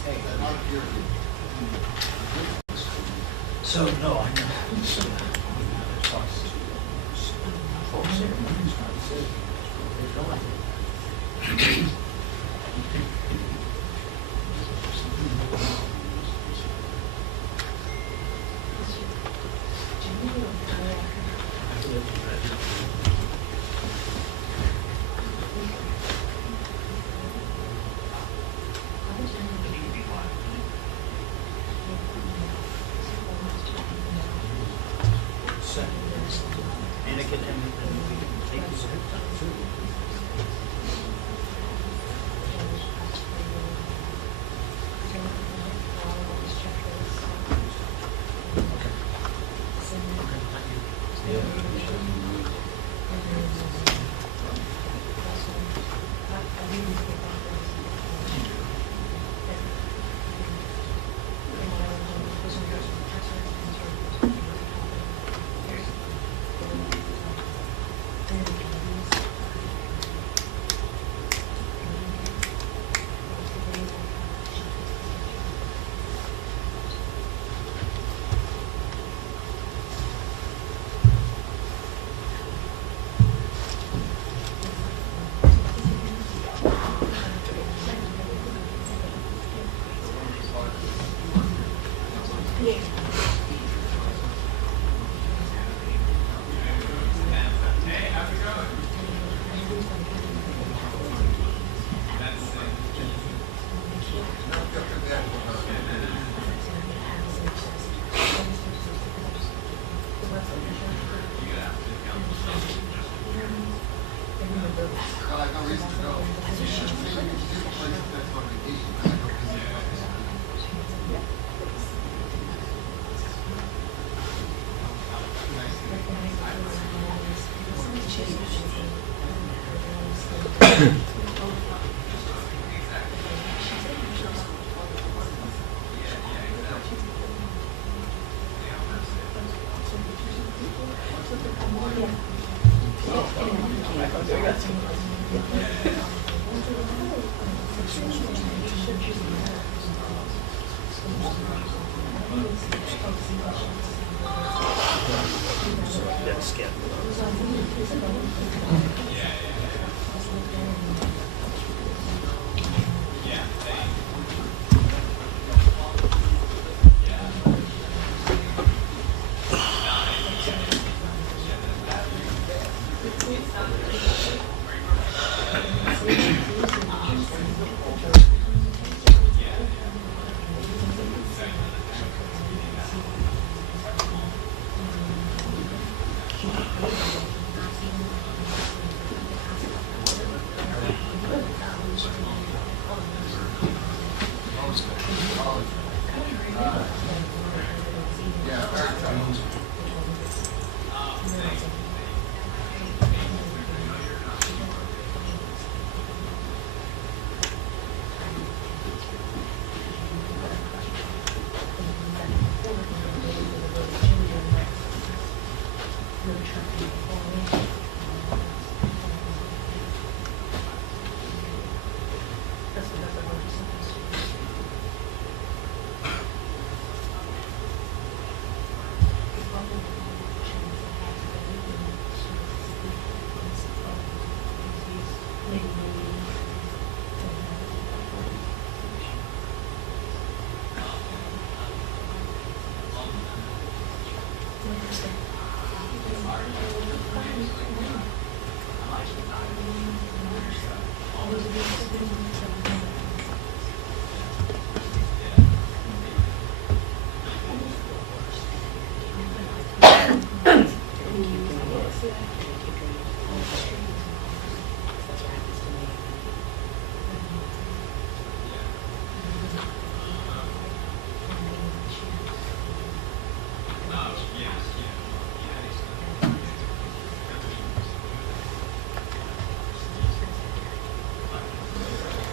So, no, I know.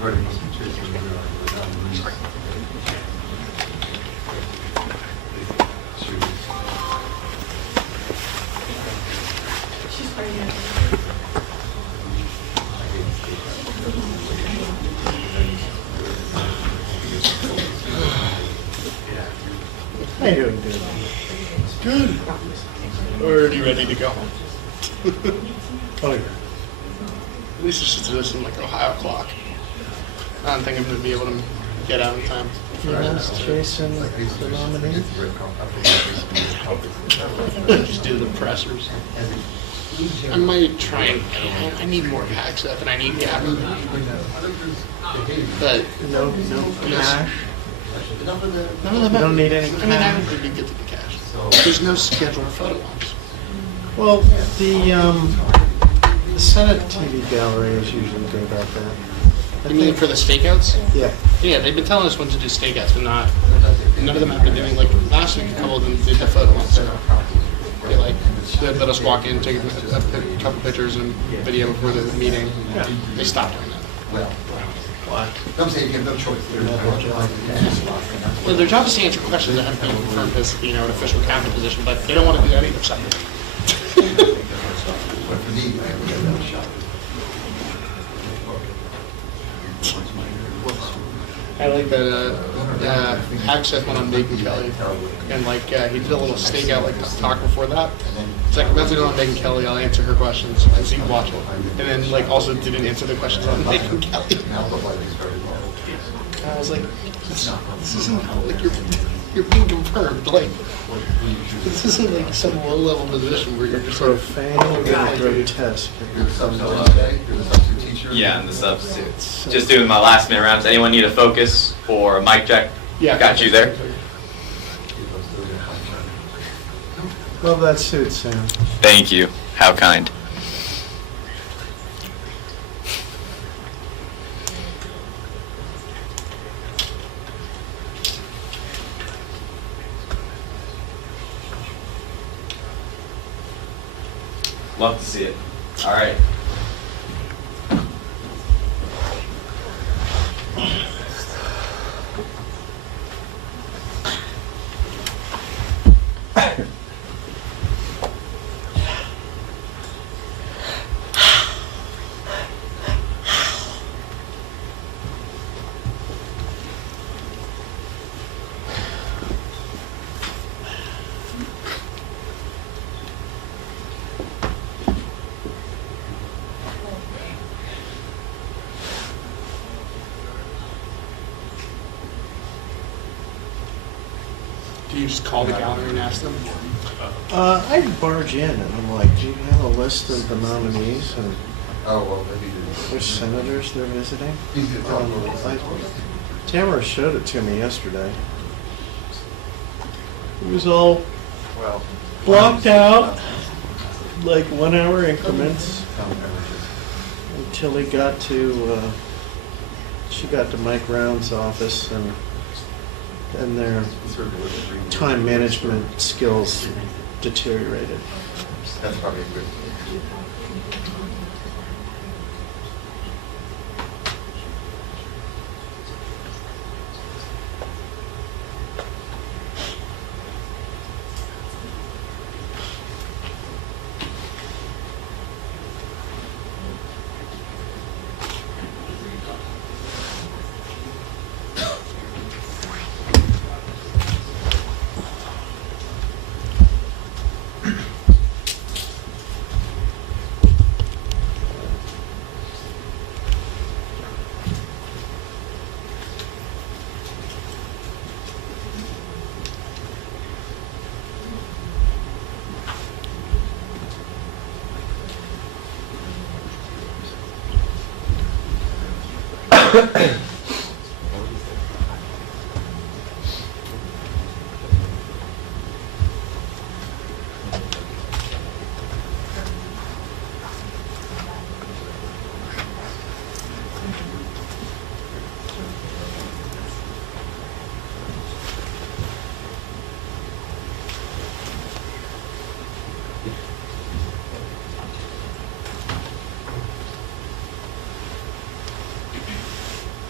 How you doing, dude? Good. Already ready to go home. Oh, yeah. At least it's just in like Ohio clock. I don't think I'm going to be able to get out in time. You asked Jason the nominee? Just do the pressers. I might try and, I need more hack stuff and I need gap. But No cash? none of them You don't need any I mean, I cash? don't think you get to the cash. There's no scheduled photo ops. Well, the Senate TV gallery is usually good about that. You mean for the stakeouts? Yeah. Yeah, they've been telling us when to do stakeouts, but none of them have been doing, like, last week a couple of them did the photo ops. They let us walk in, take a couple pictures and video before the meeting. Yeah. They stopped doing that. Why? I'm saying you have no choice. Well, their job is to answer questions that haven't been confirmed as, an official cabinet position, but they don't want to do that either, so. But for me, I have no shot. I like that Hackseth went on Bacon Kelly, and he did a little stakeout talk before that. It's like, I'm about to go on Bacon Kelly, I'll answer her questions, and so you can watch it. And then also didn't answer the questions on Bacon Kelly. I was like, this isn't like you're being confirmed. This isn't like some low-level position where you're just Profane and grotesque. You're the substitute teacher. Yeah, and the substitutes. Just doing my last minute rounds. Anyone need a focus or a mic check? Yeah. Got you there. Love that suit, Sam. Thank you. How kind. Love to see it. All right. Do you just call the gallery and ask them? I barge in and I'm like, do you have a list of the nominees and Oh, well, maybe you which senators they're visiting? Easy to tell. Tamara showed it to me yesterday. It was all Well. blocked out, like 1 hour increments, until he got to, she got to Mike Round's office and their time management skills deteriorated. That's probably a good.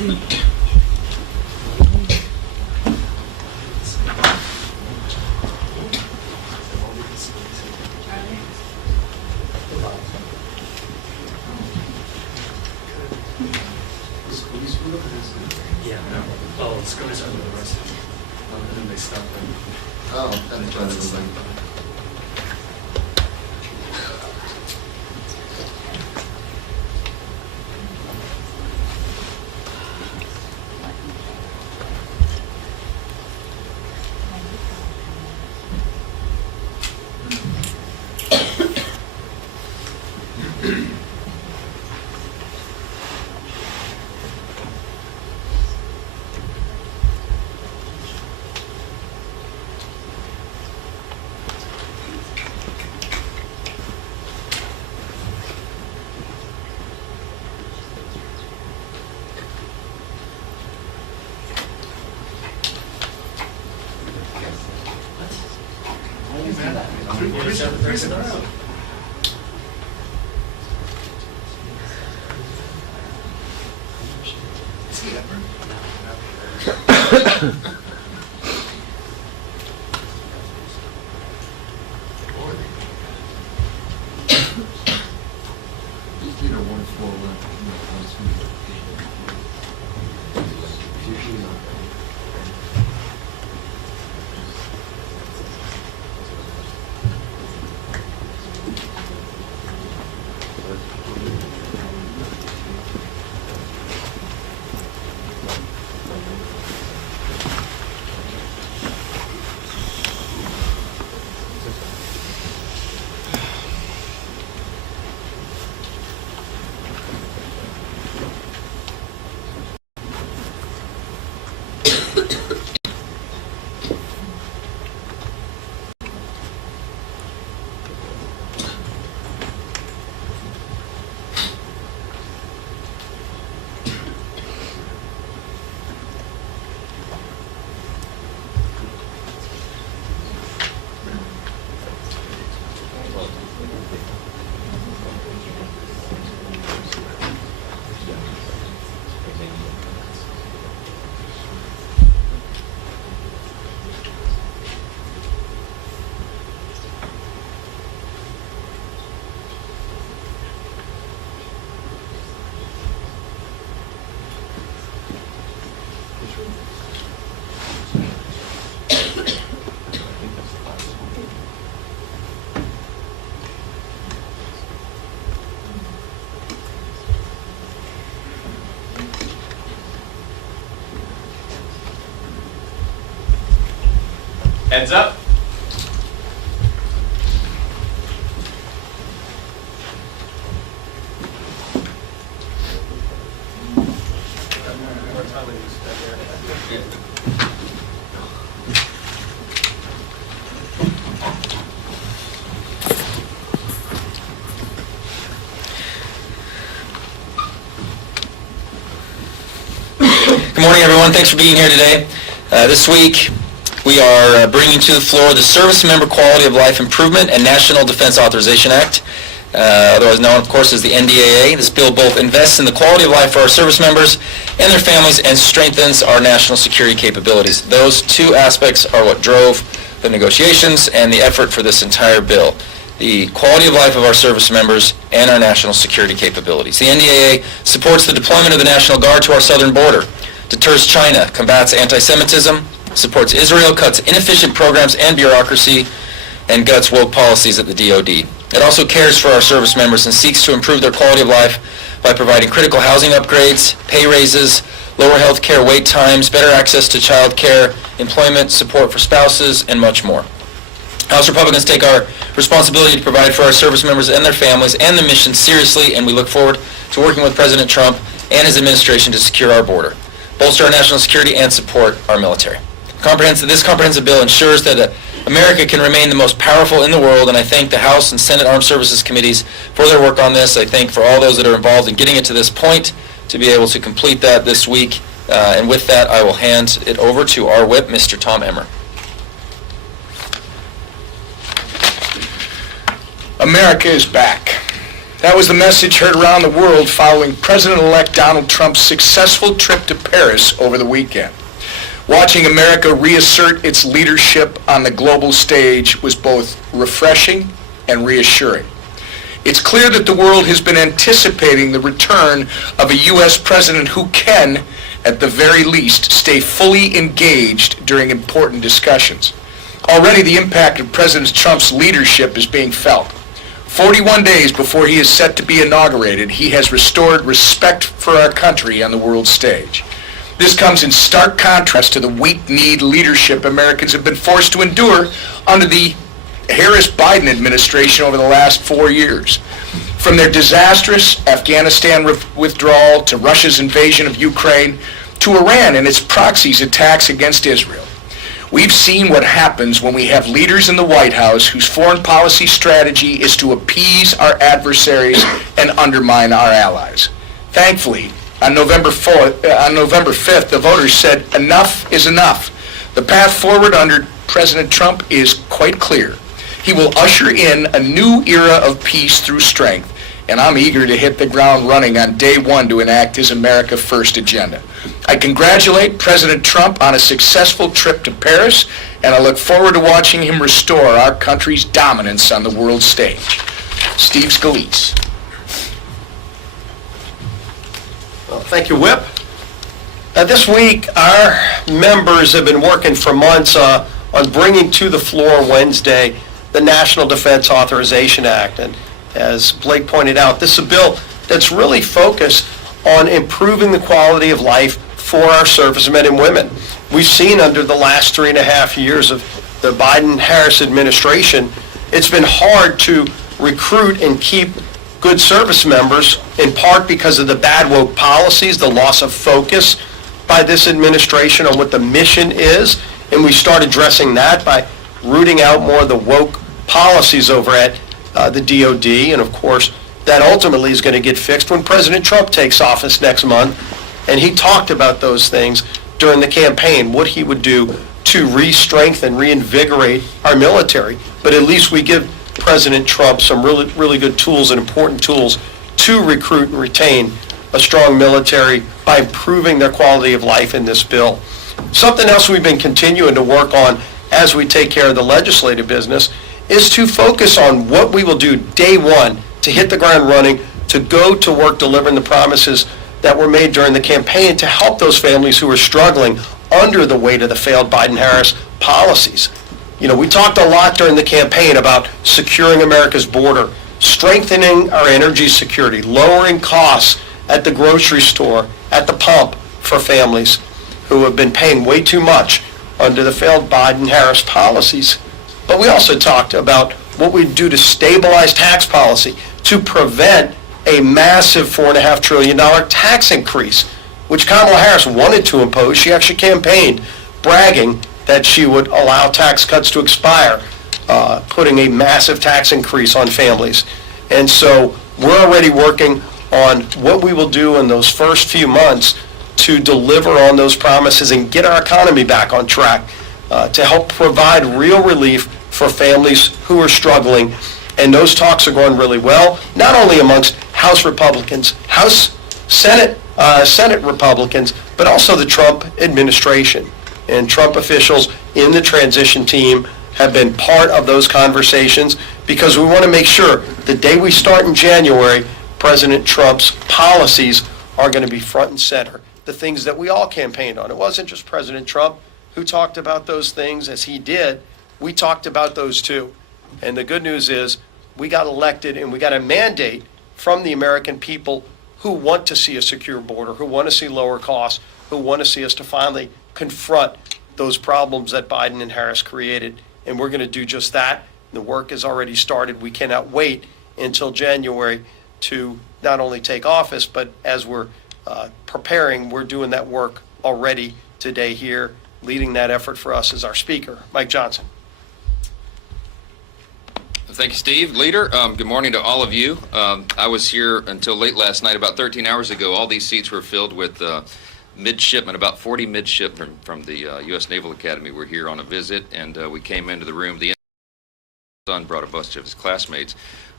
Yeah, no. Oh, it's going to the rest. And then they stop them. Oh, that's better than like. Heads up. Good morning, everyone. Thanks for being here today. This week, we are bringing to the floor the Service Member Quality of Life Improvement and National Defense Authorization Act, otherwise known, of course, as the NDAA. This bill both invests in the quality of life for our service members and their families and strengthens our national security capabilities. Those two aspects are what drove the negotiations and the effort for this entire bill. The quality of life of our service members and our national security capabilities. The NDAA supports the deployment of the National Guard to our southern border, deters China, combats anti-Semitism, supports Israel, cuts inefficient programs and bureaucracy, and guts woke policies at the DoD. It also cares for our service members and seeks to improve their quality of life by providing critical housing upgrades, pay raises, lower health care wait times, better access to child care, employment, support for spouses, and much more. House Republicans take our responsibility to provide for our service members and their families and the mission seriously, and we look forward to working with President Trump and his administration to secure our border, bolster our national security, and support our military. This comprehensive bill ensures that America can remain the most powerful in the world, and I thank the House and Senate Armed Services Committees for their work on this. I thank for all those that are involved in getting it to this point to be able to complete that this week. And with that, I will hand it over to our whip, Mr. Tom Emmer. America is back. That was the message heard around the world following President-elect Donald Trump's successful trip to Paris over the weekend. Watching America reassert its leadership on the global stage was both refreshing and reassuring. It's clear that the world has been anticipating the return of a U.S. president who can, at the very least, stay fully engaged during important discussions. Already the impact of President Trump's leadership is being felt. 41 days before he is set to be inaugurated, he has restored respect for our country on the world stage. This comes in stark contrast to the weak-kneed leadership Americans have been forced to endure under the Harris-Biden administration over the last 4 years. From their disastrous Afghanistan withdrawal to Russia's invasion of Ukraine to Iran and its proxies' attacks against Israel. We've seen what happens when we have leaders in the White House whose foreign policy strategy is to appease our adversaries and undermine our allies. Thankfully, on November 5th, the voters said enough is enough. The path forward under President Trump is quite clear. He will usher in a new era of peace through strength, and I'm eager to hit the ground running on day one to enact his America First agenda. I congratulate President Trump on a successful trip to Paris, and I look forward to watching him restore our country's dominance on the world stage. Steve Scalise. Well, thank you, Whip. This week, our members have been working for months on bringing to the floor Wednesday the National Defense Authorization Act. And as Blake pointed out, this is a bill that's really focused on improving the quality of life for our servicemen and women. We've seen under the last 3.5 years of the Biden-Harris administration, it's been hard to recruit and keep good service members, in part because of the bad woke policies, the loss of focus by this administration on what the mission is, and we start addressing that by rooting out more of the woke policies over at the DOD, and of course, that ultimately is going to get fixed when President Trump takes office next month, and he talked about those things during the campaign, what he would do to re-strengthen, reinvigorate our military. But at least we give President Trump some really good tools and important tools to recruit and retain a strong military by improving their quality of life in this bill. Something else we've been continuing to work on as we take care of the legislative business is to focus on what we will do day one to hit the ground running, to go to work delivering the promises that were made during the campaign to help those families who are struggling under the weight of the failed Biden-Harris policies. You know, we talked a lot during the campaign about securing America's border, strengthening our energy security, lowering costs at the grocery store, at the pump for families who have been paying way too much under the failed Biden-Harris policies. But we also talked about what we'd do to stabilize tax policy, to prevent a massive $4.5 trillion tax increase, which Kamala Harris wanted to impose. She actually campaigned bragging that she would allow tax cuts to expire, putting a massive tax increase on families. And so we're already working on what we will do in those first few months to deliver on those promises and get our economy back on track, to help provide real relief for families who are struggling. And those talks are going really well, not only amongst House Republicans, Senate Republicans, but also the Trump administration. And Trump officials in the transition team have been part of those conversations because we want to make sure the day we start in January, President Trump's policies are going to be front and center. The things that we all campaigned on. It wasn't just President Trump who talked about those things as he did. We talked about those too. And the good news is we got elected and we got a mandate from the American people who want to see a secure border, who want to see lower costs, who want to see us to finally confront those problems that Biden and Harris created. And we're going to do just that. The work has already started. We cannot wait until January to not only take office, but as we're preparing, we're doing that work already today here. Leading that effort for us is our speaker, Mike Johnson. Thank you, Steve. Leader, good morning to all of you. I was here until late last night. About 13 hours ago, all these seats were filled with midshipmen, about 40 midshipmen from the U.S. Naval Academy were here on a visit, and we came into the room. The son brought a bunch of his classmates.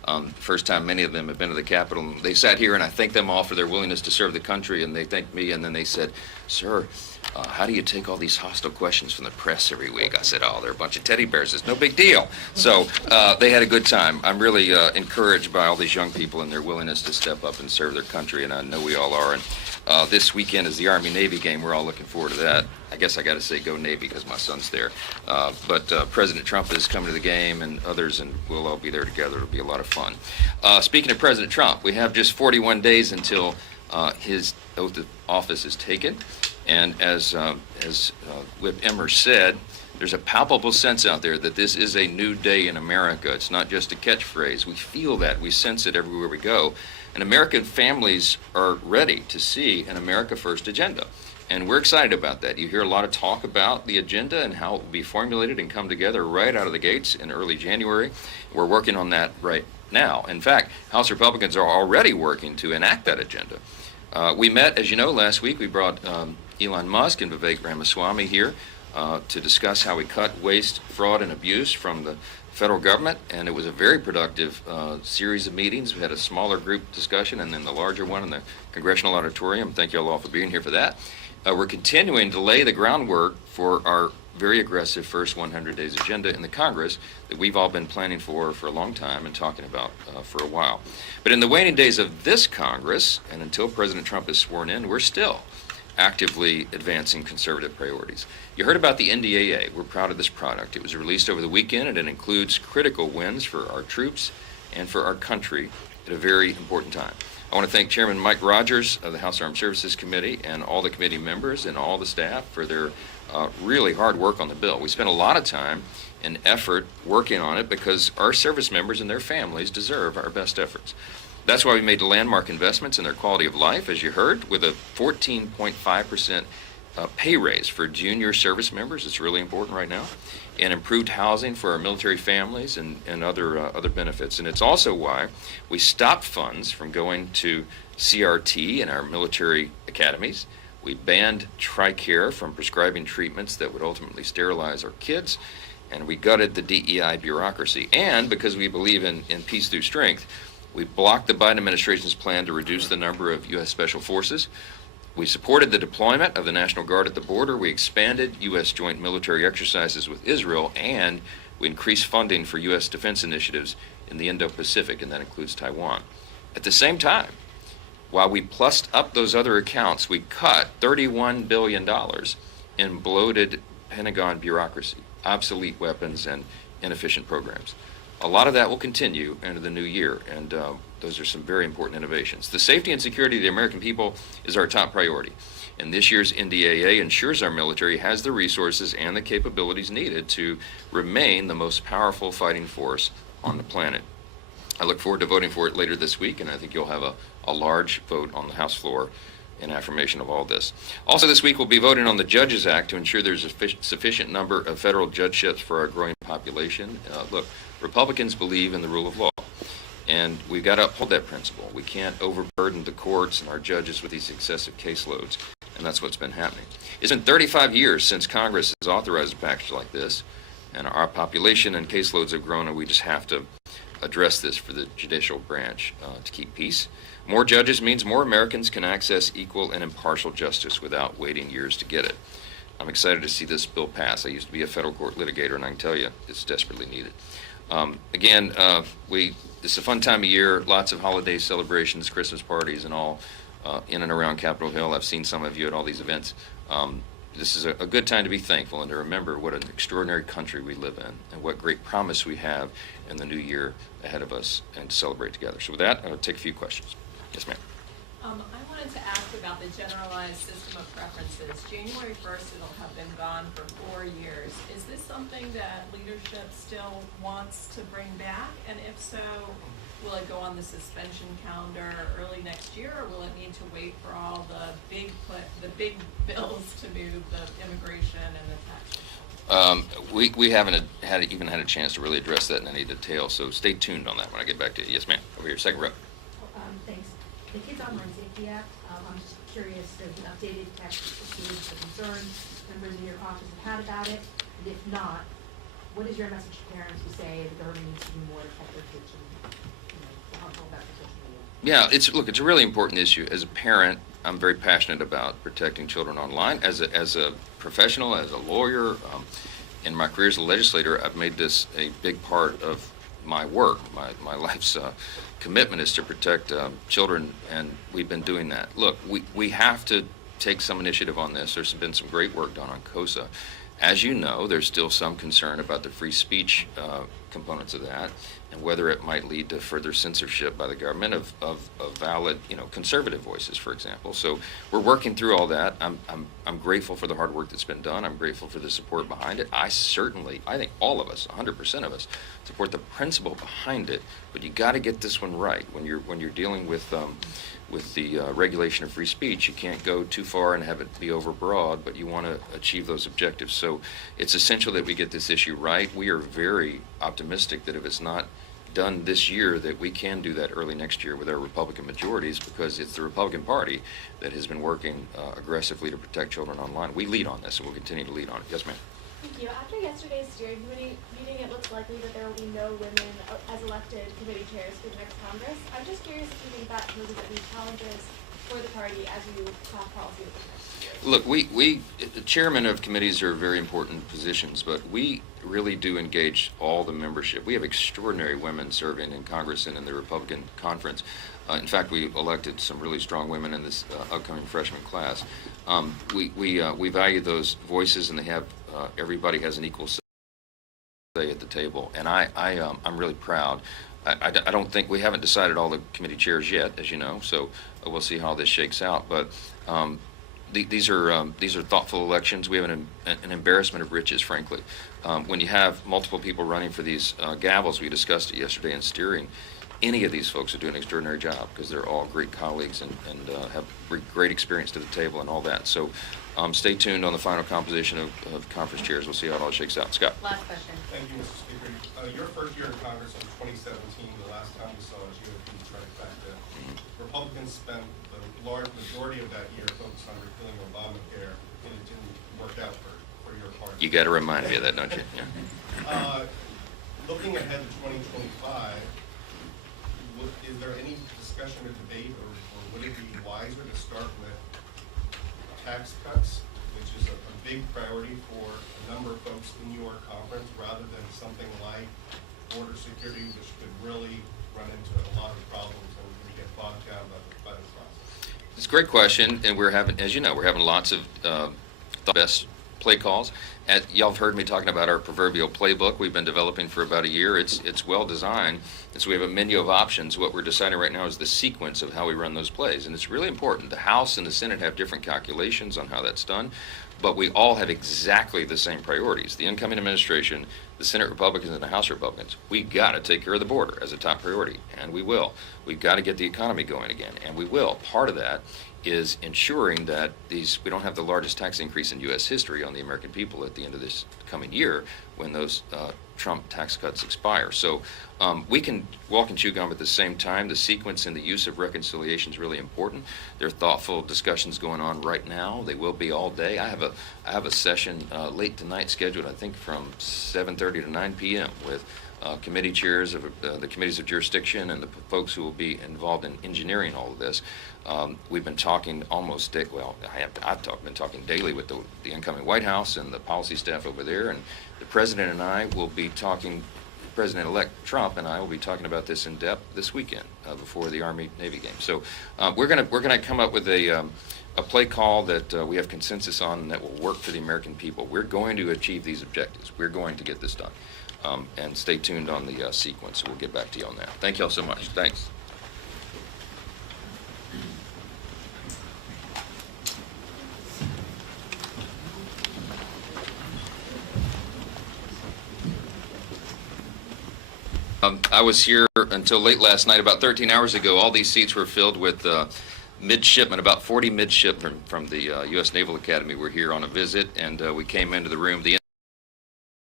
First time many of them have been to the Capitol. And they sat here, and I thanked them all for their willingness to serve the country, and they thanked me, and then they said, "Sir, how do you take all these hostile questions from the press every week?" I said, "Oh, they're a bunch of teddy bears. It's no big deal." So they had a good time. I'm really encouraged by all these young people and their willingness to step up and serve their country, and I know we all are. And this weekend is the Army-Navy game. We're all looking forward to that. I guess I got to say go Navy because my son's there. But President Trump is coming to the game, and others, and we'll all be there together. It'll be a lot of fun. Speaking of President Trump, we have just 41 days until his oath of office is taken. And as Whip Emmer said, there's a palpable sense out there that this is a new day in America. It's not just a catchphrase. We feel that. We sense it everywhere we go. And American families are ready to see an America First agenda. And we're excited about that. You hear a lot of talk about the agenda and how it will be formulated and come together right out of the gates in early January. We're working on that right now. In fact, House Republicans are already working to enact that agenda. We met, as you know, last week. We brought Elon Musk and Vivek Ramaswamy here to discuss how we cut waste, fraud, and abuse from the federal government, and it was a very productive series of meetings. We had a smaller group discussion and then the larger one in the Congressional Auditorium. Thank you all for being here for that. We're continuing to lay the groundwork for our very aggressive first 100 days agenda in the Congress that we've all been planning for a long time and talking about for a while. But in the waning days of this Congress, and until President Trump is sworn in, we're still actively advancing conservative priorities. You heard about the NDAA. We're proud of this product. It was released over the weekend, and it includes critical wins for our troops and for our country at a very important time. I want to thank Chairman Mike Rogers of the House Armed Services Committee and all the committee members and all the staff for their really hard work on the bill. We spent a lot of time and effort working on it because our service members and their families deserve our best efforts. That's why we made landmark investments in their quality of life, as you heard, with a 14.5% pay raise for junior service members. It's really important right now. And improved housing for our military families and other benefits. And it's also why we stopped funds from going to CRT in our military academies. We banned TRICARE from prescribing treatments that would ultimately sterilize our kids. And we gutted the DEI bureaucracy. And because we believe in peace through strength, we blocked the Biden administration's plan to reduce the number of U.S. Special Forces. We supported the deployment of the National Guard at the border. We expanded U.S. joint military exercises with Israel, and we increased funding for U.S. defense initiatives in the Indo-Pacific, and that includes Taiwan. At the same time, while we plussed up those other accounts, we cut $31 billion in bloated Pentagon bureaucracy, obsolete weapons, and inefficient programs. A lot of that will continue into the new year, and those are some very important innovations. The safety and security of the American people is our top priority, and this year's NDAA ensures our military has the resources and the capabilities needed to remain the most powerful fighting force on the planet. I look forward to voting for it later this week, and I think you'll have a large vote on the House floor in affirmation of all this. Also this week we'll be voting on the Judges Act to ensure there's a sufficient number of federal judgeships for our growing population. Look, Republicans believe in the rule of law, and we've got to uphold that principle. We can't overburden the courts and our judges with these excessive caseloads, and that's what's been happening. It's been 35 years since Congress has authorized a package like this, and our population and caseloads have grown, and we just have to address this for the judicial branch to keep peace. More judges means more Americans can access equal and impartial justice without waiting years to get it. I'm excited to see this bill pass. I used to be a federal court litigator, and I can tell you it's desperately needed. It's a fun time of year, lots of holiday celebrations, Christmas parties, and all in and around Capitol Hill. I've seen some of you at all these events. This is a good time to be thankful and to remember what an extraordinary country we live in and what great promise we have in the new year ahead of us and to celebrate together. So with that, I'll take a few questions. Yes, ma'am. I wanted to ask about the generalized system of preferences. January 1st, it'll have been gone for 4 years. Is this something that leadership still wants to bring back? And if so, will it go on the suspension calendar early next year, or will it need to wait for all the big bills to move, the immigration and the tax? We haven't even had a chance to really address that in any detail, so stay tuned on that when I get back to you. Yes, ma'am. Over here, second row. Thanks. The Kids Online Safety Act, I'm just curious, there's an updated text received the concerns members in your office have had about it, and if not, what is your message to parents who say the government needs to do more to protect their kids from thoughtful about your social media. Yeah, it's a really important issue. As a parent, I'm very passionate about protecting children online. As a professional, as a lawyer, in my career as a legislator, I've made this a big part of my work. My life's commitment is to protect children, and we've been doing that. Look, we have to take some initiative on this. There's been some great work done on COSA. As you know, there's still some concern about the free speech components of that, and whether it might lead to further censorship by the government of valid, conservative voices, for example. So we're working through all that. I'm grateful for the hard work that's been done. I'm grateful for the support behind it. I think all of us, 100% of us, support the principle behind it. But you got to get this one right when you're dealing with the regulation of free speech. You can't go too far and have it be overbroad, but you want to achieve those objectives. So it's essential that we get this issue right. We are very optimistic that if it's not done this year, that we can do that early next year with our Republican majorities, because it's the Republican Party that has been working aggressively to protect children online. We lead on this, and we'll continue to lead on it. Yes, ma'am. Thank you. After yesterday's steering committee meeting, it looks likely that there will be no women as elected committee chairs for the next Congress. I'm just curious if you think that poses any challenges for the party as you craft policy with the next year. Look, the chairman of committees are very important positions, but we really do engage all the membership. We have extraordinary women serving in Congress and in the Republican conference. In fact, we elected some really strong women in this upcoming freshman class. We value those voices, and everybody has an equal say at the table, and I'm really proud. I don't think we haven't decided all the committee chairs yet, as you know, so we'll see how this shakes out. But these are thoughtful elections. We have an embarrassment of riches, frankly. When you have multiple people running for these gavels, we discussed it yesterday in steering. Any of these folks are doing an extraordinary job because they're all great colleagues and have great experience to the table and all that. So stay tuned on the final composition of conference chairs. We'll see how it all shakes out. Scott. Last question. Thank you, Mr. Speaker. Your first year in Congress in 2017, the last time we saw a GOP trifecta, Republicans spent the large majority of that year focused on repealing Obamacare, and it didn't work out for your party. You got to remind me of that, don't you? Yeah. Looking ahead to 2025, is there any discussion or debate, or would it be wiser to start with tax cuts, which is a big priority for a number of folks in your conference, rather than something like border security, which could really run into a lot of problems and get bogged down by the process? It's a great question, and as you know, we're having lots of the best play calls. Y'all have heard me talking about our proverbial playbook we've been developing for about a year. It's well designed, and so we have a menu of options. What we're deciding right now is the sequence of how we run those plays, and it's really important. The House and the Senate have different calculations on how that's done, but we all have exactly the same priorities. The incoming administration, the Senate Republicans and the House Republicans, we got to take care of the border as a top priority, and we will. We've got to get the economy going again, and we will. Part of that is ensuring that we don't have the largest tax increase in U.S. history on the American people at the end of this coming year when those Trump tax cuts expire. So we can walk and chew gum at the same time. The sequence and the use of reconciliation is really important. There are thoughtful discussions going on right now. They will be all day. I have a session late tonight scheduled, I think, from 7:30 to 9 p.m. with committee chairs of the committees of jurisdiction and the folks who will be involved in engineering all of this. We've been talking I've been talking daily with the incoming White House and the policy staff over there, and the President and I will be talking, President-elect Trump and I will be talking about this in depth this weekend before the Army-Navy game. So we're gonna come up with a play call that we have consensus on and that will work for the American people. We're going to achieve these objectives. We're going to get this done. And stay tuned on the sequence. We'll get back to you on that. Thank you all so much. Thanks. I was here until late last night. About 13 hours ago, all these seats were filled with midshipmen. About 40 midshipmen from the U.S. Naval Academy were here on a visit, and we came into the room. The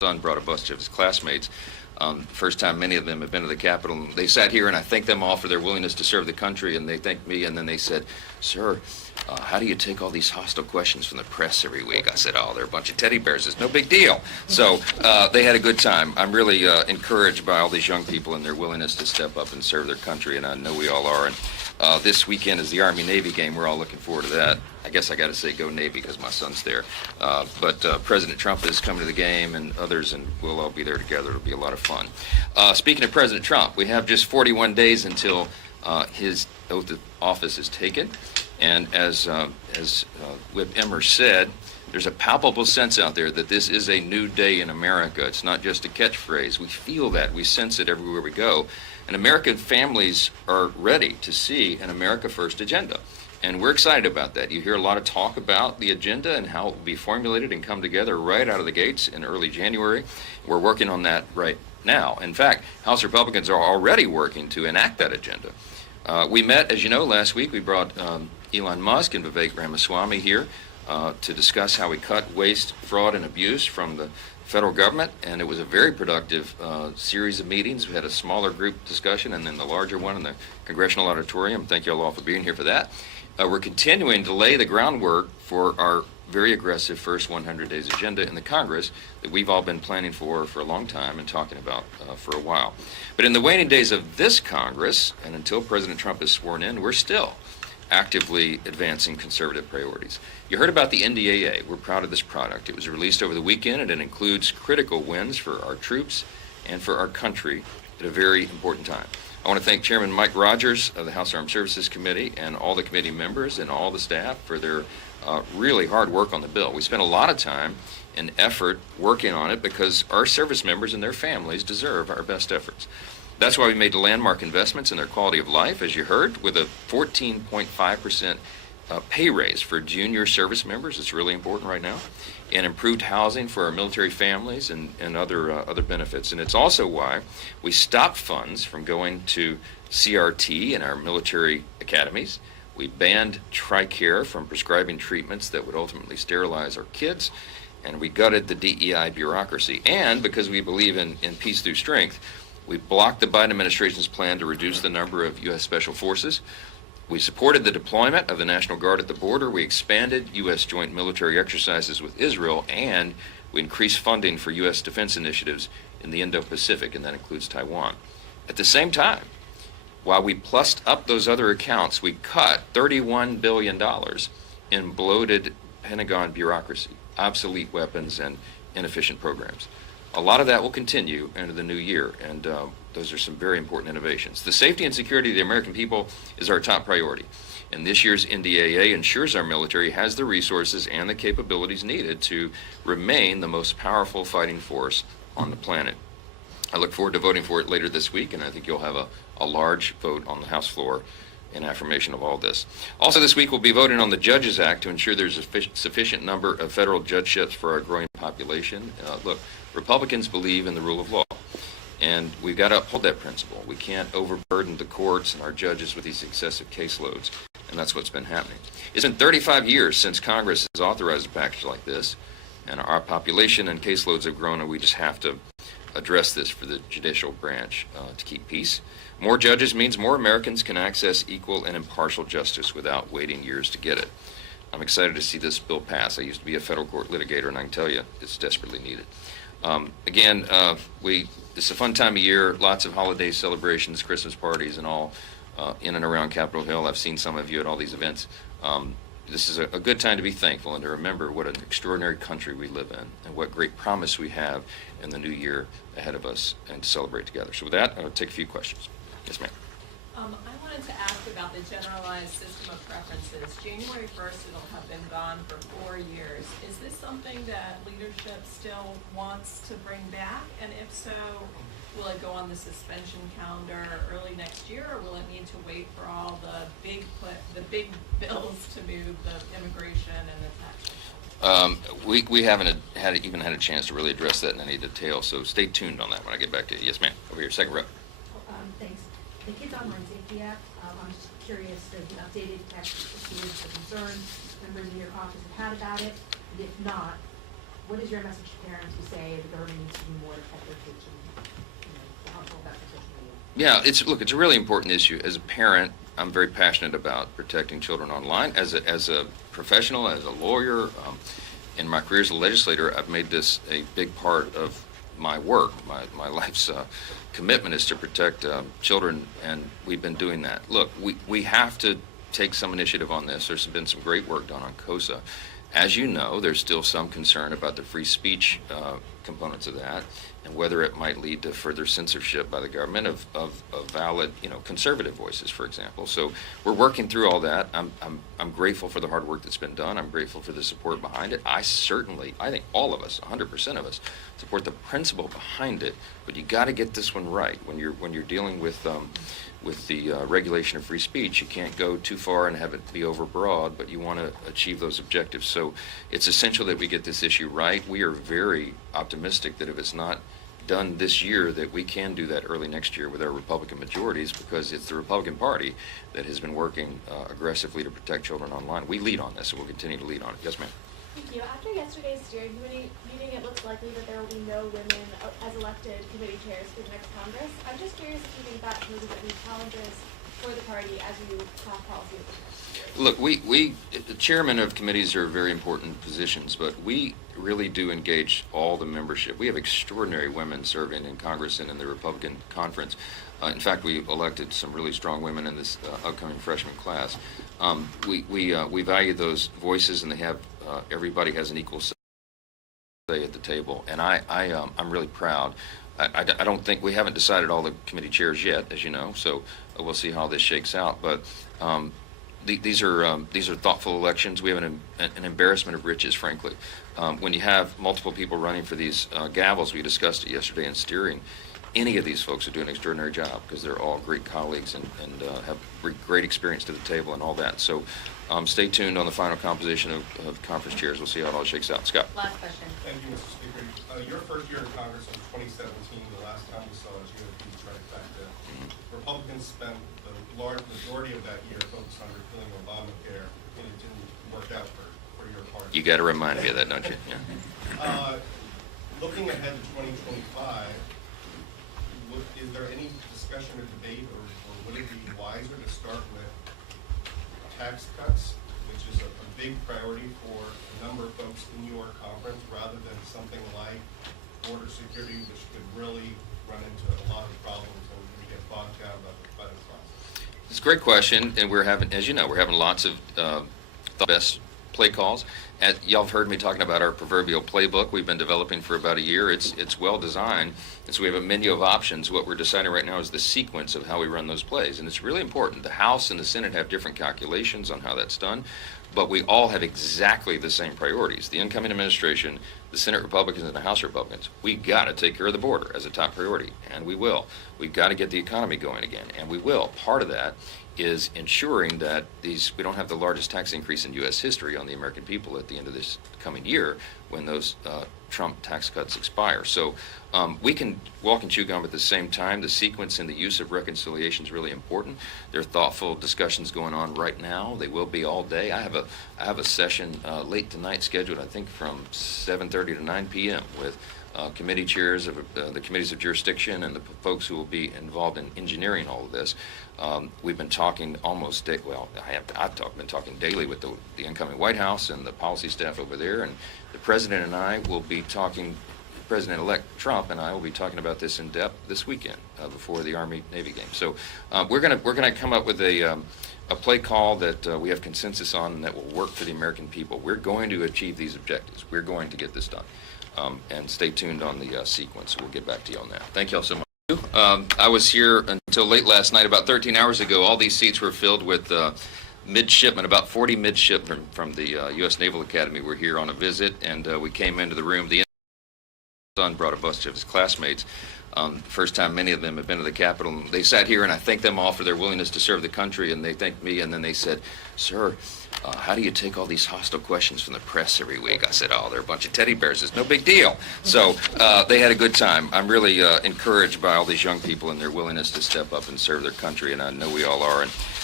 son brought a bunch of his classmates. First time many of them have been to the Capitol. And they sat here, and I thanked them all for their willingness to serve the country, and they thanked me, and then they said, "Sir, how do you take all these hostile questions from the press every week?" I said, "Oh, they're a bunch of teddy bears. It's no big deal." So they had a good time. I'm really encouraged by all these young people and their willingness to step up and serve their country, and I know we all are. And this weekend is the Army-Navy game. We're all looking forward to that. I guess I got to say go Navy because my son's there. But President Trump is coming to the game, and others, and we'll all be there together. It'll be a lot of fun. Speaking of President Trump, we have just 41 days until his oath of office is taken. And as Whip Emmer said, there's a palpable sense out there that this is a new day in America. It's not just a catchphrase. We feel that. We sense it everywhere we go. And American families are ready to see an America First agenda. And we're excited about that. You hear a lot of talk about the agenda and how it will be formulated and come together right out of the gates in early January. We're working on that right now. In fact, House Republicans are already working to enact that agenda. We met, as you know, last week. We brought Elon Musk and Vivek Ramaswamy here to discuss how we cut waste, fraud, and abuse from the federal government, and it was a very productive series of meetings. We had a smaller group discussion and then the larger one in the Congressional Auditorium. Thank you all for being here for that. We're continuing to lay the groundwork for our very aggressive first 100 days agenda in the Congress that we've all been planning for a long time and talking about for a while. But in the waning days of this Congress, and until President Trump is sworn in, we're still actively advancing conservative priorities. You heard about the NDAA. We're proud of this product. It was released over the weekend, and it includes critical wins for our troops and for our country at a very important time. I want to thank Chairman Mike Rogers of the House Armed Services Committee and all the committee members and all the staff for their really hard work on the bill. We spent a lot of time and effort working on it because our service members and their families deserve our best efforts. That's why we made landmark investments in their quality of life, as you heard, with a 14.5% pay raise for junior service members. It's really important right now. And improved housing for our military families and other benefits. And it's also why we stopped funds from going to CRT in our military academies. We banned TRICARE from prescribing treatments that would ultimately sterilize our kids. And we gutted the DEI bureaucracy. And because we believe in peace through strength, we blocked the Biden administration's plan to reduce the number of U.S. Special Forces. We supported the deployment of the National Guard at the border. We expanded U.S. joint military exercises with Israel, and we increased funding for U.S. defense initiatives in the Indo-Pacific, and that includes Taiwan. At the same time, while we plussed up those other accounts, we cut $31 billion in bloated Pentagon bureaucracy, obsolete weapons, and inefficient programs. A lot of that will continue into the new year, and those are some very important innovations. The safety and security of the American people is our top priority, and this year's NDAA ensures our military has the resources and the capabilities needed to remain the most powerful fighting force on the planet. I look forward to voting for it later this week, and I think you'll have a large vote on the House floor in affirmation of all this. Also this week we'll be voting on the Judges Act to ensure there's a sufficient number of federal judgeships for our growing population. Look, Republicans believe in the rule of law, and we've got to uphold that principle. We can't overburden the courts and our judges with these excessive caseloads, and that's what's been happening. It's been 35 years since Congress has authorized a package like this, and our population and caseloads have grown, and we just have to address this for the judicial branch to keep peace. More judges means more Americans can access equal and impartial justice without waiting years to get it. I'm excited to see this bill pass. I used to be a federal court litigator, and I can tell you it's desperately needed. It's a fun time of year, lots of holiday celebrations, Christmas parties, and all in and around Capitol Hill. I've seen some of you at all these events. This is a good time to be thankful and to remember what an extraordinary country we live in and what great promise we have in the new year ahead of us and to celebrate together. So with that, I'll take a few questions. Yes, ma'am. I wanted to ask about the generalized system of preferences. January 1st, it'll have been gone for 4 years. Is this something that leadership still wants to bring back? And if so, will it go on the suspension calendar early next year, or will it need to wait for all the big bills to move, the immigration and the tax? We haven't even had a chance to really address that in any detail, so stay tuned on that when I get back to you. Yes, ma'am. Over here, second row. Thanks. The Kids Online Safety Act, I'm just curious, there's an updated text received for concern members in your office have had about it, and if not, what is your message to parents who say the government needs to do more to protect their kids from, the harmful effects of social media? Yeah, it's a really important issue. As a parent, I'm very passionate about protecting children online. As a professional, as a lawyer, in my career as a legislator, I've made this a big part of my work. My life's commitment is to protect children, and we've been doing that. Look, we have to take some initiative on this. There's been some great work done on COSA. As you know, there's still some concern about the free speech components of that, and whether it might lead to further censorship by the government of valid, conservative voices, for example. So we're working through all that. I'm grateful for the hard work that's been done. I'm grateful for the support behind it. I think all of us, 100% of us, support the principle behind it. But you got to get this one right. When you're dealing with the regulation of free speech, you can't go too far and have it be overbroad, but you want to achieve those objectives. So it's essential that we get this issue right. We are very optimistic that if it's not done this year, that we can do that early next year with our Republican majorities, because it's the Republican Party that has been working aggressively to protect children online. We lead on this, and we'll continue to lead on it. Yes, ma'am. Thank you. After yesterday's steering committee meeting, it looks likely that there will be no women as elected committee chairs for the next Congress. I'm just curious if you think that poses any challenges for the party as you craft policy with the next year. Look, the chairman of committees are very important positions, but we really do engage all the membership. We have extraordinary women serving in Congress and in the Republican conference. In fact, we elected some really strong women in this upcoming freshman class. We value those voices, and they have everybody has an equal say at the table, and I'm really proud. I don't think we haven't decided all the committee chairs yet, as you know, so we'll see how this shakes out. But these are thoughtful elections. We have an embarrassment of riches, frankly. When you have multiple people running for these gavels, we discussed it yesterday in steering. Any of these folks are doing an extraordinary job because they're all great colleagues and have great experience to the table and all that. So stay tuned on the final composition of conference chairs. We'll see how it all shakes out. Scott. Last question. Thank you, Mr. Speaker. Your first year in Congress was 2017. The last time we saw us, you had these trifecta. Republicans spent the large majority of that year focused on repealing Obamacare, and it didn't work out for your party. You got to remind me of that, don't you? Yeah. Looking ahead to 2025, is there any discussion or debate, or would it be wiser to start with tax cuts, which is a big priority for a number of folks in your conference, rather than something like border security, which could really run into a lot of problems and we get bogged down by the process? It's a great question, and we're having, as you know, we're having lots of the best play calls. Y'all have heard me talking about our proverbial playbook we've been developing for about a year. It's well designed, and so we have a menu of options. What we're deciding right now is the sequence of how we run those plays, and it's really important. The House and the Senate have different calculations on how that's done, but we all have exactly the same priorities. The incoming administration, the Senate Republicans and the House Republicans, we got to take care of the border as a top priority, and we will. We've got to get the economy going again, and we will. Part of that is ensuring that we don't have the largest tax increase in U.S. history on the American people at the end of this coming year when those Trump tax cuts expire. So we can walk and chew gum at the same time. The sequence and the use of reconciliation is really important. There are thoughtful discussions going on right now. They will be all day. I have a session late tonight scheduled, I think, from 7:30 to 9 p.m. with committee chairs of the committees of jurisdiction and the folks who will be involved in engineering all of this. We've been talking almost been talking daily with the incoming White House and the policy staff over there, and the President and I will be talking, President-elect Trump and I will be talking about this in depth this weekend before the Army-Navy game. So we're gonna come up with a play call that we have consensus on and that will work for the American people. We're going to achieve these objectives. We're going to get this done. And stay tuned on the sequence. We'll get back to you on that. Thank you all so much. I was here until late last night. About 13 hours ago, all these seats were filled with midshipmen. About 40 midshipmen from the U.S. Naval Academy were here on a visit, and we came into the room. The son brought a bunch of his classmates. First time many of them have been to the Capitol. They sat here, and I thanked them all for their willingness to serve the country, and they thanked me, and then they said, "Sir, how do you take all these hostile questions from the press every week?" I said, "Oh, they're a bunch of teddy bears. It's no big deal." So they had a good time. I'm really encouraged by all these young people and their willingness to step up and serve their country, and I know we all are. And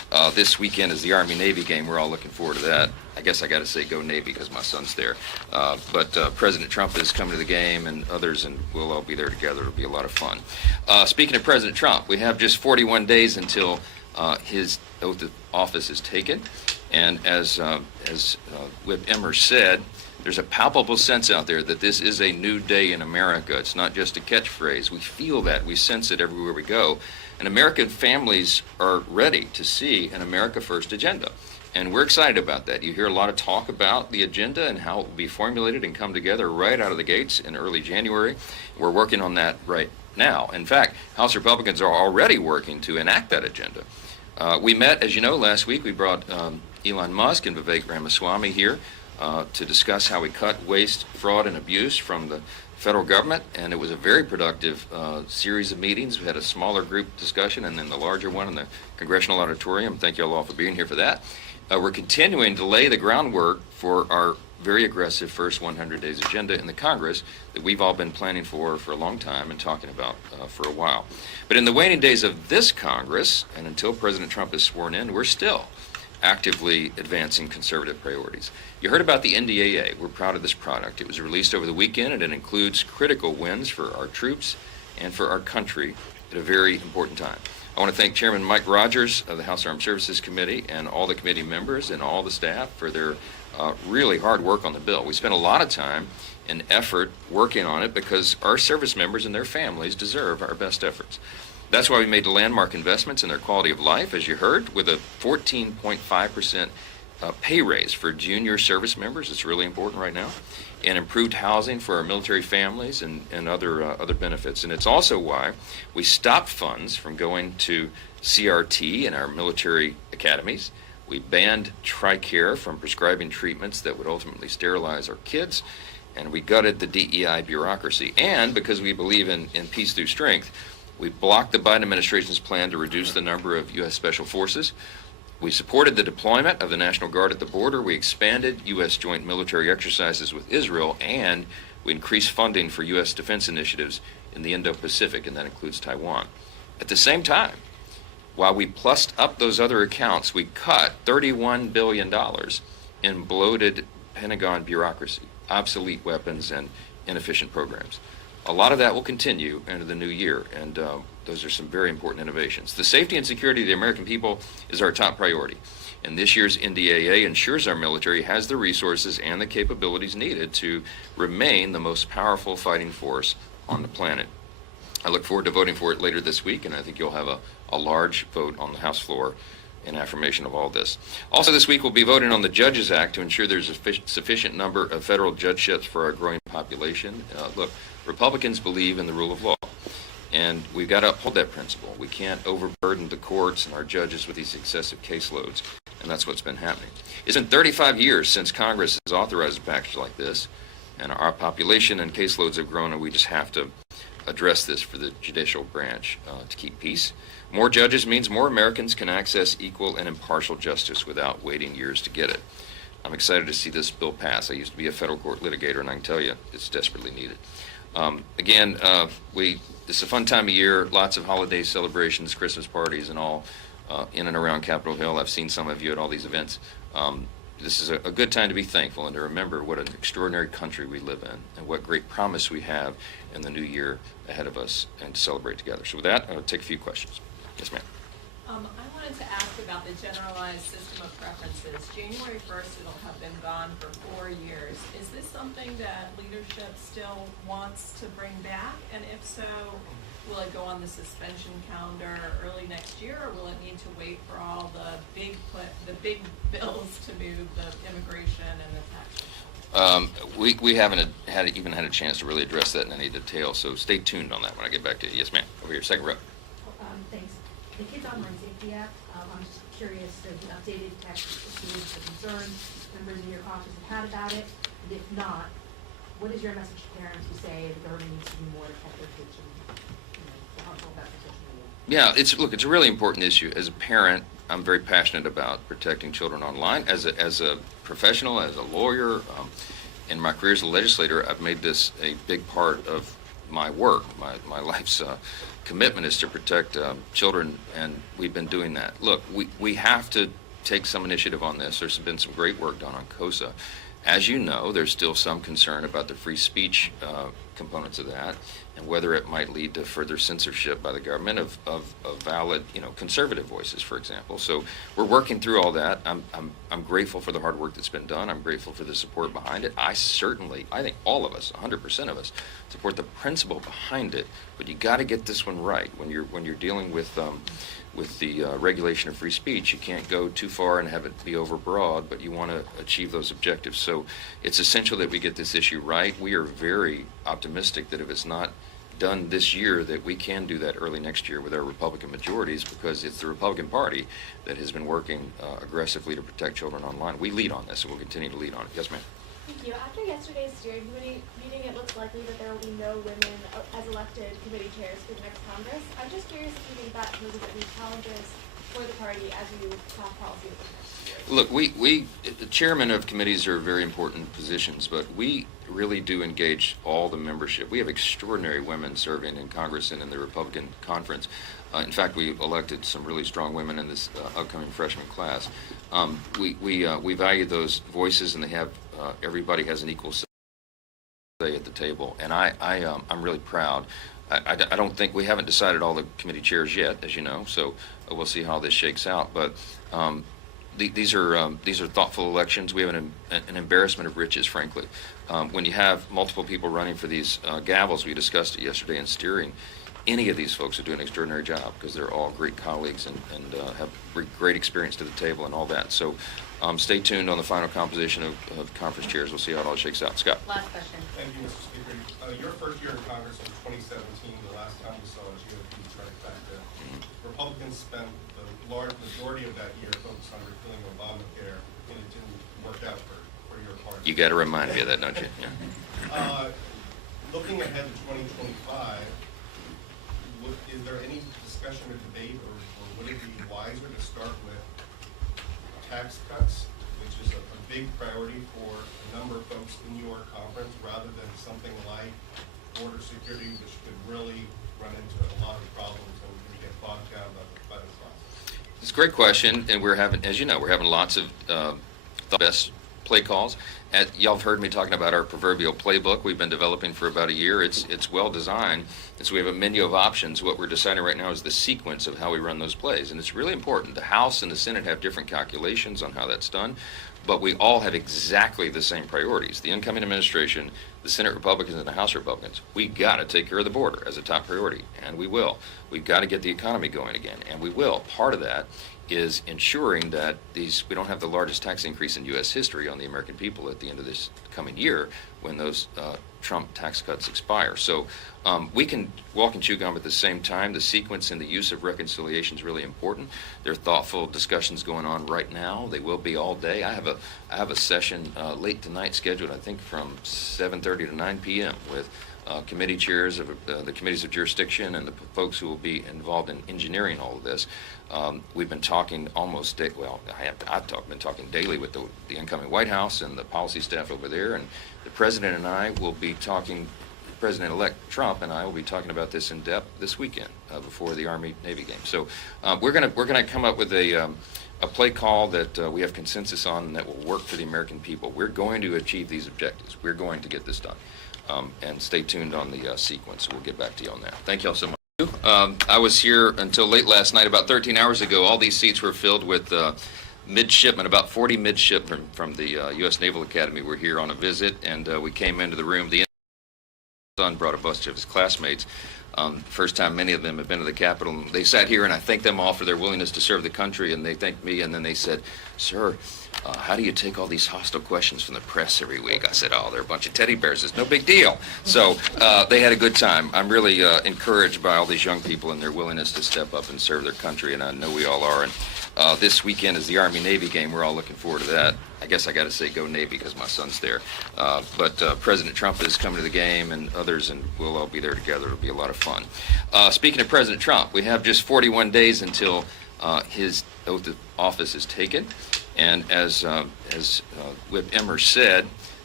This weekend is the Army-Navy game. We're all looking forward to that. I guess I got to say go Navy because my son's there. But President Trump is coming to the game and others, and we'll all be there together. It'll be a lot of fun. Speaking of President Trump, we have just 41 days until his oath of office is taken. And as Whip Emmer said, there's a palpable sense out there that this is a new day in America. It's not just a catchphrase. We feel that. We sense it everywhere we go. And American families are ready to see an America First agenda. And we're excited about that. You hear a lot of talk about the agenda and how it will be formulated and come together right out of the gates in early January. We're working on that right now. In fact, House Republicans are already working to enact that agenda. We met, as you know, last week. We brought Elon Musk and Vivek Ramaswamy here to discuss how we cut waste, fraud, and abuse from the federal government, and it was a very productive series of meetings. We had a smaller group discussion and then the larger one in the Congressional Auditorium. Thank you all for being here for that. We're continuing to lay the groundwork for our very aggressive first 100 days agenda in the Congress that we've all been planning for a long time and talking about for a while. But in the waning days of this Congress, and until President Trump is sworn in, we're still actively advancing conservative priorities. You heard about the NDAA. We're proud of this product. It was released over the weekend, and it includes critical wins for our troops and for our country at a very important time. I want to thank Chairman Mike Rogers of the House Armed Services Committee and all the committee members and all the staff for their really hard work on the bill. We spent a lot of time and effort working on it because our service members and their families deserve our best efforts. That's why we made landmark investments in their quality of life, as you heard, with a 14.5% pay raise for junior service members. It's really important right now. And improved housing for our military families and other benefits. And it's also why we stopped funds from going to CRT in our military academies. We banned TRICARE from prescribing treatments that would ultimately sterilize our kids. And we gutted the DEI bureaucracy. And because we believe in peace through strength, we blocked the Biden administration's plan to reduce the number of U.S. Special Forces. We supported the deployment of the National Guard at the border. We expanded U.S. joint military exercises with Israel, and we increased funding for U.S. defense initiatives in the Indo-Pacific, and that includes Taiwan. At the same time, while we plussed up those other accounts, we cut $31 billion in bloated Pentagon bureaucracy, obsolete weapons, and inefficient programs. A lot of that will continue into the new year, and those are some very important innovations. The safety and security of the American people is our top priority, and this year's NDAA ensures our military has the resources and the capabilities needed to remain the most powerful fighting force on the planet. I look forward to voting for it later this week, and I think you'll have a large vote on the House floor in affirmation of all this. Also this week we'll be voting on the Judges Act to ensure there's a sufficient number of federal judgeships for our growing population. Look, Republicans believe in the rule of law, and we've got to uphold that principle. We can't overburden the courts and our judges with these excessive caseloads, and that's what's been happening. It's been 35 years since Congress has authorized a package like this, and our population and caseloads have grown, and we just have to address this for the judicial branch to keep peace. More judges means more Americans can access equal and impartial justice without waiting years to get it. I'm excited to see this bill pass. I used to be a federal court litigator, and I can tell you it's desperately needed. This is a fun time of year, lots of holiday celebrations, Christmas parties, and all in and around Capitol Hill. I've seen some of you at all these events. This is a good time to be thankful and to remember what an extraordinary country we live in and what great promise we have in the new year ahead of us and to celebrate together. So with that, I'll take a few questions. Yes, ma'am. I wanted to ask about the generalized system of preferences. January 1st, it'll have been gone for 4 years. Is this something that leadership still wants to bring back? And if so, will it go on the suspension calendar early next year, or will it need to wait for all the big bills to move the immigration and the tax? We haven't even had a chance to really address that in any detail, so stay tuned on that when I get back to you. Yes, ma'am. Over here, second row. Thanks. The Kids Online Safety Act, I'm just curious, there's an updated text issues or concerns members in your office have had about it, and if not, what is your message to parents who say the government needs to do more to protect their kids from harmful effects of social media? Yeah, it's a really important issue. As a parent, I'm very passionate about protecting children online. As a professional, as a lawyer, in my career as a legislator, I've made this a big part of my work. My life's commitment is to protect children, and we've been doing that. Look, we have to take some initiative on this. There's been some great work done on COSA. As you know, there's still some concern about the free speech components of that, and whether it might lead to further censorship by the government of valid, conservative voices, for example. So we're working through all that. I'm grateful for the hard work that's been done. I'm grateful for the support behind it. I think all of us, 100% of us, support the principle behind it. But you got to get this one right when you're dealing with the regulation of free speech. You can't go too far and have it be overbroad, but you want to achieve those objectives. So it's essential that we get this issue right. We are very optimistic that if it's not done this year, that we can do that early next year with our Republican majorities, because it's the Republican Party that has been working aggressively to protect children online. We lead on this, and we'll continue to lead on it. Yes, ma'am. Thank you. After yesterday's steering committee meeting, it looks likely that there will be no women as elected committee chairs for the next Congress. I'm just curious if you think that poses any challenges for the party as you craft policy over the next year. Look, the chairman of committees are very important positions, but we really do engage all the membership. We have extraordinary women serving in Congress and in the Republican conference. In fact, we elected some really strong women in this upcoming freshman class. We value those voices, and they have everybody has an equal say at the table, and I'm really proud. I don't think we haven't decided all the committee chairs yet, as you know, so we'll see how this shakes out. But these are thoughtful elections. We have an embarrassment of riches, frankly. When you have multiple people running for these gavels, we discussed it yesterday in steering. Any of these folks are doing an extraordinary job because they're all great colleagues and have great experience to the table and all that. So stay tuned on the final composition of conference chairs. We'll see how it all shakes out. Scott. Last question. Thank you, Mr. Speaker. Your first year in Congress was 2017. The last time we saw a GOP trifecta. Republicans spent the large majority of that year focused on repealing Obamacare, and it didn't work out for your party. You got to remind me of that, don't you? Yeah. Looking ahead to 2025, is there any discussion or debate, or would it be wiser to start with tax cuts, which is a big priority for a number of folks in your conference, rather than something like border security, which could really run into a lot of problems and get bogged down by the process? It's a great question, and we're having, as you know, we're having lots of the best play calls. Y'all have heard me talking about our proverbial playbook we've been developing for about a year. It's well designed, and so we have a menu of options. What we're deciding right now is the sequence of how we run those plays, and it's really important. The House and the Senate have different calculations on how that's done, but we all have exactly the same priorities. The incoming administration, the Senate Republicans and the House Republicans, we got to take care of the border as a top priority, and we will. We've got to get the economy going again, and we will. Part of that is ensuring that we don't have the largest tax increase in U.S. history on the American people at the end of this coming year when those Trump tax cuts expire. So we can walk and chew gum at the same time. The sequence and the use of reconciliation is really important. There are thoughtful discussions going on right now. They will be all day. I have a session late tonight scheduled, I think, from 7:30 to 9 p.m. with committee chairs of the committees of jurisdiction and the folks who will be involved in engineering all of this. We've been talking almost been talking daily with the incoming White House and the policy staff over there, and the President and I will be talking, President-elect Trump and I will be talking about this in depth this weekend before the Army-Navy game. So we're gonna come up with a play call that we have consensus on and that will work for the American people. We're going to achieve these objectives. We're going to get this done. And stay tuned on the sequence. We'll get back to you on that. Thank you all so much. I was here until late last night. About 13 hours ago, all these seats were filled with midshipmen. About 40 midshipmen from the U.S. Naval Academy were here on a visit, and we came into the room. The son brought a bunch of his classmates. First time many of them have been to the Capitol. They sat here, and I thanked them all for their willingness to serve the country, and they thanked me, and then they said, "Sir, how do you take all these hostile questions from the press every week?" I said, "Oh, they're a bunch of teddy bears. It's no big deal." So they had a good time. I'm really encouraged by all these young people and their willingness to step up and serve their country, and I know we all are. And this weekend is the Army-Navy game. We're all looking forward to that. I guess I got to say go Navy because my son's there. But President Trump is coming to the game, and others, and we'll all be there together. It'll be a lot of fun. Speaking of President Trump, we have just 41 days until his oath of office is taken. And as Whip Emmer said,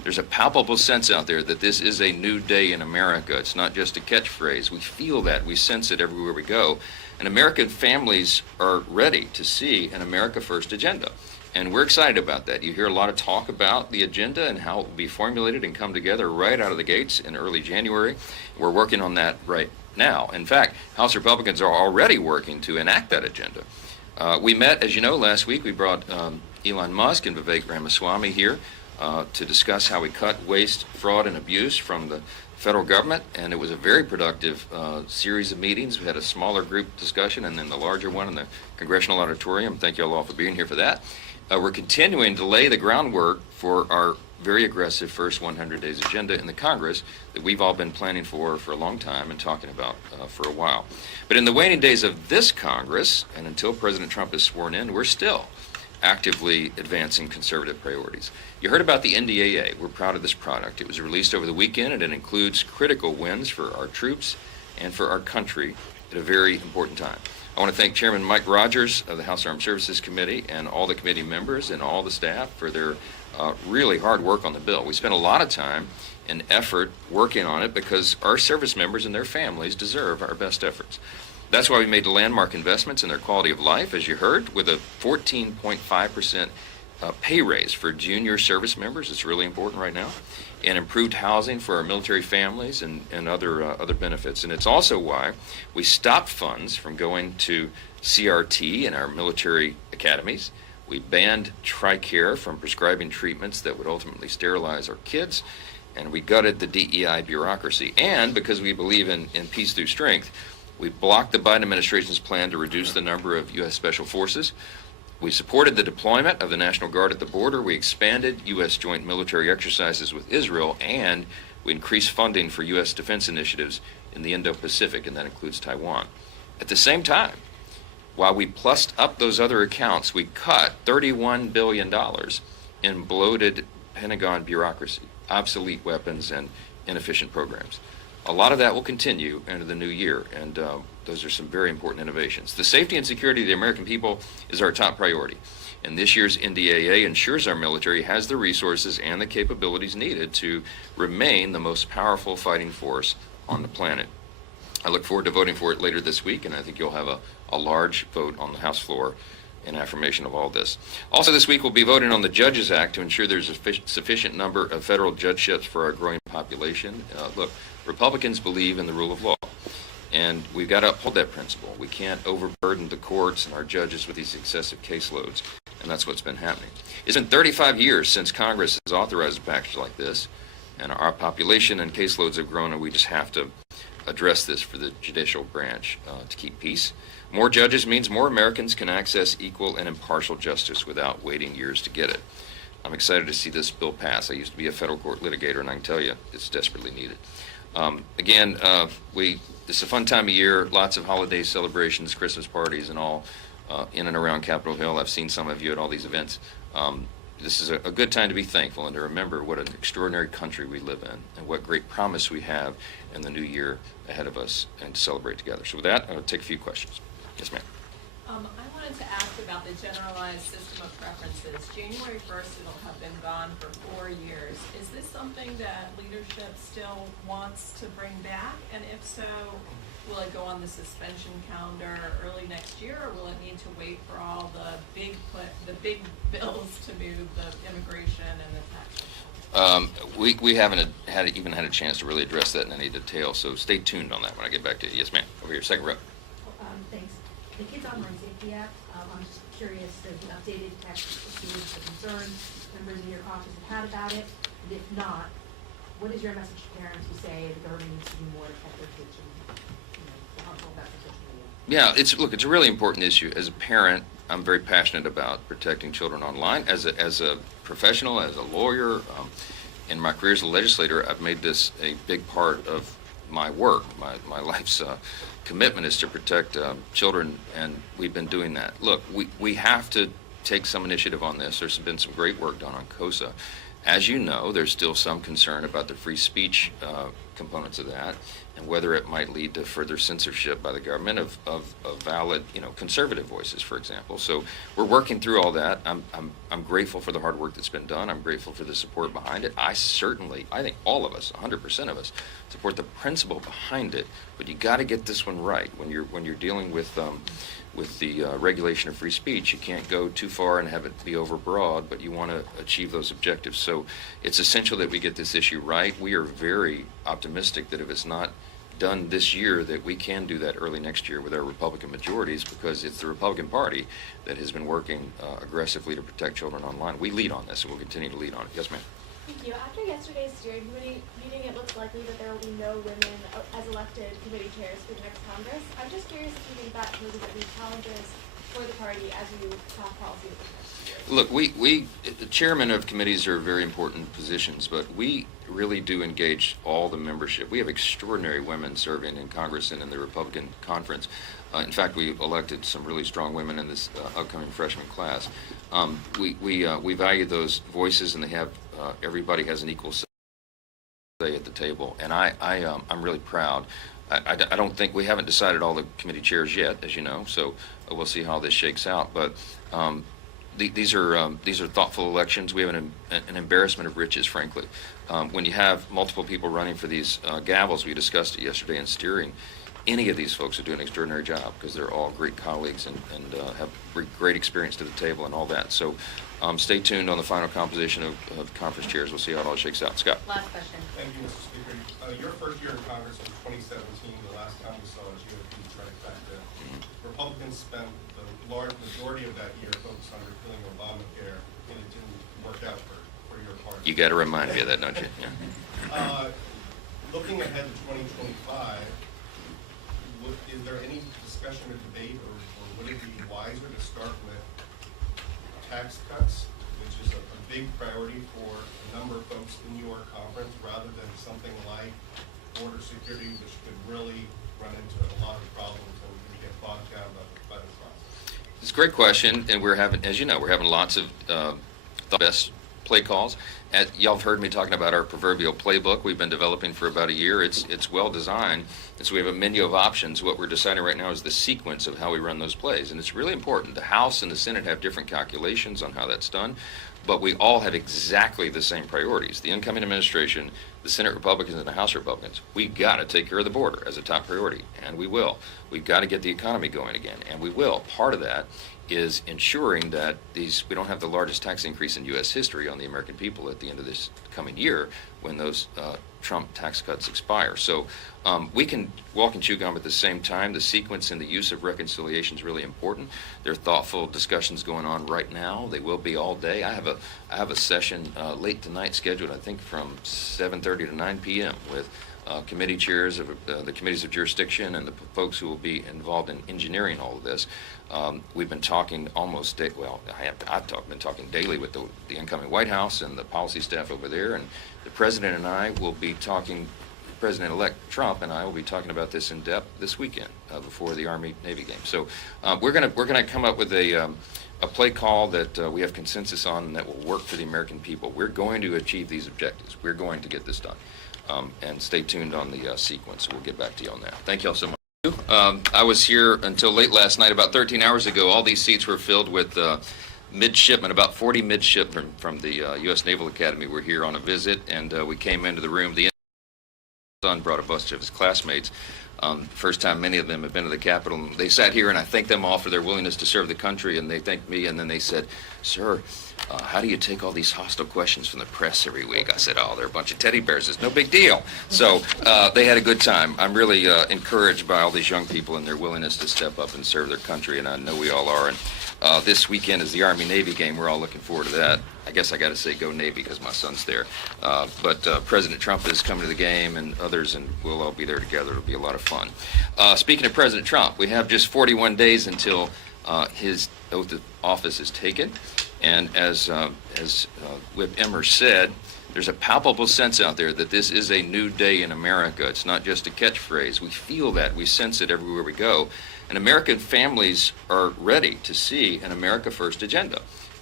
There's a palpable sense out there that this is a new day in America. It's not just a catchphrase. We feel that. We sense it everywhere we go. And American families are ready to see an America First agenda. And we're excited about that. You hear a lot of talk about the agenda and how it will be formulated and come together right out of the gates in early January. We're working on that right now. In fact, House Republicans are already working to enact that agenda. We met, as you know, last week. We brought Elon Musk and Vivek Ramaswamy here to discuss how we cut waste, fraud, and abuse from the federal government, and it was a very productive series of meetings. We had a smaller group discussion and then the larger one in the Congressional Auditorium. Thank you all for being here for that. We're continuing to lay the groundwork for our very aggressive first 100 days agenda in the Congress that we've all been planning for a long time and talking about for a while. But in the waning days of this Congress, and until President Trump is sworn in, we're still actively advancing conservative priorities. You heard about the NDAA. We're proud of this product. It was released over the weekend, and it includes critical wins for our troops and for our country at a very important time. I want to thank Chairman Mike Rogers of the House Armed Services Committee and all the committee members and all the staff for their really hard work on the bill. We spent a lot of time and effort working on it because our service members and their families deserve our best efforts. That's why we made landmark investments in their quality of life, as you heard, with a 14.5% pay raise for junior service members. It's really important right now. And improved housing for our military families and other benefits. And it's also why we stopped funds from going to CRT in our military academies. We banned TRICARE from prescribing treatments that would ultimately sterilize our kids. And we gutted the DEI bureaucracy. And because we believe in peace through strength, we blocked the Biden administration's plan to reduce the number of U.S. Special Forces. We supported the deployment of the National Guard at the border. We expanded U.S. joint military exercises with Israel, and we increased funding for U.S. defense initiatives in the Indo-Pacific, and that includes Taiwan. At the same time, while we plussed up those other accounts, we cut $31 billion in bloated Pentagon bureaucracy, obsolete weapons, and inefficient programs. A lot of that will continue into the new year, and those are some very important innovations. The safety and security of the American people is our top priority, and this year's NDAA ensures our military has the resources and the capabilities needed to remain the most powerful fighting force on the planet. I look forward to voting for it later this week, and I think you'll have a large vote on the House floor in affirmation of all this. Also this week we'll be voting on the Judges Act to ensure there's a sufficient number of federal judgeships for our growing population. Look, Republicans believe in the rule of law, and we've got to uphold that principle. We can't overburden the courts and our judges with these excessive caseloads, and that's what's been happening. It's been 35 years since Congress has authorized a package like this, and our population and caseloads have grown, and we just have to address this for the judicial branch to keep peace. More judges means more Americans can access equal and impartial justice without waiting years to get it. I'm excited to see this bill pass. I used to be a federal court litigator, and I can tell you it's desperately needed. This is a fun time of year, lots of holiday celebrations, Christmas parties, and all in and around Capitol Hill. I've seen some of you at all these events. This is a good time to be thankful and to remember what an extraordinary country we live in and what great promise we have in the new year ahead of us and to celebrate together. So with that, I'll take a few questions. Yes, ma'am. I wanted to ask about the generalized system of preferences. January 1st, it'll have been gone for 4 years. Is this something that leadership still wants to bring back? And if so, will it go on the suspension calendar early next year, or will it need to wait for all the big bills to move the immigration and the tax? We haven't even had a chance to really address that in any detail, so stay tuned on that when I get back to you. Yes, ma'am. Over here, second rep. Thanks. The Kids Online Safety Act, I'm just curious, there's an updated text issues or concerns members in your office have had about it, and if not, what is your message to parents who say the government needs to do more to protect their kids from, the harmful effects of social media? Yeah, it's a really important issue. As a parent, I'm very passionate about protecting children online. As a professional, as a lawyer, in my career as a legislator, I've made this a big part of my work. My life's commitment is to protect children, and we've been doing that. Look, we have to take some initiative on this. There's been some great work done on COSA. As you know, there's still some concern about the free speech components of that, and whether it might lead to further censorship by the government of valid, conservative voices, for example. So we're working through all that. I'm grateful for the hard work that's been done. I'm grateful for the support behind it. I think all of us, 100% of us, support the principle behind it. But you got to get this one right when you're dealing with the regulation of free speech. You can't go too far and have it be overbroad, but you want to achieve those objectives. So it's essential that we get this issue right. We are very optimistic that if it's not done this year, that we can do that early next year with our Republican majorities, because it's the Republican Party that has been working aggressively to protect children online. We lead on this, and we'll continue to lead on it. Yes, ma'am. Thank you. After yesterday's steering committee meeting, it looks likely that there will be no women as elected committee chairs for the next Congress. I'm just curious if you think that poses any challenges for the party as you craft policy with the next year. Look, the chairman of committees are very important positions, but we really do engage all the membership. We have extraordinary women serving in Congress and in the Republican conference. In fact, we elected some really strong women in this upcoming freshman class. We value those voices, and everybody has an equal say at the table. And I'm really proud. I don't think we haven't decided all the committee chairs yet, as you know. So we'll see how this shakes out. But these are thoughtful elections. We have an embarrassment of riches, frankly. When you have multiple people running for these gavels, we discussed it yesterday in steering. Any of these folks are doing an extraordinary job because they're all great colleagues and have great experience to the table and all that. So stay tuned on the final composition of conference chairs. We'll see how it all shakes out. Scott. Last question. Thank you, Mr. Speaker. Your first year in Congress was 2017. The last time we saw a GOP trifecta. Republicans spent the large majority of that year focused on repealing Obamacare, and it didn't work out for your party. You got to remind me of that, don't you? Yeah. Looking ahead to 2025, is there any discussion or debate, or would it be wiser to start with tax cuts, which is a big priority for a number of folks in your conference, rather than something like border security, which could really run into a lot of problems and get bogged down by the process? It's a great question, and we're having, as you know, lots of the best play calls. Y'all have heard me talking about our proverbial playbook we've been developing for about a year. It's well designed, and so we have a menu of options. What we're deciding right now is the sequence of how we run those plays, and it's really important. The House and the Senate have different calculations on how that's done, but we all have exactly the same priorities. The incoming administration, the Senate Republicans and the House Republicans, we got to take care of the border as a top priority, and we will. We've got to get the economy going again, and we will. Part of that is ensuring that we don't have the largest tax increase in U.S. history on the American people at the end of this coming year when those Trump tax cuts expire. So we can walk and chew gum at the same time. The sequence and the use of reconciliation is really important. There are thoughtful discussions going on right now. They will be all day. I have a session late tonight scheduled, I think, from 7:30 to 9 p.m. with committee chairs of the committees of jurisdiction and the folks who will be involved in engineering all of this. We've been talking I've been talking daily with the incoming White House and the policy staff over there, and the President and I will be talking, President-elect Trump and I will be talking about this in depth this weekend before the Army-Navy game. So we're gonna come up with a play call that we have consensus on and that will work for the American people. We're going to achieve these objectives. We're going to get this done. And stay tuned on the sequence. We'll get back to you on that. Thank you all so much. I was here until late last night. About 13 hours ago, all these seats were filled with midshipmen. About 40 midshipmen from the U.S. Naval Academy were here on a visit, and we came into the room. The son brought a bunch of his classmates. First time many of them have been to the Capitol. They sat here, and I thanked them all for their willingness to serve the country, and they thanked me, and then they said, "Sir, how do you take all these hostile questions from the press every week?" I said, "Oh, they're a bunch of teddy bears. It's no big deal." So they had a good time. I'm really encouraged by all these young people and their willingness to step up and serve their country, and I know we all are. And this weekend is the Army-Navy game. We're all looking forward to that. I guess I got to say go Navy because my son's there. But President Trump is coming to the game, and others, and we'll all be there together. It'll be a lot of fun. Speaking of President Trump, we have just 41 days until his oath of office is taken. And as Whip Emmer said, there's a palpable sense out there that this is a new day in America. It's not just a catchphrase. We feel that. We sense it everywhere we go. And American families are ready to see an America First agenda.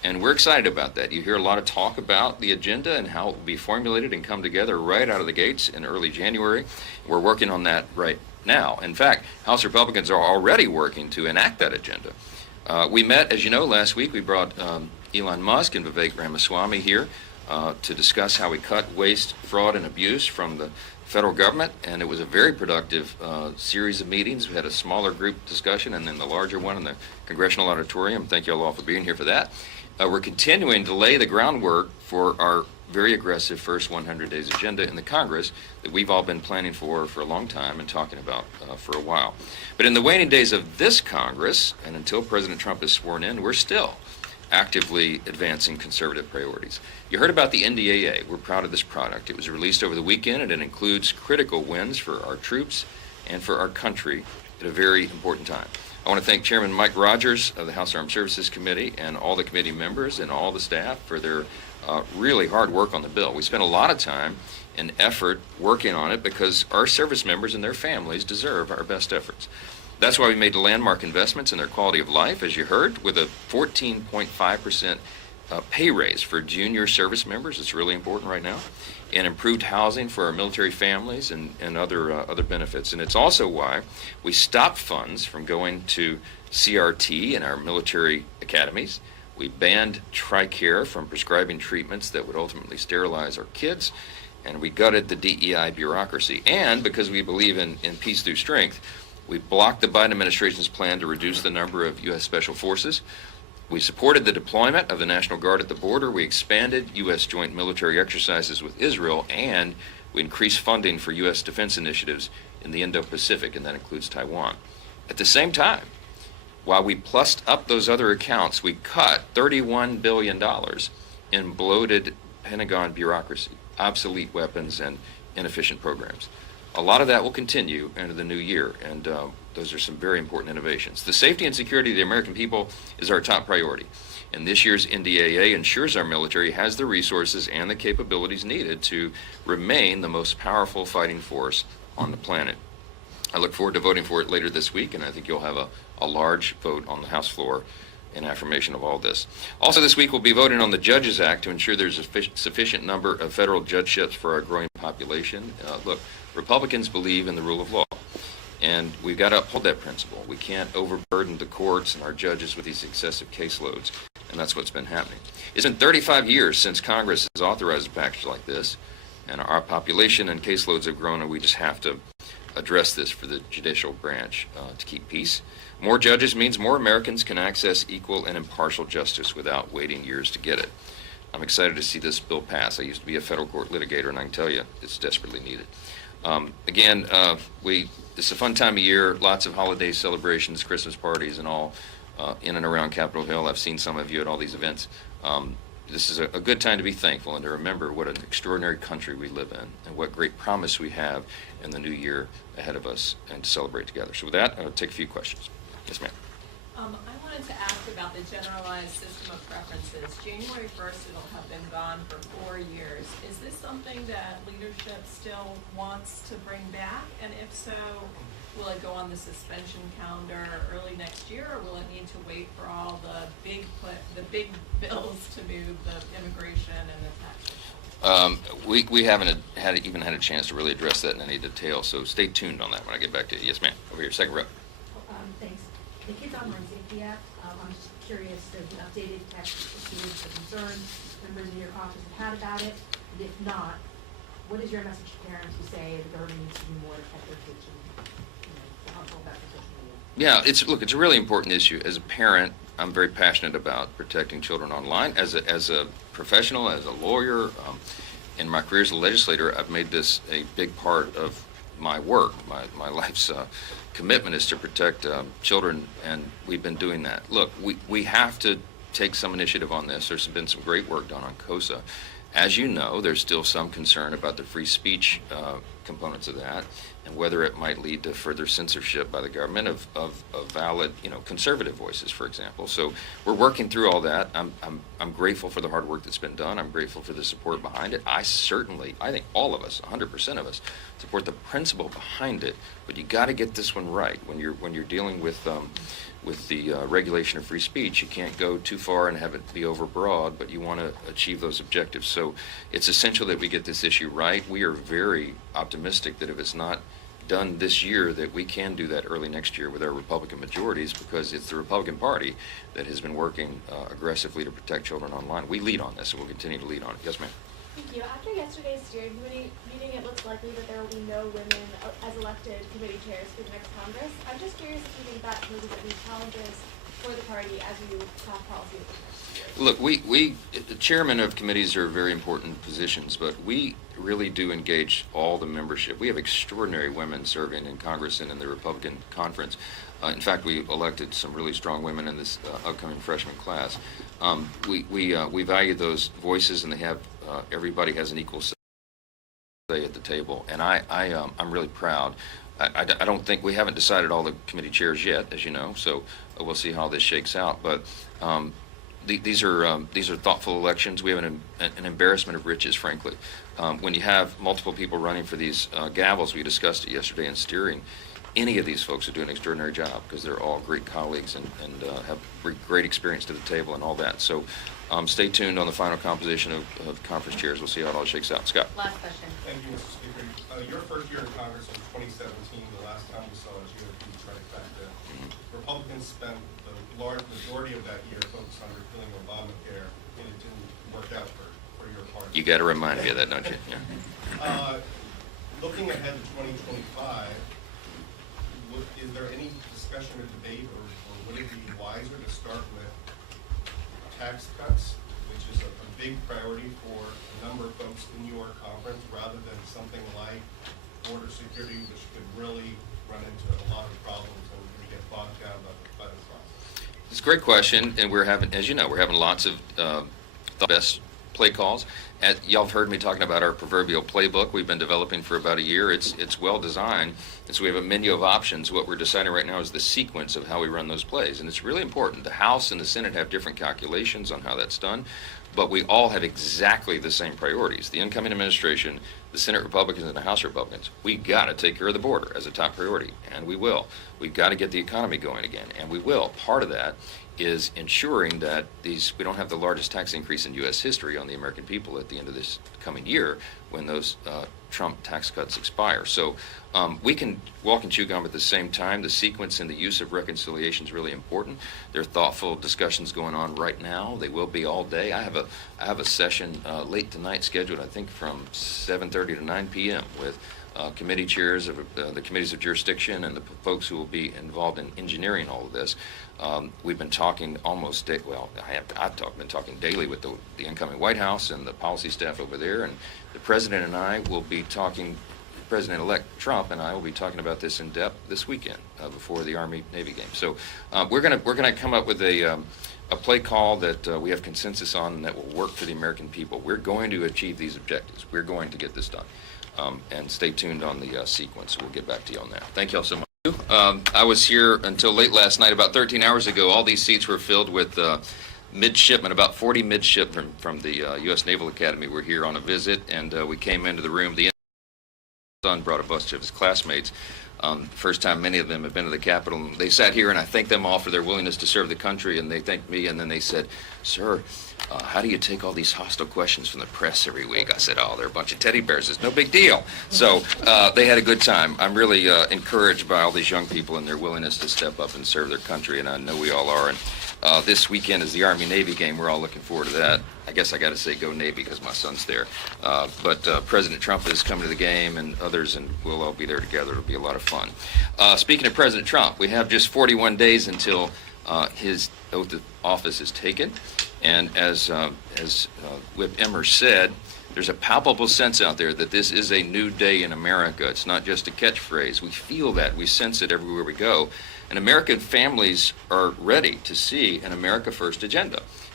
And we're excited about that. You hear a lot of talk about the agenda and how it will be formulated and come together right out of the gates in early January. We're working on that right now. In fact, House Republicans are already working to enact that agenda. We met, as you know, last week. We brought Elon Musk and Vivek Ramaswamy here to discuss how we cut waste, fraud, and abuse from the federal government, and it was a very productive series of meetings. We had a smaller group discussion and then the larger one in the Congressional Auditorium. Thank you all for being here for that. We're continuing to lay the groundwork for our very aggressive first 100 days agenda in the Congress that we've all been planning for a long time and talking about for a while. But in the waning days of this Congress, and until President Trump is sworn in, we're still actively advancing conservative priorities. You heard about the NDAA. We're proud of this product. It was released over the weekend, and it includes critical wins for our troops and for our country at a very important time. I want to thank Chairman Mike Rogers of the House Armed Services Committee and all the committee members and all the staff for their really hard work on the bill. We spent a lot of time and effort working on it because our service members and their families deserve our best efforts. That's why we made landmark investments in their quality of life, as you heard, with a 14.5% pay raise for junior service members. It's really important right now. And improved housing for our military families and other benefits. And it's also why we stopped funds from going to CRT in our military academies. We banned TRICARE from prescribing treatments that would ultimately sterilize our kids. And we gutted the DEI bureaucracy. And because we believe in peace through strength, we blocked the Biden administration's plan to reduce the number of U.S. Special Forces. We supported the deployment of the National Guard at the border. We expanded U.S. joint military exercises with Israel, and we increased funding for U.S. defense initiatives in the Indo-Pacific, and that includes Taiwan. At the same time, while we plussed up those other accounts, we cut $31 billion in bloated Pentagon bureaucracy, obsolete weapons, and inefficient programs. A lot of that will continue into the new year, and those are some very important innovations. The safety and security of the American people is our top priority, and this year's NDAA ensures our military has the resources and the capabilities needed to remain the most powerful fighting force on the planet. I look forward to voting for it later this week, and I think you'll have a large vote on the House floor in affirmation of all this. Also this week we'll be voting on the Judges Act to ensure there's a sufficient number of federal judgeships for our growing population. Look, Republicans believe in the rule of law, and we've got to uphold that principle. We can't overburden the courts and our judges with these excessive caseloads, and that's what's been happening. It's been 35 years since Congress has authorized a package like this, and our population and caseloads have grown, and we just have to address this for the judicial branch to keep peace. More judges means more Americans can access equal and impartial justice without waiting years to get it. I'm excited to see this bill pass. I used to be a federal court litigator, and I can tell you it's desperately needed. This is a fun time of year, lots of holiday celebrations, Christmas parties, and all in and around Capitol Hill. I've seen some of you at all these events. This is a good time to be thankful and to remember what an extraordinary country we live in and what great promise we have in the new year ahead of us and to celebrate together. So with that, I'll take a few questions. Yes, ma'am. I wanted to ask about the generalized system of preferences. January 1st, it'll have been gone for 4 years. Is this something that leadership still wants to bring back? And if so, will it go on the suspension calendar early next year, or will it need to wait for all the big bills to move, the immigration and the taxes? We haven't even had a chance to really address that in any detail, so stay tuned on that when I get back to you. Yes, ma'am. Over here, second row. Thanks. The Kids Online Safety Act, I'm just curious, there's an updated text issues or concerns members in your office have had about it, and if not, what is your message to parents who say the government needs to do more to protect their kids from, the harmful effects of social media? Yeah, it's a really important issue. As a parent, I'm very passionate about protecting children online. As a professional, as a lawyer, in my career as a legislator, I've made this a big part of my work. My life's commitment is to protect children, and we've been doing that. Look, we have to take some initiative on this. There's been some great work done on COSA. As you know, there's still some concern about the free speech components of that, and whether it might lead to further censorship by the government of valid, conservative voices, for example. So we're working through all that. I'm grateful for the hard work that's been done. I'm grateful for the support behind it. I think all of us, 100% of us, support the principle behind it. But you got to get this one right when you're dealing with the regulation of free speech. You can't go too far and have it be overbroad, but you want to achieve those objectives. So it's essential that we get this issue right. We are very optimistic that if it's not done this year, that we can do that early next year with our Republican majorities, because it's the Republican Party that has been working aggressively to protect children online. We lead on this, and we'll continue to lead on it. Yes, ma'am. Thank you. After yesterday's steering committee meeting, it looks likely that there will be no women as elected committee chairs for the next Congress. I'm just curious if you think that poses any challenges for the party as you craft policy over the next year. Look, the chairman of committees are very important positions, but we really do engage all the membership. We have extraordinary women serving in Congress and in the Republican conference. In fact, we elected some really strong women in this upcoming freshman class. We value those voices, and everybody has an equal say at the table, and I'm really proud. I don't think we haven't decided all the committee chairs yet, as you know, so we'll see how this shakes out. But these are thoughtful elections. We have an embarrassment of riches, frankly. When you have multiple people running for these gavels, we discussed it yesterday in steering. Any of these folks are doing an extraordinary job because they're all great colleagues and have great experience to the table and all that. So stay tuned on the final composition of conference chairs. We'll see how it all shakes out. Scott. Last question. Thank you, Mr. Speaker. Your first year in Congress was 2017, the last time we saw a GOP trifecta. Republicans spent the large majority of that year focused on repealing Obamacare, and it didn't work out for your party. You got to remind me of that, don't you? Yeah. Looking ahead to 2025, is there any discussion or debate, or would it be wiser to start with tax cuts, which is a big priority for a number of folks in your conference, rather than something like border security, which could really run into a lot of problems and we get bogged down by the process? It's a great question, and we're having, as you know, lots of the best play calls. Y'all have heard me talking about our proverbial playbook we've been developing for about a year. It's well designed, and so we have a menu of options. What we're deciding right now is the sequence of how we run those plays, and it's really important. The House and the Senate have different calculations on how that's done, but we all have exactly the same priorities. The incoming administration, the Senate Republicans and the House Republicans, we got to take care of the border as a top priority, and we will. We've got to get the economy going again, and we will. Part of that is ensuring that we don't have the largest tax increase in U.S. history on the American people at the end of this coming year when those Trump tax cuts expire. So we can walk and chew gum at the same time. The sequence and the use of reconciliation is really important. There are thoughtful discussions going on right now. They will be all day. I have a session late tonight scheduled, I think, from 7:30 to 9 p.m. with committee chairs of the committees of jurisdiction and the folks who will be involved in engineering all of this. We've been talking I've been talking daily with the incoming White House and the policy staff over there, and the President and I will be talking, President-elect Trump and I will be talking about this in depth this weekend before the Army-Navy game. So we're gonna come up with a play call that we have consensus on and that will work for the American people. We're going to achieve these objectives. We're going to get this done. And stay tuned on the sequence. We'll get back to you on that. Thank you all so much. I was here until late last night. About 13 hours ago, all these seats were filled with midshipmen. About 40 midshipmen from the U.S. Naval Academy were here on a visit, and we came into the room. The son brought a bunch of his classmates. First time many of them have been to the Capitol. They sat here, and I thanked them all for their willingness to serve the country, and they thanked me, and then they said, "Sir, how do you take all these hostile questions from the press every week?" I said, "Oh, they're a bunch of teddy bears. It's no big deal." So they had a good time. I'm really encouraged by all these young people and their willingness to step up and serve their country, and I know we all are. And this weekend is the Army-Navy game. We're all looking forward to that. I guess I got to say go Navy because my son's there. But President Trump is coming to the game, and others, and we'll all be there together. It'll be a lot of fun. Speaking of President Trump, we have just 41 days until his oath of office is taken. And as Whip Emmer said, there's a palpable sense out there that this is a new day in America. It's not just a catchphrase. We feel that. We sense it everywhere we go. And American families are ready to see an America First agenda.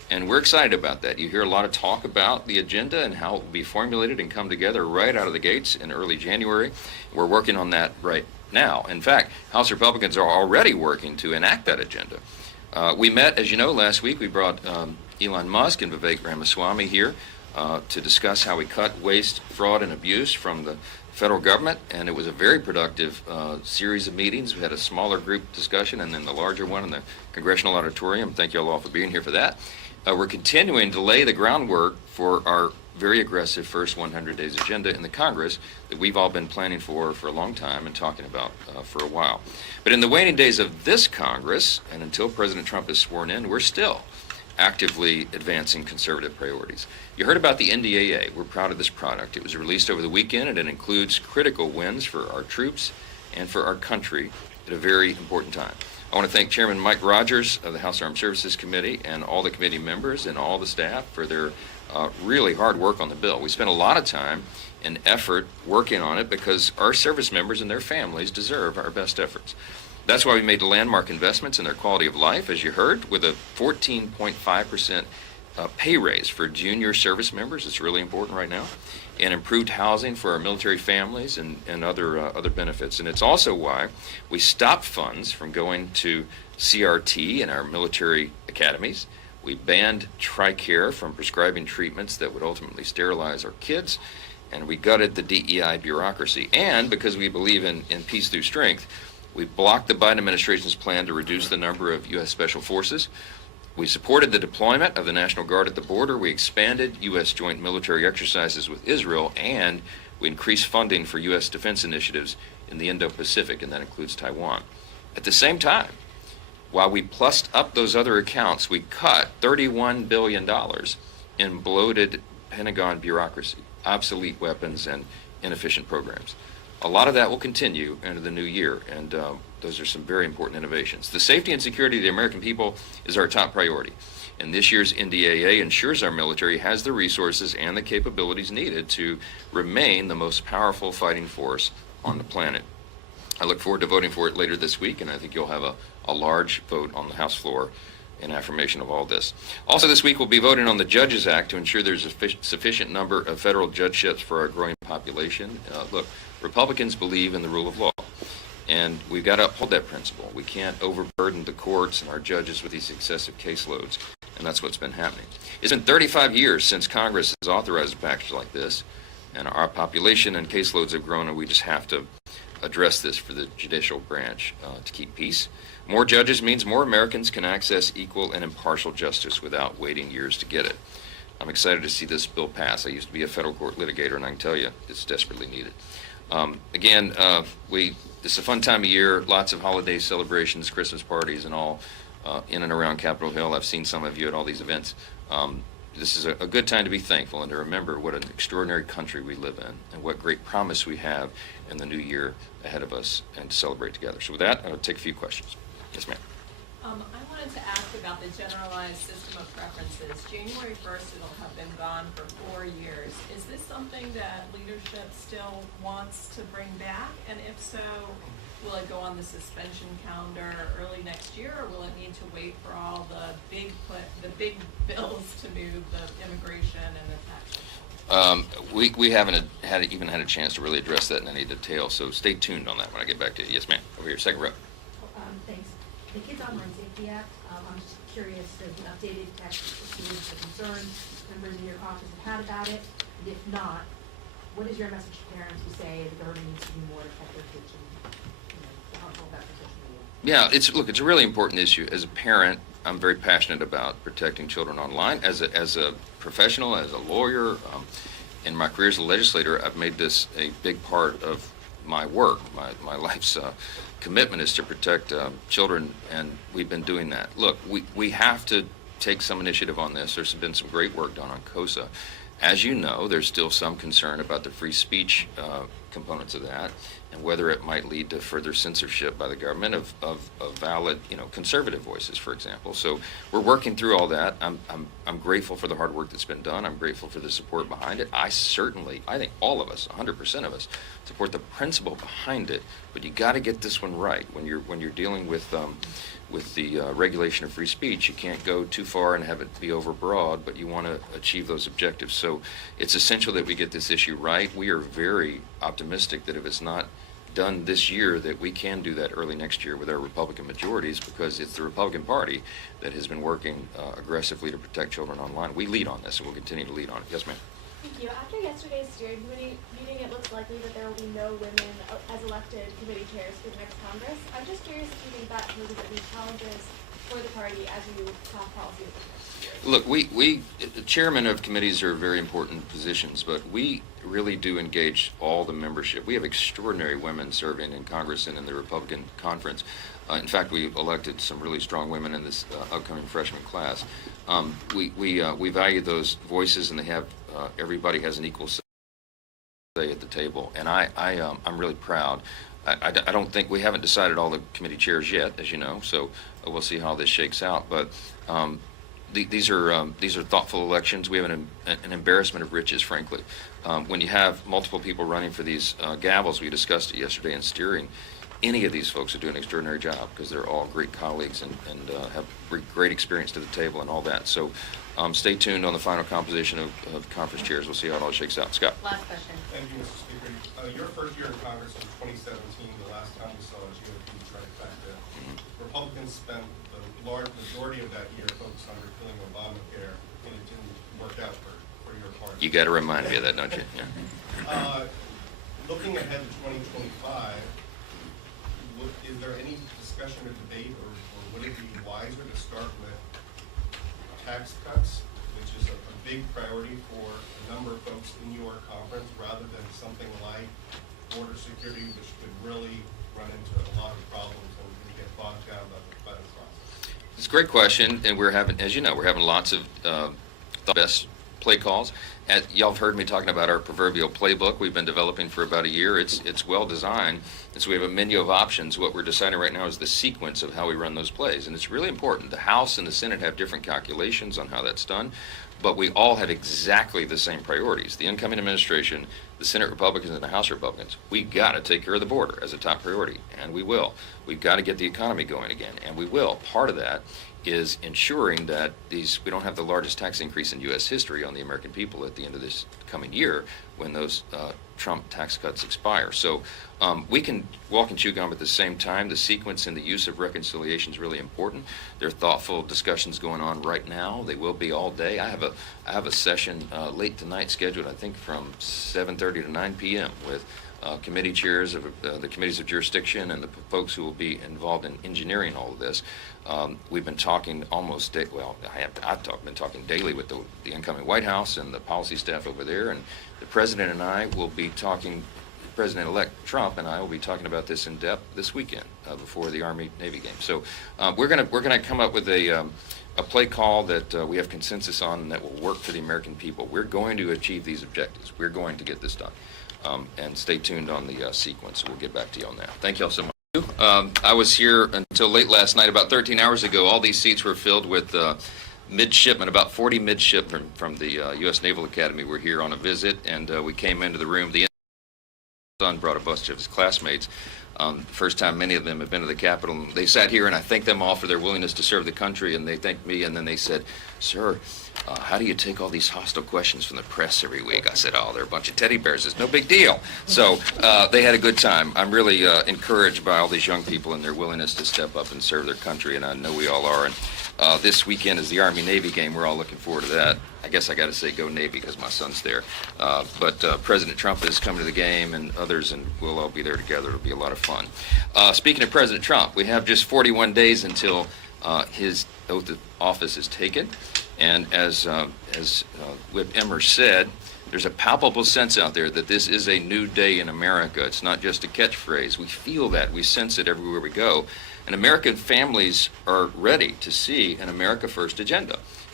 And we're excited about that. You hear a lot of talk about the agenda and how it will be formulated and come together right out of the gates in early January. We're working on that right now. In fact, House Republicans are already working to enact that agenda. We met, as you know, last week. We brought Elon Musk and Vivek Ramaswamy here to discuss how we cut waste, fraud, and abuse from the federal government, and it was a very productive series of meetings. We had a smaller group discussion and then the larger one in the Congressional Auditorium. Thank you all for being here for that. We're continuing to lay the groundwork for our very aggressive first 100 days agenda in the Congress that we've all been planning for a long time and talking about for a while. But in the waning days of this Congress, and until President Trump is sworn in, we're still actively advancing conservative priorities. You heard about the NDAA. We're proud of this product. It was released over the weekend, and it includes critical wins for our troops and for our country at a very important time. I want to thank Chairman Mike Rogers of the House Armed Services Committee and all the committee members and all the staff for their really hard work on the bill. We spent a lot of time and effort working on it because our service members and their families deserve our best efforts. That's why we made landmark investments in their quality of life, as you heard, with a 14.5% pay raise for junior service members. It's really important right now. And improved housing for our military families and other benefits. And it's also why we stopped funds from going to CRT in our military academies. We banned TRICARE from prescribing treatments that would ultimately sterilize our kids. And we gutted the DEI bureaucracy. And because we believe in peace through strength, we blocked the Biden administration's plan to reduce the number of U.S. Special Forces. We supported the deployment of the National Guard at the border. We expanded U.S. joint military exercises with Israel, and we increased funding for U.S. defense initiatives in the Indo-Pacific, and that includes Taiwan. At the same time, while we plussed up those other accounts, we cut $31 billion in bloated Pentagon bureaucracy, obsolete weapons, and inefficient programs. A lot of that will continue into the new year, and those are some very important innovations. The safety and security of the American people is our top priority, and this year's NDAA ensures our military has the resources and the capabilities needed to remain the most powerful fighting force on the planet. I look forward to voting for it later this week, and I think you'll have a large vote on the House floor in affirmation of all this. Also this week we'll be voting on the Judges Act to ensure there's a sufficient number of federal judgeships for our growing population. Look, Republicans believe in the rule of law, and we've got to uphold that principle. We can't overburden the courts and our judges with these excessive caseloads, and that's what's been happening. It's been 35 years since Congress has authorized a package like this, and our population and caseloads have grown, and we just have to address this for the judicial branch to keep peace. More judges means more Americans can access equal and impartial justice without waiting years to get it. I'm excited to see this bill pass. I used to be a federal court litigator, and I can tell you it's desperately needed. This is a fun time of year, lots of holiday celebrations, Christmas parties, and all in and around Capitol Hill. I've seen some of you at all these events. This is a good time to be thankful and to remember what an extraordinary country we live in and what great promise we have in the new year ahead of us and to celebrate together. So with that, I'll take a few questions. Yes, ma'am. I wanted to ask about the generalized system of preferences. January 1st, it'll have been gone for 4 years. Is this something that leadership still wants to bring back? And if so, will it go on the suspension calendar early next year, or will it need to wait for all the big bills to move the immigration and the tax? We haven't even had a chance to really address that in any detail, so stay tuned on that when I get back to you. Yes, ma'am. Over here, second row. Thanks. The Kids Online Safety Act, I'm just curious, does an updated text assuage the concerns members in your office have had about it? And if not, what is your message to parents who say the government needs to do more to protect their kids and, the harmful effects of social media? Yeah, it's a really important issue. As a parent, I'm very passionate about protecting children online. As a professional, as a lawyer, in my career as a legislator, I've made this a big part of my work. My life's commitment is to protect children, and we've been doing that. Look, we have to take some initiative on this. There's been some great work done on COSA. As you know, there's still some concern about the free speech components of that, and whether it might lead to further censorship by the government of valid, conservative voices, for example. So we're working through all that. I'm grateful for the hard work that's been done. I'm grateful for the support behind it. I think all of us, 100% of us, support the principle behind it. But you got to get this one right when you're dealing with the regulation of free speech. You can't go too far and have it be overbroad, but you want to achieve those objectives. So it's essential that we get this issue right. We are very optimistic that if it's not done this year, that we can do that early next year with our Republican majorities, because it's the Republican Party that has been working aggressively to protect children online. We lead on this, and we'll continue to lead on it. Yes, ma'am. Thank you. After yesterday's steering committee meeting, it looks likely that there will be no women as elected committee chairs for the next Congress. I'm just curious if you think that poses any challenges for the party as you craft policy over the next year. Look, the chairman of committees are very important positions, but we really do engage all the membership. We have extraordinary women serving in Congress and in the Republican conference. In fact, we elected some really strong women in this upcoming freshman class. We value those voices, and they have everybody has an equal say at the table, and I'm really proud. I don't think we haven't decided all the committee chairs yet, as you know, so we'll see how this shakes out. But these are thoughtful elections. We have an embarrassment of riches, frankly. When you have multiple people running for these gavels, we discussed it yesterday in steering. Any of these folks are doing an extraordinary job because they're all great colleagues and have great experience to the table and all that. So stay tuned on the final composition of conference chairs. We'll see how it all shakes out. Scott. Last question. Thank you, Mr. Speaker. Your first year in Congress was 2017, the last time we saw a GOP trifecta. Republicans spent the large majority of that year focused on repealing Obamacare, and it didn't work out for your party. You got to remind me of that, don't you? Yeah. Looking ahead to 2025, is there any discussion or debate, or would it be wiser to start with tax cuts, which is a big priority for a number of folks in your conference, rather than something like border security, which could really run into a lot of problems and get bogged down by the process? It's a great question, and we're having, as you know, we're having lots of the best play calls. Y'all have heard me talking about our proverbial playbook we've been developing for about a year. It's well designed, and so we have a menu of options. What we're deciding right now is the sequence of how we run those plays, and it's really important. The House and the Senate have different calculations on how that's done, but we all have exactly the same priorities. The incoming administration, the Senate Republicans and the House Republicans, we got to take care of the border as a top priority, and we will. We've got to get the economy going again, and we will. Part of that is ensuring that we don't have the largest tax increase in U.S. history on the American people at the end of this coming year when those Trump tax cuts expire. So we can walk and chew gum at the same time. The sequence and the use of reconciliation is really important. There are thoughtful discussions going on right now. They will be all day. I have a session late tonight scheduled, I think, from 7:30 to 9 p.m. with committee chairs of the committees of jurisdiction and the folks who will be involved in engineering all of this. We've been talking I've been talking daily with the incoming White House and the policy staff over there, and the President and I will be talking, President-elect Trump and I will be talking about this in depth this weekend before the Army-Navy game. So we're gonna come up with a play call that we have consensus on and that will work for the American people. We're going to achieve these objectives. We're going to get this done. And stay tuned on the sequence. We'll get back to you on that. Thank you all so much. I was here until late last night. About 13 hours ago, all these seats were filled with midshipmen. About 40 midshipmen from the U.S. Naval Academy were here on a visit, and we came into the room. The son brought a bunch of his classmates. First time many of them have been to the Capitol. They sat here, and I thanked them all for their willingness to serve the country, and they thanked me, and then they said, "Sir, how do you take all these hostile questions from the press every week?" I said, "Oh, they're a bunch of teddy bears. It's no big deal." So they had a good time. I'm really encouraged by all these young people and their willingness to step up and serve their country, and I know we all are. And this weekend is the Army-Navy game. We're all looking forward to that. I guess I got to say go Navy because my son's there. But President Trump is coming to the game, and others, and we'll all be there together. It'll be a lot of fun. Speaking of President Trump, we have just 41 days until his oath of office is taken. And as Whip Emmer said, there's a palpable sense out there that this is a new day in America. It's not just a catchphrase. We feel that. We sense it everywhere we go. And American families are ready to see an America First agenda.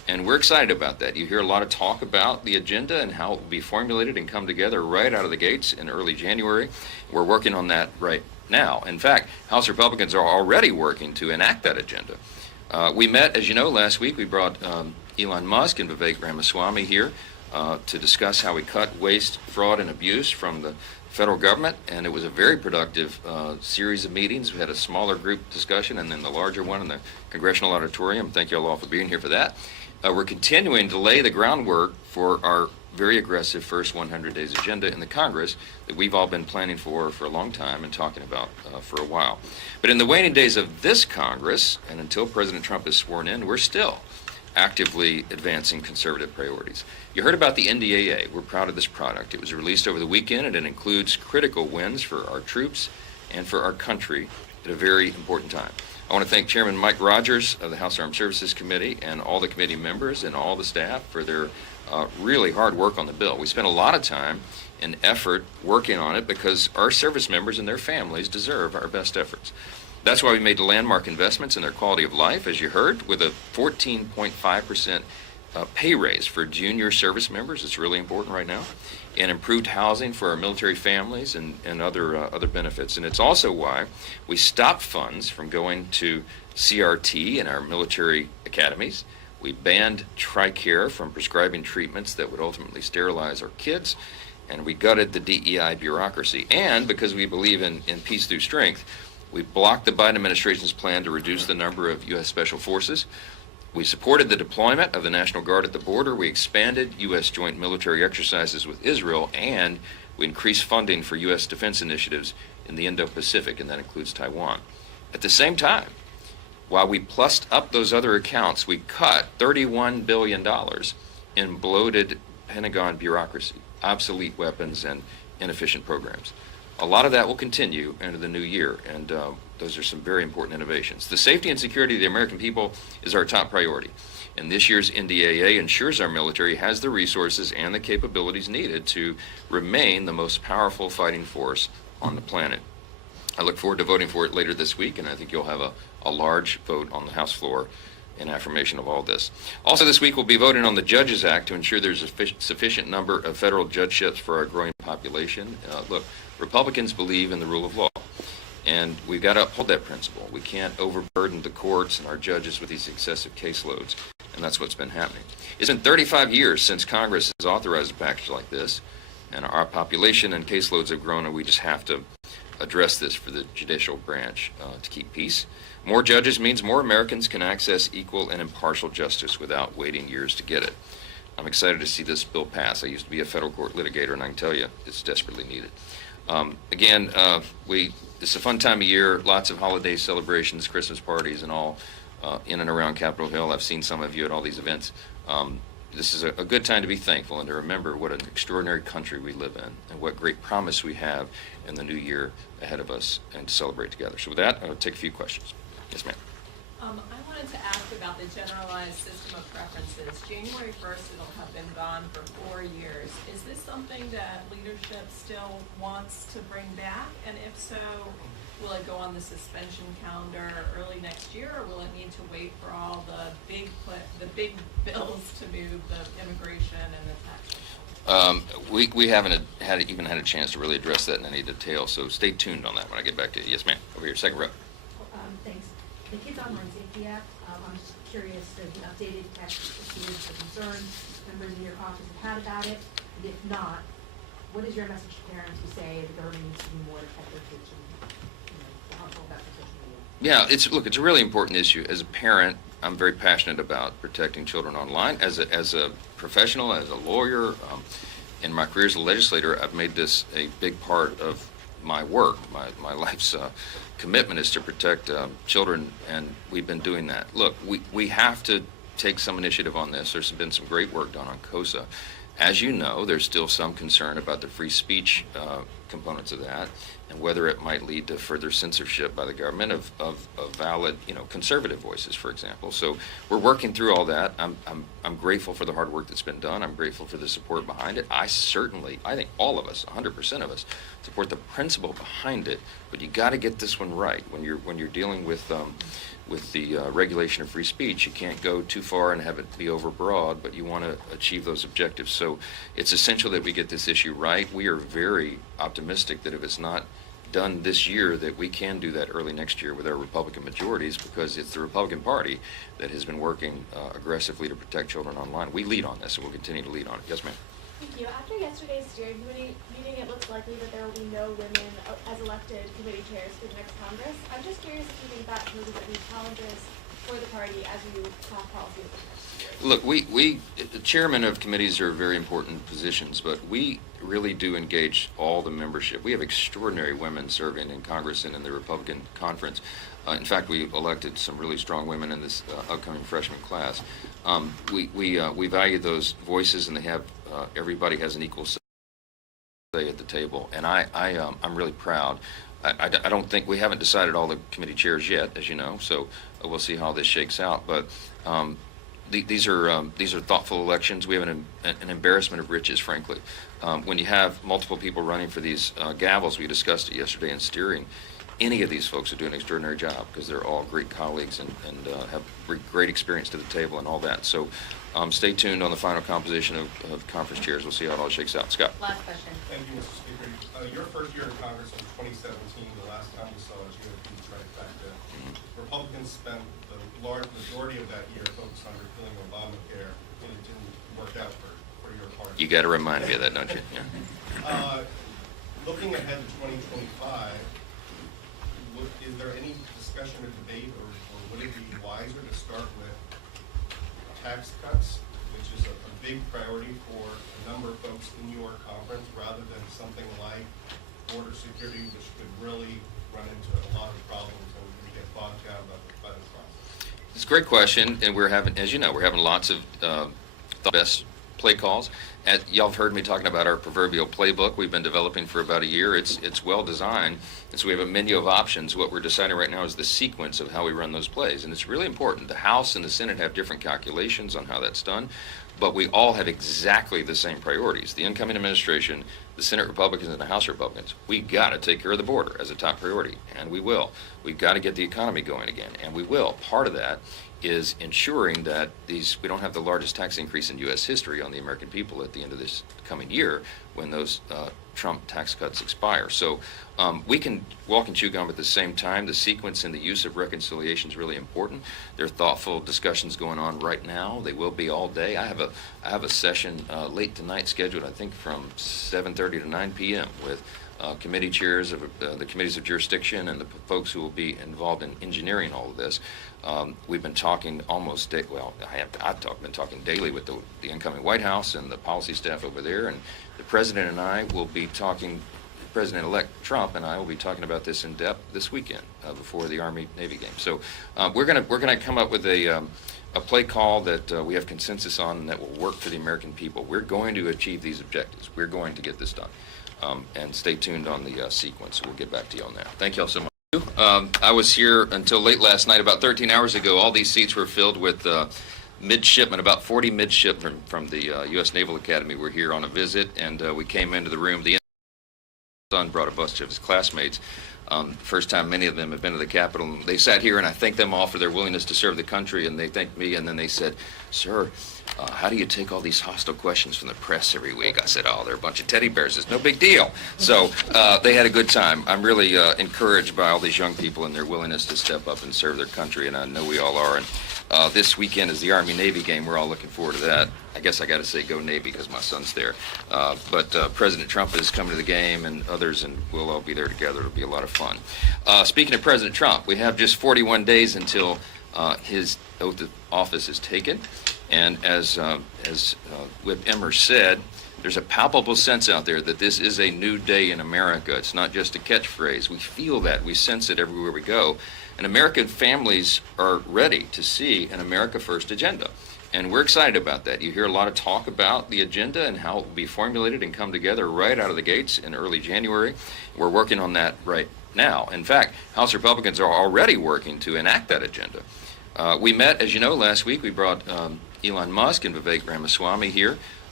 And we're excited about that. You hear a lot of talk about the agenda and how it will be formulated and come together right out of the gates in early January. We're working on that right now. In fact, House Republicans are already working to enact that agenda. We met, as you know, last week. We brought Elon Musk and Vivek Ramaswamy here to discuss how we cut waste, fraud, and abuse from the federal government, and it was a very productive series of meetings. We had a smaller group discussion and then the larger one in the Congressional Auditorium. Thank you all for being here for that. We're continuing to lay the groundwork for our very aggressive first 100 days agenda in the Congress that we've all been planning for a long time and talking about for a while. But in the waning days of this Congress, and until President Trump is sworn in, we're still actively advancing conservative priorities. You heard about the NDAA. We're proud of this product. It was released over the weekend, and it includes critical wins for our troops and for our country at a very important time. I want to thank Chairman Mike Rogers of the House Armed Services Committee and all the committee members and all the staff for their really hard work on the bill. We spent a lot of time and effort working on it because our service members and their families deserve our best efforts. That's why we made landmark investments in their quality of life, as you heard, with a 14.5% pay raise for junior service members. It's really important right now. And improved housing for our military families and other benefits. And it's also why we stopped funds from going to CRT in our military academies. We banned TRICARE from prescribing treatments that would ultimately sterilize our kids. And we gutted the DEI bureaucracy. And because we believe in peace through strength, we blocked the Biden administration's plan to reduce the number of U.S. Special Forces. We supported the deployment of the National Guard at the border. We expanded U.S. joint military exercises with Israel, and we increased funding for U.S. defense initiatives in the Indo-Pacific, and that includes Taiwan. At the same time, while we plussed up those other accounts, we cut $31 billion in bloated Pentagon bureaucracy, obsolete weapons, and inefficient programs. A lot of that will continue into the new year, and those are some very important innovations. The safety and security of the American people is our top priority, and this year's NDAA ensures our military has the resources and the capabilities needed to remain the most powerful fighting force on the planet. I look forward to voting for it later this week, and I think you'll have a large vote on the House floor in affirmation of all this. Also this week we'll be voting on the Judges Act to ensure there's a sufficient number of federal judgeships for our growing population. Look, Republicans believe in the rule of law, and we've got to uphold that principle. We can't overburden the courts and our judges with these excessive caseloads, and that's what's been happening. It's been 35 years since Congress has authorized a package like this, and our population and caseloads have grown, and we just have to address this for the judicial branch to keep peace. More judges means more Americans can access equal and impartial justice without waiting years to get it. I'm excited to see this bill pass. I used to be a federal court litigator, and I can tell you it's desperately needed. It's a fun time of year, lots of holiday celebrations, Christmas parties, and all in and around Capitol Hill. I've seen some of you at all these events. This is a good time to be thankful and to remember what an extraordinary country we live in and what great promise we have in the new year ahead of us and to celebrate together. So with that, I'll take a few questions. Yes, ma'am. I wanted to ask about the generalized system of preferences. January 1st, it'll have been gone for 4 years. Is this something that leadership still wants to bring back? And if so, will it go on the suspension calendar early next year, or will it need to wait for all the big bills to move, the immigration and the tax? We haven't even had a chance to really address that in any detail, so stay tuned on that when I get back to you. Yes, ma'am. Over here, second row. Thanks. The Kids Online Safety Act, I'm just curious, the updated text issues, the concerns members in your office have had about it, and if not, what is your message to parents who say the government needs to do more to protect their kids and harmful about social media? Yeah, it's a really important issue. As a parent, I'm very passionate about protecting children online. As a professional, as a lawyer, in my career as a legislator, I've made this a big part of my work. My life's commitment is to protect children, and we've been doing that. Look, we have to take some initiative on this. There's been some great work done on COSA. As you know, there's still some concern about the free speech components of that and whether it might lead to further censorship by the government of valid, conservative voices, for example. So we're working through all that. I'm grateful for the hard work that's been done. I'm grateful for the support behind it. I think all of us, 100% of us, support the principle behind it. But you got to get this one right when you're dealing with with the regulation of free speech. You can't go too far and have it be overbroad, but you want to achieve those objectives. So it's essential that we get this issue right. We are very optimistic that if it's not done this year, that we can do that early next year with our Republican majorities, because it's the Republican Party that has been working aggressively to protect children online. We lead on this, and we'll continue to lead on it. Yes, ma'am. Thank you. After yesterday's steering committee meeting, it looks likely that there will be no women as elected committee chairs for the next Congress. I'm just curious if you think that poses any challenges for the party as you craft policy over the next year. Look, the chairman of committees are very important positions, but we really do engage all the membership. We have extraordinary women serving in Congress and in the Republican conference. In fact, we elected some really strong women in this upcoming freshman class. We value those voices, and they have everybody has an equal say at the table, and I'm really proud. I don't think we haven't decided all the committee chairs yet, as you know, so we'll see how this shakes out. But these are thoughtful elections. We have an embarrassment of riches, frankly. When you have multiple people running for these gavels, we discussed it yesterday in steering. Any of these folks are doing an extraordinary job because they're all great colleagues and have great experience to the table and all that. So stay tuned on the final composition of conference chairs. We'll see how it all shakes out. Scott. Last question. Thank you, Mr. Speaker. Your first year in Congress was 2017. The last time we saw a GOP trifecta. Republicans spent the large majority of that year focused on repealing Obamacare, and it didn't work out for your party. You got to remind me of that, don't you? Yeah. Looking ahead to 2025, is there any discussion or debate, or would it be wiser to start with tax cuts, which is a big priority for a number of folks in your conference, rather than something like border security, which could really run into a lot of problems and get bogged down by the process? It's a great question, and we're having, as you know, we're having lots of best play calls. Y'all have heard me talking about our proverbial playbook we've been developing for about a year. It's well designed, and so we have a menu of options. What we're deciding right now is the sequence of how we run those plays, and it's really important. The House and the Senate have different calculations on how that's done, but we all have exactly the same priorities. The incoming administration, the Senate Republicans and the House Republicans, we got to take care of the border as a top priority, and we will. We've got to get the economy going again, and we will. Part of that is ensuring that we don't have the largest tax increase in U.S. history on the American people at the end of this coming year when those Trump tax cuts expire. So we can walk and chew gum at the same time. The sequence and the use of reconciliation is really important. There are thoughtful discussions going on right now. They will be all day. I have a session late tonight scheduled, I think, from 7:30 to 9 p.m. with committee chairs of the committees of jurisdiction and the folks who will be involved in engineering all of this. We've been talking I've been talking daily with the incoming White House and the policy staff over there, and the President and I will be talking, President-elect Trump and I will be talking about this in depth this weekend before the Army-Navy game. So we're gonna come up with a play call that we have consensus on and that will work for the American people. We're going to achieve these objectives. We're going to get this done. And stay tuned on the sequence. We'll get back to you on that. Thank you all so much. I was here until late last night. About 13 hours ago, all these seats were filled with midshipmen. About 40 midshipmen from the U.S. Naval Academy were here on a visit, and we came into the room. The son brought a bunch of his classmates. First time many of them have been to the Capitol. They sat here, and I thanked them all for their willingness to serve the country, and they thanked me, and then they said, "Sir, how do you take all these hostile questions from the press every week?" I said, "Oh, they're a bunch of teddy bears. It's no big deal." So they had a good time. I'm really encouraged by all these young people and their willingness to step up and serve their country, and I know we all are. And this weekend is the Army-Navy game. We're all looking forward to that. I guess I got to say go Navy because my son's there. But President Trump is coming to the game, and others, and we'll all be there together. It'll be a lot of fun. Speaking of President Trump, we have just 41 days until his oath of office is taken. And as Whip Emmer said, there's a palpable sense out there that this is a new day in America. It's not just a catchphrase. We feel that. We sense it everywhere we go. And American families are ready to see an America First agenda. And we're excited about that. You hear a lot of talk about the agenda and how it will be formulated and come together right out of the gates in early January. We're working on that right now. In fact, House Republicans are already working to enact that agenda. We met, as you know, last week. We brought Elon Musk and Vivek Ramaswamy here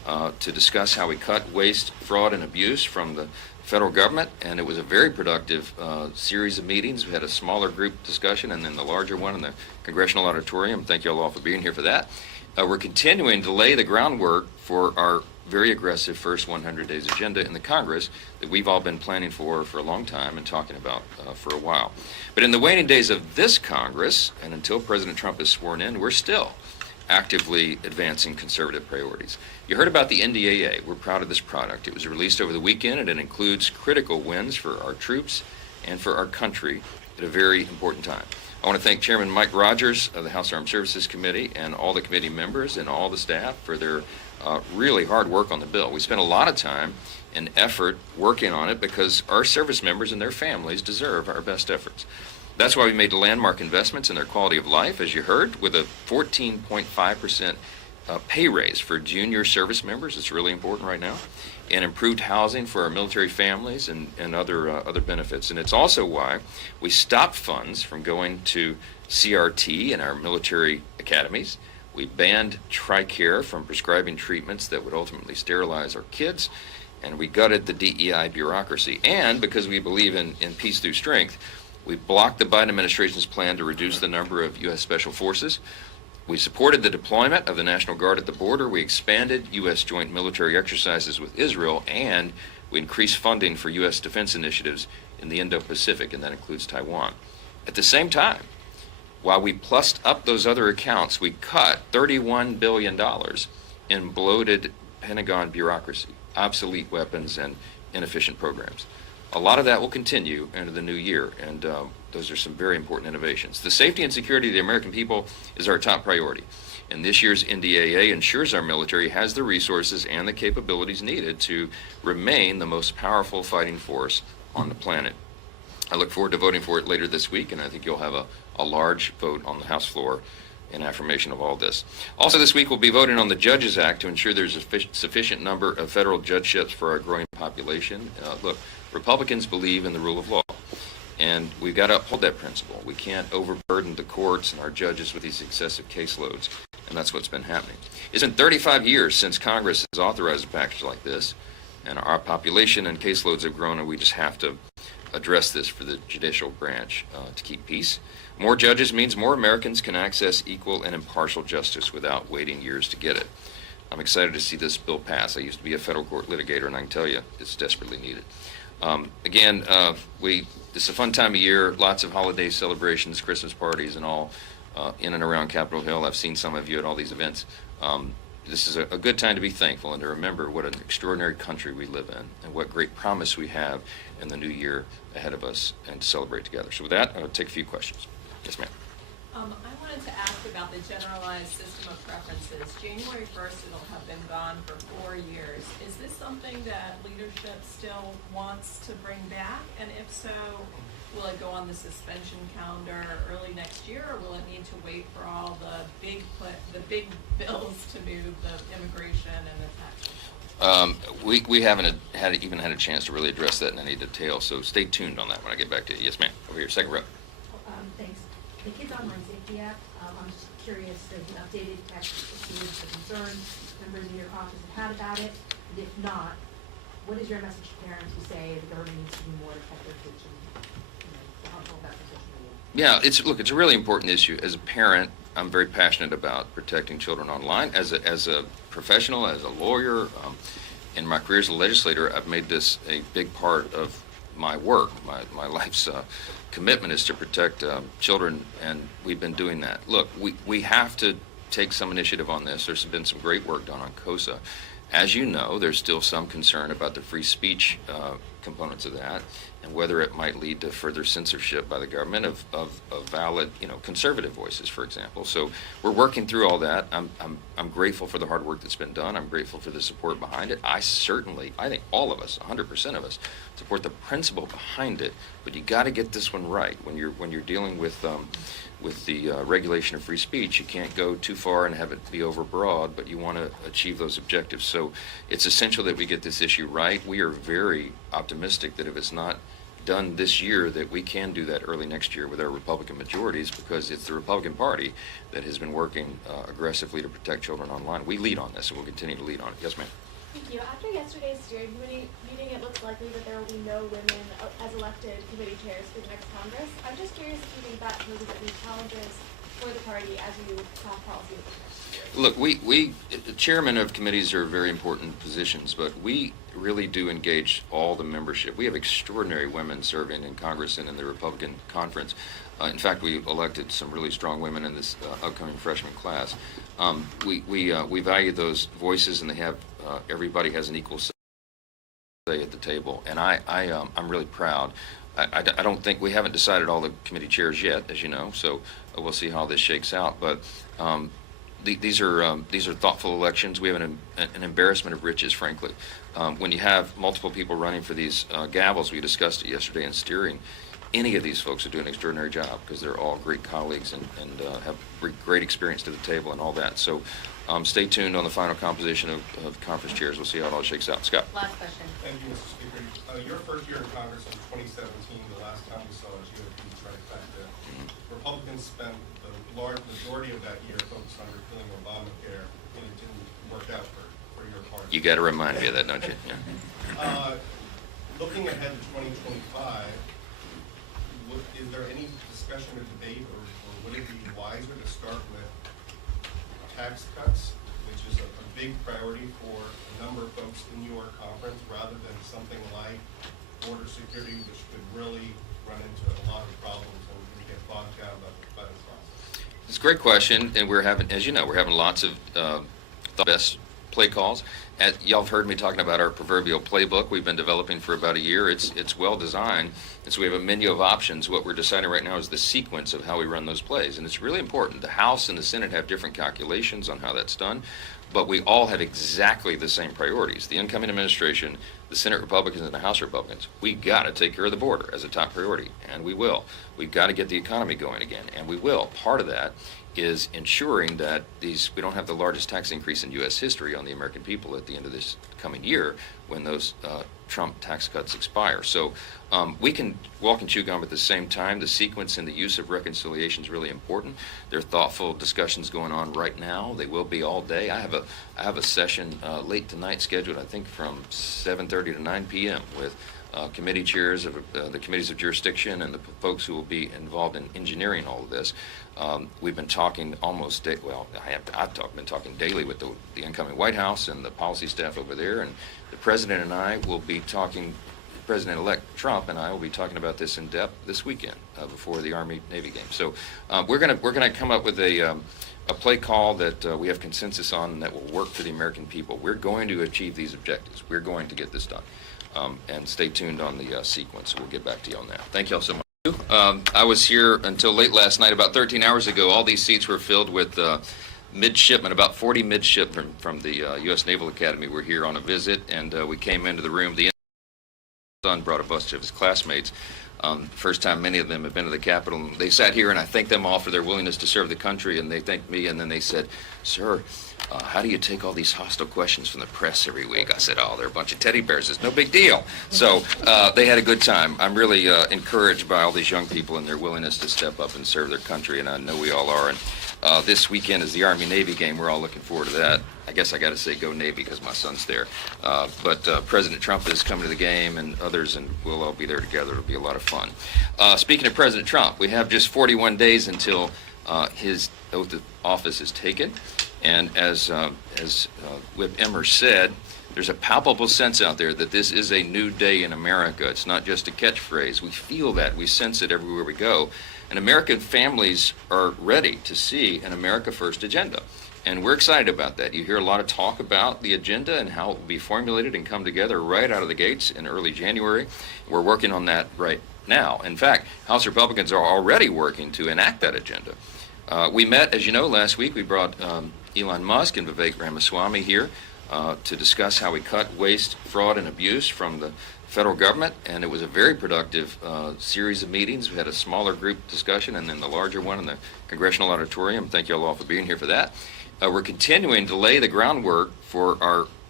to discuss how we cut waste, fraud, and abuse from the federal government, and it was a very productive series of meetings. We had a smaller group discussion and then the larger one in the Congressional Auditorium. Thank you all for being here for that. We're continuing to lay the groundwork for our very aggressive first 100 days agenda in the Congress that we've all been planning for a long time and talking about for a while. But in the waning days of this Congress, and until President Trump is sworn in, we're still actively advancing conservative priorities. You heard about the NDAA. We're proud of this product. It was released over the weekend, and it includes critical wins for our troops and for our country at a very important time. I want to thank Chairman Mike Rogers of the House Armed Services Committee and all the committee members and all the staff for their really hard work on the bill. We spent a lot of time and effort working on it because our service members and their families deserve our best efforts. That's why we made landmark investments in their quality of life, as you heard, with a 14.5% pay raise for junior service members. It's really important right now. And improved housing for our military families and other benefits. And it's also why we stopped funds from going to CRT in our military academies. We banned TRICARE from prescribing treatments that would ultimately sterilize our kids. And we gutted the DEI bureaucracy. And because we believe in peace through strength, we blocked the Biden administration's plan to reduce the number of U.S. Special Forces. We supported the deployment of the National Guard at the border. We expanded U.S. joint military exercises with Israel, and we increased funding for U.S. defense initiatives in the Indo-Pacific, and that includes Taiwan. At the same time, while we plussed up those other accounts, we cut $31 billion in bloated Pentagon bureaucracy, obsolete weapons, and inefficient programs. A lot of that will continue into the new year, and those are some very important innovations. The safety and security of the American people is our top priority, and this year's NDAA ensures our military has the resources and the capabilities needed to remain the most powerful fighting force on the planet. I look forward to voting for it later this week, and I think you'll have a large vote on the House floor in affirmation of all this. Also this week we'll be voting on the Judges Act to ensure there's a sufficient number of federal judgeships for our growing population. Look, Republicans believe in the rule of law, and we've got to uphold that principle. We can't overburden the courts and our judges with these excessive caseloads, and that's what's been happening. It's been 35 years since Congress has authorized a package like this, and our population and caseloads have grown, and we just have to address this for the judicial branch to keep peace. More judges means more Americans can access equal and impartial justice without waiting years to get it. I'm excited to see this bill pass. I used to be a federal court litigator, and I can tell you it's desperately needed. It's a fun time of year, lots of holiday celebrations, Christmas parties, and all in and around Capitol Hill. I've seen some of you at all these events. This is a good time to be thankful and to remember what an extraordinary country we live in and what great promise we have in the new year ahead of us and to celebrate together. So with that, I'll take a few questions. Yes, ma'am. I wanted to ask about the generalized system of preferences. January 1st, it'll have been gone for 4 years. Is this something that leadership still wants to bring back? And if so, will it go on the suspension calendar early next year, or will it need to wait for all the big bills to move, the immigration and the tax? We haven't even had a chance to really address that in any detail, so stay tuned on that when I get back to you. Yes, ma'am. Over here, second row. Thanks. The Kids Online Safety Act, I'm just curious, there's an updated text issues or concerns members in your office have had about it, and if not, what is your message to parents who say the government needs to do more to protect their kids and, the harmful effects of social media? Yeah, it's a really important issue. As a parent, I'm very passionate about protecting children online. As a professional, as a lawyer, in my career as a legislator, I've made this a big part of my work. My life's commitment is to protect children, and we've been doing that. Look, we have to take some initiative on this. There's been some great work done on COSA. As you know, there's still some concern about the free speech components of that, and whether it might lead to further censorship by the government of valid, conservative voices, for example. So we're working through all that. I'm grateful for the hard work that's been done. I'm grateful for the support behind it. I think all of us, 100% of us, support the principle behind it. But you got to get this one right when you're dealing with the regulation of free speech. You can't go too far and have it be overbroad, but you want to achieve those objectives. So it's essential that we get this issue right. We are very optimistic that if it's not done this year that we can do that early next year with our Republican majorities, because it's the Republican Party that has been working aggressively to protect children online. We lead on this, and we'll continue to lead on it. Yes, ma'am. Thank you. After yesterday's steering committee meeting, it looks likely that there will be no women as elected committee chairs for the next Congress. I'm just curious if you think that poses any challenges for the party as you craft policy with the next year. Look, the chairmen of committees are very important positions, but we really do engage all the membership. We have extraordinary women serving in Congress and in the Republican conference. In fact, we elected some really strong women in this upcoming freshman class. We value those voices, and they have everybody has an equal say at the table, and I'm really proud. I don't think we haven't decided all the committee chairs yet, as you know, so we'll see how this shakes out. But these are thoughtful elections. We have an embarrassment of riches, frankly. When you have multiple people running for these gavels, we discussed it yesterday in steering. Any of these folks are doing an extraordinary job because they're all great colleagues and have great experience to the table and all that. So stay tuned on the final composition of conference chairs. We'll see how it all shakes out. Scott. Last question. Thank you, Mr. Speaker. Your first year in Congress was 2017, the last time we saw a GOP trifecta. Republicans spent the large majority of that year focused on repealing Obamacare, and it didn't work out for your party. You got to remind me of that, don't you? Yeah. Looking ahead to 2025, is there any discussion or debate, or would it be wiser to start with tax cuts, which is a big priority for a number of folks in your conference, rather than something like border security, which could really run into a lot of problems and we get bogged down by the process? It's a great question, and we're having, as you know, we're having lots of the best play calls. Y'all have heard me talking about our proverbial playbook we've been developing for about a year. It's well designed, and so we have a menu of options. What we're deciding right now is the sequence of how we run those plays, and it's really important. The House and the Senate have different calculations on how that's done, but we all have exactly the same priorities. The incoming administration, the Senate Republicans and the House Republicans, we got to take care of the border as a top priority, and we will. We've got to get the economy going again, and we will. Part of that is ensuring that we don't have the largest tax increase in U.S. history on the American people at the end of this coming year when those Trump tax cuts expire. So we can walk and chew gum at the same time. The sequence and the use of reconciliation is really important. There are thoughtful discussions going on right now. They will be all day. I have a session late tonight scheduled, I think, from 7:30 to 9 p.m. with committee chairs of the committees of jurisdiction and the folks who will be involved in engineering all of this. We've been talking almost been talking daily with the incoming White House and the policy staff over there, and the President and I will be talking. President-elect Trump and I will be talking about this in depth this weekend before the Army-Navy game. So we're gonna come up with a play call that we have consensus on and that will work for the American people. We're going to achieve these objectives. We're going to get this done. And stay tuned on the sequence. We'll get back to you on that. Thank you all so much. I was here until late last night. About 13 hours ago, all these seats were filled with midshipmen. About 40 midshipmen from the U.S. Naval Academy were here on a visit, and we came into the room. The son brought a bunch of his classmates. First time many of them have been to the Capitol. They sat here, and I thanked them all for their willingness to serve the country, and they thanked me, and then they said, "Sir, how do you take all these hostile questions from the press every week?" I said, "Oh, they're a bunch of teddy bears. It's no big deal." So they had a good time. I'm really encouraged by all these young people and their willingness to step up and serve their country, and I know we all are. And this weekend is the Army-Navy game. We're all looking forward to that. I guess I got to say go Navy because my son's there. But President Trump is coming to the game, and others, and we'll all be there together. It'll be a lot of fun. Speaking of President Trump, we have just 41 days until his oath of office is taken. And as Whip Emmer said, there's a palpable sense out there that this is a new day in America. It's not just a catchphrase. We feel that. We sense it everywhere we go. And American families are ready to see an America First agenda. And we're excited about that. You hear a lot of talk about the agenda and how it will be formulated and come together right out of the gates in early January. We're working on that right now. In fact, House Republicans are already working to enact that agenda. We met, as you know, last week. We brought Elon Musk and Vivek Ramaswamy here to discuss how we cut waste, fraud, and abuse from the federal government, and it was a very productive series of meetings. We had a smaller group discussion and then the larger one in the Congressional Auditorium. Thank you all for being here for that. We're continuing to lay the groundwork for our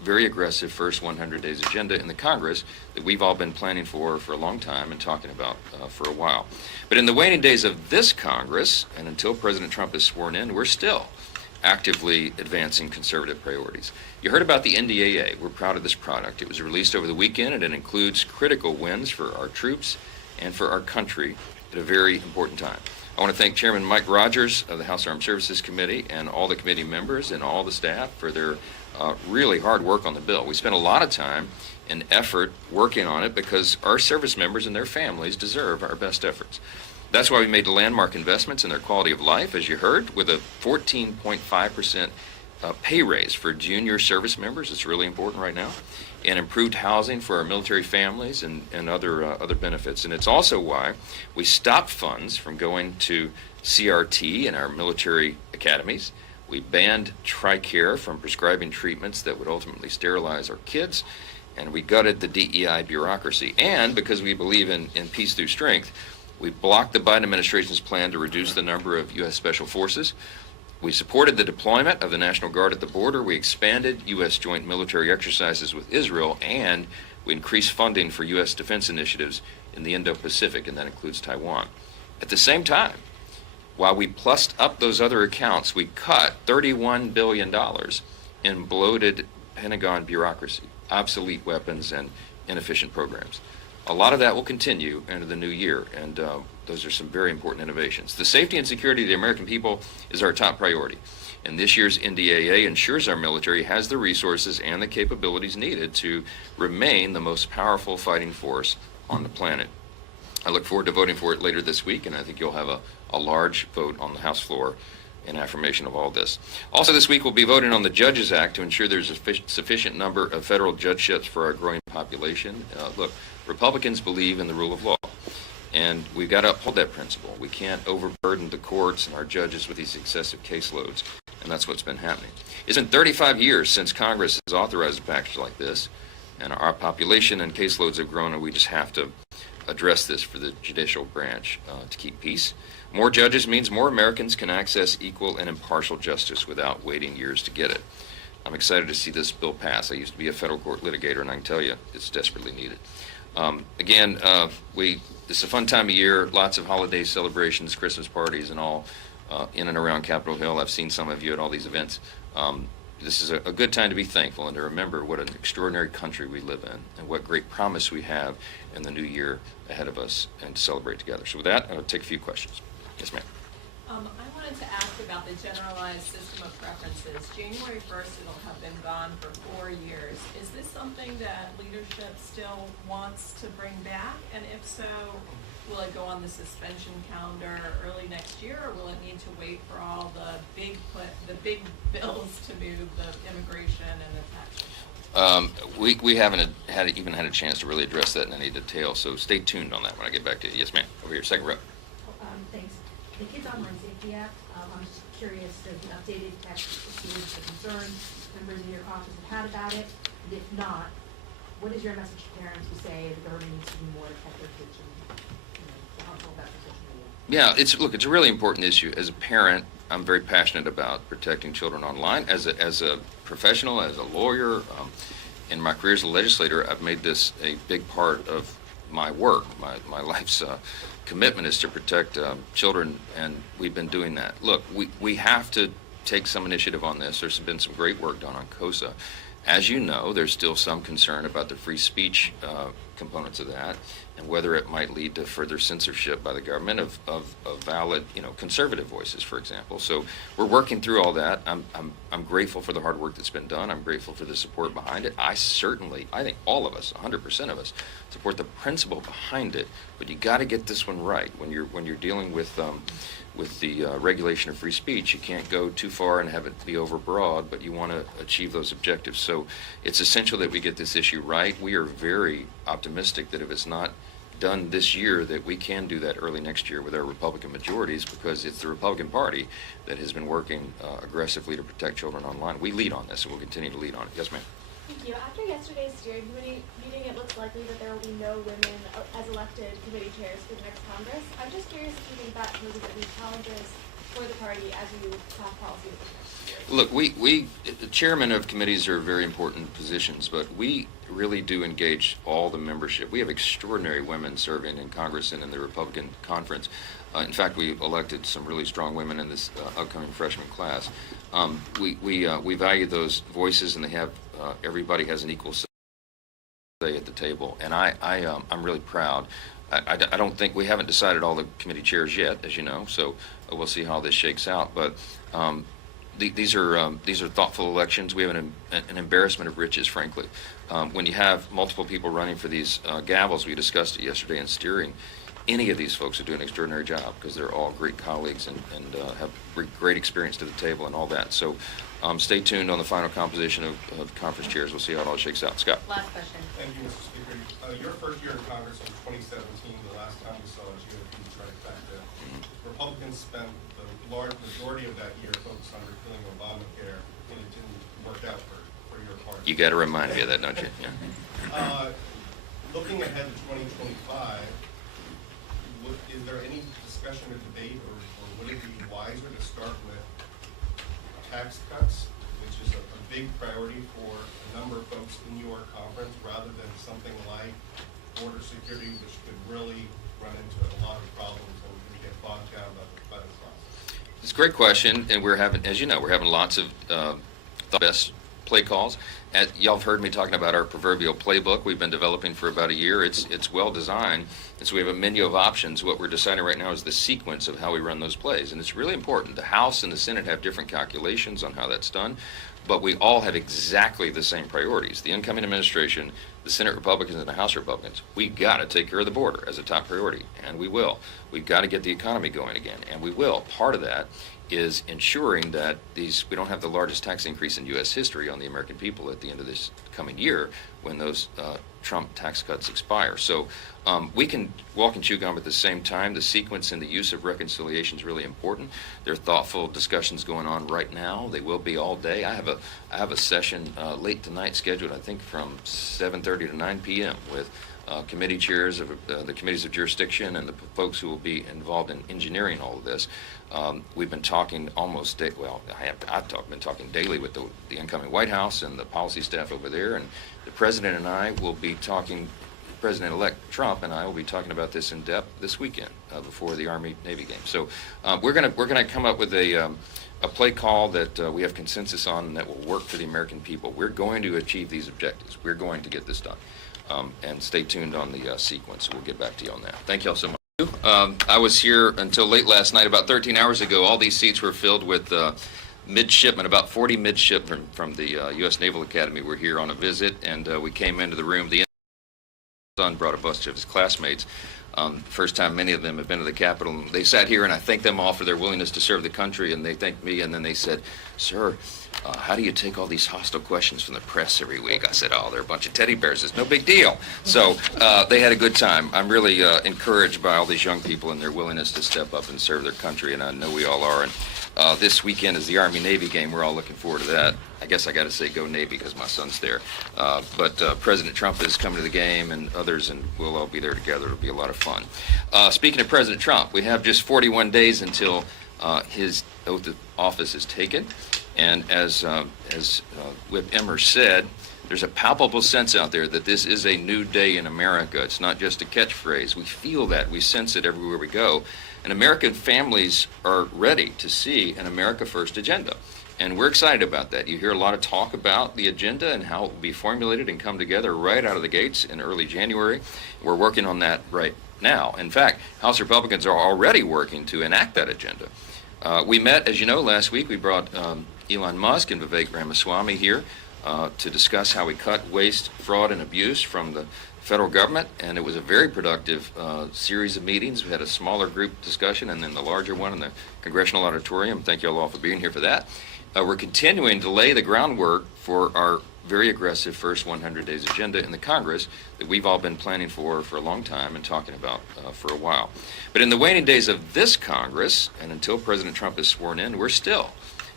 very aggressive first 100 days agenda in the Congress that we've all been planning for a long time and talking about for a while. But in the waning days of this Congress, and until President Trump is sworn in, we're still actively advancing conservative priorities. You heard about the NDAA. We're proud of this product. It was released over the weekend, and it includes critical wins for our troops and for our country at a very important time. I want to thank Chairman Mike Rogers of the House Armed Services Committee and all the committee members and all the staff for their really hard work on the bill. We spent a lot of time and effort working on it because our service members and their families deserve our best efforts. That's why we made landmark investments in their quality of life, as you heard, with a 14.5% pay raise for junior service members. It's really important right now. And improved housing for our military families and other benefits. And it's also why we stopped funds from going to CRT in our military academies. We banned TRICARE from prescribing treatments that would ultimately sterilize our kids. And we gutted the DEI bureaucracy. And because we believe in peace through strength, we blocked the Biden administration's plan to reduce the number of U.S. Special Forces. We supported the deployment of the National Guard at the border. We expanded U.S. joint military exercises with Israel, and we increased funding for U.S. defense initiatives in the Indo-Pacific, and that includes Taiwan. At the same time, while we plussed up those other accounts, we cut $31 billion in bloated Pentagon bureaucracy, obsolete weapons, and inefficient programs. A lot of that will continue into the new year, and those are some very important innovations. The safety and security of the American people is our top priority, and this year's NDAA ensures our military has the resources and the capabilities needed to remain the most powerful fighting force on the planet. I look forward to voting for it later this week, and I think you'll have a large vote on the House floor in affirmation of all this. Also this week we'll be voting on the Judges Act to ensure there's a sufficient number of federal judgeships for our growing population. Look, Republicans believe in the rule of law, and we've got to uphold that principle. We can't overburden the courts and our judges with these excessive caseloads, and that's what's been happening. It's been 35 years since Congress has authorized a package like this, and our population and caseloads have grown, and we just have to address this for the judicial branch to keep peace. More judges means more Americans can access equal and impartial justice without waiting years to get it. I'm excited to see this bill pass. I used to be a federal court litigator, and I can tell you it's desperately needed. This is a fun time of year, lots of holiday celebrations, Christmas parties, and all in and around Capitol Hill. I've seen some of you at all these events. This is a good time to be thankful and to remember what an extraordinary country we live in and what great promise we have in the new year ahead of us and to celebrate together. So with that, I'll take a few questions. Yes, ma'am. I wanted to ask about the generalized system of preferences. January 1st, it'll have been gone for 4 years. Is this something that leadership still wants to bring back? And if so, will it go on the suspension calendar early next year, or will it need to wait for all the big bills to move, the immigration and the tax? We haven't even had a chance to really address that in any detail, so stay tuned on that when I get back to you. Yes, ma'am. Over here, second row. Thanks. The Kids Online Safety Act, I'm just curious, does the updated text include the concerns members of your office have had about it? And if not, what is your message to parents who say the government needs to do more to protect their kids and, the harmful effects of social media? Yeah, it's a really important issue. As a parent, I'm very passionate about protecting children online. As a professional, as a lawyer, in my career as a legislator, I've made this a big part of my work. My life's commitment is to protect children, and we've been doing that. Look, we have to take some initiative on this. There's been some great work done on COSA. As you know, there's still some concern about the free speech components of that and whether it might lead to further censorship by the government of valid, conservative voices, for example. So we're working through all that. I'm grateful for the hard work that's been done. I'm grateful for the support behind it. I think all of us, 100% of us, support the principle behind it. But you got to get this one right when you're dealing with the regulation of free speech. You can't go too far and have it be overbroad, but you want to achieve those objectives. So it's essential that we get this issue right. We are very optimistic that if it's not done this year, that we can do that early next year with our Republican majorities, because it's the Republican Party that has been working aggressively to protect children online. We lead on this, and we'll continue to lead on it. Yes, ma'am. Thank you. After yesterday's steering committee meeting, it looks likely that there will be no women as elected committee chairs for the next Congress. I'm just curious if you think that poses any challenges for the party as you craft policy with the next year. Look, we chairmen of committees are very important positions, but we really do engage all the membership. We have extraordinary women serving in Congress and in the Republican conference. In fact, we elected some really strong women in this upcoming freshman class. We value those voices, and they have everybody has an equal say at the table, and I'm really proud. I don't think we haven't decided all the committee chairs yet, as you know, so we'll see how this shakes out. But these are thoughtful elections. We have an embarrassment of riches, frankly. When you have multiple people running for these gavels, we discussed it yesterday in steering. Any of these folks are doing an extraordinary job because they're all great colleagues and have great experience to the table and all that. So stay tuned on the final composition of conference chairs. We'll see how it all shakes out. Scott. Last question. Thank you, Mr. Speaker. Your first year in Congress was 2017, the last time we saw a GOP trifecta. Republicans spent the large majority of that year focused on repealing Obamacare, and it didn't work out for your party. You got to remind me of that, don't you? Yeah. Looking ahead to 2025, is there any discussion or debate, or would it be wiser to start with tax cuts, which is a big priority for a number of folks in your conference, rather than something like border security, which could really run into a lot of problems and get bogged down by the process? It's a great question, and we're having, as you know, we're having lots of the best play calls. Y'all have heard me talking about our proverbial playbook we've been developing for about a year. It's well designed, and so we have a menu of options. What we're deciding right now is the sequence of how we run those plays, and it's really important. The House and the Senate have different calculations on how that's done, but we all have exactly the same priorities. The incoming administration, the Senate Republicans and the House Republicans, we've got to take care of the border as a top priority, and we will. We've got to get the economy going again, and we will. Part of that is ensuring that we don't have the largest tax increase in U.S. history on the American people at the end of this coming year when those Trump tax cuts expire. So we can walk and chew gum at the same time. The sequence and the use of reconciliation is really important. There are thoughtful discussions going on right now. They will be all day. I have a session late tonight scheduled, I think, from 7:30 to 9 p.m. with committee chairs of the committees of jurisdiction and the folks who will be involved in engineering all of this. We've been talking I've been talking daily with the incoming White House and the policy staff over there, and the President and I will be talking, President-elect Trump and I will be talking about this in depth this weekend before the Army-Navy game. So we're gonna come up with a play call that we have consensus on and that will work for the American people. We're going to achieve these objectives. We're going to get this done. And stay tuned on the sequence. We'll get back to you on that. Thank you all so much. I was here until late last night. About 13 hours ago, all these seats were filled with midshipmen. About 40 midshipmen from the U.S. Naval Academy were here on a visit, and we came into the room. The son brought a bunch of his classmates. First time many of them have been to the Capitol. And they sat here, and I thanked them all for their willingness to serve the country, and they thanked me, and then they said, "Sir, how do you take all these hostile questions from the press every week?" I said, "Oh, they're a bunch of teddy bears. It's no big deal." So they had a good time. I'm really encouraged by all these young people and their willingness to step up and serve their country, and I know we all are. And this weekend is the Army-Navy game. We're all looking forward to that. I guess I got to say go Navy because my son's there. But President Trump is coming to the game, and others, and we'll all be there together. It'll be a lot of fun. Speaking of President Trump, we have just 41 days until his oath of office is taken. And as Whip Emmer said, there's a palpable sense out there that this is a new day in America. It's not just a catchphrase. We feel that. We sense it everywhere we go. And American families are ready to see an America First agenda. And we're excited about that. You hear a lot of talk about the agenda and how it will be formulated and come together right out of the gates in early January. We're working on that right now. In fact, House Republicans are already working to enact that agenda. We met, as you know, last week. We brought Elon Musk and Vivek Ramaswamy here to discuss how we cut waste, fraud, and abuse from the federal government, and it was a very productive series of meetings. We had a smaller group discussion and then the larger one in the Congressional Auditorium. Thank you all for being here for that. We're continuing to lay the groundwork for our very aggressive first 100 days agenda in the Congress that we've all been planning for a long time and talking about for a while. But in the waning days of this Congress, and until President Trump is sworn in, we're still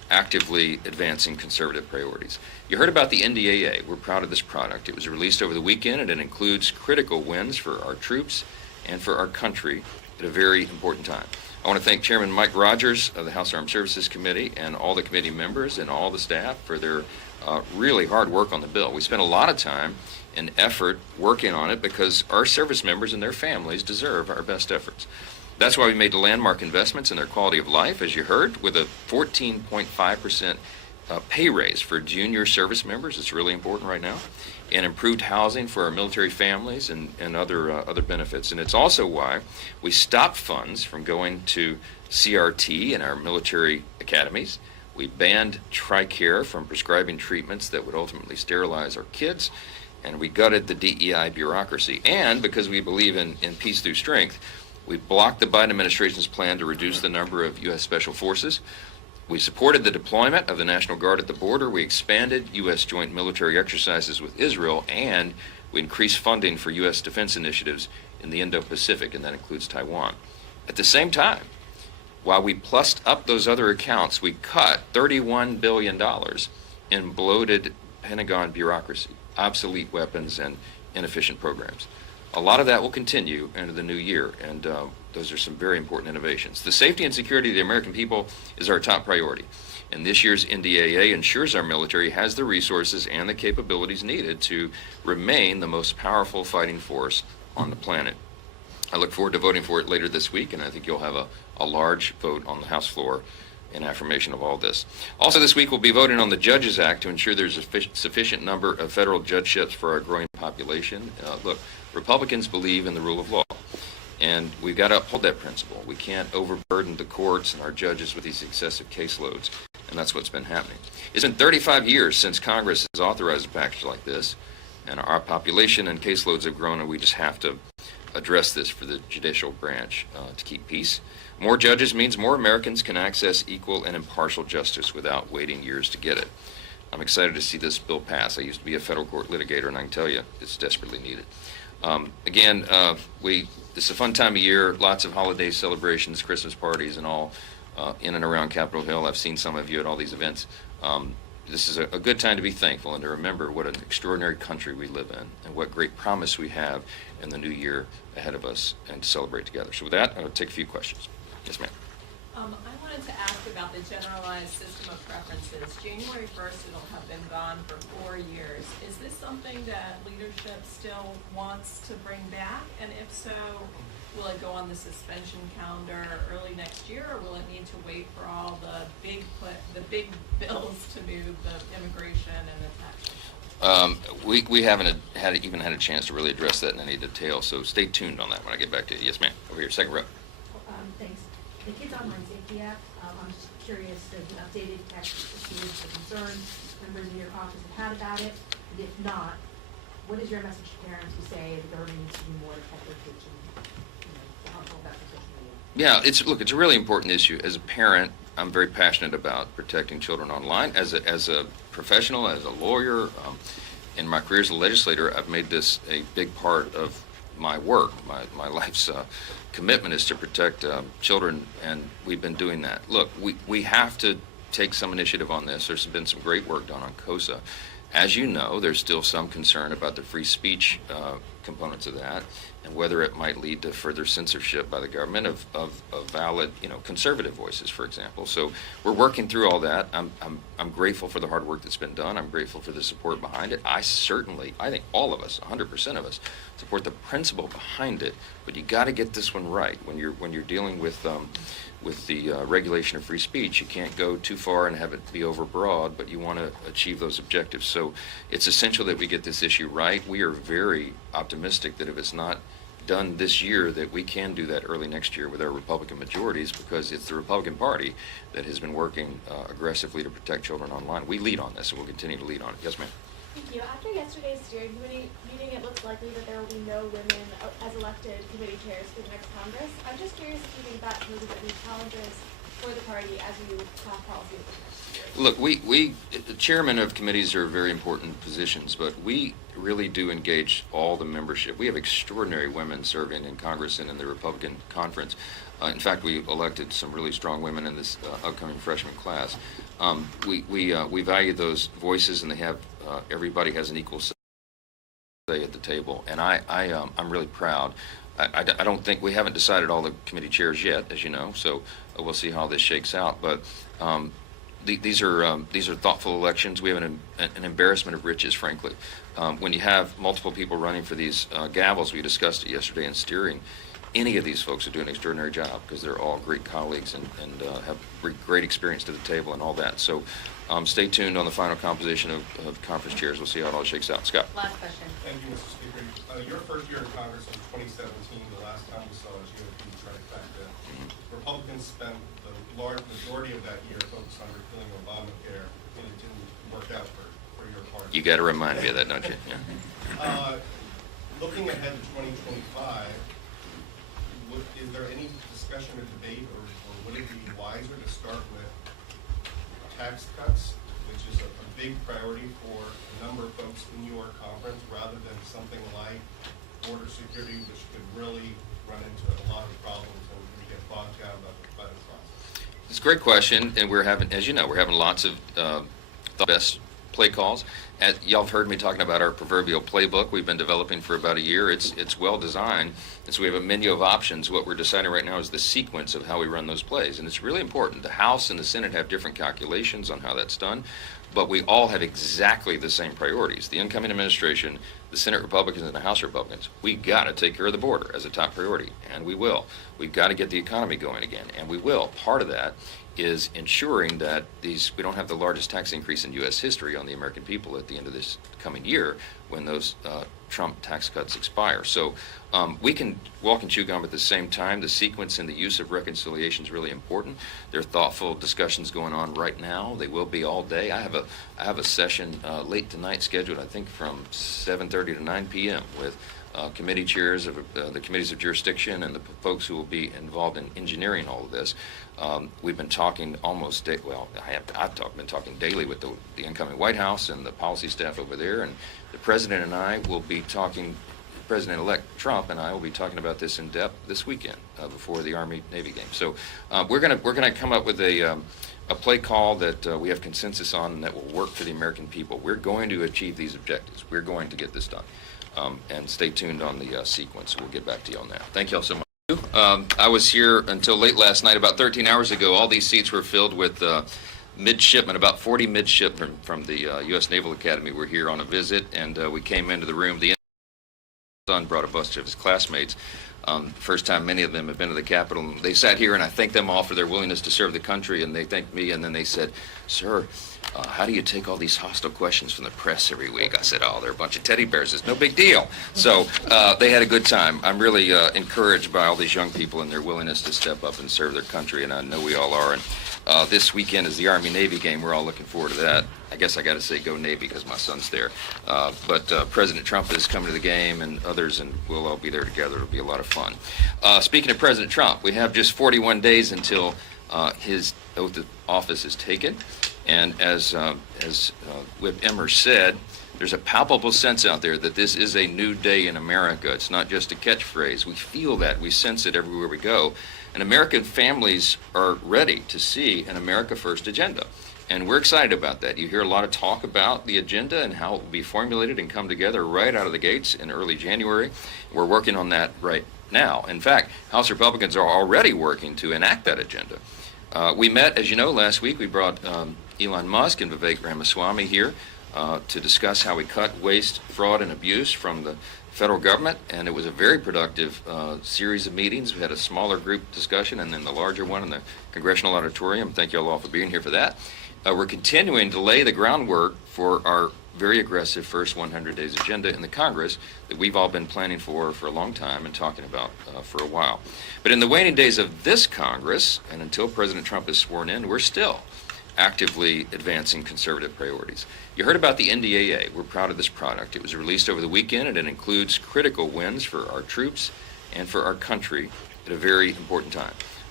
actively advancing conservative priorities. You heard about the NDAA. We're proud of this product. It was released over the weekend, and it includes critical wins for our troops and for our country at a very important time. I want to thank Chairman Mike Rogers of the House Armed Services Committee and all the committee members and all the staff for their really hard work on the bill. We spent a lot of time and effort working on it because our service members and their families deserve our best efforts. That's why we made landmark investments in their quality of life, as you heard, with a 14.5% pay raise for junior service members. It's really important right now. And improved housing for our military families and other benefits. And it's also why we stopped funds from going to CRT in our military academies. We banned TRICARE from prescribing treatments that would ultimately sterilize our kids. And we gutted the DEI bureaucracy. And because we believe in peace through strength, we blocked the Biden administration's plan to reduce the number of U.S. Special Forces. We supported the deployment of the National Guard at the border. We expanded U.S. joint military exercises with Israel, and we increased funding for U.S. defense initiatives in the Indo-Pacific, and that includes Taiwan. At the same time, while we plussed up those other accounts, we cut $31 billion in bloated Pentagon bureaucracy, obsolete weapons, and inefficient programs. A lot of that will continue into the new year, and those are some very important innovations. The safety and security of the American people is our top priority, and this year's NDAA ensures our military has the resources and the capabilities needed to remain the most powerful fighting force on the planet. I look forward to voting for it later this week, and I think you'll have a large vote on the House floor in affirmation of all this. Also this week we'll be voting on the Judges Act to ensure there's a sufficient number of federal judgeships for our growing population. Look, Republicans believe in the rule of law, and we've got to uphold that principle. We can't overburden the courts and our judges with these excessive caseloads, and that's what's been happening. It's been 35 years since Congress has authorized a package like this, and our population and caseloads have grown, and we just have to address this for the judicial branch to keep peace. More judges means more Americans can access equal and impartial justice without waiting years to get it. I'm excited to see this bill pass. I used to be a federal court litigator, and I can tell you it's desperately needed. This is a fun time of year, lots of holiday celebrations, Christmas parties and all in and around Capitol Hill. I've seen some of you at all these events. This is a good time to be thankful and to remember what an extraordinary country we live in and what great promise we have in the new year ahead of us and to celebrate together. So with that, I'll take a few questions. Yes, ma'am. I wanted to ask about the generalized system of preferences. January 1st, it'll have been gone for 4 years. Is this something that leadership still wants to bring back? And if so, will it go on the suspension calendar early next year, or will it need to wait for all the big bills to move, the immigration and the tax? We haven't even had a chance to really address that in any detail, so stay tuned on that when I get back to you. Yes, ma'am. Over here, second row. Thanks. The Kids Online Safety Act, I'm just curious, does an updated text receive the concerns members in your office have had about it? And if not, what is your message to parents who say the government needs to do more to protect their kids and, harmful about the social media? Yeah, it's a really important issue. As a parent, I'm very passionate about protecting children online. As a professional, as a lawyer, in my career as a legislator, I've made this a big part of my work. My life's commitment is to protect children, and we've been doing that. Look, we have to take some initiative on this. There's been some great work done on COSA. As you know, there's still some concern about the free speech components of that, and whether it might lead to further censorship by the government of valid, conservative voices, for example. So we're working through all that. I'm grateful for the hard work that's been done. I'm grateful for the support behind it. I think all of us, 100% of us, support the principle behind it. But you got to get this one right when you're dealing with the regulation of free speech. You can't go too far and have it be overbroad, but you want to achieve those objectives. So it's essential that we get this issue right. We are very optimistic that if it's not done this year, that we can do that early next year with our Republican majorities, because it's the Republican Party that has been working aggressively to protect children online. We lead on this, and we'll continue to lead on it. Yes, ma'am. Thank you. After yesterday's steering committee meeting, it looks likely that there will be no women as elected committee chairs for the next Congress. I'm just curious if you think that poses any challenges for the party as you craft policy over the next year? Look, the chairman of committees are very important positions, but we really do engage all the membership. We have extraordinary women serving in Congress and in the Republican conference. In fact, we elected some really strong women in this upcoming freshman class. We value those voices, and they have everybody has an equal say at the table, and I'm really proud. I don't think we haven't decided all the committee chairs yet, as you know, so we'll see how this shakes out. But these are thoughtful elections. We have an embarrassment of riches, frankly. When you have multiple people running for these gavels, we discussed it yesterday in steering. Any of these folks are doing an extraordinary job because they're all great colleagues and have great experience to the table and all that. So stay tuned on the final composition of conference chairs. We'll see how it all shakes out. Scott. Last question. Thank you, Mr. Speaker. Your first year in Congress in 2017, the last time we saw a GOP trifecta, Republicans spent the large majority of that year focused on repealing Obamacare, and it didn't work out for your party. You got to remind me of that, don't you? Yeah. Looking ahead to 2025, is there any discussion or debate, or would it be wiser to start with tax cuts, which is a big priority for a number of folks in your conference, rather than something like border security, which could really run into a lot of problems and get bogged down by the process? It's a great question, and we're having, as you know, we're having lots of the best play calls. As y'all have heard me talking about our proverbial playbook we've been developing for about a year. It's well designed, and so we have a menu of options. What we're deciding right now is the sequence of how we run those plays, and it's really important. The House and the Senate have different calculations on how that's done, but we all have exactly the same priorities. The incoming administration, the Senate Republicans and the House Republicans, we got to take care of the border as a top priority, and we will. We've got to get the economy going again, and we will. Part of that is ensuring that we don't have the largest tax increase in U.S. history on the American people at the end of this coming year when those Trump tax cuts expire. So we can walk and chew gum at the same time. The sequence and the use of reconciliation is really important. There are thoughtful discussions going on right now. They will be all day. I have a session late tonight scheduled, I think, from 7:30 to 9 p.m. with committee chairs of the committees of jurisdiction and the folks who will be involved in engineering all of this. We've been talking almost I've been talking daily with the incoming White House and the policy staff over there, and the President and I will be talking. President-elect Trump and I will be talking about this in depth this weekend before the Army-Navy game. So we're gonna come up with a play call that we have consensus on and that will work for the American people. We're going to achieve these objectives. We're going to get this done. And stay tuned on the sequence. We'll get back to you on that. Thank you all so much. I was here until late last night. About 13 hours ago, all these seats were filled with midshipmen. About 40 midshipmen from the U.S. Naval Academy were here on a visit, and we came into the room. The son brought a bunch of his classmates. First time many of them have been to the Capitol. They sat here, and I thanked them all for their willingness to serve the country, and they thanked me, and then they said, "Sir, how do you take all these hostile questions from the press every week?" I said, "Oh, they're a bunch of teddy bears. It's no big deal." So they had a good time. I'm really encouraged by all these young people and their willingness to step up and serve their country, and I know we all are. And this weekend is the Army-Navy game. We're all looking forward to that. I guess I got to say go Navy because my son's there. But President Trump is coming to the game, and others, and we'll all be there together. It'll be a lot of fun. Speaking of President Trump, we have just 41 days until his oath of office is taken. And as Whip Emmer said, there's a palpable sense out there that this is a new day in America. It's not just a catchphrase. We feel that. We sense it everywhere we go. And American families are ready to see an America First agenda. And we're excited about that. You hear a lot of talk about the agenda and how it will be formulated and come together right out of the gates in early January. We're working on that right now. In fact, House Republicans are already working to enact that agenda. We met, as you know, last week. We brought Elon Musk and Vivek Ramaswamy here to discuss how we cut waste, fraud, and abuse from the federal government, and it was a very productive series of meetings. We had a smaller group discussion and then the larger one in the Congressional Auditorium. Thank you all for being here for that. We're continuing to lay the groundwork for our very aggressive first 100 days agenda in the Congress that we've all been planning for a long time and talking about for a while. But in the waning days of this Congress, and until President Trump is sworn in, we're still actively advancing conservative priorities. You heard about the NDAA. We're proud of this product. It was released over the weekend, and it includes critical wins for our troops and for our country at a very important time.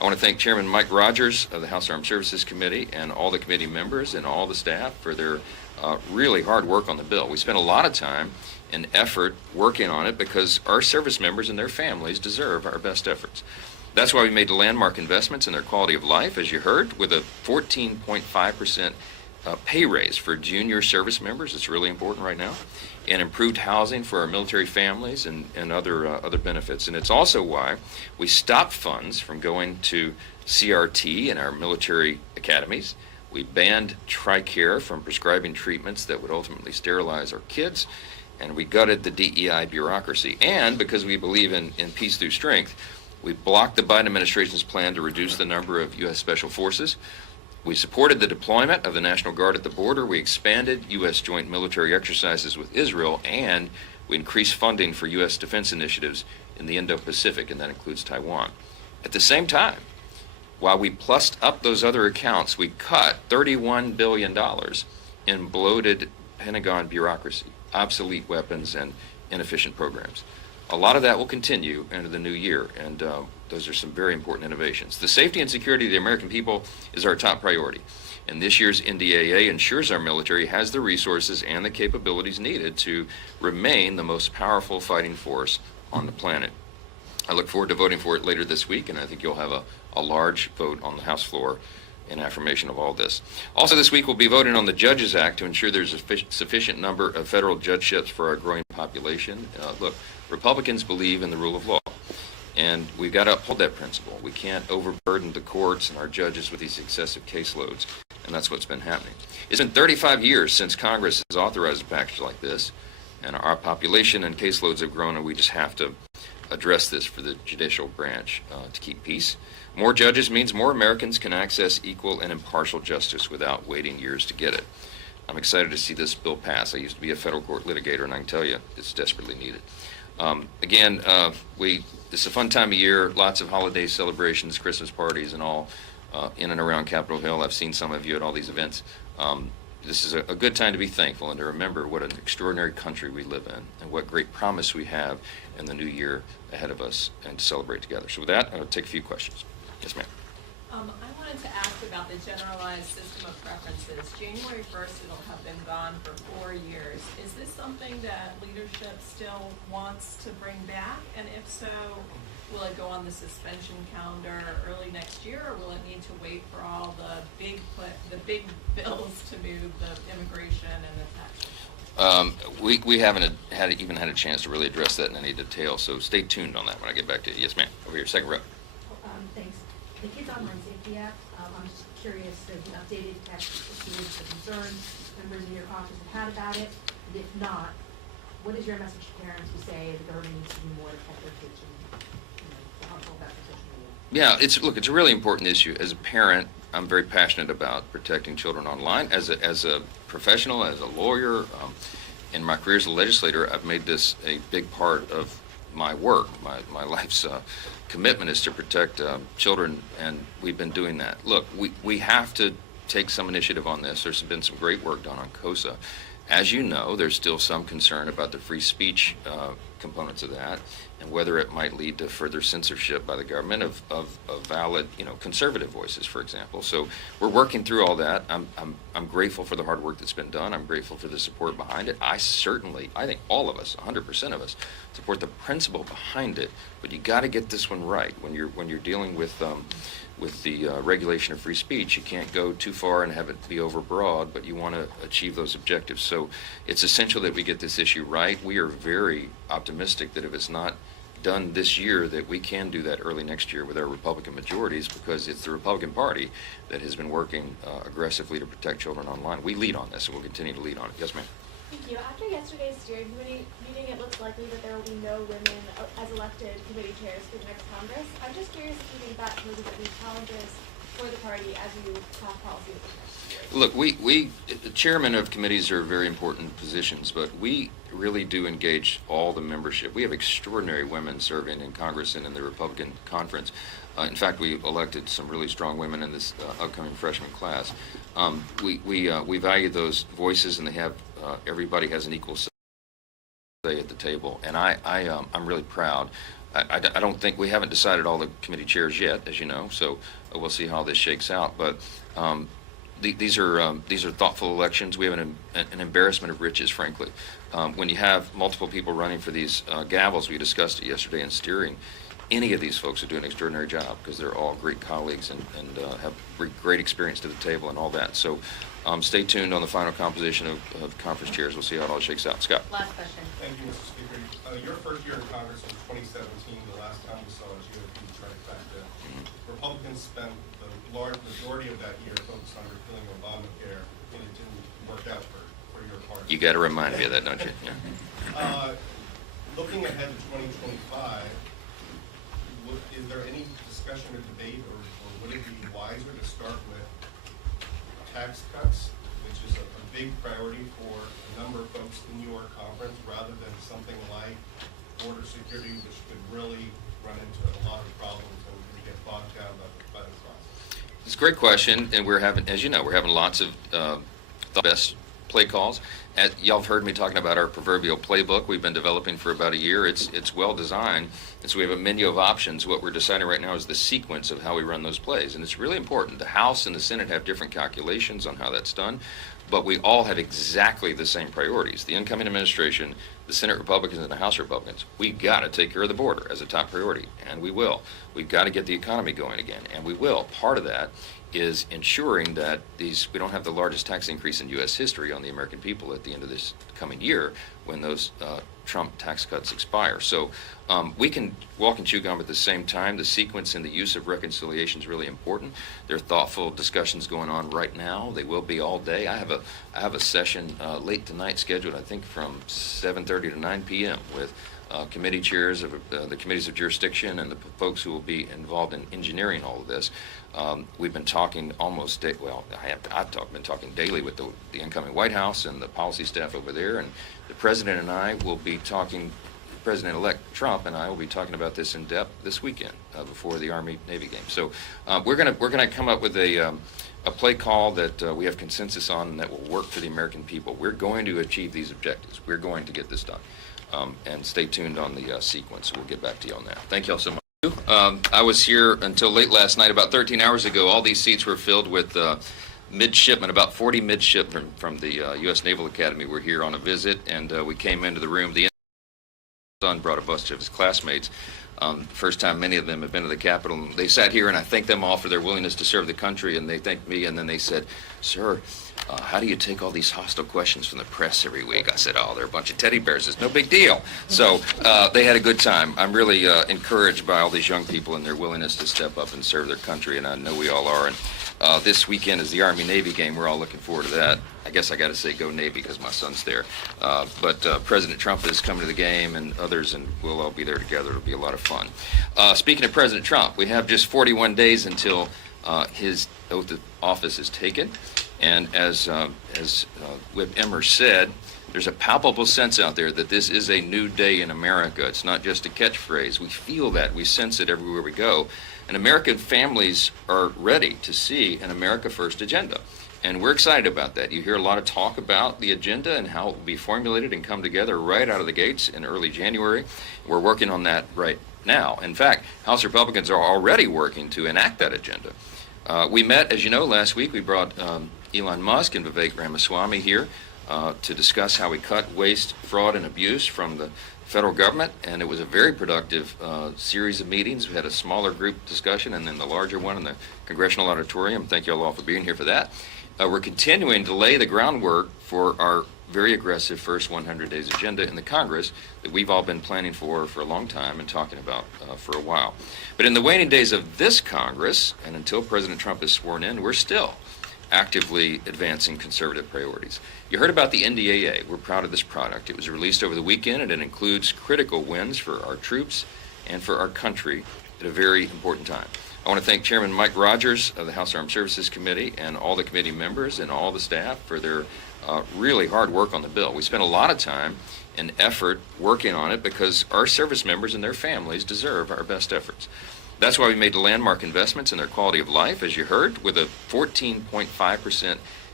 I want to thank Chairman Mike Rogers of the House Armed Services Committee and all the committee members and all the staff for their really hard work on the bill. We spent a lot of time and effort working on it because our service members and their families deserve our best efforts. That's why we made landmark investments in their quality of life, as you heard, with a 14.5% pay raise for junior service members. It's really important right now. And improved housing for our military families and other benefits. And it's also why we stopped funds from going to CRT in our military academies. We banned TRICARE from prescribing treatments that would ultimately sterilize our kids. And we gutted the DEI bureaucracy. And because we believe in peace through strength, we blocked the Biden administration's plan to reduce the number of U.S. Special Forces. We supported the deployment of the National Guard at the border. We expanded U.S. joint military exercises with Israel, and we increased funding for U.S. defense initiatives in the Indo-Pacific, and that includes Taiwan. At the same time, while we plussed up those other accounts, we cut $31 billion in bloated Pentagon bureaucracy, obsolete weapons, and inefficient programs. A lot of that will continue into the new year, and those are some very important innovations. The safety and security of the American people is our top priority, and this year's NDAA ensures our military has the resources and the capabilities needed to remain the most powerful fighting force on the planet. I look forward to voting for it later this week, and I think you'll have a large vote on the House floor in affirmation of all this. Also this week we'll be voting on the Judges Act to ensure there's a sufficient number of federal judgeships for our growing population. Look, Republicans believe in the rule of law, and we've got to uphold that principle. We can't overburden the courts and our judges with these excessive caseloads, and that's what's been happening. It's been 35 years since Congress has authorized a package like this, and our population and caseloads have grown, and we just have to address this for the judicial branch to keep peace. More judges means more Americans can access equal and impartial justice without waiting years to get it. I'm excited to see this bill pass. I used to be a federal court litigator, and I can tell you it's desperately needed. This is a fun time of year, lots of holiday celebrations, Christmas parties, and all in and around Capitol Hill. I've seen some of you at all these events. This is a good time to be thankful and to remember what an extraordinary country we live in and what great promise we have in the new year ahead of us and to celebrate together. So with that, I'll take a few questions. Yes, ma'am. I wanted to ask about the generalized system of preferences. January 1st, it'll have been gone for 4 years. Is this something that leadership still wants to bring back? And if so, will it go on the suspension calendar early next year, or will it need to wait for all the big bills to move the immigration and the tax? We haven't even had a chance to really address that in any detail, so stay tuned on that when I get back to you. Yes, ma'am. Over here, second row. Thanks. The Kids Online Safety Act, I'm just curious, there's an updated text to the concerns members in your caucus have had about it, and if not, what is your message to parents who say the government needs to do more to protect their kids from the harmful effects of social media? Yeah, it's a really important issue. As a parent, I'm very passionate about protecting children online. As a professional, as a lawyer, in my career as a legislator, I've made this a big part of my work. My life's commitment is to protect children, and we've been doing that. Look, we have to take some initiative on this. There's been some great work done on COSA. As you know, there's still some concern about the free speech components of that and whether it might lead to further censorship by the government of valid, conservative voices, for example. So we're working through all that. I'm grateful for the hard work that's been done. I'm grateful for the support behind it. I think all of us, 100% of us, support the principle behind it. But you got to get this one right when you're dealing with the regulation of free speech. You can't go too far and have it be overbroad, but you want to achieve those objectives. So it's essential that we get this issue right. We are very optimistic that if it's not done this year, that we can do that early next year with our Republican majorities, because it's the Republican Party that has been working aggressively to protect children online. We lead on this, and we'll continue to lead on it. Yes, ma'am. Thank you. After yesterday's steering committee meeting, it looks likely that there will be no women as elected committee chairs for the next Congress. I'm just curious if you think that poses any challenges for the party as you craft policy with next year. Look, the chairman of committees are very important positions, but we really do engage all the membership. We have extraordinary women serving in Congress and in the Republican conference. In fact, we elected some really strong women in this upcoming freshman class. We value those voices, and they have everybody has an equal say at the table, and I'm really proud I don't think, we haven't decided all the committee chairs yet, as you know, so we'll see how this shakes out. But these are thoughtful elections. We have an embarrassment of riches, frankly. When you have multiple people running for these gavels, we discussed it yesterday in steering, any of these folks will do an extraordinary job because they're all great colleagues and have great experience to the table and all that. So stay tuned on the final composition of conference chairs. We'll see how it all shakes out. Scott. Last question. Thank you, Mr. Speaker. Your first year in Congress was 2017, the last time we saw a GOP trifecta. Republicans spent the large majority of that year focused on repealing Obamacare, and it didn't work out for your party. You got to remind me of that, don't you? Yeah. Looking ahead to 2025, is there any discussion or debate, or would it be wiser to start with tax cuts, which is a big priority for a number of folks in your conference, rather than something like border security, which could really run into a lot of problems and get bogged down by the process? It's a great question, and we're having, as you know, we're having lots of the best play calls. Y'all have heard me talking about our proverbial playbook we've been developing for about a year. It's well designed, and so we have a menu of options. What we're deciding right now is the sequence of how we run those plays, and it's really important. The House and the Senate have different calculations on how that's done, but we all have exactly the same priorities. The incoming administration, the Senate Republicans and the House Republicans, we've got to take care of the border as a top priority, and we will. We've got to get the economy going again, and we will. Part of that is ensuring that we don't have the largest tax increase in U.S. history on the American people at the end of this coming year when those Trump tax cuts expire. So we can walk and chew gum at the same time. The sequence and the use of reconciliation is really important. There are thoughtful discussions going on right now. They will be all day. I have a session late tonight scheduled, I think, from 7:30 to 9 p.m. with committee chairs of the committees of jurisdiction and the folks who will be involved in engineering all of this. We've been talking I've been talking daily with the incoming White House and the policy staff over there, and the President and I will be talking, President-elect Trump and I will be talking about this in depth this weekend before the Army-Navy game. So we're gonna come up with a play call that we have consensus on and that will work for the American people. We're going to achieve these objectives. We're going to get this done. And stay tuned on the sequence. We'll get back to you on that. Thank you all so much. I was here until late last night. About 13 hours ago, all these seats were filled with midshipmen. About 40 midshipmen from the U.S. Naval Academy were here on a visit, and we came into the room. The son brought a bunch of his classmates. First time many of them have been to the Capitol. They sat here, and I thanked them all for their willingness to serve the country, and they thanked me, and then they said, "Sir, how do you take all these hostile questions from the press every week?" I said, "Oh, they're a bunch of teddy bears. It's no big deal." So they had a good time. I'm really encouraged by all these young people and their willingness to step up and serve their country, and I know we all are. And this weekend is the Army-Navy game. We're all looking forward to that. I guess I got to say go Navy because my son's there. But President Trump is coming to the game, and others, and we'll all be there together. It'll be a lot of fun. Speaking of President Trump, we have just 41 days until his oath of office is taken. And as Whip Emmer said, there's a palpable sense out there that this is a new day in America. It's not just a catchphrase. We feel that. We sense it everywhere we go. And American families are ready to see an America First agenda. And we're excited about that. You hear a lot of talk about the agenda and how it will be formulated and come together right out of the gates in early January. We're working on that right now. In fact, House Republicans are already working to enact that agenda. We met, as you know, last week. We brought Elon Musk and Vivek Ramaswamy here to discuss how we cut waste, fraud, and abuse from the federal government, and it was a very productive series of meetings. We had a smaller group discussion and then the larger one in the Congressional Auditorium. Thank you all for being here for that. We're continuing to lay the groundwork for our very aggressive first 100 days agenda in the Congress that we've all been planning for a long time and talking about for a while. But in the waning days of this Congress, and until President Trump is sworn in, we're still actively advancing conservative priorities. You heard about the NDAA. We're proud of this product. It was released over the weekend, and it includes critical wins for our troops and for our country at a very important time. I want to thank Chairman Mike Rogers of the House Armed Services Committee and all the committee members and all the staff for their really hard work on the bill. We spent a lot of time and effort working on it because our service members and their families deserve our best efforts. That's why we made landmark investments in their quality of life, as you heard, with a 14.5%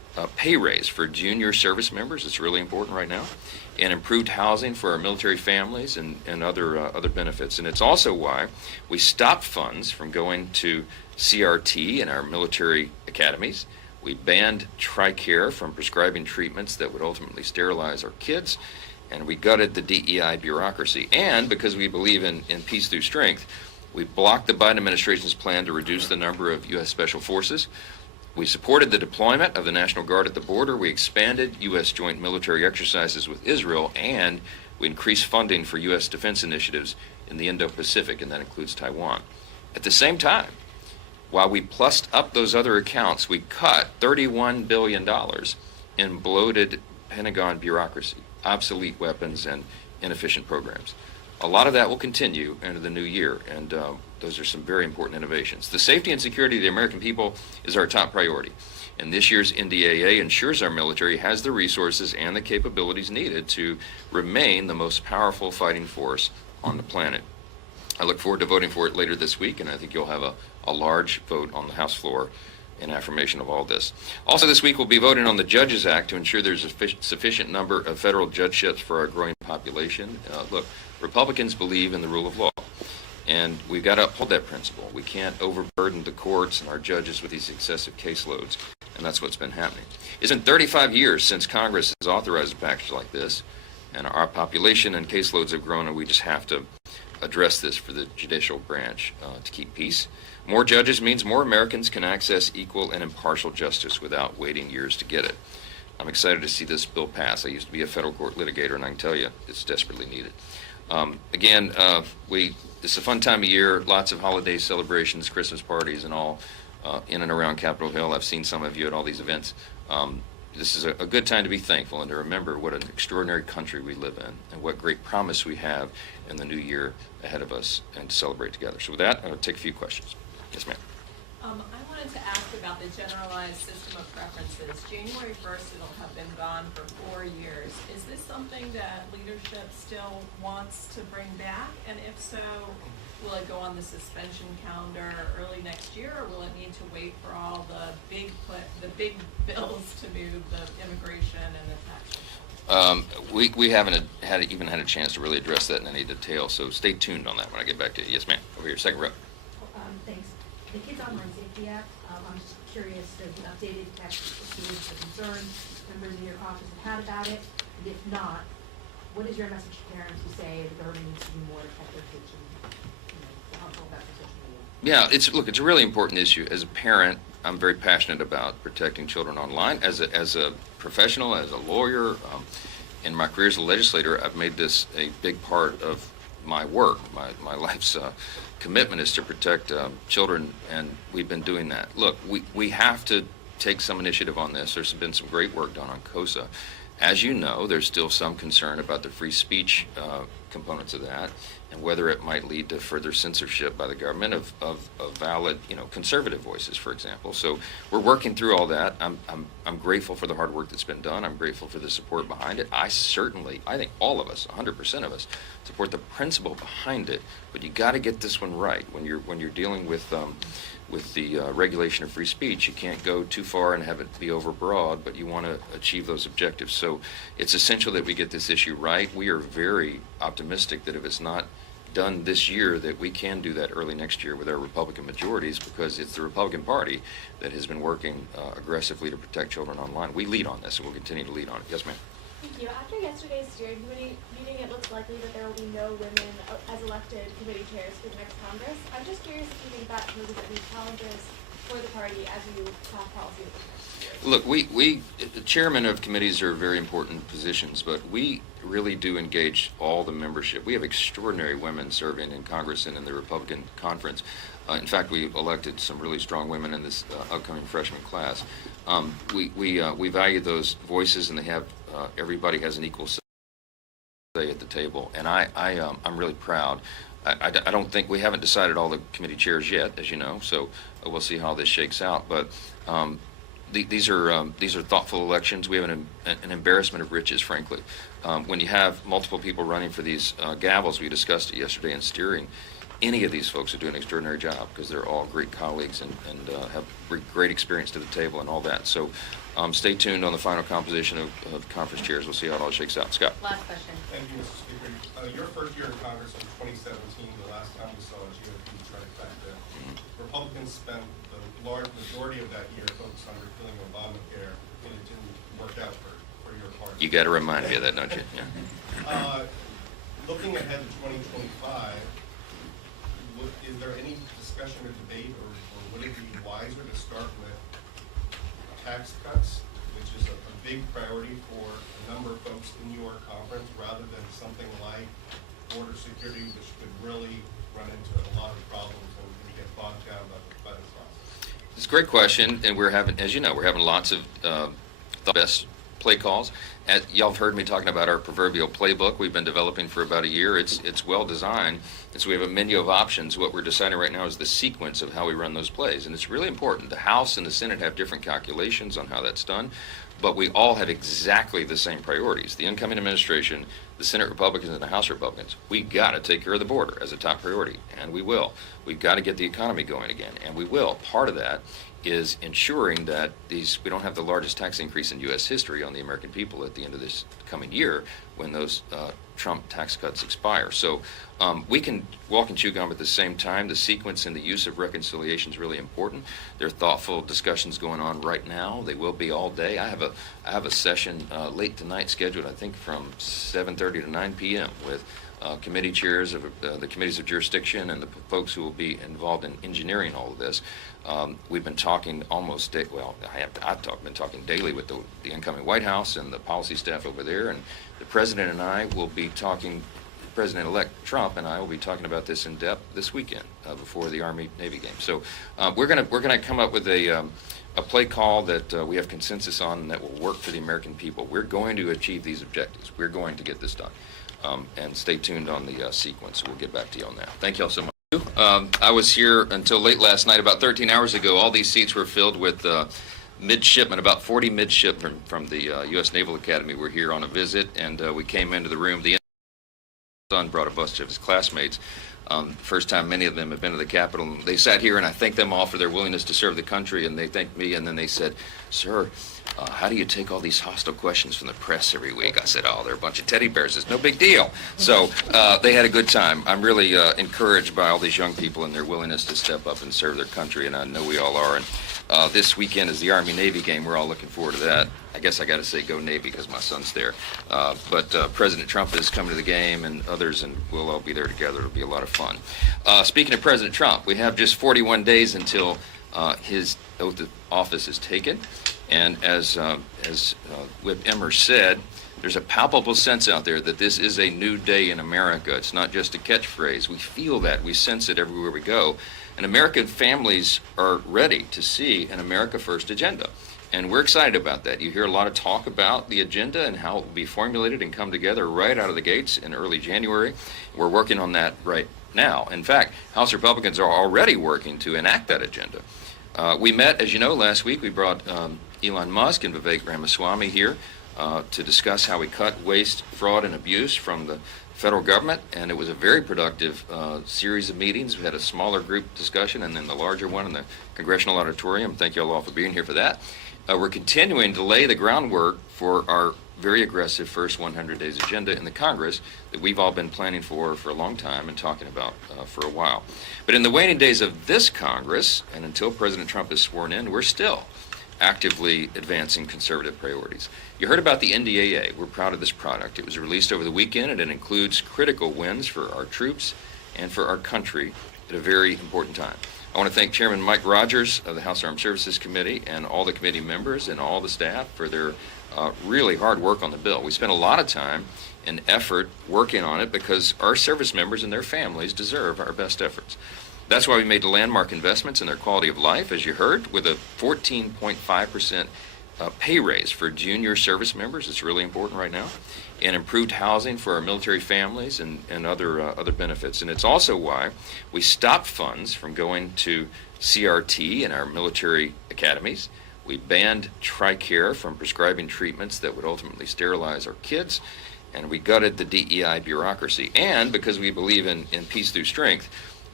pay raise for junior service members. It's really important right now. And improved housing for our military families and other benefits. And it's also why we stopped funds from going to CRT in our military academies. We banned TRICARE from prescribing treatments that would ultimately sterilize our kids. And we gutted the DEI bureaucracy. And because we believe in peace through strength, we blocked the Biden administration's plan to reduce the number of U.S. Special Forces. We supported the deployment of the National Guard at the border. We expanded U.S. joint military exercises with Israel, and we increased funding for U.S. defense initiatives in the Indo-Pacific, and that includes Taiwan. At the same time, while we plussed up those other accounts, we cut $31 billion in bloated Pentagon bureaucracy, obsolete weapons, and inefficient programs. A lot of that will continue into the new year, and those are some very important innovations. The safety and security of the American people is our top priority, and this year's NDAA ensures our military has the resources and the capabilities needed to remain the most powerful fighting force on the planet. I look forward to voting for it later this week, and I think you'll have a large vote on the House floor in affirmation of all this. Also this week we'll be voting on the Judges Act to ensure there's a sufficient number of federal judgeships for our growing population. Look, Republicans believe in the rule of law, and we've got to uphold that principle. We can't overburden the courts and our judges with these excessive caseloads, and that's what's been happening. It's been 35 years since Congress has authorized a package like this, and our population and caseloads have grown, and we just have to address this for the judicial branch to keep peace. More judges means more Americans can access equal and impartial justice without waiting years to get it. I'm excited to see this bill pass. I used to be a federal court litigator, and I can tell you it's desperately needed. It's a fun time of year, lots of holiday celebrations, Christmas parties, and all in and around Capitol Hill. I've seen some of you at all these events. This is a good time to be thankful and to remember what an extraordinary country we live in and what great promise we have in the new year ahead of us and to celebrate together. So with that, I'm going to take a few questions. Yes, ma'am. I wanted to ask about the generalized system of preferences. January 1st, it'll have been gone for 4 years. Is this something that leadership still wants to bring back? And if so, will it go on the suspension calendar early next year, or will it need to wait for all the big bills to move, the immigration and the tax? We haven't even had a chance to really address that in any detail, so stay tuned on that when I get back to you. Yes, ma'am. Over here, second row. Thanks. The Kids Online Safety Act, I'm just curious, does the updated text assuage the concerns members in your office have had about it? And if not, what is your message to parents who say the government needs to do more to protect their kids from, the harmful effects of social media? Yeah, it's a really important issue. As a parent, I'm very passionate about protecting children online. As a professional, as a lawyer, in my career as a legislator, I've made this a big part of my work. My life's commitment is to protect children, and we've been doing that. Look, we have to take some initiative on this. There's been some great work done on COSA. As you know, there's still some concern about the free speech components of that, and whether it might lead to further censorship by the government of valid, conservative voices, for example. So we're working through all that. I'm grateful for the hard work that's been done. I'm grateful for the support behind it. I think all of us, 100% of us, support the principle behind it. But you got to get this one right when you're dealing with the regulation of free speech. You can't go too far and have it be overbroad, but you want to achieve those objectives. So it's essential that we get this issue right. We are very optimistic that if it's not done this year, that we can do that early next year with our Republican majorities, because it's the Republican Party that has been working aggressively to protect children online. We lead on this, and we'll continue to lead on it. Yes, ma'am. Thank you. After yesterday's steering committee meeting, it looks likely that there will be no women as elected committee chairs for the next Congress. I'm just curious if you think that poses any challenges for the party as you craft policy with this next year. Look, the chairman of committees are very important positions, but we really do engage all the membership. We have extraordinary women serving in Congress and in the Republican conference. In fact, we elected some really strong women in this upcoming freshman class. We value those voices, and they have everybody has an equal say at the table, and I'm really proud. I don't think we haven't decided all the committee chairs yet, as you know, so we'll see how this shakes out. But these are thoughtful elections. We have an embarrassment of riches, frankly. When you have multiple people running for these gavels, we discussed it yesterday in steering. any of these folks who do an extraordinary job because they're all great colleagues and have great experience to the table and all that. So stay tuned on the final composition of conference chairs. We'll see how it all shakes out. Scott. Last question. Thank you, Mr. Speaker. Your first year in Congress was 2017, the last time we saw a GOP trifecta. Republicans spent the large majority of that year focused on repealing Obamacare, and it didn't work out for your party. You got to remind me of that, don't you? Yeah. Looking ahead to 2025, is there any discussion or debate, or would it be wiser to start with tax cuts, which is a big priority for a number of folks in your conference, rather than something like border security, which could really run into a lot of problems and get bogged down by the process? It's a great question, and we're having, as you know, we're having lots of the best play calls. Y'all have heard me talking about our proverbial playbook we've been developing for about a year. It's well designed, and so we have a menu of options. What we're deciding right now is the sequence of how we run those plays, and it's really important. The House and the Senate have different calculations on how that's done, but we all have exactly the same priorities. The incoming administration, the Senate Republicans and the House Republicans, we got to take care of the border as a top priority, and we will. We've got to get the economy going again, and we will. Part of that is ensuring that we don't have the largest tax increase in U.S. history on the American people at the end of this coming year when those Trump tax cuts expire. So we can walk and chew gum at the same time. The sequence and the use of reconciliation is really important. There are thoughtful discussions going on right now. They will be all day. I have a session late tonight scheduled, I think, from 7:30 to 9 p.m. with committee chairs of the committees of jurisdiction and the folks who will be involved in engineering all of this. We've been talking almost been talking daily with the incoming White House and the policy staff over there, and the President and I will be talking, President-elect Trump and I will be talking about this in depth this weekend before the Army-Navy game. So we're gonna come up with a play call that we have consensus on and that will work for the American people. We're going to achieve these objectives. We're going to get this done. And stay tuned on the sequence. We'll get back to you on that. Thank you all so much. I was here until late last night. About 13 hours ago, all these seats were filled with midshipmen. About 40 midshipmen from the U.S. Naval Academy were here on a visit, and we came into the room. The son brought a bunch of his classmates. First time many of them have been to the Capitol. They sat here, and I thanked them all for their willingness to serve the country, and they thanked me, and then they said, "Sir, how do you take all these hostile questions from the press every week?" I said, "Oh, they're a bunch of teddy bears. It's no big deal." So they had a good time. I'm really encouraged by all these young people and their willingness to step up and serve their country, and I know we all are. And this weekend is the Army-Navy game. We're all looking forward to that. I guess I got to say go Navy because my son's there. But President Trump is coming to the game, and others, and we'll all be there together. It'll be a lot of fun. Speaking of President Trump, we have just 41 days until his oath of office is taken. And as Whip Emmer said, there's a palpable sense out there that this is a new day in America. It's not just a catchphrase. We feel that. We sense it everywhere we go. And American families are ready to see an America First agenda. And we're excited about that. You hear a lot of talk about the agenda and how it will be formulated and come together right out of the gates in early January. We're working on that right now. In fact, House Republicans are already working to enact that agenda. We met, as you know, last week. We brought Elon Musk and Vivek Ramaswamy here to discuss how we cut waste, fraud, and abuse from the federal government, and it was a very productive series of meetings. We had a smaller group discussion and then the larger one in the Congressional Auditorium. Thank you all for being here for that. We're continuing to lay the groundwork for our very aggressive first 100 days agenda in the Congress that we've all been planning for a long time and talking about for a while. But in the waning days of this Congress, and until President Trump is sworn in, we're still actively advancing conservative priorities. You heard about the NDAA. We're proud of this product. It was released over the weekend, and it includes critical wins for our troops and for our country at a very important time. I want to thank Chairman Mike Rogers of the House Armed Services Committee and all the committee members and all the staff for their really hard work on the bill. We spent a lot of time and effort working on it because our service members and their families deserve our best efforts. That's why we made the landmark investments in their quality of life, as you heard, with a 14.5% pay raise for junior service members. It's really important right now. And improved housing for our military families and other benefits. And it's also why we stopped funds from going to CRT in our military academies. We banned TRICARE from prescribing treatments that would ultimately sterilize our kids. And we gutted the DEI bureaucracy. And because we believe in peace through strength,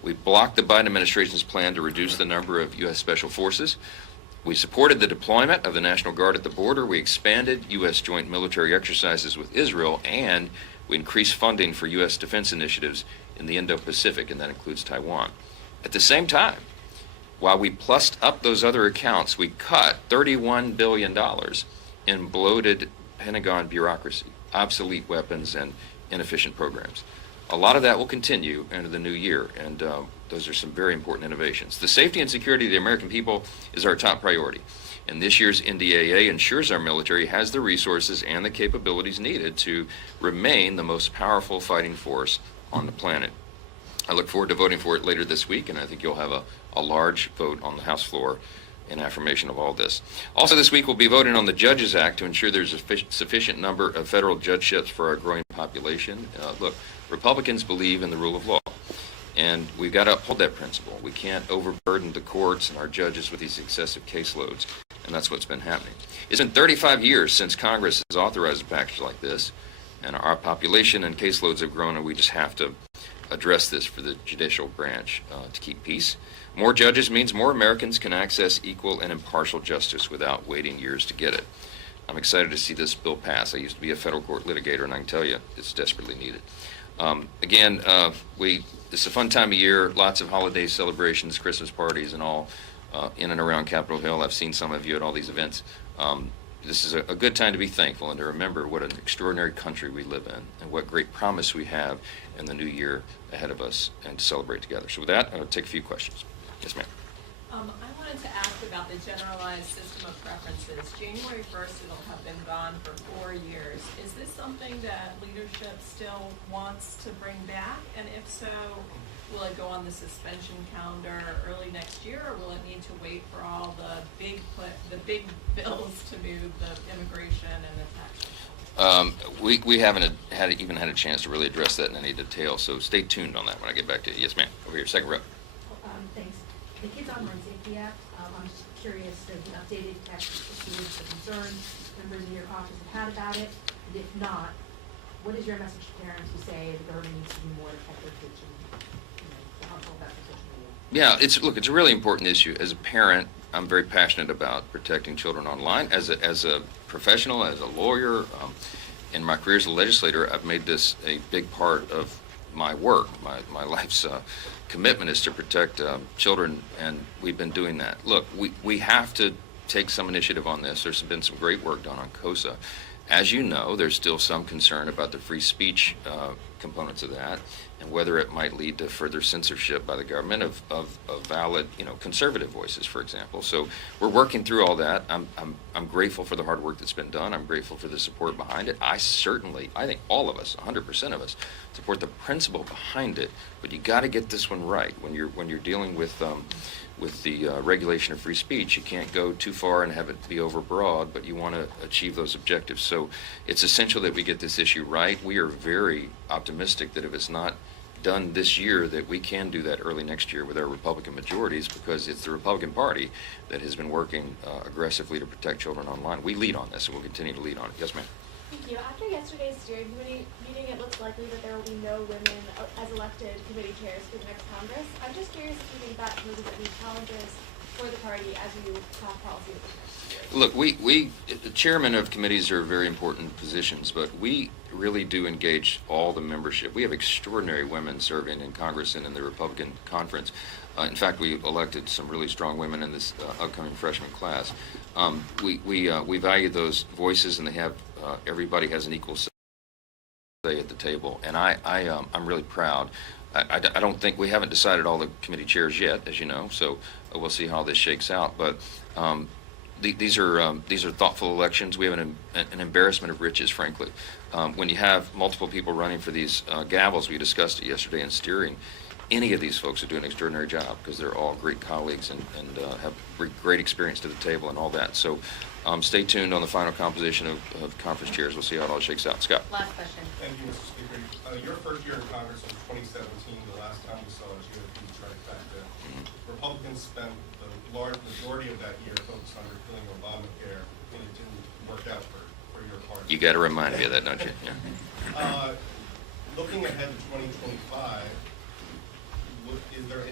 We blocked the Biden administration's plan to reduce the number of U.S. Special Forces. We supported the deployment of the National Guard at the border. We expanded U.S. joint military exercises with Israel, and we increased funding for U.S. defense initiatives in the Indo-Pacific, and that includes Taiwan. At the same time, while we plussed up those other accounts, we cut $31 billion in bloated Pentagon bureaucracy, obsolete weapons, and inefficient programs. A lot of that will continue into the new year, and those are some very important innovations. The safety and security of the American people is our top priority, and this year's NDAA ensures our military has the resources and the capabilities needed to remain the most powerful fighting force on the planet. I look forward to voting for it later this week, and I think you'll have a large vote on the House floor in affirmation of all this. Also this week, we'll be voting on the Judges Act to ensure there's a sufficient number of federal judgeships for our growing population. Look, Republicans believe in the rule of law, and we've got to uphold that principle. We can't overburden the courts and our judges with these excessive caseloads, and that's what's been happening. It's been 35 years since Congress has authorized a package like this, and our population and caseloads have grown, and we just have to address this for the judicial branch to keep peace. More judges means more Americans can access equal and impartial justice without waiting years to get it. I'm excited to see this bill pass. I used to be a federal court litigator, and I can tell you it's desperately needed. It's a fun time of year, lots of holiday celebrations, Christmas parties, and all in and around Capitol Hill. I've seen some of you at all these events. This is a good time to be thankful and to remember what an extraordinary country we live in and what great promise we have in the new year ahead of us, and to celebrate together. So with that, I'll take a few questions. Yes, ma'am. I wanted to ask about the generalized system of preferences. January 1st, it'll have been gone for 4 years. Is this something that leadership still wants to bring back? And if so, will it go on the suspension calendar early next year, or will it need to wait for all the big bills to move, the immigration and the tax? We haven't even had a chance to really address that in any detail, so stay tuned on that when I get back to you. Yes, ma'am. Over here, second row. Thanks. The Kids Online Safety Act, I'm just curious, there's an updated text issues, the concerns members in your office have had about it, and if not, what is your message to parents who say the government needs to do more to protect their kids and, the harmful effects of social media? Yeah, it's a really important issue. As a parent, I'm very passionate about protecting children online. As a professional, as a lawyer, in my career as a legislator, I've made this a big part of my work. My life's commitment is to protect children, and we've been doing that. Look, we have to take some initiative on this. There's been some great work done on COSA. As you know, there's still some concern about the free speech components of that, and whether it might lead to further censorship by the government of valid, conservative voices, for example. So we're working through all that. I'm grateful for the hard work that's been done. I'm grateful for the support behind it. I think all of us, 100% of us, support the principle behind it. But you got to get this one right. When you're dealing with the regulation of free speech, you can't go too far and have it be overbroad, but you want to achieve those objectives. So it's essential that we get this issue right. We are very optimistic that if it's not done this year, that we can do that early next year with our Republican majorities, because it's the Republican Party that has been working aggressively to protect children online. We lead on this, and we'll continue to lead on it. Yes, ma'am. Thank you. After yesterday's steering committee meeting, it looks likely that there will be no women as elected committee chairs for the next Congress. I'm just curious if you think that poses any challenges for the party as you craft policy over the next year. Look, the chairman of committees are very important positions, but we really do engage all the membership. We have extraordinary women serving in Congress and in the Republican conference. In fact, we elected some really strong women in this upcoming freshman class. We value those voices, and they have everybody has an equal say at the table, and I'm really proud. I don't think we haven't decided all the committee chairs yet, as you know, so we'll see how this shakes out. But these are thoughtful elections. We have an embarrassment of riches, frankly. When you have multiple people running for these gavels, we discussed it yesterday in steering. Any of these folks are doing an extraordinary job because they're all great colleagues and have great experience to the table and all that. So stay tuned on the final composition of conference chairs. We'll see how it all shakes out. Scott. Last question. Thank you, Mr. Speaker. Your first year in Congress was 2017, the last time we saw a GOP trifecta. Republicans spent the large majority of that year focused on repealing Obamacare, and it didn't work out for your party. You got to remind me of that, don't you? Yeah. Looking ahead to 2025, is there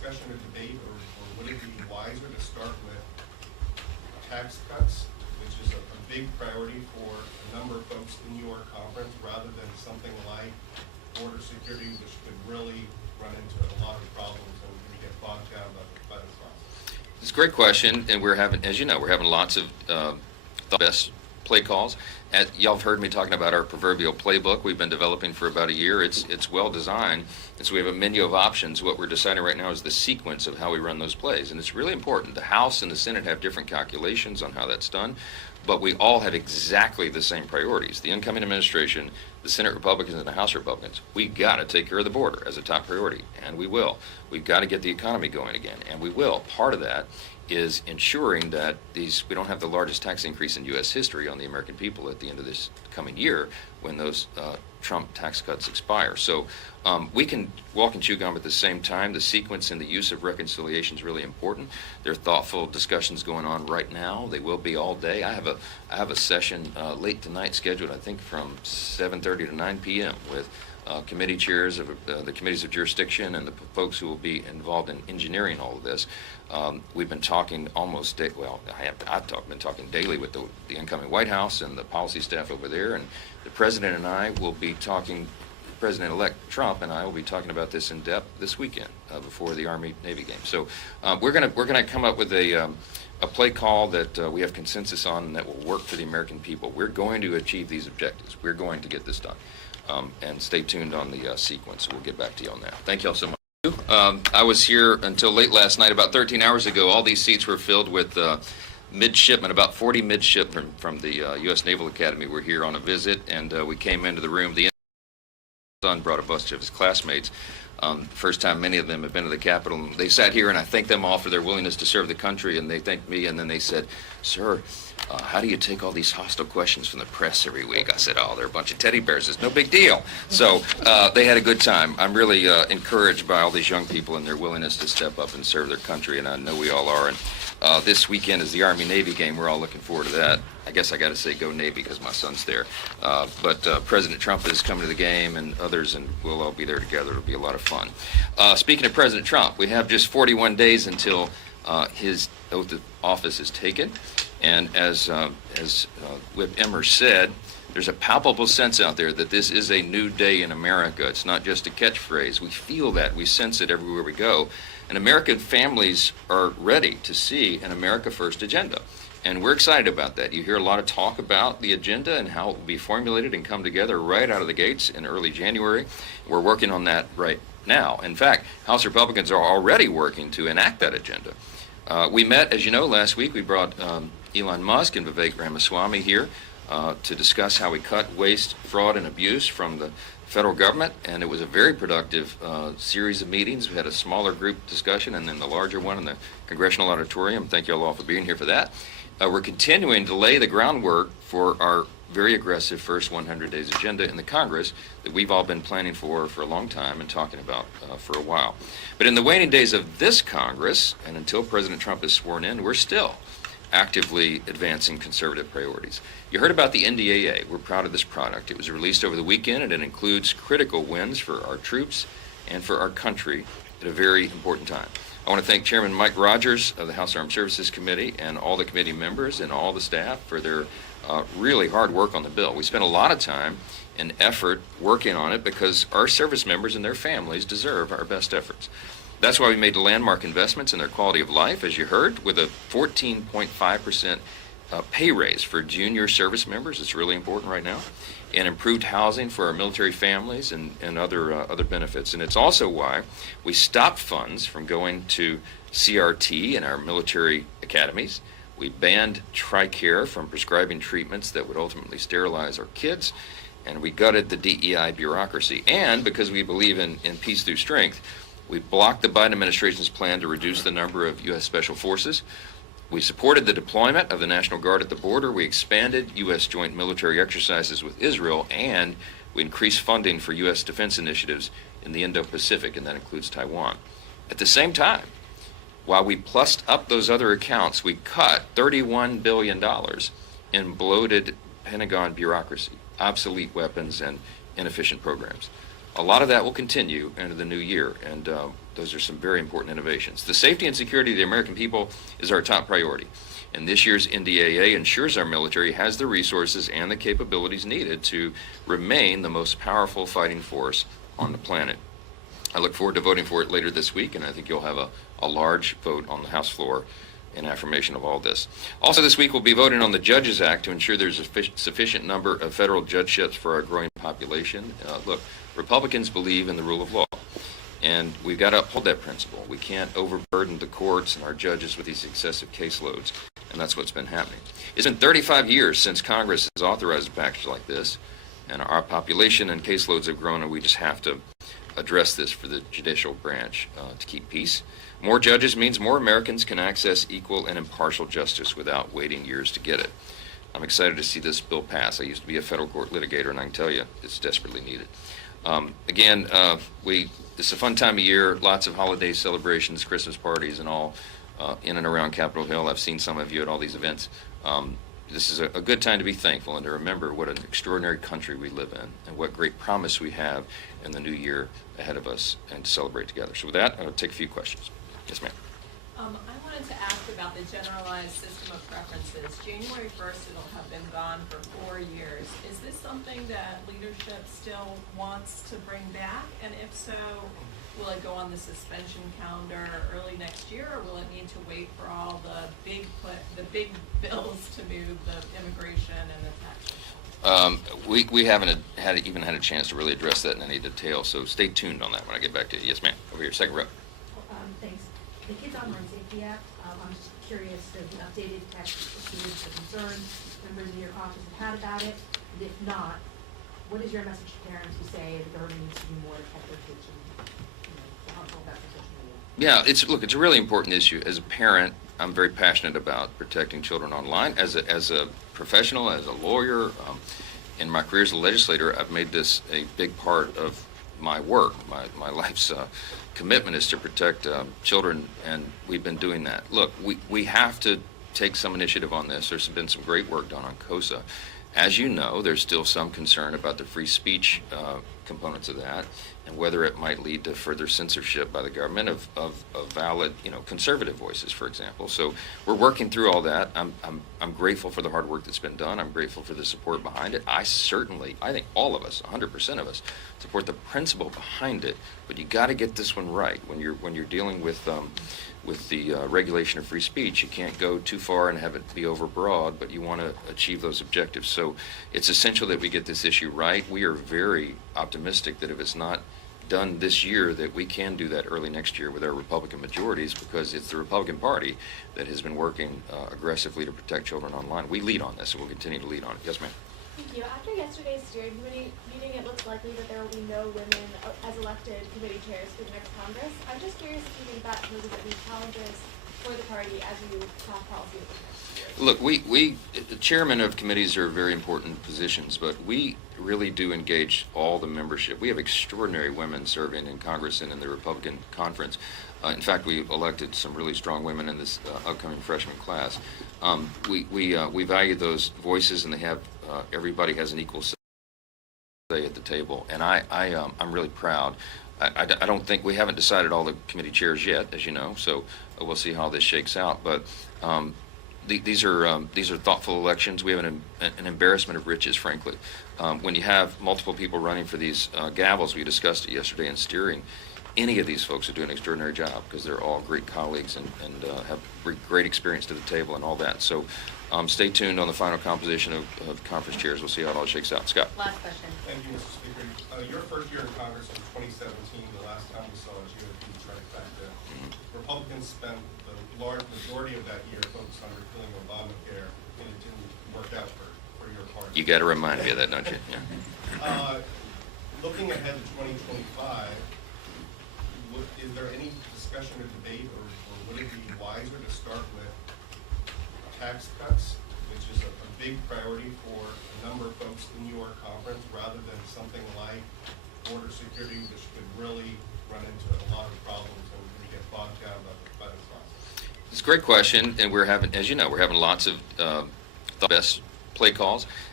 discussion or debate, or would it be wiser to start with tax cuts, which is a big priority for a number of folks in your conference, rather than something like border security, which could really run into a lot of problems and get bogged down by the process? It's a great question, and we're having, as you know, we're having lots of the best play calls. Y'all have heard me talking about our proverbial playbook we've been developing for about a year. It's well designed, and so we have a menu of options. What we're deciding right now is the sequence of how we run those plays, and it's really important. The House and the Senate have different calculations on how that's done, but we all have exactly the same priorities. The incoming administration, the Senate Republicans and the House Republicans, we got to take care of the border as a top priority, and we will. We've got to get the economy going again, and we will. Part of that is ensuring that we don't have the largest tax increase in U.S. history on the American people at the end of this coming year when those Trump tax cuts expire. So we can walk and chew gum at the same time. The sequence and the use of reconciliation is really important. There are thoughtful discussions going on right now. They will be all day. I have a session late tonight scheduled, I think, from 7:30 to 9 p.m. with committee chairs of the committees of jurisdiction and the folks who will be involved in engineering all of this. We've been talking almost been talking daily with the incoming White House and the policy staff over there, and the President and I will be talking, President-elect Trump and I will be talking about this in depth this weekend before the Army-Navy game. So we're gonna come up with a play call that we have consensus on and that will work for the American people. We're going to achieve these objectives. We're going to get this done. And stay tuned on the sequence. We'll get back to you on that. Thank you all so much. I was here until late last night. About 13 hours ago, all these seats were filled with midshipmen. About 40 midshipmen from the U.S. Naval Academy were here on a visit, and we came into the room. The son brought a bunch of his classmates. First time many of them have been to the Capitol. They sat here, and I thanked them all for their willingness to serve the country, and they thanked me, and then they said, "Sir, how do you take all these hostile questions from the press every week?" I said, "Oh, they're a bunch of teddy bears. It's no big deal." So they had a good time. I'm really encouraged by all these young people and their willingness to step up and serve their country, and I know we all are. And this weekend is the Army-Navy game. We're all looking forward to that. I guess I got to say go Navy because my son's there. But President Trump is coming to the game, and others, and we'll all be there together. It'll be a lot of fun. Speaking of President Trump, we have just 41 days until his oath of office is taken. And as Whip Emmer said, there's a palpable sense out there that this is a new day in America. It's not just a catchphrase. We feel that. We sense it everywhere we go. And American families are ready to see an America First agenda. And we're excited about that. You hear a lot of talk about the agenda and how it will be formulated and come together right out of the gates in early January. We're working on that right now. In fact, House Republicans are already working to enact that agenda. We met, as you know, last week. We brought Elon Musk and Vivek Ramaswamy here to discuss how we cut waste, fraud, and abuse from the federal government, and it was a very productive series of meetings. We had a smaller group discussion and then the larger one in the Congressional Auditorium. Thank you all for being here for that. We're continuing to lay the groundwork for our very aggressive first 100 days agenda in the Congress that we've all been planning for a long time and talking about for a while. But in the waning days of this Congress, and until President Trump is sworn in, we're still actively advancing conservative priorities. You heard about the NDAA. We're proud of this product. It was released over the weekend, and it includes critical wins for our troops and for our country at a very important time. I want to thank Chairman Mike Rogers of the House Armed Services Committee and all the committee members and all the staff for their really hard work on the bill. We spent a lot of time and effort working on it because our service members and their families deserve our best efforts. That's why we made landmark investments in their quality of life, as you heard, with a 14.5% pay raise for junior service members. It's really important right now. And improved housing for our military families and other benefits. And it's also why we stopped funds from going to CRT in our military academies. We banned TRICARE from prescribing treatments that would ultimately sterilize our kids. And we gutted the DEI bureaucracy. And because we believe in peace through strength, we blocked the Biden administration's plan to reduce the number of U.S. Special Forces. We supported the deployment of the National Guard at the border. We expanded U.S. joint military exercises with Israel, and we increased funding for U.S. defense initiatives in the Indo-Pacific, and that includes Taiwan. At the same time, while we plussed up those other accounts, we cut $31 billion in bloated Pentagon bureaucracy, obsolete weapons, and inefficient programs. a lot of that will continue into the new year, and those are some very important innovations. The safety and security of the American people is our top priority, and this year's NDAA ensures our military has the resources and the capabilities needed to remain the most powerful fighting force on the planet. I look forward to voting for it later this week, and I think you'll have a large vote on the House floor in affirmation of all this. Also this week we'll be voting on the Judges Act to ensure there's a sufficient number of federal judgeships for our growing population. Look, Republicans believe in the rule of law, and we've got to uphold that principle. We can't overburden the courts and our judges with these excessive caseloads, and that's what's been happening. It's been 35 years since Congress has authorized a package like this, and our population and caseloads have grown, and we just have to address this for the judicial branch to keep peace. More judges means more Americans can access equal and impartial justice without waiting years to get it. I'm excited to see this bill pass. I used to be a federal court litigator, and I can tell you it's desperately needed. This is a fun time of year, lots of holiday celebrations, Christmas parties, and all in and around Capitol Hill. I've seen some of you at all these events. This is a good time to be thankful and to remember what an extraordinary country we live in and what great promise we have in the new year ahead of us, and to celebrate together. So with that, I'll take a few questions. Yes, ma'am. I wanted to ask about the generalized system of preferences. January 1st, it'll have been gone for 4 years. Is this something that leadership still wants to bring back? And if so, will it go on the suspension calendar early next year, or will it need to wait for all the big bills to move, the immigration and the tax reform? We haven't even had a chance to really address that in any detail, so stay tuned on that when I get back to you. Yes, ma'am. Over here, second row. Thanks. The Kids Online Safety Act, I'm just curious, the updated text issues, the concerns members of your office have had about it, and if not, what is your message to parents who say the government needs to do more to protect their kids from, the harmful effects of social media? Yeah, it's a really important issue. As a parent, I'm very passionate about protecting children online. As a professional, as a lawyer, in my career as a legislator, I've made this a big part of my work. My life's commitment is to protect children, and we've been doing that. Look, we have to take some initiative on this. There's been some great work done on COSA. As you know, there's still some concern about the free speech components of that, and whether it might lead to further censorship by the government of valid, conservative voices, for example. So we're working through all that. I'm grateful for the hard work that's been done. I'm grateful for the support behind it. I think all of us, 100% of us, support the principle behind it. But you got to get this one right. When you're dealing with the regulation of free speech, you can't go too far and have it be overbroad, but you want to achieve those objectives. So it's essential that we get this issue right. We are very optimistic that if it's not done this year, that we can do that early next year with our Republican majorities, because it's the Republican Party that has been working aggressively to protect children online. We lead on this, and we'll continue to lead on it. Yes, ma'am. Thank you. After yesterday's steering committee meeting, it looks likely that there will be no women as elected committee chairs for the next Congress. I'm just curious if you think that poses any challenges for the party as you craft policy over the next year. Look, the chairman of committees are very important positions, but we really do engage all the membership. We have extraordinary women serving in Congress and in the Republican conference. In fact, we elected some really strong women in this upcoming freshman class. We value those voices, and they have everybody has an equal say at the table, and I'm really proud. I don't think we haven't decided all the committee chairs yet, as you know, so we'll see how this shakes out. But these are thoughtful elections. We have an embarrassment of riches, frankly. When you have multiple people running for these gavels, we discussed it yesterday in steering. Any of these folks are doing an extraordinary job because they're all great colleagues and have great experience to the table and all that. So stay tuned on the final composition of conference chairs. We'll see how it all shakes out. Scott. Last question. Thank you, Mr. Speaker. Your first year in Congress was 2017. The last time we saw a GOP trifecta. Republicans spent the large majority of that year focused on repealing Obamacare, and it didn't work out for your party. You got to remind me of that, don't you? Yeah. Looking ahead to 2025, is there any discussion or debate, or would it be wiser to start with tax cuts, which is a big priority for a number of folks in your conference, rather than something like border security, which could really run into a lot of problems and get bogged down by the process? It's a great question, and we're having, as you know, we're having lots of the best play calls,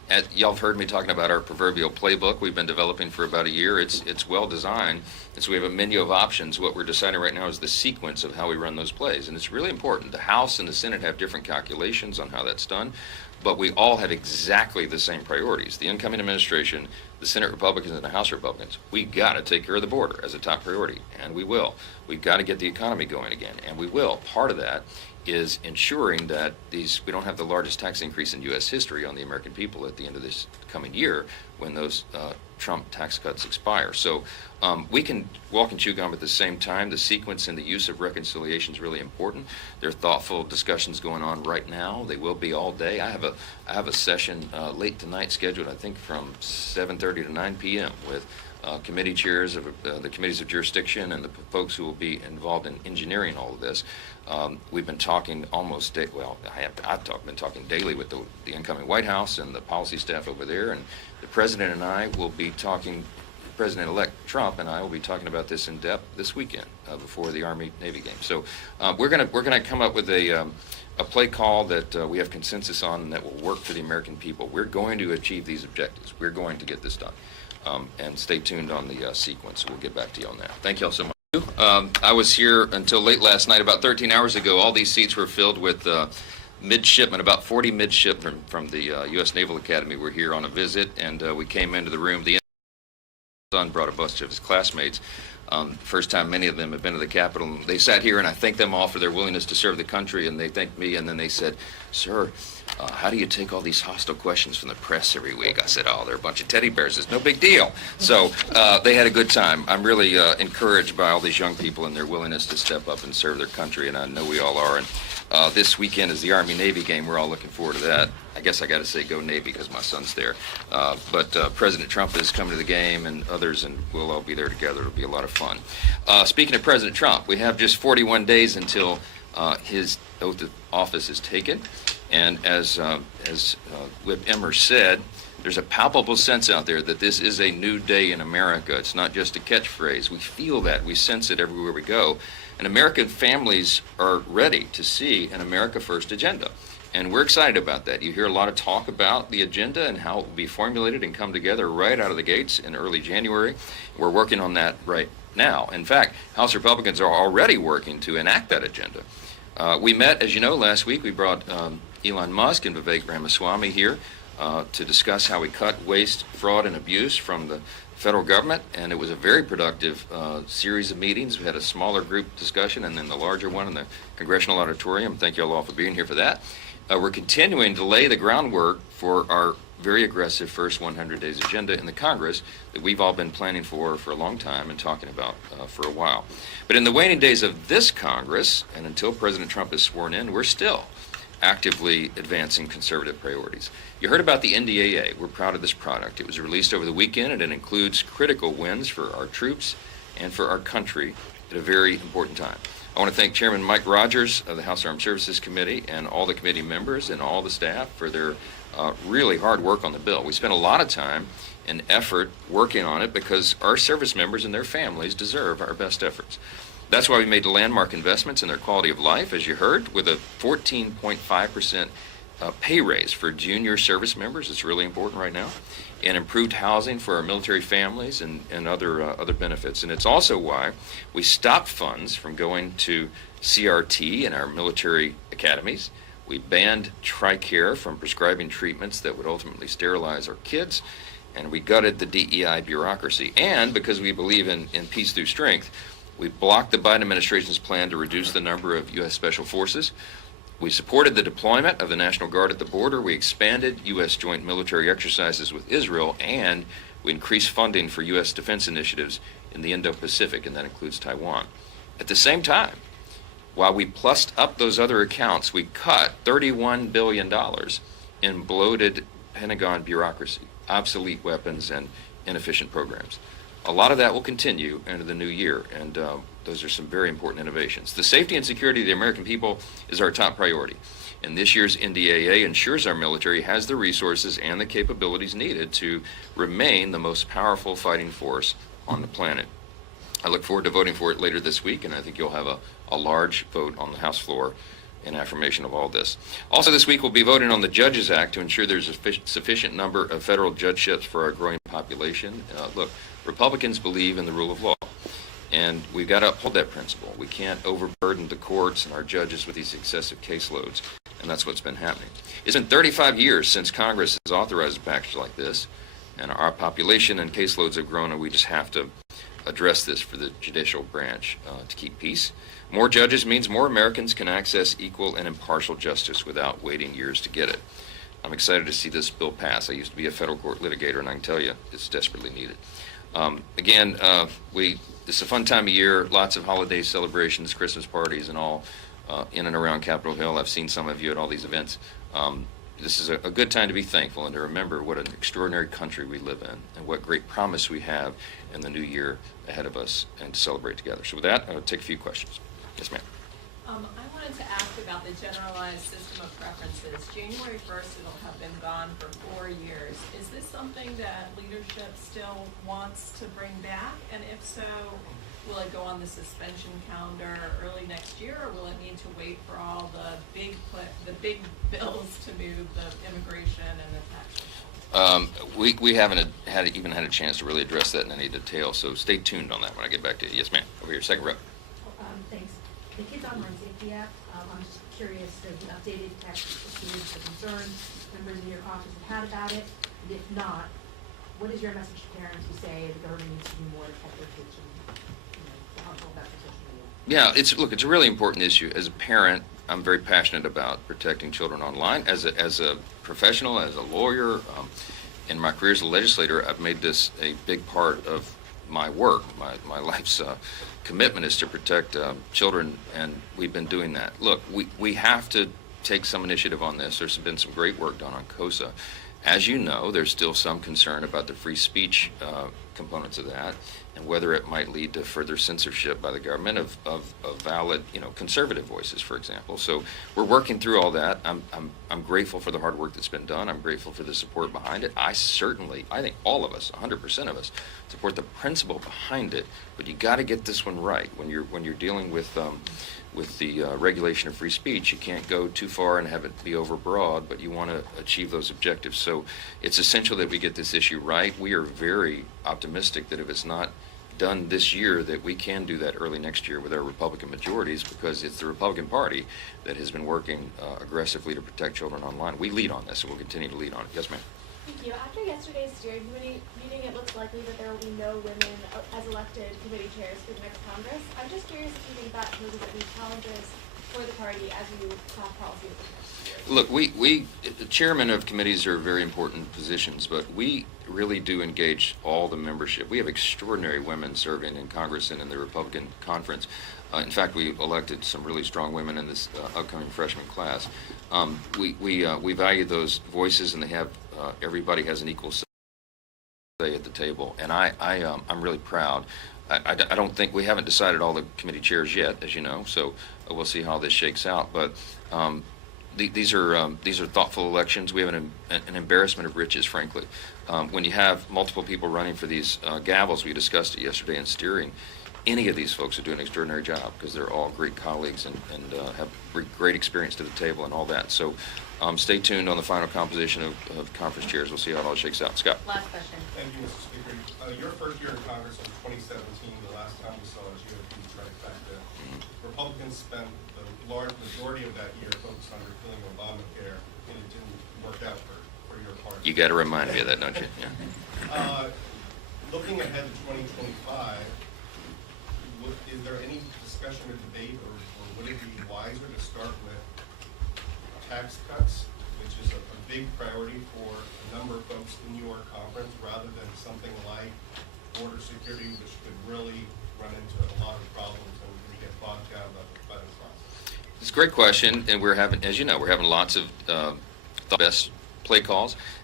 Y'all have heard me talking about our proverbial playbook we've been developing for about a year. It's well designed, and so we have a menu of options. What we're deciding right now is the sequence of how we run those plays, and it's really important. The House and the Senate have different calculations on how that's done, but we all have exactly the same priorities. The incoming administration, the Senate Republicans and the House Republicans, we got to take care of the border as a top priority, and we will. We've got to get the economy going again, and we will. Part of that is ensuring that we don't have the largest tax increase in U.S. history on the American people at the end of this coming year when those Trump tax cuts expire. So we can walk and chew gum at the same time. The sequence and the use of reconciliation is really important. There are thoughtful discussions going on right now. They will be all day. I have a session late tonight scheduled, I think, from 7:30 to 9 p.m. with committee chairs of the committees of jurisdiction and the folks who will be involved in engineering all of this. We've been talking I've been talking daily with the incoming White House and the policy staff over there, and the President and I will be talking, President-elect Trump and I will be talking about this in depth this weekend before the Army-Navy game. So we're gonna come up with a play call that we have consensus on and that will work for the American people. We're going to achieve these objectives. We're going to get this done. And stay tuned on the sequence. We'll get back to you on that. Thank you all so much. I was here until late last night. About 13 hours ago, all these seats were filled with midshipmen. About 40 midshipmen from the U.S. Naval Academy were here on a visit, and we came into the room. The son brought a bunch of his classmates. First time many of them have been to the Capitol. They sat here, and I thanked them all for their willingness to serve the country, and they thanked me, and then they said, "Sir, how do you take all these hostile questions from the press every week?" I said, "Oh, they're a bunch of teddy bears. It's no big deal." So they had a good time. I'm really encouraged by all these young people and their willingness to step up and serve their country, and I know we all are. And this weekend is the Army-Navy game. We're all looking forward to that. I guess I got to say go Navy because my son's there. But President Trump is coming to the game, and others, and we'll all be there together. It'll be a lot of fun. Speaking of President Trump, we have just 41 days until his oath of office is taken. And as Whip Emmer said, there's a palpable sense out there that this is a new day in America. It's not just a catchphrase. We feel that. We sense it everywhere we go. And American families are ready to see an America First agenda. And we're excited about that. You hear a lot of talk about the agenda and how it will be formulated and come together right out of the gates in early January. We're working on that right now. In fact, House Republicans are already working to enact that agenda. We met, as you know, last week. We brought Elon Musk and Vivek Ramaswamy here to discuss how we cut waste, fraud, and abuse from the federal government, and it was a very productive series of meetings. We had a smaller group discussion and then the larger one in the Congressional Auditorium. Thank you all for being here for that. We're continuing to lay the groundwork for our very aggressive first 100 days agenda in the Congress that we've all been planning for a long time and talking about for a while. But in the waning days of this Congress, and until President Trump is sworn in, we're still actively advancing conservative priorities. You heard about the NDAA. We're proud of this product. It was released over the weekend, and it includes critical wins for our troops and for our country at a very important time. I want to thank Chairman Mike Rogers of the House Armed Services Committee and all the committee members and all the staff for their really hard work on the bill. We spent a lot of time and effort working on it because our service members and their families deserve our best efforts. That's why we made landmark investments in their quality of life, as you heard, with a 14.5% pay raise for junior service members. It's really important right now. And improved housing for our military families and other benefits. And it's also why we stopped funds from going to CRT in our military academies. We banned TRICARE from prescribing treatments that would ultimately sterilize our kids. And we gutted the DEI bureaucracy. And because we believe in peace through strength, we blocked the Biden administration's plan to reduce the number of U.S. Special Forces. We supported the deployment of the National Guard at the border. We expanded U.S. joint military exercises with Israel, and we increased funding for U.S. defense initiatives in the Indo-Pacific, and that includes Taiwan. At the same time, while we plussed up those other accounts, we cut $31 billion in bloated Pentagon bureaucracy, obsolete weapons, and inefficient programs. A lot of that will continue into the new year, and those are some very important innovations. The safety and security of the American people is our top priority, and this year's NDAA ensures our military has the resources and the capabilities needed to remain the most powerful fighting force on the planet. I look forward to voting for it later this week, and I think you'll have a large vote on the House floor in affirmation of all this. Also this week we'll be voting on the Judges Act to ensure there's a sufficient number of federal judgeships for our growing population. Look, Republicans believe in the rule of law, and we've got to uphold that principle. We can't overburden the courts and our judges with these excessive caseloads, and that's what's been happening. It's been 35 years since Congress has authorized a package like this, and our population and caseloads have grown, and we just have to address this for the judicial branch to keep peace. More judges means more Americans can access equal and impartial justice without waiting years to get it. I'm excited to see this bill pass. I used to be a federal court litigator, and I can tell you it's desperately needed. This is a fun time of year, lots of holiday celebrations, Christmas parties and all in and around Capitol Hill. I've seen some of you at all these events. This is a good time to be thankful and to remember what an extraordinary country we live in and what great promise we have in the new year ahead of us and to celebrate together. So with that, I'll take a few questions. Yes, ma'am. I wanted to ask about the generalized system of preferences. January 1st, it'll have been gone for 4 years. Is this something that leadership still wants to bring back? And if so, will it go on the suspension calendar early next year, or will it need to wait for all the big bills to move the immigration and the tax? We haven't even had a chance to really address that in any detail, so stay tuned on that when I get back to you. Yes, ma'am. Over here, second row. Thanks. The Kids Online Safety App, I'm just curious, the updated text received the concerns members in your office have had about it, and if not, what is your message to parents who say the government needs to do more to protect their kids from, the harmful effects of social media? Yeah, it's a really important issue. As a parent, I'm very passionate about protecting children online. As a professional, as a lawyer, in my career as a legislator, I've made this a big part of my work. My life's commitment is to protect children, and we've been doing that. Look, we have to take some initiative on this. There's been some great work done on COSA. As you know, there's still some concern about the free speech components of that, and whether it might lead to further censorship by the government of valid, conservative voices, for example. So we're working through all that. I'm grateful for the hard work that's been done. I'm grateful for the support behind it. I think all of us, 100% of us, support the principle behind it. But you got to get this one right when you're dealing with the regulation of free speech. You can't go too far and have it be overbroad, but you want to achieve those objectives. So it's essential that we get this issue right. We are very optimistic that if it's not done this year, that we can do that early next year with our Republican majorities, because it's the Republican Party that has been working aggressively to protect children online. We lead on this, and we'll continue to lead on it. Yes, ma'am. Thank you. After yesterday's steering committee meeting, it looks likely that there will be no women as elected committee chairs for the next Congress. I'm just curious if you think that poses any challenges for the party as you craft policy with this. Look, the chairman of committees are very important positions, but we really do engage all the membership. We have extraordinary women serving in Congress and in the Republican conference. In fact, we elected some really strong women in this upcoming freshman class. We value those voices, and they have everybody has an equal say at the table, and I'm really proud. I don't think we haven't decided all the committee chairs yet, as you know, so we'll see how this shakes out. But these are thoughtful elections. We have an embarrassment of riches, frankly. When you have multiple people running for these gavels, we discussed it yesterday in steering. Any of these folks are doing an extraordinary job because they're all great colleagues and have great experience to the table and all that. So stay tuned on the final composition of conference chairs. We'll see how it all shakes out. Scott. Last question. Thank you, Mr. Speaker. Your first year in Congress was 2017. The last time we saw a GOP trifecta. Republicans spent the large majority of that year focused on repealing Obamacare, and it didn't work out for your party. You got to remind me of that, don't you? Yeah. Looking ahead to 2025, is there any discussion or debate, or would it be wiser to start with tax cuts, which is a big priority for a number of folks in your conference, rather than something like border security, which could really run into a lot of problems and get bogged down by the process? It's a great question, and we're having, as you know, we're having lots of best play calls.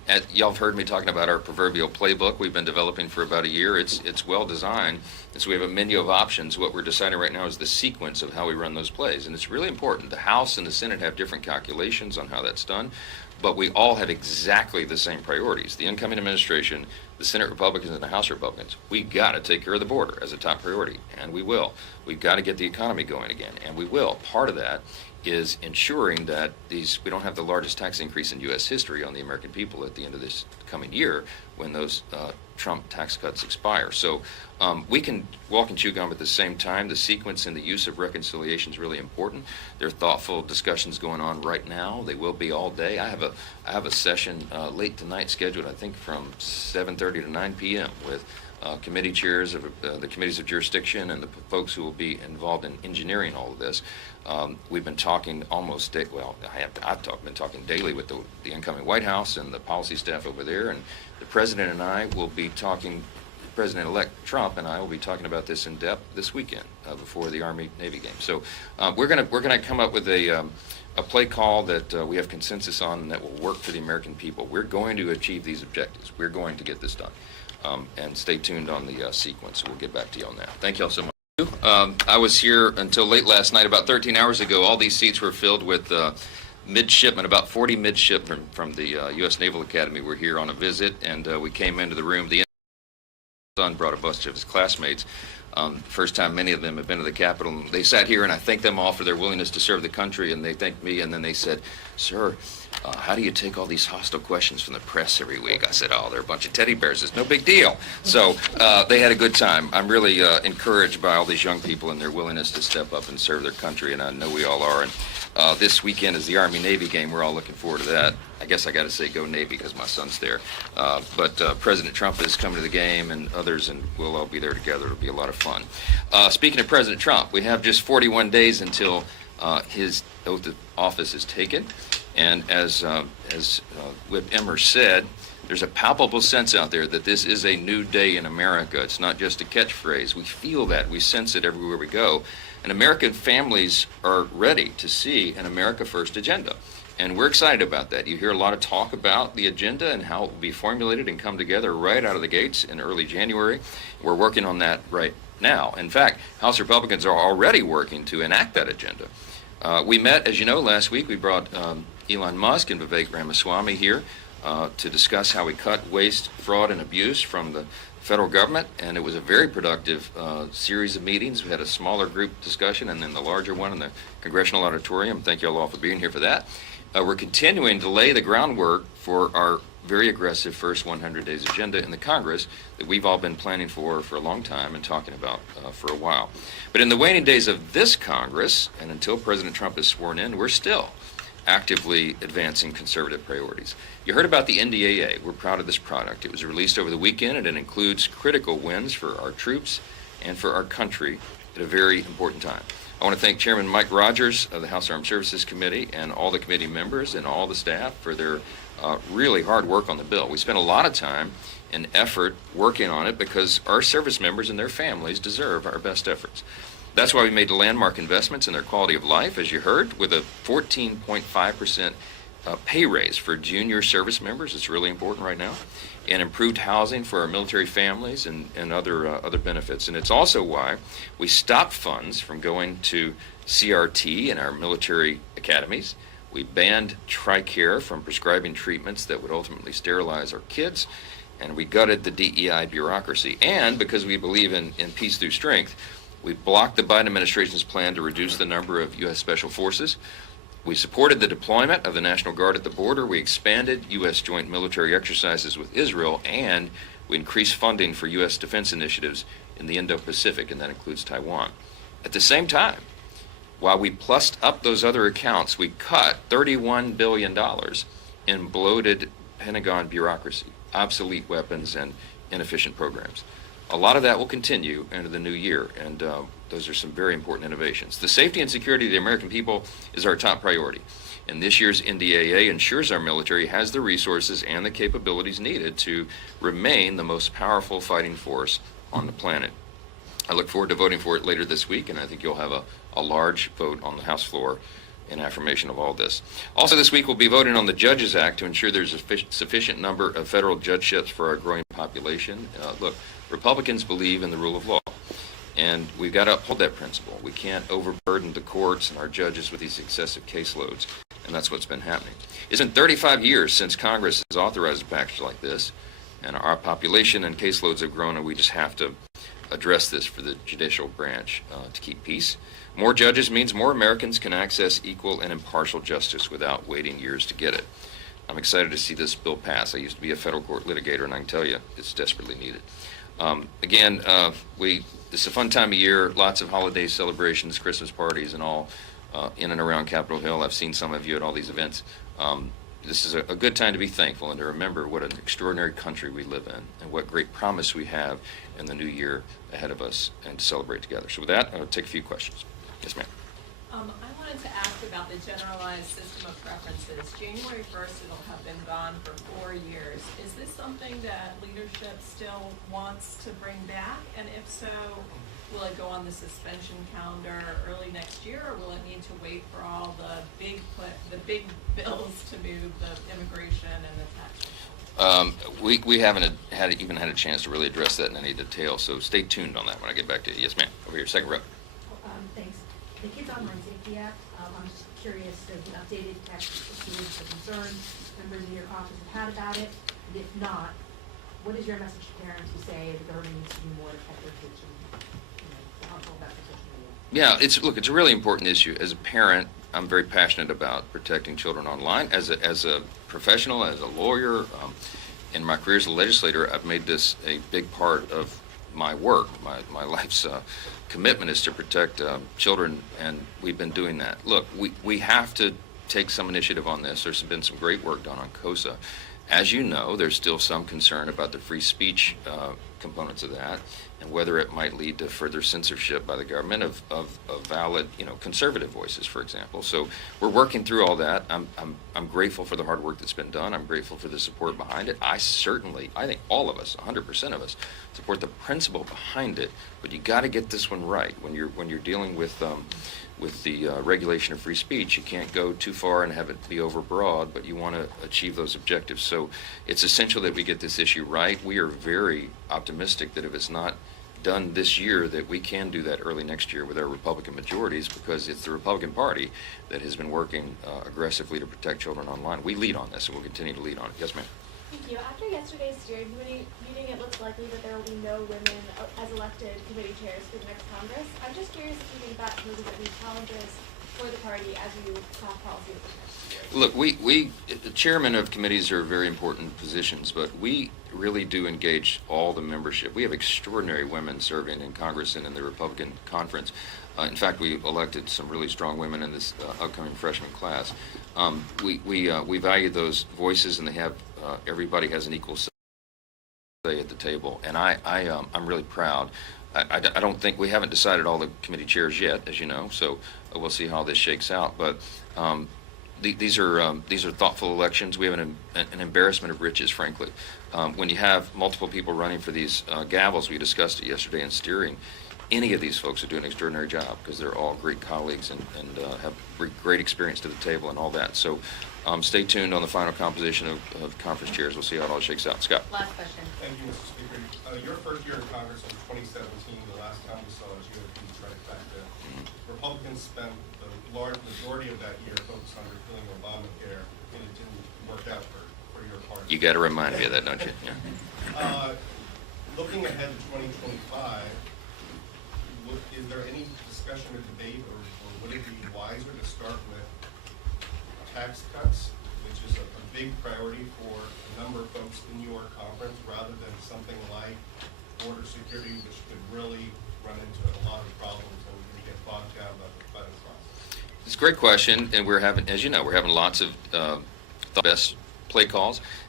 Y'all have heard me talking about our proverbial playbook we've been developing for about a year. It's well designed, and so we have a menu of options. What we're deciding right now is the sequence of how we run those plays, and it's really important. The House and the Senate have different calculations on how that's done, but we all have exactly the same priorities. The incoming administration, the Senate Republicans and the House Republicans, we got to take care of the border as a top priority, and we will. We've got to get the economy going again, and we will. Part of that is ensuring that we don't have the largest tax increase in U.S. history on the American people at the end of this coming year when those Trump tax cuts expire. So we can walk and chew gum at the same time. The sequence and the use of reconciliation is really important. There are thoughtful discussions going on right now. They will be all day. I have a session late tonight scheduled, I think, from 7:30 to 9 p.m. with committee chairs of the committees of jurisdiction and the folks who will be involved in engineering all of this. We've been talking been talking daily with the incoming White House and the policy staff over there, and the President and I will be talking, President-elect Trump and I will be talking about this in depth this weekend before the Army-Navy game. So we're gonna come up with a play call that we have consensus on and that will work for the American people. We're going to achieve these objectives. We're going to get this done. And stay tuned on the sequence. We'll get back to you on that. Thank you all so much. I was here until late last night. About 13 hours ago, all these seats were filled with midshipmen. About 40 midshipmen from the U.S. Naval Academy were here on a visit, and we came into the room. The son brought a bunch of his classmates. First time many of them have been to the Capitol. They sat here, and I thanked them all for their willingness to serve the country, and they thanked me, and then they said, "Sir, how do you take all these hostile questions from the press every week?" I said, "Oh, they're a bunch of teddy bears. It's no big deal." So they had a good time. I'm really encouraged by all these young people and their willingness to step up and serve their country, and I know we all are. And this weekend is the Army-Navy game. We're all looking forward to that. I guess I got to say go Navy because my son's there. But President Trump is coming to the game, and others, and we'll all be there together. It'll be a lot of fun. Speaking of President Trump, we have just 41 days until his oath of office is taken. And as Whip Emmer said, there's a palpable sense out there that this is a new day in America. It's not just a catchphrase. We feel that. We sense it everywhere we go. And American families are ready to see an America First agenda. And we're excited about that. You hear a lot of talk about the agenda and how it will be formulated and come together right out of the gates in early January. We're working on that right now. In fact, House Republicans are already working to enact that agenda. We met, as you know, last week. We brought Elon Musk and Vivek Ramaswamy here to discuss how we cut waste, fraud, and abuse from the federal government, and it was a very productive series of meetings. We had a smaller group discussion and then the larger one in the Congressional Auditorium. Thank you all for being here for that. We're continuing to lay the groundwork for our very aggressive first 100 days agenda in the Congress that we've all been planning for a long time and talking about for a while. But in the waning days of this Congress, and until President Trump is sworn in, we're still actively advancing conservative priorities. You heard about the NDAA. We're proud of this product. It was released over the weekend, and it includes critical wins for our troops and for our country at a very important time. I want to thank Chairman Mike Rogers of the House Armed Services Committee and all the committee members and all the staff for their really hard work on the bill. We spent a lot of time and effort working on it because our service members and their families deserve our best efforts. That's why we made landmark investments in their quality of life, as you heard, with a 14.5% pay raise for junior service members. It's really important right now. And improved housing for our military families and other benefits. And it's also why we stopped funds from going to CRT in our military academies. We banned TRICARE from prescribing treatments that would ultimately sterilize our kids. And we gutted the DEI bureaucracy. And because we believe in peace through strength, we blocked the Biden administration's plan to reduce the number of U.S. Special Forces. We supported the deployment of the National Guard at the border. We expanded U.S. joint military exercises with Israel, and we increased funding for U.S. defense initiatives in the Indo-Pacific, and that includes Taiwan. At the same time, while we plussed up those other accounts, we cut $31 billion in bloated Pentagon bureaucracy, obsolete weapons, and inefficient programs. A lot of that will continue into the new year, and those are some very important innovations. The safety and security of the American people is our top priority, and this year's NDAA ensures our military has the resources and the capabilities needed to remain the most powerful fighting force on the planet. I look forward to voting for it later this week, and I think you'll have a large vote on the House floor in affirmation of all this. Also this week we'll be voting on the Judges Act to ensure there's a sufficient number of federal judgeships for our growing population. Look, Republicans believe in the rule of law, and we've got to uphold that principle. We can't overburden the courts and our judges with these excessive caseloads, and that's what's been happening. It's been 35 years since Congress has authorized a package like this, and our population and caseloads have grown, and we just have to address this for the judicial branch to keep peace. More judges means more Americans can access equal and impartial justice without waiting years to get it. I'm excited to see this bill pass. I used to be a federal court litigator, and I can tell you it's desperately needed. This is a fun time of year, lots of holiday celebrations, Christmas parties and all in and around Capitol Hill. I've seen some of you at all these events. This is a good time to be thankful and to remember what an extraordinary country we live in and what great promise we have in the new year ahead of us and to celebrate together. So with that, I'll take a few questions. Yes, ma'am. I wanted to ask about the generalized system of preferences. January 1st, it'll have been gone for 4 years. Is this something that leadership still wants to bring back? And if so, will it go on the suspension calendar early next year, or will it need to wait for all the big bills to move, the immigration and the tax? We haven't even had a chance to really address that in any detail, so stay tuned on that when I get back to you. Yes, ma'am. Over here, second row. Thanks. The Kids Online Safety Act, I'm just curious, does an updated text include the concerns members in your office have had about it? And if not, what is your message to parents who say the government needs to do more to protect their kids from, the harmful effects of social media? Yeah, it's a really important issue. As a parent, I'm very passionate about protecting children online. As a professional, as a lawyer, in my career as a legislator, I've made this a big part of my work. My life's commitment is to protect children, and we've been doing that. Look, we have to take some initiative on this. There's been some great work done on COSA. As you know, there's still some concern about the free speech components of that and whether it might lead to further censorship by the government of valid, conservative voices, for example. So we're working through all that. I'm grateful for the hard work that's been done. I'm grateful for the support behind it. I think all of us, 100% of us, support the principle behind it. But you got to get this one right when you're dealing with the regulation of free speech. You can't go too far and have it be overbroad, but you want to achieve those objectives. So it's essential that we get this issue right. We are very optimistic that if it's not done this year, that we can do that early next year with our Republican majorities, because it's the Republican Party that has been working aggressively to protect children online. We lead on this, and we'll continue to lead on it. Yes, ma'am. Thank you. After yesterday's steering committee meeting, it looks likely that there will be no women as elected committee chairs for the next Congress. I'm just curious if you think that poses any challenges for the party as you craft policy over the next year. Look, the chairman of committees are very important positions, but we really do engage all the membership. We have extraordinary women serving in Congress and in the Republican conference. In fact, we elected some really strong women in this upcoming freshman class. We value those voices, and they have everybody has an equal say at the table, and I'm really proud. I don't think we haven't decided all the committee chairs yet, as you know, so we'll see how this shakes out. But these are thoughtful elections. We have an embarrassment of riches, frankly. When you have multiple people running for these gavels, we discussed it yesterday in steering. Any of these folks are doing an extraordinary job because they're all great colleagues and have great experience to the table and all that. So stay tuned on the final composition of conference chairs. We'll see how it all shakes out. Scott. Last question. Thank you, Mr. Speaker. Your first year in Congress was 2017. The last time we saw was you had a trifecta. Republicans spent the large majority of that year focused on repealing Obamacare, and it didn't work out for your party. You got to remind me of that, don't you? Yeah. Looking ahead to 2025, is there any discussion or debate, or would it be wiser to start with tax cuts, which is a big priority for a number of folks in your conference, rather than something like border security, which could really run into a lot of problems and get bogged down by the process? It's a great question, and we're having, as you know, we're having lots of best play calls.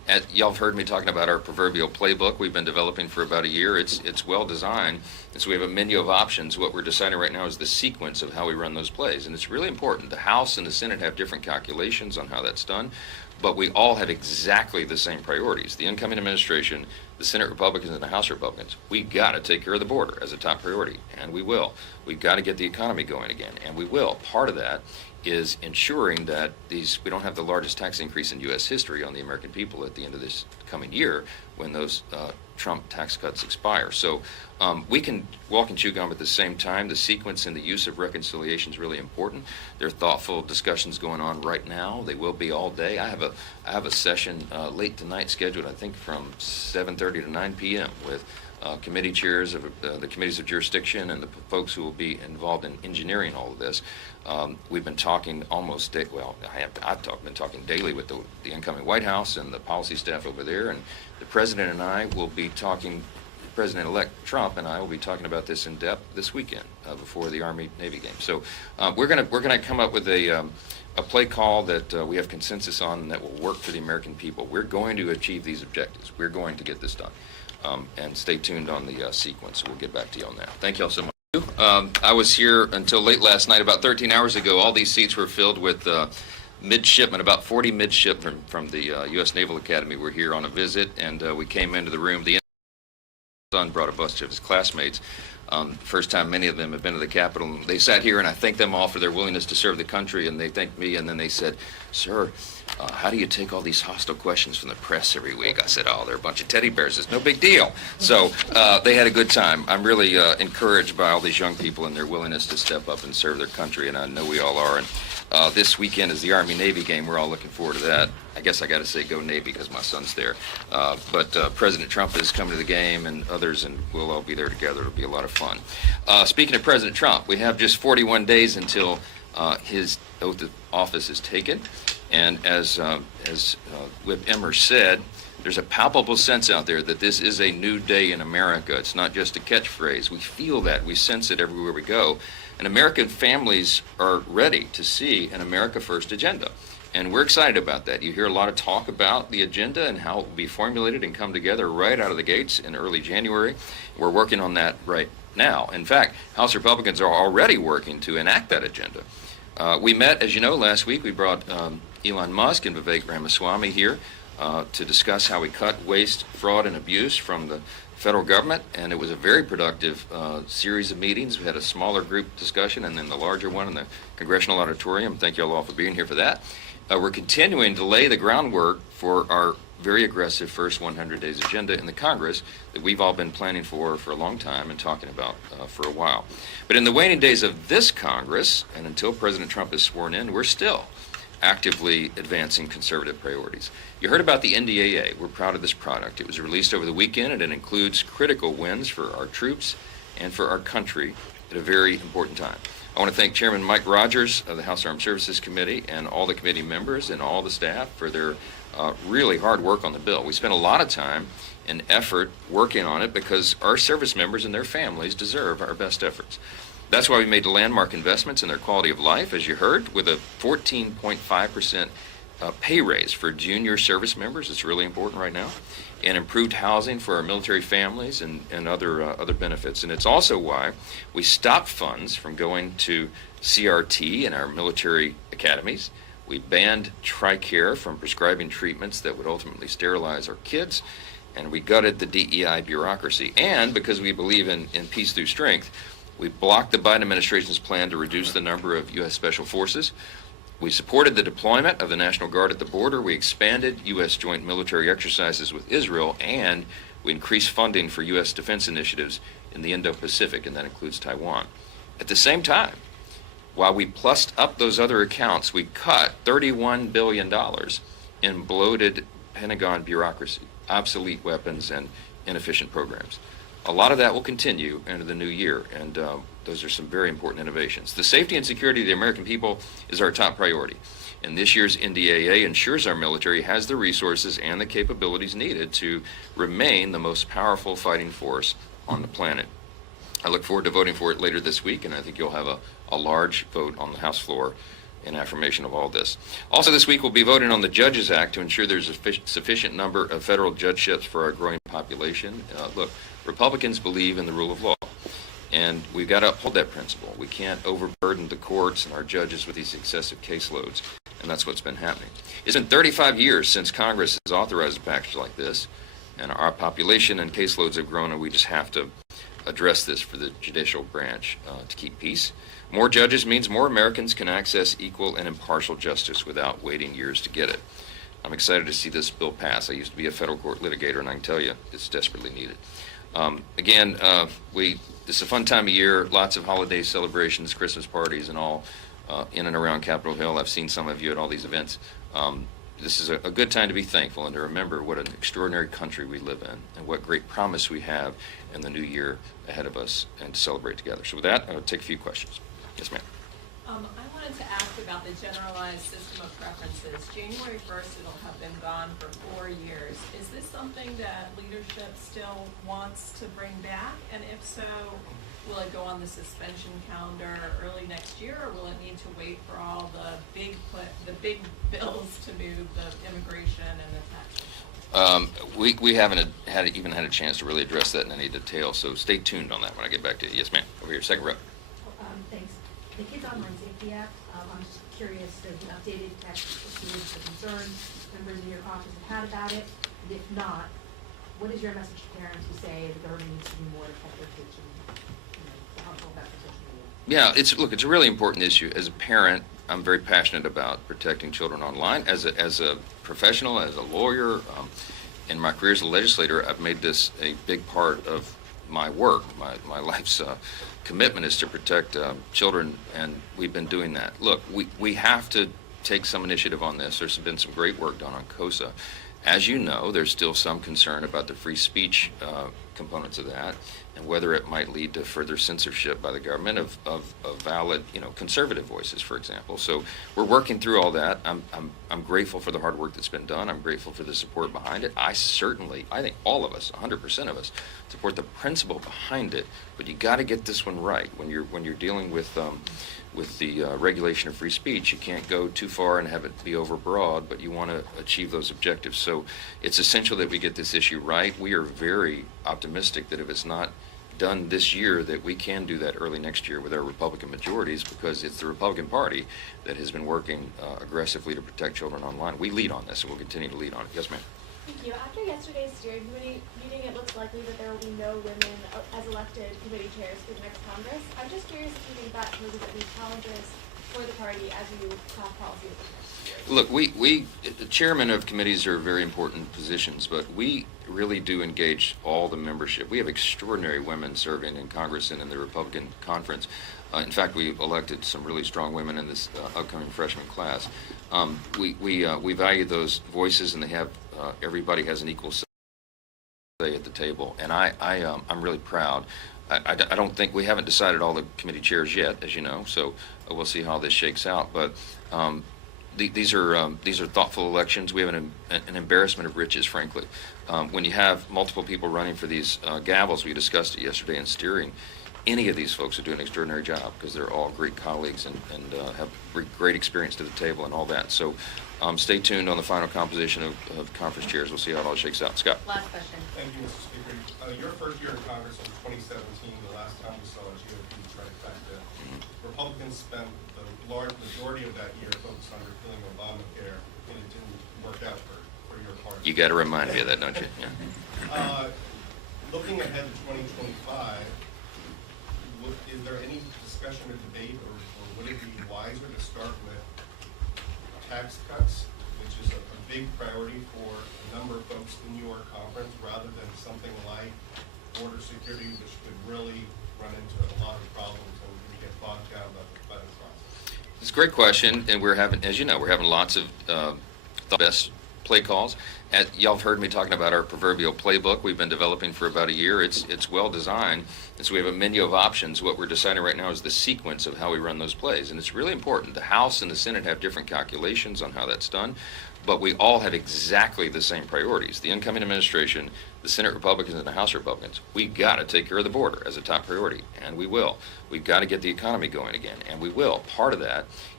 Y'all have heard me talking about our proverbial playbook we've been developing for about a year. It's well designed, and so we have a menu of options. What we're deciding right now is the sequence of how we run those plays, and it's really important. The House and the Senate have different calculations on how that's done, but we all have exactly the same priorities. The incoming administration, the Senate Republicans and the House Republicans, we got to take care of the border as a top priority, and we will. We've got to get the economy going again, and we will. Part of that is ensuring that we don't have the largest tax increase in U.S. history on the American people at the end of this coming year when those Trump tax cuts expire. So we can walk and chew gum at the same time. The sequence and the use of reconciliation is really important. There are thoughtful discussions going on right now. They will be all day. I have a session late tonight scheduled, I think, from 7:30 to 9 p.m. with committee chairs of the committees of jurisdiction and the folks who will be involved in engineering all of this. We've been talking been talking daily with the incoming White House and the policy staff over there, and the President and I will be talking, President-elect Trump and I will be talking about this in depth this weekend before the Army-Navy game. So we're gonna come up with a play call that we have consensus on and that will work for the American people. We're going to achieve these objectives. We're going to get this done. And stay tuned on the sequence. We'll get back to you on that. Thank you all so much. I was here until late last night. About 13 hours ago, all these seats were filled with midshipmen. About 40 midshipmen from the U.S. Naval Academy were here on a visit, and we came into the room. The son brought a bunch of his classmates. First time many of them have been to the Capitol. They sat here, and I thanked them all for their willingness to serve the country, and they thanked me, and then they said, "Sir, how do you take all these hostile questions from the press every week?" I said, "Oh, they're a bunch of teddy bears. It's no big deal." So they had a good time. I'm really encouraged by all these young people and their willingness to step up and serve their country, and I know we all are. And this weekend is the Army-Navy game. We're all looking forward to that. I guess I got to say go Navy because my son's there. But President Trump is coming to the game, and others, and we'll all be there together. It'll be a lot of fun. Speaking of President Trump, we have just 41 days until his oath of office is taken. And as Whip Emmer said, there's a palpable sense out there that this is a new day in America. It's not just a catchphrase. We feel that. We sense it everywhere we go. And American families are ready to see an America First agenda. And we're excited about that. You hear a lot of talk about the agenda and how it will be formulated and come together right out of the gates in early January. We're working on that right now. In fact, House Republicans are already working to enact that agenda. We met, as you know, last week. We brought Elon Musk and Vivek Ramaswamy here to discuss how we cut waste, fraud, and abuse from the federal government, and it was a very productive series of meetings. We had a smaller group discussion and then the larger one in the Congressional Auditorium. Thank you all for being here for that. We're continuing to lay the groundwork for our very aggressive first 100 days agenda in the Congress that we've all been planning for a long time and talking about for a while. But in the waning days of this Congress, and until President Trump is sworn in, we're still actively advancing conservative priorities. You heard about the NDAA. We're proud of this product. It was released over the weekend, and it includes critical wins for our troops and for our country at a very important time. I want to thank Chairman Mike Rogers of the House Armed Services Committee and all the committee members and all the staff for their really hard work on the bill. We spent a lot of time and effort working on it because our service members and their families deserve our best efforts. That's why we made landmark investments in their quality of life, as you heard, with a 14.5% pay raise for junior service members. It's really important right now. And improved housing for our military families and other benefits. And it's also why we stopped funds from going to CRT in our military academies. We banned TRICARE from prescribing treatments that would ultimately sterilize our kids. And we gutted the DEI bureaucracy. And because we believe in peace through strength, we blocked the Biden administration's plan to reduce the number of U.S. Special Forces. We supported the deployment of the National Guard at the border. We expanded U.S. joint military exercises with Israel, and we increased funding for U.S. defense initiatives in the Indo-Pacific, and that includes Taiwan. At the same time, while we plussed up those other accounts, we cut $31 billion in bloated Pentagon bureaucracy, obsolete weapons, and inefficient programs. A lot of that will continue into the new year, and those are some very important innovations. The safety and security of the American people is our top priority, and this year's NDAA ensures our military has the resources and the capabilities needed to remain the most powerful fighting force on the planet. I look forward to voting for it later this week, and I think you'll have a large vote on the House floor in affirmation of all this. Also this week, we'll be voting on the Judges Act to ensure there's a sufficient number of federal judgeships for our growing population. Look, Republicans believe in the rule of law, and we've got to uphold that principle. We can't overburden the courts and our judges with these excessive caseloads, and that's what's been happening. It's been 35 years since Congress has authorized a package like this, and our population and caseloads have grown, and we just have to address this for the judicial branch to keep peace. More judges means more Americans can access equal and impartial justice without waiting years to get it. I'm excited to see this bill pass. I used to be a federal court litigator, and I can tell you it's desperately needed. This is a fun time of year, lots of holiday celebrations, Christmas parties and all in and around Capitol Hill. I've seen some of you at all these events. This is a good time to be thankful and to remember what an extraordinary country we live in and what great promise we have in the new year ahead of us, and to celebrate together. So with that, I'll take a few questions. Yes, ma'am. I wanted to ask about the generalized system of preferences. January 1st, it'll have been gone for 4 years. Is this something that leadership still wants to bring back? And if so, will it go on the suspension calendar early next year, or will it need to wait for all the big bills to move, the immigration and the tax reform? We haven't even had a chance to really address that in any detail, so stay tuned on that when I get back to you. Yes, ma'am. Over here, second row. Thanks. The Kids Online Safety Act, I'm just curious, there's an updated text to the concerns members in your caucus have had about it, and if not, what is your message to parents who say the government needs to do more to protect their kids from harmful effects of social media? Yeah, it's a really important issue. As a parent, I'm very passionate about protecting children online. As a professional, as a lawyer, in my career as a legislator, I've made this a big part of my work. My life's commitment is to protect children, and we've been doing that. Look, we have to take some initiative on this. There's been some great work done on COSA. As you know, there's still some concern about the free speech components of that, and whether it might lead to further censorship by the government of valid, conservative voices, for example. So we're working through all that. I'm grateful for the hard work that's been done. I'm grateful for the support behind it. I think all of us, 100% of us, support the principle behind it. But you got to get this one right. When you're dealing with the regulation of free speech, you can't go too far and have it be overbroad, but you want to achieve those objectives. So it's essential that we get this issue right. We are very optimistic that if it's not done this year, that we can do that early next year with our Republican majorities, because it's the Republican Party that has been working aggressively to protect children online. We lead on this, and we'll continue to lead on it. Yes, ma'am. Thank you. After yesterday's steering committee meeting, it looks likely that there will be no women as elected committee chairs for the next Congress. I'm just curious if you think that poses any challenges for the party as you craft policy with the next year. Look, the chairman of committees are very important positions, but we really do engage all the membership. We have extraordinary women serving in Congress and in the Republican conference. In fact, we elected some really strong women in this upcoming freshman class. We value those voices, and they have everybody has an equal say at the table, and I'm really proud. I don't think we haven't decided all the committee chairs yet, as you know, so we'll see how this shakes out. But these are thoughtful elections. We have an embarrassment of riches, frankly. When you have multiple people running for these gavels, we discussed it yesterday in steering. Any of these folks are doing an extraordinary job because they're all great colleagues and have great experience to the table and all that. So stay tuned on the final composition of conference chairs. We'll see how it all shakes out. Scott. Last question. Thank you, Mr. Speaker. Your first year in Congress was 2017, the last time we saw a GOP trifecta. Republicans spent the large majority of that year focused on repealing Obamacare, and it didn't work out for your party. You got to remind me of that, don't you? Yeah. Looking ahead to 2025, is there any discussion or debate, or would it be wiser to start with tax cuts, which is a big priority for a number of folks in your conference, rather than something like border security, which could really run into a lot of problems and get bogged down by the process? It's a great question, and we're having, as you know, lots of the best play calls. Y'all have heard me talking about our proverbial playbook we've been developing for about a year. It's well designed, and so we have a menu of options. What we're deciding right now is the sequence of how we run those plays, and it's really important. The House and the Senate have different calculations on how that's done, but we all have exactly the same priorities. The incoming administration, the Senate Republicans and the House Republicans, we got to take care of the border as a top priority, and we will. We've got to get the economy going again, and we will. Part of that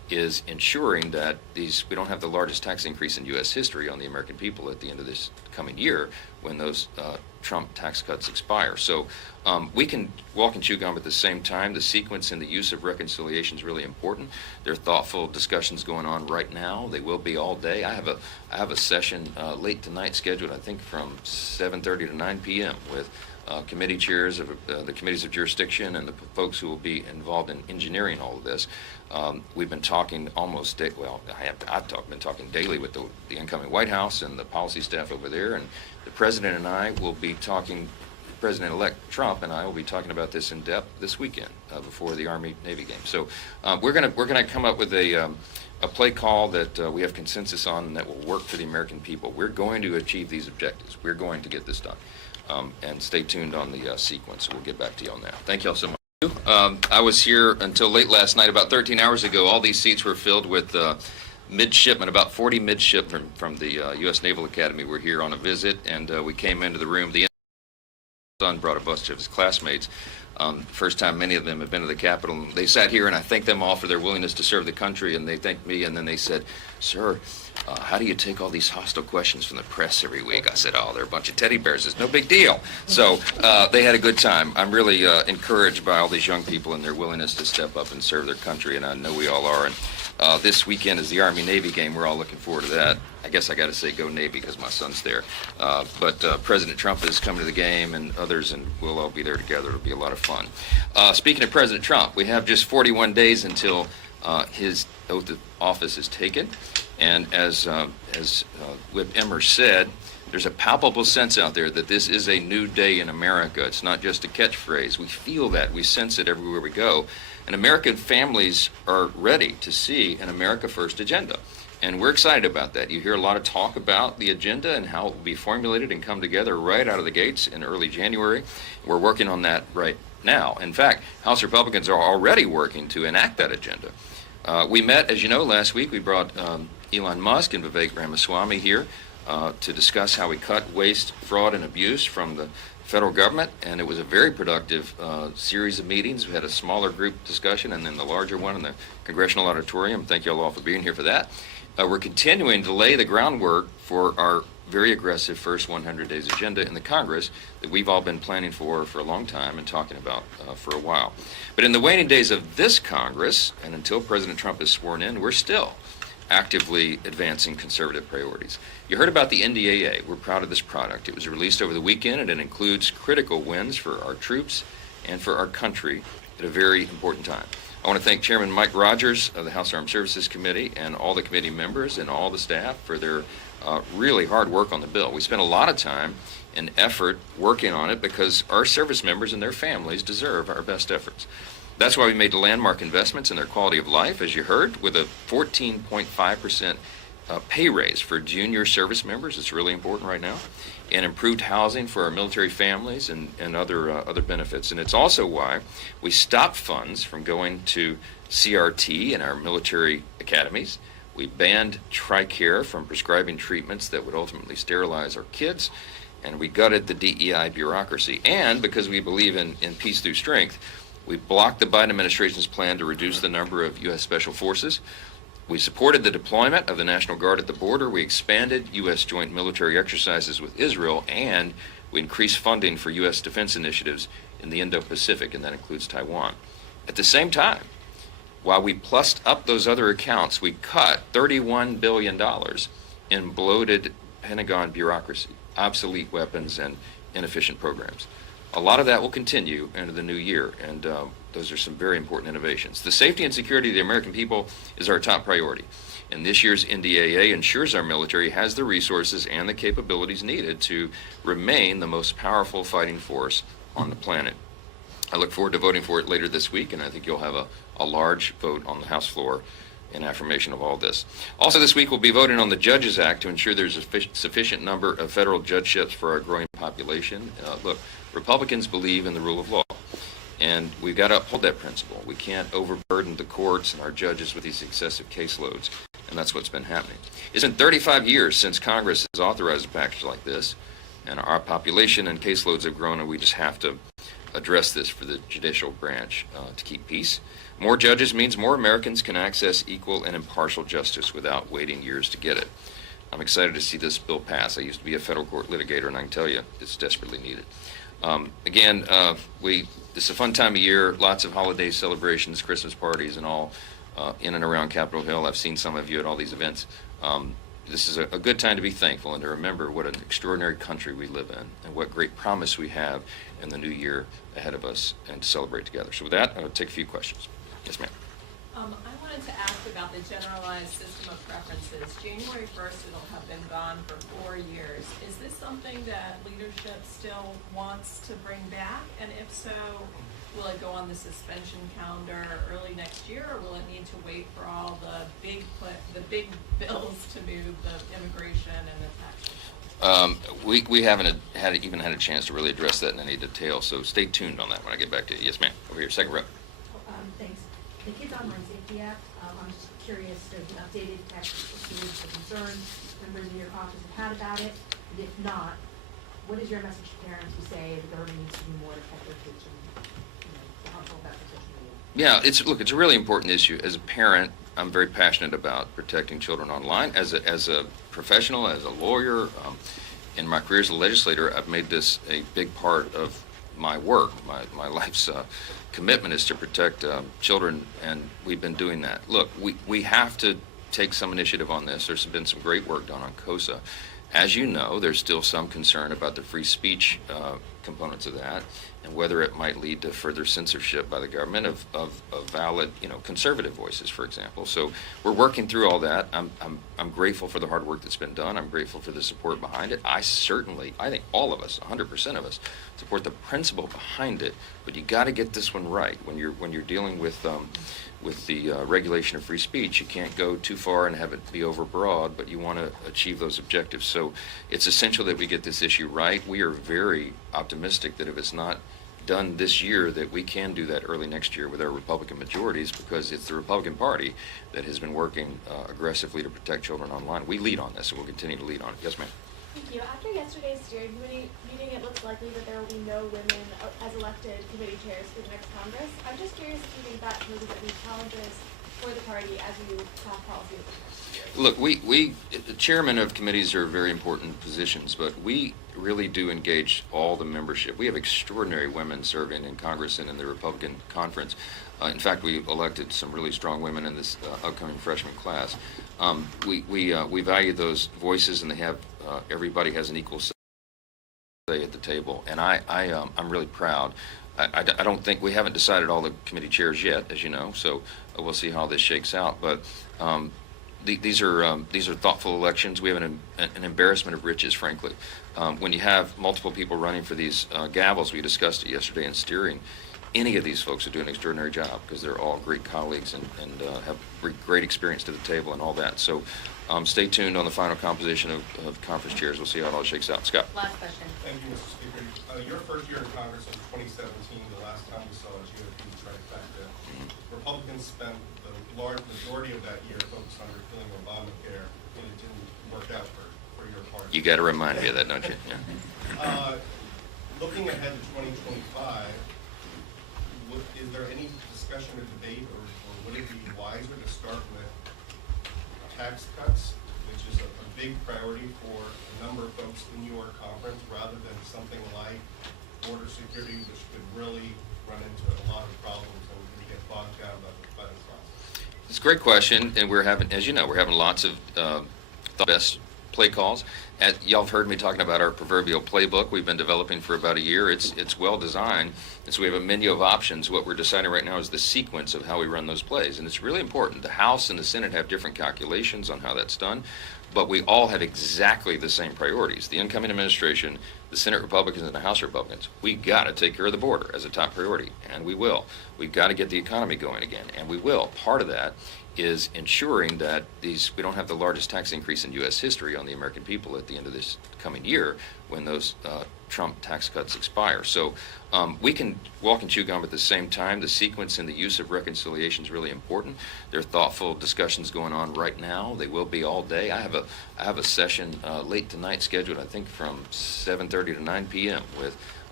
is ensuring that we don't have the largest tax increase in U.S. history on the American people at the end of this coming year when those Trump tax cuts expire. So we can walk and chew gum at the same time. The sequence and the use of reconciliation is really important. There are thoughtful discussions going on right now. They will be all day. I have a session late tonight scheduled, I think, from 7:30 to 9 p.m. with committee chairs of the committees of jurisdiction and the folks who will be involved in engineering all of this. We've been talking almost been talking daily with the incoming White House and the policy staff over there, and the president and I will be talking. President-elect Trump and I will be talking about this in depth this weekend before the Army-Navy game. So we're gonna come up with a play call that we have consensus on and that will work for the American people. We're going to achieve these objectives. We're going to get this done. And stay tuned on the sequence. We'll get back to you on that. Thank you all so much. I was here until late last night. About 13 hours ago, all these seats were filled with midshipmen. About 40 midshipmen from the U.S. Naval Academy were here on a visit, and we came into the room. The son brought a bunch of his classmates. First time many of them have been to the Capitol. And they sat here, and I thanked them all for their willingness to serve the country, and they thanked me, and then they said, "Sir, how do you take all these hostile questions from the press every week?" I said, "Oh, they're a bunch of teddy bears. It's no big deal." So they had a good time. I'm really encouraged by all these young people and their willingness to step up and serve their country, and I know we all are. And this weekend is the Army-Navy game. We're all looking forward to that. I guess I got to say go Navy because my son's there. But President Trump is coming to the game, and others, and we'll all be there together. It'll be a lot of fun. Speaking of President Trump, we have just 41 days until his oath of office is taken. And as Whip Emmer said, there's a palpable sense out there that this is a new day in America. It's not just a catchphrase. We feel that. We sense it everywhere we go. And American families are ready to see an America First agenda. And we're excited about that. You hear a lot of talk about the agenda and how it will be formulated and come together right out of the gates in early January. We're working on that right now. In fact, House Republicans are already working to enact that agenda. We met, as you know, last week. We brought Elon Musk and Vivek Ramaswamy here to discuss how we cut waste, fraud, and abuse from the federal government, and it was a very productive series of meetings. We had a smaller group discussion and then the larger one in the Congressional Auditorium. Thank you all for being here for that. We're continuing to lay the groundwork for our very aggressive first 100 days agenda in the Congress that we've all been planning for a long time and talking about for a while. But in the waning days of this Congress, and until President Trump is sworn in, we're still actively advancing conservative priorities. You heard about the NDAA. We're proud of this product. It was released over the weekend, and it includes critical wins for our troops and for our country at a very important time. I want to thank Chairman Mike Rogers of the House Armed Services Committee and all the committee members and all the staff for their really hard work on the bill. We spent a lot of time and effort working on it because our service members and their families deserve our best efforts. That's why we made landmark investments in their quality of life, as you heard, with a 14.5% pay raise for junior service members. It's really important right now. And improved housing for our military families and other benefits. And it's also why we stopped funds from going to CRT in our military academies. We banned TRICARE from prescribing treatments that would ultimately sterilize our kids. And we gutted the DEI bureaucracy. And because we believe in peace through strength, we blocked the Biden administration's plan to reduce the number of U.S. Special Forces. We supported the deployment of the National Guard at the border. We expanded U.S. joint military exercises with Israel, and we increased funding for U.S. defense initiatives in the Indo-Pacific, and that includes Taiwan. At the same time, while we plussed up those other accounts, we cut $31 billion in bloated Pentagon bureaucracy, obsolete weapons, and inefficient programs. A lot of that will continue into the new year, and those are some very important innovations. The safety and security of the American people is our top priority, and this year's NDAA ensures our military has the resources and the capabilities needed to remain the most powerful fighting force on the planet. I look forward to voting for it later this week, and I think you'll have a large vote on the House floor in affirmation of all this. Also this week we'll be voting on the Judges Act to ensure there's a sufficient number of federal judgeships for our growing population. Look, Republicans believe in the rule of law, and we've got to uphold that principle. We can't overburden the courts and our judges with these excessive caseloads, and that's what's been happening. It's been 35 years since Congress has authorized a package like this, and our population and caseloads have grown, and we just have to address this for the judicial branch to keep peace. More judges means more Americans can access equal and impartial justice without waiting years to get it. I'm excited to see this bill pass. I used to be a federal court litigator, and I can tell you it's desperately needed. This is a fun time of year, lots of holiday celebrations, Christmas parties, and all in and around Capitol Hill. I've seen some of you at all these events. This is a good time to be thankful and to remember what an extraordinary country we live in and what great promise we have in the new year ahead of us and to celebrate together. So with that, I'll take a few questions. Yes, ma'am. I wanted to ask about the generalized system of preferences. January 1st, it'll have been gone for 4 years. Is this something that leadership still wants to bring back? And if so, will it go on the suspension calendar early next year, or will it need to wait for all the big bills to move, the immigration and the tax? We haven't even had a chance to really address that in any detail, so stay tuned on that when I get back to you. Yes, ma'am. Over here, second row. Thanks. The Kids Online Safety Act, I'm just curious, does the updated text include the concerns members in your office have had about it? And if not, what is your message to parents who say the government needs to do more to protect their kids from, the harmful effects of social media? Yeah, it's a really important issue. As a parent, I'm very passionate about protecting children online. As a professional, as a lawyer, in my career as a legislator, I've made this a big part of my work. My life's commitment is to protect children, and we've been doing that. Look, we have to take some initiative on this. There's been some great work done on COSA. As you know, there's still some concern about the free speech components of that and whether it might lead to further censorship by the government of valid, conservative voices, for example. So we're working through all that. I'm grateful for the hard work that's been done. I'm grateful for the support behind it. I think all of us, 100% of us, support the principle behind it. But you got to get this one right when you're dealing with the regulation of free speech. You can't go too far and have it be overbroad, but you want to achieve those objectives. So it's essential that we get this issue right. We are very optimistic that if it's not done this year, that we can do that early next year with our Republican majorities, because it's the Republican Party that has been working aggressively to protect children online. We lead on this, and we'll continue to lead on it. Yes, ma'am. Thank you. After yesterday's steering committee meeting, it looks likely that there will be no women as elected committee chairs for the next Congress. I'm just curious if you think that poses any challenges for the party as you craft policy. Look, the chairman of committees are very important positions, but we really do engage all the membership. We have extraordinary women serving in Congress and in the Republican conference. In fact, we elected some really strong women in this upcoming freshman class. We value those voices, and everybody has an equal say at the table, and I'm really proud. I don't think we haven't decided all the committee chairs yet, as you know, so we'll see how this shakes out. But these are thoughtful elections. We have an embarrassment of riches, frankly. When you have multiple people running for these gavels, we discussed it yesterday in steering. Any of these folks are doing an extraordinary job because they're all great colleagues and have great experience to the table and all that. So stay tuned on the final composition of conference chairs. We'll see how it all shakes out. Scott. Last question. Thank you, Mr. Speaker. Your first year in Congress was 2017. The last time we saw a GOP trifecta. Republicans spent the large majority of that year focused on repealing Obamacare, and it didn't work out for your party. You got to remind me of that, don't you? Yeah. Looking ahead to 2025, is there any discussion or debate, or would it be wiser to start with tax cuts, which is a big priority for a number of folks in your conference, rather than something like border security, which could really run into a lot of problems and get bogged down by the process? It's a great question, and as you know, we're having lots of best play calls. Y'all have heard me talking about our proverbial playbook we've been developing for about a year. It's well designed, and so we have a menu of options. What we're deciding right now is the sequence of how we run those plays, and it's really important. The House and the Senate have different calculations on how that's done, but we all have exactly the same priorities. The incoming administration, the Senate Republicans and the House Republicans, we got to take care of the border as a top priority, and we will. We've got to get the economy going again, and we will. Part of that is ensuring that we don't have the largest tax increase in U.S. history on the American people at the end of this coming year when those Trump tax cuts expire. So we can walk and chew gum at the same time. The sequence and the use of reconciliation is really important. There are thoughtful discussions going on right now. They will be all day. I have a session late tonight scheduled, I think, from 7:30 to 9 p.m. with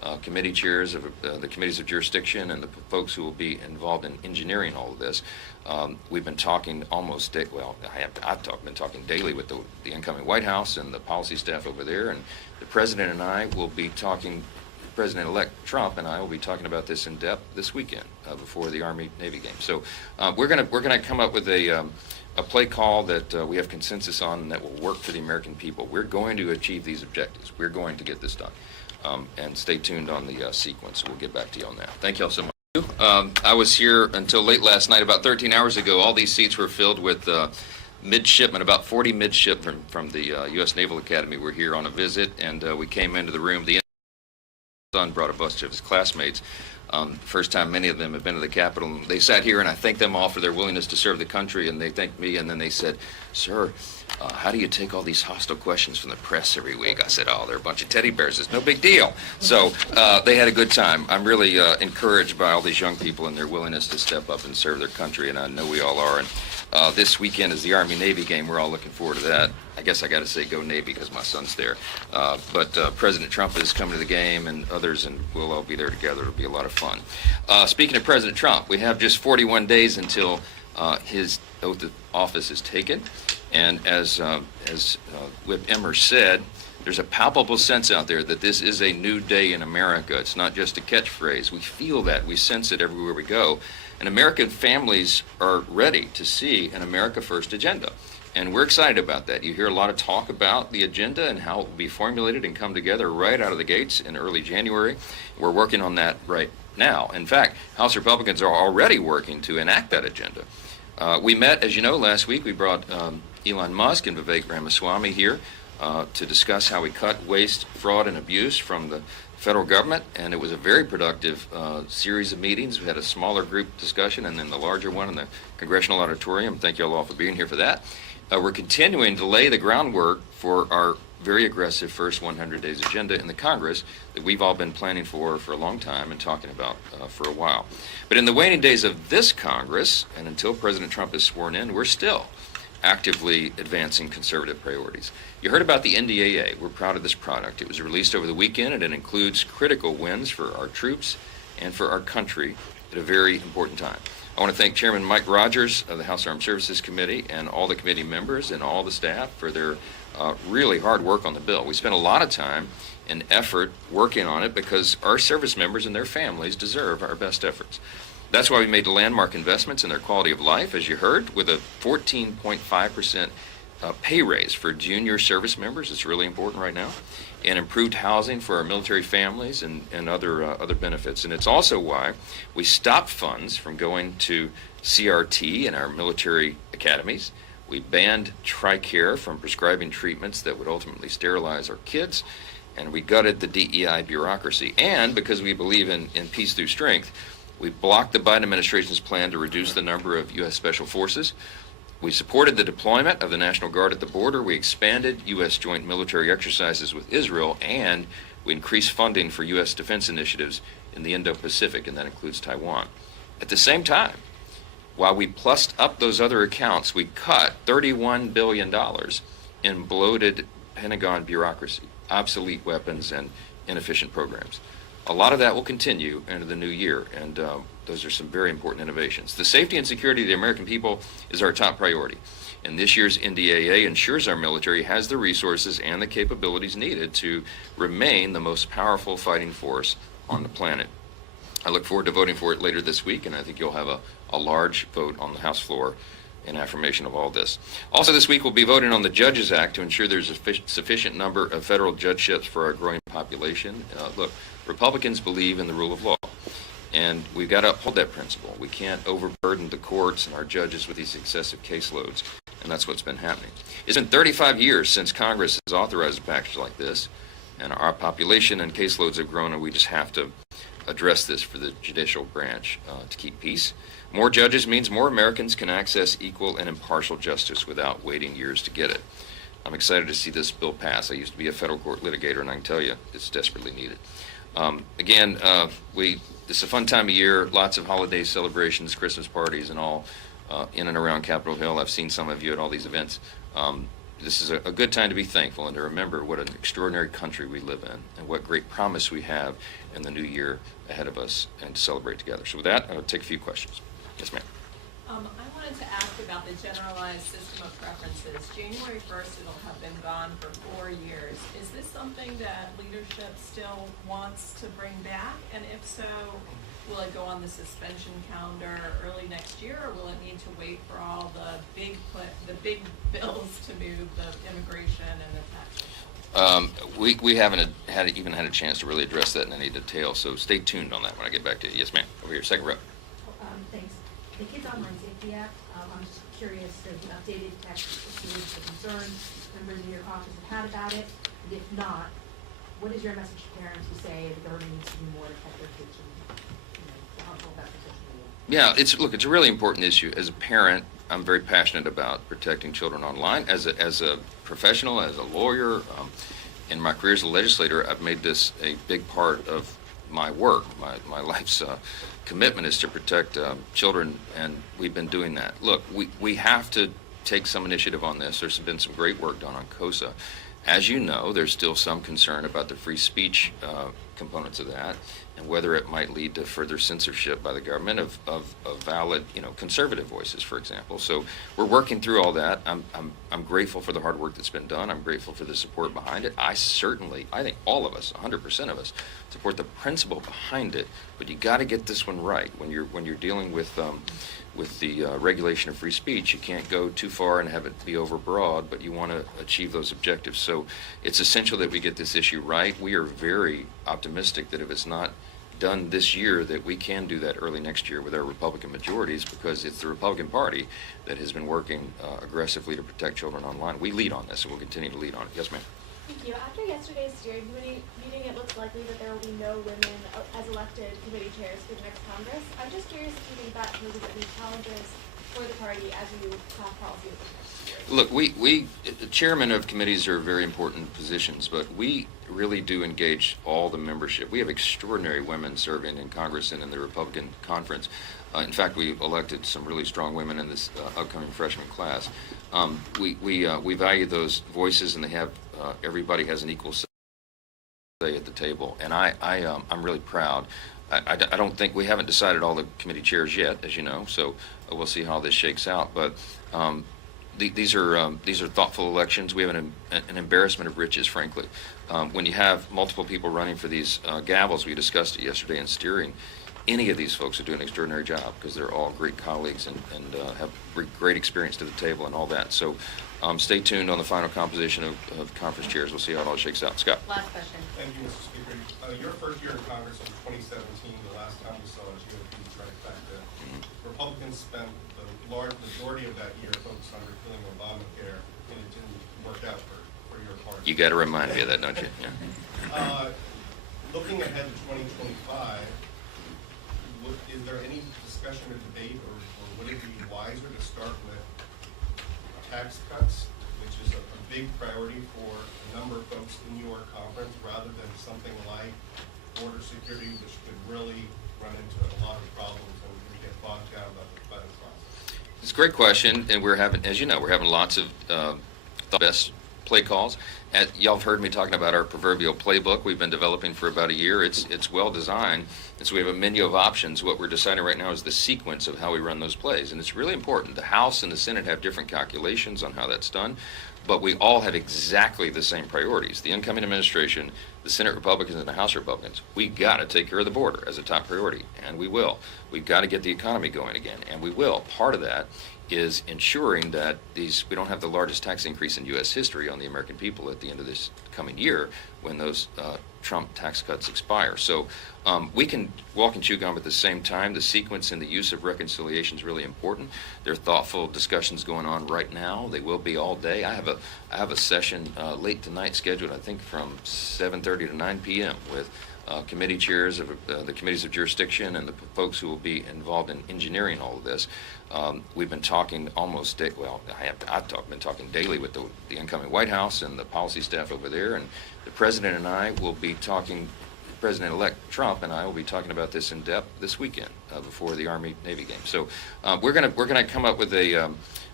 committee chairs of the committees of jurisdiction and the folks who will be involved in engineering all of this. We've been talking been talking daily with the incoming White House and the policy staff over there, and the President and I will be talking, President-elect Trump and I will be talking about this in depth this weekend before the Army-Navy game. So we're gonna come up with a play call that we have consensus on and that will work for the American people. We're going to achieve these objectives. We're going to get this done. And stay tuned on the sequence. We'll get back to you on that. Thank you all so much. I was here until late last night. About 13 hours ago, all these seats were filled with midshipmen. About 40 midshipmen from the U.S. Naval Academy were here on a visit, and we came into the room. The son brought a bunch of his classmates. First time many of them have been to the Capitol. They sat here, and I thanked them all for their willingness to serve the country, and they thanked me, and then they said, "Sir, how do you take all these hostile questions from the press every week?" I said, "Oh, they're a bunch of teddy bears. It's no big deal." So they had a good time. I'm really encouraged by all these young people and their willingness to step up and serve their country, and I know we all are. And this weekend is the Army-Navy game. We're all looking forward to that. I guess I got to say go Navy because my son's there. But President Trump is coming to the game, and others, and we'll all be there together. It'll be a lot of fun. Speaking of President Trump, we have just 41 days until his oath of office is taken. And as Whip Emmer said, there's a palpable sense out there that this is a new day in America. It's not just a catchphrase. We feel that. We sense it everywhere we go. And American families are ready to see an America First agenda. And we're excited about that. You hear a lot of talk about the agenda and how it will be formulated and come together right out of the gates in early January. We're working on that right now. In fact, House Republicans are already working to enact that agenda. We met, as you know, last week. We brought Elon Musk and Vivek Ramaswamy here to discuss how we cut waste, fraud, and abuse from the federal government, and it was a very productive series of meetings. We had a smaller group discussion and then the larger one in the Congressional Auditorium. Thank you all for being here for that. We're continuing to lay the groundwork for our very aggressive first 100 days agenda in the Congress that we've all been planning for a long time and talking about for a while. But in the waning days of this Congress, and until President Trump is sworn in, we're still actively advancing conservative priorities. You heard about the NDAA. We're proud of this product. It was released over the weekend, and it includes critical wins for our troops and for our country at a very important time. I want to thank Chairman Mike Rogers of the House Armed Services Committee and all the committee members and all the staff for their really hard work on the bill. We spent a lot of time and effort working on it because our service members and their families deserve our best efforts. That's why we made landmark investments in their quality of life, as you heard, with a 14.5% pay raise for junior service members. It's really important right now. And improved housing for our military families and other benefits. And it's also why we stopped funds from going to CRT in our military academies. We banned TRICARE from prescribing treatments that would ultimately sterilize our kids. And we gutted the DEI bureaucracy. And because we believe in peace through strength, we blocked the Biden administration's plan to reduce the number of U.S. Special Forces. We supported the deployment of the National Guard at the border. We expanded U.S. joint military exercises with Israel, and we increased funding for U.S. defense initiatives in the Indo-Pacific, and that includes Taiwan. At the same time, while we plussed up those other accounts, we cut $31 billion in bloated Pentagon bureaucracy, obsolete weapons, and inefficient programs. A lot of that will continue into the new year, and those are some very important innovations. The safety and security of the American people is our top priority, and this year's NDAA ensures our military has the resources and the capabilities needed to remain the most powerful fighting force on the planet. I look forward to voting for it later this week, and I think you'll have a large vote on the House floor in affirmation of all this. Also this week, we'll be voting on the Judges Act to ensure there's a sufficient number of federal judgeships for our growing population. Look, Republicans believe in the rule of law, and we've got to uphold that principle. We can't overburden the courts and our judges with these excessive caseloads, and that's what's been happening. It's been 35 years since Congress has authorized a package like this, and our population and caseloads have grown, and we just have to address this for the judicial branch to keep peace. More judges means more Americans can access equal and impartial justice without waiting years to get it. I'm excited to see this bill pass. I used to be a federal court litigator, and I can tell you it's desperately needed. It's a fun time of year, lots of holiday celebrations, Christmas parties, and all in and around Capitol Hill. I've seen some of you at all these events. this is a good time to be thankful and to remember what an extraordinary country we live in and what great promise we have in the new year ahead of us and to celebrate together. So with that, I'll take a few questions. Yes, ma'am. I wanted to ask about the generalized system of preferences. January 1st, it'll have been gone for 4 years. Is this something that leadership still wants to bring back? And if so, will it go on the suspension calendar early next year, or will it need to wait for all the big bills to move, the immigration and the tax? We haven't even had a chance to really address that in any detail, so stay tuned on that when I get back to you. Yes, ma'am. Over here, second row. Thanks. The Kids Online Safety Act, I'm just curious, there's an updated text issues or concerns members in your office have had about it, and if not, what is your message to parents who say the government needs to do more to protect their kids from, the harmful effects of social media? Yeah, it's a really important issue. As a parent, I'm very passionate about protecting children online. As a professional, as a lawyer, in my career as a legislator, I've made this a big part of my work. My life's commitment is to protect children, and we've been doing that. Look, we have to take some initiative on this. There's been some great work done on COSA. As you know, there's still some concern about the free speech components of that, and whether it might lead to further censorship by the government of valid, conservative voices, for example. So we're working through all that. I'm grateful for the hard work that's been done. I'm grateful for the support behind it. I think all of us, 100% of us, support the principle behind it. But you got to get this one right when you're dealing with the regulation of free speech. You can't go too far and have it be overbroad, but you want to achieve those objectives. So it's essential that we get this issue right. We are very optimistic that if it's not done this year, that we can do that early next year with our Republican majorities, because it's the Republican Party that has been working aggressively to protect children online. We lead on this, and we'll continue to lead on it. Yes, ma'am. Thank you. After yesterday's steering committee meeting, it looks likely that there will be no women as elected committee chairs for the next Congress. I'm just curious if you think that poses any challenges for the party as you craft policy with the next year. Look, we chairmen of committees are very important positions, but we really do engage all the membership. We have extraordinary women serving in Congress and in the Republican conference. In fact, we elected some really strong women in this upcoming freshman class. We value those voices, and they have everybody has an equal say at the table, and I'm really proud. I don't think we haven't decided all the committee chairs yet, as you know, so we'll see how this shakes out. But these are thoughtful elections. We have an embarrassment of riches, frankly. When you have multiple people running for these gavels, we discussed it yesterday in steering. Any of these folks are doing an extraordinary job because they're all great colleagues and have great experience to the table and all that. So stay tuned on the final composition of conference chairs. We'll see how it all shakes out. Scott. Last question. Thank you, Mr. Speaker. Your first year in Congress was 2017, the last time we saw a GOP trifecta. Republicans spent the large majority of that year focused on repealing Obamacare, and it didn't work out for your party. You got to remind me of that, don't you? Yeah. Looking ahead to 2025, is there any discussion or debate, or would it be wiser to start with tax cuts, which is a big priority for a number of folks in your conference, rather than something like border security, which could really run into a lot of problems and we get bogged down by the process? It's a great question, and we're having, as you know, we're having lots of the best play calls. Y'all have heard me talking about our proverbial playbook we've been developing for about a year. It's well designed, and so we have a menu of options. What we're deciding right now is the sequence of how we run those plays, and it's really important. The House and the Senate have different calculations on how that's done, but we all have exactly the same priorities. The incoming administration, the Senate Republicans and the House Republicans, we got to take care of the border as a top priority, and we will. We've got to get the economy going again, and we will. Part of that is ensuring that we don't have the largest tax increase in U.S. history on the American people at the end of this coming year when those Trump tax cuts expire. So we can walk and chew gum at the same time. The sequence and the use of reconciliation is really important. There are thoughtful discussions going on right now. They will be all day. I have a session late tonight scheduled, I think, from 7:30 to 9 p.m. with committee chairs of the committees of jurisdiction and the folks who will be involved in engineering all of this. We've been talking I've been talking daily with the incoming White House and the policy staff over there, and the President and I will be talking, President-elect Trump and I will be talking about this in depth this weekend before the Army-Navy game. So we're gonna come up with a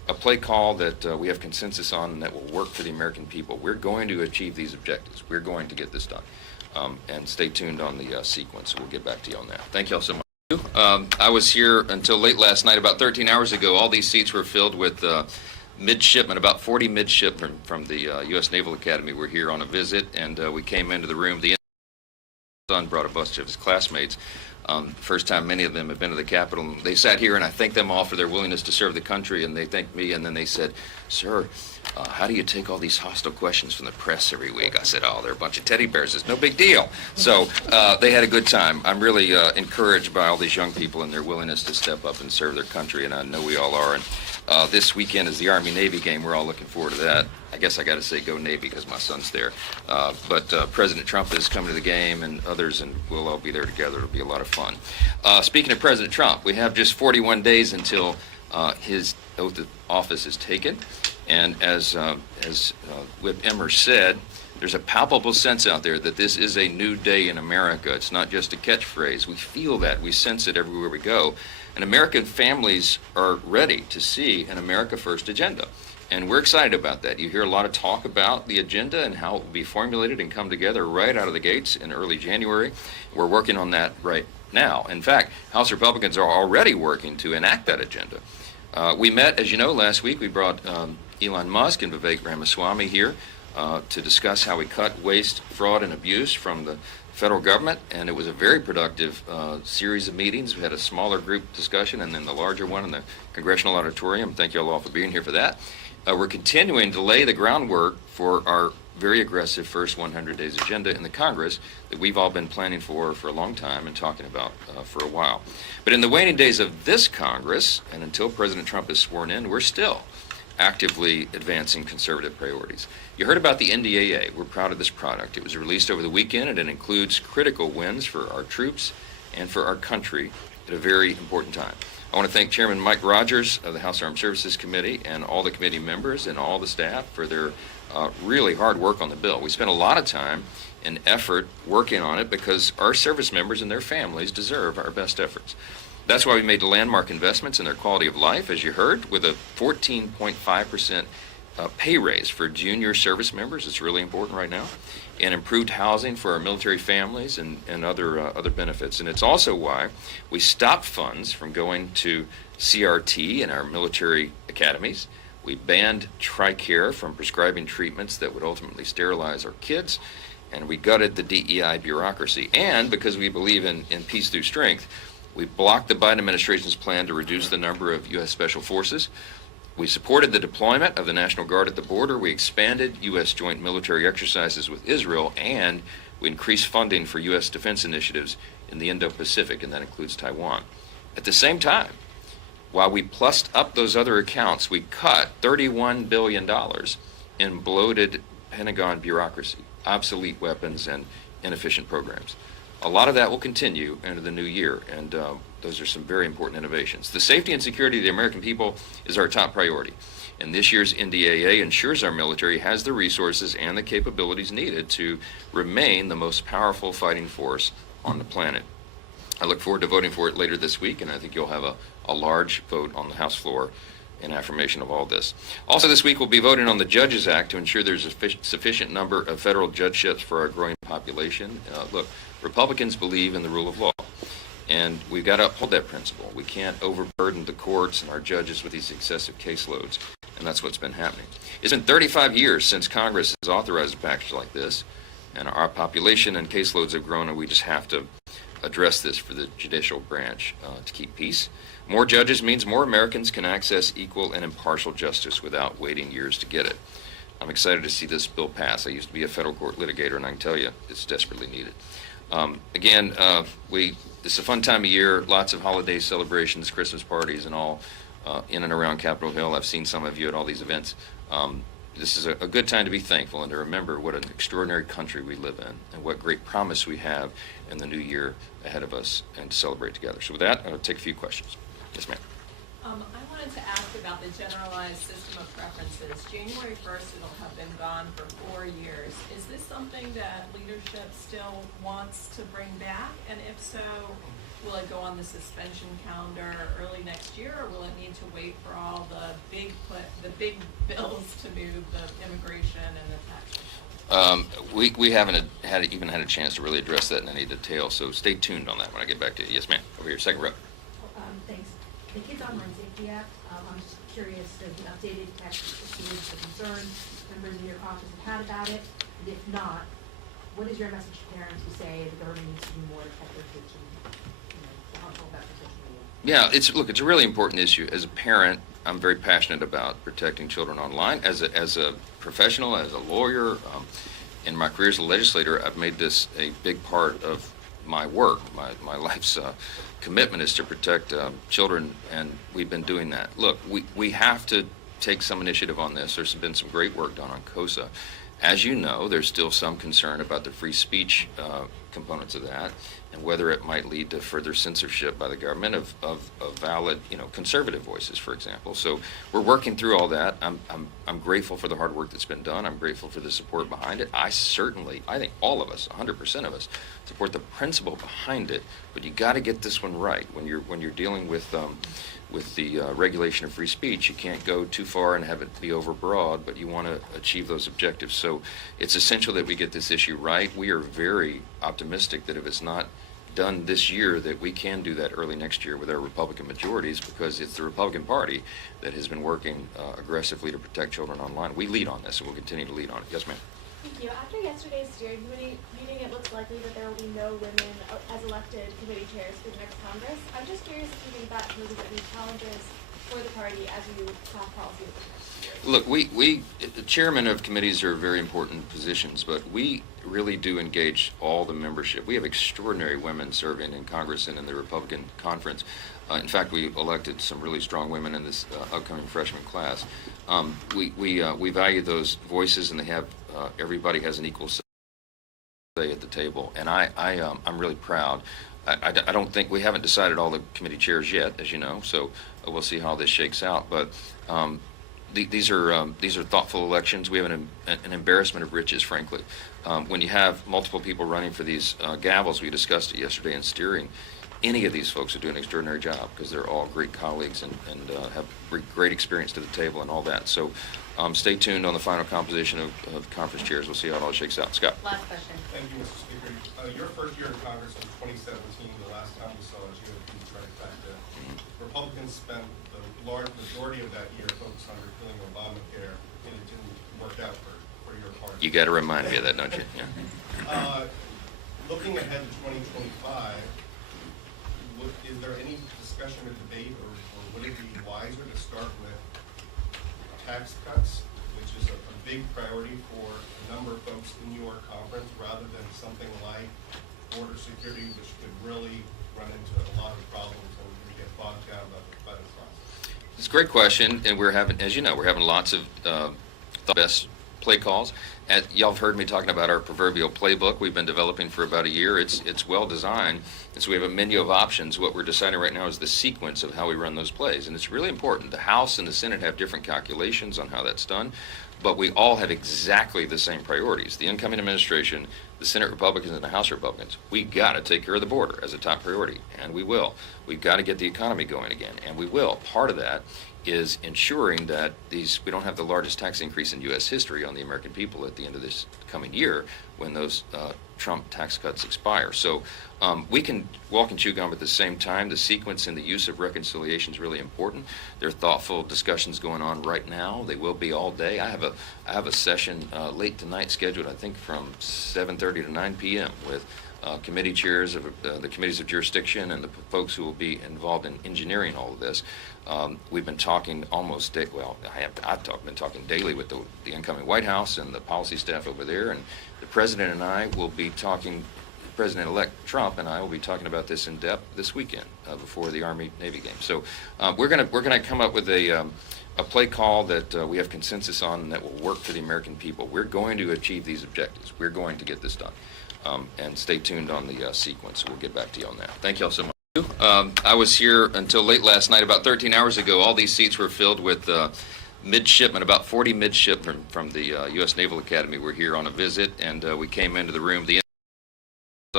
a play call that we have consensus on and that will work for the American people. We're going to achieve these objectives. We're going to get this done. And stay tuned on the sequence. We'll get back to you on that. Thank you all so much. I was here until late last night. About 13 hours ago, all these seats were filled with midshipmen. About 40 midshipmen from the U.S. Naval Academy were here on a visit, and we came into the room. The son brought a bunch of his classmates. First time many of them have been to the Capitol. They sat here, and I thanked them all for their willingness to serve the country, and they thanked me, and then they said, "Sir, how do you take all these hostile questions from the press every week?" I said, "Oh, they're a bunch of teddy bears. It's no big deal." So they had a good time. I'm really encouraged by all these young people and their willingness to step up and serve their country, and I know we all are. And this weekend is the Army-Navy game. We're all looking forward to that. I guess I got to say go Navy because my son's there. But President Trump is coming to the game, and others, and we'll all be there together. It'll be a lot of fun. Speaking of President Trump, we have just 41 days until his oath of office is taken. And as Whip Emmer said, there's a palpable sense out there that this is a new day in America. It's not just a catchphrase. We feel that. We sense it everywhere we go. And American families are ready to see an America First agenda. And we're excited about that. You hear a lot of talk about the agenda and how it will be formulated and come together right out of the gates in early January. We're working on that right now. In fact, House Republicans are already working to enact that agenda. We met, as you know, last week. We brought Elon Musk and Vivek Ramaswamy here to discuss how we cut waste, fraud, and abuse from the federal government, and it was a very productive series of meetings. We had a smaller group discussion and then the larger one in the Congressional Auditorium. Thank you all for being here for that. We're continuing to lay the groundwork for our very aggressive first 100 days agenda in the Congress that we've all been planning for a long time and talking about for a while. But in the waning days of this Congress, and until President Trump is sworn in, we're still actively advancing conservative priorities. You heard about the NDAA. We're proud of this product. It was released over the weekend, and it includes critical wins for our troops and for our country at a very important time. I want to thank Chairman Mike Rogers of the House Armed Services Committee and all the committee members and all the staff for their really hard work on the bill. We spent a lot of time and effort working on it because our service members and their families deserve our best efforts. That's why we made landmark investments in their quality of life, as you heard, with a 14.5% pay raise for junior service members. It's really important right now. And improved housing for our military families and other benefits. And it's also why we stopped funds from going to CRT in our military academies. We banned TRICARE from prescribing treatments that would ultimately sterilize our kids. And we gutted the DEI bureaucracy. And because we believe in peace through strength, we blocked the Biden administration's plan to reduce the number of U.S. Special Forces. We supported the deployment of the National Guard at the border. We expanded U.S. joint military exercises with Israel, and we increased funding for U.S. defense initiatives in the Indo-Pacific, and that includes Taiwan. At the same time, while we plussed up those other accounts, we cut $31 billion in bloated Pentagon bureaucracy, obsolete weapons, and inefficient programs. A lot of that will continue into the new year, and those are some very important innovations. The safety and security of the American people is our top priority, and this year's NDAA ensures our military has the resources and the capabilities needed to remain the most powerful fighting force on the planet. I look forward to voting for it later this week, and I think you'll have a large vote on the House floor in affirmation of all this. Also this week we'll be voting on the Judges Act to ensure there's a sufficient number of federal judgeships for our growing population. Look, Republicans believe in the rule of law, and we've got to uphold that principle. We can't overburden the courts and our judges with these excessive caseloads, and that's what's been happening. It's been 35 years since Congress has authorized a package like this, and our population and caseloads have grown, and we just have to address this for the judicial branch to keep peace. More judges means more Americans can access equal and impartial justice without waiting years to get it. I'm excited to see this bill pass. I used to be a federal court litigator, and I can tell you it's desperately needed. It's a fun time of year, lots of holiday celebrations, Christmas parties, and all in and around Capitol Hill. I've seen some of you at all these events. This is a good time to be thankful and to remember what an extraordinary country we live in and what great promise we have in the new year ahead of us and to celebrate together. So with that, I'll take a few questions. Yes, ma'am. I wanted to ask about the generalized system of preferences. January 1st, it'll have been gone for 4 years. Is this something that leadership still wants to bring back? And if so, will it go on the suspension calendar early next year, or will it need to wait for all the big bills to move, the immigration and the tax? We haven't even had a chance to really address that in any detail, so stay tuned on that when I get back to you. Yes, ma'am. Over here, second row. Thanks. The Kids Online Safety Act, I'm just curious, does the updated text assuage the concern members in your office have had about it? And if not, what is your message to parents who say the government needs to do more to protect their kids from, the harmful effects of social media? Yeah, it's a really important issue. As a parent, I'm very passionate about protecting children online. As a professional, as a lawyer, in my career as a legislator, I've made this a big part of my work. My life's commitment is to protect children, and we've been doing that. Look, we have to take some initiative on this. There's been some great work done on COSA. As you know, there's still some concern about the free speech components of that, and whether it might lead to further censorship by the government of valid, conservative voices, for example. So we're working through all that. I'm grateful for the hard work that's been done. I'm grateful for the support behind it. I think all of us, 100% of us, support the principle behind it. But you got to get this one right when you're dealing with the regulation of free speech. You can't go too far and have it be overbroad, but you want to achieve those objectives. So it's essential that we get this issue right. We are very optimistic that if it's not done this year, that we can do that early next year with our Republican majorities, because it's the Republican Party that has been working aggressively to protect children online. We lead on this, and we'll continue to lead on it. Yes, ma'am. Thank you. After yesterday's steering committee meeting, it looks likely that there will be no women as elected committee chairs for the next Congress. I'm just curious if you think that poses any challenges for the party as you craft policy over the next year. Look, the chairman of committees are very important positions, but we really do engage all the membership. We have extraordinary women serving in Congress and in the Republican conference. In fact, we elected some really strong women in this upcoming freshman class. We value those voices, and they have everybody has an equal say at the table, and I'm really proud. I don't think we haven't decided all the committee chairs yet, as you know, so we'll see how this shakes out. But these are thoughtful elections. We have an embarrassment of riches, frankly. When you have multiple people running for these gavels, we discussed it yesterday in steering. Any of these folks are doing an extraordinary job because they're all great colleagues and have great experience to the table and all that. So stay tuned on the final composition of conference chairs. We'll see how it all shakes out. Scott. Last question. Thank you, Mr. Speaker. Your first year in Congress was 2017. The last time we saw a GOP trifecta. Republicans spent the large majority of that year focused on repealing Obamacare, and it didn't work out for your party. You got to remind me of that, don't you? Yeah. Looking ahead to 2025, is there any discussion or debate, or would it be wiser to start with tax cuts, which is a big priority for a number of folks in your conference, rather than something like border security, which could really run into a lot of problems and we get bogged down by the process? It's a great question, and we're having, as you know, we're having lots of the best play calls. And y'all have heard me talking about our proverbial playbook we've been developing for about a year. It's well designed, and so we have a menu of options. What we're deciding right now is the sequence of how we run those plays, and it's really important. The House and the Senate have different calculations on how that's done, but we all have exactly the same priorities. The incoming administration, the Senate Republicans and the House Republicans, we got to take care of the border as a top priority, and we will. We've got to get the economy going again, and we will. Part of that is ensuring that we don't have the largest tax increase in U.S. history on the American people at the end of this coming year when those Trump tax cuts expire. So we can walk and chew gum at the same time. The sequence and the use of reconciliation is really important. There are thoughtful discussions going on right now. They will be all day. I have a session late tonight scheduled, I think, from 7:30 to 9 p.m. with committee chairs of the committees of jurisdiction and the folks who will be involved in engineering all of this. We've been talking almost been talking daily with the incoming White House and the policy staff over there, and the President and I will be talking. President-elect Trump and I will be talking about this in depth this weekend before the Army-Navy game. So we're gonna come up with a play call that we have consensus on and that will work for the American people. We're going to achieve these objectives. We're going to get this done. And stay tuned on the sequence. We'll get back to you on that. Thank you all so much. I was here until late last night. About 13 hours ago, all these seats were filled with midshipmen. About 40 midshipmen from the U.S. Naval Academy were here on a visit, and we came into the room. The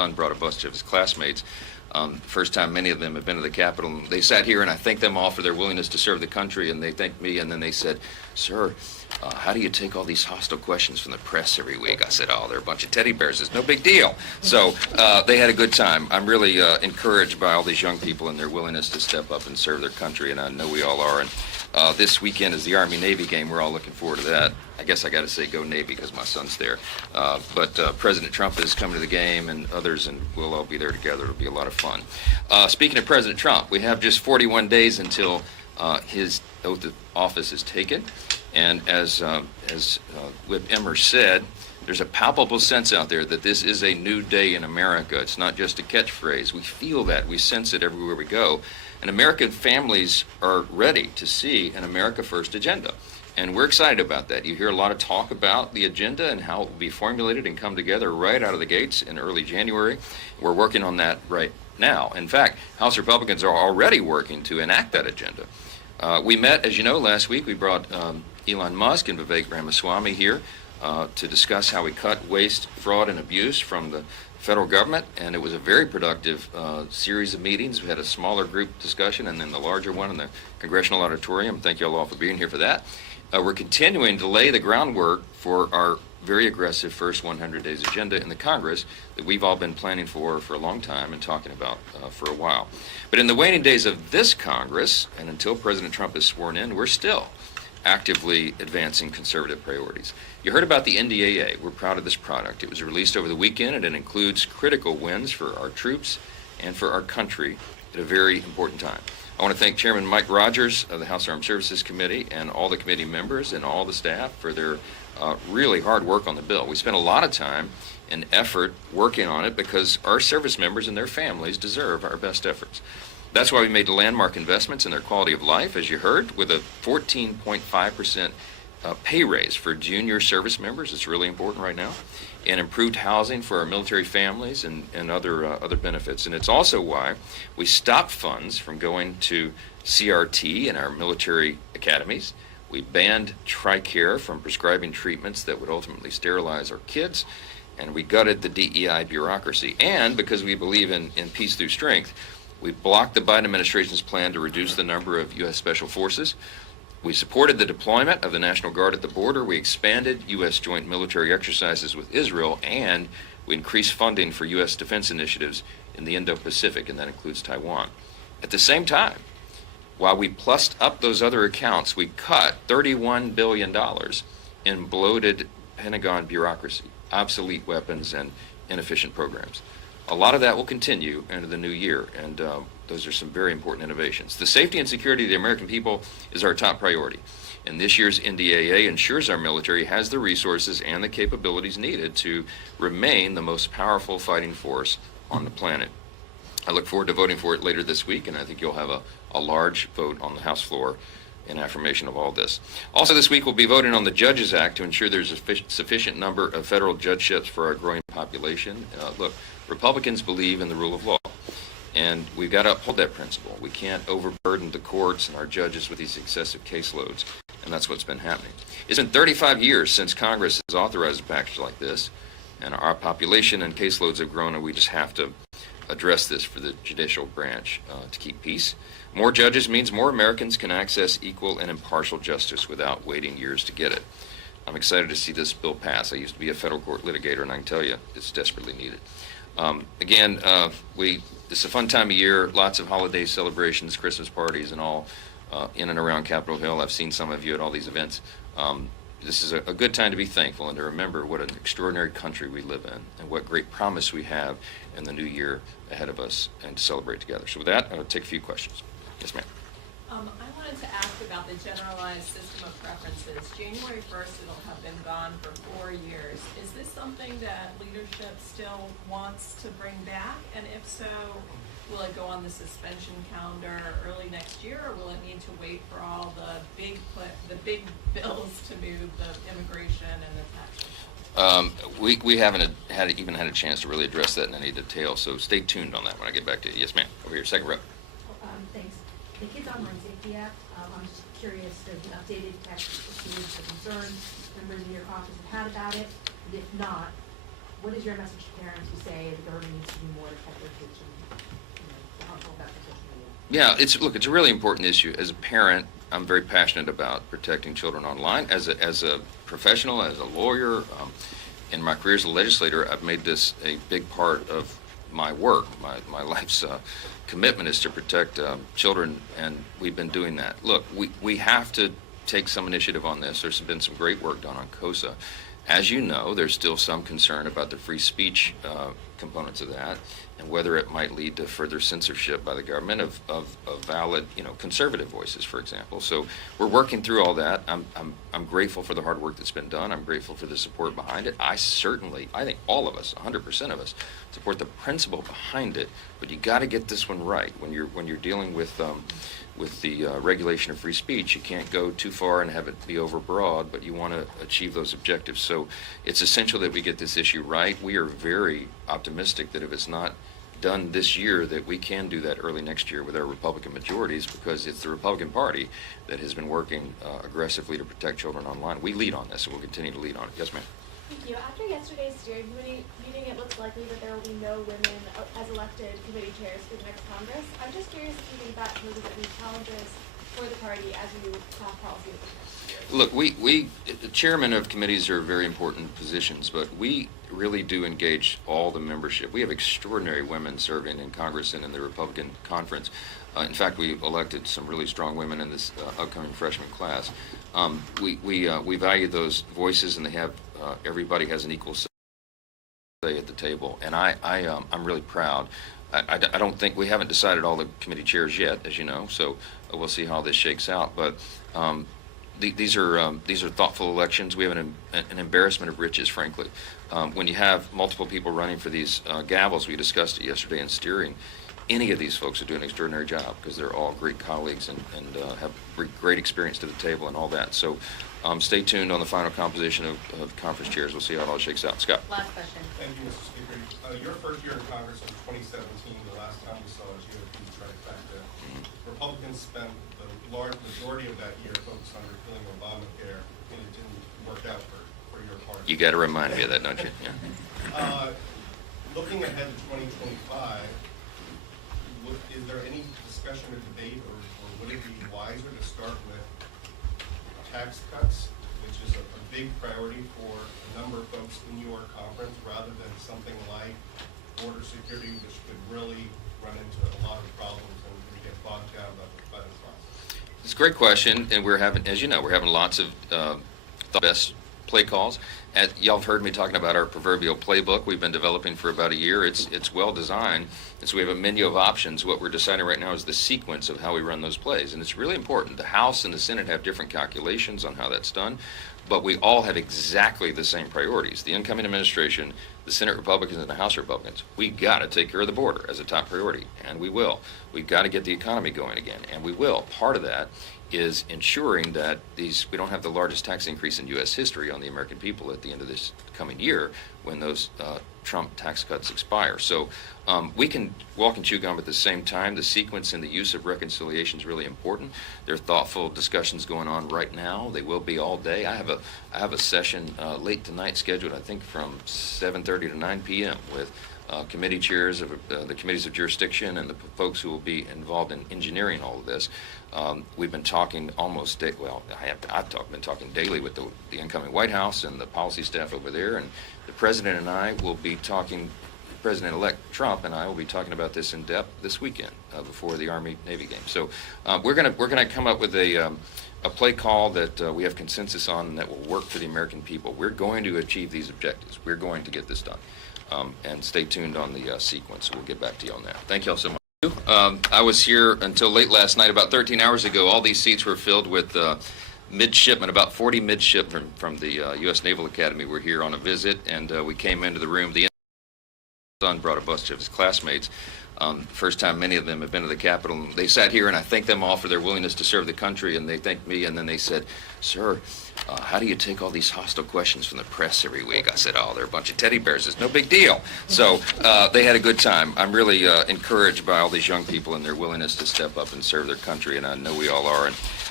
son brought a bunch of his classmates. First time many of them have been to the Capitol. And they sat here, and I thanked them all for their willingness to serve the country, and they thanked me, and then they said, "Sir, how do you take all these hostile questions from the press every week?" I said, "Oh, they're a bunch of teddy bears. It's no big deal." So they had a good time. I'm really encouraged by all these young people and their willingness to step up and serve their country, and I know we all are. And this weekend is the Army-Navy game. We're all looking forward to that. I guess I got to say go Navy because my son's there. But President Trump is coming to the game, and others, and we'll all be there together. It'll be a lot of fun. Speaking of President Trump, we have just 41 days until his oath of office is taken. And as Whip Emmer said, there's a palpable sense out there that this is a new day in America. It's not just a catchphrase. We feel that. We sense it everywhere we go. And American families are ready to see an America First agenda. And we're excited about that. You hear a lot of talk about the agenda and how it will be formulated and come together right out of the gates in early January. We're working on that right now. In fact, House Republicans are already working to enact that agenda. We met, as you know, last week. We brought Elon Musk and Vivek Ramaswamy here to discuss how we cut waste, fraud, and abuse from the federal government, and it was a very productive series of meetings. We had a smaller group discussion and then the larger one in the Congressional Auditorium. Thank you all for being here for that. We're continuing to lay the groundwork for our very aggressive first 100 days agenda in the Congress that we've all been planning for a long time and talking about for a while. But in the waning days of this Congress, and until President Trump is sworn in, we're still actively advancing conservative priorities. You heard about the NDAA. We're proud of this product. It was released over the weekend, and it includes critical wins for our troops and for our country at a very important time. I want to thank Chairman Mike Rogers of the House Armed Services Committee and all the committee members and all the staff for their really hard work on the bill. We spent a lot of time and effort working on it because our service members and their families deserve our best efforts. That's why we made landmark investments in their quality of life, as you heard, with a 14.5% pay raise for junior service members. It's really important right now. And improved housing for our military families and other benefits. And it's also why we stopped funds from going to CRT in our military academies. We banned TRICARE from prescribing treatments that would ultimately sterilize our kids. And we gutted the DEI bureaucracy. And because we believe in peace through strength, we blocked the Biden administration's plan to reduce the number of U.S. Special Forces. We supported the deployment of the National Guard at the border. We expanded U.S. joint military exercises with Israel, and we increased funding for U.S. defense initiatives in the Indo-Pacific, and that includes Taiwan. At the same time, while we plussed up those other accounts, we cut $31 billion in bloated Pentagon bureaucracy, obsolete weapons, and inefficient programs. A lot of that will continue into the new year, and those are some very important innovations. The safety and security of the American people is our top priority, and this year's NDAA ensures our military has the resources and the capabilities needed to remain the most powerful fighting force on the planet. I look forward to voting for it later this week, and I think you'll have a large vote on the House floor in affirmation of all this. Also this week we'll be voting on the Judges Act to ensure there's a sufficient number of federal judgeships for our growing population. Look, Republicans believe in the rule of law, and we've got to uphold that principle. We can't overburden the courts and our judges with these excessive caseloads, and that's what's been happening. It's been 35 years since Congress has authorized a package like this, and our population and caseloads have grown, and we just have to address this for the judicial branch to keep peace. More judges means more Americans can access equal and impartial justice without waiting years to get it. I'm excited to see this bill pass. I used to be a federal court litigator, and I can tell you it's desperately needed. It's a fun time of year, lots of holiday celebrations, Christmas parties, and all in and around Capitol Hill. I've seen some of you at all these events. This is a good time to be thankful and to remember what an extraordinary country we live in and what great promise we have in the new year ahead of us and to celebrate together. So with that, I'll take a few questions. Yes, ma'am. I wanted to ask about the generalized system of preferences. January 1st, it'll have been gone for 4 years. Is this something that leadership still wants to bring back? And if so, will it go on the suspension calendar early next year, or will it need to wait for all the big bills to move the immigration and the tax? We haven't even had a chance to really address that in any detail, so stay tuned on that when I get back to you. Yes, ma'am. Over here, second row. Thanks. The Kids Online Safety Act, I'm just curious, does the updated text include the concerns members in your office have had about it? And if not, what is your message to parents who say the government needs to do more to protect their kids from, the harmful effects of social media? Yeah, it's a really important issue. As a parent, I'm very passionate about protecting children online. As a professional, as a lawyer, in my career as a legislator, I've made this a big part of my work. My life's commitment is to protect children, and we've been doing that. Look, we have to take some initiative on this. There's been some great work done on COSA. As you know, there's still some concern about the free speech components of that, and whether it might lead to further censorship by the government of valid, conservative voices, for example. So we're working through all that. I'm grateful for the hard work that's been done. I'm grateful for the support behind it. I think all of us, 100% of us, support the principle behind it. But you got to get this one right when you're dealing with the regulation of free speech. You can't go too far and have it be overbroad, but you want to achieve those objectives. So it's essential that we get this issue right. We are very optimistic that if it's not done this year, that we can do that early next year with our Republican majorities, because it's the Republican Party that has been working aggressively to protect children online. We lead on this, and we'll continue to lead on it. Yes, ma'am. Thank you. After yesterday's steering committee meeting, it looks likely that there will be no women as elected committee chairs for the next Congress. I'm just curious if you think that poses any challenges for the party as you craft policy over the next year. Look, the chairman of committees are very important positions, but we really do engage all the membership. We have extraordinary women serving in Congress and in the Republican conference. In fact, we elected some really strong women in this upcoming freshman class. We value those voices, and they have everybody has an equal say at the table, and I'm really proud. I don't think we haven't decided all the committee chairs yet, as you know, so we'll see how this shakes out. But these are thoughtful elections. We have an embarrassment of riches, frankly. When you have multiple people running for these gavels, we discussed it yesterday in steering. Any of these folks are doing an extraordinary job because they're all great colleagues and have great experience to the table and all that. So stay tuned on the final composition of conference chairs. We'll see how it all shakes out. Scott. Last question. Thank you, Mr. Speaker. Your first year in Congress was 2017. The last time we saw a GOP trifecta. Republicans spent the large majority of that year focused on repealing Obamacare, and it didn't work out for your party. You got to remind me of that, don't you? Yeah. Looking ahead to 2025, is there any discussion or debate, or would it be wiser to start with tax cuts, which is a big priority for a number of folks in your conference, rather than something like border security, which could really run into a lot of problems and get bogged down by the process? It's a great question, and we're having, as you know, we're having lots of best play calls. Y'all have heard me talking about our proverbial playbook we've been developing for about a year. It's well designed, and so we have a menu of options. What we're deciding right now is the sequence of how we run those plays, and it's really important. The House and the Senate have different calculations on how that's done, but we all have exactly the same priorities. The incoming administration, the Senate Republicans and the House Republicans, we got to take care of the border as a top priority, and we will. We've got to get the economy going again, and we will. Part of that is ensuring that we don't have the largest tax increase in U.S. history on the American people at the end of this coming year when those Trump tax cuts expire. So we can walk and chew gum at the same time. The sequence and the use of reconciliation is really important. There are thoughtful discussions going on right now. They will be all day. I have a session late tonight scheduled, I think, from 7:30 to 9 p.m. with committee chairs of the committees of jurisdiction and the folks who will be involved in engineering all of this. We've been talking been talking daily with the incoming White House and the policy staff over there, and the President and I will be talking, President-elect Trump and I will be talking about this in depth this weekend before the Army-Navy game. So we're gonna come up with a play call that we have consensus on and that will work for the American people. We're going to achieve these objectives. We're going to get this done. And stay tuned on the sequence. We'll get back to you on that. Thank you all so much. I was here until late last night. About 13 hours ago, all these seats were filled with midshipmen. About 40 midshipmen from the U.S. Naval Academy were here on a visit, and we came into the room. The son brought a bunch of his classmates. First time many of them have been to the Capitol. They sat here, and I thanked them all for their willingness to serve the country, and they thanked me, and then they said, "Sir, how do you take all these hostile questions from the press every week?" I said, "Oh, they're a bunch of teddy bears. It's no big deal." So they had a good time. I'm really encouraged by all these young people and their willingness to step up and serve their country, and I know we all are. And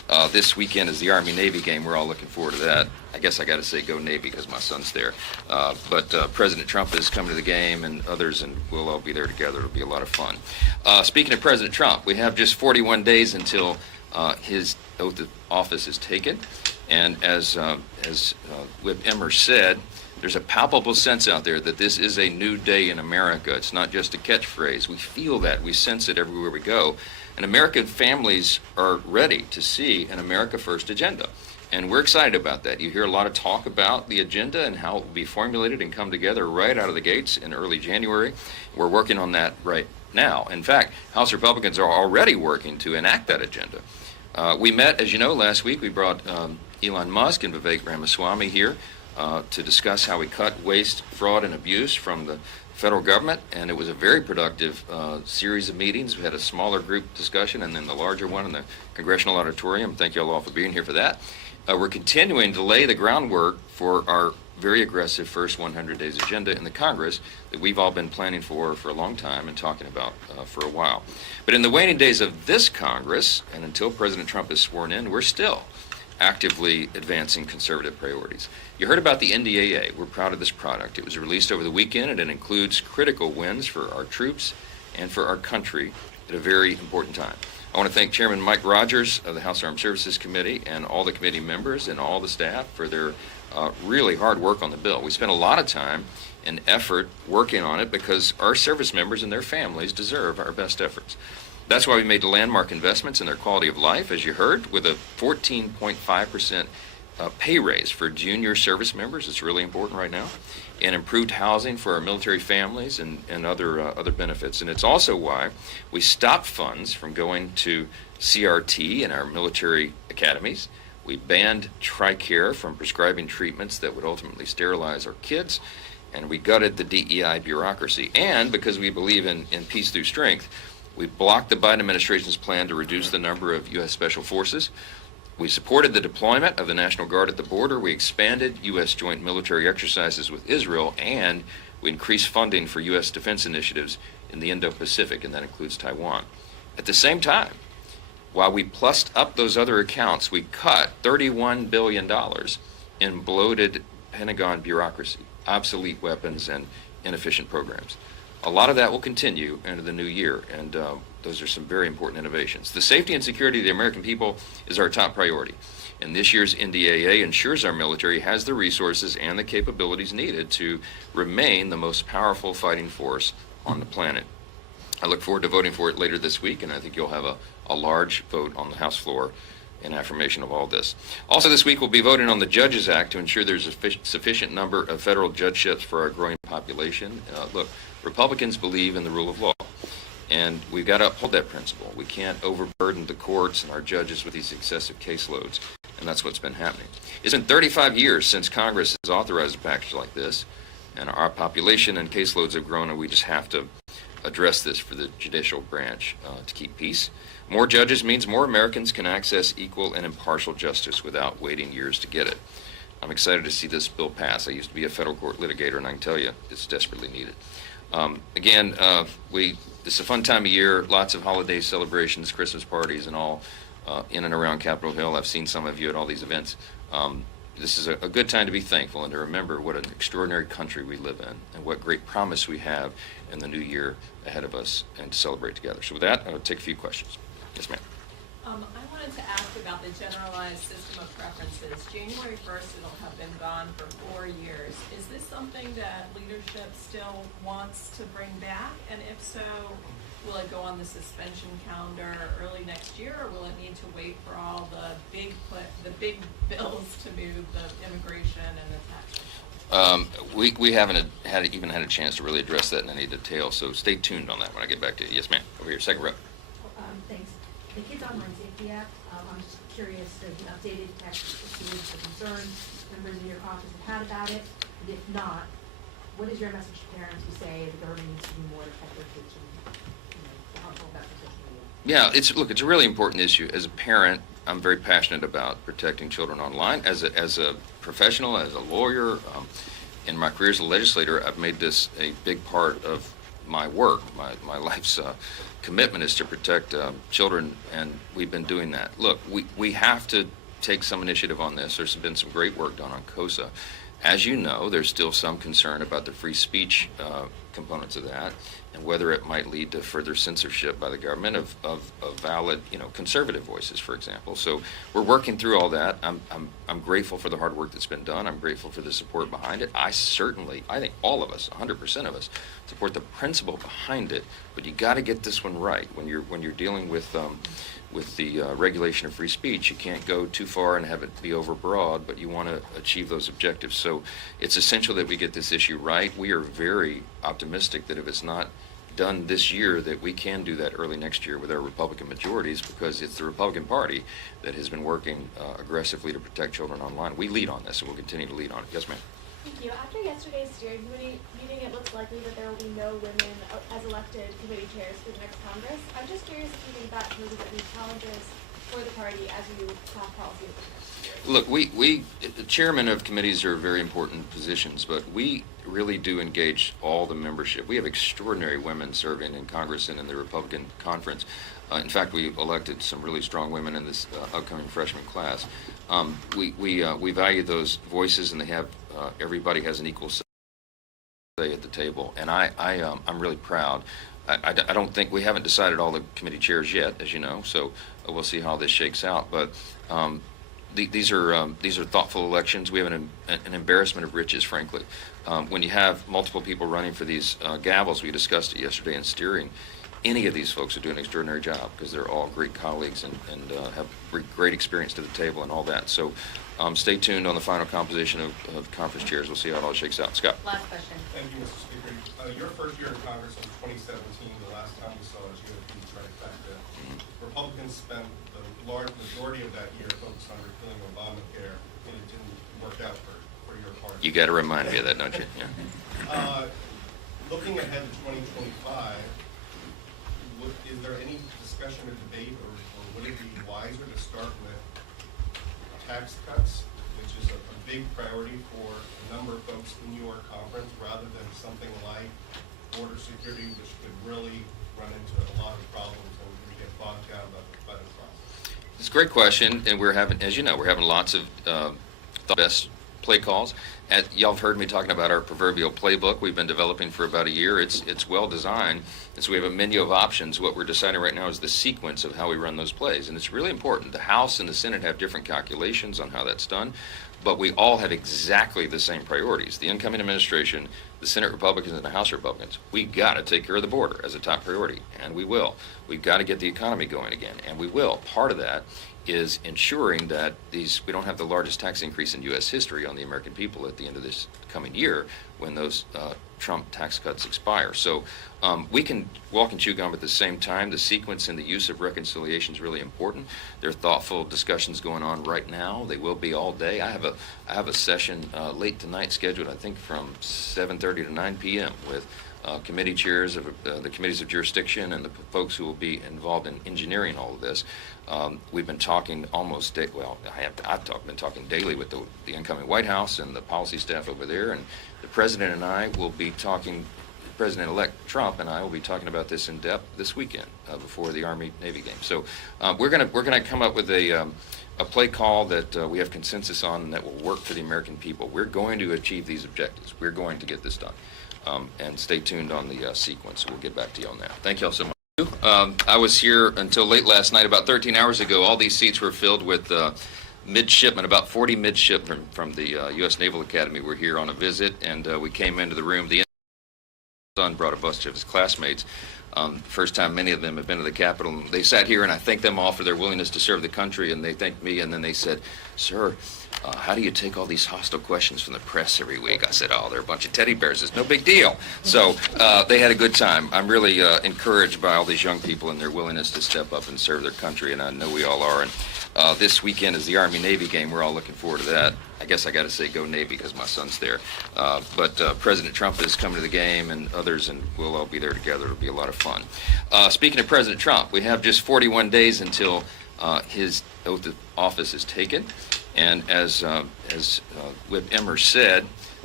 This weekend is the Army-Navy game. We're all looking forward to that. I guess I got to say go Navy because my son's there. But President Trump is coming to the game and others, and we'll all be there together. It'll be a lot of fun. Speaking of President Trump, we have just 41 days until his oath of office is taken. And as Whip Emmer said, there's a palpable sense out there that this is a new day in America. It's not just a catchphrase. We feel that. We sense it everywhere we go. And American families are ready to see an America First agenda. And we're excited about that. You hear a lot of talk about the agenda and how it will be formulated and come together right out of the gates in early January. We're working on that right now. In fact, House Republicans are already working to enact that agenda. We met, as you know, last week. We brought Elon Musk and Vivek Ramaswamy here to discuss how we cut waste, fraud, and abuse from the federal government, and it was a very productive series of meetings. We had a smaller group discussion and then the larger one in the Congressional Auditorium. Thank you all for being here for that. We're continuing to lay the groundwork for our very aggressive first 100 days agenda in the Congress that we've all been planning for a long time and talking about for a while. But in the waning days of this Congress, and until President Trump is sworn in, we're still actively advancing conservative priorities. You heard about the NDAA. We're proud of this product. It was released over the weekend, and it includes critical wins for our troops and for our country at a very important time. I want to thank Chairman Mike Rogers of the House Armed Services Committee and all the committee members and all the staff for their really hard work on the bill. We spent a lot of time and effort working on it because our service members and their families deserve our best efforts. That's why we made landmark investments in their quality of life, as you heard, with a 14.5% pay raise for junior service members. It's really important right now. And improved housing for our military families and other benefits. And it's also why we stopped funds from going to CRT in our military academies. We banned TRICARE from prescribing treatments that would ultimately sterilize our kids. And we gutted the DEI bureaucracy. And because we believe in peace through strength, we blocked the Biden administration's plan to reduce the number of U.S. Special Forces. We supported the deployment of the National Guard at the border. We expanded U.S. joint military exercises with Israel, and we increased funding for U.S. defense initiatives in the Indo-Pacific, and that includes Taiwan. At the same time, while we plussed up those other accounts, we cut $31 billion in bloated Pentagon bureaucracy, obsolete weapons, and inefficient programs. A lot of that will continue into the new year, and those are some very important innovations. The safety and security of the American people is our top priority, and this year's NDAA ensures our military has the resources and the capabilities needed to remain the most powerful fighting force on the planet. I look forward to voting for it later this week, and I think you'll have a large vote on the House floor in affirmation of all this. Also this week we'll be voting on the Judges Act to ensure there's a sufficient number of federal judgeships for our growing population. Look, Republicans believe in the rule of law, and we've got to uphold that principle. We can't overburden the courts and our judges with these excessive caseloads, and that's what's been happening. It's been 35 years since Congress has authorized a package like this, and our population and caseloads have grown, and we just have to address this for the judicial branch to keep peace. More judges means more Americans can access equal and impartial justice without waiting years to get it. I'm excited to see this bill pass. I used to be a federal court litigator, and I can tell you it's desperately needed. This is a fun time of year, lots of holiday celebrations, Christmas parties, and all in and around Capitol Hill. I've seen some of you at all these events. This is a good time to be thankful and to remember what an extraordinary country we live in and what great promise we have in the new year ahead of us and to celebrate together. So with that, I'll take a few questions. Yes, ma'am. I wanted to ask about the generalized system of preferences. January 1st, it'll have been gone for 4 years. Is this something that leadership still wants to bring back? And if so, will it go on the suspension calendar early next year, or will it need to wait for all the big bills to move the immigration and the tax? We haven't even had a chance to really address that in any detail, so stay tuned on that when I get back to you. Yes, ma'am. Over here, second row. Thanks. The Kids Online Safety Act, I'm just curious, does the updated text assuage the concerns members in your office have had about it? And if not, what is your message to parents who say the government needs to do more to protect their kids from, the harmful effects of social media? Yeah, it's a really important issue. As a parent, I'm very passionate about protecting children online. As a professional, as a lawyer, in my career as a legislator, I've made this a big part of my work. My life's commitment is to protect children, and we've been doing that. Look, we have to take some initiative on this. There's been some great work done on COSA. As you know, there's still some concern about the free speech components of that, and whether it might lead to further censorship by the government of valid, conservative voices, for example. So we're working through all that. I'm grateful for the hard work that's been done. I'm grateful for the support behind it. I think all of us, 100% of us, support the principle behind it. But you got to get this one right when you're dealing with the regulation of free speech. You can't go too far and have it be overbroad, but you want to achieve those objectives. So it's essential that we get this issue right. We are very optimistic that if it's not done this year, that we can do that early next year with our Republican majorities, because it's the Republican Party that has been working aggressively to protect children online. We lead on this, and we'll continue to lead on it. Yes, ma'am. Thank you. After yesterday's steering committee meeting, it looks likely that there will be no women as elected committee chairs for the next Congress. I'm just curious if you think that poses any challenges for the party as you craft policy over the next year. Look, the chairman of committees are very important positions, but we really do engage all the membership. We have extraordinary women serving in Congress and in the Republican conference. In fact, we elected some really strong women in this upcoming freshman class. We value those voices, and they have everybody has an equal say at the table, and I'm really proud. I don't think we haven't decided all the committee chairs yet, as you know, so we'll see how this shakes out. But these are thoughtful elections. We have an embarrassment of riches, frankly. When you have multiple people running for these gavels, we discussed it yesterday in steering. Any of these folks are doing an extraordinary job because they're all great colleagues and have great experience to the table and all that. So stay tuned on the final composition of conference chairs. We'll see how it all shakes out. Scott. Last question. Thank you, Mr. Speaker. Your first year in Congress was 2017. The last time we saw a GOP trifecta. Republicans spent the large majority of that year focused on repealing Obamacare, and it didn't work out for your party. You got to remind me of that, don't you? Yeah. Looking ahead to 2025, is there any discussion or debate, or would it be wiser to start with tax cuts, which is a big priority for a number of folks in your conference, rather than something like border security, which could really run into a lot of problems and we get bogged down by the process? It's a great question, and we're having, as you know, we're having lots of the best play calls. Y'all have heard me talking about our proverbial playbook we've been developing for about a year. It's well designed, and so we have a menu of options. What we're deciding right now is the sequence of how we run those plays, and it's really important. The House and the Senate have different calculations on how that's done, but we all have exactly the same priorities. The incoming administration, the Senate Republicans and the House Republicans, we got to take care of the border as a top priority, and we will. We've got to get the economy going again, and we will. Part of that is ensuring that we don't have the largest tax increase in U.S. history on the American people at the end of this coming year when those Trump tax cuts expire. So we can walk and chew gum at the same time. The sequence and the use of reconciliation is really important. There are thoughtful discussions going on right now. They will be all day. I have a session late tonight scheduled, I think, from 7:30 to 9 p.m. with committee chairs of the committees of jurisdiction and the folks who will be involved in engineering all of this. We've been talking almost I've been talking daily with the incoming White House and the policy staff over there, and the President and I will be talking. President-elect Trump and I will be talking about this in depth this weekend before the Army-Navy game. So we're gonna come up with a play call that we have consensus on and that will work for the American people. We're going to achieve these objectives. We're going to get this done. And stay tuned on the sequence. We'll get back to you on that. Thank you all so much. I was here until late last night. About 13 hours ago, all these seats were filled with midshipmen. About 40 midshipmen from the U.S. Naval Academy were here on a visit, and we came into the room. The son brought a bunch of his classmates. First time many of them have been to the Capitol. They sat here, and I thanked them all for their willingness to serve the country, and they thanked me, and then they said, "Sir, how do you take all these hostile questions from the press every week?" I said, "Oh, they're a bunch of teddy bears. It's no big deal." So they had a good time. I'm really encouraged by all these young people and their willingness to step up and serve their country, and I know we all are. And this weekend is the Army-Navy game. We're all looking forward to that. I guess I got to say go Navy because my son's there. But President Trump is coming to the game, and others, and we'll all be there together. It'll be a lot of fun. Speaking of President Trump, we have just 41 days until his oath of office is taken. And as Whip Emmer said,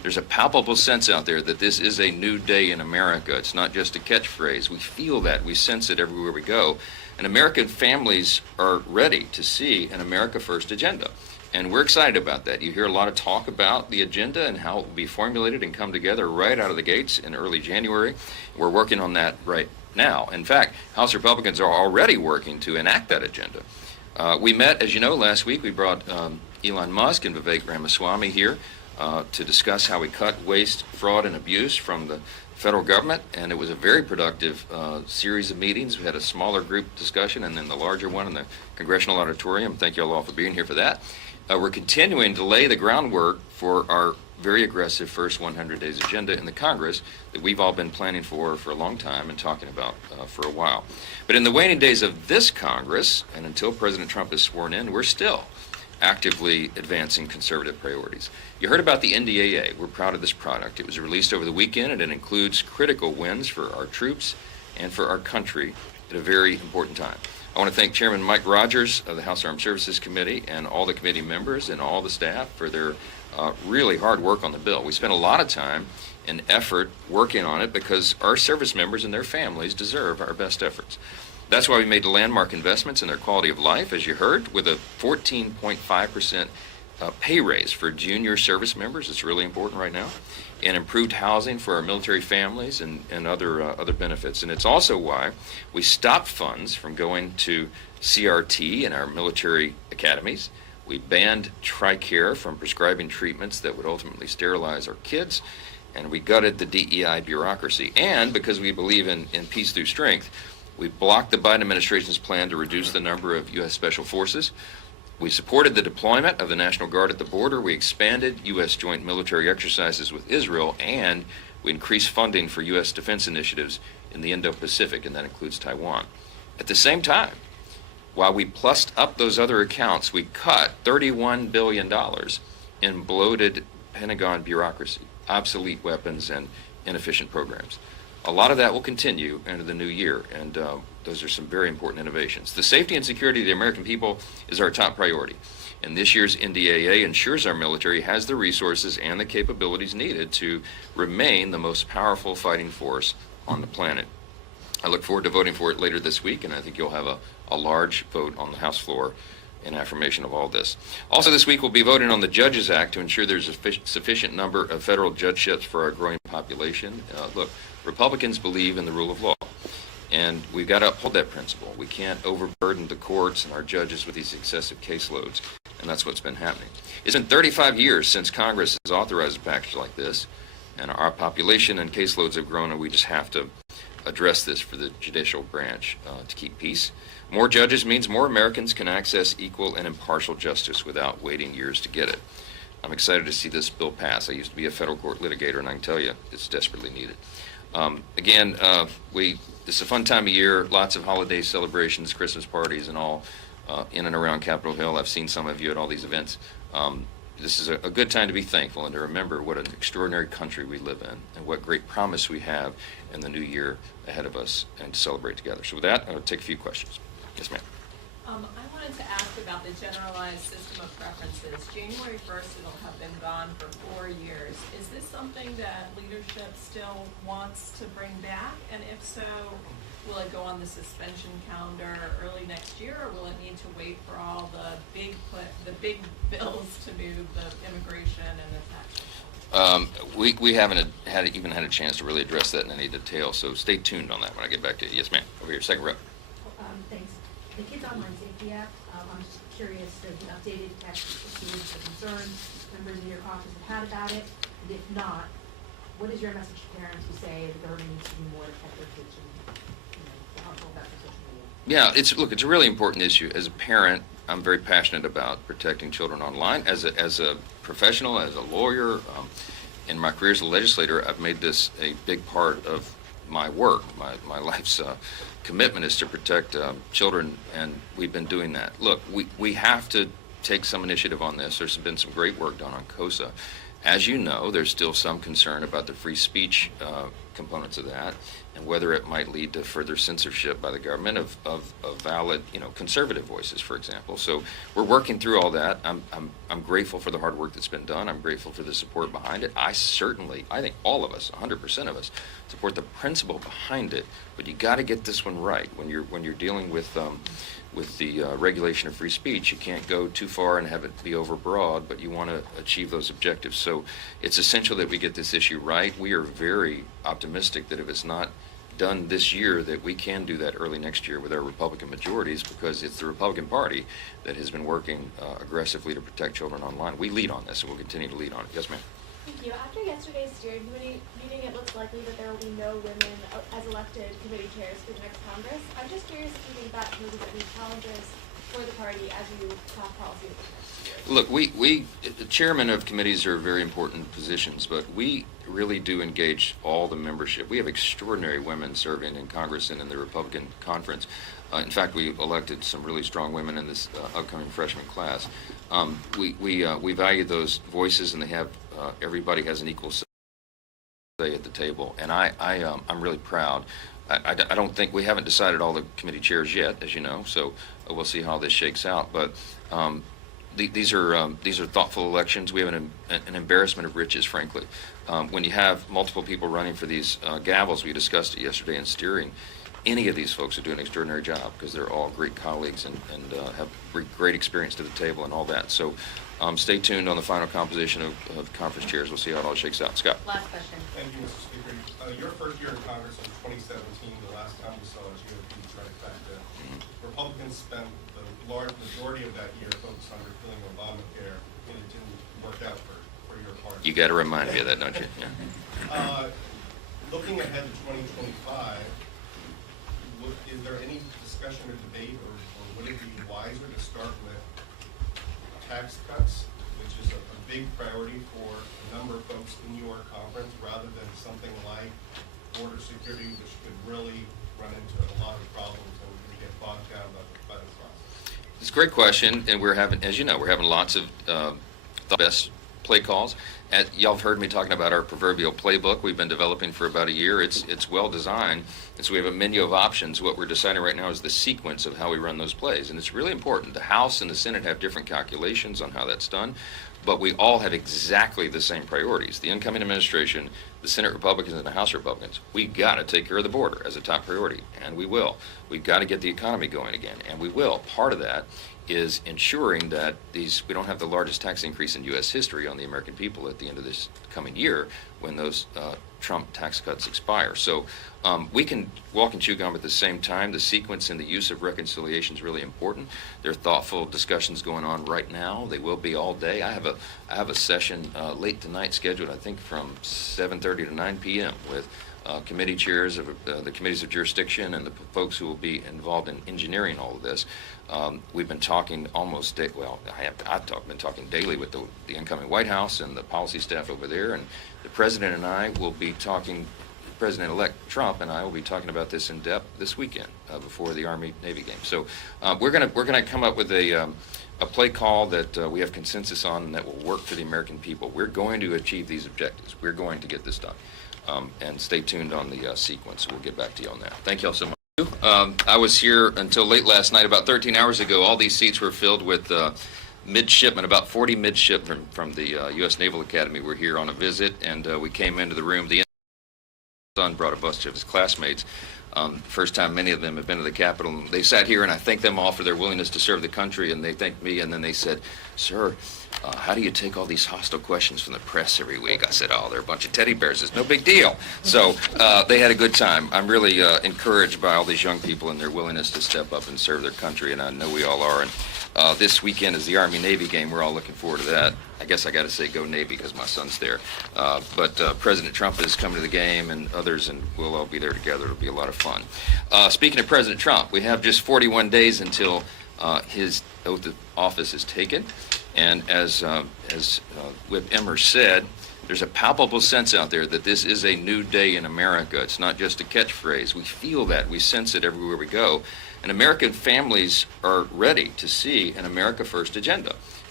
there's a palpable sense out there that this is a new day in America. It's not just a catchphrase. We feel that. We sense it everywhere we go. And American families are ready to see an America First agenda. And we're excited about that. You hear a lot of talk about the agenda and how it will be formulated and come together right out of the gates in early January. We're working on that right now. In fact, House Republicans are already working to enact that agenda. We met, as you know, last week. We brought Elon Musk and Vivek Ramaswamy here to discuss how we cut waste, fraud, and abuse from the federal government, and it was a very productive series of meetings. We had a smaller group discussion and then the larger one in the Congressional Auditorium. Thank you all for being here for that. We're continuing to lay the groundwork for our very aggressive first 100 days agenda in the Congress that we've all been planning for a long time and talking about for a while. But in the waning days of this Congress, and until President Trump is sworn in, we're still actively advancing conservative priorities. You heard about the NDAA. We're proud of this product. It was released over the weekend, and it includes critical wins for our troops and for our country at a very important time. I want to thank Chairman Mike Rogers of the House Armed Services Committee and all the committee members and all the staff for their really hard work on the bill. We spent a lot of time and effort working on it because our service members and their families deserve our best efforts. That's why we made the landmark investments in their quality of life, as you heard, with a 14.5% pay raise for junior service members. It's really important right now. And improved housing for our military families and other benefits. And it's also why we stopped funds from going to CRT in our military academies. We banned TRICARE from prescribing treatments that would ultimately sterilize our kids. And we gutted the DEI bureaucracy. And because we believe in peace through strength, we blocked the Biden administration's plan to reduce the number of U.S. Special Forces. We supported the deployment of the National Guard at the border. We expanded U.S. joint military exercises with Israel, and we increased funding for U.S. defense initiatives in the Indo-Pacific, and that includes Taiwan. At the same time, while we plussed up those other accounts, we cut $31 billion in bloated Pentagon bureaucracy, obsolete weapons, and inefficient programs. A lot of that will continue into the new year, and those are some very important innovations. The safety and security of the American people is our top priority, and this year's NDAA ensures our military has the resources and the capabilities needed to remain the most powerful fighting force on the planet. I look forward to voting for it later this week, and I think you'll have a large vote on the House floor in affirmation of all this. Also this week we'll be voting on the Judges Act to ensure there's a sufficient number of federal judgeships for our growing population. Look, Republicans believe in the rule of law, and we've got to uphold that principle. We can't overburden the courts and our judges with these excessive caseloads, and that's what's been happening. It's been 35 years since Congress has authorized a package like this, and our population and caseloads have grown, and we just have to address this for the judicial branch to keep peace. More judges means more Americans can access equal and impartial justice without waiting years to get it. I'm excited to see this bill pass. I used to be a federal court litigator, and I can tell you it's desperately needed. This is a fun time of year, lots of holiday celebrations, Christmas parties, and all in and around Capitol Hill. I've seen some of you at all these events. This is a good time to be thankful and to remember what an extraordinary country we live in and what great promise we have in the new year ahead of us and to celebrate together. So with that, I'll take a few questions. Yes, ma'am. I wanted to ask about the generalized system of preferences. January 1st, it'll have been gone for 4 years. Is this something that leadership still wants to bring back? And if so, will it go on the suspension calendar early next year, or will it need to wait for all the big bills to move, the immigration and the tax? We haven't even had a chance to really address that in any detail, so stay tuned on that when I get back to you. Yes, ma'am. Over here, second rep. Thanks. The Kids Online Safety Act, I'm just curious, there's an updated text received the concerns members in your office have had about it, and if not, what is your message to parents who say the government needs to do more to protect their kids and, harmful about the social media? Yeah, it's a really important issue. As a parent, I'm very passionate about protecting children online. As a professional, as a lawyer, in my career as a legislator, I've made this a big part of my work. My life's commitment is to protect children, and we've been doing that. Look, we have to take some initiative on this. There's been some great work done on COSA. As you know, there's still some concern about the free speech components of that, and whether it might lead to further censorship by the government of valid, conservative voices, for example. So we're working through all that. I'm grateful for the hard work that's been done. I'm grateful for the support behind it. I think all of us, 100% of us, support the principle behind it. But you got to get this one right when you're dealing with the regulation of free speech. You can't go too far and have it be overbroad, but you want to achieve those objectives. So it's essential that we get this issue right. We are very optimistic that if it's not done this year, that we can do that early next year with our Republican majorities, because it's the Republican Party that has been working aggressively to protect children online. We lead on this, and we'll continue to lead on it. Yes, ma'am. Thank you. After yesterday's steering committee meeting, it looks likely that there will be no women as elected committee chairs for the next Congress. I'm just curious if you think that poses any challenges for the party as you talk policy with the next year. Look, the chairman of committees are very important positions, but we really do engage all the membership. We have extraordinary women serving in Congress and in the Republican conference. In fact, we elected some really strong women in this upcoming freshman class. We value those voices, and everybody has an equal say at the table, and I'm really proud. I don't think we haven't decided all the committee chairs yet, as you know, so we'll see how this shakes out. But these are thoughtful elections. We have an embarrassment of riches, frankly. When you have multiple people running for these gavels, we discussed it yesterday in steering. Any of these folks are doing an extraordinary job because they're all great colleagues and have great experience to the table and all that. So stay tuned on the final composition of conference chairs. We'll see how it all shakes out. Scott. Last question. Thank you, Mr. Speaker. Your first year in Congress was 2017, the last time we saw a GOP trifecta. Republicans spent the large majority of that year focused on repealing Obamacare, and it didn't work out for your party. You got to remind me of that, don't you? Yeah. Looking ahead to 2025, is there any discussion or debate, or would it be wiser to start with tax cuts, which is a big priority for a number of folks in your conference, rather than something like border security, which could really run into a lot of problems and get bogged down by the process? It's a great question, and as you know, we're having lots of the best play calls. Y'all have heard me talking about our proverbial playbook we've been developing for about a year. It's well designed, and so we have a menu of options. What we're deciding right now is the sequence of how we run those plays, and it's really important. The House and the Senate have different calculations on how that's done, but we all have exactly the same priorities. The incoming administration, the Senate Republicans and the House Republicans, we got to take care of the border as a top priority, and we will. We've got to get the economy going again, and we will. Part of that is ensuring that we don't have the largest tax increase in U.S. history on the American people at the end of this coming year when those Trump tax cuts expire. So we can walk and chew gum at the same time. The sequence and the use of reconciliation is really important. There are thoughtful discussions going on right now. They will be all day. I have a session late tonight scheduled, I think, from 7:30 to 9 p.m. with committee chairs of the committees of jurisdiction and the folks who will be involved in engineering all of this. We've been talking almost been talking daily with the incoming White House and the policy staff over there, and the President and I will be talking. President-elect Trump and I will be talking about this in depth this weekend before the Army-Navy game. So we're gonna come up with a play call that we have consensus on and that will work for the American people. We're going to achieve these objectives. We're going to get this done. And stay tuned on the sequence. We'll get back to you on that. Thank you all so much. I was here until late last night. About 13 hours ago, all these seats were filled with midshipmen. About 40 midshipmen from the U.S. Naval Academy were here on a visit, and we came into the room. The son brought a bunch of his classmates. First time many of them have been to the Capitol. They sat here, and I thanked them all for their willingness to serve the country, and they thanked me, and then they said, "Sir, how do you take all these hostile questions from the press every week?" I said, "Oh, they're a bunch of teddy bears. It's no big deal." So they had a good time. I'm really encouraged by all these young people and their willingness to step up and serve their country, and I know we all are. And this weekend is the Army-Navy game. We're all looking forward to that. I guess I got to say go Navy because my son's there. But President Trump is coming to the game, and others, and we'll all be there together. It'll be a lot of fun. Speaking of President Trump, we have just 41 days until his oath of office is taken. And as Whip Emmer said, there's a palpable sense out there that this is a new day in America. It's not just a catchphrase. We feel that. We sense it everywhere we go. And American families are ready to see an America First agenda.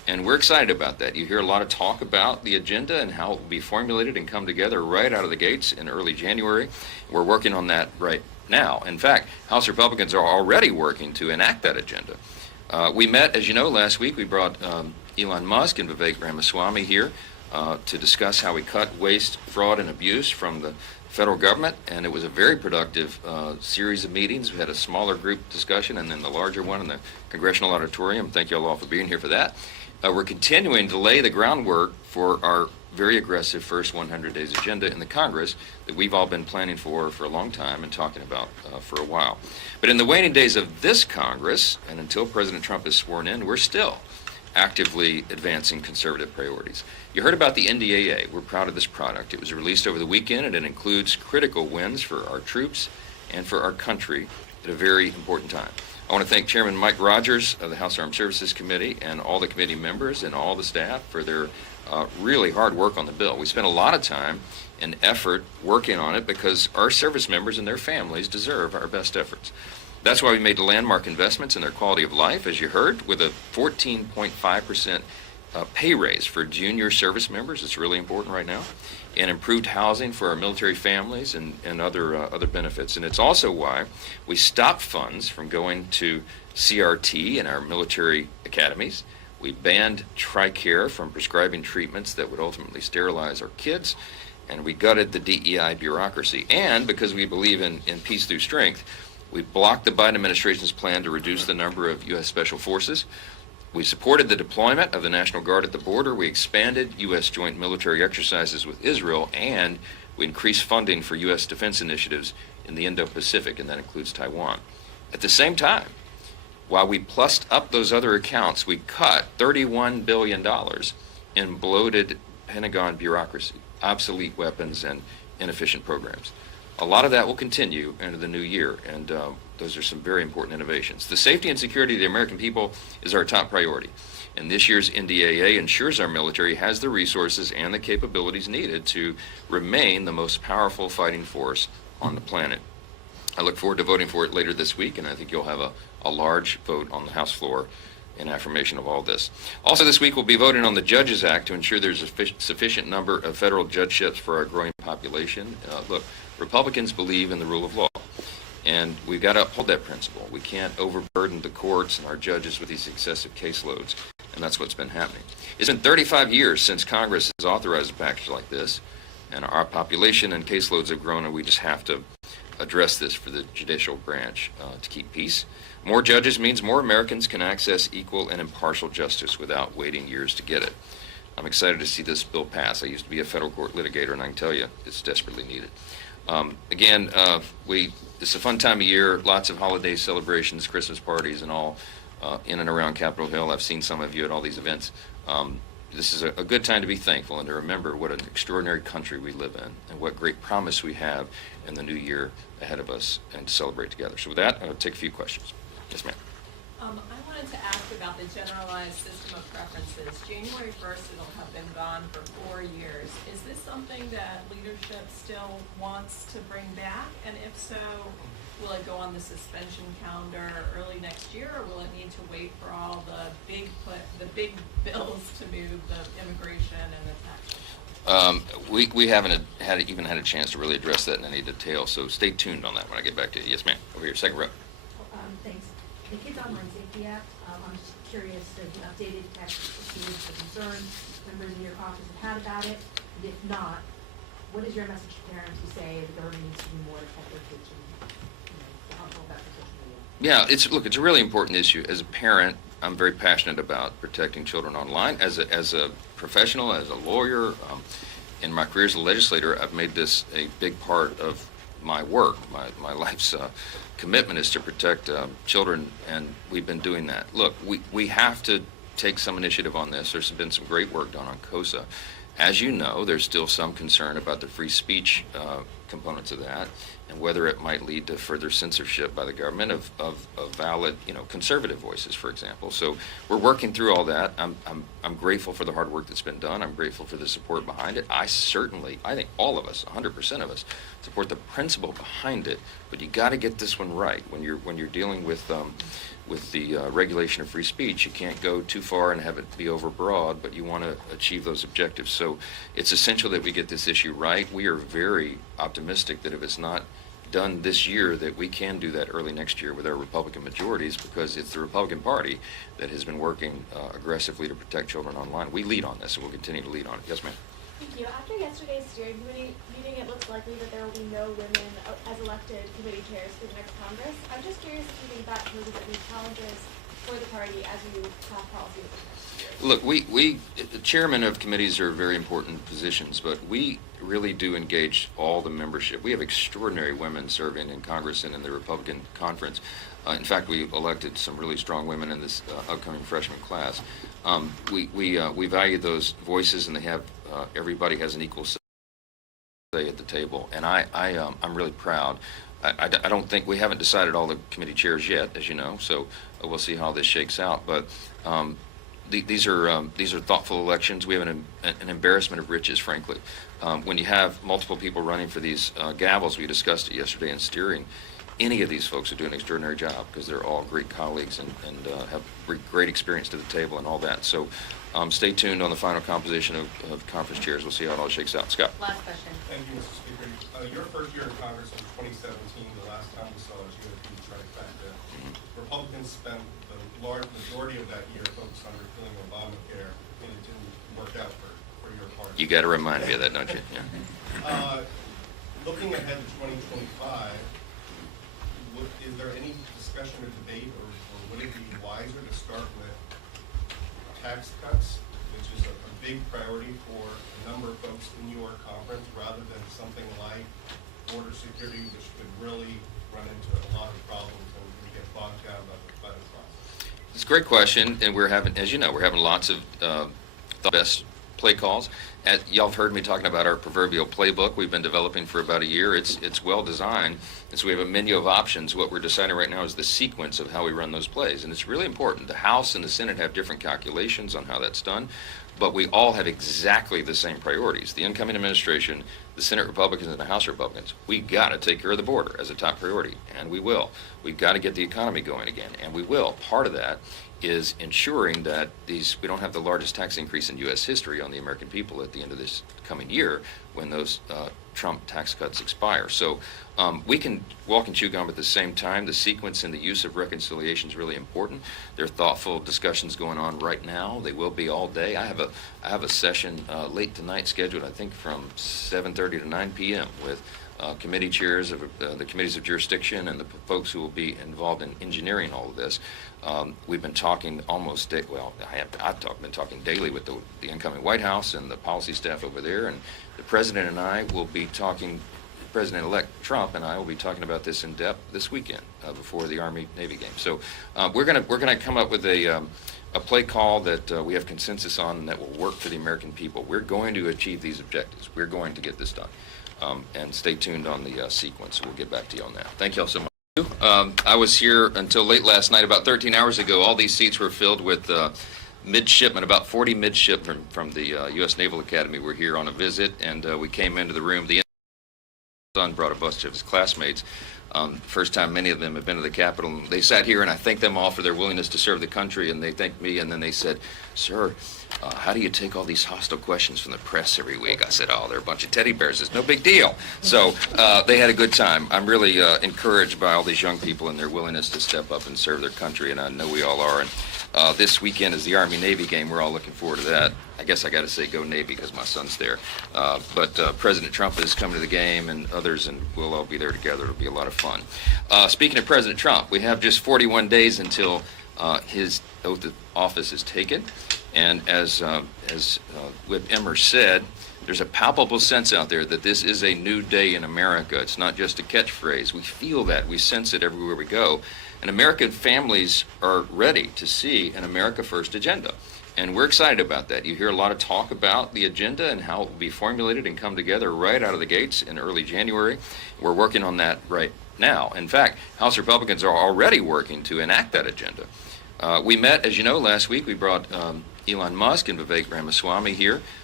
And we're excited about that. You hear a lot of talk about the agenda and how it will be formulated and come together right out of the gates in early January. We're working on that right now. In fact, House Republicans are already working to enact that agenda. We met, as you know, last week. We brought Elon Musk and Vivek Ramaswamy here to discuss how we cut waste, fraud, and abuse from the federal government, and it was a very productive series of meetings. We had a smaller group discussion and then the larger one in the Congressional Auditorium. Thank you all for being here for that. We're continuing to lay the groundwork for our very aggressive first 100 days agenda in the Congress that we've all been planning for a long time and talking about for a while. But in the waning days of this Congress, and until President Trump is sworn in, we're still actively advancing conservative priorities. You heard about the NDAA. We're proud of this product. It was released over the weekend, and it includes critical wins for our troops and for our country at a very important time. I want to thank Chairman Mike Rogers of the House Armed Services Committee and all the committee members and all the staff for their really hard work on the bill. We spent a lot of time and effort working on it because our service members and their families deserve our best efforts. That's why we made landmark investments in their quality of life, as you heard, with a 14.5% pay raise for junior service members. It's really important right now. And improved housing for our military families and other benefits. And it's also why we stopped funds from going to CRT in our military academies. We banned TRICARE from prescribing treatments that would ultimately sterilize our kids. And we gutted the DEI bureaucracy. And because we believe in peace through strength, we blocked the Biden administration's plan to reduce the number of U.S. Special Forces. We supported the deployment of the National Guard at the border. We expanded U.S. joint military exercises with Israel, and we increased funding for U.S. defense initiatives in the Indo-Pacific, and that includes Taiwan. At the same time, while we plussed up those other accounts, we cut $31 billion in bloated Pentagon bureaucracy, obsolete weapons, and inefficient programs. A lot of that will continue into the new year, and those are some very important innovations. The safety and security of the American people is our top priority, and this year's NDAA ensures our military has the resources and the capabilities needed to remain the most powerful fighting force on the planet. I look forward to voting for it later this week, and I think you'll have a large vote on the House floor in affirmation of all this. Also this week we'll be voting on the Judges Act to ensure there's a sufficient number of federal judgeships for our growing population. Look, Republicans believe in the rule of law, and we've got to uphold that principle. We can't overburden the courts and our judges with these excessive caseloads, and that's what's been happening. It's been 35 years since Congress has authorized a package like this, and our population and caseloads have grown, and we just have to address this for the judicial branch to keep peace. More judges means more Americans can access equal and impartial justice without waiting years to get it. I'm excited to see this bill pass. I used to be a federal court litigator, and I can tell you it's desperately needed. It's a fun time of year, lots of holiday celebrations, Christmas parties, and all in and around Capitol Hill. I've seen some of you at all these events. This is a good time to be thankful and to remember what an extraordinary country we live in and what great promise we have in the new year ahead of us and to celebrate together. So with that, I'll take a few questions. Yes, ma'am. I wanted to ask about the generalized system of preferences. January 1st, it'll have been gone for 4 years. Is this something that leadership still wants to bring back? And if so, will it go on the suspension calendar early next year, or will it need to wait for all the big bills to move the immigration and the tax? We haven't even had a chance to really address that in any detail, so stay tuned on that when I get back to you. Yes, ma'am. Over here, second row. Thanks. The Kids Online Safety Act, I'm just curious, the updated text issues, the concerns members in your office have had about it, and if not, what is your message to parents who say the government needs to do more to protect their kids from, the harmful effects of social media? Yeah, it's a really important issue. As a parent, I'm very passionate about protecting children online. As a professional, as a lawyer, in my career as a legislator, I've made this a big part of my work. My life's commitment is to protect children, and we've been doing that. Look, we have to take some initiative on this. There's been some great work done on COSA. As you know, there's still some concern about the free speech components of that and whether it might lead to further censorship by the government of valid, conservative voices, for example. So we're working through all that. I'm grateful for the hard work that's been done. I'm grateful for the support behind it. I think all of us, 100% of us, support the principle behind it. But you got to get this one right when you're dealing with with the regulation of free speech. You can't go too far and have it be overbroad, but you want to achieve those objectives. So it's essential that we get this issue right. We are very optimistic that if it's not done this year, that we can do that early next year with our Republican majorities, because it's the Republican Party that has been working aggressively to protect children online. We lead on this, and we'll continue to lead on it. Yes, ma'am. Thank you. After yesterday's steering committee meeting, it looks likely that there will be no women as elected committee chairs for the next Congress. I'm just curious if you think that poses any challenges for the party as you craft policy over the next year. Look, the chairman of committees are very important positions, but we really do engage all the membership. We have extraordinary women serving in Congress and in the Republican conference. In fact, we elected some really strong women in this upcoming freshman class. We value those voices, and they have everybody has an equal say at the table, and I'm really proud. I don't think we haven't decided all the committee chairs yet, as you know, so we'll see how this shakes out. But these are thoughtful elections. We have an embarrassment of riches, frankly. When you have multiple people running for these gavels, we discussed it yesterday in steering. Any of these folks are doing an extraordinary job because they're all great colleagues and have great experience to the table and all that. So stay tuned on the final composition of conference chairs. We'll see how it all shakes out. Scott. Last question. Thank you, Mr. Speaker. Your first year in Congress in 2017, the last time we saw you at the trifecta, Republicans spent the large majority of that year focused on repealing Obamacare, and it didn't work out for your party. You got to remind me of that, don't you? Yeah. Looking ahead to 2025, is there any discussion or debate, or would it be wiser to start with tax cuts, which is a big priority for a number of folks in your conference, rather than something like border security, which could really run into a lot of problems and get bogged down by the process? It's a great question, and we're having, as you know, we're having lots of the best play calls. Y'all have heard me talking about our proverbial playbook we've been developing for about a year. It's well designed, and so we have a menu of options. What we're deciding right now is the sequence of how we run those plays, and it's really important. The House and the Senate have different calculations on how that's done, but we all have exactly the same priorities. The incoming administration, the Senate Republicans and the House Republicans, we got to take care of the border as a top priority, and we will. We've got to get the economy going again, and we will. Part of that is ensuring that we don't have the largest tax increase in U.S. history on the American people at the end of this coming year when those Trump tax cuts expire. So we can walk and chew gum at the same time. The sequence and the use of reconciliation is really important. There are thoughtful discussions going on right now. They will be all day. I have a session late tonight scheduled, I think, from 7:30 to 9 p.m. with committee chairs of the committees of jurisdiction and the folks who will be involved in engineering all of this. We've been talking almost, been talking daily with the incoming White House and the policy staff over there, and the President and I will be talking, President-elect Trump and I will be talking about this in depth this weekend before the Army-Navy game. So we're gonna come up with a play call that we have consensus on and that will work for the American people. We're going to achieve these objectives. We're going to get this done. And stay tuned on the sequence. We'll get back to you on that. Thank you all so much. I was here until late last night. About 13 hours ago, all these seats were filled with midshipmen. About 40 midshipmen from the U.S. Naval Academy were here on a visit, and we came into the room. The son brought a bunch of his classmates. First time many of them have been to the Capitol. They sat here, and I thanked them all for their willingness to serve the country, and they thanked me, and then they said, "Sir, how do you take all these hostile questions from the press every week?" I said, "Oh, they're a bunch of teddy bears. It's no big deal." So they had a good time. I'm really encouraged by all these young people and their willingness to step up and serve their country, and I know we all are. And this weekend is the Army-Navy game. We're all looking forward to that. I guess I got to say go Navy because my son's there. But President Trump is coming to the game, and others, and we'll all be there together. It'll be a lot of fun. Speaking of President Trump, we have just 41 days until his oath of office is taken. And as Whip Emmer said, there's a palpable sense out there that this is a new day in America. It's not just a catchphrase. We feel that. We sense it everywhere we go. And American families are ready to see an America First agenda. And we're excited about that. You hear a lot of talk about the agenda and how it will be formulated and come together right out of the gates in early January. We're working on that right now. In fact, House Republicans are already working to enact that agenda. We met, as you know, last week. We brought Elon Musk and Vivek Ramaswamy here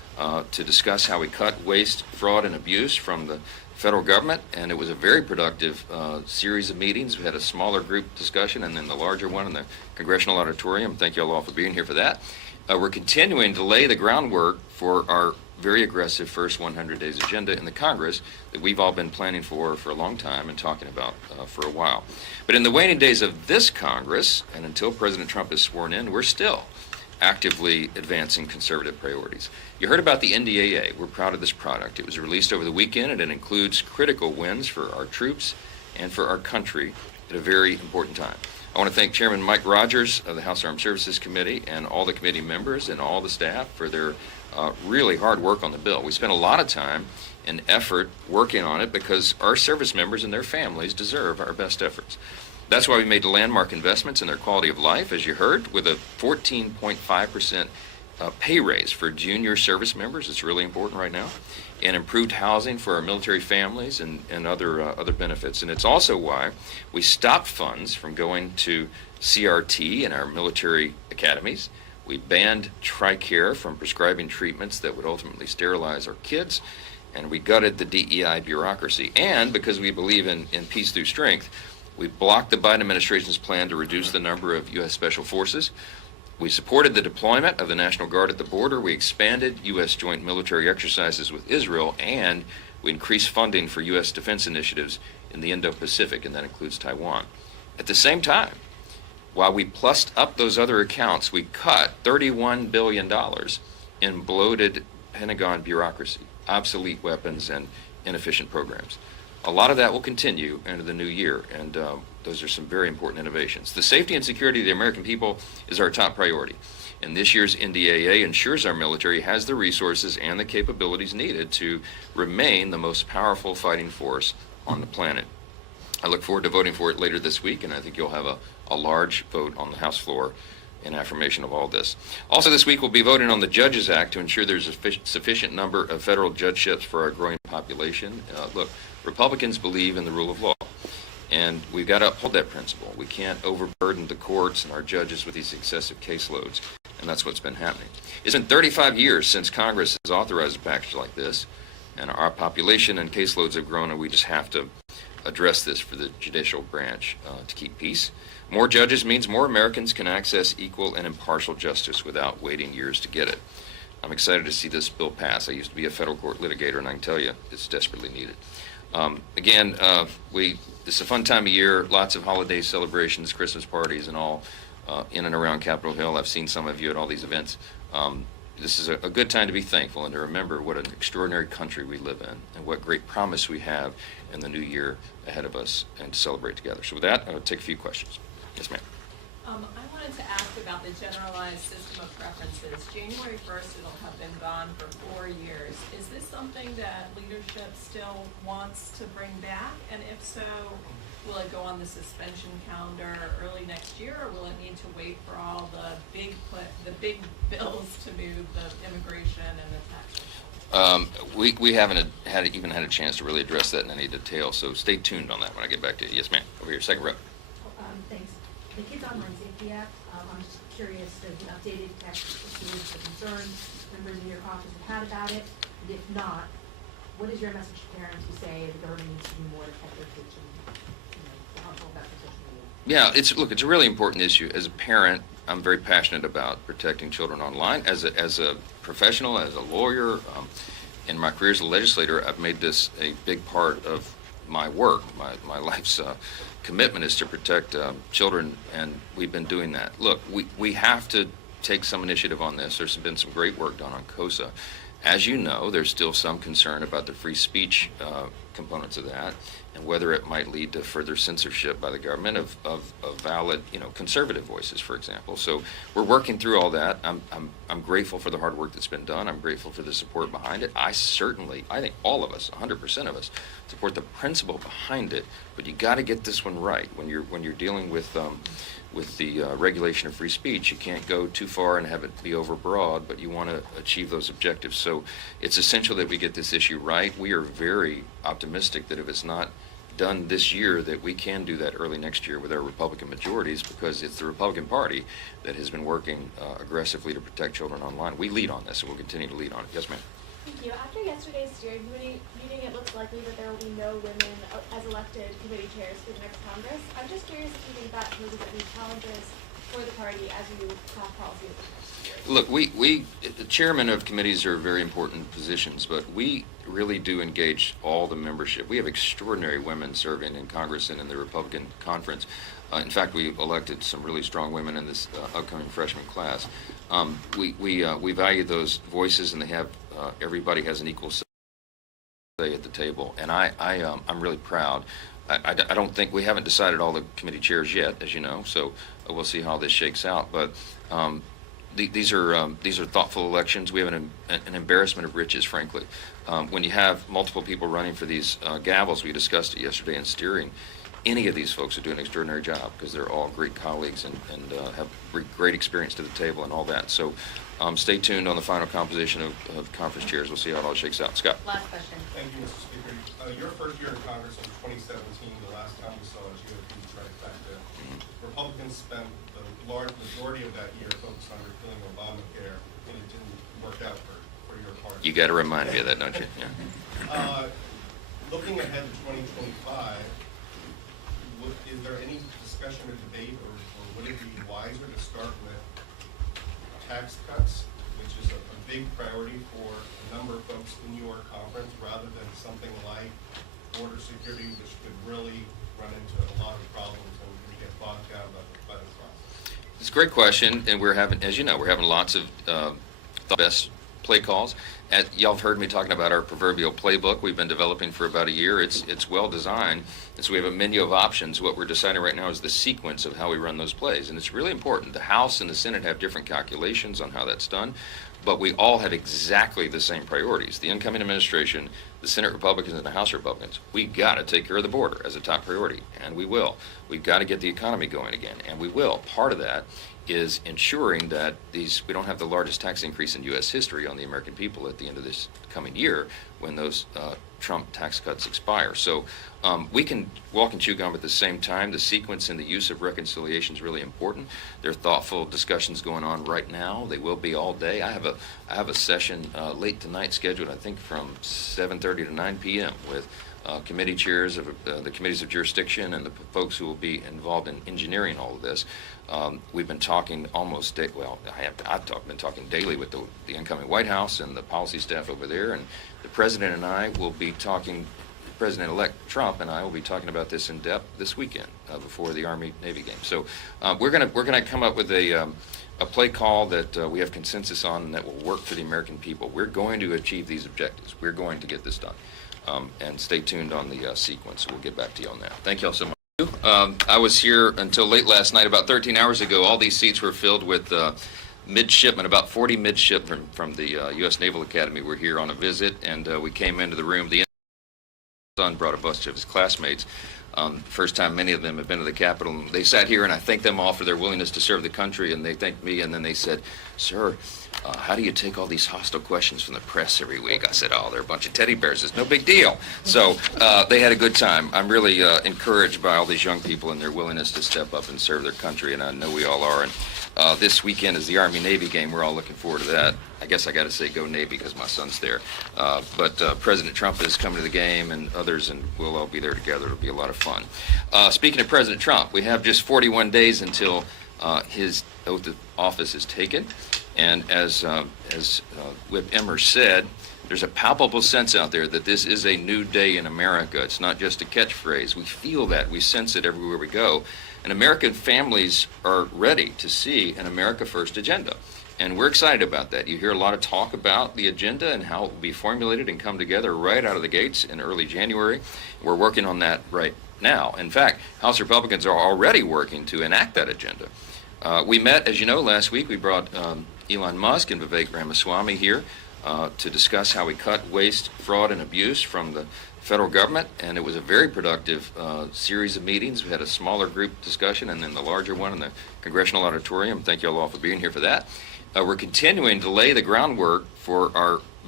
to discuss how we cut waste, fraud, and abuse from the federal government, and it was a very productive series of meetings. We had a smaller group discussion and then the larger one in the Congressional Auditorium. Thank you all for being here for that. We're continuing to lay the groundwork for our very aggressive first 100 days agenda in the Congress that we've all been planning for a long time and talking about for a while. But in the waning days of this Congress, and until President Trump is sworn in, we're still actively advancing conservative priorities. You heard about the NDAA. We're proud of this product. It was released over the weekend, and it includes critical wins for our troops and for our country at a very important time. I want to thank Chairman Mike Rogers of the House Armed Services Committee and all the committee members and all the staff for their really hard work on the bill. We spent a lot of time and effort working on it because our service members and their families deserve our best efforts. That's why we made landmark investments in their quality of life, as you heard, with a 14.5% pay raise for junior service members. It's really important right now. And improved housing for our military families and other benefits. And it's also why we stopped funds from going to CRT in our military academies. We banned TRICARE from prescribing treatments that would ultimately sterilize our kids. And we gutted the DEI bureaucracy. And because we believe in peace through strength, we blocked the Biden administration's plan to reduce the number of U.S. Special Forces. We supported the deployment of the National Guard at the border. We expanded U.S. joint military exercises with Israel, and we increased funding for U.S. defense initiatives in the Indo-Pacific, and that includes Taiwan. At the same time, while we plussed up those other accounts, we cut $31 billion in bloated Pentagon bureaucracy, obsolete weapons, and inefficient programs. A lot of that will continue into the new year, and those are some very important innovations. The safety and security of the American people is our top priority, and this year's NDAA ensures our military has the resources and the capabilities needed to remain the most powerful fighting force on the planet. I look forward to voting for it later this week, and I think you'll have a large vote on the House floor in affirmation of all this. Also this week we'll be voting on the Judges Act to ensure there's a sufficient number of federal judgeships for our growing population. Look, Republicans believe in the rule of law, and we've got to uphold that principle. We can't overburden the courts and our judges with these excessive caseloads, and that's what's been happening. It's been 35 years since Congress has authorized a package like this, and our population and caseloads have grown, and we just have to address this for the judicial branch to keep peace. More judges means more Americans can access equal and impartial justice without waiting years to get it. I'm excited to see this bill pass. I used to be a federal court litigator, and I can tell you it's desperately needed. This is a fun time of year, lots of holiday celebrations, Christmas parties, and all in and around Capitol Hill. I've seen some of you at all these events. This is a good time to be thankful and to remember what an extraordinary country we live in and what great promise we have in the new year ahead of us and to celebrate together. So with that, I'll take a few questions. Yes, ma'am. I wanted to ask about the generalized system of preferences. January 1st, it'll have been gone for 4 years. Is this something that leadership still wants to bring back? And if so, will it go on the suspension calendar early next year, or will it need to wait for all the big bills to move, the immigration and the tax reform? We haven't even had a chance to really address that in any detail, so stay tuned on that when I get back to you. Yes, ma'am. Over here, second row. Thanks. The Kids Online Safety Act, I'm just curious, does the updated text assuage the concerns members in your office have had about it? And if not, what is your message to parents who say the government needs to do more to protect their kids from, the harmful effects of social media? Yeah, it's a really important issue. As a parent, I'm very passionate about protecting children online. As a professional, as a lawyer, in my career as a legislator, I've made this a big part of my work. My life's commitment is to protect children, and we've been doing that. Look, we have to take some initiative on this. There's been some great work done on COSA. As you know, there's still some concern about the free speech components of that and whether it might lead to further censorship by the government of valid, conservative voices, for example. So we're working through all that. I'm grateful for the hard work that's been done. I'm grateful for the support behind it. I think all of us, 100% of us, support the principle behind it. But you got to get this one right when you're dealing with the regulation of free speech. You can't go too far and have it be overbroad, but you want to achieve those objectives. So it's essential that we get this issue right. We are very optimistic that if it's not done this year that we can do that early next year with our Republican majorities, because it's the Republican Party that has been working aggressively to protect children online. We lead on this, and we'll continue to lead on it. Yes, ma'am. Thank you. After yesterday's steering committee meeting, it looks likely that there will be no women as elected committee chairs for the next Congress. I'm just curious if you think that poses any challenges for the party as you craft policy over the next year. Look, the chairman of committees are very important positions, but we really do engage all the membership. We have extraordinary women serving in Congress and in the Republican conference. In fact, we elected some really strong women in this upcoming freshman class. We value those voices, and they have everybody has an equal say at the table, and I'm really proud. I don't think we haven't decided all the committee chairs yet, as you know, so we'll see how this shakes out. But these are thoughtful elections. We have an embarrassment of riches, frankly. When you have multiple people running for these gavels, we discussed it yesterday in steering. Any of these folks are doing an extraordinary job because they're all great colleagues and have great experience to the table and all that. So stay tuned on the final composition of conference chairs. We'll see how it all shakes out. Scott. Last question. Thank you, Mr. Speaker. Your first year in Congress was 2017, the last time we saw a GOP trifecta. Republicans spent the large majority of that year focused on repealing Obamacare, and it didn't work out for your party. You got to remind me of that, don't you? Yeah. Looking ahead to 2025, is there any discussion or debate, or would it be wiser to start with tax cuts, which is a big priority for a number of folks in your conference, rather than something like border security, which could really run into a lot of problems and get bogged down by the process? It's a great question, and we're having, as you know, we're having lots of the best play calls. Y'all have heard me talking about our proverbial playbook we've been developing for about a year. It's well designed, and so we have a menu of options. What we're deciding right now is the sequence of how we run those plays, and it's really important. The House and the Senate have different calculations on how that's done, but we all have exactly the same priorities. The incoming administration, the Senate Republicans and the House Republicans, we got to take care of the border as a top priority, and we will. We've got to get the economy going again, and we will. Part of that is ensuring that we don't have the largest tax increase in U.S. history on the American people at the end of this coming year when those Trump tax cuts expire. So we can walk and chew gum at the same time. The sequence and the use of reconciliation is really important. There are thoughtful discussions going on right now. They will be all day. I have a session late tonight scheduled, I think, from 7:30 to 9 p.m. with committee chairs of the committees of jurisdiction and the folks who will be involved in engineering all of this. We've been talking almost I've been talking daily with the incoming White House and the policy staff over there, and the President and I will be talking. President-elect Trump and I will be talking about this in depth this weekend before the Army-Navy game. So we're gonna come up with a play call that we have consensus on and that will work for the American people. We're going to achieve these objectives. We're going to get this done. And stay tuned on the sequence. We'll get back to you on that. Thank you all so much. I was here until late last night. About 13 hours ago, all these seats were filled with midshipmen. About 40 midshipmen from the U.S. Naval Academy were here on a visit, and we came into the room. The son brought a bunch of his classmates. First time many of them have been to the Capitol. And they sat here, and I thanked them all for their willingness to serve the country, and they thanked me, and then they said, "Sir, how do you take all these hostile questions from the press every week?" I said, "Oh, they're a bunch of teddy bears. It's no big deal." So they had a good time. I'm really encouraged by all these young people and their willingness to step up and serve their country, and I know we all are. And this weekend is the Army-Navy game. We're all looking forward to that. I guess I got to say go Navy because my son's there. But President Trump is coming to the game, and others, and we'll all be there together. It'll be a lot of fun. Speaking of President Trump, we have just 41 days until his oath of office is taken. And as Whip Emmer said, there's a palpable sense out there that this is a new day in America. It's not just a catchphrase. We feel that. We sense it everywhere we go. And American families are ready to see an America First agenda. And we're excited about that. You hear a lot of talk about the agenda and how it will be formulated and come together right out of the gates in early January. We're working on that right now. In fact, House Republicans are already working to enact that agenda. We met, as you know, last week. We brought Elon Musk and Vivek Ramaswamy here to discuss how we cut waste, fraud, and abuse from the federal government, and it was a very productive series of meetings. We had a smaller group discussion and then the larger one in the Congressional Auditorium. Thank you all for being here for that. We're continuing to lay the groundwork for our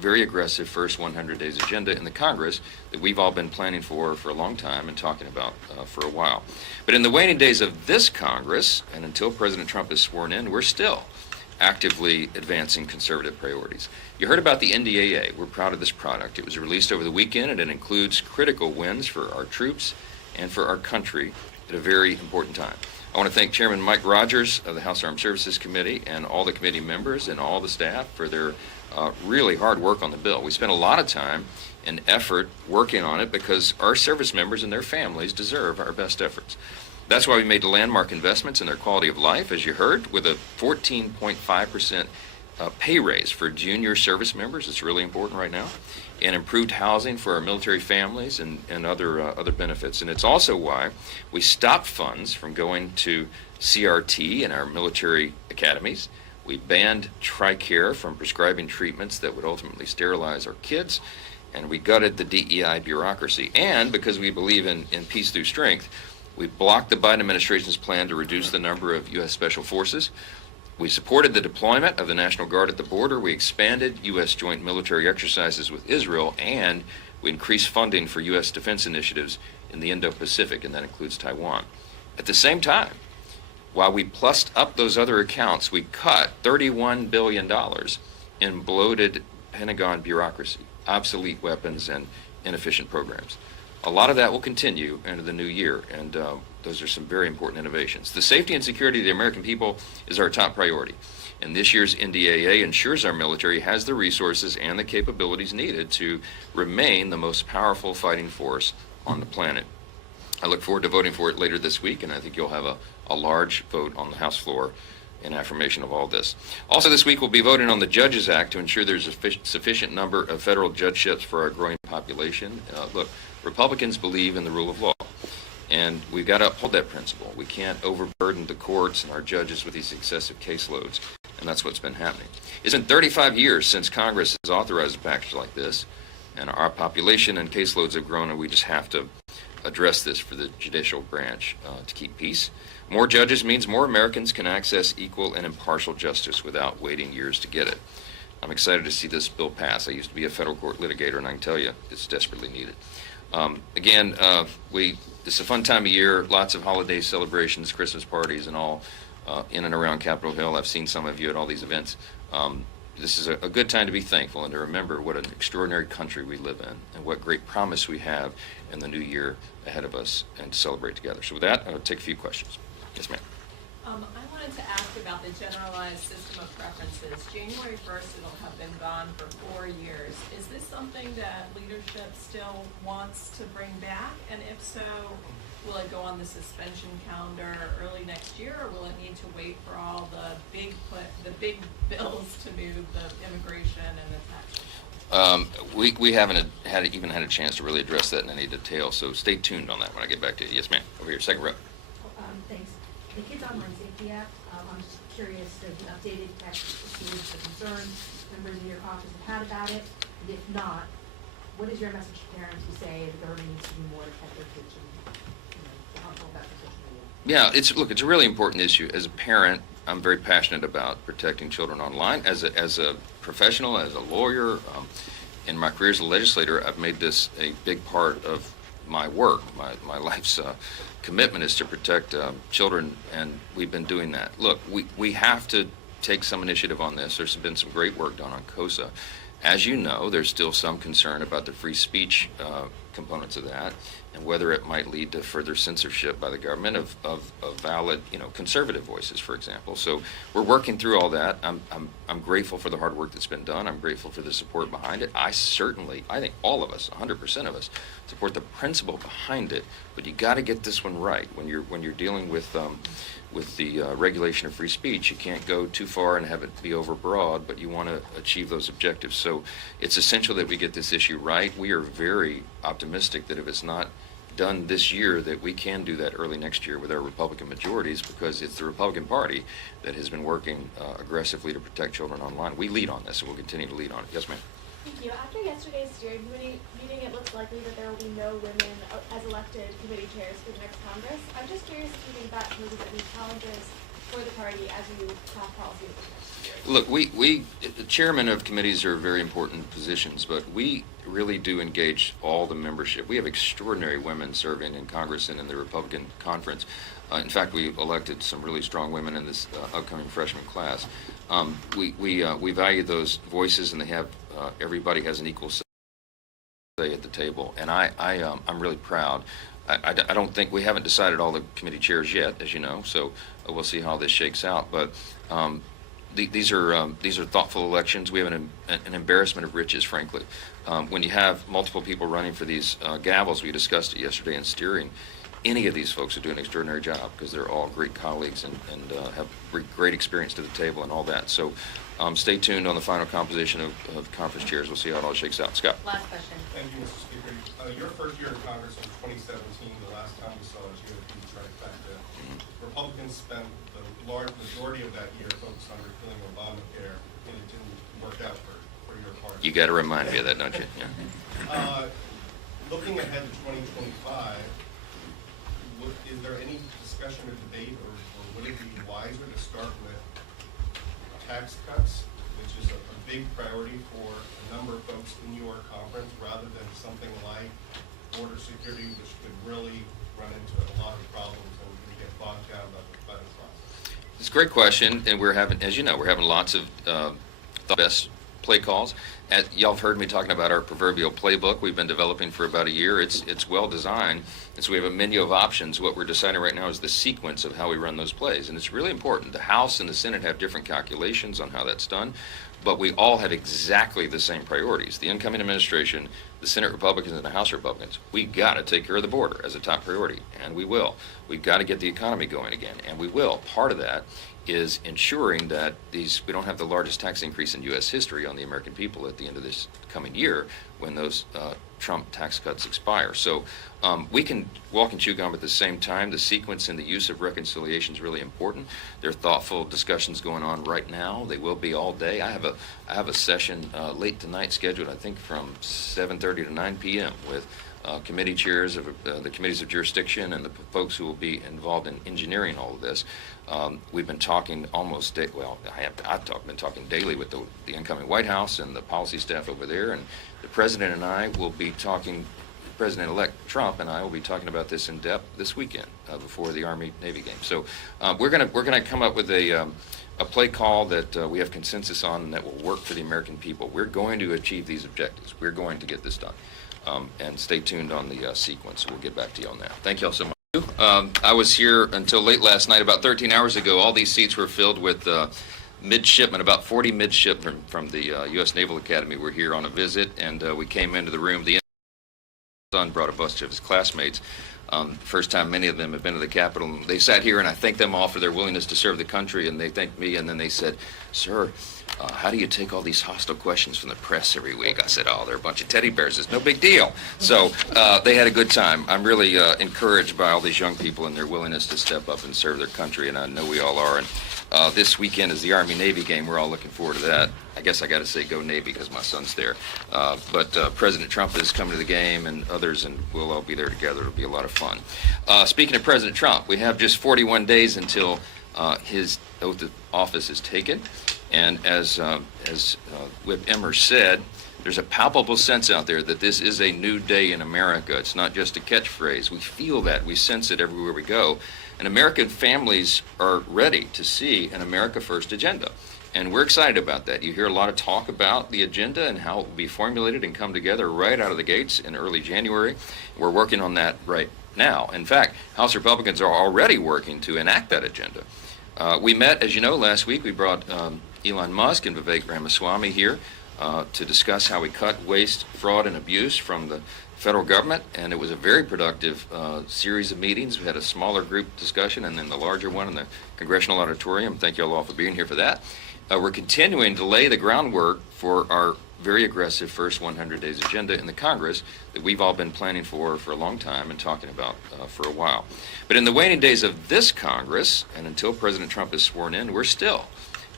very aggressive first 100 days agenda in the Congress that we've all been planning for a long time and talking about for a while. But in the waning days of this Congress, and until President Trump is sworn in, we're still actively advancing conservative priorities. You heard about the NDAA. We're proud of this product. It was released over the weekend, and it includes critical wins for our troops and for our country at a very important time. I want to thank Chairman Mike Rogers of the House Armed Services Committee and all the committee members and all the staff for their really hard work on the bill. We spent a lot of time and effort working on it because our service members and their families deserve our best efforts. That's why we made landmark investments in their quality of life, as you heard, with a 14.5% pay raise for junior service members. It's really important right now. And improved housing for our military families and other benefits. And it's also why we stopped funds from going to CRT in our military academies. We banned TRICARE from prescribing treatments that would ultimately sterilize our kids. And we gutted the DEI bureaucracy. And because we believe in peace through strength, we blocked the Biden administration's plan to reduce the number of U.S. Special Forces. We supported the deployment of the National Guard at the border. We expanded U.S. joint military exercises with Israel, and we increased funding for U.S. defense initiatives in the Indo-Pacific, and that includes Taiwan. At the same time, while we plussed up those other accounts, we cut $31 billion in bloated Pentagon bureaucracy, obsolete weapons, and inefficient programs. A lot of that will continue into the new year, and those are some very important innovations. The safety and security of the American people is our top priority, and this year's NDAA ensures our military has the resources and the capabilities needed to remain the most powerful fighting force on the planet. I look forward to voting for it later this week, and I think you'll have a large vote on the House floor in affirmation of all this. Also this week we'll be voting on the Judges Act to ensure there's a sufficient number of federal judgeships for our growing population. Look, Republicans believe in the rule of law, and we've got to uphold that principle. We can't overburden the courts and our judges with these excessive caseloads, and that's what's been happening. It's been 35 years since Congress has authorized a package like this, and our population and caseloads have grown, and we just have to address this for the judicial branch to keep peace. More judges means more Americans can access equal and impartial justice without waiting years to get it. I'm excited to see this bill pass. I used to be a federal court litigator, and I can tell you it's desperately needed. This is a fun time of year, lots of holiday celebrations, Christmas parties and all in and around Capitol Hill. I've seen some of you at all these events. This is a good time to be thankful and to remember what an extraordinary country we live in and what great promise we have in the new year ahead of us and to celebrate together. So with that, I'll take a few questions. Yes, ma'am. I wanted to ask about the generalized system of preferences. January 1st, it'll have been gone for 4 years. Is this something that leadership still wants to bring back? And if so, will it go on the suspension calendar early next year, or will it need to wait for all the big bills to move, the immigration and the tax? We haven't even had a chance to really address that in any detail, so stay tuned on that when I get back to you. Yes, ma'am. Over here, second row. Thanks. The Kids Online Safety Act, I'm just curious, does the updated text include the concerns members in your office have had about it? And if not, what is your message to parents who say the government needs to do more to protect their kids and, harmful about the social media? Yeah, it's a really important issue. As a parent, I'm very passionate about protecting children online. As a professional, as a lawyer, in my career as a legislator, I've made this a big part of my work. My life's commitment is to protect children, and we've been doing that. Look, we have to take some initiative on this. There's been some great work done on COSA. As you know, there's still some concern about the free speech components of that, and whether it might lead to further censorship by the government of valid, conservative voices, for example. So we're working through all that. I'm grateful for the hard work that's been done. I'm grateful for the support behind it. I think all of us, 100% of us, support the principle behind it. But you got to get this one right. When you're dealing with the regulation of free speech, you can't go too far and have it be overbroad, but you want to achieve those objectives. So it's essential that we get this issue right. We are very optimistic that if it's not done this year, that we can do that early next year with our Republican majorities, because it's the Republican Party that has been working aggressively to protect children online. We lead on this, and we'll continue to lead on it. Yes, ma'am. Thank you. After yesterday's steering committee meeting, it looks likely that there will be no women as elected committee chairs for the next Congress. I'm just curious if you think that poses any challenges for the party as you craft policy over the next year. Look, we the chairman of committees are very important positions, but we really do engage all the membership. We have extraordinary women serving in Congress and in the Republican conference. In fact, we elected some really strong women in this upcoming freshman class. We value those voices, and they have everybody has an equal say at the table, and I'm really proud. I don't think we haven't decided all the committee chairs yet, as you know, so we'll see how this shakes out. But these are thoughtful elections. We have an embarrassment of riches, frankly. When you have multiple people running for these gavels, we discussed it yesterday in steering. Any of these folks are doing an extraordinary job because they're all great colleagues and have great experience to the table and all that. So stay tuned on the final composition of conference chairs. We'll see how it all shakes out. Scott. Last question. Thank you, Mr. Speaker. Your first year in Congress was 2017, the last time we saw a GOP trifecta. Republicans spent the large majority of that year focused on repealing Obamacare, and it didn't work out for your party. You got to remind me of that, don't you? Yeah. Looking ahead to 2025, is there any discussion or debate, or would it be wiser to start with tax cuts, which is a big priority for a number of folks in your conference, rather than something like border security, which could really run into a lot of problems and get bogged down by the process? It's a great question, and we're having, as you know, we're having lots of the best play calls. Y'all have heard me talking about our proverbial playbook we've been developing for about a year. It's well designed, and so we have a menu of options. What we're deciding right now is the sequence of how we run those plays, and it's really important. The House and the Senate have different calculations on how that's done, but we all have exactly the same priorities. The incoming administration, the Senate Republicans and the House Republicans, we got to take care of the border as a top priority, and we will. We've got to get the economy going again, and we will. Part of that is ensuring that we don't have the largest tax increase in U.S. history on the American people at the end of this coming year when those Trump tax cuts expire. So we can walk and chew gum at the same time. The sequence and the use of reconciliation is really important. There are thoughtful discussions going on right now. They will be all day. I have a session late tonight scheduled, I think, from 7:30 to 9 p.m. with committee chairs of the committees of jurisdiction and the folks who will be involved in engineering all of this. We've been talking almost I've been talking daily with the incoming White House and the policy staff over there, and the president and I will be talking. President-elect Trump and I will be talking about this in depth this weekend before the Army-Navy game. So we're gonna come up with a play call that we have consensus on and that will work for the American people. We're going to achieve these objectives. We're going to get this done. And stay tuned on the sequence. We'll get back to you on that. Thank you all so much. I was here until late last night. About 13 hours ago, all these seats were filled with midshipmen. About 40 midshipmen from the U.S. Naval Academy were here on a visit, and we came into the room. The son brought a bunch of his classmates. First time many of them have been to the Capitol. They sat here, and I thanked them all for their willingness to serve the country, and they thanked me, and then they said, "Sir, how do you take all these hostile questions from the press every week?" I said, "Oh, they're a bunch of teddy bears. It's no big deal." So they had a good time. I'm really encouraged by all these young people and their willingness to step up and serve their country, and I know we all are. And this weekend is the Army-Navy game. We're all looking forward to that. I guess I got to say go Navy because my son's there. But President Trump is coming to the game, and others, and we'll all be there together. It'll be a lot of fun. Speaking of President Trump, we have just 41 days until his oath of office is taken. And as Whip Emmer said, there's a palpable sense out there that this is a new day in America. It's not just a catchphrase. We feel that. We sense it everywhere we go. And American families are ready to see an America First agenda. And we're excited about that. You hear a lot of talk about the agenda and how it will be formulated and come together right out of the gates in early January. We're working on that right now. In fact, House Republicans are already working to enact that agenda. We met, as you know, last week. We brought Elon Musk and Vivek Ramaswamy here to discuss how we cut waste, fraud, and abuse from the federal government, and it was a very productive series of meetings. We had a smaller group discussion and then the larger one in the Congressional Auditorium. Thank you all for being here for that. We're continuing to lay the groundwork for our very aggressive first 100 days agenda in the Congress that we've all been planning for a long time and talking about for a while. But in the waning days of this Congress, and until President Trump is sworn in, we're still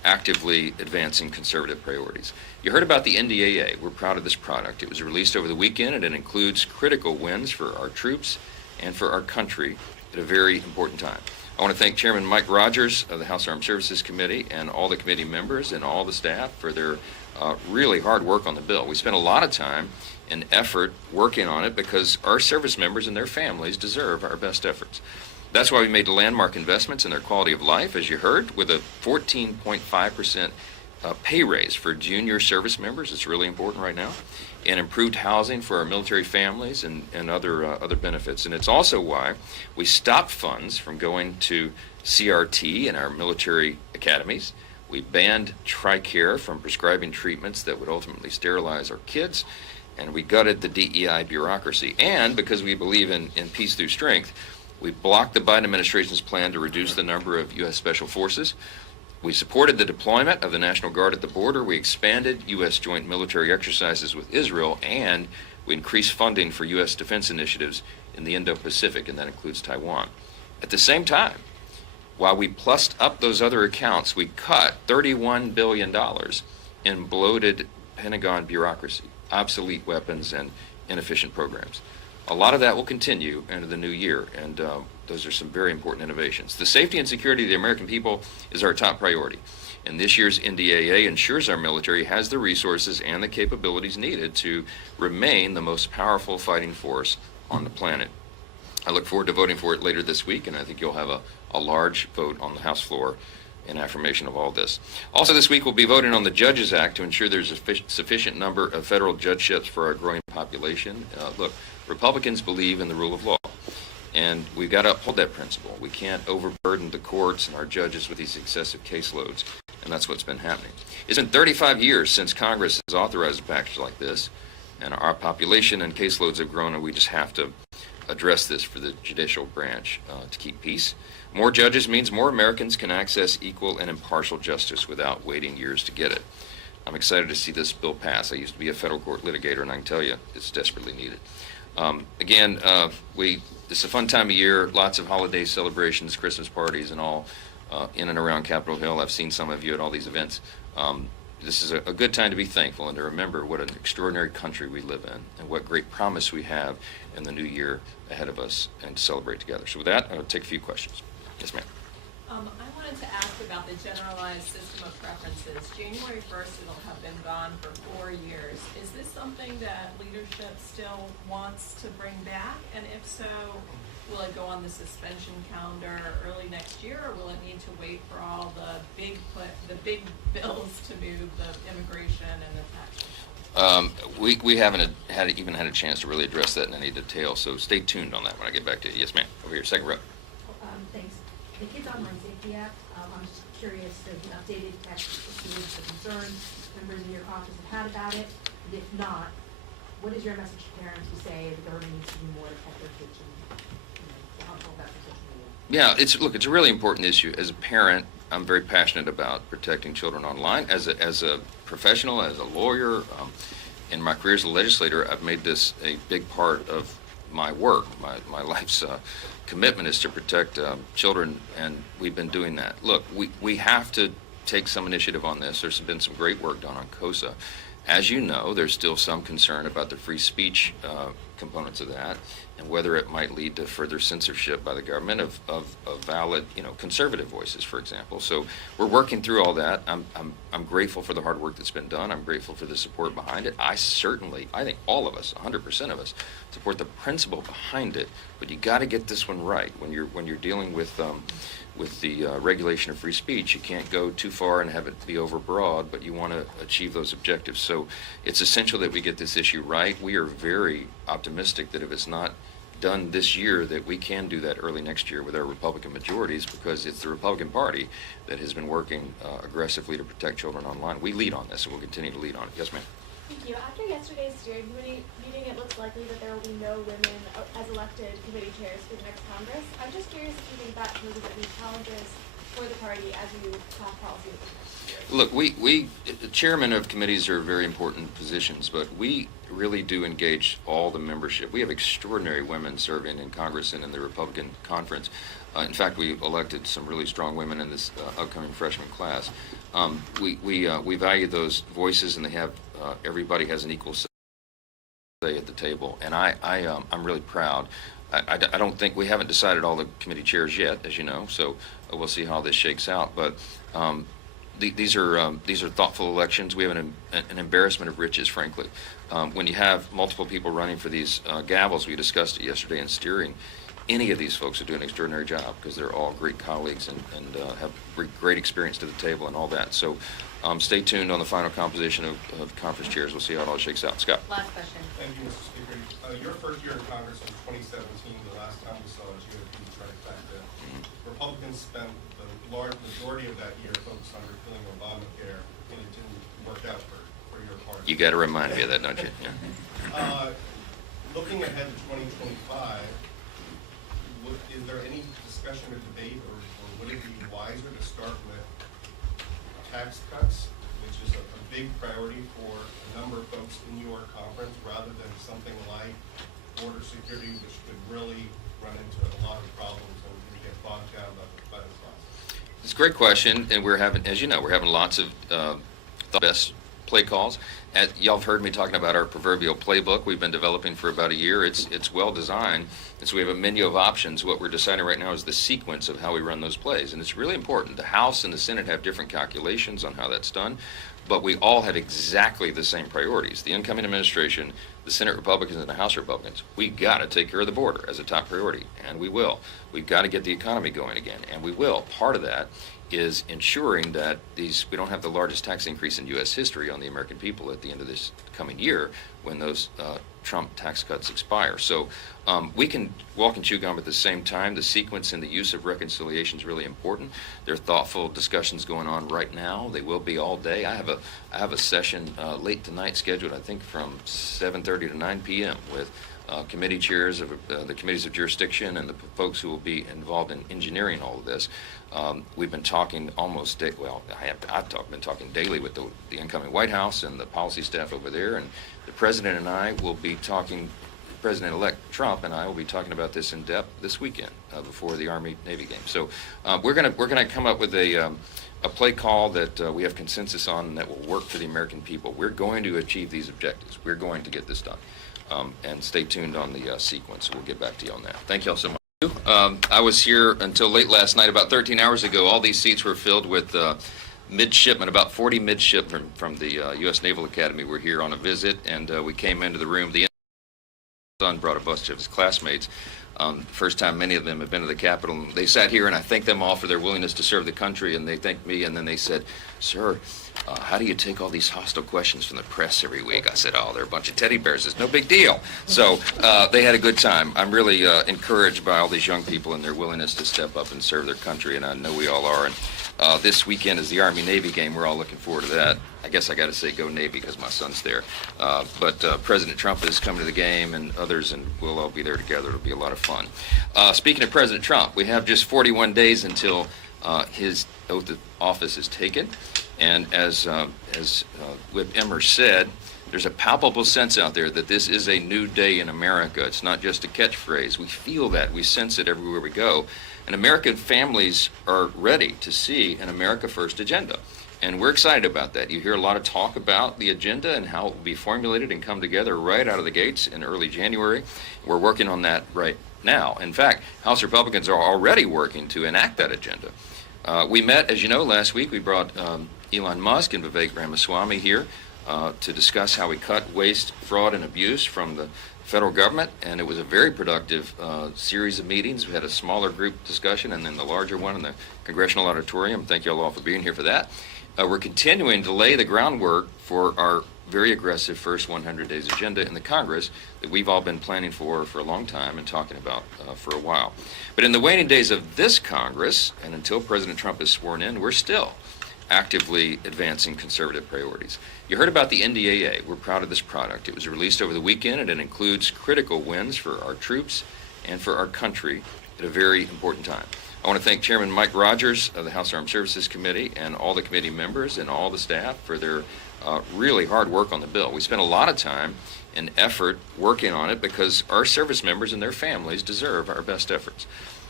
actively advancing conservative priorities. You heard about the NDAA. We're proud of this product. It was released over the weekend, and it includes critical wins for our troops and for our country at a very important time. I want to thank Chairman Mike Rogers of the House Armed Services Committee and all the committee members and all the staff for their really hard work on the bill. We spent a lot of time and effort working on it because our service members and their families deserve our best efforts. That's why we made landmark investments in their quality of life, as you heard, with a 14.5% pay raise for junior service members. It's really important right now. And improved housing for our military families and other benefits. And it's also why we stopped funds from going to CRT in our military academies. We banned TRICARE from prescribing treatments that would ultimately sterilize our kids. And we gutted the DEI bureaucracy. And because we believe in peace through strength, we blocked the Biden administration's plan to reduce the number of U.S. Special Forces. We supported the deployment of the National Guard at the border. We expanded U.S. joint military exercises with Israel, and we increased funding for U.S. defense initiatives in the Indo-Pacific, and that includes Taiwan. At the same time, while we plussed up those other accounts, we cut $31 billion in bloated Pentagon bureaucracy, obsolete weapons, and inefficient programs. A lot of that will continue into the new year, and those are some very important innovations. The safety and security of the American people is our top priority, and this year's NDAA ensures our military has the resources and the capabilities needed to remain the most powerful fighting force on the planet. I look forward to voting for it later this week, and I think you'll have a large vote on the House floor in affirmation of all this. Also this week we'll be voting on the Judges Act to ensure there's a sufficient number of federal judgeships for our growing population. Look, Republicans believe in the rule of law, and we've got to uphold that principle. We can't overburden the courts and our judges with these excessive caseloads, and that's what's been happening. It's been 35 years since Congress has authorized a package like this, and our population and caseloads have grown, and we just have to address this for the judicial branch to keep peace. More judges means more Americans can access equal and impartial justice without waiting years to get it. I'm excited to see this bill pass. I used to be a federal court litigator, and I can tell you it's desperately needed. It's a fun time of year, lots of holiday celebrations, Christmas parties, and all in and around Capitol Hill. I've seen some of you at all these events. This is a good time to be thankful and to remember what an extraordinary country we live in and what great promise we have in the new year ahead of us, and to celebrate together. So with that, I'll take a few questions. Yes, ma'am. I wanted to ask about the generalized system of preferences. January 1st, it'll have been gone for 4 years. Is this something that leadership still wants to bring back? And if so, will it go on the suspension calendar early next year, or will it need to wait for all the big bills to move, the immigration and the tax? We haven't even had a chance to really address that in any detail, so stay tuned on that when I get back to you. Yes, ma'am. Over here, second row. Thanks. The Kids Online Safety Act, I'm just curious, there's an updated text issues or concerns members in your office have had about it, and if not, what is your message to parents who say the government needs to do more to protect their kids and, the household after social media? Yeah, it's a really important issue. As a parent, I'm very passionate about protecting children online. As a professional, as a lawyer, in my career as a legislator, I've made this a big part of my work. My life's commitment is to protect children, and we've been doing that. Look, we have to take some initiative on this. There's been some great work done on COSA. As you know, there's still some concern about the free speech components of that, and whether it might lead to further censorship by the government of valid, conservative voices, for example. So we're working through all that. I'm grateful for the hard work that's been done. I'm grateful for the support behind it. I think all of us, 100% of us, support the principle behind it. But you got to get this one right when you're dealing with the regulation of free speech. You can't go too far and have it be overbroad, but you want to achieve those objectives. So it's essential that we get this issue right. We are very optimistic that if it's not done this year, that we can do that early next year with our Republican majorities, because it's the Republican Party that has been working aggressively to protect children online. We lead on this, and we'll continue to lead on it. Yes, ma'am. Thank you. After yesterday's steering committee meeting, it looks likely that there will be no women as elected committee chairs for the next Congress. I'm just curious if you think that poses any challenges for the party as you craft policy with the next year. Look, the chairman of committees are very important positions, but we really do engage all the membership. We have extraordinary women serving in Congress and in the Republican conference. In fact, we elected some really strong women in this upcoming freshman class. We value those voices, and they have everybody has an equal say at the table, and I'm really proud. I don't think we haven't decided all the committee chairs yet, as you know, so we'll see how this shakes out. But these are thoughtful elections. We have an embarrassment of riches, frankly. When you have multiple people running for these gavels, we discussed it yesterday in steering. Any of these folks are doing an extraordinary job because they're all great colleagues and have great experience to the table and all that. So stay tuned on the final composition of conference chairs. We'll see how it all shakes out. Scott. Last question. Thank you, Mr. Speaker. Your first year in Congress was 2017, the last time we saw a GOP trifecta. Republicans spent the large majority of that year focused on repealing Obamacare, and it didn't work out for your party. You got to remind me of that, don't you? Yeah. Looking ahead to 2025, is there any discussion or debate, or would it be wiser to start with tax cuts, which is a big priority for a number of folks in your conference, rather than something like border security, which could really run into a lot of problems and get bogged down by the process? It's a great question, and we're having, as you know, we're having lots of the best play calls. Y'all have heard me talking about our proverbial playbook we've been developing for about a year. It's well designed, and so we have a menu of options. What we're deciding right now is the sequence of how we run those plays, and it's really important. The House and the Senate have different calculations on how that's done, but we all have exactly the same priorities. The incoming administration, the Senate Republicans and the House Republicans, we got to take care of the border as a top priority, and we will. We've got to get the economy going again, and we will. Part of that is ensuring that we don't have the largest tax increase in U.S. history on the American people at the end of this coming year when those Trump tax cuts expire. So we can walk and chew gum at the same time. The sequence and the use of reconciliation is really important. There are thoughtful discussions going on right now. They will be all day. I have a session late tonight scheduled, I think, from 7:30 to 9 p.m. with committee chairs of the committees of jurisdiction and the folks who will be involved in engineering all of this. We've been talking almost, I've been talking daily with the incoming White House and the policy staff over there, and the President and I will be talking, President-elect Trump and I will be talking about this in depth this weekend before the Army-Navy game. So we're gonna come up with a play call that we have consensus on and that will work for the American people. We're going to achieve these objectives. We're going to get this done. And stay tuned on the sequence. We'll get back to you on that. Thank you all so much. I was here until late last night. About 13 hours ago, all these seats were filled with midshipmen. About 40 midshipmen from the U.S. Naval Academy were here on a visit, and we came into the room. The son brought a bunch of his classmates. First time many of them have been to the Capitol. And they sat here, and I thanked them all for their willingness to serve the country, and they thanked me, and then they said, "Sir, how do you take all these hostile questions from the press every week?" I said, "Oh, they're a bunch of teddy bears. It's no big deal." So they had a good time. I'm really encouraged by all these young people and their willingness to step up and serve their country, and I know we all are. And this weekend is the Army-Navy game. We're all looking forward to that. I guess I got to say go Navy because my son's there. But President Trump is coming to the game, and others, and we'll all be there together. It'll be a lot of fun. Speaking of President Trump, we have just 41 days until his oath of office is taken. And as Whip Emmer said, there's a palpable sense out there that this is a new day in America. It's not just a catchphrase. We feel that. We sense it everywhere we go. And American families are ready to see an America First agenda. And we're excited about that. You hear a lot of talk about the agenda and how it will be formulated and come together right out of the gates in early January. We're working on that right now. In fact, House Republicans are already working to enact that agenda. We met, as you know, last week. We brought Elon Musk and Vivek Ramaswamy here to discuss how we cut waste, fraud, and abuse from the federal government, and it was a very productive series of meetings. We had a smaller group discussion and then the larger one in the Congressional Auditorium. Thank you all for being here for that. We're continuing to lay the groundwork for our very aggressive first 100 days agenda in the Congress that we've all been planning for a long time and talking about for a while. But in the waning days of this Congress, and until President Trump is sworn in, we're still actively advancing conservative priorities. You heard about the NDAA. We're proud of this product. It was released over the weekend, and it includes critical wins for our troops and for our country at a very important time. I want to thank Chairman Mike Rogers of the House Armed Services Committee and all the committee members and all the staff for their really hard work on the bill. We spent a lot of time and effort working on it because our service members and their families deserve our best efforts.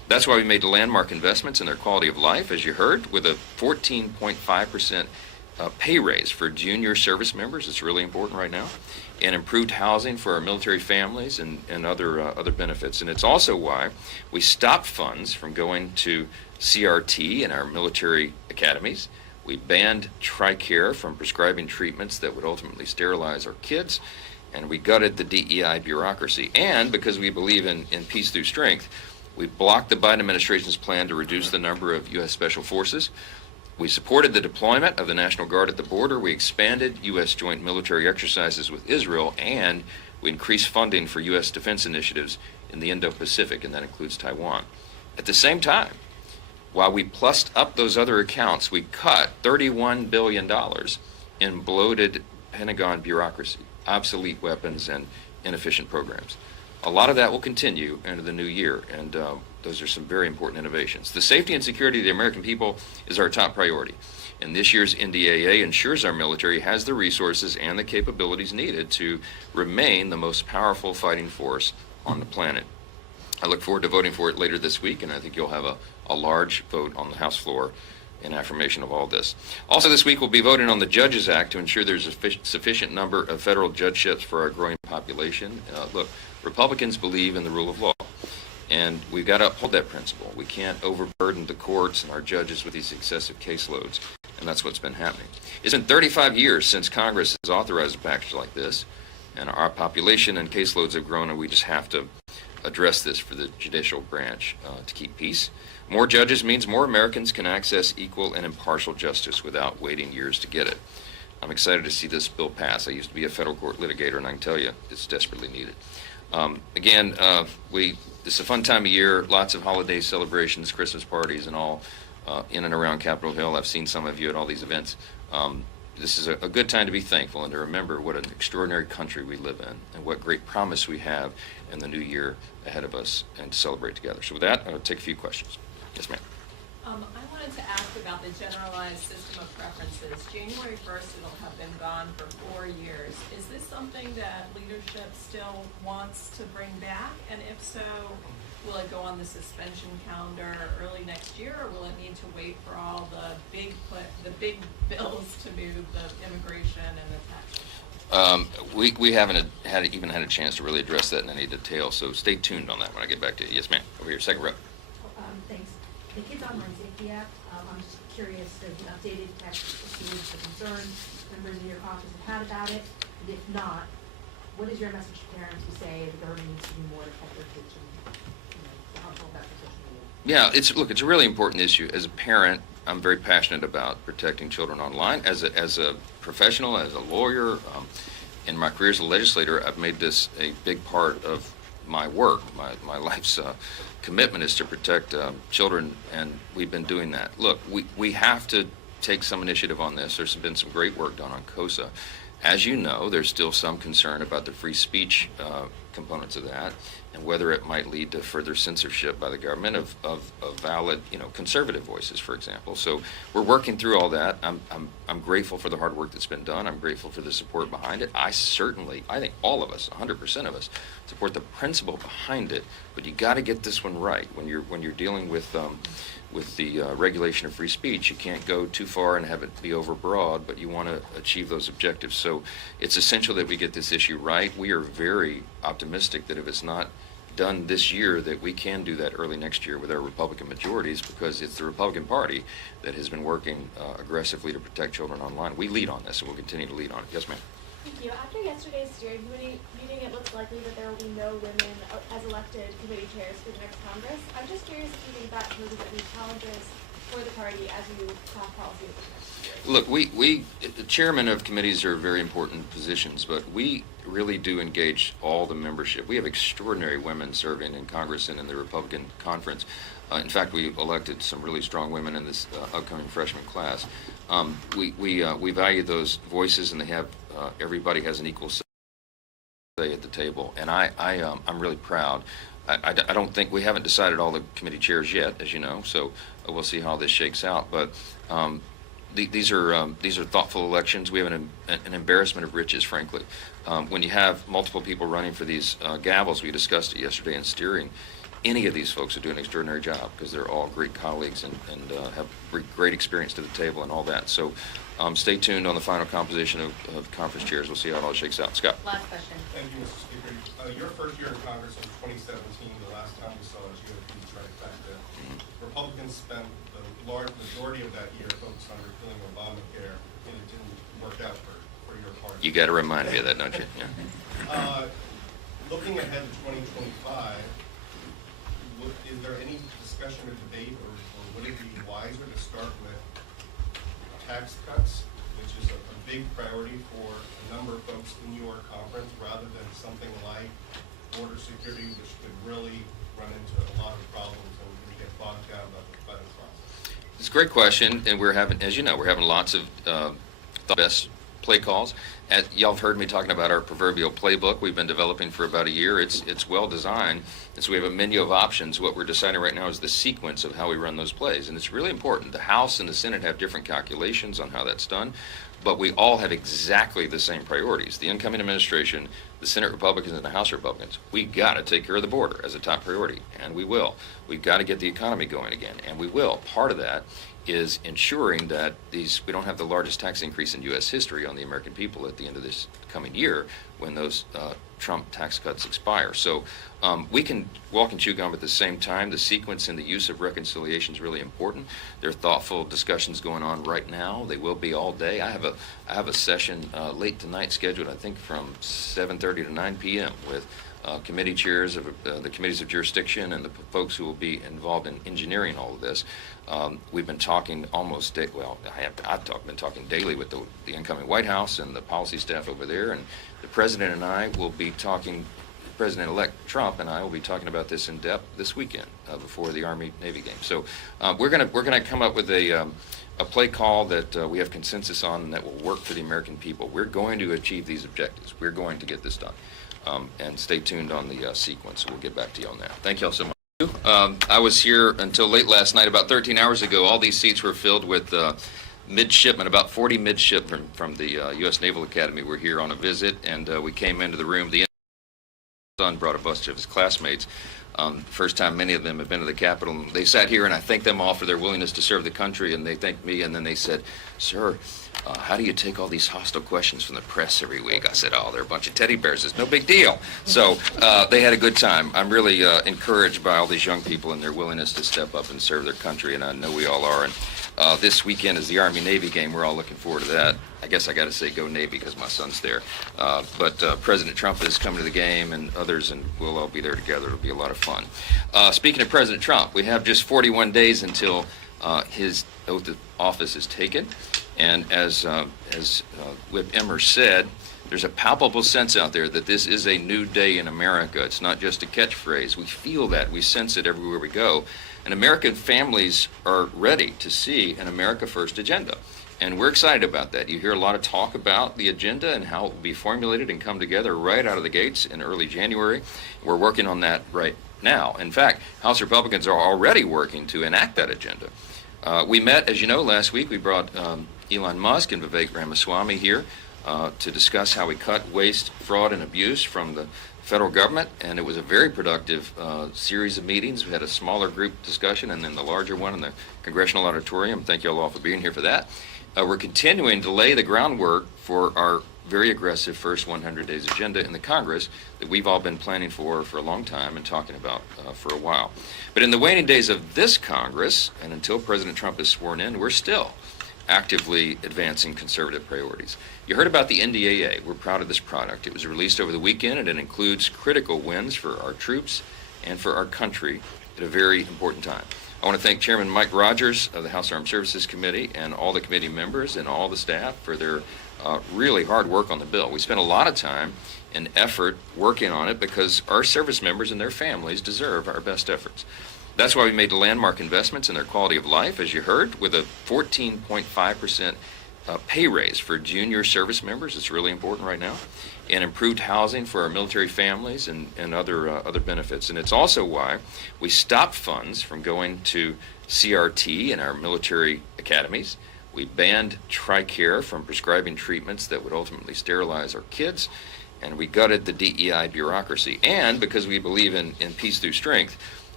That's why we made landmark investments in their quality of life, as you heard, with a 14.5% pay raise for junior service members. It's really important right now. And improved housing for our military families and other benefits. And it's also why we stopped funds from going to CRT in our military academies. We banned TRICARE from prescribing treatments that would ultimately sterilize our kids. And we gutted the DEI bureaucracy. And because we believe in peace through strength, we blocked the Biden administration's plan to reduce the number of U.S. Special Forces. We supported the deployment of the National Guard at the border. We expanded U.S. joint military exercises with Israel, and we increased funding for U.S. defense initiatives in the Indo-Pacific, and that includes Taiwan. At the same time, while we plussed up those other accounts, we cut $31 billion in bloated Pentagon bureaucracy, obsolete weapons, and inefficient programs. A lot of that will continue into the new year, and those are some very important innovations. The safety and security of the American people is our top priority, and this year's NDAA ensures our military has the resources and the capabilities needed to remain the most powerful fighting force on the planet. I look forward to voting for it later this week, and I think you'll have a large vote on the House floor in affirmation of all this. Also this week, we'll be voting on the Judges Act to ensure there's a sufficient number of federal judgeships for our growing population. Look, Republicans believe in the rule of law, and we've got to uphold that principle. We can't overburden the courts and our judges with these excessive caseloads, and that's what's been happening. It's been 35 years since Congress has authorized a package like this, and our population and caseloads have grown, and we just have to address this for the judicial branch to keep peace. More judges means more Americans can access equal and impartial justice without waiting years to get it. I'm excited to see this bill pass. I used to be a federal court litigator, and I can tell you it's desperately needed. It's a fun time of year, lots of holiday celebrations, Christmas parties, and all in and around Capitol Hill. I've seen some of you at all these events. This is a good time to be thankful and to remember what an extraordinary country we live in and what great promise we have in the new year ahead of us and to celebrate together. So with that, I'll take a few questions. Yes, ma'am. I wanted to ask about the generalized system of preferences. January 1st, it'll have been gone for 4 years. Is this something that leadership still wants to bring back? And if so, will it go on the suspension calendar early next year, or will it need to wait for all the big bills to move the immigration and the tax? We haven't even had a chance to really address that in any detail, so stay tuned on that when I get back to you. Yes, ma'am. Over here, second row. Thanks. The Kids Online Safety Act, I'm just curious, does an updated text assuage the concerns members in your office have had about it? And if not, what is your message to parents who say the government needs to do more to protect their kids from the harmful effects of social media? Yeah, it's a really important issue. As a parent, I'm very passionate about protecting children online. As a professional, as a lawyer, in my career as a legislator, I've made this a big part of my work. My life's commitment is to protect children, and we've been doing that. Look, we have to take some initiative on this. There's been some great work done on COSA. As you know, there's still some concern about the free speech components of that and whether it might lead to further censorship by the government of valid, conservative voices, for example. So we're working through all that. I'm grateful for the hard work that's been done. I'm grateful for the support behind it. I think all of us, 100% of us, support the principle behind it. But you got to get this one right when you're dealing with the regulation of free speech. You can't go too far and have it be overbroad, but you want to achieve those objectives. So it's essential that we get this issue right. We are very optimistic that if it's not done this year, that we can do that early next year with our Republican majorities, because it's the Republican Party that has been working aggressively to protect children online. We lead on this, and we'll continue to lead on it. Yes, ma'am. Thank you. After yesterday's steering committee meeting, it looks likely that there will be no women as elected committee chairs for the next Congress. I'm just curious if you think that poses any challenges for the party as you craft policy over the next year. Look, the chairman of committees are very important positions, but we really do engage all the membership. We have extraordinary women serving in Congress and in the Republican conference. In fact, we elected some really strong women in this upcoming freshman class. We value those voices, and they have everybody has an equal say at the table, and I'm really proud. I don't think we haven't decided all the committee chairs yet, as you know, so we'll see how this shakes out. But these are thoughtful elections. We have an embarrassment of riches, frankly. When you have multiple people running for these gavels, we discussed it yesterday in steering. any of these folks will do an extraordinary job because they're all great colleagues and have great experience to the table and all that. So stay tuned on the final composition of conference chairs. We'll see how it all shakes out. Scott. Last question. Thank you, Mr. Speaker. Your first year in Congress was 2017. The last time we saw a GOP trifecta. Republicans spent the large majority of that year focused on repealing Obamacare, and it didn't work out for your party. You got to remind me of that, don't you? Yeah. Looking ahead to 2025, is there any discussion or debate, or would it be wiser to start with tax cuts, which is a big priority for a number of folks in your conference, rather than something like border security, which could really run into a lot of problems and get bogged down by the budget process? It's a great question, and we're having, as you know, we're having lots of the best play calls. Y'all have heard me talking about our proverbial playbook we've been developing for about a year. It's well designed, and so we have a menu of options. What we're deciding right now is the sequence of how we run those plays, and it's really important. The House and the Senate have different calculations on how that's done, but we all have exactly the same priorities. The incoming administration, the Senate Republicans and the House Republicans, we got to take care of the border as a top priority, and we will. We've got to get the economy going again, and we will. Part of that is ensuring that we don't have the largest tax increase in U.S. history on the American people at the end of this coming year when those Trump tax cuts expire. So we can walk and chew gum at the same time. The sequence and the use of reconciliation is really important. There are thoughtful discussions going on right now. They will be all day. I have a session late tonight scheduled, I think, from 7:30 to 9 p.m. with committee chairs of the committees of jurisdiction and the folks who will be involved in engineering all of this. We've been talking almost been talking daily with the incoming White House and the policy staff over there, and the President and I will be talking, President-elect Trump and I will be talking about this in depth this weekend before the Army-Navy game. So we're gonna come up with a play call that we have consensus on and that will work for the American people. We're going to achieve these objectives. We're going to get this done. And stay tuned on the sequence. We'll get back to you on that. Thank you all so much. I was here until late last night. About 13 hours ago, all these seats were filled with midshipmen. About 40 midshipmen from the U.S. Naval Academy were here on a visit, and we came into the room. The son brought a bunch of his classmates. First time many of them have been to the Capitol. They sat here, and I thanked them all for their willingness to serve the country, and they thanked me, and then they said, "Sir, how do you take all these hostile questions from the press every week?" I said, "Oh, they're a bunch of teddy bears. It's no big deal." So they had a good time. I'm really encouraged by all these young people and their willingness to step up and serve their country, and I know we all are. And this weekend is the Army-Navy game. We're all looking forward to that. I guess I got to say go Navy because my son's there. But President Trump is coming to the game, and others, and we'll all be there together. It'll be a lot of fun. Speaking of President Trump, we have just 41 days until his oath of office is taken. And as Whip Emmer said, there's a palpable sense out there that this is a new day in America. It's not just a catchphrase. We feel that. We sense it everywhere we go. And American families are ready to see an America First agenda. And we're excited about that. You hear a lot of talk about the agenda and how it will be formulated and come together right out of the gates in early January. We're working on that right now. In fact, House Republicans are already working to enact that agenda. We met, as you know, last week. We brought Elon Musk and Vivek Ramaswamy here to discuss how we cut waste, fraud, and abuse from the federal government, and it was a very productive series of meetings. We had a smaller group discussion and then the larger one in the Congressional Auditorium. Thank you all for being here for that. We're continuing to lay the groundwork for our very aggressive first 100 days agenda in the Congress that we've all been planning for a long time and talking about for a while. But in the waning days of this Congress, and until President Trump is sworn in, we're still actively advancing conservative priorities. You heard about the NDAA. We're proud of this product. It was released over the weekend, and it includes critical wins for our troops and for our country at a very important time. I want to thank Chairman Mike Rogers of the House Armed Services Committee and all the committee members and all the staff for their really hard work on the bill. We spent a lot of time and effort working on it because our service members and their families deserve our best efforts. That's why we made landmark investments in their quality of life, as you heard, with a 14.5% pay raise for junior service members. It's really important right now. And improved housing for our military families and other benefits. And it's also why we stopped funds from going to CRT in our military academies. We banned TRICARE from prescribing treatments that would ultimately sterilize our kids. And we gutted the DEI bureaucracy. And because we believe in peace through strength,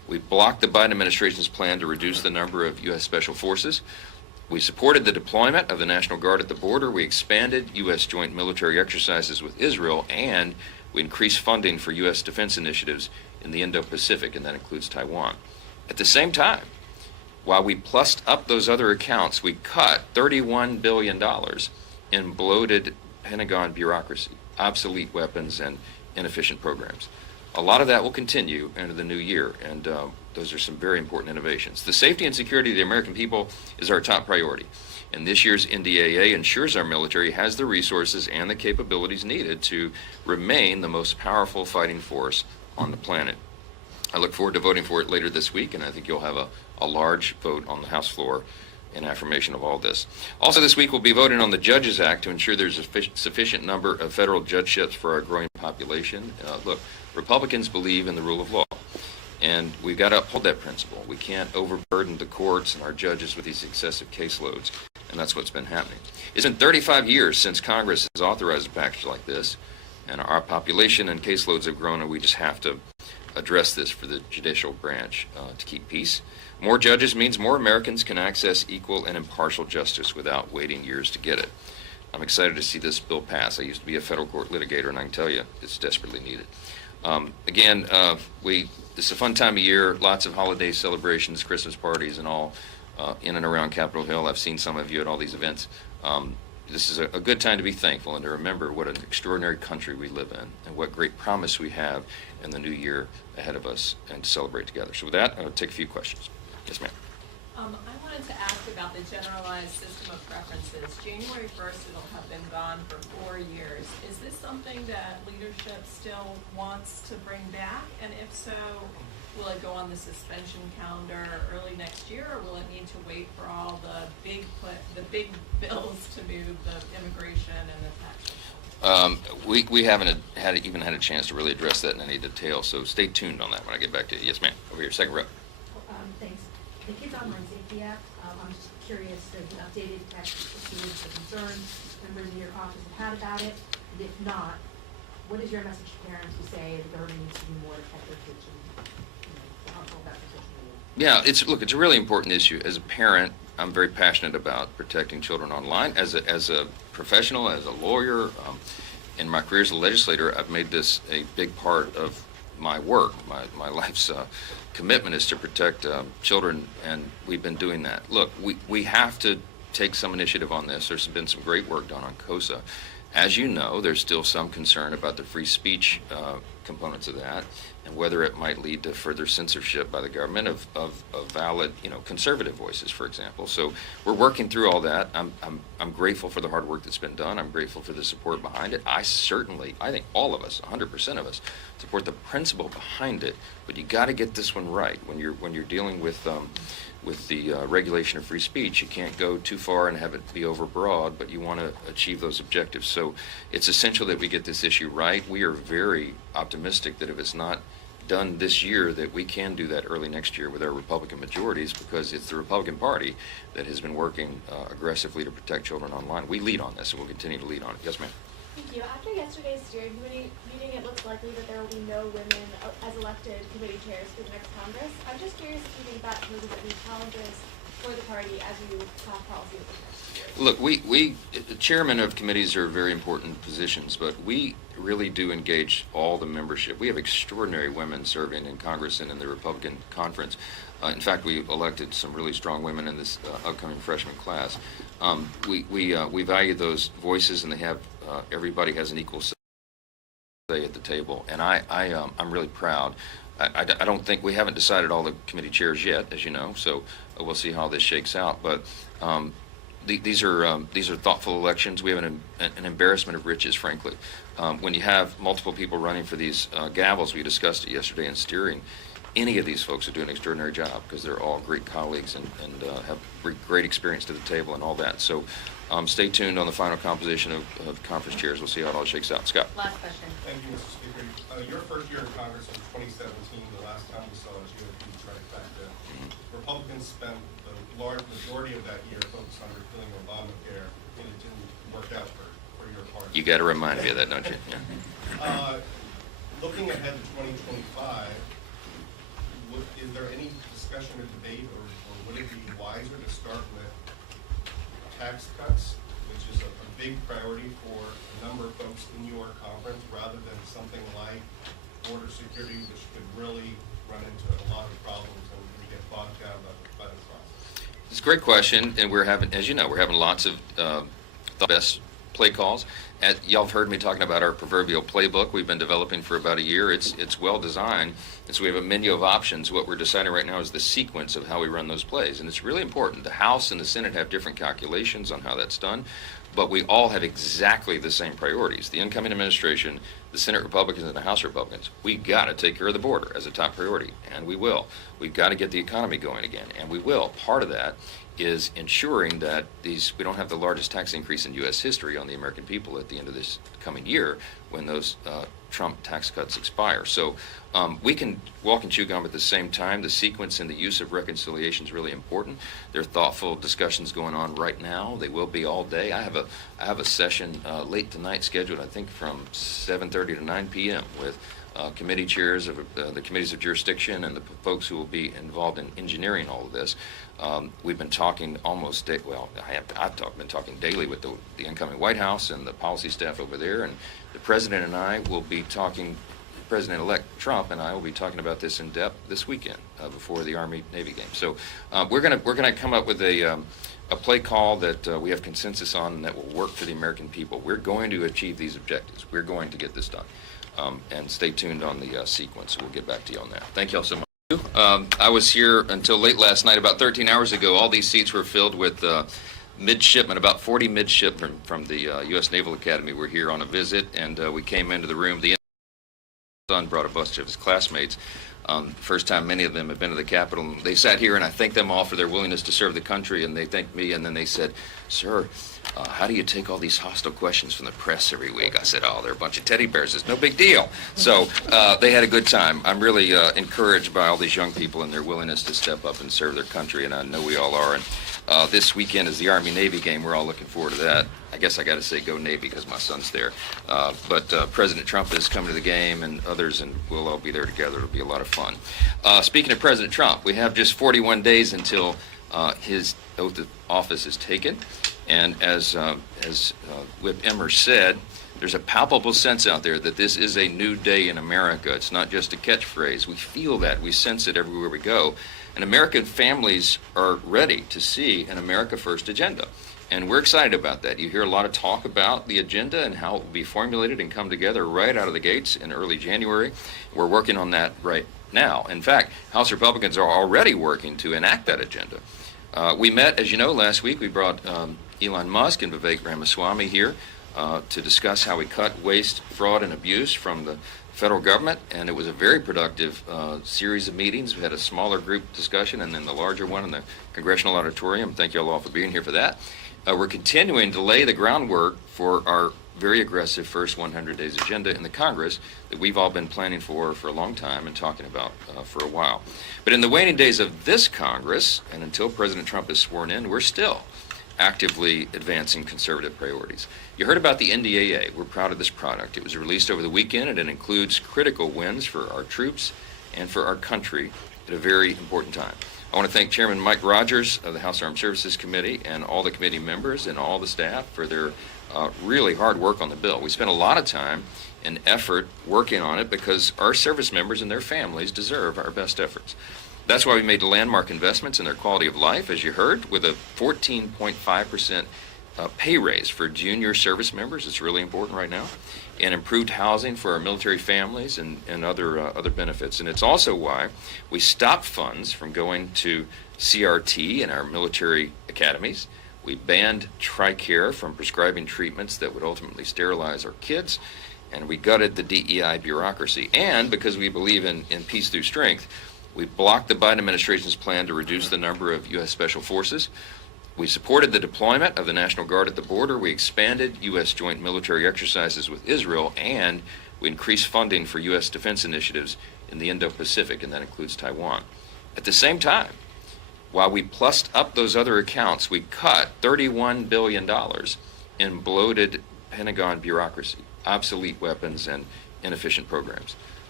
We blocked the Biden administration's plan to reduce the number of U.S. Special Forces. We supported the deployment of the National Guard at the border. We expanded U.S. joint military exercises with Israel, and we increased funding for U.S. defense initiatives in the Indo-Pacific, and that includes Taiwan. At the same time, while we plussed up those other accounts, we cut $31 billion in bloated Pentagon bureaucracy, obsolete weapons, and inefficient programs. A lot of that will continue into the new year, and those are some very important innovations. The safety and security of the American people is our top priority, and this year's NDAA ensures our military has the resources and the capabilities needed to remain the most powerful fighting force on the planet. I look forward to voting for it later this week, and I think you'll have a large vote on the House floor in affirmation of all this. Also this week we'll be voting on the Judges Act to ensure there's a sufficient number of federal judgeships for our growing population. Look, Republicans believe in the rule of law, and we've got to uphold that principle. We can't overburden the courts and our judges with these excessive caseloads, and that's what's been happening. It's been 35 years since Congress has authorized a package like this, and our population and caseloads have grown, and we just have to address this for the judicial branch to keep peace. More judges means more Americans can access equal and impartial justice without waiting years to get it. I'm excited to see this bill pass. I used to be a federal court litigator, and I can tell you it's desperately needed. This is a fun time of year, lots of holiday celebrations, Christmas parties, and all in and around Capitol Hill. I've seen some of you at all these events. This is a good time to be thankful and to remember what an extraordinary country we live in and what great promise we have in the new year ahead of us and to celebrate together. So with that, I'll take a few questions. Yes, ma'am. I wanted to ask about the generalized system of preferences. January 1st, it'll have been gone for 4 years. Is this something that leadership still wants to bring back? And if so, will it go on the suspension calendar early next year, or will it need to wait for all the big bills to move, the immigration and the tax? We haven't even had a chance to really address that in any detail, so stay tuned on that when I get back to you. Yes, ma'am. Over here, second row. Thanks. The Kids Online Safety Act, I'm just curious, does an updated text include the concerns members in your office have had about it? And if not, what is your message to parents who say the government needs to do more to protect their kids and harmful about social media? Yeah, it's a really important issue. As a parent, I'm very passionate about protecting children online. As a professional, as a lawyer, in my career as a legislator, I've made this a big part of my work. My life's commitment is to protect children, and we've been doing that. Look, we have to take some initiative on this. There's been some great work done on COSA. As you know, there's still some concern about the free speech components of that, and whether it might lead to further censorship by the government of valid, conservative voices, for example. So we're working through all that. I'm grateful for the hard work that's been done. I'm grateful for the support behind it. I think all of us, 100% of us, support the principle behind it. But you got to get this one right when you're dealing with the regulation of free speech. You can't go too far and have it be overbroad, but you want to achieve those objectives. So it's essential that we get this issue right. We are very optimistic that if it's not done this year, that we can do that early next year with our Republican majorities, because it's the Republican Party that has been working aggressively to protect children online. We lead on this, and we'll continue to lead on it. Yes, ma'am. Thank you. After yesterday's steering committee meeting, it looks likely that there will be no women as elected committee chairs for the next Congress. I'm just curious if you think that poses any challenges for the party as you craft policy with this. Look, the chairman of committees are very important positions, but we really do engage all the membership. We have extraordinary women serving in Congress and in the Republican conference. In fact, we elected some really strong women in this upcoming freshman class. We value those voices, and they have everybody has an equal say at the table, and I'm really proud. I don't think we haven't decided all the committee chairs yet, as you know, so we'll see how this shakes out. But these are thoughtful elections. We have an embarrassment of riches, frankly. When you have multiple people running for these gavels, we discussed it yesterday in steering. Any of these folks are doing an extraordinary job because they're all great colleagues and have great experience to the table and all that. So stay tuned on the final composition of conference chairs. We'll see how it all shakes out. Scott. Last question. Thank you, Mr. Speaker. Your first year in Congress was 2017. The last time we saw a GOP trifecta. Republicans spent the large majority of that year focused on repealing Obamacare, and it didn't work out for your party. You got to remind me of that, don't you? Yeah. Looking ahead to 2025, is there any discussion or debate, or would it be wiser to start with tax cuts, which is a big priority for a number of folks in your conference, rather than something like border security, which could really run into a lot of problems and get bogged down by the process? It's a great question, and we're having, as you know, we're having lots of the best play calls. Y'all have heard me talking about our proverbial playbook we've been developing for about a year. It's well designed, and so we have a menu of options. What we're deciding right now is the sequence of how we run those plays, and it's really important. The House and the Senate have different calculations on how that's done, but we all have exactly the same priorities. The incoming administration, the Senate Republicans and the House Republicans, we got to take care of the border as a top priority, and we will. We've got to get the economy going again, and we will. Part of that is ensuring that we don't have the largest tax increase in U.S. history on the American people at the end of this coming year when those Trump tax cuts expire. So we can walk and chew gum at the same time. The sequence and the use of reconciliation is really important. There are thoughtful discussions going on right now. They will be all day. I have a session late tonight scheduled, I think, from 7:30 to 9 p.m. with committee chairs of the committees of jurisdiction and the folks who will be involved in engineering all of this. We've been talking been talking daily with the incoming White House and the policy staff over there, and the President and I will be talking, President-elect Trump and I will be talking about this in depth this weekend before the Army-Navy game. So we're gonna come up with a play call that we have consensus on and that will work for the American people. We're going to achieve these objectives. We're going to get this done. And stay tuned on the sequence. We'll get back to you on that. Thank you all so much. I was here until late last night. About 13 hours ago, all these seats were filled with midshipmen. About 40 midshipmen from the U.S. Naval Academy were here on a visit, and we came into the room. The son brought a bunch of his classmates. First time many of them have been to the Capitol. They sat here, and I thanked them all for their willingness to serve the country, and they thanked me, and then they said, "Sir, how do you take all these hostile questions from the press every week?" I said, "Oh, they're a bunch of teddy bears. It's no big deal." So they had a good time. I'm really encouraged by all these young people and their willingness to step up and serve their country, and I know we all are. And this weekend is the Army-Navy game. We're all looking forward to that. I guess I got to say go Navy because my son's there. But President Trump is coming to the game, and others, and we'll all be there together. It'll be a lot of fun. Speaking of President Trump, we have just 41 days until his oath of office is taken. And as Whip Emmer said, there's a palpable sense out there that this is a new day in America. It's not just a catchphrase. We feel that. We sense it everywhere we go. And American families are ready to see an America First agenda. And we're excited about that. You hear a lot of talk about the agenda and how it will be formulated and come together right out of the gates in early January. We're working on that right now. In fact, House Republicans are already working to enact that agenda. We met, as you know, last week. We brought Elon Musk and Vivek Ramaswamy here to discuss how we cut waste, fraud, and abuse from the federal government, and it was a very productive series of meetings. We had a smaller group discussion and then the larger one in the Congressional Auditorium. Thank you all for being here for that. We're continuing to lay the groundwork for our very aggressive first 100 days agenda in the Congress that we've all been planning for a long time and talking about for a while. But in the waning days of this Congress, and until President Trump is sworn in, we're still actively advancing conservative priorities. You heard about the NDAA. We're proud of this product. It was released over the weekend, and it includes critical wins for our troops and for our country at a very important time. I want to thank Chairman Mike Rogers of the House Armed Services Committee and all the committee members and all the staff for their really hard work on the bill. We spent a lot of time and effort working on it because our service members and their families deserve our best efforts. That's why we made landmark investments in their quality of life, as you heard, with a 14.5% pay raise for junior service members. It's really important right now. And improved housing for our military families and other benefits. And it's also why we stopped funds from going to CRT in our military academies. We banned TRICARE from prescribing treatments that would ultimately sterilize our kids. And we gutted the DEI bureaucracy. And because we believe in peace through strength, we blocked the Biden administration's plan to reduce the number of U.S. Special Forces. We supported the deployment of the National Guard at the border. We expanded U.S. joint military exercises with Israel, and we increased funding for U.S. defense initiatives in the Indo-Pacific, and that includes Taiwan. At the same time, while we plussed up those other accounts, we cut $31 billion in bloated Pentagon bureaucracy, obsolete weapons, and inefficient programs.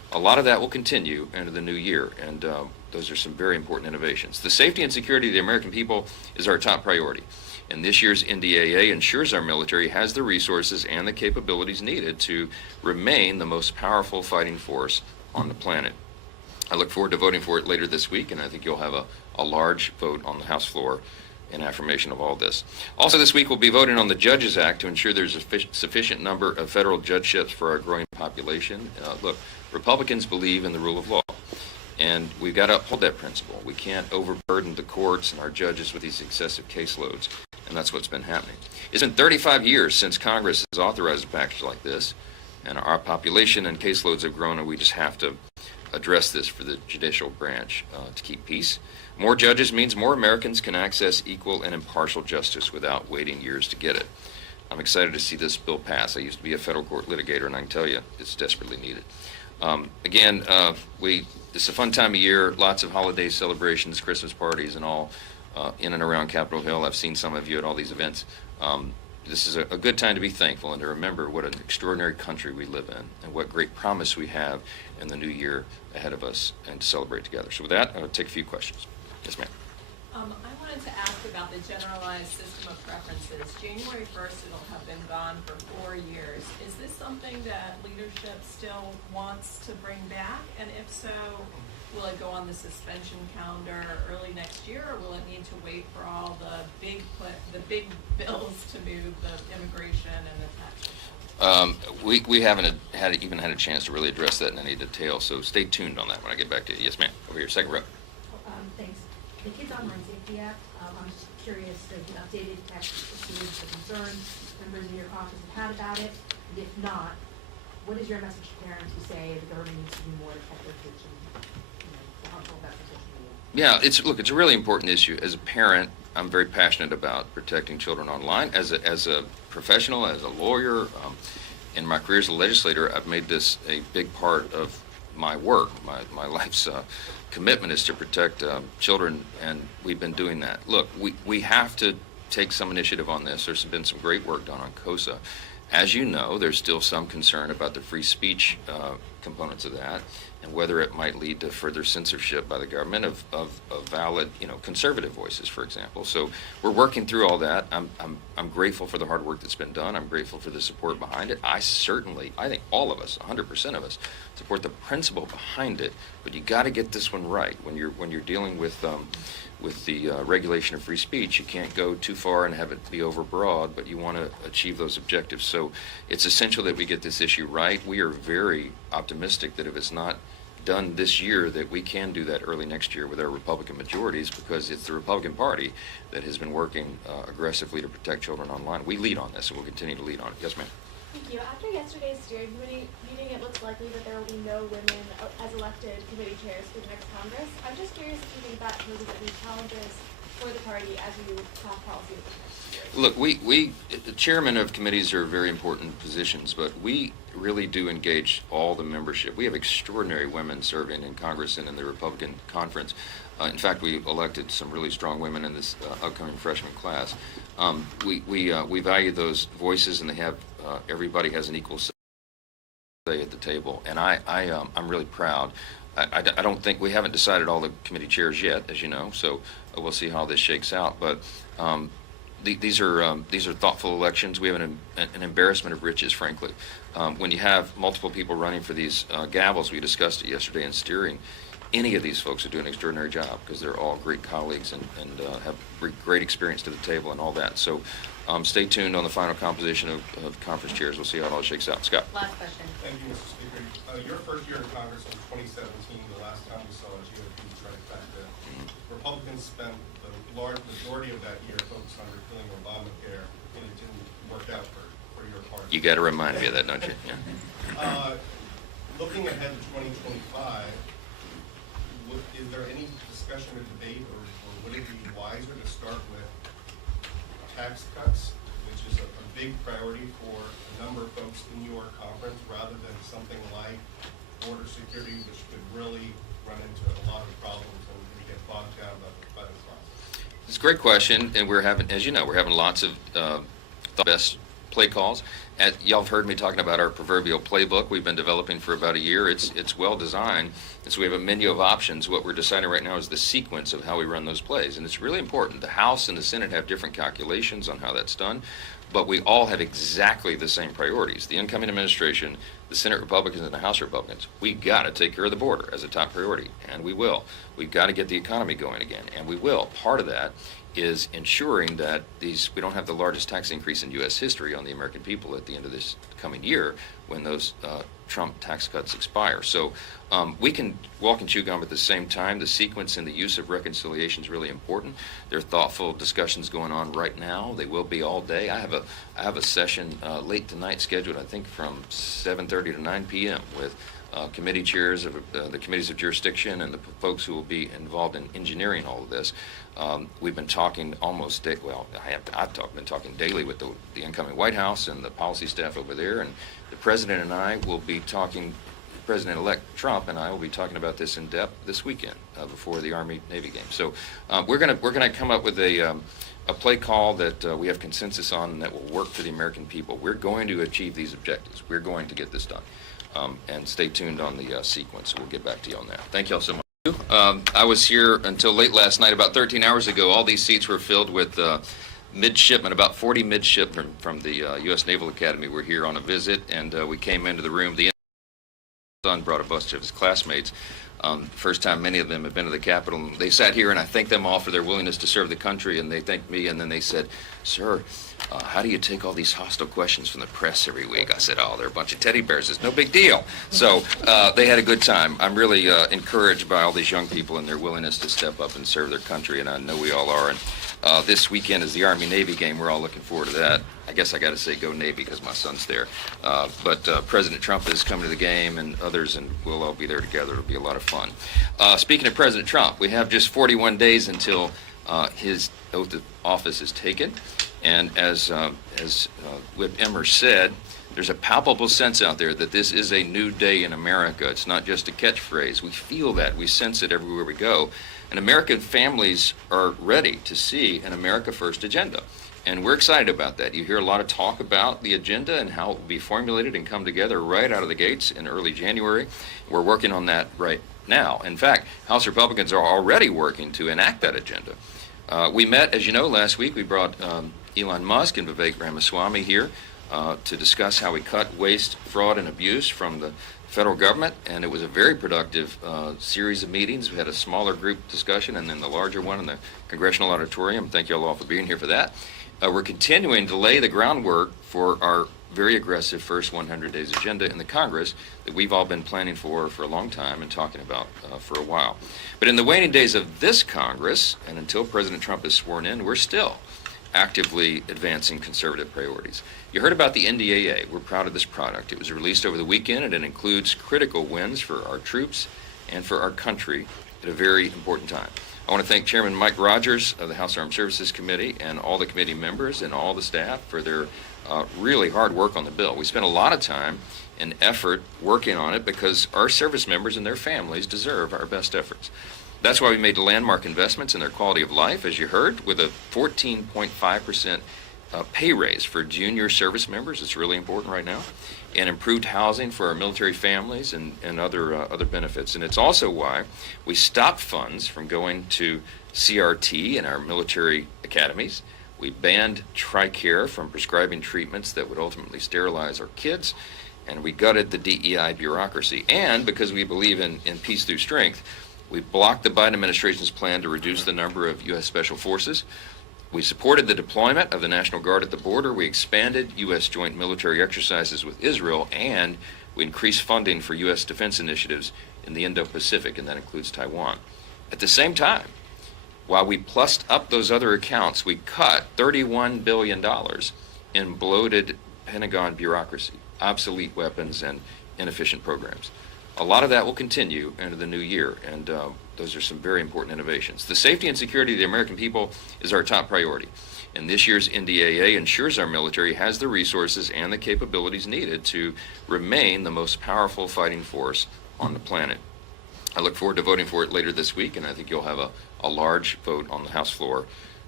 a lot of that will continue into the new year, and those are some very important innovations. The safety and security of the American people is our top priority, and this year's NDAA ensures our military has the resources and the capabilities needed to remain the most powerful fighting force on the planet. I look forward to voting for it later this week, and I think you'll have a large vote on the House floor in affirmation of all this. Also this week we'll be voting on the Judges Act to ensure there's a sufficient number of federal judgeships for our growing population. Look, Republicans believe in the rule of law, and we've got to uphold that principle. We can't overburden the courts and our judges with these excessive caseloads, and that's what's been happening. It's been 35 years since Congress has authorized a package like this, and our population and caseloads have grown, and we just have to address this for the judicial branch to keep peace. More judges means more Americans can access equal and impartial justice without waiting years to get it. I'm excited to see this bill pass. I used to be a federal court litigator, and I can tell you it's desperately needed. It's a fun time of year, lots of holiday celebrations, Christmas parties, and all in and around Capitol Hill. I've seen some of you at all these events. This is a good time to be thankful and to remember what an extraordinary country we live in and what great promise we have in the new year ahead of us, and to celebrate together. So with that, I'll take a few questions. Yes, ma'am. I wanted to ask about the generalized system of preferences. January 1st, it'll have been gone for 4 years. Is this something that leadership still wants to bring back? And if so, will it go on the suspension calendar early next year, or will it need to wait for all the big bills to move, the immigration and the tax reform? We haven't even had a chance to really address that in any detail, so stay tuned on that when I get back to you. Yes, ma'am. Over here, second row. Thanks. The Kids Online Safety Act, I'm just curious, the updated text issues, the concerns members in your office have had about it, and if not, what is your message to parents who say the government needs to do more to protect their kids from, the harmful effects of social media? Yeah, it's a really important issue. As a parent, I'm very passionate about protecting children online. As a professional, as a lawyer, in my career as a legislator, I've made this a big part of my work. My life's commitment is to protect children, and we've been doing that. Look, we have to take some initiative on this. There's been some great work done on COSA. As you know, there's still some concern about the free speech components of that, and whether it might lead to further censorship by the government of valid, conservative voices, for example. So we're working through all that. I'm grateful for the hard work that's been done. I'm grateful for the support behind it. I think all of us, 100% of us, support the principle behind it. But you got to get this one right. When you're dealing with the regulation of free speech, you can't go too far and have it be overbroad, but you want to achieve those objectives. So it's essential that we get this issue right. We are very optimistic that if it's not done this year, that we can do that early next year with our Republican majorities, because it's the Republican Party that has been working aggressively to protect children online. We lead on this, and we'll continue to lead on it. Yes, ma'am. Thank you. After yesterday's steering committee meeting, it looks likely that there will be no women as elected committee chairs for the next Congress. I'm just curious if you think that poses any challenges for the party as you craft policy over the next year. Look, the chairman of committees are very important positions, but we really do engage all the membership. We have extraordinary women serving in Congress and in the Republican conference. In fact, we elected some really strong women in this upcoming freshman class. We value those voices, and they have everybody has an equal say at the table, and I'm really proud. I don't think we haven't decided all the committee chairs yet, as you know, so we'll see how this shakes out. But these are thoughtful elections. We have an embarrassment of riches, frankly. When you have multiple people running for these gavels, we discussed it yesterday in steering. Any of these folks are doing an extraordinary job because they're all great colleagues and have great experience to the table and all that. So stay tuned on the final composition of conference chairs. We'll see how it all shakes out. Scott. Last question. Thank you, Mr. Speaker. Your first year in Congress was 2017, the last time we saw a GOP trifecta. Republicans spent the large majority of that year focused on repealing Obamacare, and it didn't work out for your party. You got to remind me of that, don't you? Yeah. Looking ahead to 2025, is there any discussion or debate, or would it be wiser to start with tax cuts, which is a big priority for a number of folks in your conference, rather than something like border security, which could really run into a lot of problems and get bogged down by the process? It's a great question, and we're having, as you know, we're having lots of the best play calls, Y'all have heard me talking about our proverbial playbook we've been developing for about a year. It's well designed, and so we have a menu of options. What we're deciding right now is the sequence of how we run those plays, and it's really important. The House and the Senate have different calculations on how that's done, but we all have exactly the same priorities. The incoming administration, the Senate Republicans and the House Republicans, we got to take care of the border as a top priority, and we will. We've got to get the economy going again, and we will. Part of that is ensuring that we don't have the largest tax increase in U.S. history on the American people at the end of this coming year when those Trump tax cuts expire. So we can walk and chew gum at the same time. The sequence and the use of reconciliation is really important. There are thoughtful discussions going on right now. They will be all day. I have a session late tonight scheduled, I think, from 7:30 to 9 p.m. with committee chairs of the committees of jurisdiction and the folks who will be involved in engineering all of this. We've been talking almost been talking daily with the incoming White House and the policy staff over there, and the President and I will be talking. President-elect Trump and I will be talking about this in depth this weekend before the Army-Navy game. So we're gonna come up with a play call that we have consensus on and that will work for the American people. We're going to achieve these objectives. We're going to get this done. And stay tuned on the sequence. We'll get back to you on that. Thank you all so much. I was here until late last night. About 13 hours ago, all these seats were filled with midshipmen. About 40 midshipmen from the U.S. Naval Academy were here on a visit, and we came into the room. The son brought a bunch of his classmates. First time many of them have been to the Capitol. They sat here, and I thanked them all for their willingness to serve the country, and they thanked me, and then they said, "Sir, how do you take all these hostile questions from the press every week?" I said, "Oh, they're a bunch of teddy bears. It's no big deal." So they had a good time. I'm really encouraged by all these young people and their willingness to step up and serve their country, and I know we all are. And this weekend is the Army-Navy game. We're all looking forward to that. I guess I got to say go Navy because my son's there. But President Trump is coming to the game, and others, and we'll all be there together. It'll be a lot of fun. Speaking of President Trump, we have just 41 days until his oath of office is taken. And as Whip Emmer said, there's a palpable sense out there that this is a new day in America. It's not just a catchphrase. We feel that. We sense it everywhere we go. And American families are ready to see an America First agenda. And we're excited about that. You hear a lot of talk about the agenda and how it will be formulated and come together right out of the gates in early January. We're working on that right now. In fact, House Republicans are already working to enact that agenda. We met, as you know, last week. We brought Elon Musk and Vivek Ramaswamy here to discuss how we cut waste, fraud, and abuse from the federal government, and it was a very productive series of meetings. We had a smaller group discussion and then the larger one in the Congressional Auditorium. Thank you all for being here for that. We're continuing to lay the groundwork for our very aggressive first 100 days agenda in the Congress that we've all been planning for a long time and talking about for a while. But in the waning days of this Congress, and until President Trump is sworn in, we're still actively advancing conservative priorities. You heard about the NDAA. We're proud of this product. It was released over the weekend, and it includes critical wins for our troops and for our country at a very important time. I want to thank Chairman Mike Rogers of the House Armed Services Committee and all the committee members and all the staff for their really hard work on the bill. We spent a lot of time and effort working on it because our service members and their families deserve our best efforts. That's why we made landmark investments in their quality of life, as you heard, with a 14.5% pay raise for junior service members. It's really important right now. And improved housing for our military families and other benefits. And it's also why we stopped funds from going to CRT in our military academies. We banned TRICARE from prescribing treatments that would ultimately sterilize our kids. And we gutted the DEI bureaucracy. And because we believe in peace through strength, we blocked the Biden administration's plan to reduce the number of U.S. Special Forces. We supported the deployment of the National Guard at the border. We expanded U.S. joint military exercises with Israel, and we increased funding for U.S. defense initiatives in the Indo-Pacific, and that includes Taiwan. At the same time, while we plussed up those other accounts, we cut $31 billion in bloated Pentagon bureaucracy, obsolete weapons, and inefficient programs. A lot of that will continue into the new year, and those are some very important innovations. The safety and security of the American people is our top priority, and this year's NDAA ensures our military has the resources and the capabilities needed to remain the most powerful fighting force on the planet. I look forward to voting for it later this week, and I think you'll have a large vote on the House floor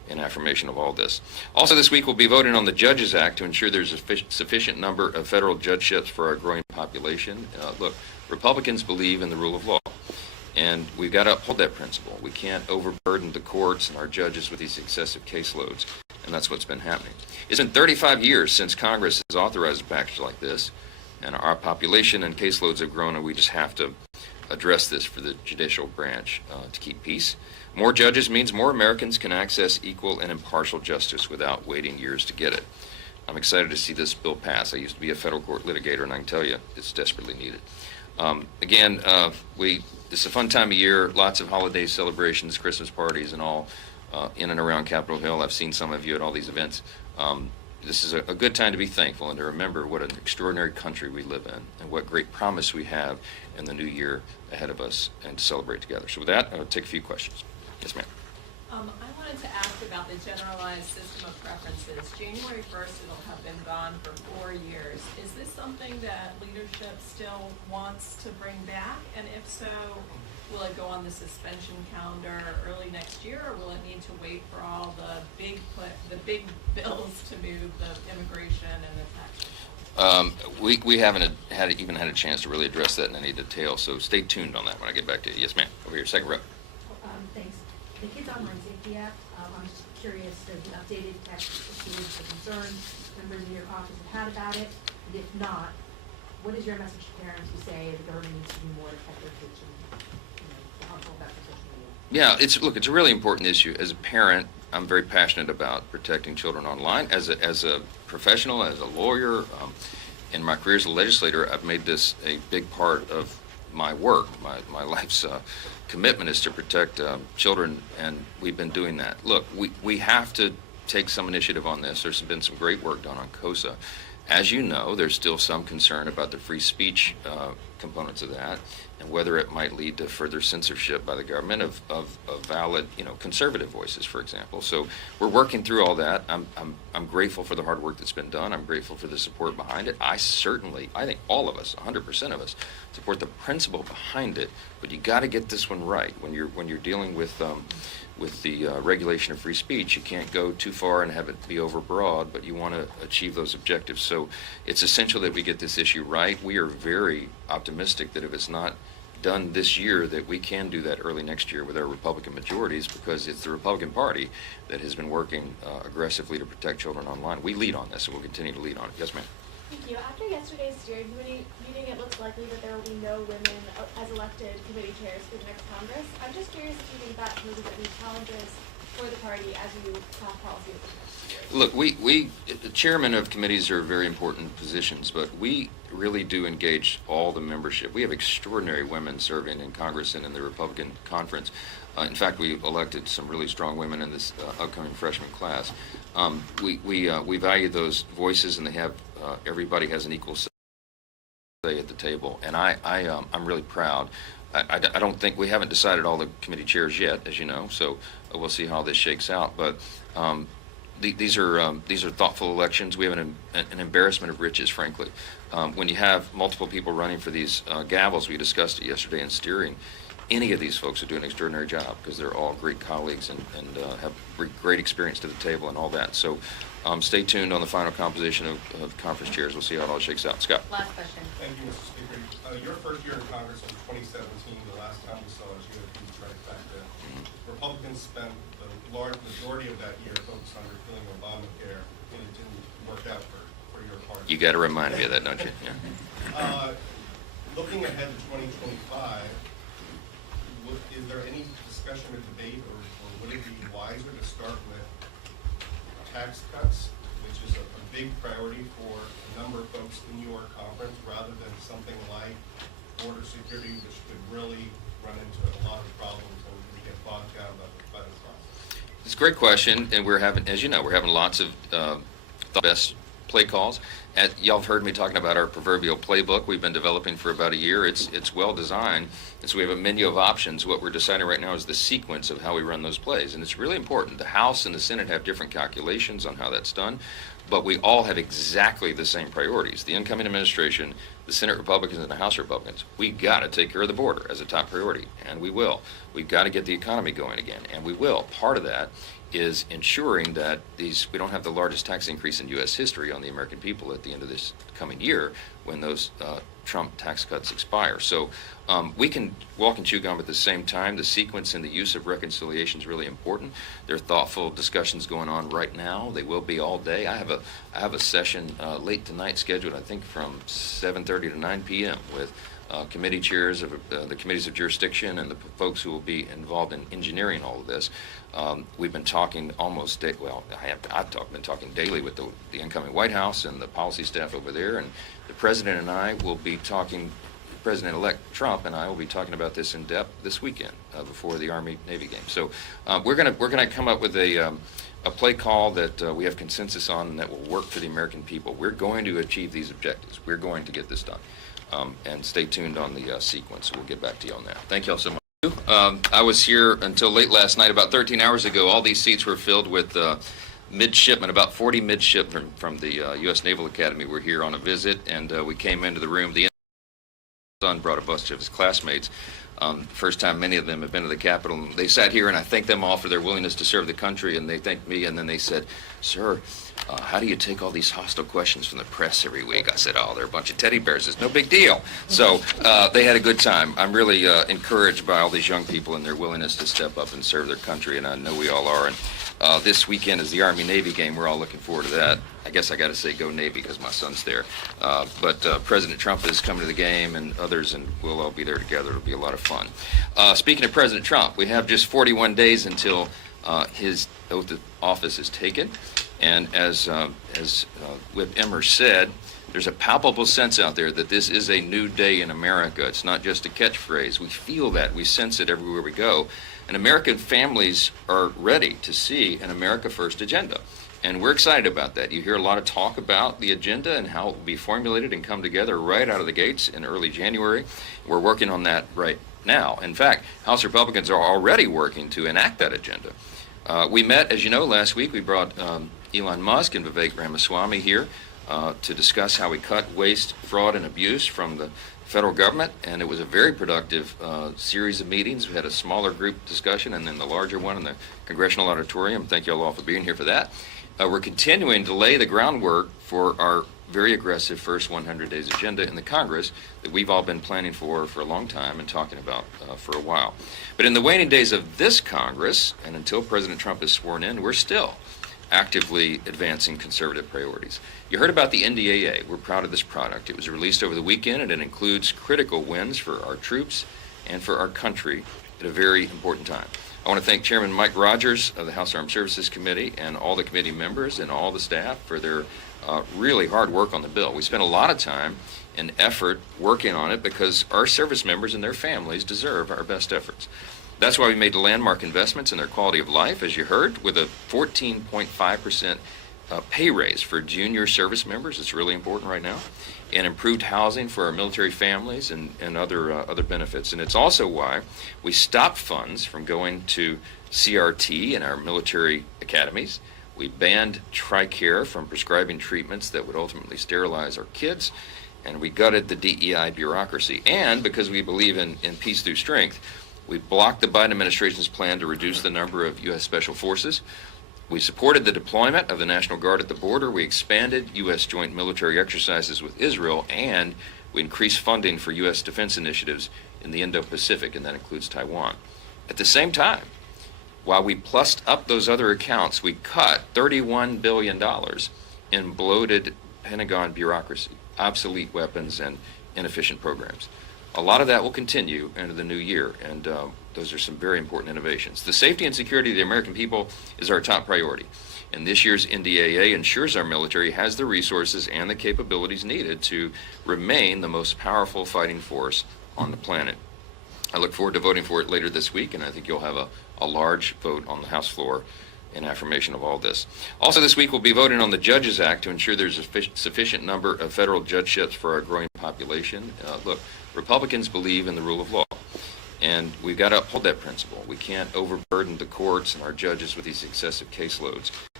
in affirmation of all this. Also this week we'll be voting on the Judges Act to ensure there's a sufficient number of federal judgeships for our growing population. Look, Republicans believe in the rule of law, and we've got to uphold that principle. We can't overburden the courts and our judges with these excessive caseloads, and that's what's been happening. It's been 35 years since Congress has authorized a package like this, and our population and caseloads have grown, and we just have to address this for the judicial branch to keep peace. More judges means more Americans can access equal and impartial justice without waiting years to get it. I'm excited to see this bill pass. I used to be a federal court litigator, and I can tell you it's desperately needed. It's a fun time of year, lots of holiday celebrations, Christmas parties and all in and around Capitol Hill. I've seen some of you at all these events. This is a good time to be thankful and to remember what an extraordinary country we live in and what great promise we have in the new year ahead of us and to celebrate together. So with that, I'll take a few questions. Yes, ma'am. I wanted to ask about the generalized system of preferences. January 1st, it'll have been gone for 4 years. Is this something that leadership still wants to bring back? And if so, will it go on the suspension calendar early next year, or will it need to wait for all the big bills to move, the immigration and the tax? We haven't even had a chance to really address that in any detail, so stay tuned on that when I get back to you. Yes, ma'am. Over here, second row. Thanks. The Kids Online Safety Act, I'm just curious, does the updated text include the concerns members in your office have had about it? And if not, what is your message to parents who say the government needs to be more effective teaching, the harmful effects of social media? Yeah, it's a really important issue. As a parent, I'm very passionate about protecting children online. As a professional, as a lawyer, in my career as a legislator, I've made this a big part of my work. My life's commitment is to protect children, and we've been doing that. Look, we have to take some initiative on this. There's been some great work done on COSA. As you know, there's still some concern about the free speech components of that, and whether it might lead to further censorship by the government of valid, conservative voices, for example. So we're working through all that. I'm grateful for the hard work that's been done. I'm grateful for the support behind it. I think all of us, 100% of us, support the principle behind it. But you got to get this one right. When you're dealing with the regulation of free speech, you can't go too far and have it be overbroad, but you want to achieve those objectives. So it's essential that we get this issue right. We are very optimistic that if it's not done this year, that we can do that early next year with our Republican majorities, because it's the Republican Party that has been working aggressively to protect children online. We lead on this, and we'll continue to lead on it. Yes, ma'am. Thank you. After yesterday's steering committee meeting, it looks likely that there will be no women as elected committee chairs for the next Congress. I'm just curious if you think that poses any challenges for the party as you craft policy with the next year. Look, the chairman of committees are very important positions, but we really do engage all the membership. We have extraordinary women serving in Congress and in the Republican conference. In fact, we elected some really strong women in this upcoming freshman class. We value those voices, and they have everybody has an equal say at the table, and I'm really proud. I don't think we haven't decided all the committee chairs yet, as you know, so we'll see how this shakes out. But these are thoughtful elections. We have an embarrassment of riches, frankly. When you have multiple people running for these gavels, we discussed it yesterday in steering. Any of these folks are doing an extraordinary job because they're all great colleagues and have great experience to the table and all that. So stay tuned on the final composition of conference chairs. We'll see how it all shakes out. Scott. Last question. Thank you, Mr. Speaker. Your first year in Congress was 2017. The last time we saw it, you had these trifecta. Republicans spent the large majority of that year focused on repealing Obamacare, and it didn't work out for your party. You got to remind me of that, don't you? Yeah. Looking ahead to 2025, is there any discussion or debate, or would it be wiser to start with tax cuts, which is a big priority for a number of folks in your conference, rather than something like border security, which could really run into a lot of problems and we get bogged down by the process? It's a great question, and we're having, as you know, lots of the best play calls. Y'all have heard me talking about our proverbial playbook we've been developing for about a year. It's well designed, and so we have a menu of options. What we're deciding right now is the sequence of how we run those plays, and it's really important. The House and the Senate have different calculations on how that's done, but we all have exactly the same priorities. The incoming administration, the Senate Republicans and the House Republicans, we got to take care of the border as a top priority, and we will. We've got to get the economy going again, and we will. Part of that is ensuring that we don't have the largest tax increase in U.S. history on the American people at the end of this coming year when those Trump tax cuts expire. So we can walk and chew gum at the same time. The sequence and the use of reconciliation is really important. There are thoughtful discussions going on right now. They will be all day. I have a session late tonight scheduled, I think, from 7:30 to 9 p.m. with committee chairs of the committees of jurisdiction and the folks who will be involved in engineering all of this. We've been talking almost been talking daily with the incoming White House and the policy staff over there, and the President and I will be talking. President-elect Trump and I will be talking about this in depth this weekend before the Army-Navy game. So we're gonna come up with a play call that we have consensus on and that will work for the American people. We're going to achieve these objectives. We're going to get this done. And stay tuned on the sequence. We'll get back to you on that. Thank you all so much. I was here until late last night. About 13 hours ago, all these seats were filled with midshipmen. About 40 midshipmen from the U.S. Naval Academy were here on a visit, and we came into the room. The son brought a bunch of his classmates. First time many of them have been to the Capitol. They sat here, and I thanked them all for their willingness to serve the country, and they thanked me, and then they said, "Sir, how do you take all these hostile questions from the press every week?" I said, "Oh, they're a bunch of teddy bears. It's no big deal." So they had a good time. I'm really encouraged by all these young people and their willingness to step up and serve their country, and I know we all are. And this weekend is the Army-Navy game. We're all looking forward to that. I guess I got to say go Navy because my son's there. But President Trump is coming to the game, and others, and we'll all be there together. It'll be a lot of fun. Speaking of President Trump, we have just 41 days until his oath of office is taken. And as Whip Emmer said, there's a palpable sense out there that this is a new day in America. It's not just a catchphrase. We feel that. We sense it everywhere we go. And American families are ready to see an America First agenda. And we're excited about that. You hear a lot of talk about the agenda and how it will be formulated and come together right out of the gates in early January. We're working on that right now. In fact, House Republicans are already working to enact that agenda. We met, as you know, last week. We brought Elon Musk and Vivek Ramaswamy here to discuss how we cut waste, fraud, and abuse from the federal government, and it was a very productive series of meetings. We had a smaller group discussion and then the larger one in the Congressional Auditorium. Thank you all for being here for that. We're continuing to lay the groundwork for our very aggressive first 100 days agenda in the Congress that we've all been planning for a long time and talking about for a while. But in the waning days of this Congress, and until President Trump is sworn in, we're still actively advancing conservative priorities. You heard about the NDAA. We're proud of this product. It was released over the weekend, and it includes critical wins for our troops and for our country at a very important time. I want to thank Chairman Mike Rogers of the House Armed Services Committee and all the committee members and all the staff for their really hard work on the bill. We spent a lot of time and effort working on it because our service members and their families deserve our best efforts. That's why we made landmark investments in their quality of life, as you heard, with a 14.5% pay raise for junior service members. It's really important right now. And improved housing for our military families and other benefits. And it's also why we stopped funds from going to CRT in our military academies. We banned TRICARE from prescribing treatments that would ultimately sterilize our kids. And we gutted the DEI bureaucracy. And because we believe in peace through strength, we blocked the Biden administration's plan to reduce the number of U.S. Special Forces. We supported the deployment of the National Guard at the border. We expanded U.S. joint military exercises with Israel, and we increased funding for U.S. defense initiatives in the Indo-Pacific, and that includes Taiwan. At the same time, while we plussed up those other accounts, we cut $31 billion in bloated Pentagon bureaucracy, obsolete weapons, and inefficient programs. A lot of that will continue into the new year, and those are some very important innovations. The safety and security of the American people is our top priority, and this year's NDAA ensures our military has the resources and the capabilities needed to remain the most powerful fighting force on the planet. I look forward to voting for it later this week, and I think you'll have a large vote on the House floor in affirmation of all this. Also this week we'll be voting on the Judges Act to ensure there's a sufficient number of federal judgeships for our growing population. Look, Republicans believe in the rule of law, and we've got to uphold that principle. We can't overburden the courts and our judges with these excessive caseloads.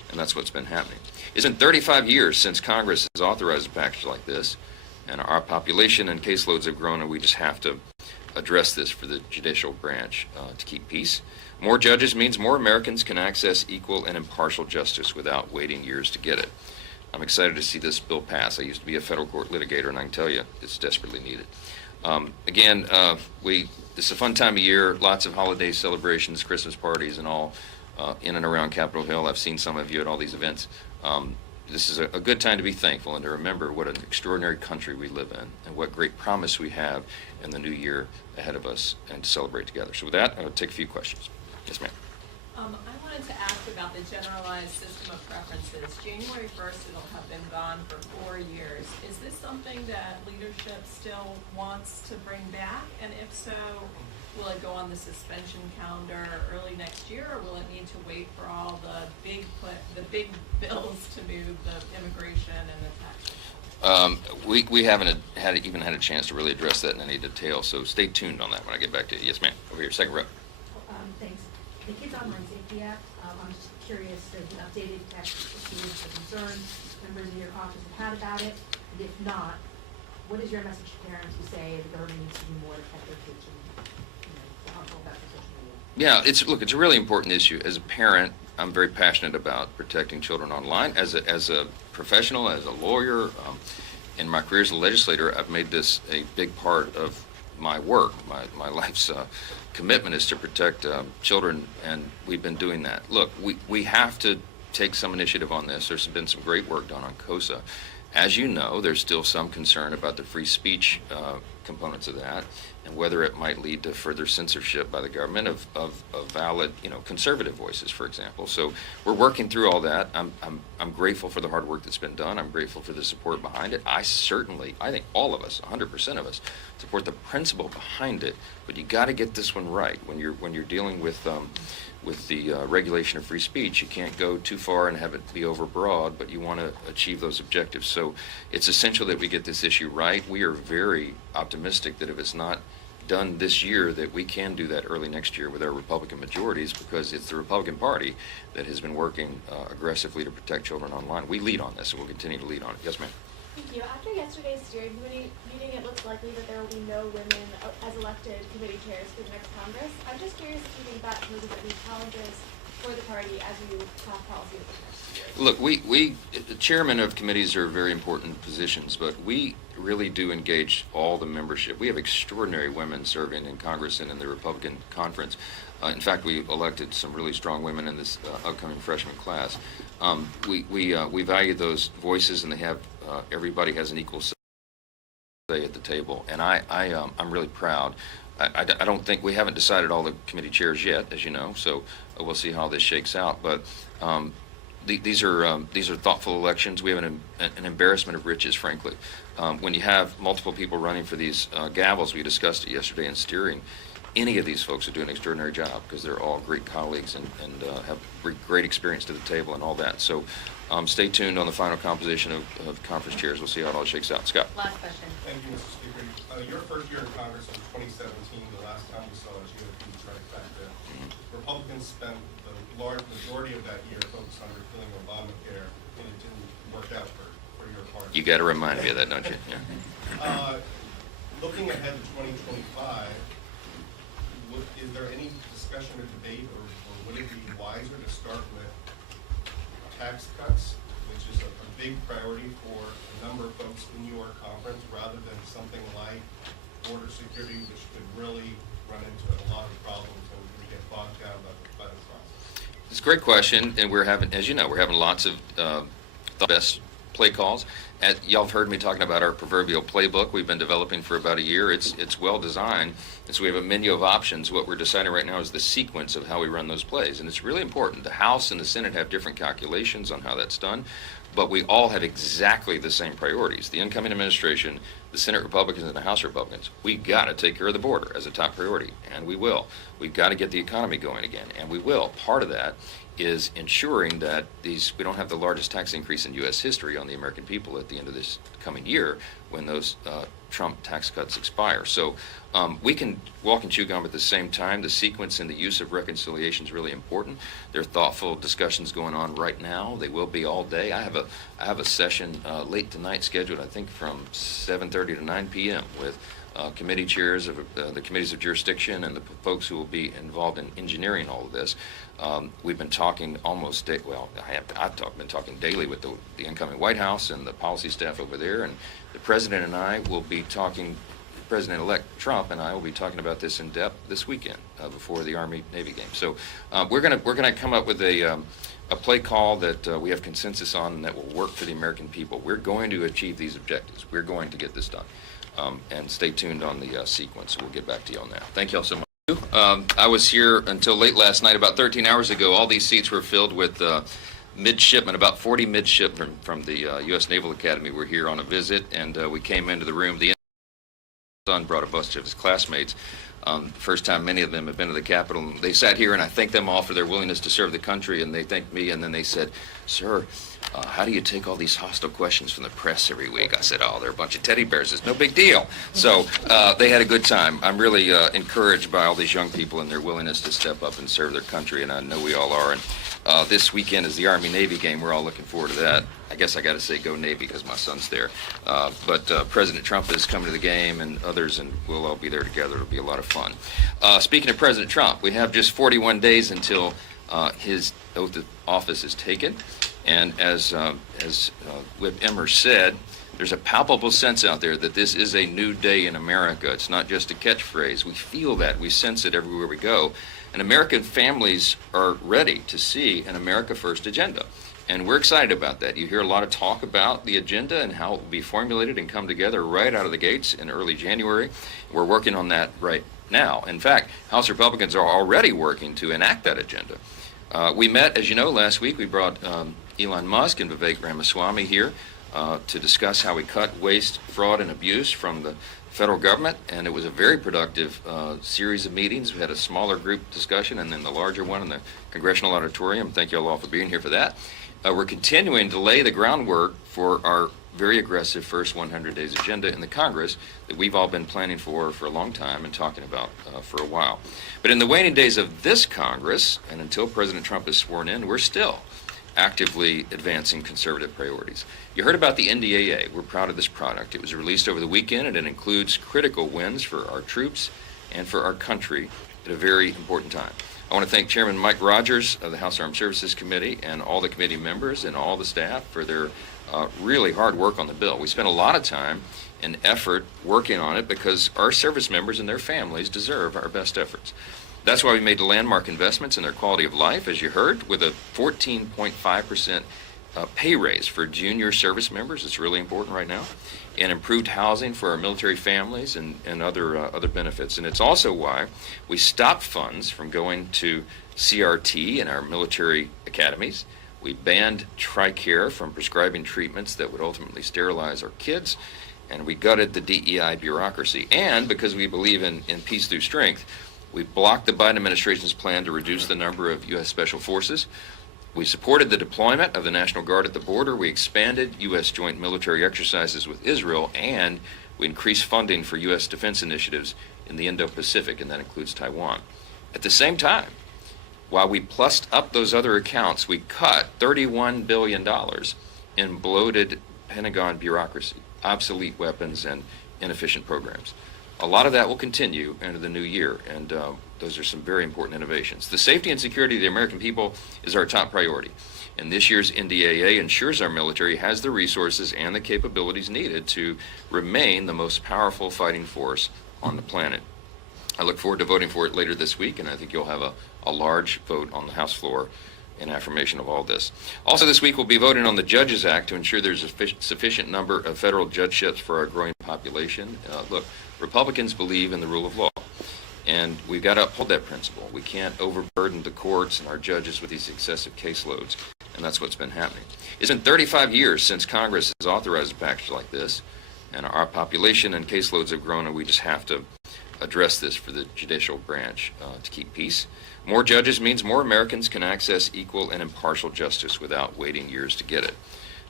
and that's what's been happening. It's been 35 years since Congress has authorized a package like this, and our population and caseloads have grown, and we just have to address this for the judicial branch to keep peace. More judges means more Americans can access equal and impartial justice without waiting years to get it. I'm excited to see this bill pass. I used to be a federal court litigator, and I can tell you it's desperately needed. This is a fun time of year, lots of holiday celebrations, Christmas parties, and all in and around Capitol Hill. I've seen some of you at all these events. This is a good time to be thankful and to remember what an extraordinary country we live in and what great promise we have in the new year ahead of us and to celebrate together. So with that, I'll take a few questions. Yes, ma'am. I wanted to ask about the generalized system of preferences. January 1st, it'll have been gone for 4 years. Is this something that leadership still wants to bring back? And if so, will it go on the suspension calendar early next year, or will it need to wait for all the big bills to move, the immigration and the tax? We haven't even had a chance to really address that in any detail, so stay tuned on that when I get back to you. Yes, ma'am. Over here, second row. Thanks. The Kids Online Safety Act, I'm just curious, there's an updated text issues or concerns members of your caucus have had about it, and if not, what is your message to parents who say the government needs to do more to protect their kids from, the harmful effects of social media? Yeah, it's a really important issue. As a parent, I'm very passionate about protecting children online. As a professional, as a lawyer, in my career as a legislator, I've made this a big part of my work. My life's commitment is to protect children, and we've been doing that. Look, we have to take some initiative on this. There's been some great work done on COSA. As you know, there's still some concern about the free speech components of that, and whether it might lead to further censorship by the government of valid, conservative voices, for example. So we're working through all that. I'm grateful for the hard work that's been done. I'm grateful for the support behind it. I think all of us, 100% of us, support the principle behind it. But you got to get this one right when you're dealing with the regulation of free speech. You can't go too far and have it be overbroad, but you want to achieve those objectives. So it's essential that we get this issue right. We are very optimistic that if it's not done this year, that we can do that early next year with our Republican majorities, because it's the Republican Party that has been working aggressively to protect children online. We lead on this, and we'll continue to lead on it. Yes, ma'am. Thank you. After yesterday's steering committee meeting, it looks likely that there will be no women as elected committee chairs for the next Congress. I'm just curious if you think that poses any challenges for the party as you craft policy over the next year. Look, the chairman of committees are very important positions, but we really do engage all the membership. We have extraordinary women serving in Congress and in the Republican conference. In fact, we elected some really strong women in this upcoming freshman class. We value those voices, and they have everybody has an equal say at the table, and I'm really proud. I don't think we haven't decided all the committee chairs yet, as you know, so we'll see how this shakes out. But these are thoughtful elections. We have an embarrassment of riches, frankly. When you have multiple people running for these gavels, we discussed it yesterday in steering. Any of these folks are doing an extraordinary job because they're all great colleagues and have great experience to the table and all that. So stay tuned on the final composition of conference chairs. We'll see how it all shakes out. Scott. Last question. Thank you, Mr. Speaker. Your first year in Congress was 2017, the last time we saw a GOP trifecta. Republicans spent the large majority of that year focused on repealing Obamacare, and it didn't work out for your party. You got to remind me of that, don't you? Yeah. Looking ahead to 2025, is there any discussion or debate, or would it be wiser to start with tax cuts, which is a big priority for a number of folks in your conference, rather than something like border security, which could really run into a lot of problems and we get bogged down by the process? It's a great question, and we're having, as you know, we're having lots of the best play calls. Y'all have heard me talking about our proverbial playbook we've been developing for about a year. It's well designed, and so we have a menu of options. What we're deciding right now is the sequence of how we run those plays, and it's really important. The House and the Senate have different calculations on how that's done, but we all have exactly the same priorities. The incoming administration, the Senate Republicans and the House Republicans, we got to take care of the border as a top priority, and we will. We've got to get the economy going again, and we will. Part of that is ensuring that we don't have the largest tax increase in U.S. history on the American people at the end of this coming year when those Trump tax cuts expire. So we can walk and chew gum at the same time. The sequence and the use of reconciliation is really important. There are thoughtful discussions going on right now. They will be all day. I have a session late tonight scheduled, I think, from 7:30 to 9 p.m. with committee chairs of the committees of jurisdiction and the folks who will be involved in engineering all of this. We've been talking almost been talking daily with the incoming White House and the policy staff over there, and the President and I will be talking. President-elect Trump and I will be talking about this in depth this weekend before the Army-Navy game. So we're gonna come up with a play call that we have consensus on and that will work for the American people. We're going to achieve these objectives. We're going to get this done. And stay tuned on the sequence. We'll get back to you on that. Thank you all so much. I was here until late last night. About 13 hours ago, all these seats were filled with midshipmen. About 40 midshipmen from the U.S. Naval Academy were here on a visit, and we came into the room. The son brought a bunch of his classmates. First time many of them have been to the Capitol. They sat here, and I thanked them all for their willingness to serve the country, and they thanked me, and then they said, "Sir, how do you take all these hostile questions from the press every week?" I said, "Oh, they're a bunch of teddy bears. It's no big deal." So they had a good time. I'm really encouraged by all these young people and their willingness to step up and serve their country, and I know we all are. And this weekend is the Army-Navy game. We're all looking forward to that. I guess I got to say go Navy because my son's there. But President Trump is coming to the game, and others, and we'll all be there together. It'll be a lot of fun. Speaking of President Trump, we have just 41 days until his oath of office is taken. And as Whip Emmer said, there's a palpable sense out there that this is a new day in America. It's not just a catchphrase. We feel that. We sense it everywhere we go. And American families are ready to see an America First agenda. And we're excited about that. You hear a lot of talk about the agenda and how it will be formulated and come together right out of the gates in early January. We're working on that right now. In fact, House Republicans are already working to enact that agenda. We met, as you know, last week. We brought Elon Musk and Vivek Ramaswamy here to discuss how we cut waste, fraud, and abuse from the federal government, and it was a very productive series of meetings. We had a smaller group discussion and then the larger one in the Congressional Auditorium. Thank you all for being here for that. We're continuing to lay the groundwork for our very aggressive first 100 days agenda in the Congress that we've all been planning for a long time and talking about for a while. But in the waning days of this Congress, and until President Trump is sworn in, we're still actively advancing conservative priorities. You heard about the NDAA. We're proud of this product. It was released over the weekend, and it includes critical wins for our troops and for our country at a very important time. I want to thank Chairman Mike Rogers of the House Armed Services Committee and all the committee members and all the staff for their really hard work on the bill. We spent a lot of time and effort working on it because our service members and their families deserve our best efforts. That's why we made the landmark investments in their quality of life, as you heard, with a 14.5% pay raise for junior service members. It's really important right now. And improved housing for our military families and other benefits. And it's also why we stopped funds from going to CRT in our military academies. We banned TRICARE from prescribing treatments that would ultimately sterilize our kids. And we gutted the DEI bureaucracy. And because we believe in peace through strength, we blocked the Biden administration's plan to reduce the number of U.S. Special Forces. We supported the deployment of the National Guard at the border. We expanded U.S. joint military exercises with Israel, and we increased funding for U.S. defense initiatives in the Indo-Pacific, and that includes Taiwan. At the same time, while we plussed up those other accounts, we cut $31 billion in bloated Pentagon bureaucracy, obsolete weapons, and inefficient programs. A lot of that will continue into the new year, and those are some very important innovations. The safety and security of the American people is our top priority, and this year's NDAA ensures our military has the resources and the capabilities needed to remain the most powerful fighting force on the planet. I look forward to voting for it later this week, and I think you'll have a large vote on the House floor in affirmation of all this. Also this week we'll be voting on the Judges Act to ensure there's a sufficient number of federal judgeships for our growing population. Look, Republicans believe in the rule of law, and we've got to uphold that principle. We can't overburden the courts and our judges with these excessive caseloads, and that's what's been happening. It's been 35 years since Congress has authorized a package like this, and our population and caseloads have grown, and we just have to address this for the judicial branch to keep peace. More judges means more Americans can access equal and impartial justice without waiting years to get it.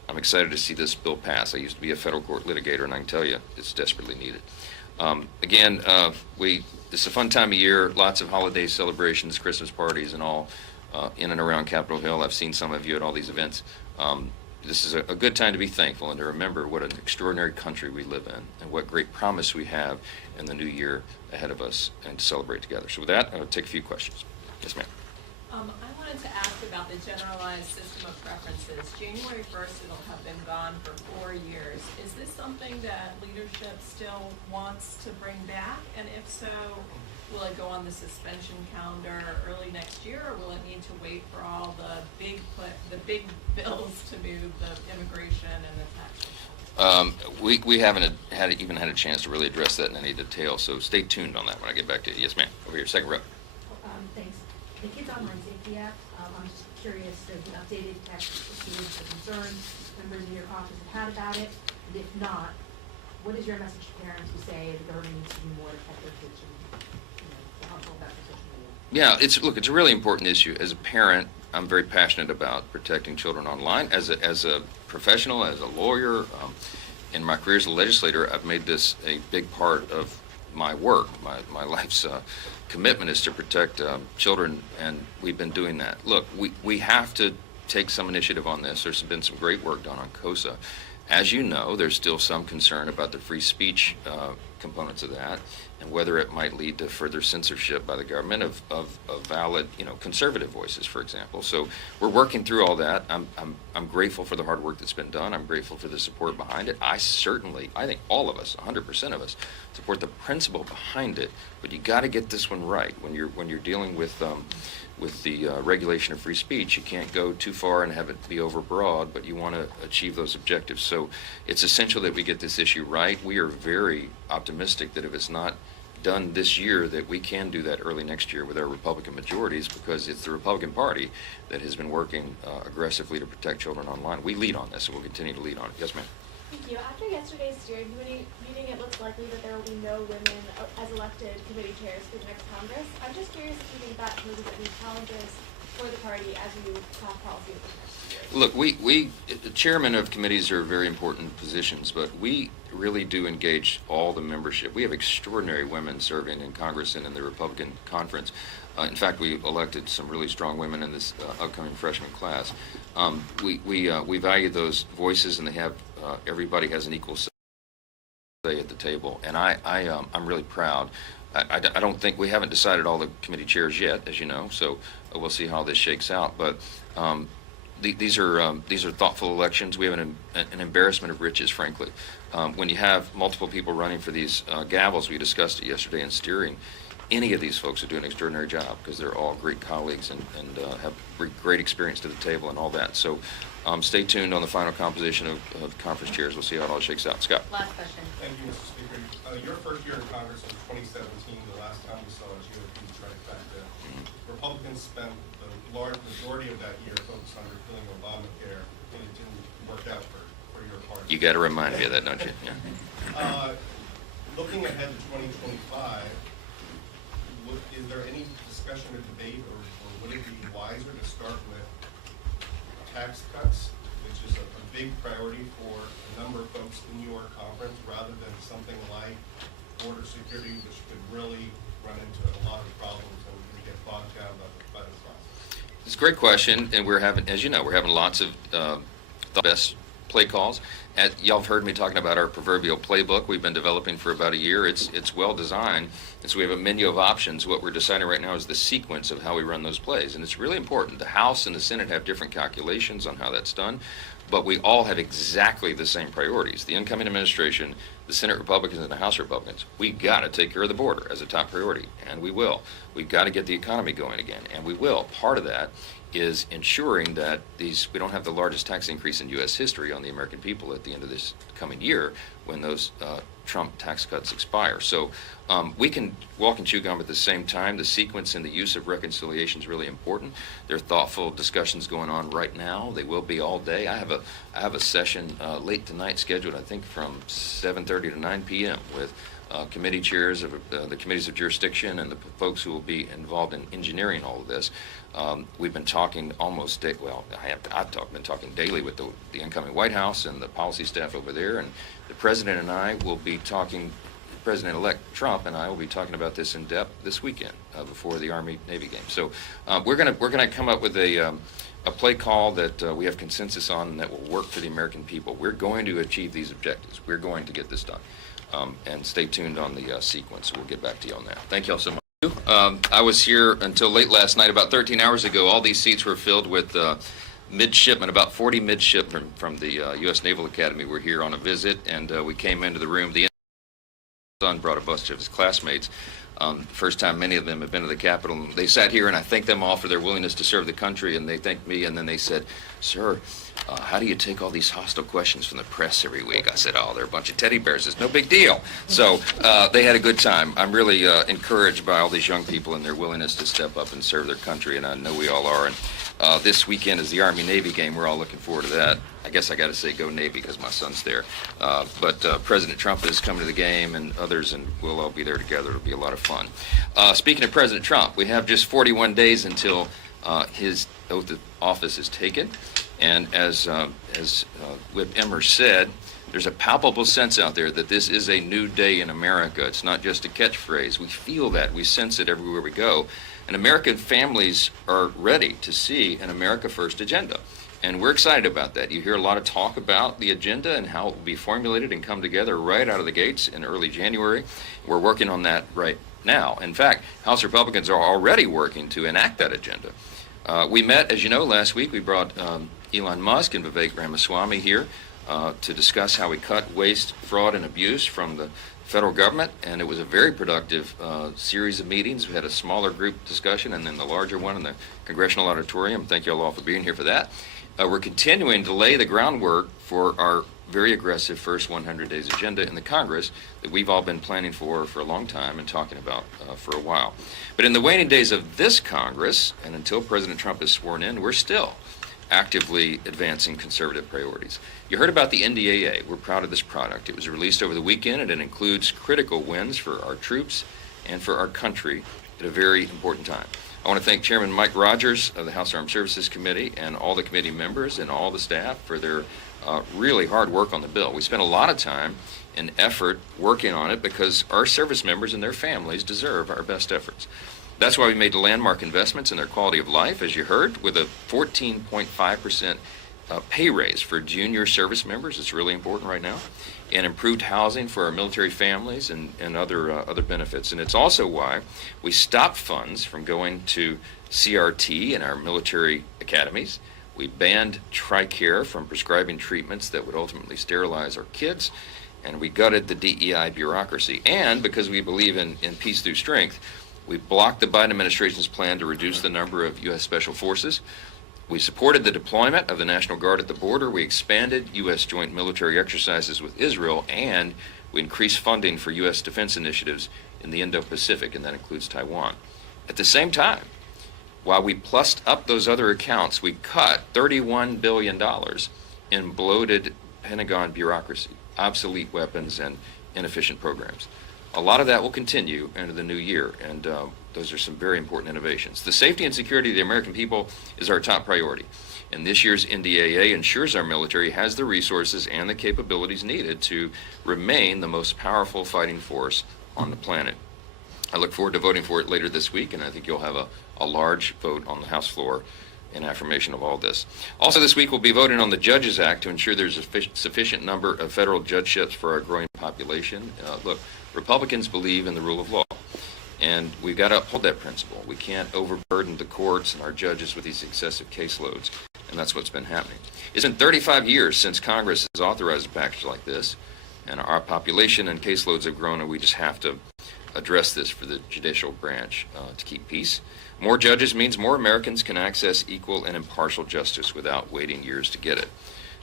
I'm excited to see this bill pass. I used to be a federal court litigator, and I can tell you it's desperately needed. Again, this is a fun time of year, lots of holiday celebrations, Christmas parties and all in and around Capitol Hill. I've seen some of you at all these events. This is a good time to be thankful and to remember what an extraordinary country we live in and what great promise we have in the new year ahead of us and to celebrate together. So with that, I'll take a few questions. Yes, ma'am. I wanted to ask about the generalized system of preferences. January 1st, it'll have been gone for 4 years. Is this something that leadership still wants to bring back? And if so, will it go on the suspension calendar early next year, or will it need to wait for all the big bills to move, the immigration and the tax? We haven't even had a chance to really address that in any detail, so stay tuned on that when I get back to you. Yes, ma'am. Over here, second row. Thanks. The Kids Online Safety Act, I'm just curious, there's an updated text received for concerns members in your office have had about it, and if not, what is your message to parents who say the government needs to do more to protect their kids from, the harmful effects of social media? Yeah, it's a really important issue. As a parent, I'm very passionate about protecting children online. As a professional, as a lawyer, in my career as a legislator, I've made this a big part of my work. My life's commitment is to protect children, and we've been doing that. Look, we have to take some initiative on this. There's been some great work done on COSA. As you know, there's still some concern about the free speech components of that, and whether it might lead to further censorship by the government of valid, conservative voices, for example. So we're working through all that. I'm grateful for the hard work that's been done. I'm grateful for the support behind it. I think all of us, 100% of us, support the principle behind it. But you got to get this one right. When you're dealing with the regulation of free speech, you can't go too far and have it be overbroad, but you want to achieve those objectives. So it's essential that we get this issue right. We are very optimistic that if it's not done this year, that we can do that early next year with our Republican majorities, because it's the Republican Party that has been working aggressively to protect children online. We lead on this, and we'll continue to lead on it. Yes, ma'am. Thank you. After yesterday's steering committee meeting, it looks likely that there will be no women as elected committee chairs for the next Congress. I'm just curious if you think that poses any challenges for the party as you craft policy with the next year. Look, the chairman of committees are very important positions, but we really do engage all the membership. We have extraordinary women serving in Congress and in the Republican conference. In fact, we elected some really strong women in this upcoming freshman class. We value those voices, and they have everybody has an equal say at the table, and I'm really proud. I don't think we haven't decided all the committee chairs yet, as you know, so we'll see how this shakes out. But these are thoughtful elections. We have an embarrassment of riches, frankly. When you have multiple people running for these gavels, we discussed it yesterday in steering. Any of these folks are doing an extraordinary job because they're all great colleagues and have great experience to the table and all that. So stay tuned on the final composition of conference chairs. We'll see how it all shakes out. Scott. Last question. Thank you, Mr. Speaker. Your first year in Congress was 2017, the last time we saw a GOP trifecta. Republicans spent the large majority of that year focused on repealing Obamacare, and it didn't work out for your party. You got to remind me of that, don't you? Yeah. Looking ahead to 2025, is there any discussion or debate, or would it be wiser to start with tax cuts, which is a big priority for a number of folks in your conference, rather than something like border security, which could really run into a lot of problems and get bogged down by the process? It's a great question, and we're having, as you know, lots of the best play calls. Y'all have heard me talking about our proverbial playbook we've been developing for about a year. It's well designed, and so we have a menu of options. What we're deciding right now is the sequence of how we run those plays, and it's really important. The House and the Senate have different calculations on how that's done, but we all have exactly the same priorities. The incoming administration, the Senate Republicans and the House Republicans, we got to take care of the border as a top priority, and we will. We've got to get the economy going again, and we will. Part of that is ensuring that we don't have the largest tax increase in U.S. history on the American people at the end of this coming year when those Trump tax cuts expire. So we can walk and chew gum at the same time. The sequence and the use of reconciliation is really important. There are thoughtful discussions going on right now. They will be all day. I have a session late tonight scheduled, I think, from 7:30 to 9 p.m. with committee chairs of the committees of jurisdiction and the folks who will be involved in engineering all of this. We've been talking almost been talking daily with the incoming White House and the policy staff over there, and the president and I will be talking. President-elect Trump and I will be talking about this in depth this weekend before the Army-Navy game. So we're gonna come up with a play call that we have consensus on and that will work for the American people. We're going to achieve these objectives. We're going to get this done. And stay tuned on the sequence. We'll get back to you on that. Thank you all so much. I was here until late last night. About 13 hours ago, all these seats were filled with midshipmen. About 40 midshipmen from the U.S. Naval Academy were here on a visit, and we came into the room. The son brought a bunch of his classmates. First time many of them have been to the Capitol. They sat here, and I thanked them all for their willingness to serve the country, and they thanked me, and then they said, "Sir, how do you take all these hostile questions from the press every week?" I said, "Oh, they're a bunch of teddy bears. It's no big deal." So they had a good time. I'm really encouraged by all these young people and their willingness to step up and serve their country, and I know we all are. And this weekend is the Army-Navy game. We're all looking forward to that. I guess I got to say go Navy because my son's there. But President Trump is coming to the game, and others, and we'll all be there together. It'll be a lot of fun. Speaking of President Trump, we have just 41 days until his oath of office is taken. And as Whip Emmer said, there's a palpable sense out there that this is a new day in America. It's not just a catchphrase. We feel that. We sense it everywhere we go. And American families are ready to see an America First agenda. And we're excited about that. You hear a lot of talk about the agenda and how it will be formulated and come together right out of the gates in early January. We're working on that right now. In fact, House Republicans are already working to enact that agenda. We met, as you know, last week. We brought Elon Musk and Vivek Ramaswamy here to discuss how we cut waste, fraud, and abuse from the federal government, and it was a very productive series of meetings. We had a smaller group discussion and then the larger one in the Congressional Auditorium. Thank you all for being here for that. We're continuing to lay the groundwork for our very aggressive first 100 days agenda in the Congress that we've all been planning for a long time and talking about for a while. But in the waning days of this Congress, and until President Trump is sworn in, we're still actively advancing conservative priorities. You heard about the NDAA. We're proud of this product. It was released over the weekend, and it includes critical wins for our troops and for our country at a very important time. I want to thank Chairman Mike Rogers of the House Armed Services Committee and all the committee members and all the staff for their really hard work on the bill. We spent a lot of time and effort working on it because our service members and their families deserve our best efforts. That's why we made landmark investments in their quality of life, as you heard, with a 14.5% pay raise for junior service members. It's really important right now. And improved housing for our military families and other benefits. And it's also why we stopped funds from going to CRT in our military academies. We banned TRICARE from prescribing treatments that would ultimately sterilize our kids. And we gutted the DEI bureaucracy. And because we believe in peace through strength, we blocked the Biden administration's plan to reduce the number of U.S. Special Forces. We supported the deployment of the National Guard at the border. We expanded U.S. joint military exercises with Israel, and we increased funding for U.S. defense initiatives in the Indo-Pacific, and that includes Taiwan. At the same time, while we plussed up those other accounts, we cut $31 billion in bloated Pentagon bureaucracy, obsolete weapons, and inefficient programs. A lot of that will continue into the new year, and those are some very important innovations. The safety and security of the American people is our top priority, and this year's NDAA ensures our military has the resources and the capabilities needed to remain the most powerful fighting force on the planet. I look forward to voting for it later this week, and I think you'll have a large vote on the House floor in affirmation of all this. Also this week we'll be voting on the Judges Act to ensure there's a sufficient number of federal judgeships for our growing population. Look, Republicans believe in the rule of law, and we've got to uphold that principle. We can't overburden the courts and our judges with these excessive caseloads, and that's what's been happening. It's been 35 years since Congress has authorized a package like this, and our population and caseloads have grown, and we just have to address this for the judicial branch to keep peace. More judges means more Americans can access equal and impartial justice without waiting years to get it.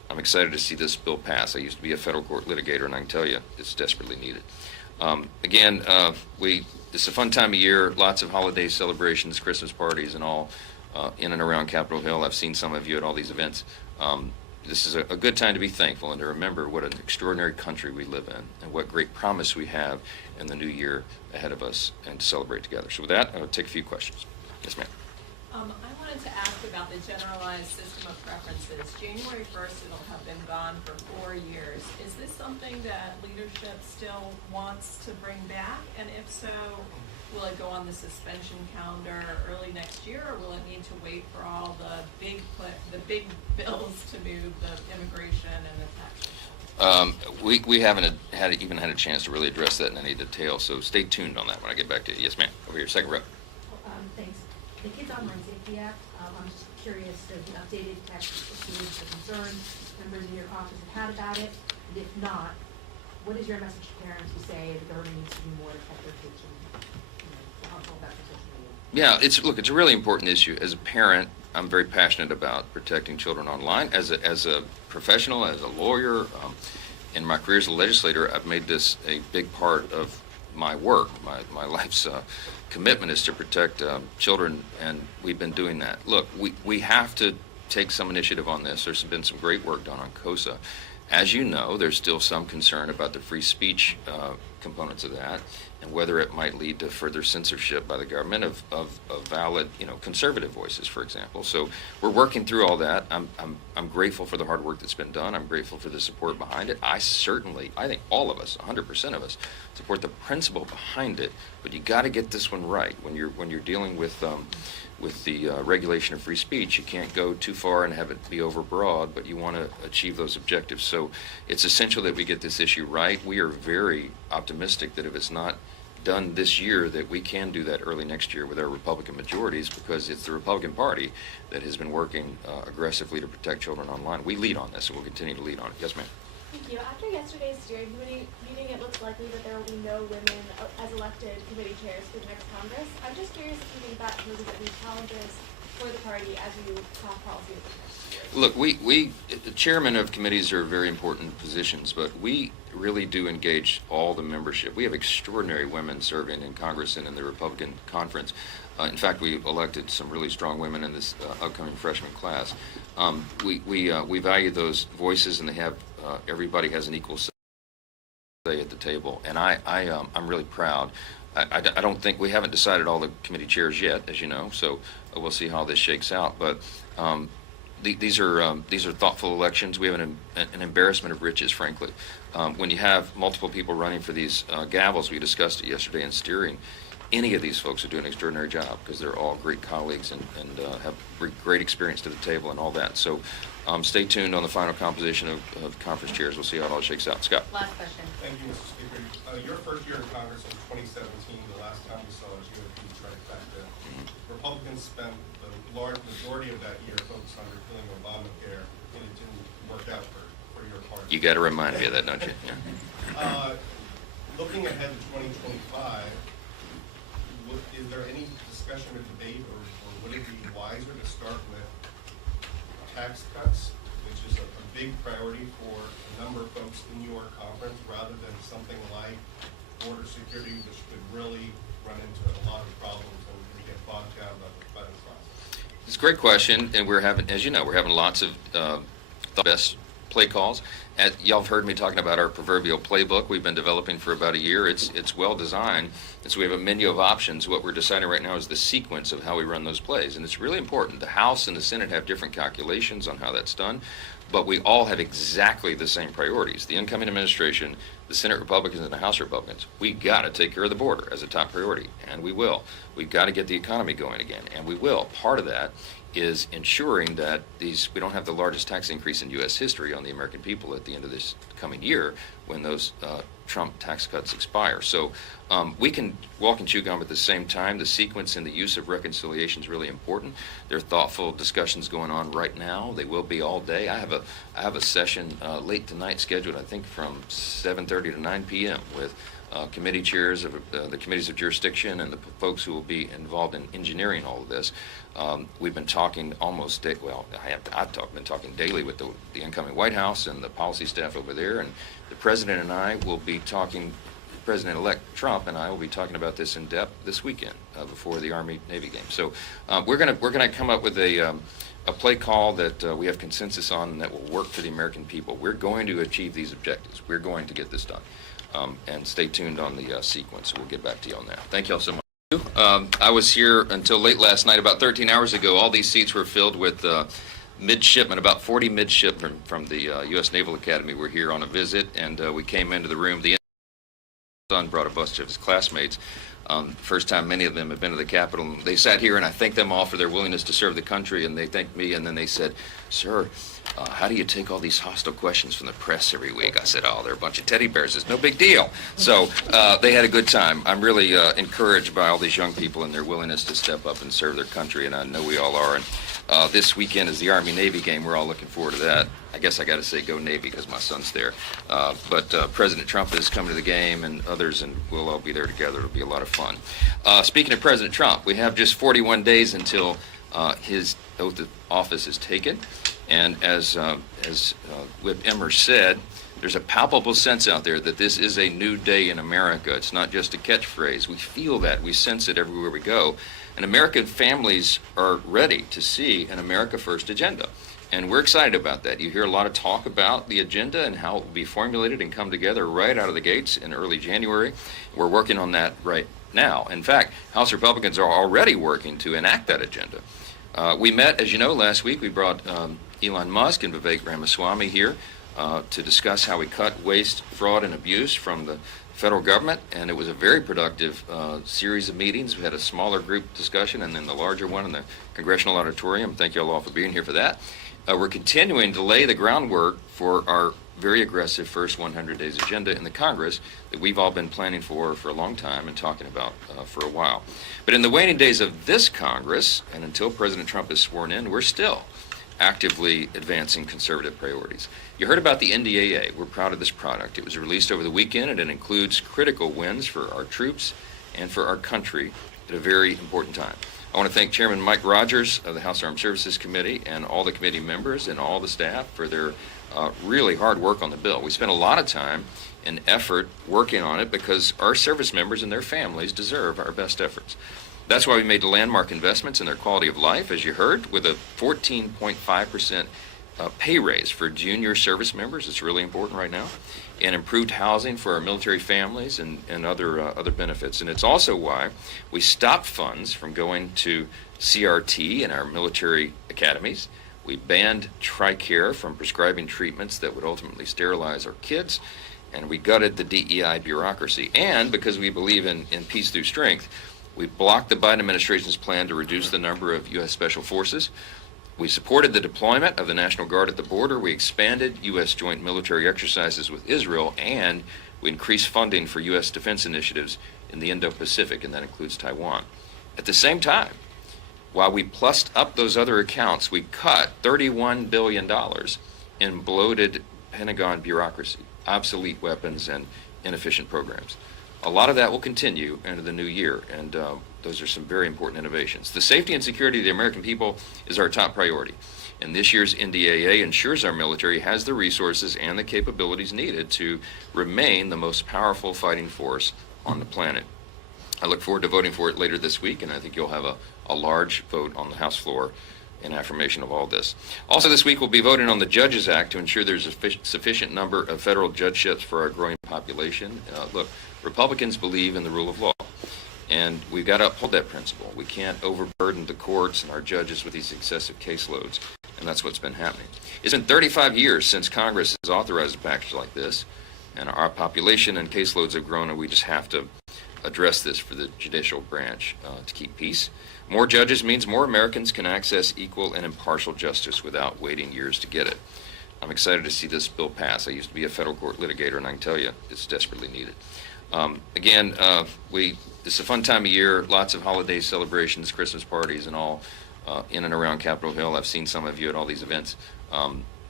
I'm excited to see this bill pass. I used to be a federal court litigator, and I can tell you it's desperately needed. Again, it's a fun time of year, lots of holiday celebrations, Christmas parties, and all in and around Capitol Hill. I've seen some of you at all these events. This is a good time to be thankful and to remember what an extraordinary country we live in and what great promise we have in the new year ahead of us, and to celebrate together. So with that, I will take a few questions. Yes, ma'am. I wanted to ask about the generalized system of preferences. January 1st, it'll have been gone for 4 years. Is this something that leadership still wants to bring back? And if so, will it go on the suspension calendar early next year, or will it need to wait for all the big bills to move, the immigration and the tax reform? We haven't even had a chance to really address that in any detail, so stay tuned on that when I get back to you. Yes, ma'am. Over here, second row. Thanks. The Kids Online Safety Act, I'm just curious, the updated text issues, the concerns members in your office have had about it, and if not, what is your message to parents who say the government needs to do more to protect their kids from, the harmful effects of social media? Yeah, it's a really important issue. As a parent, I'm very passionate about protecting children online. As a professional, as a lawyer, in my career as a legislator, I've made this a big part of my work. My life's commitment is to protect children, and we've been doing that. Look, we have to take some initiative on this. There's been some great work done on COSA. As you know, there's still some concern about the free speech components of that, and whether it might lead to further censorship by the government of valid, conservative voices, for example. So we're working through all that. I'm grateful for the hard work that's been done. I'm grateful for the support behind it. I think all of us, 100% of us, support the principle behind it. But you got to get this one right. When you're dealing with the regulation of free speech, you can't go too far and have it be overbroad, but you want to achieve those objectives. So it's essential that we get this issue right. We are very optimistic that if it's not done this year, that we can do that early next year with our Republican majorities, because it's the Republican Party that has been working aggressively to protect children online. We lead on this, and we'll continue to lead on it. Yes, ma'am. Thank you. After yesterday's steering committee meeting, it looks likely that there will be no women as elected committee chairs for the next Congress. I'm just curious if you think that poses any challenges for the party as you craft policy over the next year. Look, the chairman of committees are very important positions, but we really do engage all the membership. We have extraordinary women serving in Congress and in the Republican conference. In fact, we elected some really strong women in this upcoming freshman class. We value those voices, and they have everybody has an equal say at the table, and I'm really proud. I don't think we haven't decided all the committee chairs yet, as you know, so we'll see how this shakes out. But these are thoughtful elections. We have an embarrassment of riches, frankly. When you have multiple people running for these gavels, we discussed it yesterday in steering. Any of these folks are doing an extraordinary job because they're all great colleagues and have great experience to the table and all that. So stay tuned on the final composition of conference chairs. We'll see how it all shakes out. Scott. Last question. Thank you, Mr. Speaker. Your first year in Congress was 2017, the last time we saw a GOP trifecta. Republicans spent the large majority of that year focused on repealing Obamacare, and it didn't work out for your party. You got to remind me of that, don't you? Yeah. Looking ahead to 2025, is there any discussion or debate, or would it be wiser to start with tax cuts, which is a big priority for a number of folks in your conference, rather than something like border security, which could really run into a lot of problems and get bogged down by the process? It's a great question, and we're having, as you know, we're having lots of the best play calls. Y'all have heard me talking about our proverbial playbook we've been developing for about a year. It's well designed, and so we have a menu of options. What we're deciding right now is the sequence of how we run those plays, and it's really important. The House and the Senate have different calculations on how that's done, but we all have exactly the same priorities. The incoming administration, the Senate Republicans and the House Republicans, we got to take care of the border as a top priority, and we will. We've got to get the economy going again, and we will. Part of that is ensuring that we don't have the largest tax increase in U.S. history on the American people at the end of this coming year when those Trump tax cuts expire. So we can walk and chew gum at the same time. The sequence and the use of reconciliation is really important. There are thoughtful discussions going on right now. They will be all day. I have a session late tonight scheduled, I think, from 7:30 to 9 p.m. with committee chairs of the committees of jurisdiction and the folks who will be involved in engineering all of this. We've been talking almost been talking daily with the incoming White House and the policy staff over there, and the President and I will be talking. President-elect Trump and I will be talking about this in depth this weekend before the Army-Navy game. So we're gonna come up with a play call that we have consensus on and that will work for the American people. We're going to achieve these objectives. We're going to get this done. And stay tuned on the sequence. We'll get back to you on that. Thank you all so much. I was here until late last night. About 13 hours ago, all these seats were filled with midshipmen. About 40 midshipmen from the U.S. Naval Academy were here on a visit, and we came into the room. The son brought a bunch of his classmates. First time many of them have been to the Capitol. They sat here, and I thanked them all for their willingness to serve the country, and they thanked me, and then they said, "Sir, how do you take all these hostile questions from the press every week?" I said, "Oh, they're a bunch of teddy bears. It's no big deal." So they had a good time. I'm really encouraged by all these young people and their willingness to step up and serve their country, and I know we all are. And this weekend is the Army-Navy game. We're all looking forward to that. I guess I got to say go Navy because my son's there. But President Trump is coming to the game, and others, and we'll all be there together. It'll be a lot of fun. Speaking of President Trump, we have just 41 days until his oath of office is taken. And as Whip Emmer said, there's a palpable sense out there that this is a new day in America. It's not just a catchphrase. We feel that. We sense it everywhere we go. And American families are ready to see an America First agenda. And we're excited about that. You hear a lot of talk about the agenda and how it will be formulated and come together right out of the gates in early January. We're working on that right now. In fact, House Republicans are already working to enact that agenda. We met, as you know, last week. We brought Elon Musk and Vivek Ramaswamy here to discuss how we cut waste, fraud, and abuse from the federal government, and it was a very productive series of meetings. We had a smaller group discussion and then the larger one in the Congressional Auditorium. Thank you all for being here for that. We're continuing to lay the groundwork for our very aggressive first 100 days agenda in the Congress that we've all been planning for a long time and talking about for a while. But in the waning days of this Congress, and until President Trump is sworn in, we're still actively advancing conservative priorities. You heard about the NDAA. We're proud of this product. It was released over the weekend, and it includes critical wins for our troops and for our country at a very important time. I want to thank Chairman Mike Rogers of the House Armed Services Committee and all the committee members and all the staff for their really hard work on the bill. We spent a lot of time and effort working on it because our service members and their families deserve our best efforts. That's why we made landmark investments in their quality of life, as you heard, with a 14.5% pay raise for junior service members. It's really important right now. And improved housing for our military families and other benefits. And it's also why we stopped funds from going to CRT in our military academies. We banned TRICARE from prescribing treatments that would ultimately sterilize our kids. And we gutted the DEI bureaucracy. And because we believe in peace through strength, we blocked the Biden administration's plan to reduce the number of U.S. Special Forces. We supported the deployment of the National Guard at the border. We expanded U.S. joint military exercises with Israel, and we increased funding for U.S. defense initiatives in the Indo-Pacific, and that includes Taiwan. At the same time, while we plussed up those other accounts, we cut $31 billion in bloated Pentagon bureaucracy, obsolete weapons, and inefficient programs. A lot of that will continue into the new year, and those are some very important innovations. The safety and security of the American people is our top priority, and this year's NDAA ensures our military has the resources and the capabilities needed to remain the most powerful fighting force on the planet. I look forward to voting for it later this week, and I think you'll have a large vote on the House floor in affirmation of all this. Also this week we'll be voting on the Judges Act to ensure there's a sufficient number of federal judgeships for our growing population. Look, Republicans believe in the rule of law, and we've got to uphold that principle. We can't overburden the courts and our judges with these excessive caseloads, and that's what's been happening. It's been 35 years since Congress has authorized a package like this, and our population and caseloads have grown, and we just have to address this for the judicial branch to keep peace. More judges means more Americans can access equal and impartial justice without waiting years to get it. I'm excited to see this bill pass. I used to be a federal court litigator, and I can tell you it's desperately needed. It's a fun time of year, lots of holiday celebrations, Christmas parties, and all in and around Capitol Hill. I've seen some of you at all these events.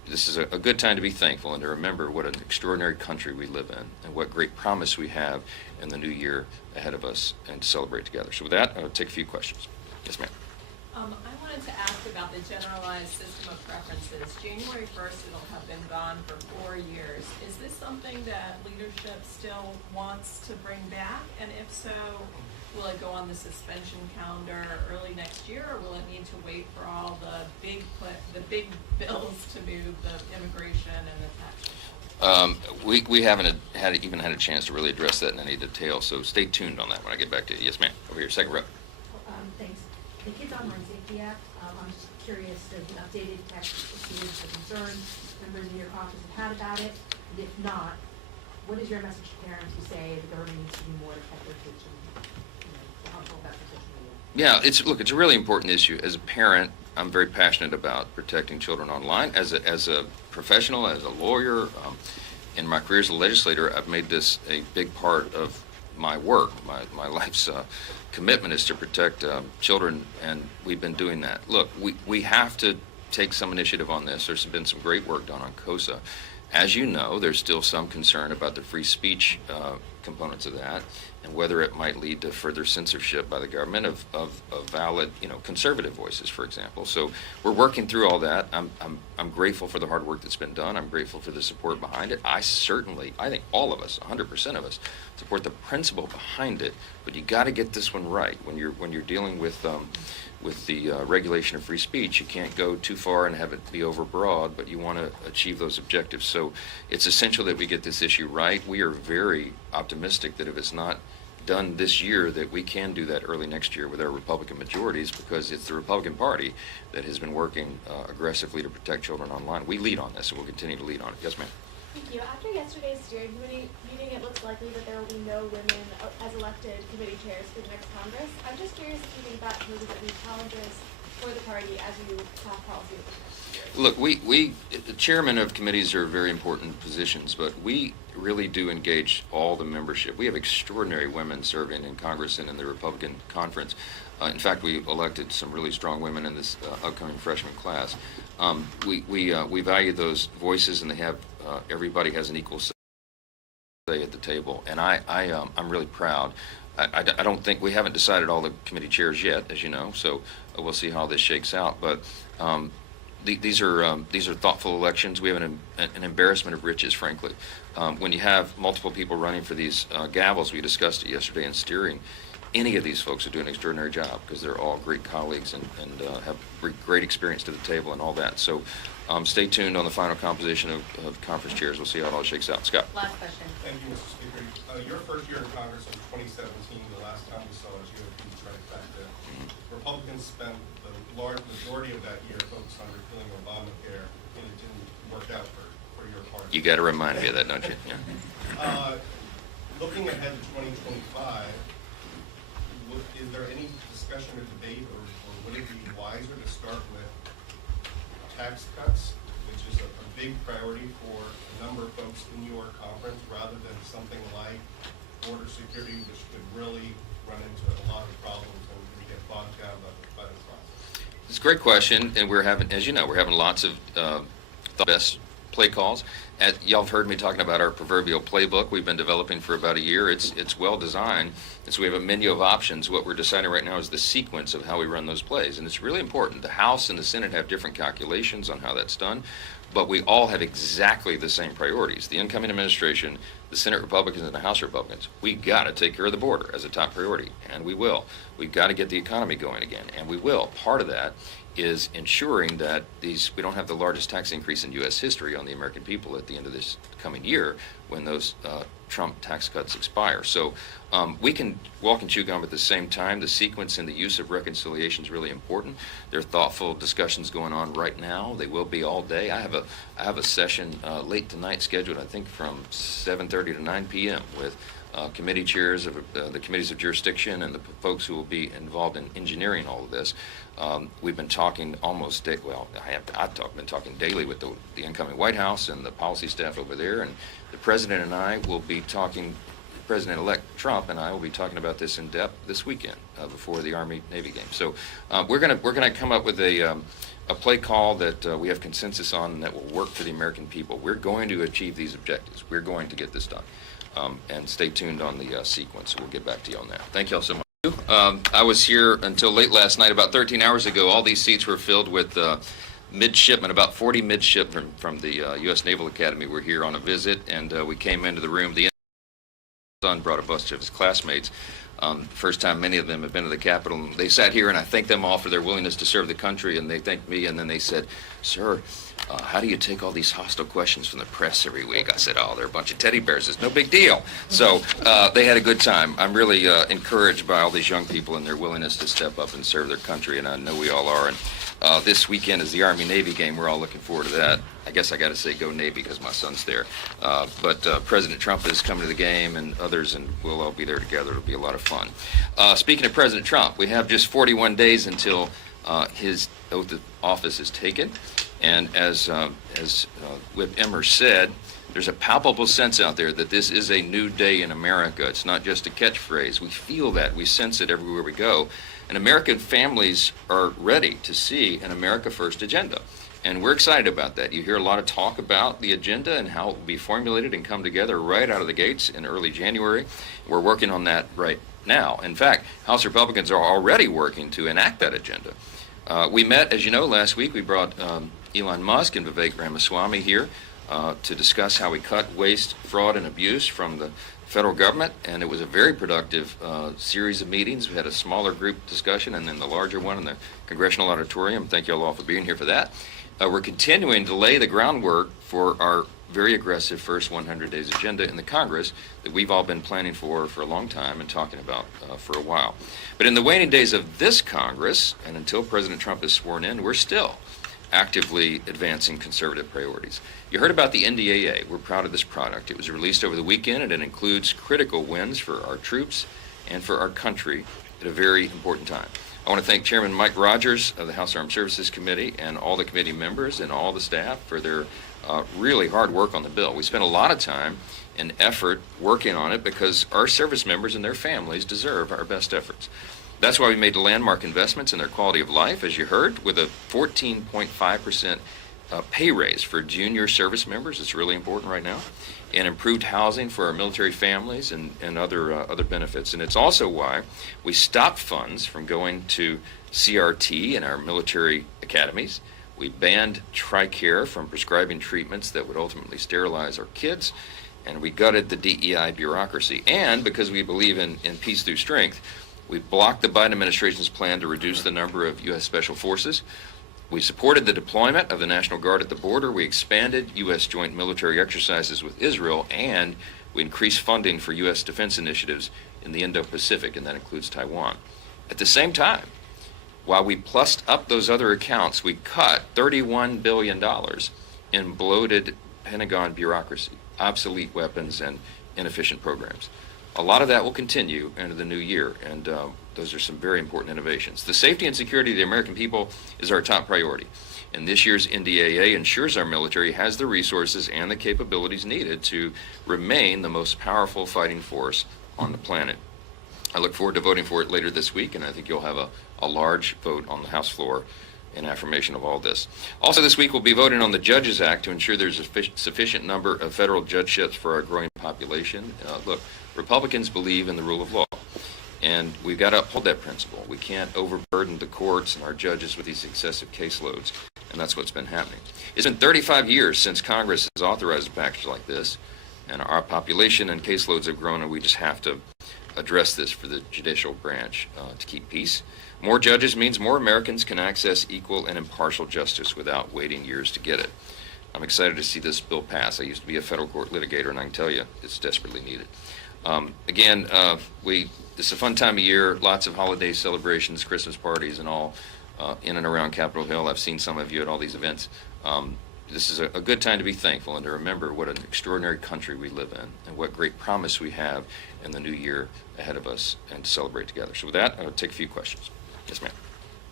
this is a good time to be thankful and to remember what an extraordinary country we live in and what great promise we have in the new year ahead of us and to celebrate together. So with that, I'll take a few questions. Yes, ma'am. I wanted to ask about the generalized system of preferences. January 1st, it'll have been gone for 4 years. Is this something that leadership still wants to bring back? And if so, will it go on the suspension calendar early next year, or will it need to wait for all the big bills to move, the immigration and the tax? We haven't even had a chance to really address that in any detail, so stay tuned on that when I get back to you. Yes, ma'am. Over here, second row. Thanks. The Kids Online Safety Act, I'm just curious, does the updated text include the concerns members in your office have had about it? And if not, what is your message to parents who say the government needs to do more to protect their kids from, the harmful effects of social media? Yeah, it's a really important issue. As a parent, I'm very passionate about protecting children online. As a professional, as a lawyer, in my career as a legislator, I've made this a big part of my work. My life's commitment is to protect children, and we've been doing that. Look, we have to take some initiative on this. There's been some great work done on COSA. As you know, there's still some concern about the free speech components of that, and whether it might lead to further censorship by the government of valid, conservative voices, for example. So we're working through all that. I'm grateful for the hard work that's been done. I'm grateful for the support behind it. I think all of us, 100% of us, support the principle behind it. But you got to get this one right when you're dealing with the regulation of free speech. You can't go too far and have it be overbroad, but you want to achieve those objectives. So it's essential that we get this issue right. We are very optimistic that if it's not done this year, that we can do that early next year with our Republican majorities, because it's the Republican Party that has been working aggressively to protect children online. We lead on this, and we'll continue to lead on it. Yes, ma'am. Thank you. After yesterday's steering committee meeting, it looks likely that there will be no women as elected committee chairs for the next Congress. I'm just curious if you think that poses any challenges for the party as you craft policy over the next year. Look, the chairman of committees are very important positions, but we really do engage all the membership. We have extraordinary women serving in Congress and in the Republican conference. In fact, we elected some really strong women in this upcoming freshman class. We value those voices, and they have everybody has an equal say at the table, and I'm really proud. I don't think we haven't decided all the committee chairs yet, as you know, so we'll see how this shakes out. But these are thoughtful elections. We have an embarrassment of riches, frankly. When you have multiple people running for these gavels, we discussed it yesterday in steering. Any of these folks are doing an extraordinary job because they're all great colleagues and have great experience to the table and all that. So stay tuned on the final composition of conference chairs. We'll see how it all shakes out. Scott. Last question. Thank you, Mr. Speaker. Your first year in Congress was 2017. The last time we saw us, you had two strikes back then. Republicans spent the large majority of that year focused on repealing Obamacare, and it didn't work out for your party. You got to remind me of that, don't you? Yeah. Looking ahead to 2025, is there any discussion or debate, or would it be wiser to start with tax cuts, which is a big priority for a number of folks in your conference, rather than something like border security, which could really run into a lot of problems and get bogged down by the process? It's a great question, and we're having, as you know, we're having lots of best play calls. Y'all have heard me talking about our proverbial playbook we've been developing for about a year. It's well designed, and so we have a menu of options. What we're deciding right now is the sequence of how we run those plays, and it's really important. The House and the Senate have different calculations on how that's done, but we all have exactly the same priorities. The incoming administration, the Senate Republicans and the House Republicans, we got to take care of the border as a top priority, and we will. We've got to get the economy going again, and we will. Part of that is ensuring that we don't have the largest tax increase in U.S. history on the American people at the end of this coming year when those Trump tax cuts expire. So we can walk and chew gum at the same time. The sequence and the use of reconciliation is really important. There are thoughtful discussions going on right now. They will be all day. I have a session late tonight scheduled, I think, from 7:30 to 9 p.m. with committee chairs of the committees of jurisdiction and the folks who will be involved in engineering all of this. We've been talking I've been talking daily with the incoming White House and the policy staff over there, and the President and I will be talking President-elect Trump and I will be talking about this in depth this weekend before the Army-Navy game. So we're gonna come up with a play call that we have consensus on and that will work for the American people. We're going to achieve these objectives. We're going to get this done. And stay tuned on the sequence. We'll get back to you on that. Thank you all so much. I was here until late last night. About 13 hours ago, all these seats were filled with midshipmen. About 40 midshipmen from the U.S. Naval Academy were here on a visit, and we came into the room. The son brought a bunch of his classmates. First time many of them have been to the Capitol. And they sat here, and I thanked them all for their willingness to serve the country, and they thanked me, and then they said, "Sir, how do you take all these hostile questions from the press every week?" I said, "Oh, they're a bunch of teddy bears. It's no big deal." So they had a good time. I'm really encouraged by all these young people and their willingness to step up and serve their country, and I know we all are. And this weekend is the Army-Navy game. We're all looking forward to that. I guess I got to say go Navy because my son's there. But President Trump is coming to the game, and others, and we'll all be there together. It'll be a lot of fun. Speaking of President Trump, we have just 41 days until his oath of office is taken. And as Whip Emmer said, there's a palpable sense out there that this is a new day in America. It's not just a catchphrase. We feel that. We sense it everywhere we go. And American families are ready to see an America First agenda. And we're excited about that. You hear a lot of talk about the agenda and how it will be formulated and come together right out of the gates in early January. We're working on that right now. In fact, House Republicans are already working to enact that agenda. We met, as you know, last week. We brought Elon Musk and Vivek Ramaswamy here to discuss how we cut waste, fraud, and abuse from the federal government, and it was a very productive series of meetings. We had a smaller group discussion and then the larger one in the Congressional Auditorium. Thank you all for being here for that. We're continuing to lay the groundwork for our very aggressive first 100 days agenda in the Congress that we've all been planning for a long time and talking about for a while. But in the waning days of this Congress, and until President Trump is sworn in, we're still actively advancing conservative priorities. You heard about the NDAA. We're proud of this product. It was released over the weekend, and it includes critical wins for our troops and for our country at a very important time. I want to thank Chairman Mike Rogers of the House Armed Services Committee and all the committee members and all the staff for their really hard work on the bill. We spent a lot of time and effort working on it because our service members and their families deserve our best efforts. That's why we made landmark investments in their quality of life, as you heard, with a 14.5% pay raise for junior service members. It's really important right now. And improved housing for our military families and other benefits. And it's also why we stopped funds from going to CRT in our military academies. We banned TRICARE from prescribing treatments that would ultimately sterilize our kids. And we gutted the DEI bureaucracy. And because we believe in peace through strength, we blocked the Biden administration's plan to reduce the number of U.S. Special Forces. We supported the deployment of the National Guard at the border. We expanded U.S. joint military exercises with Israel, and we increased funding for U.S. defense initiatives in the Indo-Pacific, and that includes Taiwan. At the same time, while we plussed up those other accounts, we cut $31 billion in bloated Pentagon bureaucracy, obsolete weapons, and inefficient programs. A lot of that will continue into the new year, and those are some very important innovations. The safety and security of the American people is our top priority, and this year's NDAA ensures our military has the resources and the capabilities needed to remain the most powerful fighting force on the planet. I look forward to voting for it later this week, and I think you'll have a large vote on the House floor in affirmation of all this. Also this week we'll be voting on the Judges Act to ensure there's a sufficient number of federal judgeships for our growing population. Look, Republicans believe in the rule of law, and we've got to uphold that principle. We can't overburden the courts and our judges with these excessive caseloads, and that's what's been happening. It's been 35 years since Congress has authorized a package like this, and our population and caseloads have grown, and we just have to address this for the judicial branch to keep peace. More judges means more Americans can access equal and impartial justice without waiting years to get it. I'm excited to see this bill pass. I used to be a federal court litigator, and I can tell you it's desperately needed. It's a fun time of year, lots of holiday celebrations, Christmas parties, and all in and around Capitol Hill. I've seen some of you at all these events. This is a good time to be thankful and to remember what an extraordinary country we live in and what great promise we have in the new year ahead of us and to celebrate together. So with that, I'll take a few questions. Yes, ma'am.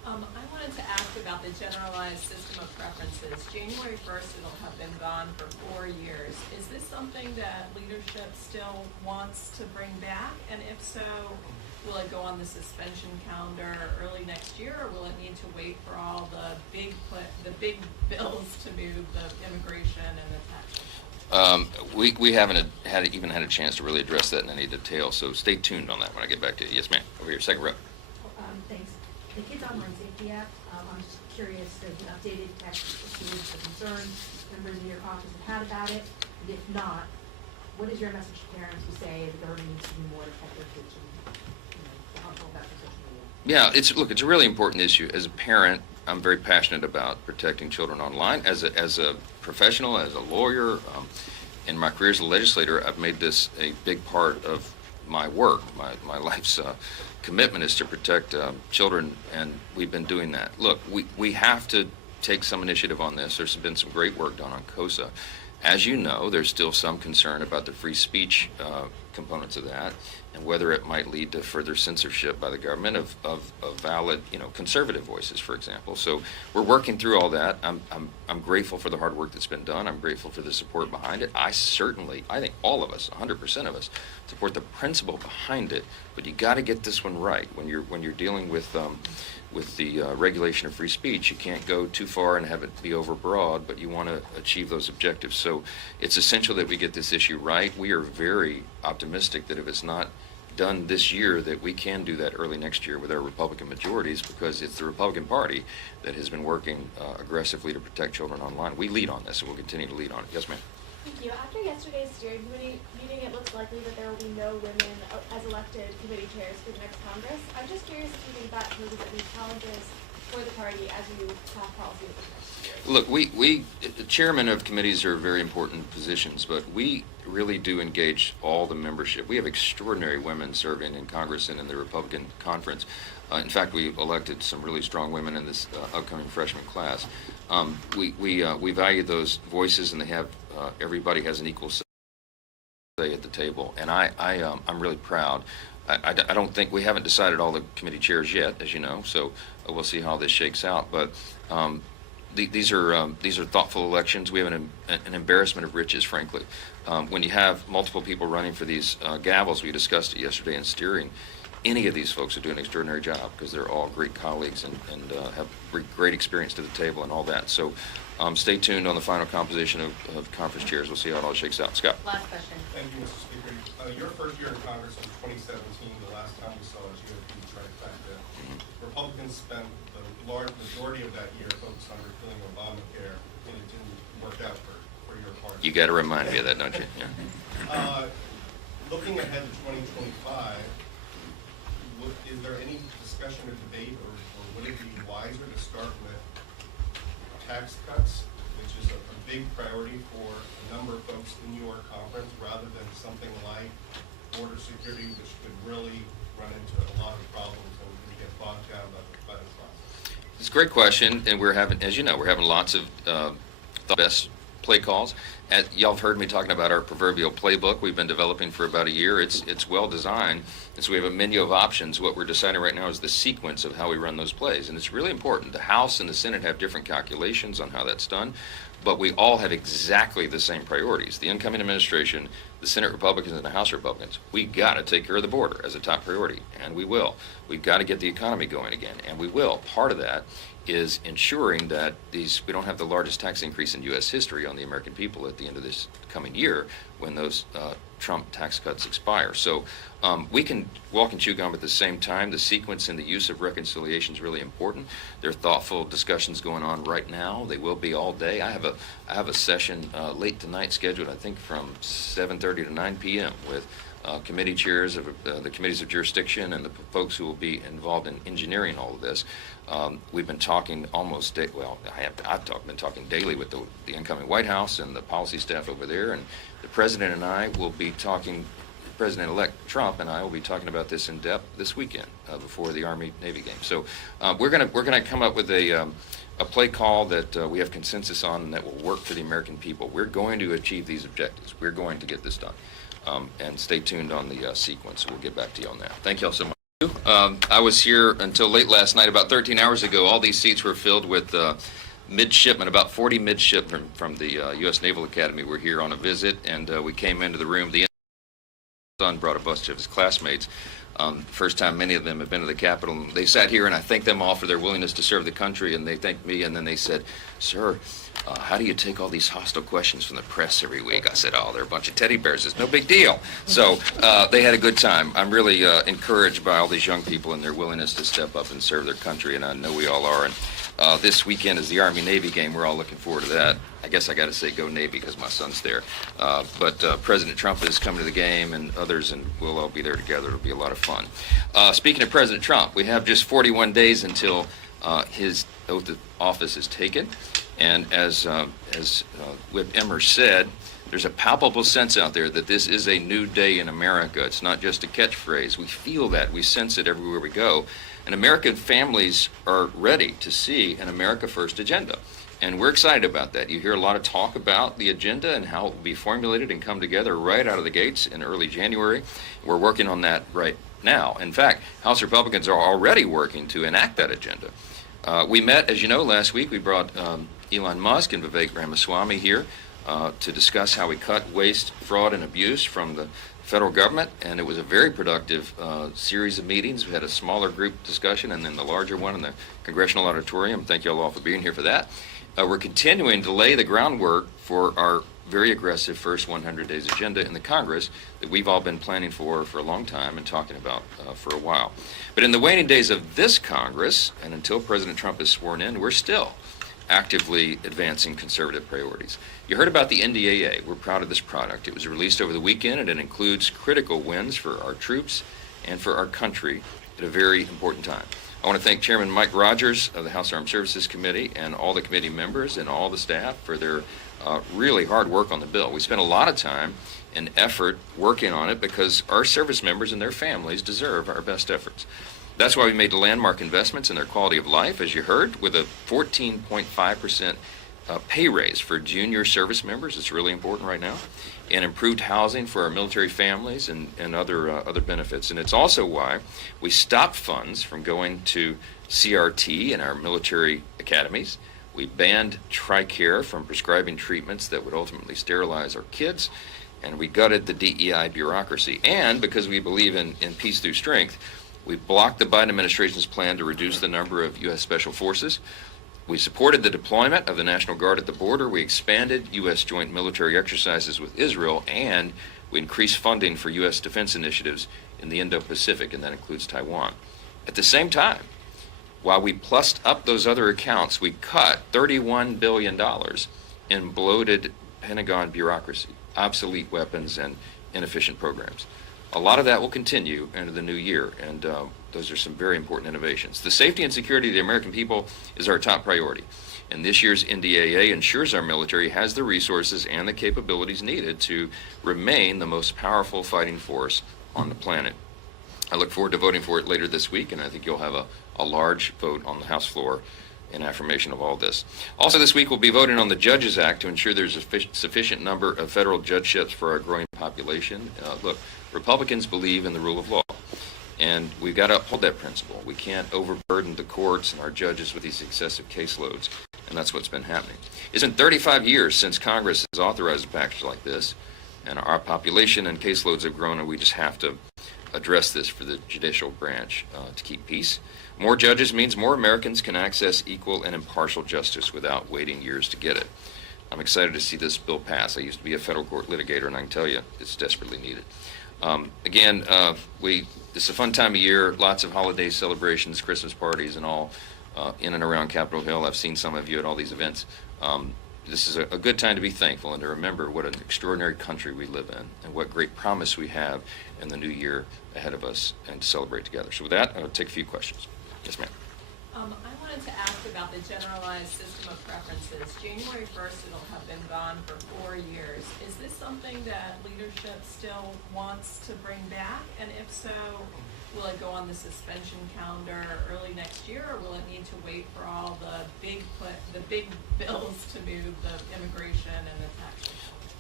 I wanted to ask about the generalized system of preferences. January 1st, it'll have been gone for 4 years. Is this something that leadership still wants to bring back? And if so, will it go on the suspension calendar early next year, or will it need to wait for all the big bills to move, the immigration and the tax? We haven't even had a chance to really address that in any detail, so stay tuned on that when I get back to you. Yes, ma'am. Over here, second rep. Thanks. The Kids Online Safety Act, I'm just curious, there's an updated text to the concerns members in your office have had about it, and if not, what is your message to parents who say the government needs to be more effective teaching, the harmful effects of social media? Yeah, look, it's a really important issue. As a parent, I'm very passionate about protecting children online. As a professional, as a lawyer, in my career as a legislator, I've made this a big part of my work. My life's commitment is to protect children, and we've been doing that. Look, we have to take some initiative on this. There's been some great work done on COSA. As you know, there's still some concern about the free speech components of that, and whether it might lead to further censorship by the government of valid, conservative voices, for example. So we're working through all that. I'm grateful for the hard work that's been done. I'm grateful for the support behind it. I think all of us, 100% of us, support the principle behind it. But you got to get this one right. When you're dealing with the regulation of free speech, you can't go too far and have it be overbroad, but you want to achieve those objectives. So it's essential that we get this issue right. We are very optimistic that if it's not done this year, that we can do that early next year with our Republican majorities, because it's the Republican Party that has been working aggressively to protect children online. We lead on this, and we'll continue to lead on it. Yes, ma'am. Thank you. After yesterday's steering committee meeting, it looks likely that there will be no women as elected committee chairs for the next Congress. I'm just curious if you think that poses any challenges for the party as you craft policy with the next year. Look, the chairman of committees are very important positions, but we really do engage all the membership. We have extraordinary women serving in Congress and in the Republican conference. In fact, we elected some really strong women in this upcoming freshman class. We value those voices, and everybody has an equal say at the table, and I'm really proud. I don't think we haven't decided all the committee chairs yet, as you know, so we'll see how this shakes out. But these are thoughtful elections. We have an embarrassment of riches, frankly. When you have multiple people running for these gavels, we discussed it yesterday in steering. Any of these folks are doing an extraordinary job because they're all great colleagues and have great experience to the table and all that. So stay tuned on the final composition of conference chairs. We'll see how it all shakes out. Scott. Last question. Thank you, Mr. Speaker. Your first year in Congress was 2017. The last time we saw a GOP trifecta. Republicans spent the large majority of that year focused on repealing Obamacare, and it didn't work out for your party. You got to remind me of that, don't you? Yeah. Looking ahead to 2025, is there any discussion or debate, or would it be wiser to start with tax cuts, which is a big priority for a number of folks in your conference, rather than something like border security, which could really run into a lot of problems and get bogged down by the process? It's a great question, and as you know, we're having lots of the best play calls. Y'all have heard me talking about our proverbial playbook we've been developing for about a year. It's well designed, and so we have a menu of options. What we're deciding right now is the sequence of how we run those plays, and it's really important. The House and the Senate have different calculations on how that's done, but we all have exactly the same priorities. The incoming administration, the Senate Republicans and the House Republicans, we got to take care of the border as a top priority, and we will. We've got to get the economy going again, and we will. Part of that is ensuring that we don't have the largest tax increase in U.S. history on the American people at the end of this coming year when those Trump tax cuts expire. So we can walk and chew gum at the same time. The sequence and the use of reconciliation is really important. There are thoughtful discussions going on right now. They will be all day. I have a session late tonight scheduled, I think, from 7:30 to 9 p.m. with committee chairs of the committees of jurisdiction and the folks who will be involved in engineering all of this. We've been talking I've been talking daily with the incoming White House and the policy staff over there, and the President and I will be talking, President-elect Trump and I will be talking about this in depth this weekend before the Army-Navy game. So we're gonna come up with a play call that we have consensus on and that will work for the American people. We're going to achieve these objectives. We're going to get this done. And stay tuned on the sequence. We'll get back to you on that. Thank you all so much. I was here until late last night. About 13 hours ago, all these seats were filled with midshipmen. About 40 midshipmen from the U.S. Naval Academy were here on a visit, and we came into the room. The son brought a bunch of his classmates. First time many of them have been to the Capitol. They sat here, and I thanked them all for their willingness to serve the country, and they thanked me, and then they said, "Sir, how do you take all these hostile questions from the press every week?" I said, "Oh, they're a bunch of teddy bears. It's no big deal." So they had a good time. I'm really encouraged by all these young people and their willingness to step up and serve their country, and I know we all are. And this weekend is the Army-Navy game. We're all looking forward to that. I guess I got to say go Navy because my son's there. But President Trump is coming to the game, and others, and we'll all be there together. It'll be a lot of fun. Speaking of President Trump, we have just 41 days until his oath of office is taken. And as Whip Emmer said, there's a palpable sense out there that this is a new day in America. It's not just a catchphrase. We feel that. We sense it everywhere we go. And American families are ready to see an America First agenda. And we're excited about that. You hear a lot of talk about the agenda and how it will be formulated and come together right out of the gates in early January. We're working on that right now. In fact, House Republicans are already working to enact that agenda. We met, as you know, last week. We brought Elon Musk and Vivek Ramaswamy here to discuss how we cut waste, fraud, and abuse from the federal government, and it was a very productive series of meetings. We had a smaller group discussion and then the larger one in the Congressional Auditorium. Thank you all for being here for that. We're continuing to lay the groundwork for our very aggressive first 100 days agenda in the Congress that we've all been planning for a long time and talking about for a while. But in the waning days of this Congress, and until President Trump is sworn in, we're still actively advancing conservative priorities. You heard about the NDAA. We're proud of this product. It was released over the weekend, and it includes critical wins for our troops and for our country at a very important time. I want to thank Chairman Mike Rogers of the House Armed Services Committee and all the committee members and all the staff for their really hard work on the bill. We spent a lot of time and effort working on it because our service members and their families deserve our best efforts. That's why we made landmark investments in their quality of life, as you heard, with a 14.5% pay raise for junior service members. It's really important right now. And improved housing for our military families and other benefits. And it's also why we stopped funds from going to CRT in our military academies. We banned TRICARE from prescribing treatments that would ultimately sterilize our kids. And we gutted the DEI bureaucracy. And because we believe in peace through strength, we blocked the Biden administration's plan to reduce the number of U.S. Special Forces. We supported the deployment of the National Guard at the border. We expanded U.S. joint military exercises with Israel, and we increased funding for U.S. defense initiatives in the Indo-Pacific, and that includes Taiwan. At the same time, while we plussed up those other accounts, we cut $31 billion in bloated Pentagon bureaucracy, obsolete weapons, and inefficient programs. A lot of that will continue into the new year, and those are some very important innovations. The safety and security of the American people is our top priority, and this year's NDAA ensures our military has the resources and the capabilities needed to remain the most powerful fighting force on the planet. I look forward to voting for it later this week, and I think you'll have a large vote on the House floor in affirmation of all this. Also this week we'll be voting on the Judges Act to ensure there's a sufficient number of federal judgeships for our growing population. Look, Republicans believe in the rule of law, and we've got to uphold that principle. We can't overburden the courts and our judges with these excessive caseloads, and that's what's been happening. It's been 35 years since Congress has authorized a package like this, and our population and caseloads have grown, and we just have to address this for the judicial branch to keep peace. More judges means more Americans can access equal and impartial justice without waiting years to get it. I'm excited to see this bill pass. I used to be a federal court litigator, and I can tell you it's desperately needed. This is a fun time of year, lots of holiday celebrations, Christmas parties, and all in and around Capitol Hill. I've seen some of you at all these events. This is a good time to be thankful and to remember what an extraordinary country we live in and what great promise we have in the new year ahead of us and to celebrate together. So with that, I'll take a few questions. Yes, ma'am. I wanted to ask about the generalized system of preferences. January 1st, it'll have been gone for 4 years. Is this something that leadership still wants to bring back? And if so, will it go on the suspension calendar early next year, or will it need to wait for all the big bills to move, the immigration and the tax reform?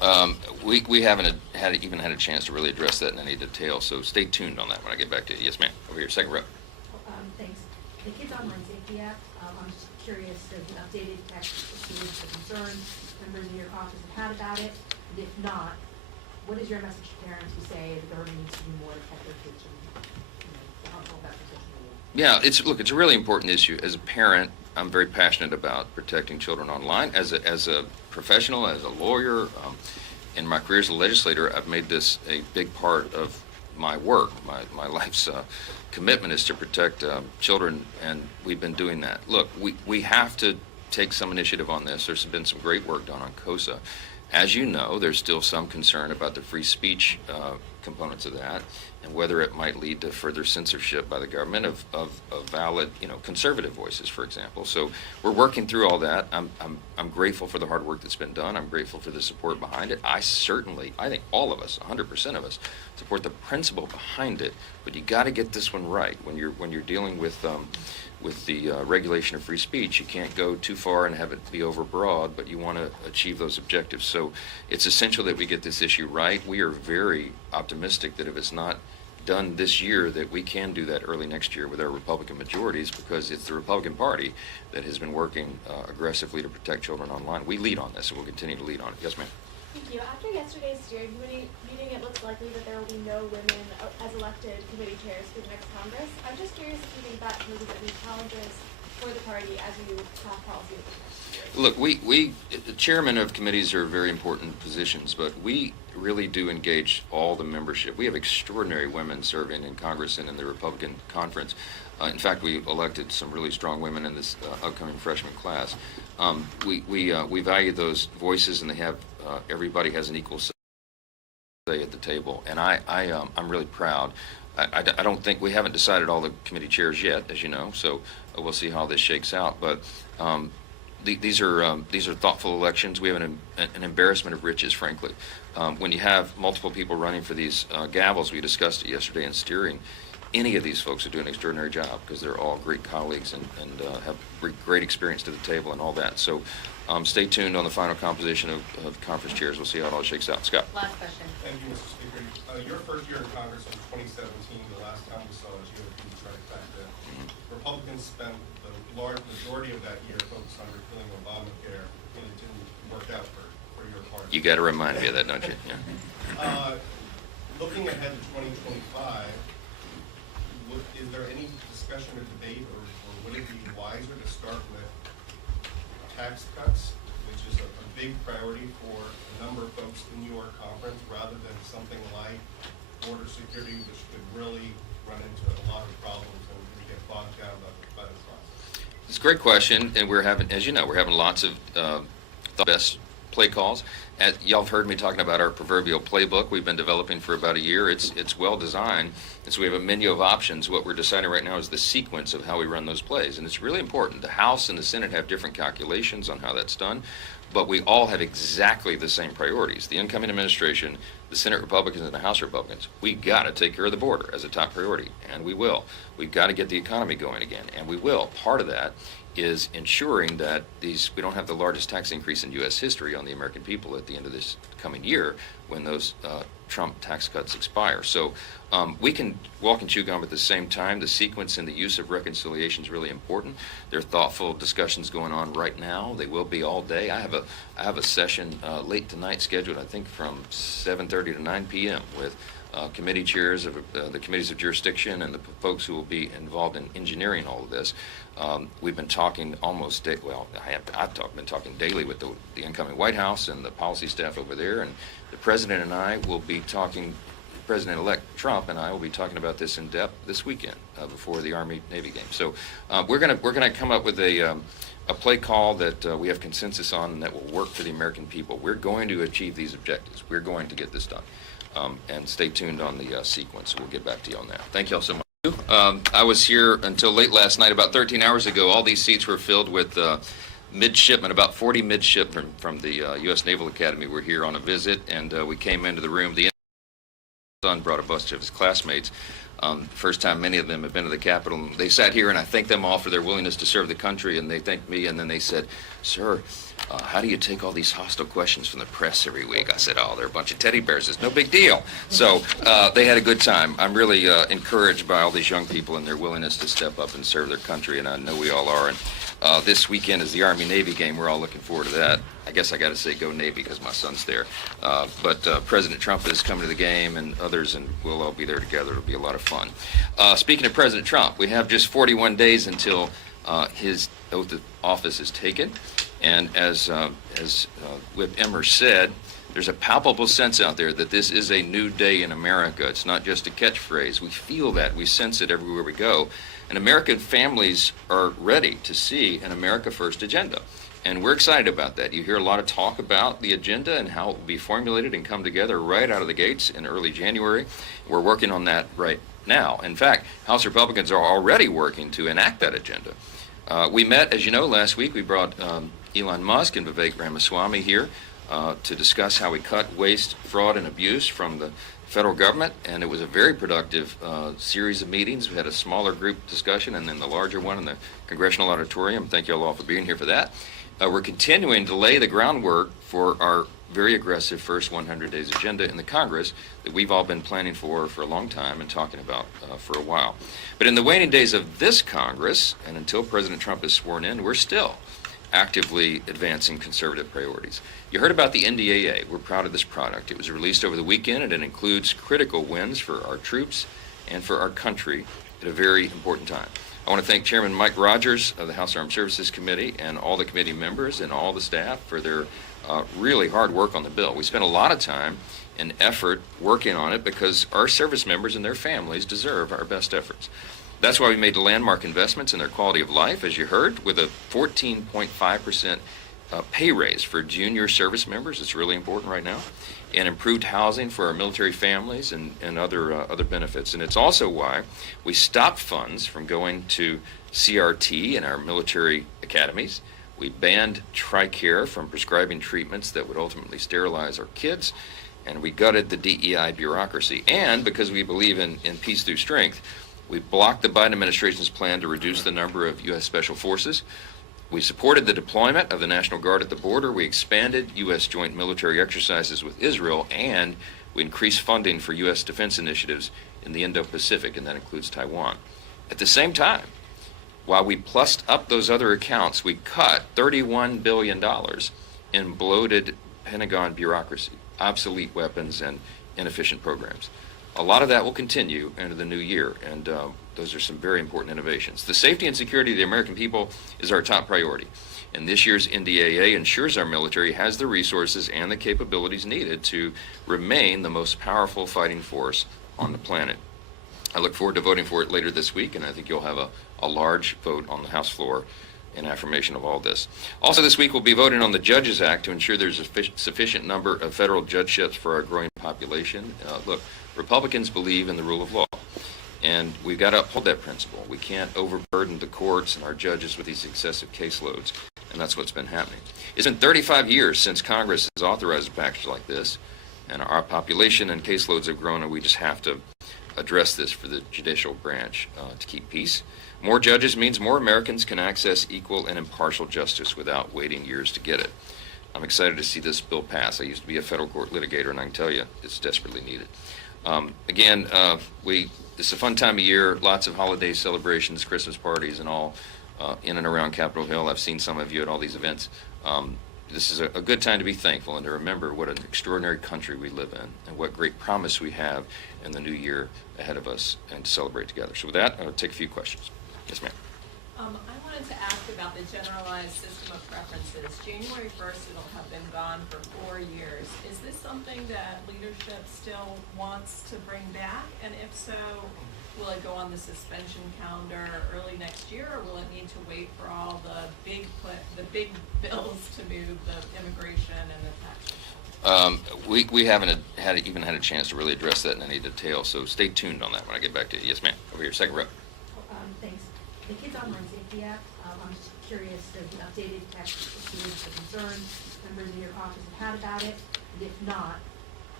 We haven't even had a chance to really address that in any detail, so stay tuned on that when I get back to you. Yes, ma'am. Over here, second row. Thanks. The Kids Online Safety Act, I'm just curious, does an updated text assuage the concerns members in your office have had about it? And if not, what is your message to parents who say the government needs to do more to protect their kids from, the harmful effects of social media? Yeah, it's a really important issue. As a parent, I'm very passionate about protecting children online. As a professional, as a lawyer, in my career as a legislator, I've made this a big part of my work. My life's commitment is to protect children, and we've been doing that. Look, we have to take some initiative on this. There's been some great work done on COSA. As you know, there's still some concern about the free speech components of that, and whether it might lead to further censorship by the government of valid, conservative voices, for example. So we're working through all that. I'm grateful for the hard work that's been done. I'm grateful for the support behind it. I think all of us, 100% of us, support the principle behind it. But you got to get this one right when you're dealing with the regulation of free speech. You can't go too far and have it be overbroad, but you want to achieve those objectives. So it's essential that we get this issue right. We are very optimistic that if it's not done this year, that we can do that early next year with our Republican majorities, because it's the Republican Party that has been working aggressively to protect children online. We lead on this, and we'll continue to lead on it. Yes, ma'am. Thank you. After yesterday's steering committee meeting, it looks likely that there will be no women as elected committee chairs for the next Congress. I'm just curious if you think that poses any challenges for the party as you craft policy over the next year. Look, the chairman of committees are very important positions, but we really do engage all the membership. We have extraordinary women serving in Congress and in the Republican conference. In fact, we elected some really strong women in this upcoming freshman class. We value those voices, and everybody has an equal say at the table, and I'm really proud. I don't think we haven't decided all the committee chairs yet, as you know, so we'll see how this shakes out. But these are thoughtful elections. We have an embarrassment of riches, frankly. When you have multiple people running for these gavels, we discussed it yesterday in steering. Any of these folks are doing an extraordinary job because they're all great colleagues and have great experience to the table and all that. So stay tuned on the final composition of conference chairs. We'll see how it all shakes out. Scott. Last question. Thank you, Mr. Speaker. Your first year in Congress was 2017. The last time we saw a GOP trifecta. Republicans spent the large majority of that year focused on repealing Obamacare, and it didn't work out for your party. You got to remind me of that, don't you? Yeah. Looking ahead to 2025, is there any discussion or debate, or would it be wiser to start with tax cuts, which is a big priority for a number of folks in your conference, rather than something like border security, which could really run into a lot of problems and get bogged down by the process? It's a great question, and as you know, we're having lots of the best play calls. Y'all have heard me talking about our proverbial playbook we've been developing for about a year. It's well designed, and so we have a menu of options. What we're deciding right now is the sequence of how we run those plays, and it's really important. The House and the Senate have different calculations on how that's done, but we all have exactly the same priorities. The incoming administration, the Senate Republicans and the House Republicans, we got to take care of the border as a top priority, and we will. We've got to get the economy going again, and we will. Part of that is ensuring that we don't have the largest tax increase in U.S. history on the American people at the end of this coming year when those Trump tax cuts expire. So we can walk and chew gum at the same time. The sequence and the use of reconciliation is really important. There are thoughtful discussions going on right now. They will be all day. I have a session late tonight scheduled, I think, from 7:30 to 9 p.m. with committee chairs of the committees of jurisdiction and the folks who will be involved in engineering all of this. We've been talking I've been talking daily with the incoming White House and the policy staff over there, and the President and I will be talking, President-elect Trump and I will be talking about this in depth this weekend before the Army-Navy game. So we're gonna come up with a play call that we have consensus on and that will work for the American people. We're going to achieve these objectives. We're going to get this done. And stay tuned on the sequence. We'll get back to you on that. Thank you all so much. I was here until late last night. About 13 hours ago, all these seats were filled with midshipmen. About 40 midshipmen from the U.S. Naval Academy were here on a visit, and we came into the room. The son brought a bunch of his classmates. First time many of them have been to the Capitol. And they sat here, and I thanked them all for their willingness to serve the country, and they thanked me, and then they said, "Sir, how do you take all these hostile questions from the press every week?" I said, "Oh, they're a bunch of teddy bears. It's no big deal." So they had a good time. I'm really encouraged by all these young people and their willingness to step up and serve their country, and I know we all are. And this weekend is the Army-Navy game. We're all looking forward to that. I guess I got to say go Navy because my son's there. But President Trump is coming to the game, and others, and we'll all be there together. It'll be a lot of fun. Speaking of President Trump, we have just 41 days until his oath of office is taken. And as Whip Emmer said, there's a palpable sense out there that this is a new day in America. It's not just a catchphrase. We feel that. We sense it everywhere we go. And American families are ready to see an America First agenda. And we're excited about that. You hear a lot of talk about the agenda and how it will be formulated and come together right out of the gates in early January. We're working on that right now. In fact, House Republicans are already working to enact that agenda. We met, as you know, last week. We brought Elon Musk and Vivek Ramaswamy here to discuss how we cut waste, fraud, and abuse from the federal government, and it was a very productive series of meetings. We had a smaller group discussion and then the larger one in the Congressional Auditorium. Thank you all for being here for that. We're continuing to lay the groundwork for our very aggressive first 100 days agenda in the Congress that we've all been planning for a long time and talking about for a while. But in the waning days of this Congress, and until President Trump is sworn in, we're still actively advancing conservative priorities. You heard about the NDAA. We're proud of this product. It was released over the weekend, and it includes critical wins for our troops and for our country at a very important time. I want to thank Chairman Mike Rogers of the House Armed Services Committee and all the committee members and all the staff for their really hard work on the bill. We spent a lot of time and effort working on it because our service members and their families deserve our best efforts. That's why we made landmark investments in their quality of life, as you heard, with a 14.5% pay raise for junior service members. It's really important right now. And improved housing for our military families and other benefits. And it's also why we stopped funds from going to CRT in our military academies. We banned TRICARE from prescribing treatments that would ultimately sterilize our kids. And we gutted the DEI bureaucracy. And because we believe in peace through strength, we blocked the Biden administration's plan to reduce the number of U.S. Special Forces. We supported the deployment of the National Guard at the border. We expanded U.S. joint military exercises with Israel, and we increased funding for U.S. defense initiatives in the Indo-Pacific, and that includes Taiwan. At the same time, while we plussed up those other accounts, we cut $31 billion in bloated Pentagon bureaucracy, obsolete weapons, and inefficient programs. A lot of that will continue into the new year, and those are some very important innovations. The safety and security of the American people is our top priority, and this year's NDAA ensures our military has the resources and the capabilities needed to remain the most powerful fighting force on the planet. I look forward to voting for it later this week, and I think you'll have a large vote on the House floor in affirmation of all this. Also this week we'll be voting on the Judges Act to ensure there's a sufficient number of federal judgeships for our growing population. Look, Republicans believe in the rule of law, and we've got to uphold that principle. We can't overburden the courts and our judges with these excessive caseloads, and that's what's been happening. It's been 35 years since Congress has authorized a package like this, and our population and caseloads have grown, and we just have to address this for the judicial branch to keep peace. More judges means more Americans can access equal and impartial justice without waiting years to get it. I'm excited to see this bill pass. I used to be a federal court litigator, and I can tell you it's desperately needed. It's a fun time of year, lots of holiday celebrations, Christmas parties, and all in and around Capitol Hill. I've seen some of you at all these events. This is a good time to be thankful and to remember what an extraordinary country we live in and what great promise we have in the new year ahead of us and to celebrate together. So with that, I'll take a few questions. Yes, ma'am. I wanted to ask about the generalized system of preferences. January 1st, it'll have been gone for 4 years. Is this something that leadership still wants to bring back? And if so, will it go on the suspension calendar early next year, or will it need to wait for all the big bills to move the immigration and the tax? We haven't even had a chance to really address that in any detail, so stay tuned on that when I get back to you. Yes, ma'am. Over here, second row. Thanks. The Kids Online Safety Act, I'm just curious, there's an updated text, issues or concerns members in your office have had about it, and if not,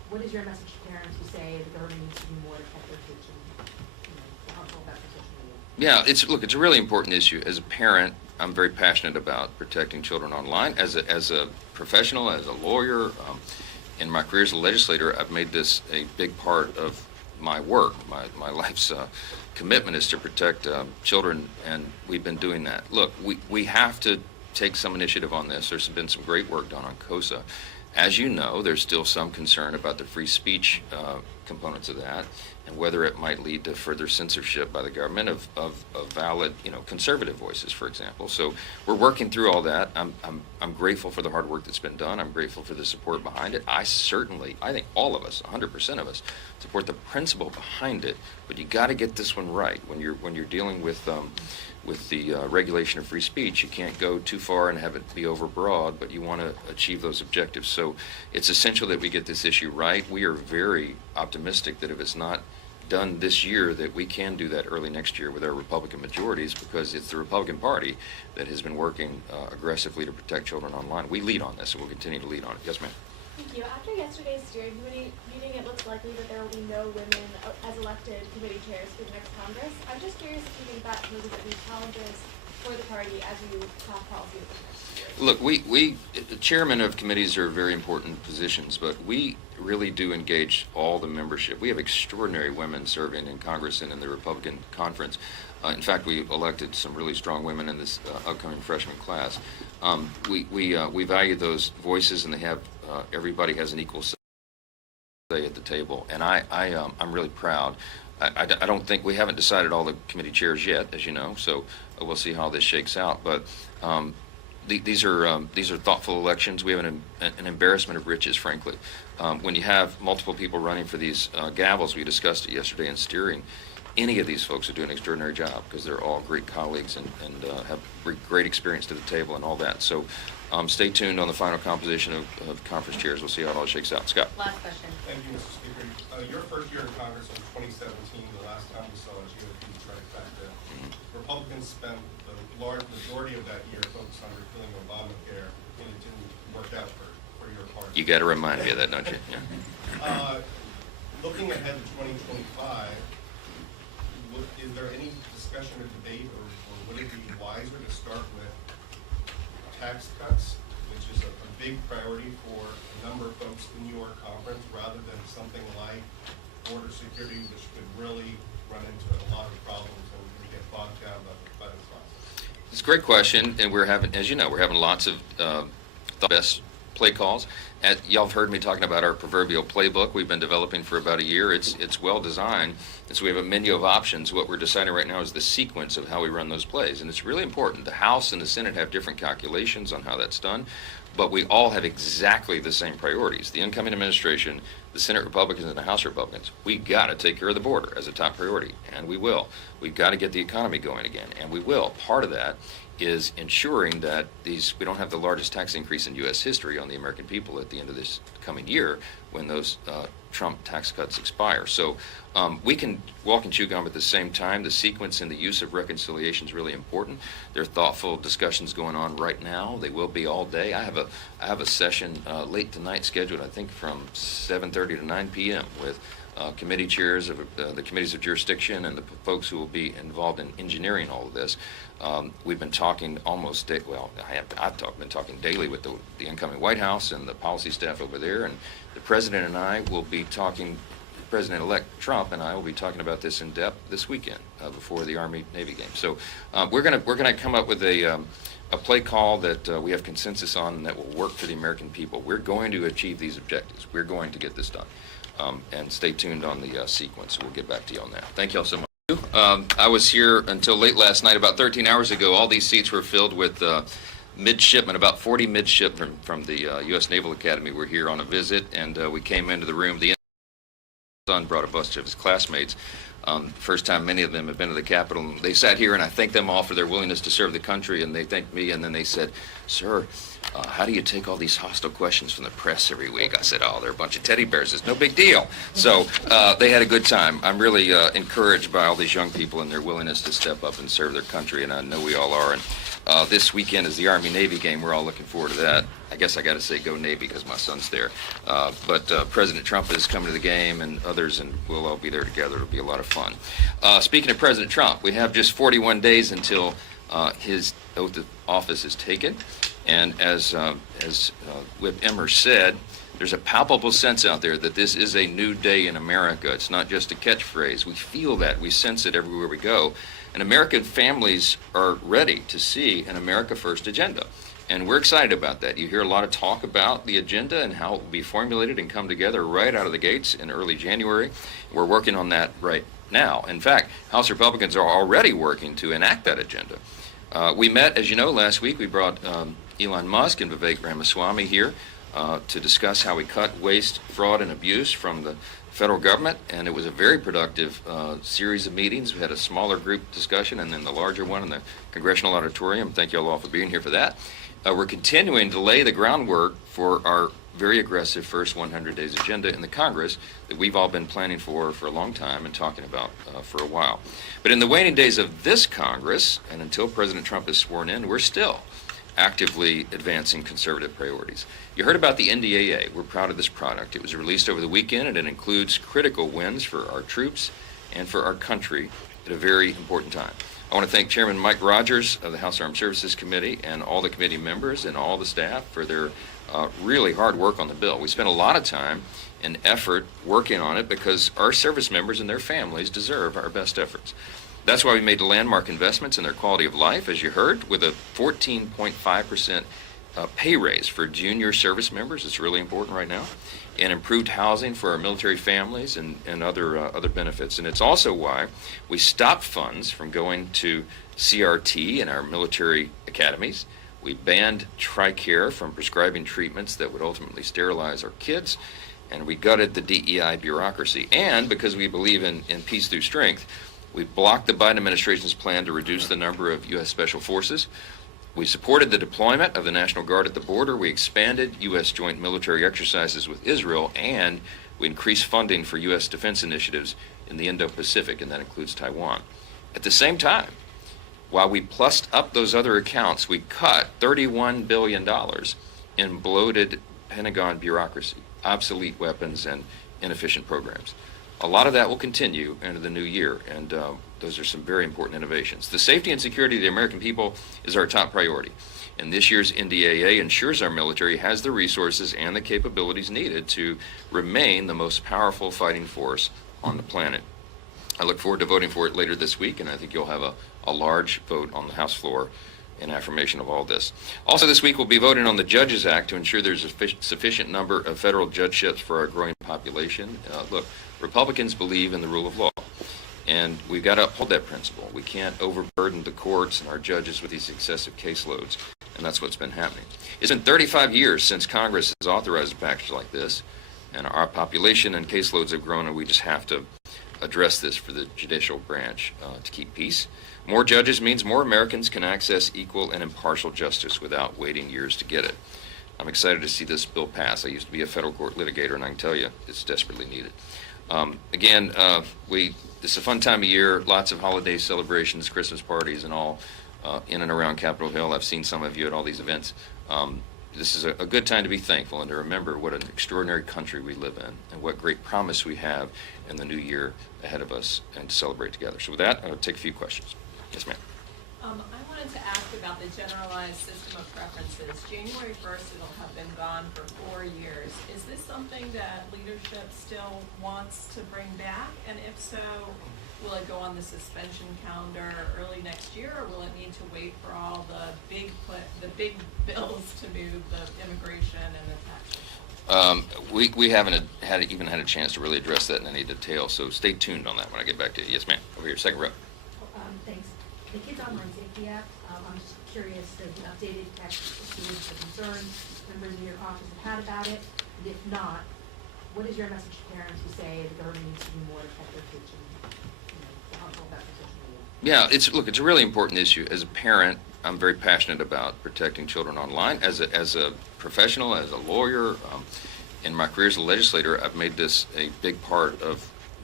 what is your message to parents who say the government needs to do more to protect their kids from, the harmful effects of social media? Yeah, it's a really important issue. As a parent, I'm very passionate about protecting children online. As a professional, as a lawyer, in my career as a legislator, I've made this a big part of my work. My life's commitment is to protect children, and we've been doing that. Look, we have to take some initiative on this. There's been some great work done on COSA. As you know, there's still some concern about the free speech components of that, and whether it might lead to further censorship by the government of valid, conservative voices, for example. So we're working through all that. I'm grateful for the hard work that's been done. I'm grateful for the support behind it. I think all of us, 100% of us, support the principle behind it. But you got to get this one right when you're dealing with the regulation of free speech. You can't go too far and have it be overbroad, but you want to achieve those objectives. So it's essential that we get this issue right. We are very optimistic that if it's not done this year, that we can do that early next year with our Republican majorities, because it's the Republican Party that has been working aggressively to protect children online. We lead on this, and we'll continue to lead on it. Yes, ma'am. Thank you. After yesterday's steering committee meeting, it looks likely that there will be no women as elected committee chairs for the next Congress. I'm just curious if you think that poses any challenges for the party as you craft policy with the next year. Look, we chairmen of committees are very important positions, but we really do engage all the membership. We have extraordinary women serving in Congress and in the Republican conference. In fact, we elected some really strong women in this upcoming freshman class. We value those voices, and they have everybody has an equal say at the table, and I'm really proud. I don't think we haven't decided all the committee chairs yet, as you know, so we'll see how this shakes out. But these are thoughtful elections. We have an embarrassment of riches, frankly. When you have multiple people running for these gavels, we discussed it yesterday in steering. Any of these folks are doing an extraordinary job because they're all great colleagues and have great experience to the table and all that. So stay tuned on the final composition of conference chairs. We'll see how it all shakes out. Scott. Last question. Thank you, Mr. Speaker. Your first year in Congress was 2017, the last time we saw a GOP trifecta. Republicans spent the large majority of that year focused on repealing Obamacare, and it didn't work out for your party. You got to remind me of that, don't you? Yeah. Looking ahead to 2025, is there any discussion or debate, or would it be wiser to start with tax cuts, which is a big priority for a number of folks in your conference, rather than something like border security, which could really run into a lot of problems and get bogged down by the process? It's a great question, and we're having, as you know, we're having lots of the best play calls. Y'all have heard me talking about our proverbial playbook we've been developing for about a year. It's well designed, and so we have a menu of options. What we're deciding right now is the sequence of how we run those plays, and it's really important. The House and the Senate have different calculations on how that's done, but we all have exactly the same priorities. The incoming administration, the Senate Republicans and the House Republicans, we got to take care of the border as a top priority, and we will. We've got to get the economy going again, and we will. Part of that is ensuring that we don't have the largest tax increase in U.S. history on the American people at the end of this coming year when those Trump tax cuts expire. So we can walk and chew gum at the same time. The sequence and the use of reconciliation is really important. There are thoughtful discussions going on right now. They will be all day. I have a session late tonight scheduled, I think, from 7:30 to 9 p.m. with committee chairs of the committees of jurisdiction and the folks who will be involved in engineering all of this. We've been talking almost I've been talking daily with the incoming White House and the policy staff over there, and the President and I will be talking. President-elect Trump and I will be talking about this in depth this weekend before the Army-Navy game. So we're gonna come up with a play call that we have consensus on and that will work for the American people. We're going to achieve these objectives. We're going to get this done. And stay tuned on the sequence. We'll get back to you on that. Thank you all so much. I was here until late last night. About 13 hours ago, all these seats were filled with midshipmen. About 40 midshipmen from the U.S. Naval Academy were here on a visit, and we came into the room. The son brought a bunch of his classmates. First time many of them have been to the Capitol. They sat here, and I thanked them all for their willingness to serve the country, and they thanked me, and then they said, "Sir, how do you take all these hostile questions from the press every week?" I said, "Oh, they're a bunch of teddy bears. It's no big deal." So they had a good time. I'm really encouraged by all these young people and their willingness to step up and serve their country, and I know we all are. And This weekend is the Army-Navy game. We're all looking forward to that. I guess I got to say go Navy because my son's there. But President Trump is coming to the game and others, and we'll all be there together. It'll be a lot of fun. Speaking of President Trump, we have just 41 days until his oath of office is taken. And as Whip Emmer said, there's a palpable sense out there that this is a new day in America. It's not just a catchphrase. We feel that. We sense it everywhere we go. And American families are ready to see an America First agenda. And we're excited about that. You hear a lot of talk about the agenda and how it will be formulated and come together right out of the gates in early January. We're working on that right now. In fact, House Republicans are already working to enact that agenda. We met, as you know, last week. We brought Elon Musk and Vivek Ramaswamy here to discuss how we cut waste, fraud, and abuse from the federal government, and it was a very productive series of meetings. We had a smaller group discussion and then the larger one in the Congressional Auditorium. Thank you all for being here for that. We're continuing to lay the groundwork for our very aggressive first 100 days agenda in the Congress that we've all been planning for a long time and talking about for a while. But in the waning days of this Congress, and until President Trump is sworn in, we're still actively advancing conservative priorities. You heard about the NDAA. We're proud of this product. It was released over the weekend, and it includes critical wins for our troops and for our country at a very important time. I want to thank Chairman Mike Rogers of the House Armed Services Committee and all the committee members and all the staff for their really hard work on the bill. We spent a lot of time and effort working on it because our service members and their families deserve our best efforts. That's why we made landmark investments in their quality of life, as you heard, with a 14.5% pay raise for junior service members. It's really important right now. And improved housing for our military families and other benefits. And it's also why we stopped funds from going to CRT in our military academies. We banned TRICARE from prescribing treatments that would ultimately sterilize our kids. And we gutted the DEI bureaucracy. And because we believe in peace through strength, we blocked the Biden administration's plan to reduce the number of U.S. Special Forces. We supported the deployment of the National Guard at the border. We expanded U.S. joint military exercises with Israel, and we increased funding for U.S. defense initiatives in the Indo-Pacific, and that includes Taiwan. At the same time, while we plussed up those other accounts, we cut $31 billion in bloated Pentagon bureaucracy, obsolete weapons, and inefficient programs. A lot of that will continue into the new year, and those are some very important innovations. The safety and security of the American people is our top priority, and this year's NDAA ensures our military has the resources and the capabilities needed to remain the most powerful fighting force on the planet. I look forward to voting for it later this week, and I think you'll have a large vote on the House floor in affirmation of all this. Also this week we'll be voting on the Judges Act to ensure there's a sufficient number of federal judgeships for our growing population. Look, Republicans believe in the rule of law, and we've got to uphold that principle. We can't overburden the courts and our judges with these excessive caseloads, and that's what's been happening. It's been 35 years since Congress has authorized a package like this, and our population and caseloads have grown, and we just have to address this for the judicial branch to keep peace. More judges means more Americans can access equal and impartial justice without waiting years to get it. I'm excited to see this bill pass. I used to be a federal court litigator, and I can tell you it's desperately needed. This is a fun time of year, lots of holiday celebrations, Christmas parties, and all in and around Capitol Hill. I've seen some of you at all these events. This is a good time to be thankful and to remember what an extraordinary country we live in and what great promise we have in the new year ahead of us and to celebrate together. So with that, I'll take a few questions. Yes, ma'am. I wanted to ask about the generalized system of preferences. January 1st, it'll have been gone for 4 years. Is this something that leadership still wants to bring back? And if so, will it go on the suspension calendar early next year, or will it need to wait for all the big bills to move the immigration and the taxes? We haven't even had a chance to really address that in any detail, so stay tuned on that when I get back to you. Yes, ma'am. Over here, second row. Thanks. The Kids Online Safety Act, I'm just curious, does the updated text include the concerns members of your office have had about it? And if not, what is your message to parents who say the government needs to do more to protect their kids and, the harmful effects of social media? Yeah, it's a really important issue. As a parent, I'm very passionate about protecting children online. As a professional, as a lawyer, in my career as a legislator, I've made this a big part of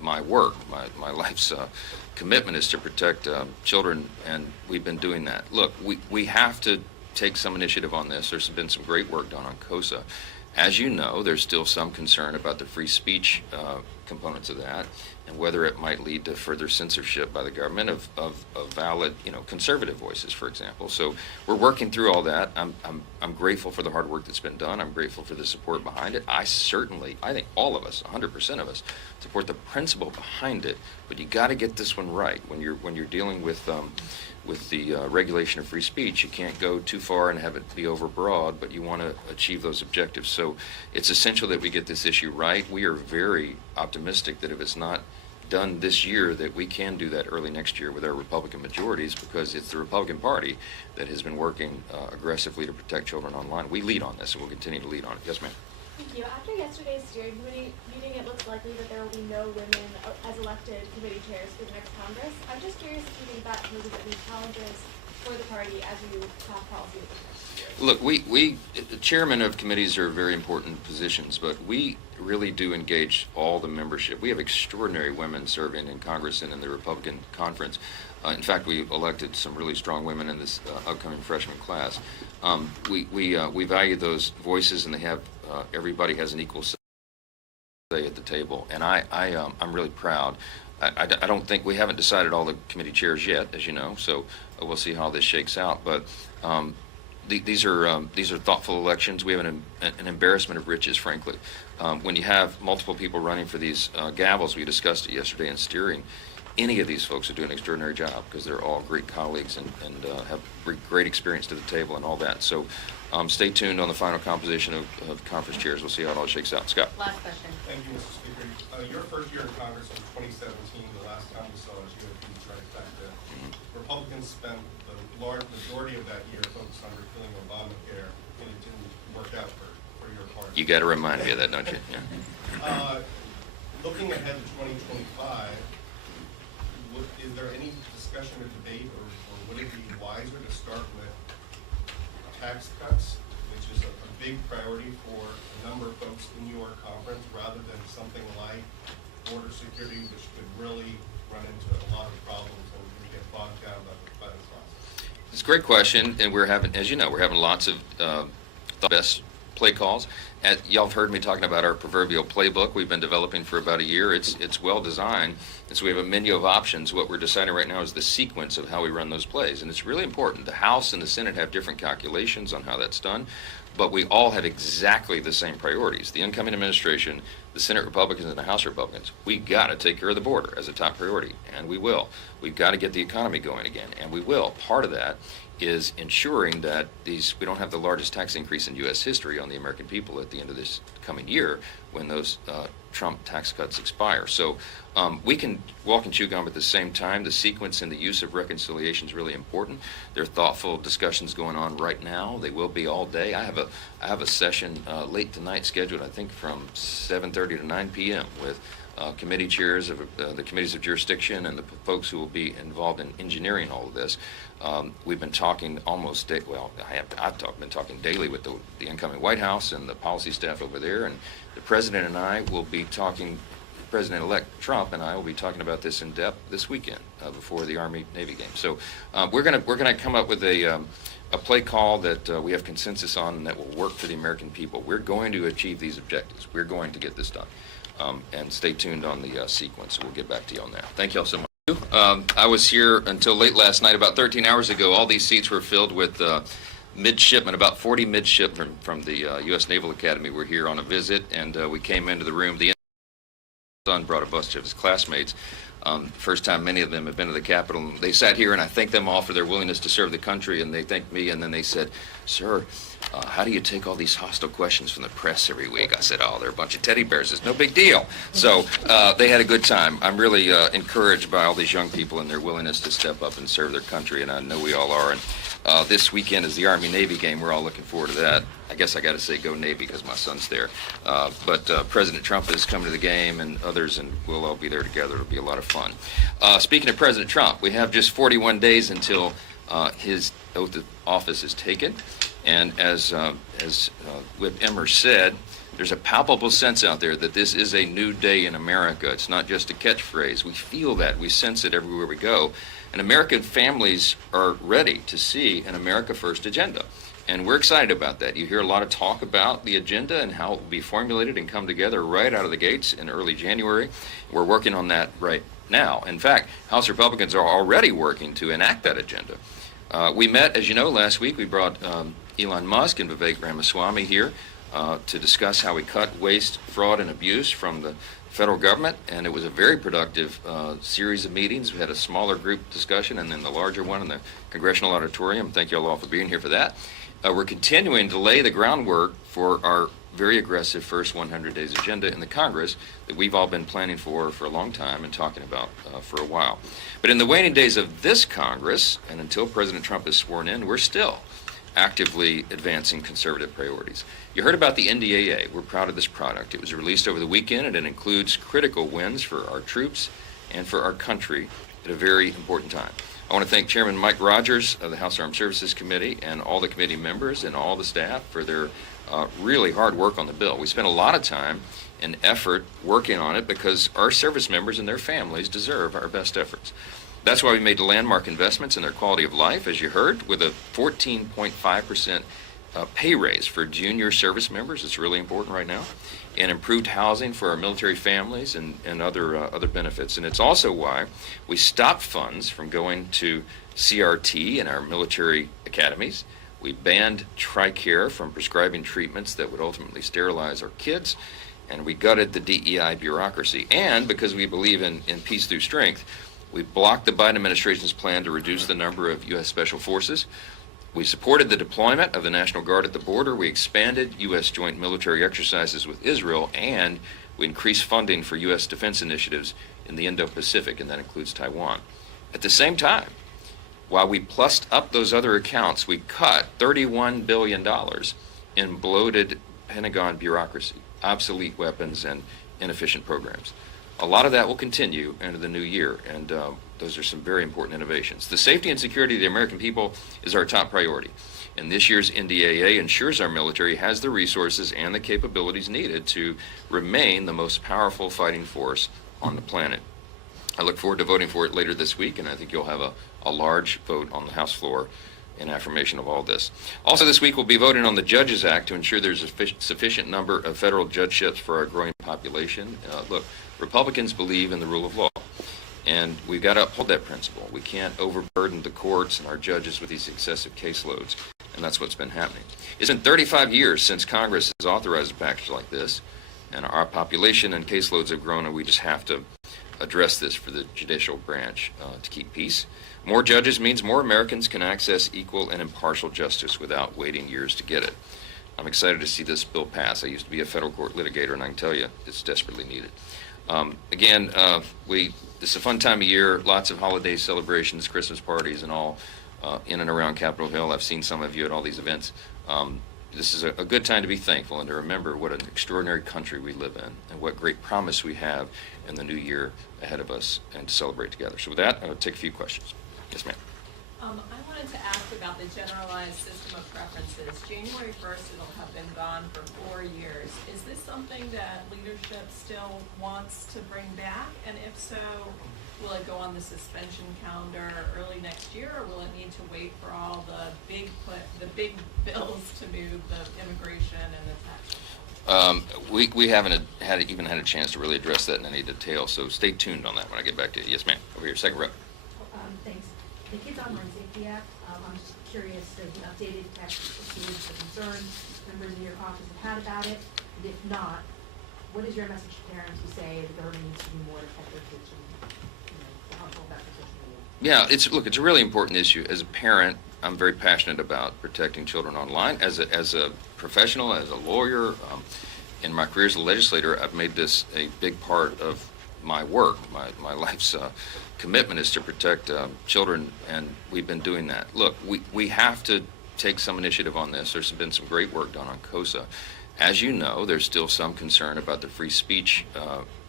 my work. My life's commitment is to protect children, and we've been doing that. Look, we have to take some initiative on this. There's been some great work done on COSA. As you know, there's still some concern about the free speech components of that, and whether it might lead to further censorship by the government of valid, conservative voices, for example. So we're working through all that. I'm grateful for the hard work that's been done. I'm grateful for the support behind it. I think all of us, 100% of us, support the principle behind it. But you got to get this one right when you're dealing with the regulation of free speech. You can't go too far and have it be overbroad, but you want to achieve those objectives. So it's essential that we get this issue right. We are very optimistic that if it's not done this year, that we can do that early next year with our Republican majorities, because it's the Republican Party that has been working aggressively to protect children online. We lead on this, and we'll continue to lead on it. Yes, ma'am. Thank you. After yesterday's steering committee meeting, it looks likely that there will be no women as elected committee chairs for the next Congress. I'm just curious if you think that poses any challenges for the party as you craft policy with the Look, the chairman of committees are very important positions, but we really do engage all the membership. We have extraordinary women serving in Congress and in the Republican conference. In fact, we elected some really strong women in this upcoming freshman class. We value those voices, and they have everybody has an equal say at the table, and I'm really proud. I don't think we haven't decided all the committee chairs yet, as you know, so we'll see how this shakes out. But these are thoughtful elections. We have an embarrassment of riches, frankly. When you have multiple people running for these gavels, we discussed it yesterday in steering. Any of these folks are doing an extraordinary job because they're all great colleagues and have great experience to the table and all that. So stay tuned on the final composition of conference chairs. We'll see how it all shakes out. Scott. Last question. Thank you, Mr. Speaker. Your first year in Congress was 2017. The last time we saw us, you had been trifecta. Republicans spent the large majority of that year focused on repealing Obamacare, and it didn't work out for your party. You got to remind me of that, don't you? Yeah. Looking ahead to 2025, is there any discussion or debate, or would it be wiser to start with tax cuts, which is a big priority for a number of folks in your conference, rather than something like border security, which could really run into a lot of problems and get bogged down by the process? It's a great question, and we're having, as you know, we're having lots of best play calls. Y'all have heard me talking about our proverbial playbook we've been developing for about a year. It's well designed, and so we have a menu of options. What we're deciding right now is the sequence of how we run those plays, and it's really important. The House and the Senate have different calculations on how that's done, but we all have exactly the same priorities. The incoming administration, the Senate Republicans and the House Republicans, we got to take care of the border as a top priority, and we will. We've got to get the economy going again, and we will. Part of that is ensuring that we don't have the largest tax increase in U.S. history on the American people at the end of this coming year when those Trump tax cuts expire. So we can walk and chew gum at the same time. The sequence and the use of reconciliation is really important. There are thoughtful discussions going on right now. They will be all day. I have a session late tonight scheduled, I think, from 7:30 to 9 p.m. with committee chairs of the committees of jurisdiction and the folks who will be involved in engineering all of this. We've been talking I've been talking daily with the incoming White House and the policy staff over there, and the President and I will be talking, President-elect Trump and I will be talking about this in depth this weekend before the Army-Navy game. So we're gonna come up with a play call that we have consensus on and that will work for the American people. We're going to achieve these objectives. We're going to get this done. And stay tuned on the sequence. We'll get back to you on that. Thank you all so much. I was here until late last night. About 13 hours ago, all these seats were filled with midshipmen. About 40 midshipmen from the U.S. Naval Academy were here on a visit, and we came into the room. The son brought a bunch of his classmates. First time many of them have been to the Capitol. They sat here, and I thanked them all for their willingness to serve the country, and they thanked me, and then they said, "Sir, how do you take all these hostile questions from the press every week?" I said, "Oh, they're a bunch of teddy bears. It's no big deal." So they had a good time. I'm really encouraged by all these young people and their willingness to step up and serve their country, and I know we all are. And this weekend is the Army-Navy game. We're all looking forward to that. I guess I got to say go Navy because my son's there. But President Trump is coming to the game, and others, and we'll all be there together. It'll be a lot of fun. Speaking of President Trump, we have just 41 days until his oath of office is taken. And as Whip Emmer said, There's a palpable sense out there that this is a new day in America. It's not just a catchphrase. We feel that. We sense it everywhere we go. And American families are ready to see an America First agenda. And we're excited about that. You hear a lot of talk about the agenda and how it will be formulated and come together right out of the gates in early January. We're working on that right now. In fact, House Republicans are already working to enact that agenda. We met, as you know, last week. We brought Elon Musk and Vivek Ramaswamy here to discuss how we cut waste, fraud, and abuse from the federal government, and it was a very productive series of meetings. We had a smaller group discussion and then the larger one in the Congressional Auditorium. Thank you all for being here for that. We're continuing to lay the groundwork for our very aggressive first 100 days agenda in the Congress that we've all been planning for a long time and talking about for a while. But in the waning days of this Congress, and until President Trump is sworn in, we're still actively advancing conservative priorities. You heard about the NDAA. We're proud of this product. It was released over the weekend, and it includes critical wins for our troops and for our country at a very important time. I want to thank Chairman Mike Rogers of the House Armed Services Committee and all the committee members and all the staff for their really hard work on the bill. We spent a lot of time and effort working on it because our service members and their families deserve our best efforts. That's why we made landmark investments in their quality of life, as you heard, with a 14.5% pay raise for junior service members. It's really important right now. And improved housing for our military families and other benefits. And it's also why we stopped funds from going to CRT in our military academies. We banned TRICARE from prescribing treatments that would ultimately sterilize our kids. And we gutted the DEI bureaucracy. And because we believe in peace through strength, we blocked the Biden administration's plan to reduce the number of U.S. Special Forces. We supported the deployment of the National Guard at the border. We expanded U.S. joint military exercises with Israel, and we increased funding for U.S. defense initiatives in the Indo-Pacific, and that includes Taiwan. At the same time, while we plussed up those other accounts, we cut $31 billion in bloated Pentagon bureaucracy, obsolete weapons, and inefficient programs. A lot of that will continue into the new year, and those are some very important innovations. The safety and security of the American people is our top priority, and this year's NDAA ensures our military has the resources and the capabilities needed to remain the most powerful fighting force on the planet. I look forward to voting for it later this week, and I think you'll have a large vote on the House floor in affirmation of all this. Also this week we'll be voting on the Judges Act to ensure there's a sufficient number of federal judgeships for our growing population. Look, Republicans believe in the rule of law, and we've got to uphold that principle. We can't overburden the courts and our judges with these excessive caseloads, and that's what's been happening. It's been 35 years since Congress has authorized a package like this, and our population and caseloads have grown, and we just have to address this for the judicial branch to keep peace. More judges means more Americans can access equal and impartial justice without waiting years to get it. I'm excited to see this bill pass. I used to be a federal court litigator, and I can tell you it's desperately needed. This is a fun time of year, lots of holiday celebrations, Christmas parties, and all in and around Capitol Hill. I've seen some of you at all these events. This is a good time to be thankful and to remember what an extraordinary country we live in and what great promise we have in the new year ahead of us and to celebrate together. So with that, I'll take a few questions. Yes, ma'am. I wanted to ask about the generalized system of preferences. January 1st, it'll have been gone for 4 years. Is this something that leadership still wants to bring back? And if so, will it go on the suspension calendar early next year, or will it need to wait for all the big bills to move the immigration and the tax? We haven't even had a chance to really address that in any detail, so stay tuned on that when I get back to you. Yes, ma'am. Over here, second rep. Thanks. The Kids Online Safety Act, I'm just curious, does an updated text include the concerns members in your office have had about it? And if not, what is your message to parents who say the government needs to be more effective to control that for social media? Yeah, it's a really important issue. As a parent, I'm very passionate about protecting children online. As a professional, as a lawyer, in my career as a legislator, I've made this a big part of my work. My life's commitment is to protect children, and we've been doing that. Look, we have to take some initiative on this. There's been some great work done on COSA. As you know, there's still some concern about the free speech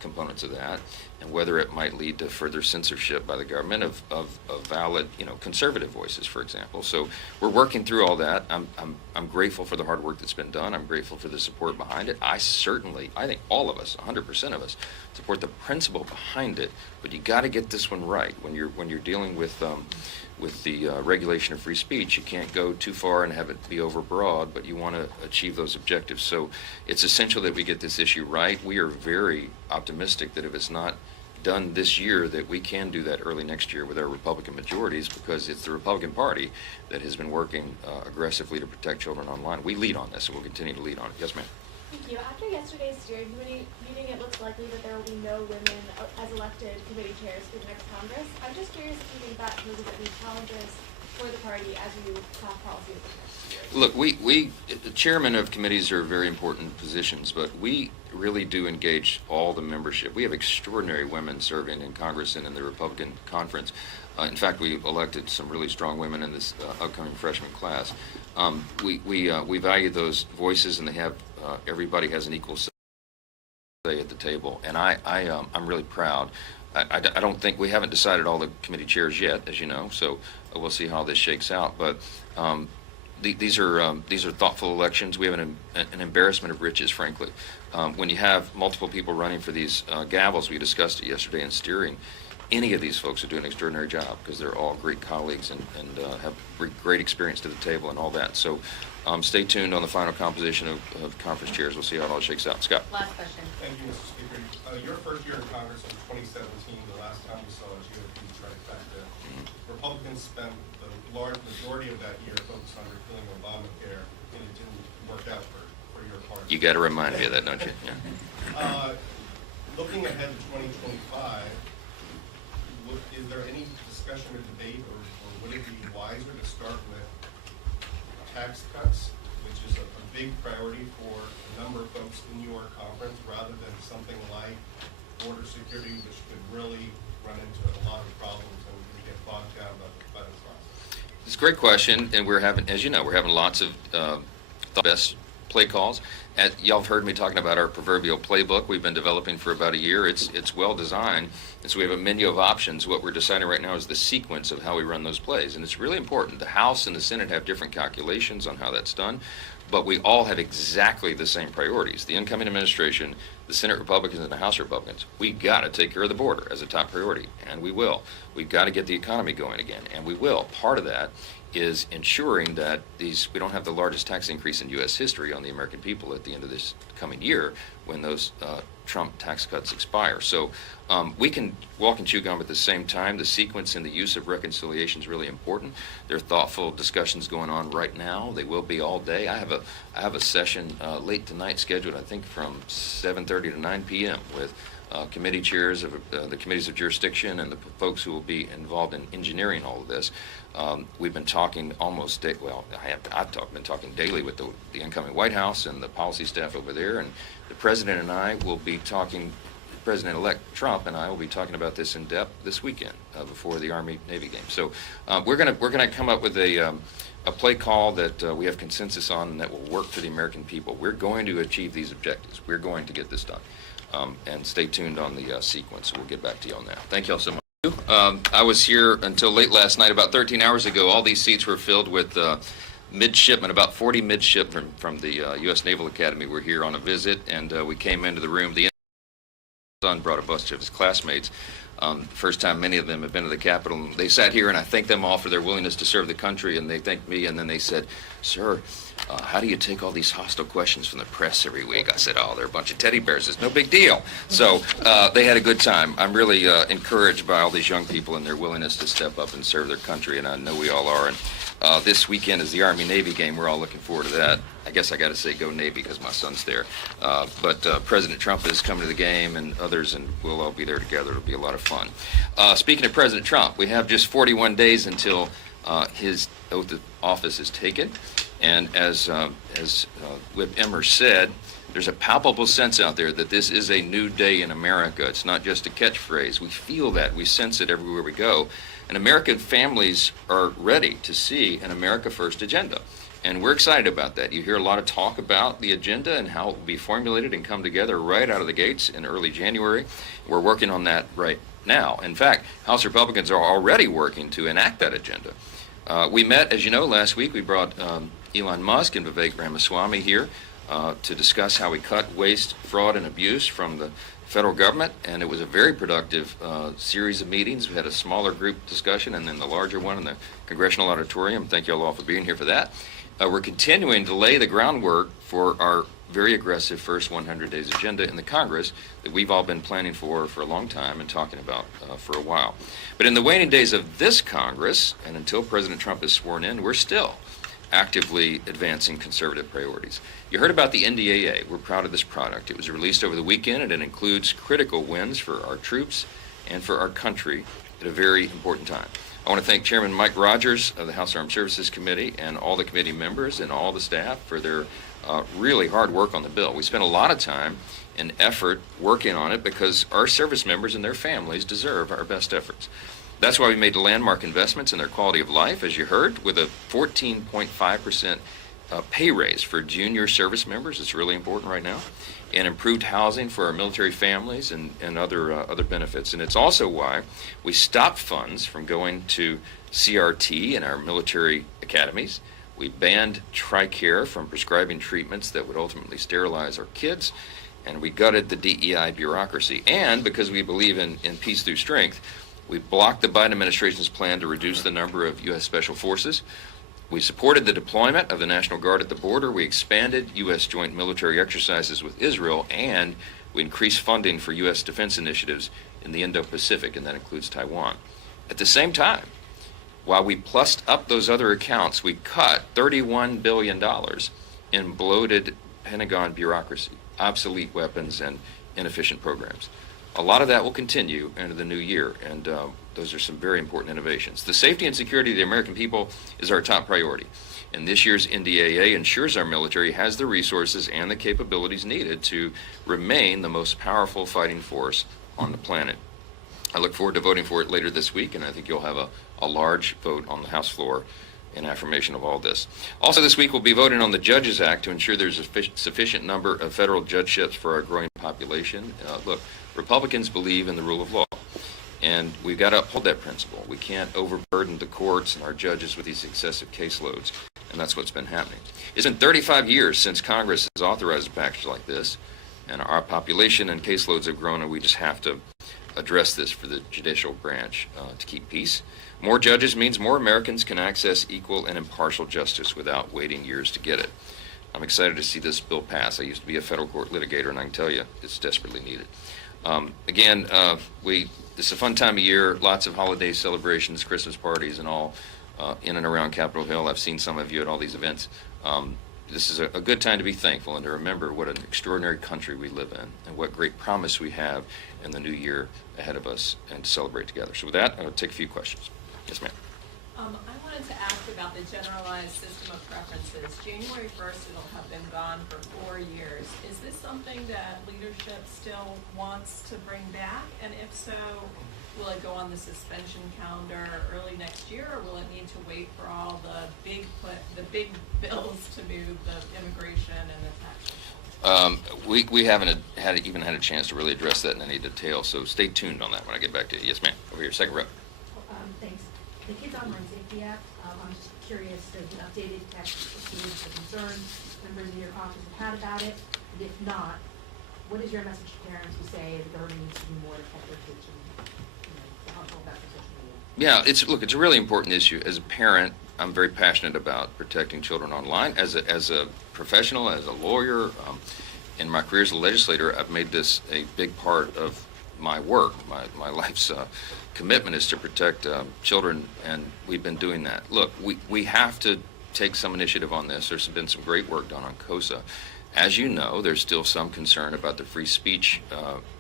components of that, and whether it might lead to further censorship by the government of valid, conservative voices, for example. So we're working through all that. I'm grateful for the hard work that's been done. I'm grateful for the support behind it. I think all of us, 100% of us, support the principle behind it. But you got to get this one right when you're dealing with the regulation of free speech. You can't go too far and have it be overbroad, but you want to achieve those objectives. So it's essential that we get this issue right. We are very optimistic that if it's not done this year, that we can do that early next year with our Republican majorities, because it's the Republican Party that has been working aggressively to protect children online. We lead on this, and we'll continue to lead on it. Yes, ma'am. Thank you. After yesterday's steering committee meeting, it looks likely that there will be no women as elected committee chairs for the next Congress. I'm just curious if you think that poses any challenges for the party as you craft policy over the next year. Look, the chairman of committees are very important positions, but we really do engage all the membership. We have extraordinary women serving in Congress and in the Republican conference. In fact, we elected some really strong women in this upcoming freshman class. We value those voices, and they have everybody has an equal say at the table, and I'm really proud. I don't think we haven't decided all the committee chairs yet, as you know, so we'll see how this shakes out. But these are thoughtful elections. We have an embarrassment of riches, frankly. When you have multiple people running for these gavels, we discussed it yesterday in steering. Any of these folks are doing an extraordinary job because they're all great colleagues and have great experience to the table and all that. So stay tuned on the final composition of conference chairs. We'll see how it all shakes out. Scott. Last question. Thank you, Mr. Speaker. Your first year in Congress in 2017, the last time we saw a GOP trifecta, Republicans spent the large majority of that year focused on repealing Obamacare, and it didn't work out for your party. You got to remind me of that, don't you? Yeah. Looking ahead to 2025, is there any discussion or debate, or would it be wiser to start with tax cuts, which is a big priority for a number of folks in your conference, rather than something like border security, which could really run into a lot of problems and get bogged down by the process? It's a great question, and we're having, as you know, we're having lots of best play calls. Y'all have heard me talking about our proverbial playbook we've been developing for about a year. It's well designed, and so we have a menu of options. What we're deciding right now is the sequence of how we run those plays, and it's really important. The House and the Senate have different calculations on how that's done, but we all have exactly the same priorities. The incoming administration, the Senate Republicans and the House Republicans, we got to take care of the border as a top priority, and we will. We've got to get the economy going again, and we will. Part of that is ensuring that we don't have the largest tax increase in U.S. history on the American people at the end of this coming year when those Trump tax cuts expire. So we can walk and chew gum at the same time. The sequence and the use of reconciliation is really important. There are thoughtful discussions going on right now. They will be all day. I have a session late tonight scheduled, I think, from 7:30 to 9 p.m. with committee chairs of the committees of jurisdiction and the folks who will be involved in engineering all of this. We've been talking almost been talking daily with the incoming White House and the policy staff over there, and the President and I will be talking, President-elect Trump and I will be talking about this in depth this weekend before the Army-Navy game. So we're gonna come up with a play call that we have consensus on and that will work for the American people. We're going to achieve these objectives. We're going to get this done. And stay tuned on the sequence. We'll get back to you on that. Thank you all so much. I was here until late last night. About 13 hours ago, all these seats were filled with midshipmen, about 40 midshipmen from the U.S. Naval Academy were here on a visit, and we came into the room. The son brought a bunch of his classmates. First time many of them have been to the Capitol. They sat here, and I thanked them all for their willingness to serve the country, and they thanked me, and then they said, "Sir, how do you take all these hostile questions from the press every week?" I said, "Oh, they're a bunch of teddy bears. It's no big deal." So they had a good time. I'm really encouraged by all these young people and their willingness to step up and serve their country, and I know we all are. And this weekend is the Army-Navy game. We're all looking forward to that. I guess I got to say go Navy because my son's there. But President Trump is coming to the game, and others, and we'll all be there together. It'll be a lot of fun. Speaking of President Trump, we have just 41 days until his oath of office is taken. And as Whip Emmer said, there's a palpable sense out there that this is a new day in America. It's not just a catchphrase. We feel that. We sense it everywhere we go. And American families are ready to see an America First agenda. And we're excited about that. You hear a lot of talk about the agenda and how it will be formulated and come together right out of the gates in early January. We're working on that right now. In fact, House Republicans are already working to enact that agenda. We met, as you know, last week. We brought Elon Musk and Vivek Ramaswamy here to discuss how we cut waste, fraud, and abuse from the federal government, and it was a very productive series of meetings. We had a smaller group discussion and then the larger one in the Congressional Auditorium. Thank you all for being here for that. We're continuing to lay the groundwork for our very aggressive first 100 days agenda in the Congress that we've all been planning for a long time and talking about for a while. But in the waning days of this Congress, and until President Trump is sworn in, we're still actively advancing conservative priorities. You heard about the NDAA. We're proud of this product. It was released over the weekend, and it includes critical wins for our troops and for our country at a very important time. I want to thank Chairman Mike Rogers of the House Armed Services Committee and all the committee members and all the staff for their really hard work on the bill. We spent a lot of time and effort working on it because our service members and their families deserve our best efforts. That's why we made landmark investments in their quality of life, as you heard, with a 14.5% pay raise for junior service members. It's really important right now. And improved housing for our military families and other benefits. And it's also why we stopped funds from going to CRT in our military academies. We banned TRICARE from prescribing treatments that would ultimately sterilize our kids. And we gutted the DEI bureaucracy. And because we believe in peace through strength, we blocked the Biden administration's plan to reduce the number of U.S. Special Forces. We supported the deployment of the National Guard at the border. We expanded U.S. joint military exercises with Israel, and we increased funding for U.S. defense initiatives in the Indo-Pacific, and that includes Taiwan. At the same time, while we plussed up those other accounts, we cut $31 billion in bloated Pentagon bureaucracy, obsolete weapons, and inefficient programs. A lot of that will continue into the new year, and those are some very important innovations. The safety and security of the American people is our top priority, and this year's NDAA ensures our military has the resources and the capabilities needed to remain the most powerful fighting force on the planet. I look forward to voting for it later this week, and I think you'll have a large vote on the House floor in affirmation of all this. Also this week we'll be voting on the Judges Act to ensure there's a sufficient number of federal judgeships for our growing population. Look, Republicans believe in the rule of law, and we've got to uphold that principle. We can't overburden the courts and our judges with these excessive caseloads, and that's what's been happening. It's been 35 years since Congress has authorized a package like this, and our population and caseloads have grown, and we just have to address this for the judicial branch to keep peace. More judges means more Americans can access equal and impartial justice without waiting years to get it. I'm excited to see this bill pass. I used to be a federal court litigator, and I can tell you it's desperately needed. This is a fun time of year, lots of holiday celebrations, Christmas parties, and all in and around Capitol Hill. I've seen some of you at all these events. This is a good time to be thankful and to remember what an extraordinary country we live in and what great promise we have in the new year ahead of us and to celebrate together. So with that, I'll take a few questions. Yes, ma'am. I wanted to ask about the generalized system of preferences. January 1st, it'll have been gone for 4 years. Is this something that leadership still wants to bring back? And if so, will it go on the suspension calendar early next year, or will it need to wait for all the big bills to move, the immigration and the tax? We haven't even had a chance to really address that in any detail, so stay tuned on that when I get back to you. Yes, ma'am. Over here, second rep. Thanks. The Kids Online Safety Act, I'm just curious, does an updated text include the concerns members in your office have had about it? And if not, what is your message to parents who say the government needs to do more to protect their kids from, the harmful effects of social media? Yeah, it's a really important issue. As a parent, I'm very passionate about protecting children online. As a professional, as a lawyer, in my career as a legislator, I've made this a big part of my work. My life's commitment is to protect children, and we've been doing that. Look, we have to take some initiative on this. There's been some great work done on COSA. As you know, there's still some concern about the free speech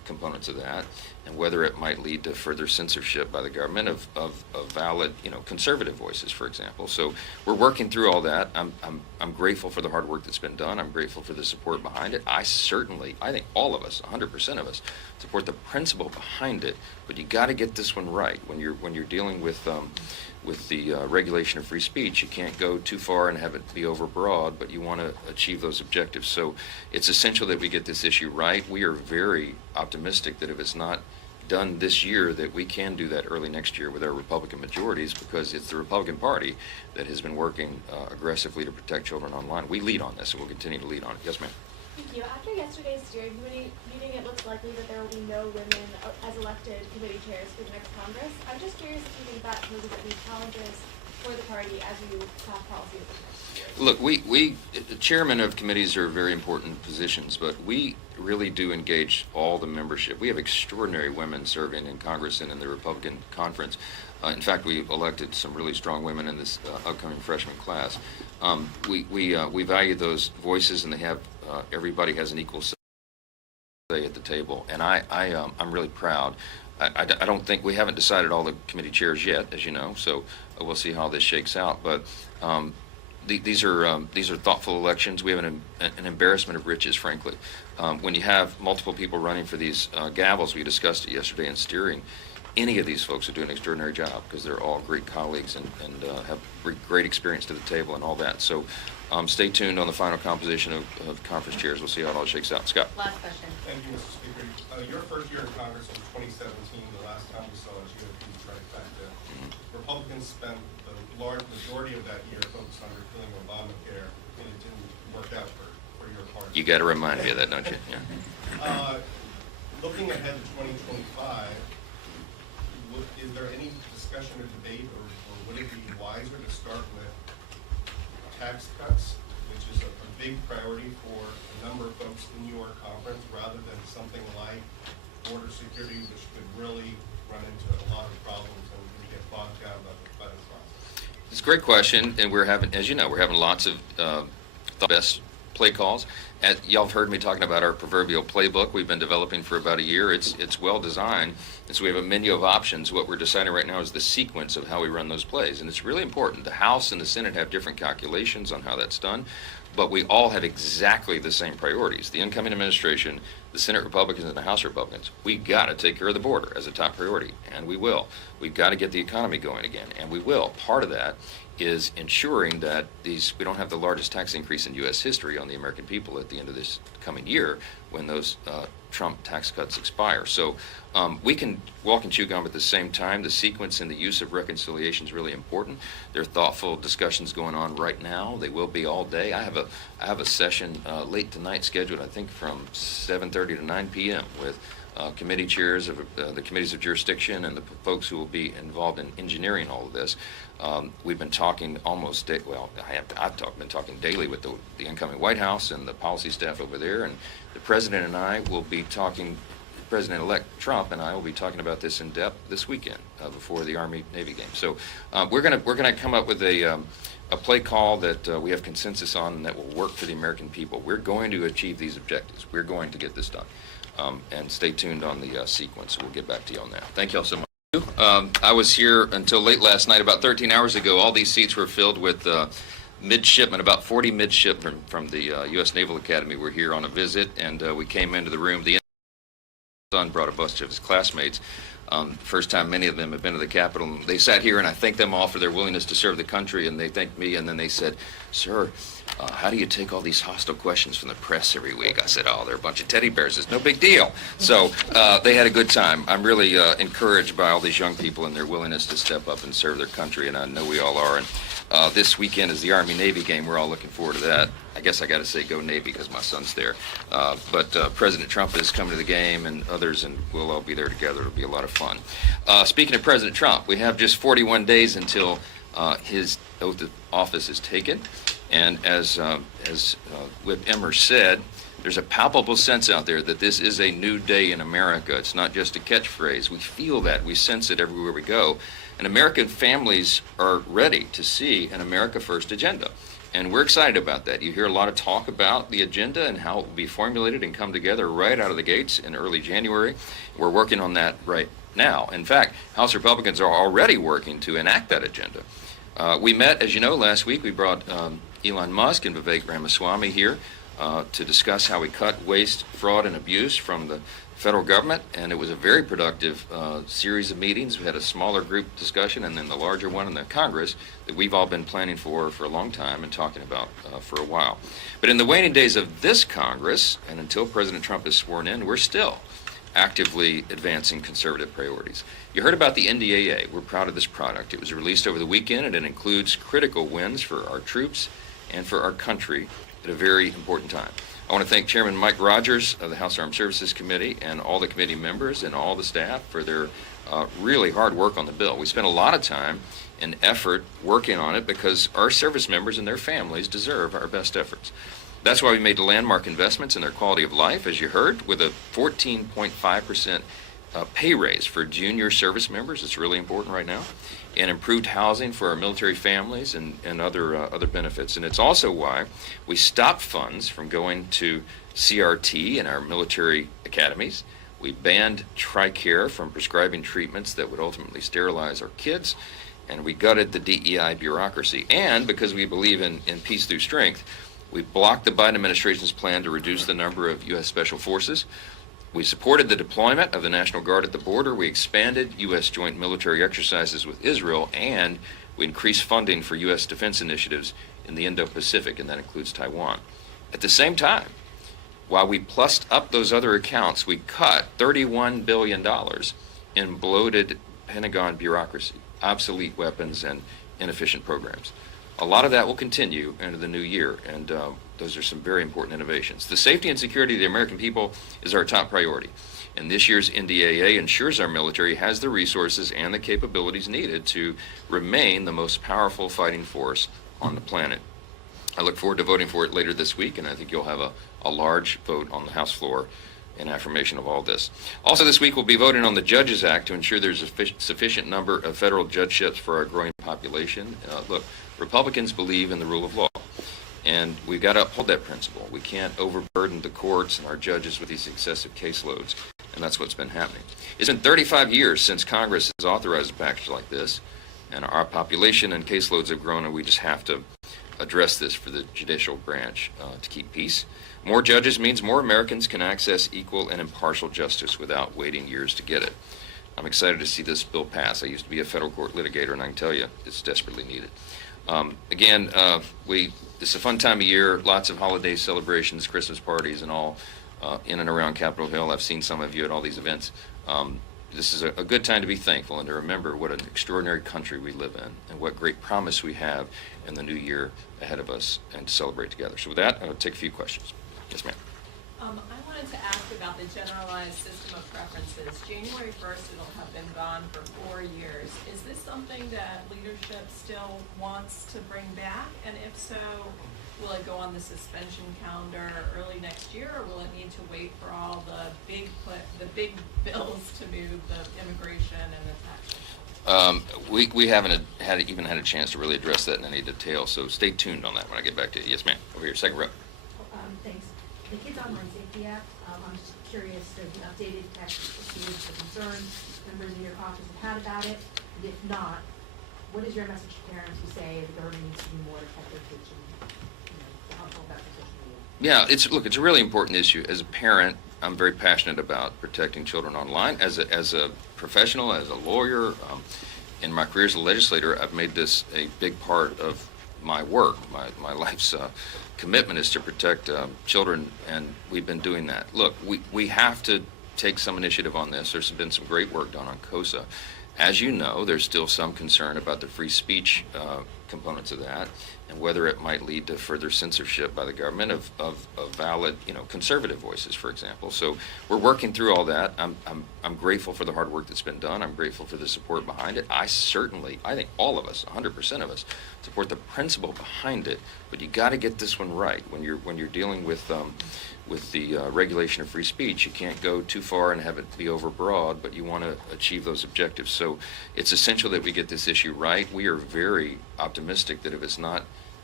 components of that, and whether it might lead to further censorship by the government of valid, conservative voices, for example. So we're working through all that. I'm grateful for the hard work that's been done. I'm grateful for the support behind it. I think all of us, 100% of us, support the principle behind it. But you got to get this one right when you're dealing with the regulation of free speech. You can't go too far and have it be overbroad, but you want to achieve those objectives. So it's essential that we get this issue right. We are very optimistic that if it's not done this year, that we can do that early next year with our Republican majorities, because it's the Republican Party that has been working aggressively to protect children online. We lead on this, and we'll continue to lead on it. Yes, ma'am. Thank you. After yesterday's steering committee meeting, it looks likely that there will be no women as elected committee chairs for the next Congress. I'm just curious if you think that poses any challenges for the party as you craft policy over the next year. Look, we chairmen of committees are very important positions, but we really do engage all the membership. We have extraordinary women serving in Congress and in the Republican conference. In fact, we elected some really strong women in this upcoming freshman class. We value those voices, and they have everybody has an equal say at the table, and I'm really proud. I don't think we haven't decided all the committee chairs yet, as you know, so we'll see how this shakes out. But these are thoughtful elections. We have an embarrassment of riches, frankly. When you have multiple people running for these gavels, we discussed it yesterday in steering. Any of these folks are doing an extraordinary job because they're all great colleagues and have great experience to the table and all that. So stay tuned on the final composition of conference chairs. We'll see how it all shakes out. Scott. Last question. Thank you, Mr. Speaker. Your first year in Congress was 2017, the last time we saw a GOP trifecta. Republicans spent the large majority of that year focused on repealing Obamacare, and it didn't work out for your party. You got to remind me of that, don't you? Yeah. Looking ahead to 2025, is there any discussion or debate, or would it be wiser to start with tax cuts, which is a big priority for a number of folks in your conference, rather than something like border security, which could really run into a lot of problems and we get bogged down by the process? It's a great question, and we're having, as you know, we're having lots of the best play calls. Y'all have heard me talking about our proverbial playbook we've been developing for about a year. It's well designed, and so we have a menu of options. What we're deciding right now is the sequence of how we run those plays, and it's really important. The House and the Senate have different calculations on how that's done, but we all have exactly the same priorities. The incoming administration, the Senate Republicans and the House Republicans, we got to take care of the border as a top priority, and we will. We've got to get the economy going again, and we will. Part of that is ensuring that we don't have the largest tax increase in U.S. history on the American people at the end of this coming year when those Trump tax cuts expire. So we can walk and chew gum at the same time. The sequence and the use of reconciliation is really important. There are thoughtful discussions going on right now. They will be all day. I have a session late tonight scheduled, I think, from 7:30 to 9 p.m. with committee chairs of the committees of jurisdiction and the folks who will be involved in engineering all of this. We've been talking almost, been talking daily with the incoming White House and the policy staff over there, and the President and I will be talking, President-elect Trump and I will be talking about this in depth this weekend before the Army-Navy game. So we're gonna come up with a play call that we have consensus on and that will work for the American people. We're going to achieve these objectives. We're going to get this done. And stay tuned on the sequence. We'll get back to you on that. Thank you all so much. I was here until late last night. About 13 hours ago, all these seats were filled with midshipmen. About 40 midshipmen from the U.S. Naval Academy were here on a visit, and we came into the room. The son brought a bunch of his classmates. First time many of them have been to the Capitol. They sat here, and I thanked them all for their willingness to serve the country, and they thanked me, and then they said, "Sir, how do you take all these hostile questions from the press every week?" I said, "Oh, they're a bunch of teddy bears. It's no big deal." So they had a good time. I'm really encouraged by all these young people and their willingness to step up and serve their country, and I know we all are. And this weekend is the Army-Navy game. We're all looking forward to that. I guess I got to say go Navy because my son's there. But President Trump is coming to the game, and others, and we'll all be there together. It'll be a lot of fun. Speaking of President Trump, we have just 41 days until his oath of office is taken. And as Whip Emmer said, there's a palpable sense out there that this is a new day in America. It's not just a catchphrase. We feel that. We sense it everywhere we go. And American families are ready to see an America First agenda. And we're excited about that. You hear a lot of talk about the agenda and how it will be formulated and come together right out of the gates in early January. We're working on that right now. In fact, House Republicans are already working to enact that agenda. We met, as you know, last week. We brought Elon Musk and Vivek Ramaswamy here to discuss how we cut waste, fraud, and abuse from the federal government, and it was a very productive series of meetings. We had a smaller group discussion and then the larger one in the Congress that we've all been planning for a long time and talking about for a while. But in the waning days of this Congress, and until President Trump is sworn in, we're still actively advancing conservative priorities. You heard about the NDAA. We're proud of this product. It was released over the weekend, and it includes critical wins for our troops and for our country at a very important time. I want to thank Chairman Mike Rogers of the House Armed Services Committee and all the committee members and all the staff for their really hard work on the bill. We spent a lot of time and effort working on it because our service members and their families deserve our best efforts. That's why we made landmark investments in their quality of life, as you heard, with a 14.5% pay raise for junior service members. It's really important right now. And improved housing for our military families and other benefits. And it's also why we stopped funds from going to CRT in our military academies. We banned TRICARE from prescribing treatments that would ultimately sterilize our kids. And we gutted the DEI bureaucracy. And because we believe in peace through strength, we blocked the Biden administration's plan to reduce the number of U.S. Special Forces. We supported the deployment of the National Guard at the border. We expanded U.S. joint military exercises with Israel, and we increased funding for U.S. defense initiatives in the Indo-Pacific, and that includes Taiwan. At the same time, while we plussed up those other accounts, we cut $31 billion in bloated Pentagon bureaucracy, obsolete weapons, and inefficient programs. A lot of that will continue into the new year, and those are some very important innovations. The safety and security of the American people is our top priority, and this year's NDAA ensures our military has the resources and the capabilities needed to remain the most powerful fighting force on the planet. I look forward to voting for it later this week, and I think you'll have a large vote on the House floor in affirmation of all this. Also this week we'll be voting on the Judges Act to ensure there's a sufficient number of federal judgeships for our growing population. Look, Republicans believe in the rule of law, and we've got to uphold that principle. We can't overburden the courts and our judges with these excessive caseloads, and that's what's been happening. It's been 35 years since Congress has authorized a package like this, and our population and caseloads have grown, and we just have to address this for the judicial branch to keep peace. More judges means more Americans can access equal and impartial justice without waiting years to get it. I'm excited to see this bill pass. I used to be a federal court litigator, and I can tell you it's desperately needed. This is a fun time of year, lots of holiday celebrations, Christmas parties, and all in and around Capitol Hill. I've seen some of you at all these events. This is a good time to be thankful and to remember what an extraordinary country we live in and what great promise we have in the new year ahead of us and to celebrate together. So with that, I'll take a few questions. Yes, ma'am. I wanted to ask about the generalized system of preferences. January 1st, it'll have been gone for 4 years. Is this something that leadership still wants to bring back? And if so, will it go on the suspension calendar early next year, or will it need to wait for all the big bills to move, the immigration and the tax? We haven't even had a chance to really address that in any detail, so stay tuned on that when I get back to you. Yes, ma'am. Over here, second row. Thanks. The Kids Online Safety Act, I'm just curious, does the updated text assuage the concerns members in your office have had about it? And if not, what is your message to parents who say the government needs to be more effective teaching, the harmful effects of social media? Yeah, it's a really important issue. As a parent, I'm very passionate about protecting children online. As a professional, as a lawyer, in my career as a legislator, I've made this a big part of my work. My life's commitment is to protect children, and we've been doing that. Look, we have to take some initiative on this. There's been some great work done on COSA. As you know, there's still some concern about the free speech components of that and whether it might lead to further censorship by the government of valid, conservative voices, for example. So we're working through all that. I'm grateful for the hard work that's been done. I'm grateful for the support behind it. I think all of us, 100% of us, support the principle behind it. But you got to get this one right when you're dealing with the regulation of free speech. You can't go too far and have it be overbroad, but you want to achieve those objectives. So it's essential that we get this issue right. We are very optimistic that if it's not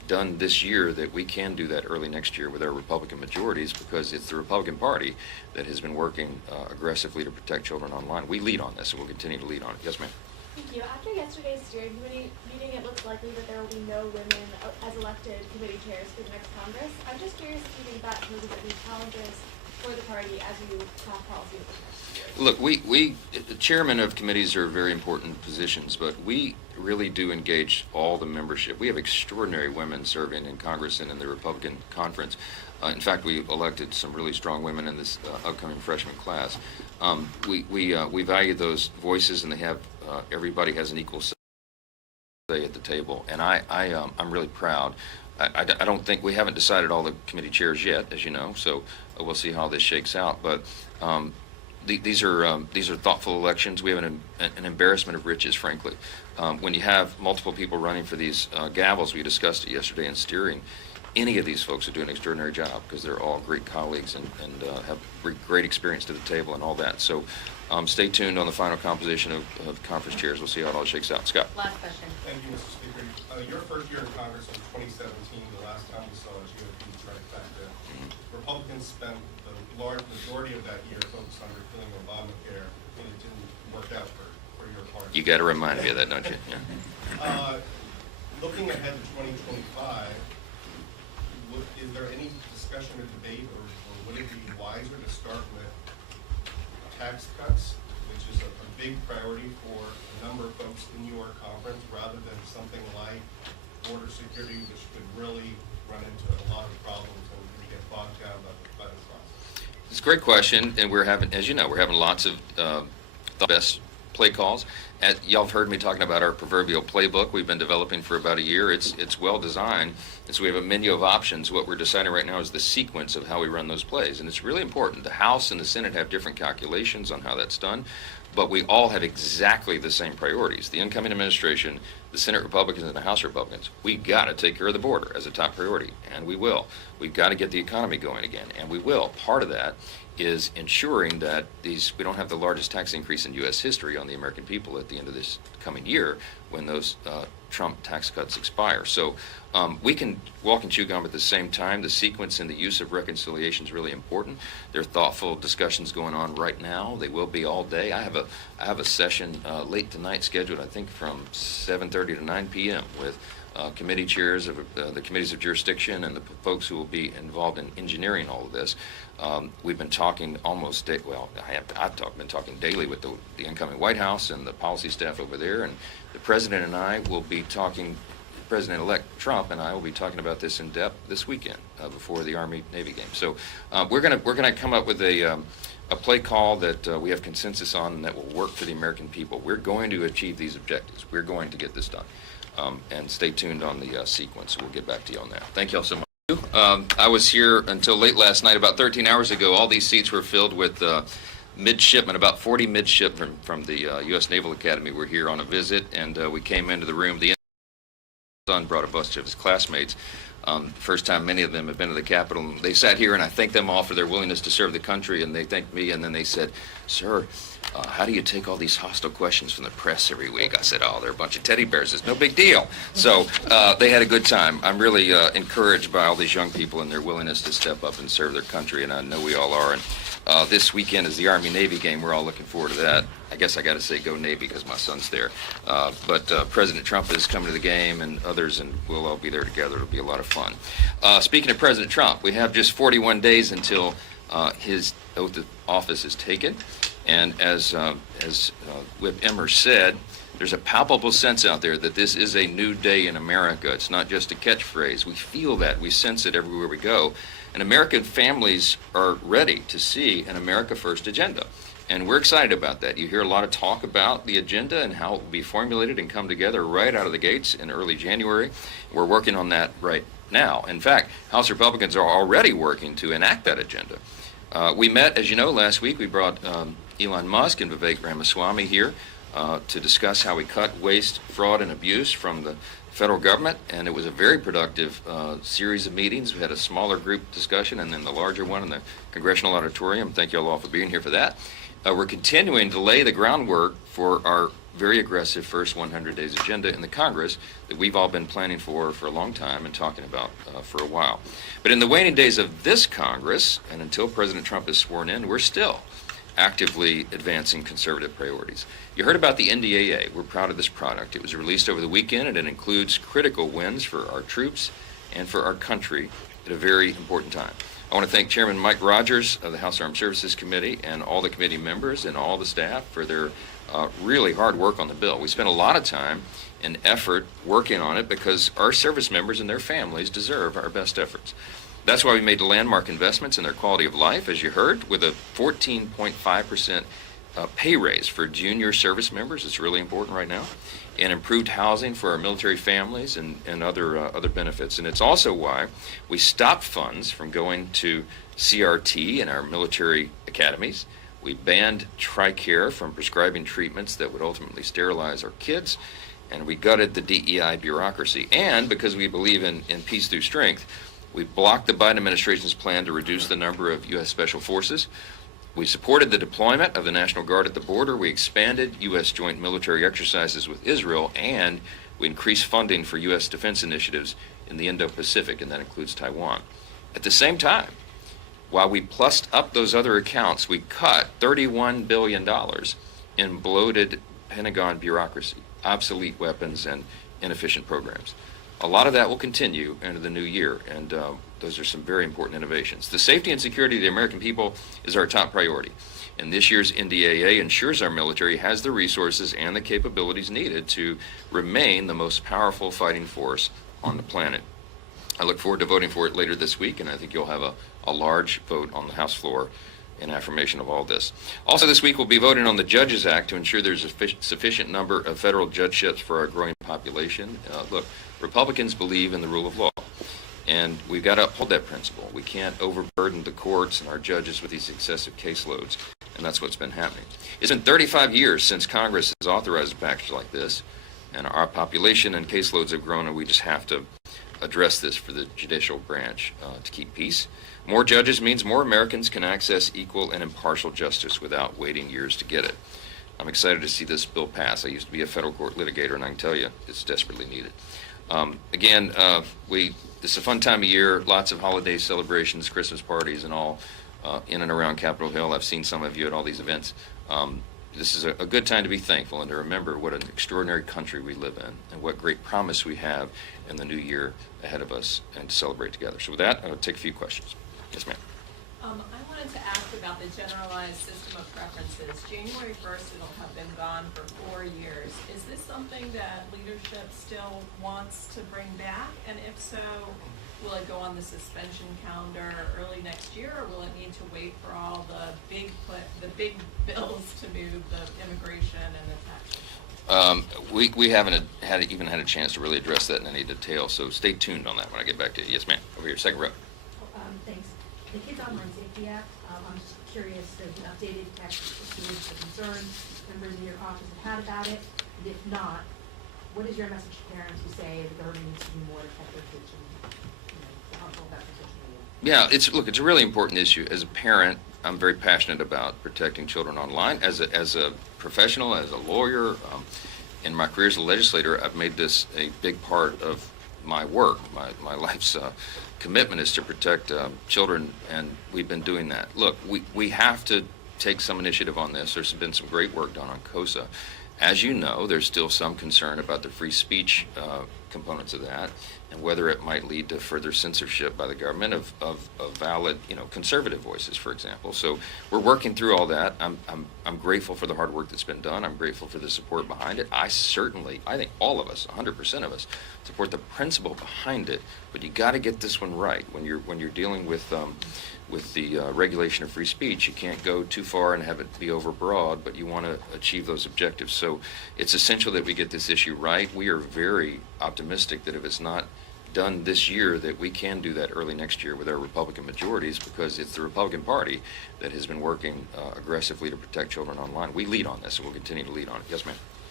done this year that we can do that early next year with our Republican majorities, because it's the Republican Party that has been working aggressively to protect children online. We lead on this, and we'll continue to lead on it. Yes, ma'am. Thank you. After yesterday's steering committee meeting, it looks likely that there will be no women as elected committee chairs for the next Congress. I'm just curious if you think that poses any challenges for the party as you craft policy over the next year. Look, the chairman of committees are very important positions, but we really do engage all the membership. We have extraordinary women serving in Congress and in the Republican conference. In fact, we elected some really strong women in this upcoming freshman class. We value those voices, and they have everybody has an equal say at the table, and I'm really proud. I don't think we haven't decided all the committee chairs yet, as you know, so we'll see how this shakes out. But these are thoughtful elections. We have an embarrassment of riches, frankly. When you have multiple people running for these gavels, we discussed it yesterday in steering. Any of these folks are doing an extraordinary job because they're all great colleagues and have great experience to the table and all that. So stay tuned on the final composition of conference chairs. We'll see how it all shakes out. Scott. Last question. Thank you, Mr. Speaker. Your first year in Congress was 2017, the last time we saw a GOP trifecta. Republicans spent the large majority of that year focused on repealing Obamacare, and it didn't work out for your party. You got to remind me of that, don't you? Yeah. Looking ahead to 2025, is there any discussion or debate, or would it be wiser to start with tax cuts, which is a big priority for a number of folks in your conference, rather than something like border security, which could really run into a lot of problems and get bogged down by the process? It's a great question, and we're having, as you know, we're having lots of the best play calls. Y'all have heard me talking about our proverbial playbook we've been developing for about a year. It's well designed, and so we have a menu of options. What we're deciding right now is the sequence of how we run those plays, and it's really important. The House and the Senate have different calculations on how that's done, but we all have exactly the same priorities. The incoming administration, the Senate Republicans and the House Republicans, we got to take care of the border as a top priority, and we will. We've got to get the economy going again, and we will. Part of that is ensuring that we don't have the largest tax increase in U.S. history on the American people at the end of this coming year when those Trump tax cuts expire. So we can walk and chew gum at the same time. The sequence and the use of reconciliation is really important. There are thoughtful discussions going on right now. They will be all day. I have a session late tonight scheduled, I think, from 7:30 to 9 p.m. with committee chairs of the committees of jurisdiction and the folks who will be involved in engineering all of this. We've been talking been talking daily with the incoming White House and the policy staff over there, and the President and I will be talking, President-elect Trump and I will be talking about this in depth this weekend before the Army-Navy game. So we're gonna come up with a play call that we have consensus on and that will work for the American people. We're going to achieve these objectives. We're going to get this done. And stay tuned on the sequence. We'll get back to you on that. Thank you all so much. I was here until late last night. About 13 hours ago, all these seats were filled with midshipmen. About 40 midshipmen from the U.S. Naval Academy were here on a visit, and we came into the room. The son brought a bunch of his classmates. First time many of them have been to the Capitol. They sat here, and I thanked them all for their willingness to serve the country, and they thanked me, and then they said, "Sir, how do you take all these hostile questions from the press every week?" I said, "Oh, they're a bunch of teddy bears. It's no big deal." So they had a good time. I'm really encouraged by all these young people and their willingness to step up and serve their country, and I know we all are. And this weekend is the Army-Navy game. We're all looking forward to that. I guess I got to say go Navy because my son's there. But President Trump is coming to the game, and others, and we'll all be there together. It'll be a lot of fun. Speaking of President Trump, we have just 41 days until his oath of office is taken. And as Whip Emmer said, there's a palpable sense out there that this is a new day in America. It's not just a catchphrase. We feel that. We sense it everywhere we go. And American families are ready to see an America First agenda. And we're excited about that. You hear a lot of talk about the agenda and how it will be formulated and come together right out of the gates in early January. We're working on that right now. In fact, House Republicans are already working to enact that agenda. We met, as you know, last week. We brought Elon Musk and Vivek Ramaswamy here to discuss how we cut waste, fraud, and abuse from the federal government, and it was a very productive series of meetings. We had a smaller group discussion and then the larger one in the Congressional Auditorium. Thank you all for being here for that. We're continuing to lay the groundwork for our very aggressive first 100 days agenda in the Congress that we've all been planning for a long time and talking about for a while. But in the waning days of this Congress, and until President Trump is sworn in, we're still actively advancing conservative priorities. You heard about the NDAA. We're proud of this product. It was released over the weekend, and it includes critical wins for our troops and for our country at a very important time. I want to thank Chairman Mike Rogers of the House Armed Services Committee and all the committee members and all the staff for their really hard work on the bill. We spent a lot of time and effort working on it because our service members and their families deserve our best efforts. That's why we made landmark investments in their quality of life, as you heard, with a 14.5% pay raise for junior service members. It's really important right now. And improved housing for our military families and other benefits. And it's also why we stopped funds from going to CRT in our military academies. We banned TRICARE from prescribing treatments that would ultimately sterilize our kids. And we gutted the DEI bureaucracy. And because we believe in peace through strength, we blocked the Biden administration's plan to reduce the number of U.S. Special Forces. We supported the deployment of the National Guard at the border. We expanded U.S. joint military exercises with Israel, and we increased funding for U.S. defense initiatives in the Indo-Pacific, and that includes Taiwan. At the same time, while we plussed up those other accounts, we cut $31 billion in bloated Pentagon bureaucracy, obsolete weapons, and inefficient programs. A lot of that will continue into the new year, and those are some very important innovations. The safety and security of the American people is our top priority, and this year's NDAA ensures our military has the resources and the capabilities needed to remain the most powerful fighting force on the planet. I look forward to voting for it later this week, and I think you'll have a large vote on the House floor in affirmation of all this. Also this week we'll be voting on the Judges Act to ensure there's a sufficient number of federal judgeships for our growing population. Look, Republicans believe in the rule of law, and we've got to uphold that principle. We can't overburden the courts and our judges with these excessive caseloads, and that's what's been happening. It's been 35 years since Congress has authorized a package like this, and our population and caseloads have grown, and we just have to address this for the judicial branch to keep peace. More judges means more Americans can access equal and impartial justice without waiting years to get it. I'm excited to see this bill pass. I used to be a federal court litigator, and I can tell you it's desperately needed. This is a fun time of year, lots of holiday celebrations, Christmas parties, and all in and around Capitol Hill. I've seen some of you at all these events. This is a good time to be thankful and to remember what an extraordinary country we live in and what great promise we have in the new year ahead of us and to celebrate together. So with that, I'll take a few questions. Yes, ma'am. I wanted to ask about the generalized system of preferences. January 1st, it'll have been gone for 4 years. Is this something that leadership still wants to bring back? And if so, will it go on the suspension calendar early next year, or will it need to wait for all the big bills to move, the immigration and the tax? We haven't even had a chance to really address that in any detail, so stay tuned on that when I get back to you. Yes, ma'am. Over here, second row. Thanks. The Kids Online Safety Act, I'm just curious, there's an updated text issues or concerns members in your office have had about it, and if not, what is your message to parents who say the government needs to do more to protect their kids from, the harmful effects of social media? Yeah, it's a really important issue. As a parent, I'm very passionate about protecting children online. As a professional, as a lawyer, in my career as a legislator, I've made this a big part of my work. My life's commitment is to protect children, and we've been doing that. Look, we have to take some initiative on this. There's been some great work done on COSA. As you know, there's still some concern about the free speech components of that and whether it might lead to further censorship by the government of valid, conservative voices, for example. So we're working through all that. I'm grateful for the hard work that's been done. I'm grateful for the support behind it. I think all of us, 100% of us, support the principle behind it. But you got to get this one right when you're dealing with the regulation of free speech. You can't go too far and have it be overbroad, but you want to achieve those objectives. So it's essential that we get this issue right. We are very optimistic that if it's not done this year, that we can do that early next year with our Republican majorities, because it's the Republican Party that has been working aggressively to protect children online. We lead on this, and we'll continue to lead on it. Yes, ma'am.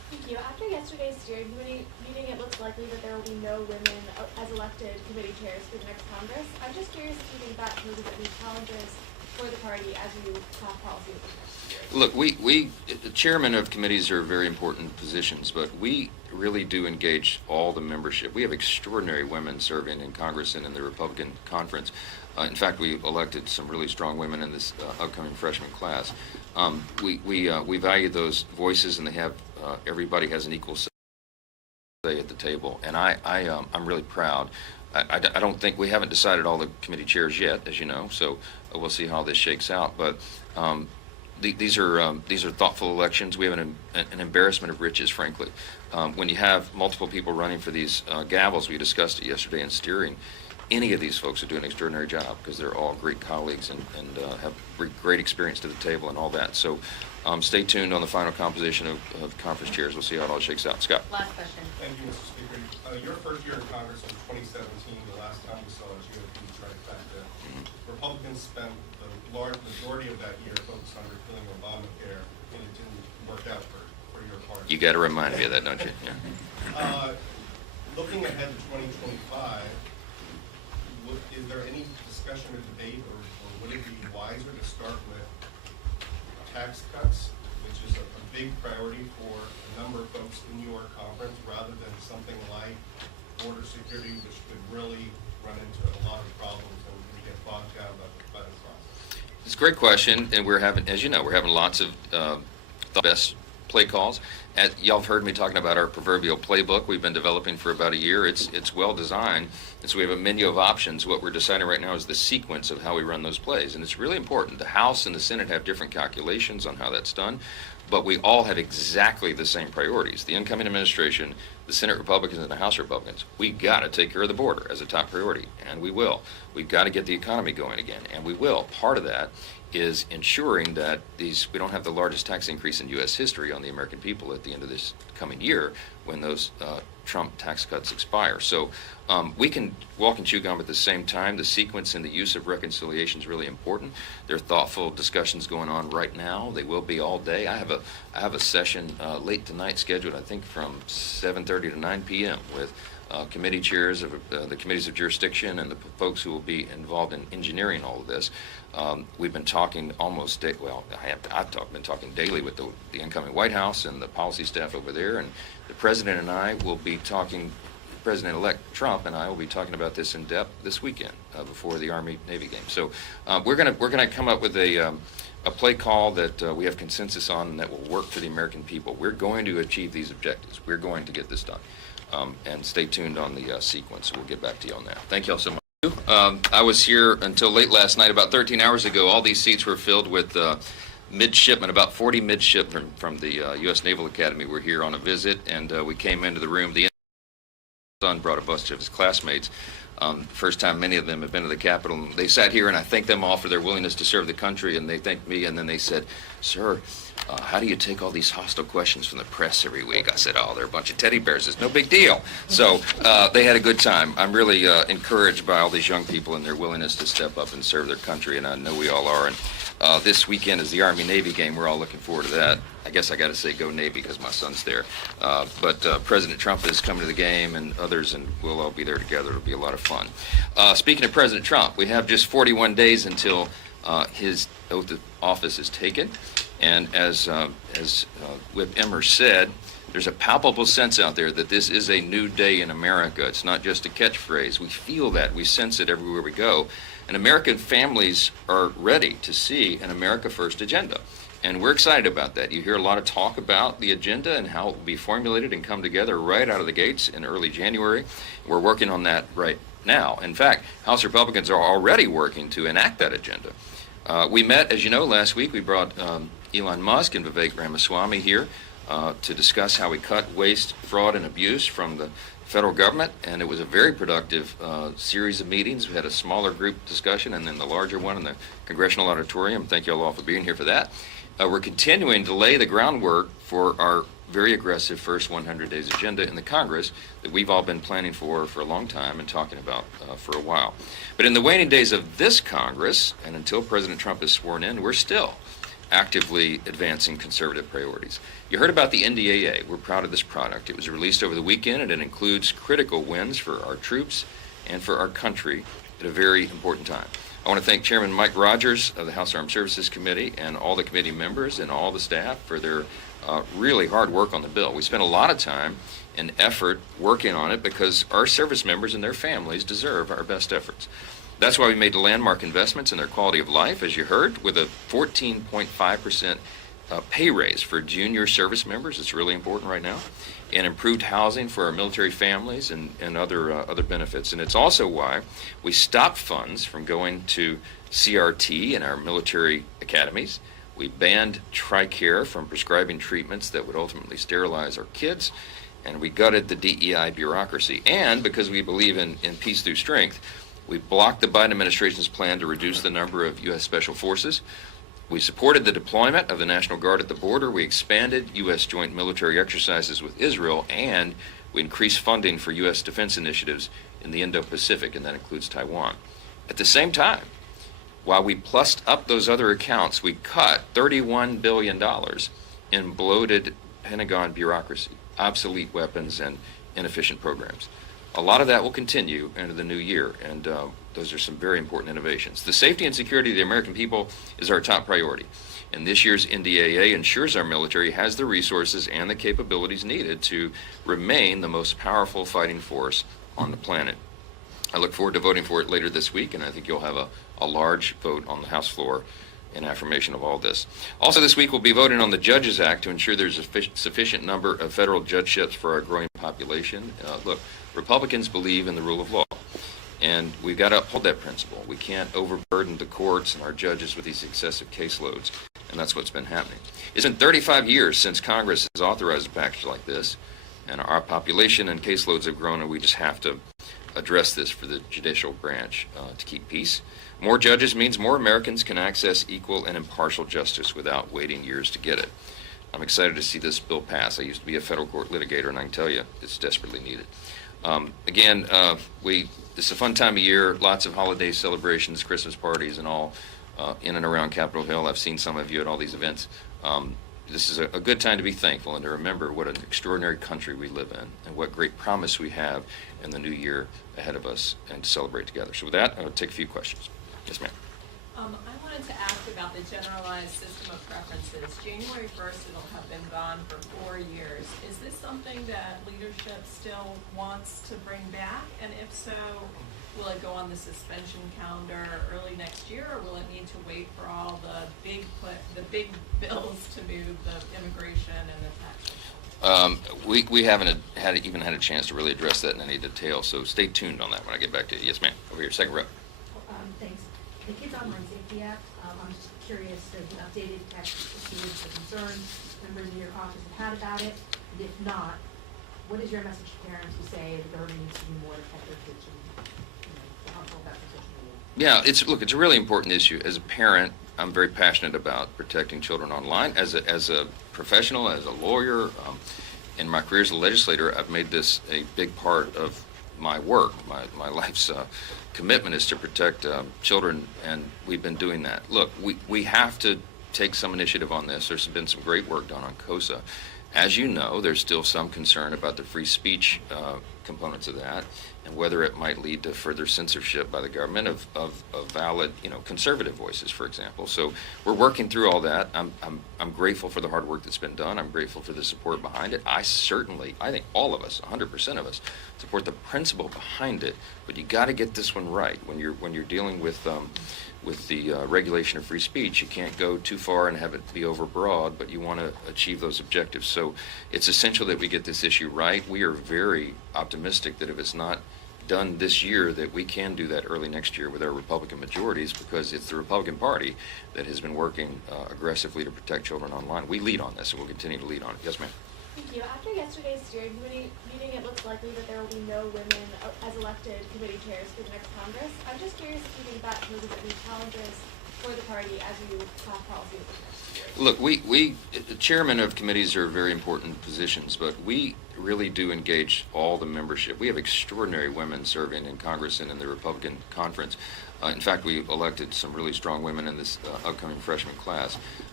Thank you. After yesterday's steering committee meeting, it looks likely that there will be no women as elected committee chairs for the next Congress. I'm just curious if you think that poses any challenges for the party as you craft policy with the next year. Look, the chairman of committees are very important positions, but we really do engage all the membership. We have extraordinary women serving in Congress and in the Republican conference. In fact, we elected some really strong women in this upcoming freshman class. We value those voices, and they have everybody has an equal say at the table, and I'm really proud. I don't think we haven't decided all the committee chairs yet, as you know, so we'll see how this shakes out. But these are thoughtful elections. We have an embarrassment of riches, frankly. When you have multiple people running for these gavels, we discussed it yesterday in steering. Any of these folks are doing an extraordinary job because they're all great colleagues and have great experience to the table and all that. So stay tuned on the final composition of conference chairs. We'll see how it all shakes out. Scott. Last question. Thank you, Mr. Speaker. Your first year in Congress was 2017, the last time we saw a GOP trifecta. Republicans spent the large majority of that year focused on repealing Obamacare, and it didn't work out for your party. You got to remind me of that, don't you? Yeah. Looking ahead to 2025, is there any discussion or debate, or would it be wiser to start with tax cuts, which is a big priority for a number of folks in your conference, rather than something like border security, which could really run into a lot of problems and we get bogged down by the process? It's a great question, and we're having, as you know, we're having lots of the best play calls. Y'all have heard me talking about our proverbial playbook we've been developing for about a year. It's well designed, and so we have a menu of options. What we're deciding right now is the sequence of how we run those plays, and it's really important. The House and the Senate have different calculations on how that's done, but we all have exactly the same priorities. The incoming administration, the Senate Republicans and the House Republicans, we got to take care of the border as a top priority, and we will. We've got to get the economy going again, and we will. Part of that is ensuring that we don't have the largest tax increase in U.S. history on the American people at the end of this coming year when those Trump tax cuts expire. So we can walk and chew gum at the same time. The sequence and the use of reconciliation is really important. There are thoughtful discussions going on right now. They will be all day. I have a session late tonight scheduled, I think, from 7:30 to 9 p.m. with committee chairs of the committees of jurisdiction and the folks who will be involved in engineering all of this. We've been talking almost been talking daily with the incoming White House and the policy staff over there, and the President and I will be talking, President-elect Trump and I will be talking about this in depth this weekend before the Army-Navy game. So we're gonna come up with a play call that we have consensus on and that will work for the American people. We're going to achieve these objectives. We're going to get this done. And stay tuned on the sequence. We'll get back to you on that. Thank you all so much. I was here until late last night. About 13 hours ago, all these seats were filled with midshipmen. About 40 midshipmen from the U.S. Naval Academy were here on a visit, and we came into the room. The son brought a bunch of his classmates. First time many of them have been to the Capitol. They sat here, and I thanked them all for their willingness to serve the country, and they thanked me, and then they said, "Sir, how do you take all these hostile questions from the press every week?" I said, "Oh, they're a bunch of teddy bears. It's no big deal." So they had a good time. I'm really encouraged by all these young people and their willingness to step up and serve their country, and I know we all are. And this weekend is the Army-Navy game. We're all looking forward to that. I guess I got to say go Navy because my son's there. But President Trump is coming to the game, and others, and we'll all be there together. It'll be a lot of fun. Speaking of President Trump, we have just 41 days until his oath of office is taken. And as Whip Emmer said, there's a palpable sense out there that this is a new day in America. It's not just a catchphrase. We feel that. We sense it everywhere we go. And American families are ready to see an America First agenda. And we're excited about that. You hear a lot of talk about the agenda and how it will be formulated and come together right out of the gates in early January. We're working on that right now. In fact, House Republicans are already working to enact that agenda. We met, as you know, last week. We brought Elon Musk and Vivek Ramaswamy here to discuss how we cut waste, fraud, and abuse from the federal government, and it was a very productive series of meetings. We had a smaller group discussion and then the larger one in the Congressional Auditorium. Thank you all for being here for that. We're continuing to lay the groundwork for our very aggressive first 100 days agenda in the Congress that we've all been planning for a long time and talking about for a while. But in the waning days of this Congress, and until President Trump is sworn in, we're still actively advancing conservative priorities. You heard about the NDAA. We're proud of this product. It was released over the weekend, and it includes critical wins for our troops and for our country at a very important time. I want to thank Chairman Mike Rogers of the House Armed Services Committee and all the committee members and all the staff for their really hard work on the bill. We spent a lot of time and effort working on it because our service members and their families deserve our best efforts. That's why we made landmark investments in their quality of life, as you heard, with a 14.5% pay raise for junior service members. It's really important right now. And improved housing for our military families and other benefits. And it's also why we stopped funds from going to CRT in our military academies. We banned TRICARE from prescribing treatments that would ultimately sterilize our kids. And we gutted the DEI bureaucracy. And because we believe in peace through strength, we blocked the Biden administration's plan to reduce the number of U.S. Special Forces. We supported the deployment of the National Guard at the border. We expanded U.S. joint military exercises with Israel, and we increased funding for U.S. defense initiatives in the Indo-Pacific, and that includes Taiwan. At the same time, while we plussed up those other accounts, we cut $31 billion in bloated Pentagon bureaucracy, obsolete weapons, and inefficient programs. A lot of that will continue into the new year, and those are some very important innovations. The safety and security of the American people is our top priority, and this year's NDAA ensures our military has the resources and the capabilities needed to remain the most powerful fighting force on the planet. I look forward to voting for it later this week, and I think you'll have a large vote on the House floor in affirmation of all this. Also this week we'll be voting on the Judges Act to ensure there's a sufficient number of federal judgeships for our growing population. Look, Republicans believe in the rule of law, and we've got to uphold that principle. We can't overburden the courts and our judges with these excessive caseloads, and that's what's been happening. It's been 35 years since Congress has authorized a package like this, and our population and caseloads have grown, and we just have to address this for the judicial branch to keep peace. More judges means more Americans can access equal and impartial justice without waiting years to get it. I'm excited to see this bill pass. I used to be a federal court litigator, and I can tell you it's desperately needed. This is a fun time of year, lots of holiday celebrations, Christmas parties, and all in and around Capitol Hill. I've seen some of you at all these events. This is a good time to be thankful and to remember what an extraordinary country we live in and what great promise we have in the new year ahead of us and to celebrate together. So with that, I'll take a few questions. Yes, ma'am. I wanted to ask about the generalized system of preferences. January 1st, it'll have been gone for 4 years. Is this something that leadership still wants to bring back? And if so, will it go on the suspension calendar early next year, or will it need to wait for all the big bills to move, the immigration and the tax? We haven't even had a chance to really address that in any detail, so stay tuned on that when I get back to you. Yes, ma'am. Over here, second row. Thanks. The Kids Online Safety Act, I'm just curious, does an updated text include the concerns members in your office have had about it? And if not, what is your message to parents who say the government needs to be more to protect their kids from the harmful effects of social media? Yeah, it's a really important issue. As a parent, I'm very passionate about protecting children online. As a professional, as a lawyer, in my career as a legislator, I've made this a big part of my work. My life's commitment is to protect children, and we've been doing that. Look, we have to take some initiative on this. There's been some great work done on COSA. As you know, there's still some concern about the free speech components of that and whether it might lead to further censorship by the government of valid, conservative voices, for example. So we're working through all that. I'm grateful for the hard work that's been done. I'm grateful for the support behind it. I think all of us, 100% of us, support the principle behind it. But you got to get this one right when you're dealing with the regulation of free speech. You can't go too far and have it be overbroad, but you want to achieve those objectives. So it's essential that we get this issue right. We are very optimistic that if it's not done this year, that we can do that early next year with our Republican majorities, because it's the Republican Party that has been working aggressively to protect children online. We lead on this, and we'll continue to lead on it. Yes, ma'am. Thank you. After yesterday's steering committee meeting, it looks likely that there will be no women as elected committee chairs for the next Congress. I'm just curious if you think that poses any challenges for the party as you craft policy with next year. Look, the chairman of committees are very important positions, but we really do engage all the membership. We have extraordinary women serving in Congress and in the Republican conference. In fact, we elected some really strong women in this upcoming freshman class.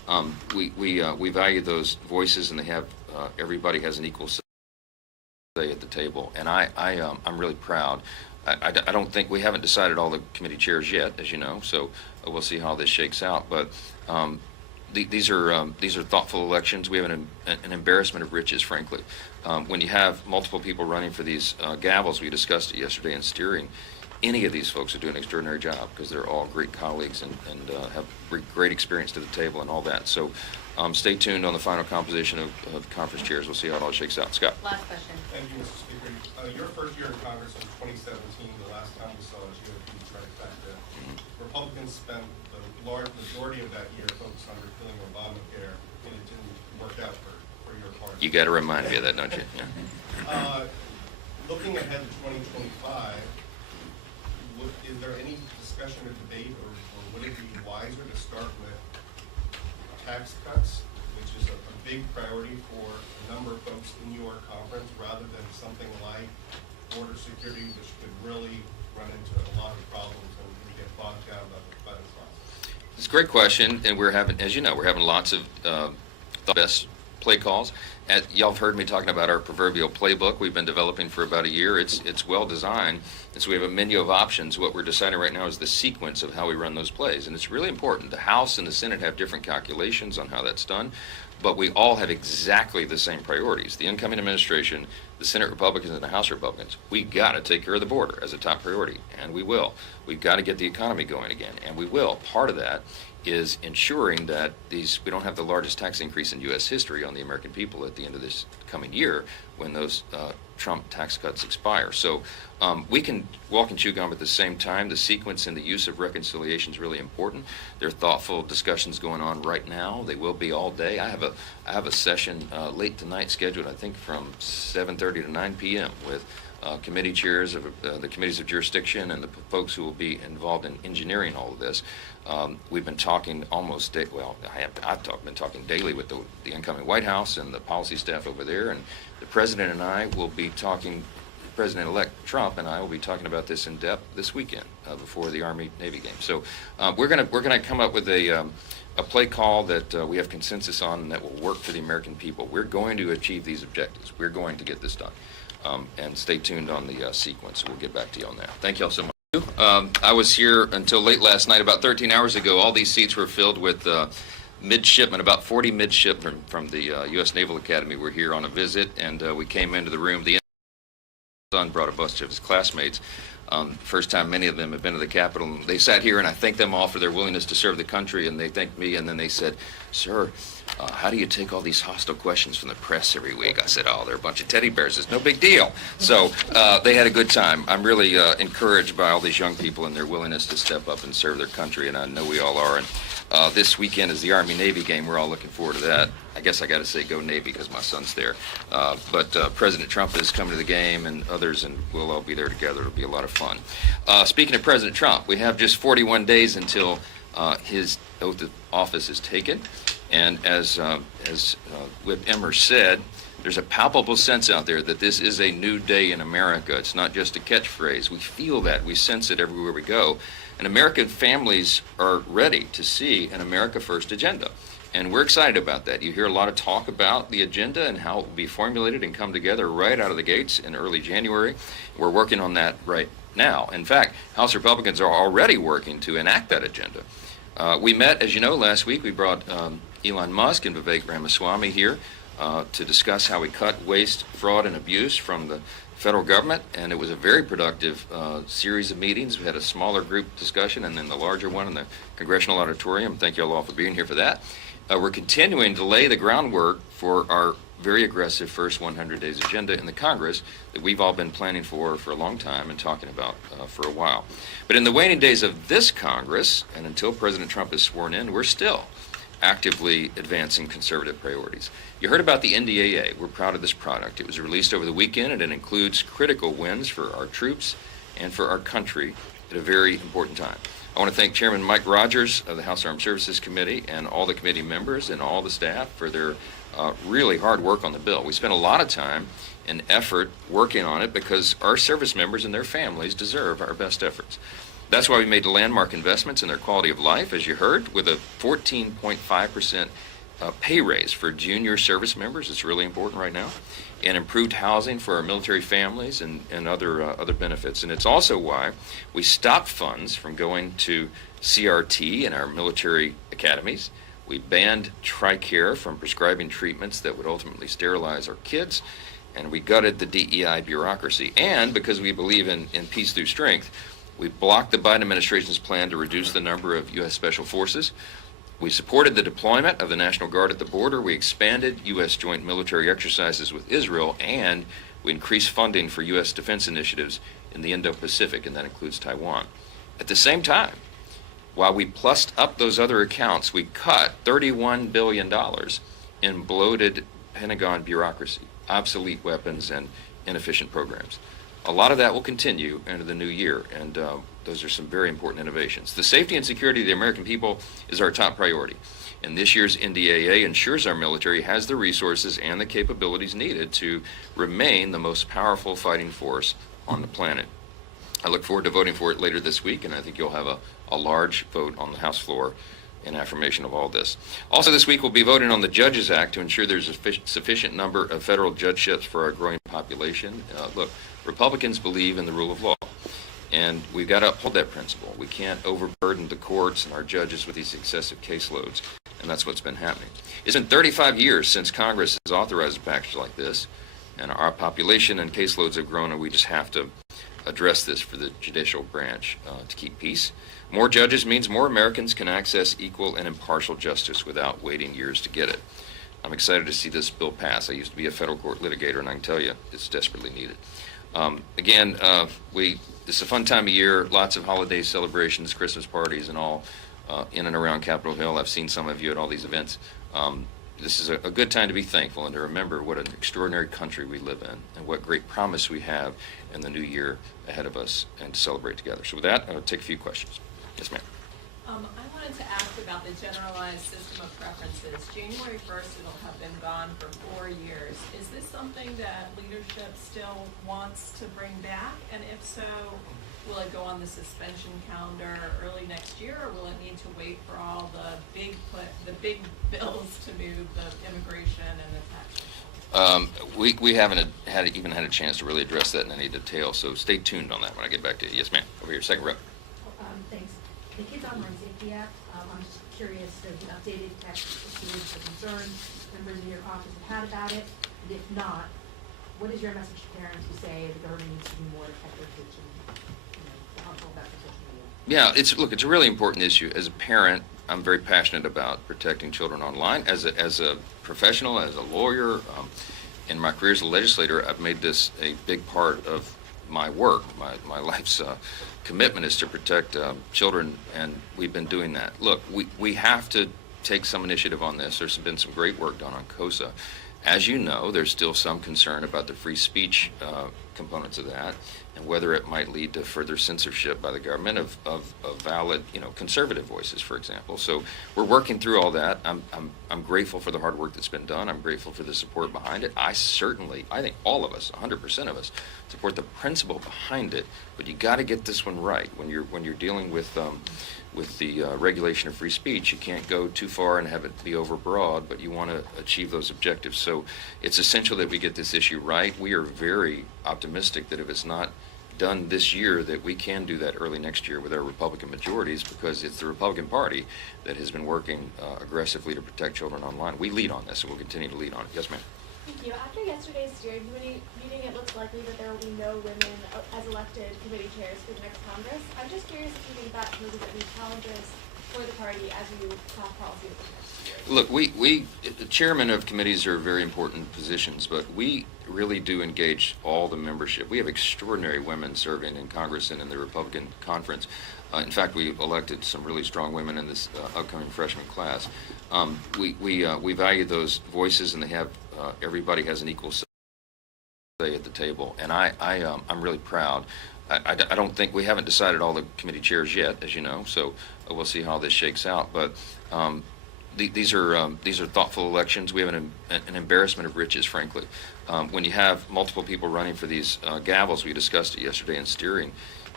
We value those voices, and they have everybody has an equal say at the table, and I'm really proud. I don't think we haven't decided all the committee chairs yet, as you know, so we'll see how this shakes out. But these are thoughtful elections. We have an embarrassment of riches, frankly. When you have multiple people running for these gavels, we discussed it yesterday in steering. Any of these folks are doing an extraordinary job because they're all great colleagues and have great experience to the table and all that. So stay tuned on the final composition of conference chairs. We'll see how it all shakes out. Scott. Last question. Thank you, Mr. Speaker. Your first year in Congress was 2017, the last time we saw a GOP trifecta. Republicans spent the large majority of that year focused on repealing Obamacare, and it didn't work out for your party. You got to remind me of that, don't you? Yeah. Looking ahead to 2025, is there any discussion or debate, or would it be wiser to start with tax cuts, which is a big priority for a number of folks in your conference, rather than something like border security, which could really run into a lot of problems and get bogged down by the process? It's a great question, and we're having, as you know, we're having lots of the best play calls. Y'all have heard me talking about our proverbial playbook we've been developing for about a year. It's well designed, and so we have a menu of options. What we're deciding right now is the sequence of how we run those plays, and it's really important. The House and the Senate have different calculations on how that's done, but we all have exactly the same priorities. The incoming administration, the Senate Republicans and the House Republicans, we got to take care of the border as a top priority, and we will. We've got to get the economy going again, and we will. Part of that is ensuring that we don't have the largest tax increase in U.S. history on the American people at the end of this coming year when those Trump tax cuts expire. So we can walk and chew gum at the same time. The sequence and the use of reconciliation is really important. There are thoughtful discussions going on right now. They will be all day. I have a session late tonight scheduled, I think, from 7:30 to 9 p.m. with committee chairs of the committees of jurisdiction and the folks who will be involved in engineering all of this. We've been talking almost been talking daily with the incoming White House and the policy staff over there, and the President and I will be talking, President-elect Trump and I will be talking about this in depth this weekend before the Army-Navy game. So we're gonna come up with a play call that we have consensus on and that will work for the American people. We're going to achieve these objectives. We're going to get this done. And stay tuned on the sequence. We'll get back to you on that. Thank you all so much. I was here until late last night. About 13 hours ago, all these seats were filled with midshipmen. About 40 midshipmen from the U.S. Naval Academy were here on a visit, and we came into the room. The son brought a bunch of his classmates. First time many of them have been to the Capitol. And they sat here, and I thanked them all for their willingness to serve the country, and they thanked me, and then they said, "Sir, how do you take all these hostile questions from the press every week?" I said, "Oh, they're a bunch of teddy bears. It's no big deal." So they had a good time. I'm really encouraged by all these young people and their willingness to step up and serve their country, and I know we all are. And this weekend is the Army-Navy game. We're all looking forward to that. I guess I got to say go Navy because my son's there. But President Trump is coming to the game, and others, and we'll all be there together. It'll be a lot of fun. Speaking of President Trump, we have just 41 days until his oath of office is taken. And as Whip Emmer said, there's a palpable sense out there that this is a new day in America. It's not just a catchphrase. We feel that. We sense it everywhere we go. And American families are ready to see an America First agenda. And we're excited about that. You hear a lot of talk about the agenda and how it will be formulated and come together right out of the gates in early January. We're working on that right now. In fact, House Republicans are already working to enact that agenda. We met, as you know, last week. We brought Elon Musk and Vivek Ramaswamy here to discuss how we cut waste, fraud, and abuse from the federal government, and it was a very productive series of meetings. We had a smaller group discussion and then the larger one in the Congressional Auditorium. Thank you all for being here for that. We're continuing to lay the groundwork for our very aggressive first 100 days agenda in the Congress that we've all been planning for a long time and talking about for a while. But in the waning days of this Congress, and until President Trump is sworn in, we're still actively advancing conservative priorities. You heard about the NDAA. We're proud of this product. It was released over the weekend, and it includes critical wins for our troops and for our country at a very important time. I want to thank Chairman Mike Rogers of the House Armed Services Committee and all the committee members and all the staff for their really hard work on the bill. We spent a lot of time and effort working on it because our service members and their families deserve our best efforts. That's why we made landmark investments in their quality of life, as you heard, with a 14.5% pay raise for junior service members. It's really important right now. And improved housing for our military families and other benefits. And it's also why we stopped funds from going to CRT in our military academies. We banned TRICARE from prescribing treatments that would ultimately sterilize our kids. And we gutted the DEI bureaucracy. And because we believe in peace through strength, we blocked the Biden administration's plan to reduce the number of U.S. Special Forces. We supported the deployment of the National Guard at the border. We expanded U.S. joint military exercises with Israel, and we increased funding for U.S. defense initiatives in the Indo-Pacific, and that includes Taiwan. At the same time, while we plussed up those other accounts, we cut $31 billion in bloated Pentagon bureaucracy, obsolete weapons, and inefficient programs. A lot of that will continue into the new year, and those are some very important innovations. The safety and security of the American people is our top priority, and this year's NDAA ensures our military has the resources and the capabilities needed to remain the most powerful fighting force on the planet. I look forward to voting for it later this week, and I think you'll have a large vote on the House floor in affirmation of all this. Also this week we'll be voting on the Judges Act to ensure there's a sufficient number of federal judgeships for our growing population. Look, Republicans believe in the rule of law, and we've got to uphold that principle. We can't overburden the courts and our judges with these excessive caseloads, and that's what's been happening. It's been 35 years since Congress has authorized a package like this, and our population and caseloads have grown, and we just have to address this for the judicial branch to keep peace. More judges means more Americans can access equal and impartial justice without waiting years to get it. I'm excited to see this bill pass. I used to be a federal court litigator, and I can tell you it's desperately needed. It's a fun time of year, lots of holiday celebrations, Christmas parties, and all in and around Capitol Hill. I've seen some of you at all these events. This is a good time to be thankful and to remember what an extraordinary country we live in and what great promise we have in the new year ahead of us, and to celebrate together. So with that, I'll take a few questions. Yes, ma'am. I wanted to ask about the generalized system of preferences. January 1st, it'll have been gone for 4 years. Is this something that leadership still wants to bring back? And if so, will it go on the suspension calendar early next year, or will it need to wait for all the big bills to move, the immigration and the tax? We haven't even had a chance to really address that in any detail, so stay tuned on that when I get back to you. Yes, ma'am. Over here, second row. Thanks. The Kids Online Safety Act, I'm just curious, there's an updated text issues or concerns members in your office have had about it, and if not, what is your message to parents who say the government needs to do more to protect their kids and, the harmful effects of social media? Yeah, it's a really important issue. As a parent, I'm very passionate about protecting children online. As a professional, as a lawyer, in my career as a legislator, I've made this a big part of my work. My life's commitment is to protect children, and we've been doing that. Look, we have to take some initiative on this. There's been some great work done on COSA. As you know, there's still some concern about the free speech components of that, and whether it might lead to further censorship by the government of valid, conservative voices, for example. So we're working through all that. I'm grateful for the hard work that's been done. I'm grateful for the support behind it. I think all of us, 100% of us, support the principle behind it. But you got to get this one right when you're dealing with the regulation of free speech. You can't go too far and have it be overbroad, but you want to achieve those objectives. So it's essential that we get this issue right. We are very optimistic that if it's not done this year, that we can do that early next year with our Republican majorities, because it's the Republican Party that has been working aggressively to protect children online. We lead on this, and we'll continue to lead on it. Yes, ma'am. Thank you. After yesterday's steering committee meeting, it looks likely that there will be no women as elected committee chairs for the next Congress. I'm just curious if you think that poses any challenges for the party as you craft policy with the next year. Look, the chairman of committees are very important positions, but we really do engage all the membership. We have extraordinary women serving in Congress and in the Republican conference. In fact, we elected some really strong women in this upcoming freshman class. We value those voices, and they have everybody has an equal say at the table, and I'm really proud. I don't think we haven't decided all the committee chairs yet, as you know, so we'll see how this shakes out. But these are thoughtful elections. We have an embarrassment of riches, frankly. When you have multiple people running for these gavels, we discussed it yesterday in steering.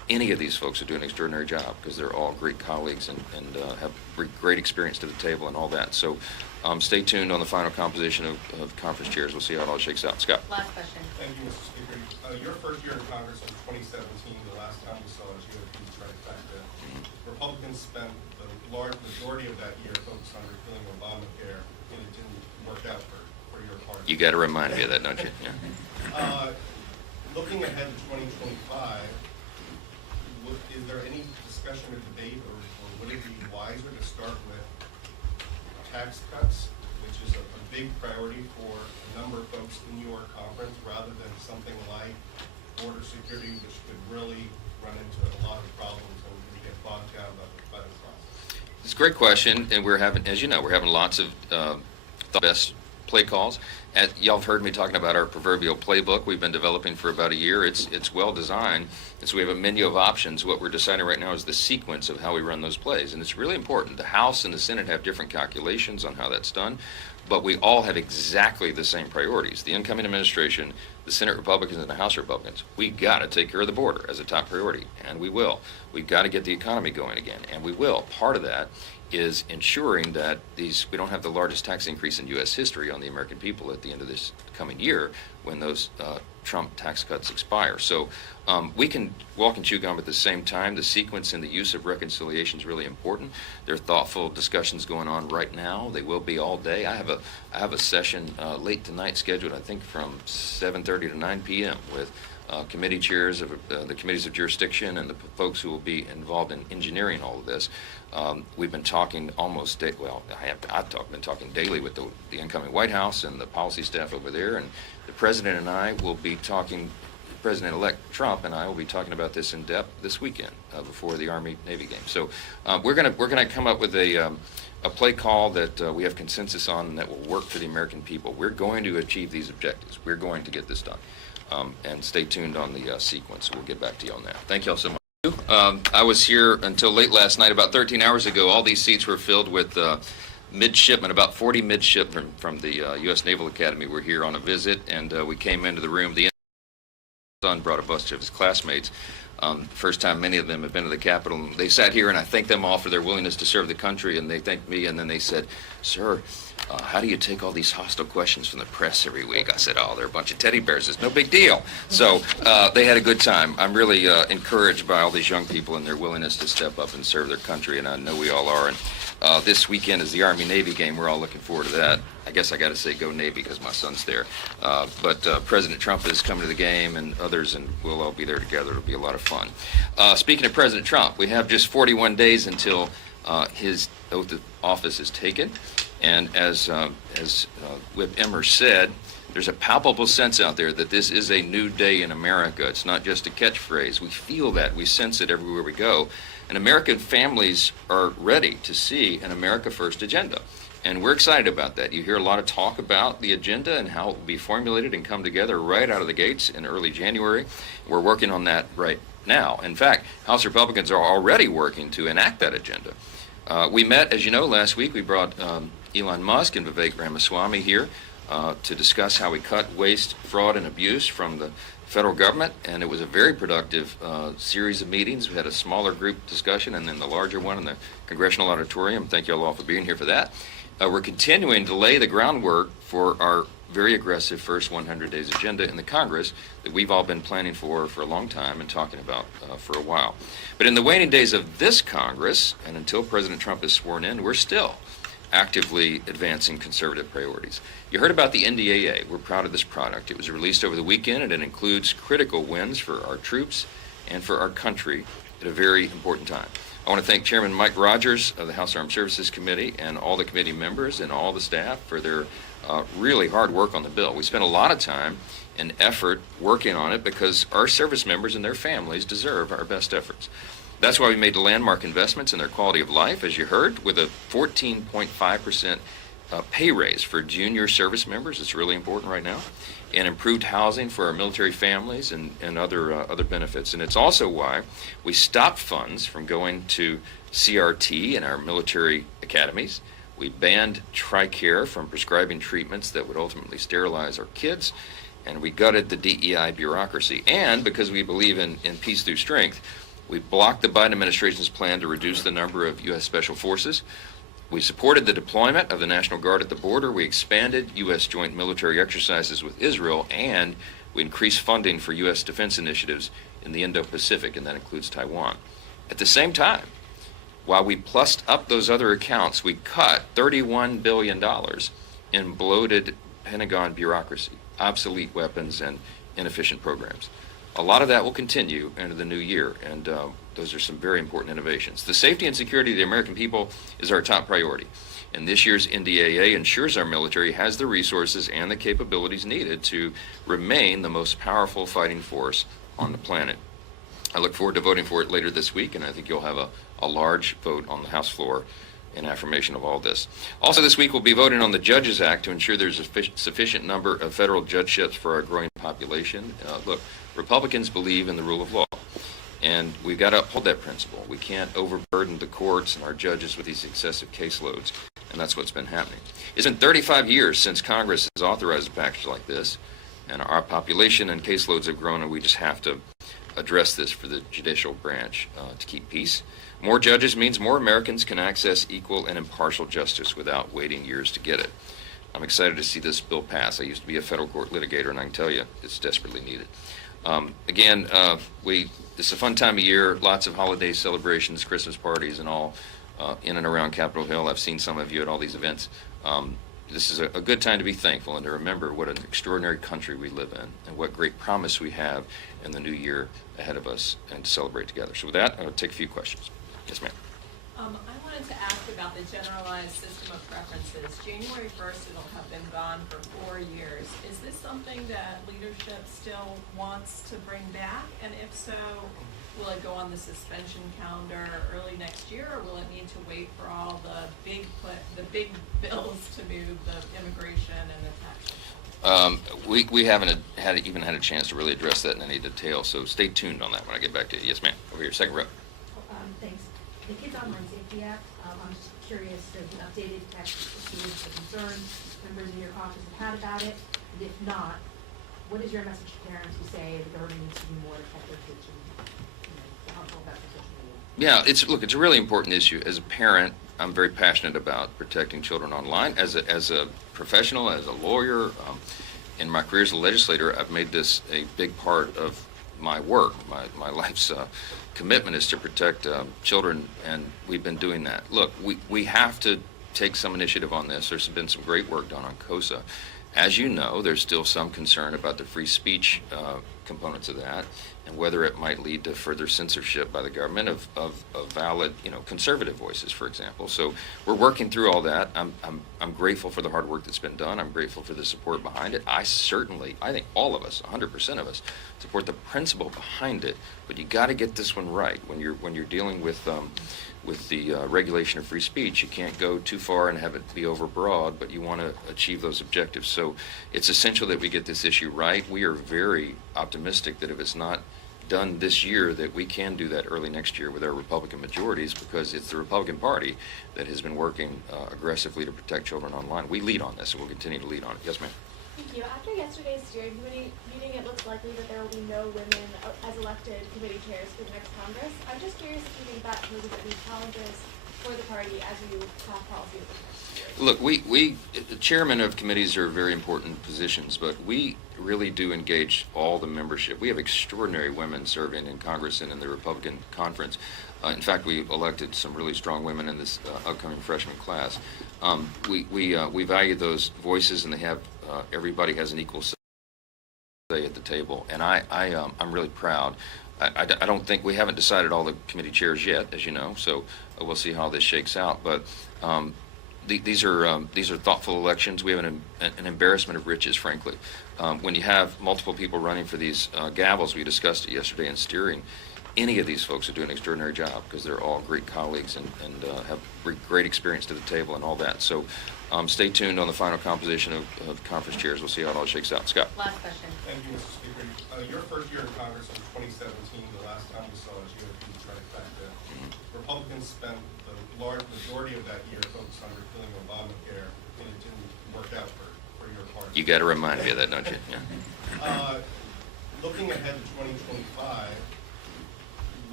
any of these folks will do an extraordinary job because they're all great colleagues and have great experience to the table and all that. So stay tuned on the final composition of conference chairs. We'll see how it all shakes out. Scott. Last question. Thank you, Mr. Speaker. Your first year in Congress was 2017, the last time we saw a GOP trifecta. Republicans spent the large majority of that year focused on repealing Obamacare, and it didn't work out for your party. You got to remind me of that, don't you? Yeah. Looking ahead to 2025, is there any discussion or debate, or would it be wiser to start with tax cuts, which is a big priority for a number of folks in your conference, rather than something like border security, which could really run into a lot of problems and we get bogged down by the process? It's a great question, and we're having, as you know, we're having lots of the best play calls. Y'all have heard me talking about our proverbial playbook we've been developing for about a year. It's well designed, and so we have a menu of options. What we're deciding right now is the sequence of how we run those plays, and it's really important. The House and the Senate have different calculations on how that's done, but we all have exactly the same priorities. The incoming administration, the Senate Republicans and the House Republicans, we got to take care of the border as a top priority, and we will. We've got to get the economy going again, and we will. Part of that is ensuring that we don't have the largest tax increase in U.S. history on the American people at the end of this coming year when those Trump tax cuts expire. So we can walk and chew gum at the same time. The sequence and the use of reconciliation is really important. There are thoughtful discussions going on right now. They will be all day. I have a session late tonight scheduled, I think, from 7:30 to 9 p.m. with committee chairs of the committees of jurisdiction and the folks who will be involved in engineering all of this. We've been talking almost been talking daily with the incoming White House and the policy staff over there, and the President and I will be talking, President-elect Trump and I will be talking about this in depth this weekend before the Army-Navy game. So we're gonna come up with a play call that we have consensus on and that will work for the American people. We're going to achieve these objectives. We're going to get this done. And stay tuned on the sequence. We'll get back to you on that. Thank you all so much. I was here until late last night. About 13 hours ago, all these seats were filled with midshipmen. About 40 midshipmen from the U.S. Naval Academy were here on a visit, and we came into the room. The son brought a bunch of his classmates. First time many of them have been to the Capitol. They sat here, and I thanked them all for their willingness to serve the country, and they thanked me, and then they said, "Sir, how do you take all these hostile questions from the press every week?" I said, "Oh, they're a bunch of teddy bears. It's no big deal." So they had a good time. I'm really encouraged by all these young people and their willingness to step up and serve their country, and I know we all are. And this weekend is the Army-Navy game. We're all looking forward to that. I guess I got to say go Navy because my son's there. But President Trump is coming to the game, and others, and we'll all be there together. It'll be a lot of fun. Speaking of President Trump, we have just 41 days until his oath of office is taken. And as Whip Emmer said, there's a palpable sense out there that this is a new day in America. It's not just a catchphrase. We feel that. We sense it everywhere we go. And American families are ready to see an America First agenda. And we're excited about that. You hear a lot of talk about the agenda and how it will be formulated and come together right out of the gates in early January. We're working on that right now. In fact, House Republicans are already working to enact that agenda. We met, as you know, last week. We brought Elon Musk and Vivek Ramaswamy here to discuss how we cut waste, fraud, and abuse from the federal government, and it was a very productive series of meetings. We had a smaller group discussion and then the larger one in the Congressional Auditorium. Thank you all for being here for that. We're continuing to lay the groundwork for our very aggressive first 100 days agenda in the Congress that we've all been planning for a long time and talking about for a while. But in the waning days of this Congress, and until President Trump is sworn in, we're still actively advancing conservative priorities. You heard about the NDAA. We're proud of this product. It was released over the weekend, and it includes critical wins for our troops and for our country at a very important time. I want to thank Chairman Mike Rogers of the House Armed Services Committee and all the committee members and all the staff for their really hard work on the bill. We spent a lot of time and effort working on it because our service members and their families deserve our best efforts. That's why we made landmark investments in their quality of life, as you heard, with a 14.5% pay raise for junior service members. It's really important right now. And improved housing for our military families and other benefits. And it's also why we stopped funds from going to CRT in our military academies. We banned TRICARE from prescribing treatments that would ultimately sterilize our kids. And we gutted the DEI bureaucracy. And because we believe in peace through strength, We blocked the Biden administration's plan to reduce the number of U.S. Special Forces. We supported the deployment of the National Guard at the border. We expanded U.S. joint military exercises with Israel, and we increased funding for U.S. defense initiatives in the Indo-Pacific, and that includes Taiwan. At the same time, while we plussed up those other accounts, we cut $31 billion in bloated Pentagon bureaucracy, obsolete weapons, and inefficient programs. A lot of that will continue into the new year, and those are some very important innovations. The safety and security of the American people is our top priority, and this year's NDAA ensures our military has the resources and the capabilities needed to remain the most powerful fighting force on the planet. I look forward to voting for it later this week, and I think you'll have a large vote on the House floor in affirmation of all this. Also this week we'll be voting on the Judges Act to ensure there's a sufficient number of federal judgeships for our growing population. Look, Republicans believe in the rule of law, and we've got to uphold that principle. We can't overburden the courts and our judges with these excessive caseloads, and that's what's been happening. It's been 35 years since Congress has authorized a package like this, and our population and caseloads have grown, and we just have to address this for the judicial branch to keep peace. More judges means more Americans can access equal and impartial justice without waiting years to get it. I'm excited to see this bill pass. I used to be a federal court litigator, and I can tell you it's desperately needed. This is a fun time of year, lots of holiday celebrations, Christmas parties and all in and around Capitol Hill. I've seen some of you at all these events. This is a good time to be thankful and to remember what an extraordinary country we live in and what great promise we have in the new year ahead of us and to celebrate together. So with that, I'll take a few questions. Yes, ma'am. I wanted to ask about the generalized system of preferences. January 1st, it'll have been gone for 4 years. Is this something that leadership still wants to bring back? And if so, will it go on the suspension calendar early next year, or will it need to wait for all the big bills to move, the immigration and the tax? We haven't even had a chance to really address that in any detail, so stay tuned on that when I get back to you. Yes, ma'am. Over here, second row. Thanks. The Kids Online Safety Act, I'm just curious, there's an updated text received for concerns members in your office have had about it, and if not, what is your message to parents who say the government needs to be more to protect their kids and, the harmful effects of social media? Yeah, it's a really important issue. As a parent, I'm very passionate about protecting children online. As a professional, as a lawyer, in my career as a legislator, I've made this a big part of my work. My life's commitment is to protect children, and we've been doing that. Look, we have to take some initiative on this. There's been some great work done on COSA. As you know, there's still some concern about the free speech components of that, and whether it might lead to further censorship by the government of valid, conservative voices, for example. So we're working through all that. I'm grateful for the hard work that's been done. I'm grateful for the support behind it. I think all of us, 100% of us, support the principle behind it. But you got to get this one right when you're dealing with the regulation of free speech. You can't go too far and have it be overbroad, but you want to achieve those objectives. So it's essential that we get this issue right. We are very optimistic that if it's not done this year, that we can do that early next year with our Republican majorities, because it's the Republican Party that has been working aggressively to protect children online. We lead on this, and we'll continue to lead on it. Yes, ma'am. Thank you. After yesterday's steering committee meeting, it looks likely that there will be no women as elected committee chairs for the next Congress. I'm just curious if you think that poses any challenges for the party as you craft policy over the next year. Look, the chairman of committees are very important positions, but we really do engage all the membership. We have extraordinary women serving in Congress and in the Republican conference. In fact, we elected some really strong women in this upcoming freshman class. We value those voices, and everybody has an equal say at the table, and I'm really proud. I don't think we haven't decided all the committee chairs yet, as you know, so we'll see how this shakes out. But these are thoughtful elections. We have an embarrassment of riches, frankly. When you have multiple people running for these gavels, we discussed it yesterday in steering. Any of these folks are doing an extraordinary job because they're all great colleagues and have great experience to the table and all that. So stay tuned on the final composition of conference chairs. We'll see how it all shakes out. Scott. Last question. Thank you, Mr. Speaker. Your first year in Congress was 2017. The last time we saw a GOP trifecta. Republicans spent the large majority of that year focused on repealing Obamacare, and it didn't work out for your party. You got to remind me of that, don't you? Yeah. Looking ahead to 2025,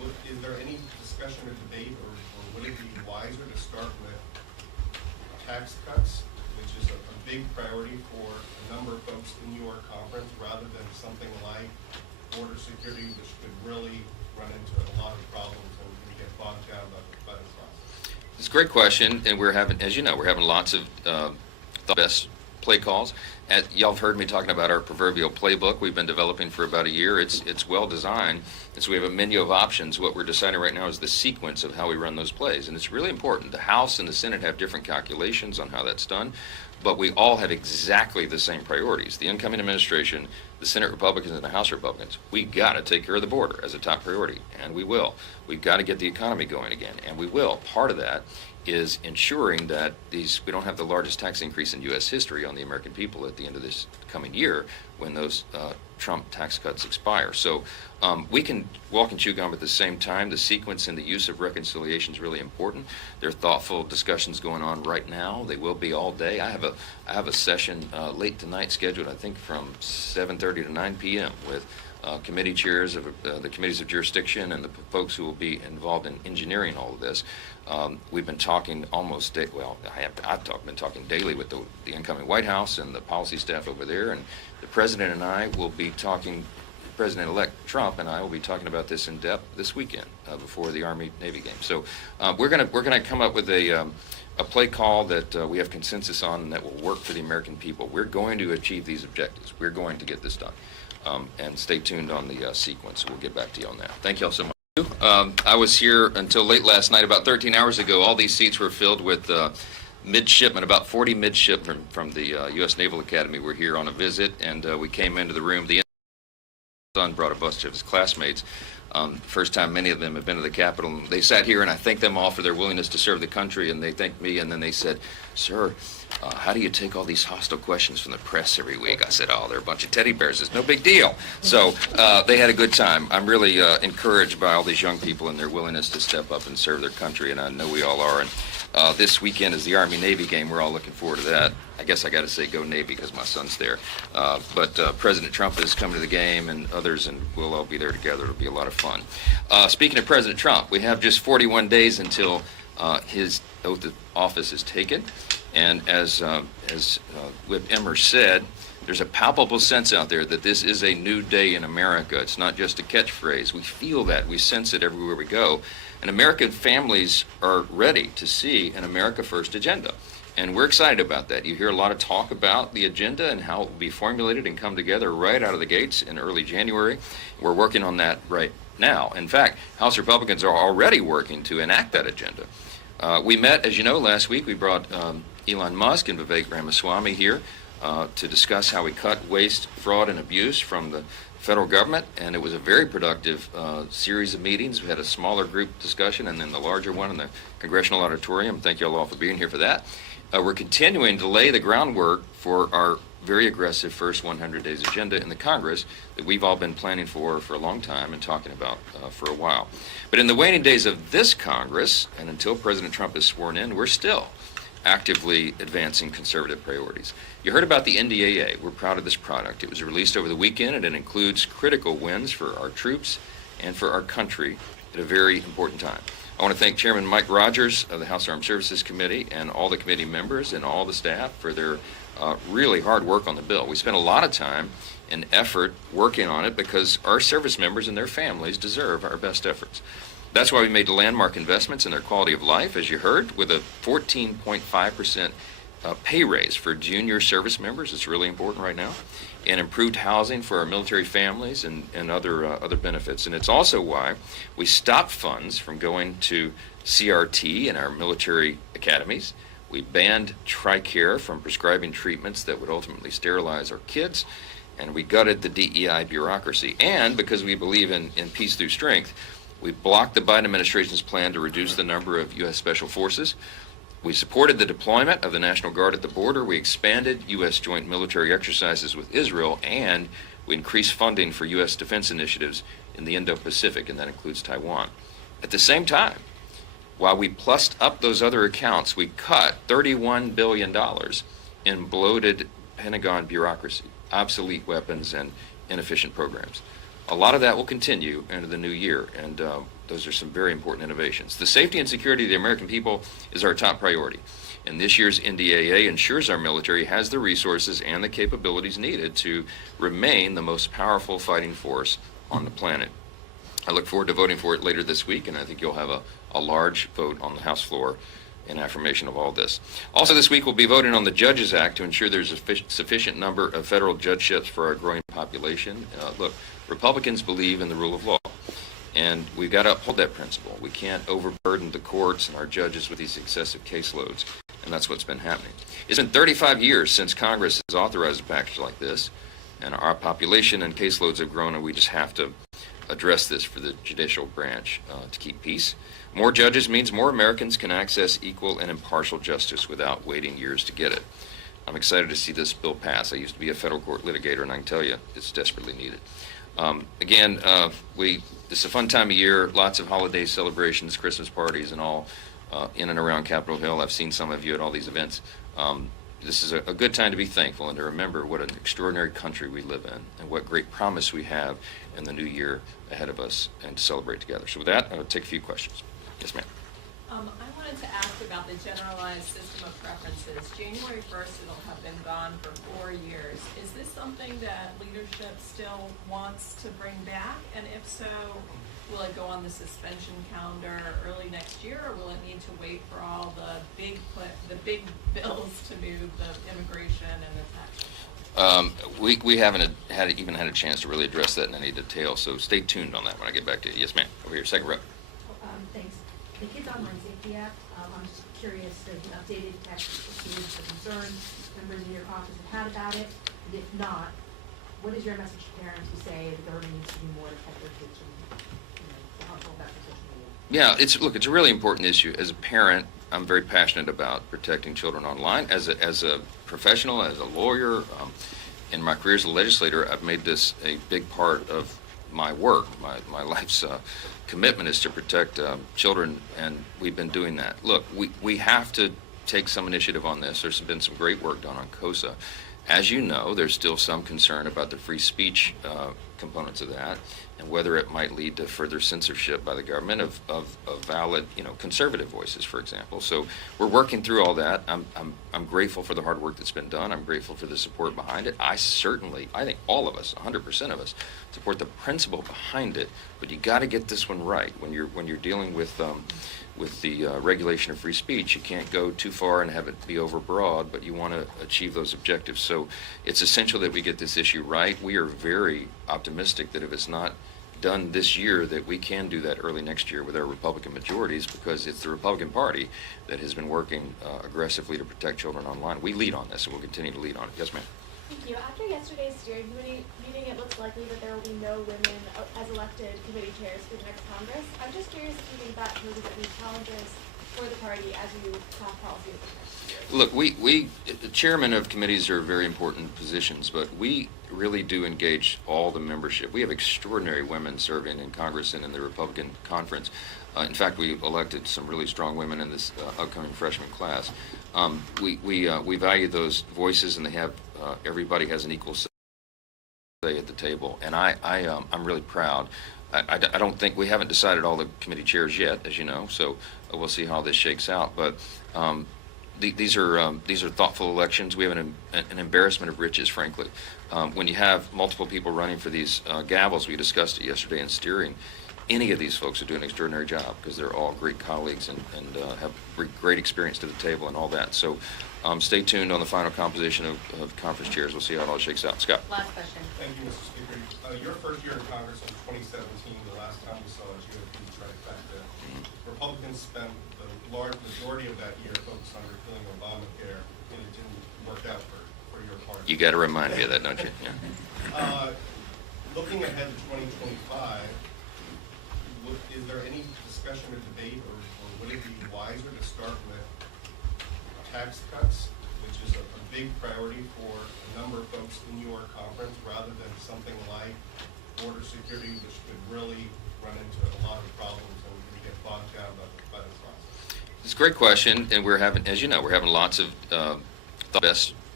is there any discussion or debate, or would it be wiser to start with tax cuts, which is a big priority for a number of folks in your conference, rather than something like border security, which could really run into a lot of problems and get bogged down by the process? It's a great question, and we're having, as you know, we're having lots of the best play calls. As y'all have heard me talking about our proverbial playbook we've been developing for about a year. It's well designed, and so we have a menu of options. What we're deciding right now is the sequence of how we run those plays, and it's really important. The House and the Senate have different calculations on how that's done, but we all have exactly the same priorities. The incoming administration, the Senate Republicans and the House Republicans, we got to take care of the border as a top priority, and we will. We've got to get the economy going again, and we will. Part of that is ensuring that we don't have the largest tax increase in U.S. history on the American people at the end of this coming year when those Trump tax cuts expire. So we can walk and chew gum at the same time. The sequence and the use of reconciliation is really important. There are thoughtful discussions going on right now. They will be all day. I have a session late tonight scheduled, I think, from 7:30 to 9 p.m. with committee chairs of the committees of jurisdiction and the folks who will be involved in engineering all of this. We've been talking almost been talking daily with the incoming White House and the policy staff over there, and the President and I will be talking, President-elect Trump and I will be talking about this in depth this weekend before the Army-Navy game. So we're gonna come up with a play call that we have consensus on and that will work for the American people. We're going to achieve these objectives. We're going to get this done. And stay tuned on the sequence. We'll get back to you on that. Thank you all so much. I was here until late last night. About 13 hours ago, all these seats were filled with midshipmen. About 40 midshipmen from the U.S. Naval Academy were here on a visit, and we came into the room. The son brought a bunch of his classmates. First time many of them have been to the Capitol. They sat here, and I thanked them all for their willingness to serve the country, and they thanked me, and then they said, "Sir, how do you take all these hostile questions from the press every week?" I said, "Oh, they're a bunch of teddy bears. It's no big deal." So they had a good time. I'm really encouraged by all these young people and their willingness to step up and serve their country, and I know we all are. And this weekend is the Army-Navy game. We're all looking forward to that. I guess I got to say go Navy because my son's there. But President Trump is coming to the game, and others, and we'll all be there together. It'll be a lot of fun. Speaking of President Trump, we have just 41 days until his oath of office is taken. And as Whip Emmer said, there's a palpable sense out there that this is a new day in America. It's not just a catchphrase. We feel that. We sense it everywhere we go. And American families are ready to see an America First agenda. And we're excited about that. You hear a lot of talk about the agenda and how it will be formulated and come together right out of the gates in early January. We're working on that right now. In fact, House Republicans are already working to enact that agenda. We met, as you know, last week. We brought Elon Musk and Vivek Ramaswamy here to discuss how we cut waste, fraud, and abuse from the federal government, and it was a very productive series of meetings. We had a smaller group discussion and then the larger one in the Congressional Auditorium. Thank you all for being here for that. We're continuing to lay the groundwork for our very aggressive first 100 days agenda in the Congress that we've all been planning for a long time and talking about for a while. But in the waning days of this Congress, and until President Trump is sworn in, we're still actively advancing conservative priorities. You heard about the NDAA. We're proud of this product. It was released over the weekend, and it includes critical wins for our troops and for our country at a very important time. I want to thank Chairman Mike Rogers of the House Armed Services Committee and all the committee members and all the staff for their really hard work on the bill. We spent a lot of time and effort working on it because our service members and their families deserve our best efforts. That's why we made landmark investments in their quality of life, as you heard, with a 14.5% pay raise for junior service members. It's really important right now. And improved housing for our military families and other benefits. And it's also why we stopped funds from going to CRT in our military academies. We banned TRICARE from prescribing treatments that would ultimately sterilize our kids. And we gutted the DEI bureaucracy. And because we believe in peace through strength, we blocked the Biden administration's plan to reduce the number of U.S. Special Forces. We supported the deployment of the National Guard at the border. We expanded U.S. joint military exercises with Israel, and we increased funding for U.S. defense initiatives in the Indo-Pacific, and that includes Taiwan. At the same time, while we plussed up those other accounts, we cut $31 billion in bloated Pentagon bureaucracy, obsolete weapons, and inefficient programs. A lot of that will continue into the new year, and Those are some very important innovations. The safety and security of the American people is our top priority. And this year's NDAA ensures our military has the resources and the capabilities needed to remain the most powerful fighting force on the planet. I look forward to voting for it later this week, and I think you'll have a large vote on the House floor in affirmation of all this. Also this week we'll be voting on the Judges Act to ensure there's a sufficient number of federal judgeships for our growing population. Look, Republicans believe in the rule of law, and we've got to uphold that principle. We can't overburden the courts and our judges with these excessive caseloads, and that's what's been happening. It's been 35 years since Congress has authorized a package like this, and our population and caseloads have grown, and we just have to address this for the judicial branch to keep peace. More judges means more Americans can access equal and impartial justice without waiting years to get it. I'm excited to see this bill pass. I used to be a federal court litigator, and I can tell you it's desperately needed. This is a fun time of year, lots of holiday celebrations, Christmas parties, and all in and around Capitol Hill. I've seen some of you at all these events. This is a good time to be thankful and to remember what an extraordinary country we live in and what great promise we have in the new year ahead of us, and to celebrate together. So with that, I'll take a few questions. Yes, ma'am. I wanted to ask about the generalized system of preferences. January 1st, it'll have been gone for 4 years. Is this something that leadership still wants to bring back? And if so, will it go on the suspension calendar early next year, or will it need to wait for all the big bills to move, the immigration and the tax? We haven't even had a chance to really address that in any detail, so stay tuned on that when I get back to you. Yes, ma'am. Over here, second row. Thanks. The Kids Online Safety Act, I'm just curious, the updated text issues, the concerns members in your office have had about it, and if not, what is your message to parents who say the government needs to do more to protect their kids from, the harmful effects of social media? Yeah, it's a really important issue. As a parent, I'm very passionate about protecting children online. As a professional, as a lawyer, in my career as a legislator, I've made this a big part of my work. My life's commitment is to protect children, and we've been doing that. Look, we have to take some initiative on this. There's been some great work done on COSA. As you know, there's still some concern about the free speech components of that, and whether it might lead to further censorship by the government of valid, conservative voices, for example. So we're working through all that. I'm grateful for the hard work that's been done. I'm grateful for the support behind it. I think all of us, 100% of us, support the principle behind it. But you got to get this one right. When you're dealing with the regulation of free speech, you can't go too far and have it be overbroad, but you want to achieve those objectives. So it's essential that we get this issue right. We are very optimistic that if it's not done this year, that we can do that early next year with our Republican majorities, because it's the Republican Party that has been working aggressively to protect children online. We lead on this, and we'll continue to lead on it. Yes, ma'am. Thank you. After yesterday's steering committee meeting, it looks likely that there will be no women as elected committee chairs for the next Congress. I'm just curious if you think that poses any challenges for the party as you craft policy over the next year. Look, we chairmen of committees are very important positions, but we really do engage all the membership. We have extraordinary women serving in Congress and in the Republican conference. In fact, we elected some really strong women in this upcoming freshman class. We value those voices, and they have everybody has an equal say at the table, and I'm really proud. I don't think we haven't decided all the committee chairs yet, as you know, so we'll see how this shakes out. But these are thoughtful elections. We have an embarrassment of riches, frankly. When you have multiple people running for these gavels, we discussed it yesterday in steering. Any of these folks are doing an extraordinary job because they're all great colleagues and have great experience to the table and all that. So stay tuned on the final composition of conference chairs. We'll see how it all shakes out. Scott. Last question. Thank you, Mr. Speaker. Your first year in Congress was 2017. The last time we saw a GOP trifecta. Republicans spent the large majority of that year focused on repealing Obamacare, and it didn't work out for your party. You got to remind me of that, don't you? Yeah. Looking ahead to 2025, is there any discussion or debate, or would it be wiser to start with tax cuts, which is a big priority for a number of folks in your conference, rather than something like border security, which could really run into a lot of problems and get bogged down by the process? It's a great question, and we're having, as you know, we're having lots of the best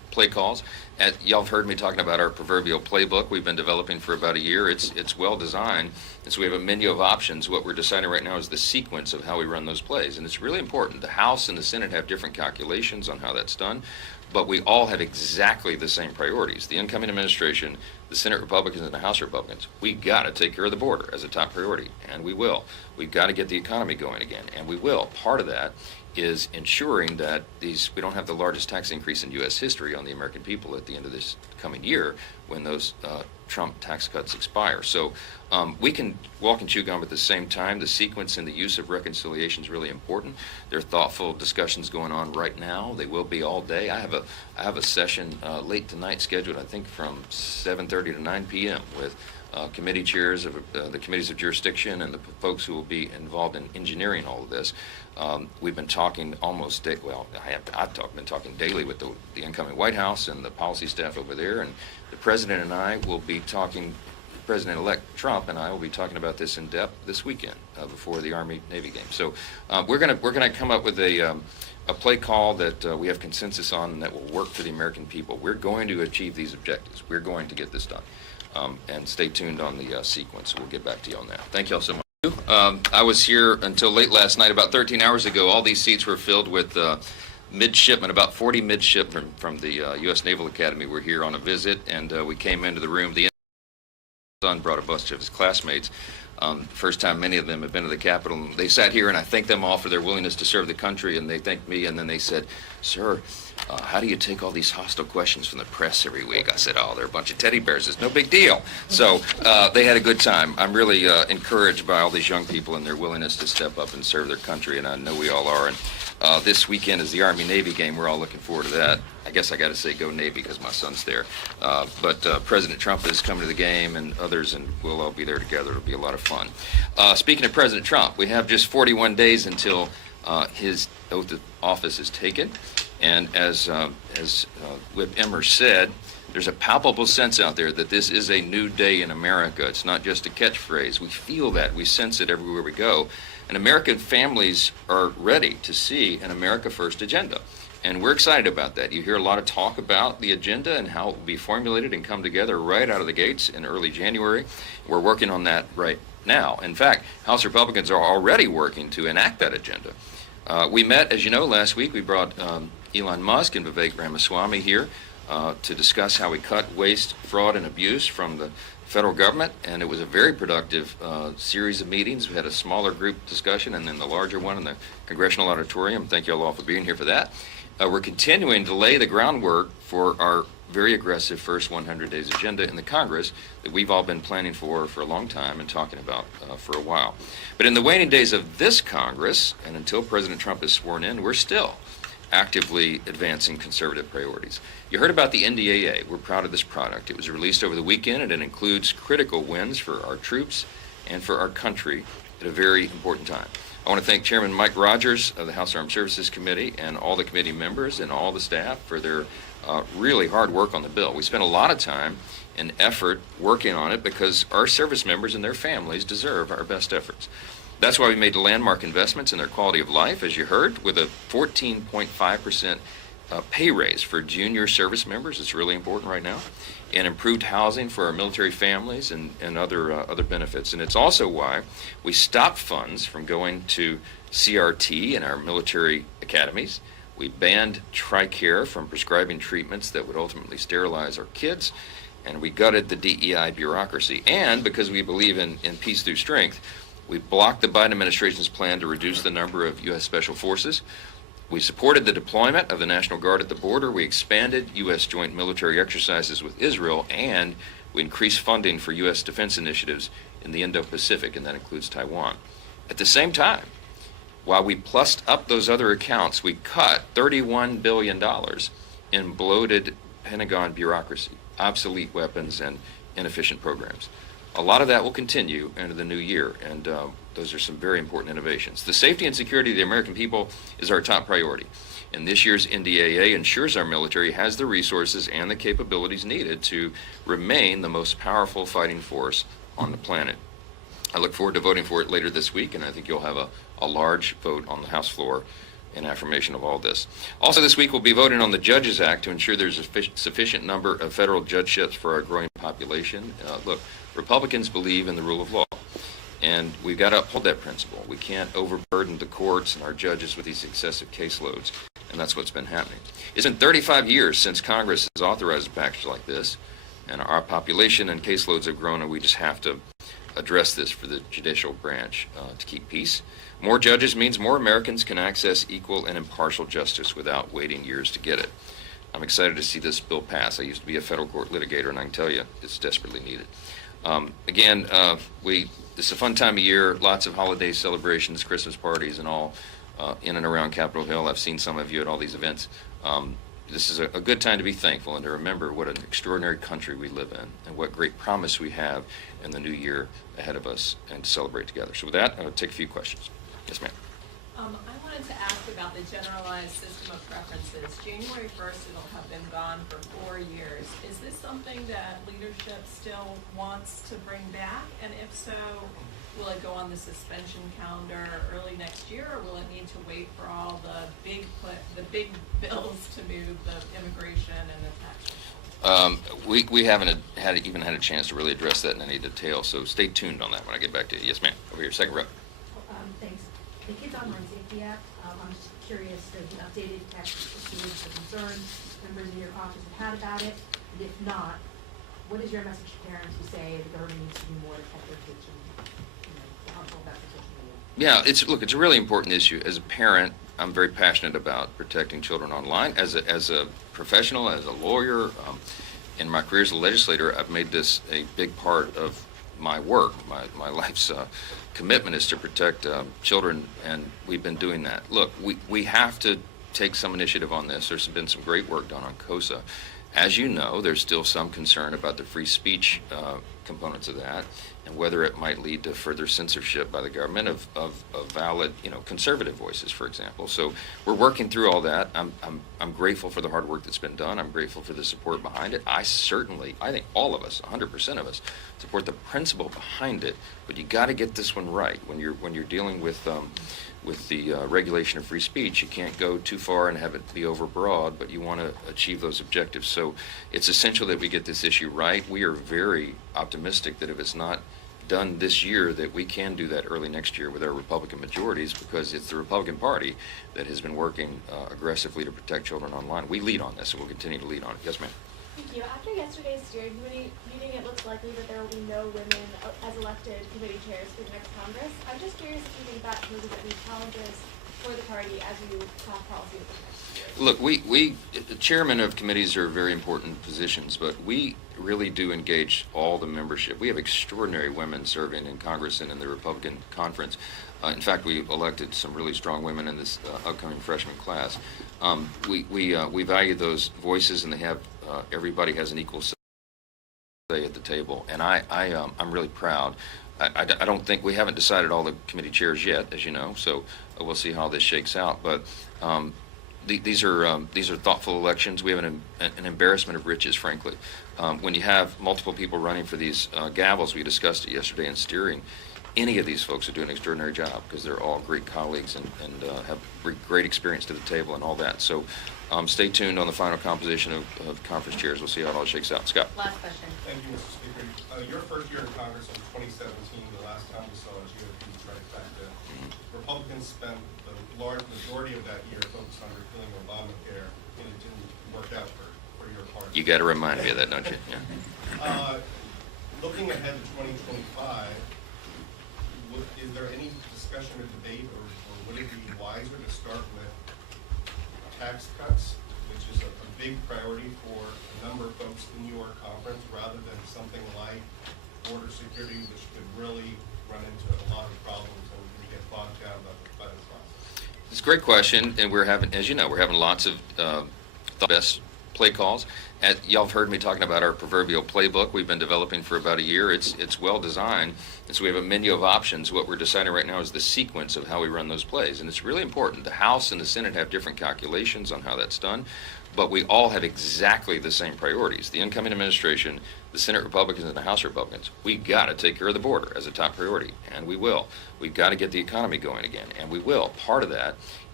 play calls. Y'all have heard me talking about our proverbial playbook we've been developing for about a year. It's well designed, and so we have a menu of options. What we're deciding right now is the sequence of how we run those plays, and it's really important. The House and the Senate have different calculations on how that's done, but we all have exactly the same priorities. The incoming administration, the Senate Republicans and the House Republicans, we got to take care of the border as a top priority, and we will. We've got to get the economy going again, and we will. Part of that is ensuring that we don't have the largest tax increase in U.S. history on the American people at the end of this coming year when those Trump tax cuts expire. So we can walk and chew gum at the same time. The sequence and the use of reconciliation is really important. There are thoughtful discussions going on right now. They will be all day. I have a session late tonight scheduled, I think, from 7:30 to 9 p.m. with committee chairs of the committees of jurisdiction and the folks who will be involved in engineering all of this. We've been talking almost been talking daily with the incoming White House and the policy staff over there, and the President and I will be talking, President-elect Trump and I will be talking about this in depth this weekend before the Army-Navy game. So we're gonna come up with a play call that we have consensus on and that will work for the American people. We're going to achieve these objectives. We're going to get this done. And stay tuned on the sequence. We'll get back to you on that. Thank you all so much. I was here until late last night. About 13 hours ago, all these seats were filled with midshipmen. About 40 midshipmen from the U.S. Naval Academy were here on a visit, and we came into the room. The son brought a bunch of his classmates. First time many of them have been to the Capitol. They sat here, and I thanked them all for their willingness to serve the country, and they thanked me, and then they said, "Sir, how do you take all these hostile questions from the press every week?" I said, "Oh, they're a bunch of teddy bears. It's no big deal." So they had a good time. I'm really encouraged by all these young people and their willingness to step up and serve their country, and I know we all are. And this weekend is the Army-Navy game. We're all looking forward to that. I guess I got to say go Navy because my son's there. But President Trump is coming to the game, and others, and we'll all be there together. It'll be a lot of fun. Speaking of President Trump, we have just 41 days until his oath of office is taken. And as Whip Emmer said, there's a palpable sense out there that this is a new day in America. It's not just a catchphrase. We feel that. We sense it everywhere we go. And American families are ready to see an America First agenda. And we're excited about that. You hear a lot of talk about the agenda and how it will be formulated and come together right out of the gates in early January. We're working on that right now. In fact, House Republicans are already working to enact that agenda. We met, as you know, last week. We brought Elon Musk and Vivek Ramaswamy here to discuss how we cut waste, fraud, and abuse from the federal government, and it was a very productive series of meetings. We had a smaller group discussion and then the larger one in the Congressional Auditorium. Thank you all for being here for that. We're continuing to lay the groundwork for our very aggressive first 100 days agenda in the Congress that we've all been planning for a long time and talking about for a while. But in the waning days of this Congress, and until President Trump is sworn in, we're still actively advancing conservative priorities. You heard about the NDAA. We're proud of this product. It was released over the weekend, and it includes critical wins for our troops and for our country at a very important time. I want to thank Chairman Mike Rogers of the House Armed Services Committee and all the committee members and all the staff for their really hard work on the bill. We spent a lot of time and effort working on it because our service members and their families deserve our best efforts. That's why we made landmark investments in their quality of life, as you heard, with a 14.5% pay raise for junior service members. It's really important right now. And improved housing for our military families and other benefits. And it's also why we stopped funds from going to CRT in our military academies. We banned TRICARE from prescribing treatments that would ultimately sterilize our kids. And we gutted the DEI bureaucracy. And because we believe in peace through strength, we blocked the Biden administration's plan to reduce the number of U.S. Special Forces. We supported the deployment of the National Guard at the border. We expanded U.S. joint military exercises with Israel, and we increased funding for U.S. defense initiatives in the Indo-Pacific, and that includes Taiwan. At the same time, while we plussed up those other accounts, we cut $31 billion in bloated Pentagon bureaucracy, obsolete weapons, and inefficient programs. A lot of that will continue into the new year, and those are some very important innovations. The safety and security of the American people is our top priority, and this year's NDAA ensures our military has the resources and the capabilities needed to remain the most powerful fighting force on the planet. I look forward to voting for it later this week, and I think you'll have a large vote on the House floor in affirmation of all this. Also this week we'll be voting on the Judges Act to ensure there's a sufficient number of federal judgeships for our growing population. Look, Republicans believe in the rule of law, and we've got to uphold that principle. We can't overburden the courts and our judges with these excessive caseloads, and that's what's been happening. It's been 35 years since Congress has authorized a package like this, and our population and caseloads have grown, and we just have to address this for the judicial branch to keep peace. More judges means more Americans can access equal and impartial justice without waiting years to get it. I'm excited to see this bill pass. I used to be a federal court litigator, and I can tell you it's desperately needed. This is a fun time of year, lots of holiday celebrations, Christmas parties, and all in and around Capitol Hill. I've seen some of you at all these events. This is a good time to be thankful and to remember what an extraordinary country we live in and what great promise we have in the new year ahead of us, and to celebrate together. So with that, I'll take a few questions. Yes, ma'am. I wanted to ask about the generalized system of preferences. January 1st, it'll have been gone for 4 years. Is this something that leadership still wants to bring back? And if so, will it go on the suspension calendar early next year, or will it need to wait for all the big bills to move, the immigration and the tax? We haven't even had a chance to really address that in any detail, so stay tuned on that when I get back to you. Yes, ma'am. Over here, second row. Thanks. The Kids Online Safety Act, I'm just curious, the updated text received the concerns members in your office have had about it, and if not, what is your message to parents who say the government needs to do more to protect their kids from, the harmful effects of social media? Yeah, it's a really important issue. As a parent, I'm very passionate about protecting children online. As a professional, as a lawyer, in my career as a legislator, I've made this a big part of my work. My life's commitment is to protect children, and we've been doing that. Look, we have to take some initiative on this. There's been some great work done on COSA. As you know, there's still some concern about the free speech components of that, and whether it might lead to further censorship by the government of valid, conservative voices, for example. So we're working through all that. I'm grateful for the hard work that's been done. I'm grateful for the support behind it. I think all of us, 100% of us, support the principle behind it. But you got to get this one right when you're dealing with the regulation of free speech. You can't go too far and have it be overbroad, but you want to achieve those objectives. So it's essential that we get this issue right. We are very optimistic that if it's not done this year, that we can do that early next year with our Republican majorities, because it's the Republican Party that has been working aggressively to protect children online. We lead on this, and we'll continue to lead on it. Yes, ma'am. Thank you. After yesterday's steering committee meeting, it looks likely that there will be no women as elected committee chairs for the next Congress. I'm just curious if you think that poses any challenges for the party as you craft policy with the next year. Look, the chairman of committees are very important positions, but we really do engage all the membership. We have extraordinary women serving in Congress and in the Republican conference. In fact, we elected some really strong women in this upcoming freshman class. We value those voices, and they have everybody has an equal say at the table, and I'm really proud. I don't think we haven't decided all the committee chairs yet, as you know, so we'll see how this shakes out. But these are thoughtful elections. We have an embarrassment of riches, frankly. When you have multiple people running for these gavels, we discussed it yesterday in steering. Any of these folks are doing an extraordinary job because they're all great colleagues and have great experience to the table and all that. So stay tuned on the final composition of conference chairs. We'll see how it all shakes out. Scott. Last question. Thank you, Mr. Speaker. Your first year in Congress in 2017, the last time we saw a GOP trifecta, Republicans spent the large majority of that year focused on repealing Obamacare, and it didn't work out for your party. You got to remind me of that, don't you? Yeah. Looking ahead to 2025, is there any discussion or debate, or would it be wiser to start with tax cuts, which is a big priority for a number of folks in your conference, rather than something like border security, which could really run into a lot of problems and get bogged down by the process? It's a great question, and we're having, as you know, we're having lots of best play calls. Y'all have heard me talking about our proverbial playbook we've been developing for about a year. It's well designed, and so we have a menu of options. What we're deciding right now is the sequence of how we run those plays, and it's really important. The House and the Senate have different calculations on how that's done, but we all have exactly the same priorities. The incoming administration, the Senate Republicans and the House Republicans, we got to take care of the border as a top priority, and we will. We've got to get the economy going again, and we will. Part of that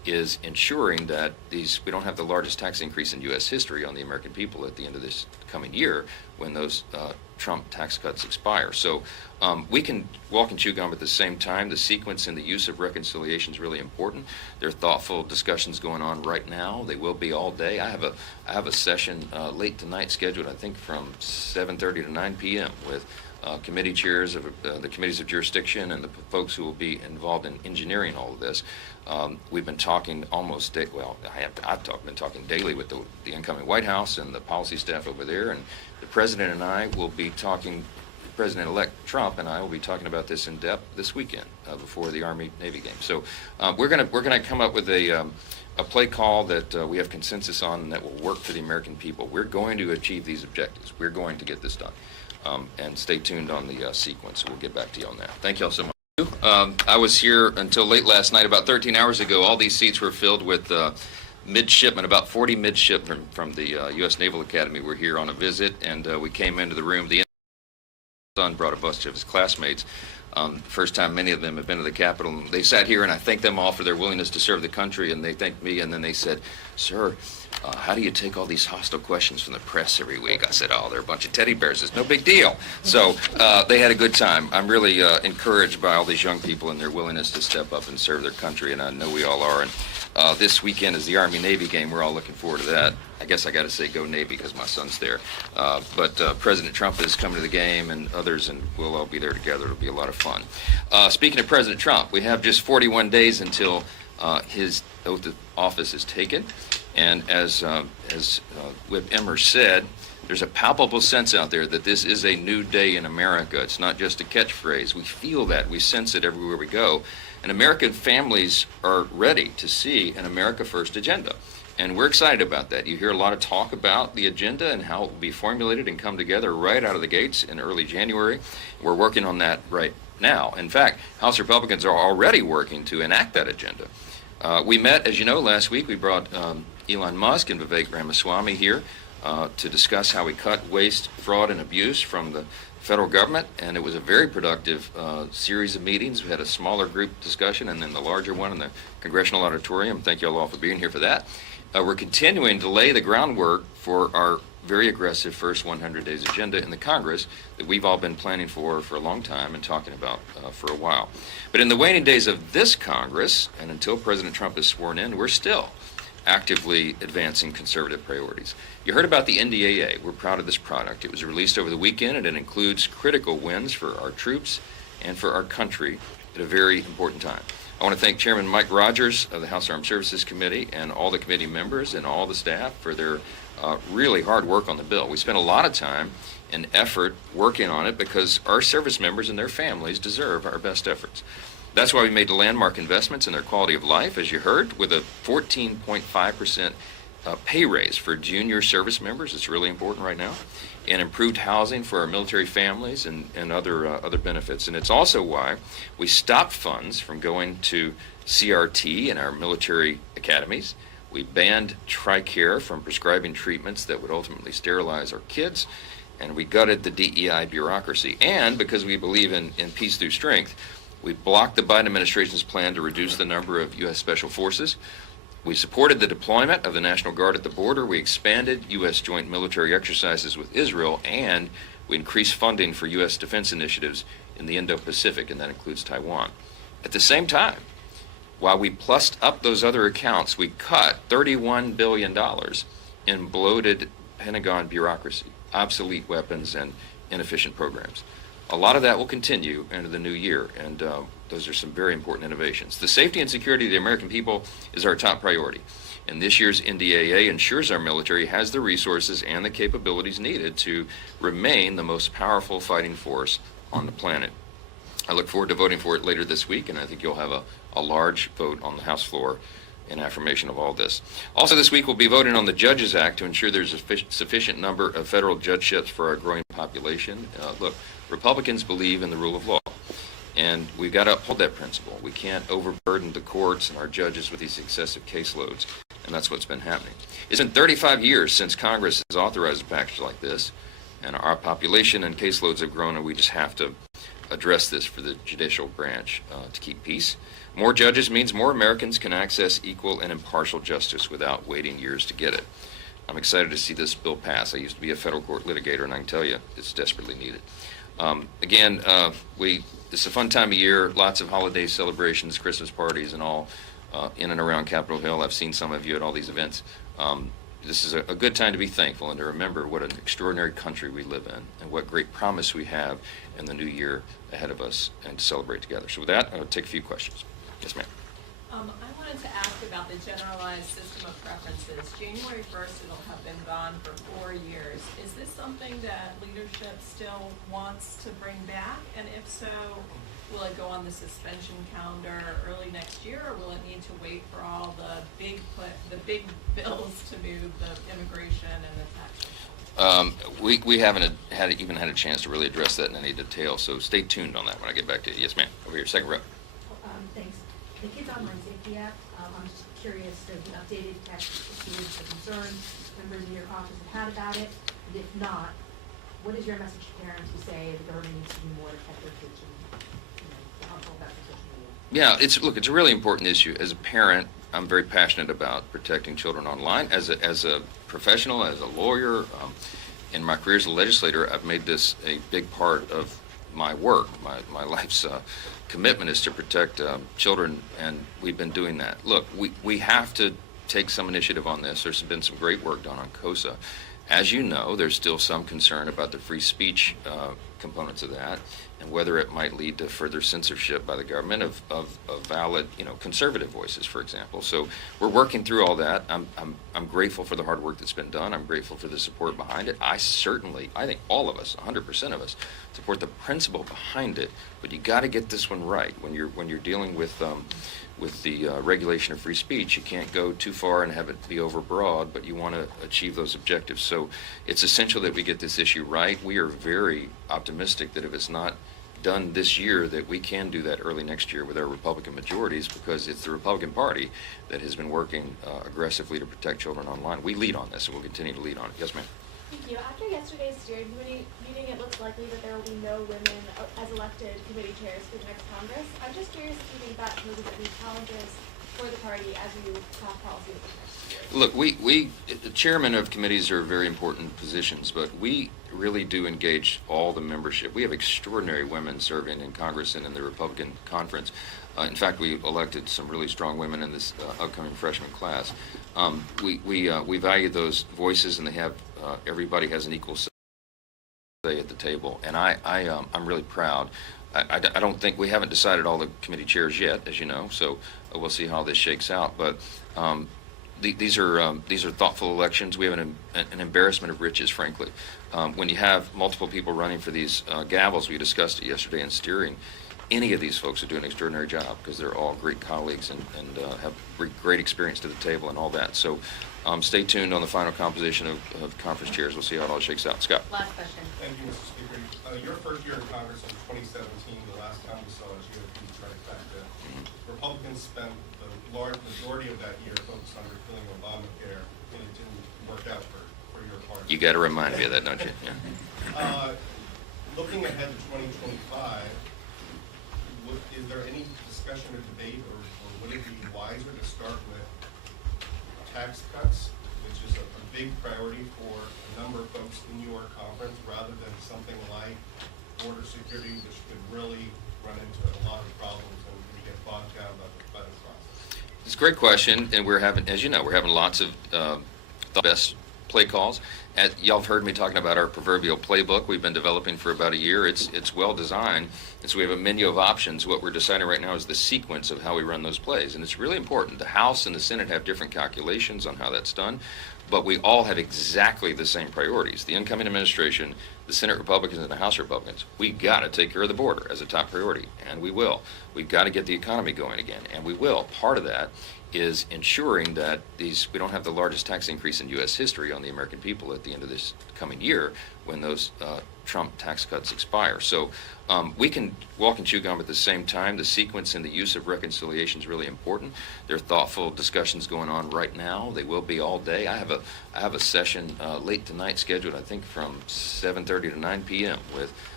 is ensuring that we don't have the largest tax increase in U.S. history on the American people at the end of this coming year when those Trump tax cuts expire. So we can walk and chew gum at the same time. The sequence and the use of reconciliation is really important. There are thoughtful discussions going on right now. They will be all day. I have a session late tonight scheduled, I think, from 7:30 to 9 p.m. with committee chairs of the committees of jurisdiction and the folks who will be involved in engineering all of this. We've been talking been talking daily with the incoming White House and the policy staff over there, and the President and I will be talking, President-elect Trump and I will be talking about this in depth this weekend before the Army-Navy game. So we're gonna come up with a play call that we have consensus on and that will work for the American people. We're going to achieve these objectives. We're going to get this done. And stay tuned on the sequence. We'll get back to you on that. Thank you all so much. I was here until late last night. About 13 hours ago, all these seats were filled with midshipmen. About 40 midshipmen from the U.S. Naval Academy were here on a visit, and we came into the room. The son brought a bunch of his classmates. First time many of them have been to the Capitol. They sat here, and I thanked them all for their willingness to serve the country, and they thanked me, and then they said, "Sir, how do you take all these hostile questions from the press every week?" I said, "Oh, they're a bunch of teddy bears. It's no big deal." So they had a good time. I'm really encouraged by all these young people and their willingness to step up and serve their country, and I know we all are. And this weekend is the Army-Navy game. We're all looking forward to that. I guess I got to say go Navy because my son's there. But President Trump is coming to the game, and others, and we'll all be there together. It'll be a lot of fun. Speaking of President Trump, we have just 41 days until his oath of office is taken. And as Whip Emmer said, there's a palpable sense out there that this is a new day in America. It's not just a catchphrase. We feel that. We sense it everywhere we go. And American families are ready to see an America First agenda. And we're excited about that. You hear a lot of talk about the agenda and how it will be formulated and come together right out of the gates in early January. We're working on that right now. In fact, House Republicans are already working to enact that agenda. We met, as you know, last week. We brought Elon Musk and Vivek Ramaswamy here to discuss how we cut waste, fraud, and abuse from the federal government, and it was a very productive series of meetings. We had a smaller group discussion and then the larger one in the Congressional Auditorium. Thank you all for being here for that. We're continuing to lay the groundwork for our very aggressive first 100 days agenda in the Congress that we've all been planning for a long time and talking about for a while. But in the waning days of this Congress, and until President Trump is sworn in, we're still actively advancing conservative priorities. You heard about the NDAA. We're proud of this product. It was released over the weekend, and it includes critical wins for our troops and for our country at a very important time. I want to thank Chairman Mike Rogers of the House Armed Services Committee and all the committee members and all the staff for their really hard work on the bill. We spent a lot of time and effort working on it because our service members and their families deserve our best efforts. That's why we made the landmark investments in their quality of life, as you heard, with a 14.5% pay raise for junior service members. It's really important right now. And improved housing for our military families and other benefits. And it's also why we stopped funds from going to CRT in our military academies. We banned TRICARE from prescribing treatments that would ultimately sterilize our kids. And we gutted the DEI bureaucracy. And because we believe in peace through strength, we blocked the Biden administration's plan to reduce the number of U.S. Special Forces. We supported the deployment of the National Guard at the border. We expanded U.S. joint military exercises with Israel, and we increased funding for U.S. defense initiatives in the Indo-Pacific, and that includes Taiwan. At the same time, while we plussed up those other accounts, we cut $31 billion in bloated Pentagon bureaucracy, obsolete weapons, and inefficient programs. A lot of that will continue into the new year, and those are some very important innovations. The safety and security of the American people is our top priority, and this year's NDAA ensures our military has the resources and the capabilities needed to remain the most powerful fighting force on the planet. I look forward to voting for it later this week, and I think you'll have a large vote on the House floor in affirmation of all this. Also this week we'll be voting on the Judges Act to ensure there's a sufficient number of federal judgeships for our growing population. Look, Republicans believe in the rule of law, and we've got to uphold that principle. We can't overburden the courts and our judges with these excessive caseloads, and that's what's been happening. It's been 35 years since Congress has authorized a package like this, and our population and caseloads have grown, and we just have to address this for the judicial branch to keep peace. More judges means more Americans can access equal and impartial justice without waiting years to get it. I'm excited to see this bill pass. I used to be a federal court litigator, and I can tell you it's desperately needed. This is a fun time of year, lots of holiday celebrations, Christmas parties, and all in and around Capitol Hill. I've seen some of you at all these events. This is a good time to be thankful and to remember what an extraordinary country we live in and what great promise we have in the new year ahead of us and to celebrate together. So with that, I'll take a few questions. Yes, ma'am. I wanted to ask about the generalized system of preferences. January 1st, it'll have been gone for 4 years. Is this something that leadership still wants to bring back? And if so, will it go on the suspension calendar early next year, or will it need to wait for all the big bills to move, the immigration and the tax? We haven't even had a chance to really address that in any detail, so stay tuned on that when I get back to you. Yes, ma'am. Over here, second row. Thanks. The Kids Online Safety Act, I'm just curious, there's an updated text issued the concerns members in your office have had about it, and if not, what is your message to parents who say the government needs to do more to protect their kids and, the harmful effects of social media? Yeah, it's a really important issue. As a parent, I'm very passionate about protecting children online. As a professional, as a lawyer, in my career as a legislator, I've made this a big part of my work. My life's commitment is to protect children, and we've been doing that. Look, we have to take some initiative on this. There's been some great work done on COSA. As you know, there's still some concern about the free speech components of that, and whether it might lead to further censorship by the government of valid, conservative voices, for example. So we're working through all that. I'm grateful for the hard work that's been done. I'm grateful for the support behind it. I think all of us, 100% of us, support the principle behind it. But you got to get this one right. When you're dealing with the regulation of free speech, you can't go too far and have it be overbroad, but you want to achieve those objectives. So it's essential that we get this issue right. We are very optimistic that if it's not done this year, that we can do that early next year with our Republican majorities, because it's the Republican Party that has been working aggressively to protect children online. We lead on this, and we'll continue to lead on it. Yes, ma'am. Thank you. After yesterday's steering committee meeting, it looks likely that there will be no women as elected committee chairs for the next Congress. I'm just curious if you think that poses any challenges for the party as you craft policy over the next year. Look, the chairman of committees are very important positions, but we really do engage all the membership. We have extraordinary women serving in Congress and in the Republican conference. In fact, we elected some really strong women in this upcoming freshman class. We value those voices, and they have everybody has an equal say at the table, and I'm really proud. I don't think we haven't decided all the committee chairs yet, as you know, so we'll see how this shakes out. But these are thoughtful elections. We have an embarrassment of riches, frankly. When you have multiple people running for these gavels, we discussed it yesterday in steering. Any of these folks are doing an extraordinary job because they're all great colleagues and have great experience to the table and all that. So stay tuned on the final composition of conference chairs. We'll see how it all shakes out. Scott. Last question. Thank you, Mr. Speaker. Your first year in Congress in 2017, the last time we saw a GOP trifecta, Republicans spent the large majority of that year focused on repealing Obamacare, and it didn't work out for your party. You got to remind me of that, don't you? Yeah. Looking ahead to 2025, is there any discussion or debate, or would it be wiser to start with tax cuts, which is a big priority for a number of folks in your conference, rather than something like border security, which could really run into a lot of problems and we get bogged down by the process? It's a great question, and we're having, as you know, we're having lots of the best play calls. Y'all have heard me talking about our proverbial playbook we've been developing for about a year. It's well designed, and so we have a menu of options. What we're deciding right now is the sequence of how we run those plays, and it's really important. The House and the Senate have different calculations on how that's done, but we all have exactly the same priorities. The incoming administration, the Senate Republicans and the House Republicans, we got to take care of the border as a top priority, and we will. We've got to get the economy going again, and we will. Part of that is ensuring that we don't have the largest tax increase in U.S. history on the American people at the end of this coming year when those Trump tax cuts expire. So we can walk and chew gum at the same time. The sequence and the use of reconciliation is really important. There are thoughtful discussions going on right now. They will be all day. I have a session late tonight scheduled, I think, from 7:30 to 9 p.m. with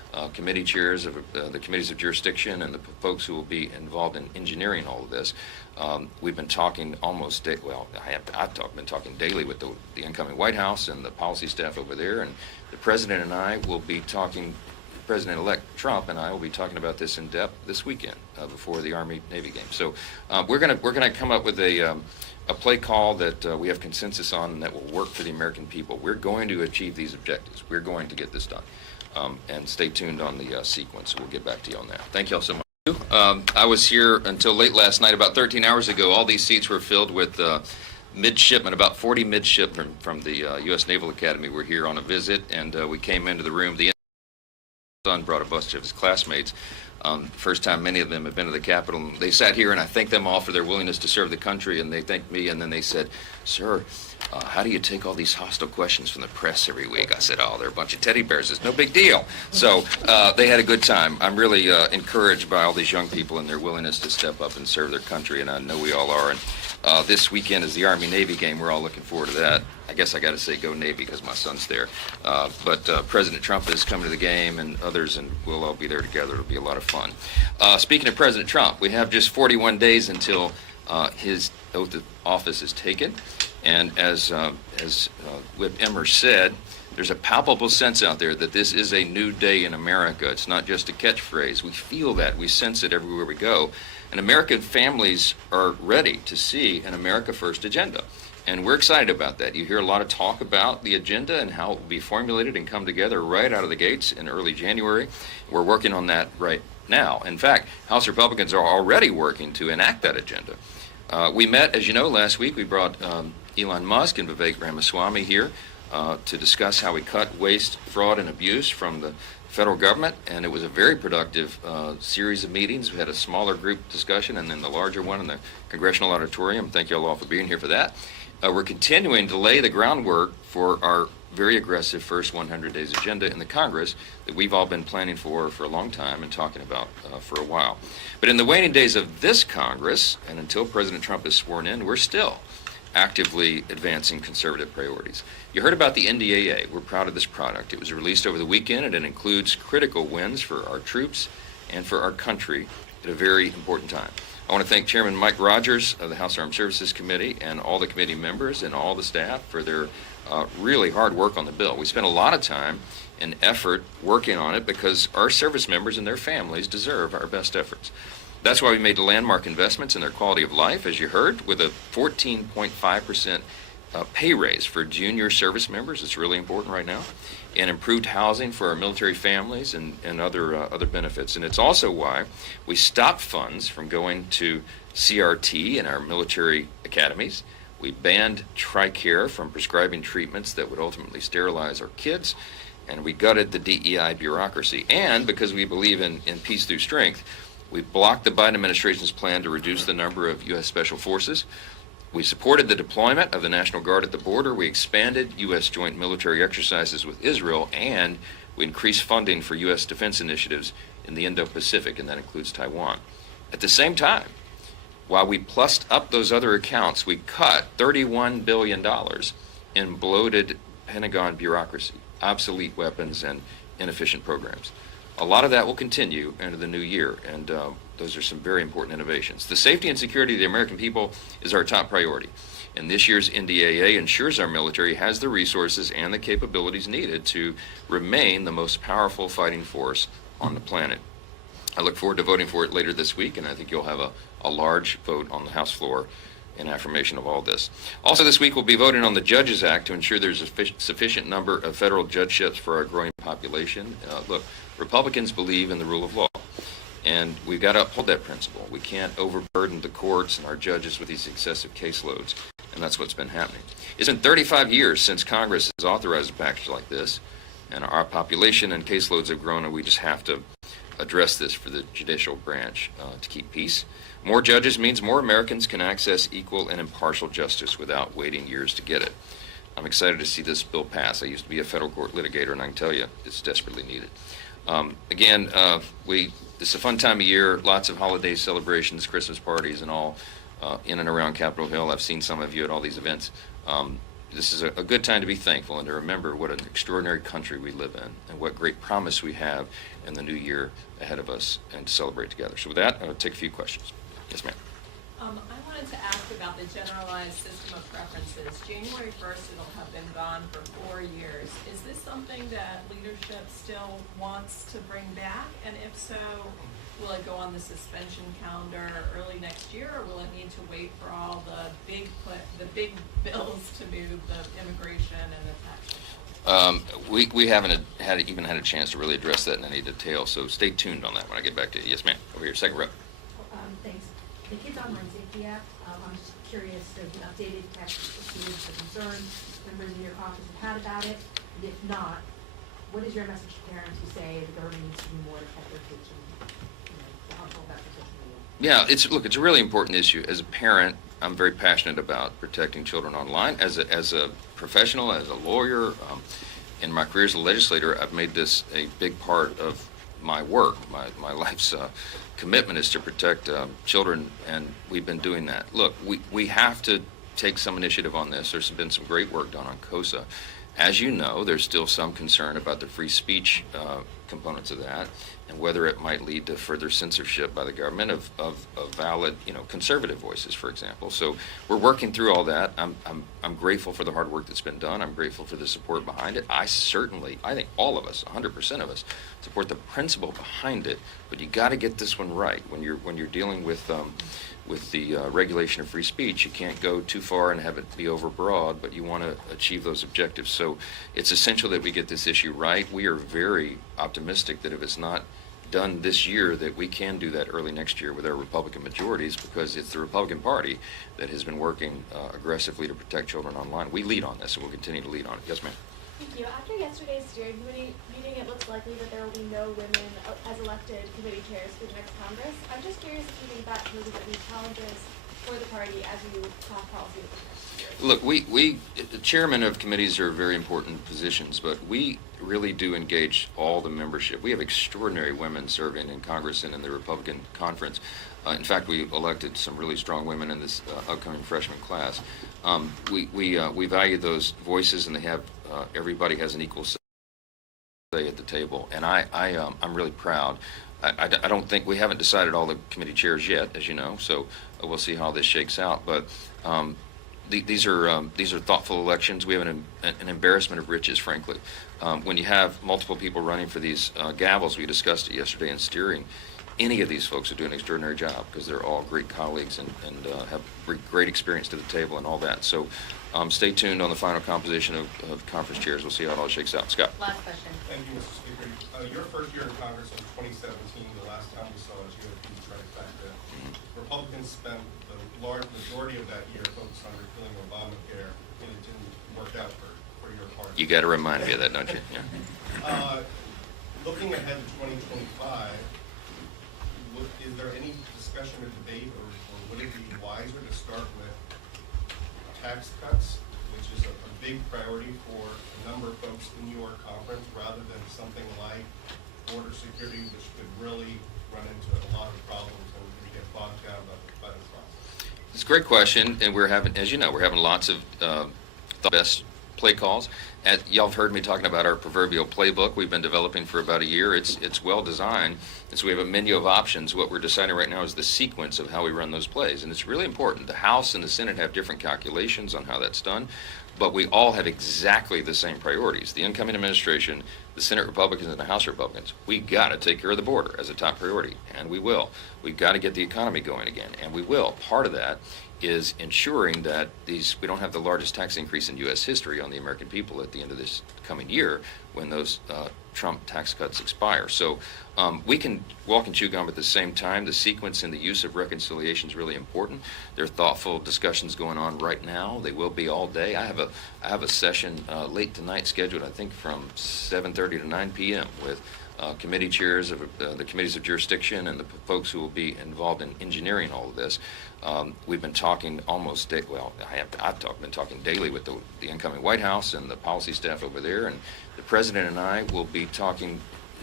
committee chairs of the committees of jurisdiction and the folks who will be involved in engineering all of this. We've been talking I've been talking daily with the incoming White House and the policy staff over there, and the President and I will be talking, President-elect Trump and I will be talking about this in depth this weekend before the Army-Navy game. So we're gonna come up with a play call that we have consensus on and that will work for the American people. We're going to achieve these objectives. We're going to get this done. And stay tuned on the sequence. We'll get back to you on that. Thank you all so much. I was here until late last night. About 13 hours ago, all these seats were filled with midshipmen. About 40 midshipmen from the U.S. Naval Academy were here on a visit, and we came into the room. The son brought a bunch of his classmates. First time many of them have been to the Capitol. They sat here, and I thanked them all for their willingness to serve the country, and they thanked me, and then they said, "Sir, how do you take all these hostile questions from the press every week?" I said, "Oh, they're a bunch of teddy bears. It's no big deal." So they had a good time. I'm really encouraged by all these young people and their willingness to step up and serve their country, and I know we all are. And this weekend is the Army-Navy game. We're all looking forward to that. I guess I got to say go Navy because my son's there. But President Trump is coming to the game, and others, and we'll all be there together. It'll be a lot of fun. Speaking of President Trump, we have just 41 days until his oath of office is taken. And as Whip Emmer said, there's a palpable sense out there that this is a new day in America. It's not just a catchphrase. We feel that. We sense it everywhere we go. And American families are ready to see an America First agenda. And we're excited about that. You hear a lot of talk about the agenda and how it will be formulated and come together right out of the gates in early January. We're working on that right now. In fact, House Republicans are already working to enact that agenda. We met, as you know, last week. We brought Elon Musk and Vivek Ramaswamy here to discuss how we cut waste, fraud, and abuse from the federal government, and it was a very productive series of meetings. We had a smaller group discussion and then the larger one in the Congressional Auditorium. Thank you all for being here for that. We're continuing to lay the groundwork for our very aggressive first 100 days agenda in the Congress that we've all been planning for a long time and talking about for a while. But in the waning days of this Congress, and until President Trump is sworn in, we're still actively advancing conservative priorities. You heard about the NDAA. We're proud of this product. It was released over the weekend, and it includes critical wins for our troops and for our country at a very important time. I want to thank Chairman Mike Rogers of the House Armed Services Committee and all the committee members and all the staff for their really hard work on the bill. We spent a lot of time and effort working on it because our service members and their families deserve our best efforts. That's why we made landmark investments in their quality of life, as you heard, with a 14.5% pay raise for junior service members. It's really important right now. And improved housing for our military families and other benefits. And it's also why we stopped funds from going to CRT in our military academies. We banned TRICARE from prescribing treatments that would ultimately sterilize our kids. And we gutted the DEI bureaucracy. And because we believe in peace through strength, we blocked the Biden administration's plan to reduce the number of U.S. Special Forces. We supported the deployment of the National Guard at the border. We expanded U.S. joint military exercises with Israel, and we increased funding for U.S. defense initiatives in the Indo-Pacific, and that includes Taiwan. At the same time, while we plussed up those other accounts, we cut $31 billion in bloated Pentagon bureaucracy, obsolete weapons, and inefficient programs. A lot of that will continue into the new year, and those are some very important innovations. The safety and security of the American people is our top priority, and this year's NDAA ensures our military has the resources and the capabilities needed to remain the most powerful fighting force on the planet. I look forward to voting for it later this week, and I think you'll have a large vote on the House floor in affirmation of all this. Also this week we'll be voting on the Judges Act to ensure there's a sufficient number of federal judgeships for our growing population. Look, Republicans believe in the rule of law, and we've got to uphold that principle. We can't overburden the courts and our judges with these excessive caseloads, and that's what's been happening. It's been 35 years since Congress has authorized a package like this, and our population and caseloads have grown, and we just have to address this for the judicial branch to keep peace. More judges means more Americans can access equal and impartial justice without waiting years to get it. I'm excited to see this bill pass. I used to be a federal court litigator, and I can tell you it's desperately needed. It's a fun time of year, lots of holiday celebrations, Christmas parties and all in and around Capitol Hill. I've seen some of you at all these events. this is a good time to be thankful and to remember what an extraordinary country we live in and what great promise we have in the new year ahead of us and to celebrate together. So with that, I'll take a few questions. Yes, ma'am. I wanted to ask about the generalized system of preferences. January 1st, it'll have been gone for 4 years. Is this something that leadership still wants to bring back? And if so, will it go on the suspension calendar early next year, or will it need to wait for all the big bills to move, the immigration and the tax? We haven't even had a chance to really address that in any detail, so stay tuned on that when I get back to you. Yes, ma'am. Over here, second rep. Thanks. The Kids Online Safety Act, I'm just curious, there's an updated text received for concerns members in your office have had about it, and if not, what is your message to parents who say the government needs to do more to protect their kids from, the harmful effects of social media? Yeah, it's a really important issue. As a parent, I'm very passionate about protecting children online. As a professional, as a lawyer, in my career as a legislator, I've made this a big part of my work. My life's commitment is to protect children, and we've been doing that. Look, we have to take some initiative on this. There's been some great work done on COSA. As you know, there's still some concern about the free speech components of that, and whether it might lead to further censorship by the government of valid, conservative voices, for example. So we're working through all that. I'm grateful for the hard work that's been done. I'm grateful for the support behind it. I think all of us, 100% of us, support the principle behind it. But you got to get this one right. When you're dealing with the regulation of free speech, you can't go too far and have it be overbroad, but you want to achieve those objectives. So it's essential that we get this issue right. We are very optimistic that if it's not done this year, that we can do that early next year with our Republican majorities, because it's the Republican Party that has been working aggressively to protect children online. We lead on this, and we'll continue to lead on it. Yes, ma'am. Thank you. After yesterday's steering committee meeting, it looks likely that there will be no women as elected committee chairs for the next Congress. I'm just curious if you think that poses any challenges for the party as you talk policy with the next year. Look, the chairman of committees are very important positions, but we really do engage all the membership. We have extraordinary women serving in Congress and in the Republican conference. In fact, we elected some really strong women in this upcoming freshman class. We value those voices, and they have everybody has an equal say at the table, and I'm really proud. I don't think we haven't decided all the committee chairs yet, as you know, so we'll see how this shakes out. But these are thoughtful elections. We have an embarrassment of riches, frankly. When you have multiple people running for these gavels, we discussed it yesterday in steering. Any of these folks are doing an extraordinary job because they're all great colleagues and have great experience to the table and all that. So stay tuned on the final composition of conference chairs. We'll see how it all shakes out. Scott. Last question. Thank you, Mr. Speaker. Your first year in Congress was 2017, the last time we saw a GOP trifecta. Republicans spent the large majority of that year focused on repealing Obamacare, and it didn't work out for your party. You got to remind me of that, don't you? Yeah. Looking ahead to 2025, is there any discussion or debate, or would it be wiser to start with tax cuts, which is a big priority for a number of folks in your conference, rather than something like border security, which could really run into a lot of problems and get bogged down by the process? It's a great question, and as you know, we're having lots of the best play calls. Y'all have heard me talking about our proverbial playbook we've been developing for about a year. It's well designed, and so we have a menu of options. What we're deciding right now is the sequence of how we run those plays, and it's really important. The House and the Senate have different calculations on how that's done, but we all have exactly the same priorities. The incoming administration, the Senate Republicans and the House Republicans, we got to take care of the border as a top priority, and we will. We've got to get the economy going again, and we will. Part of that is ensuring that we don't have the largest tax increase in U.S. history on the American people at the end of this coming year when those Trump tax cuts expire. So we can walk and chew gum at the same time. The sequence and the use of reconciliation is really important. There are thoughtful discussions going on right now. They will be all day. I have a session late tonight scheduled, I think, from 7:30 to 9 p.m. with committee chairs of the committees of jurisdiction and the folks who will be involved in engineering all of this. We've been talking almost I've been talking daily with the incoming White House and the policy staff over there, and the president and I will be talking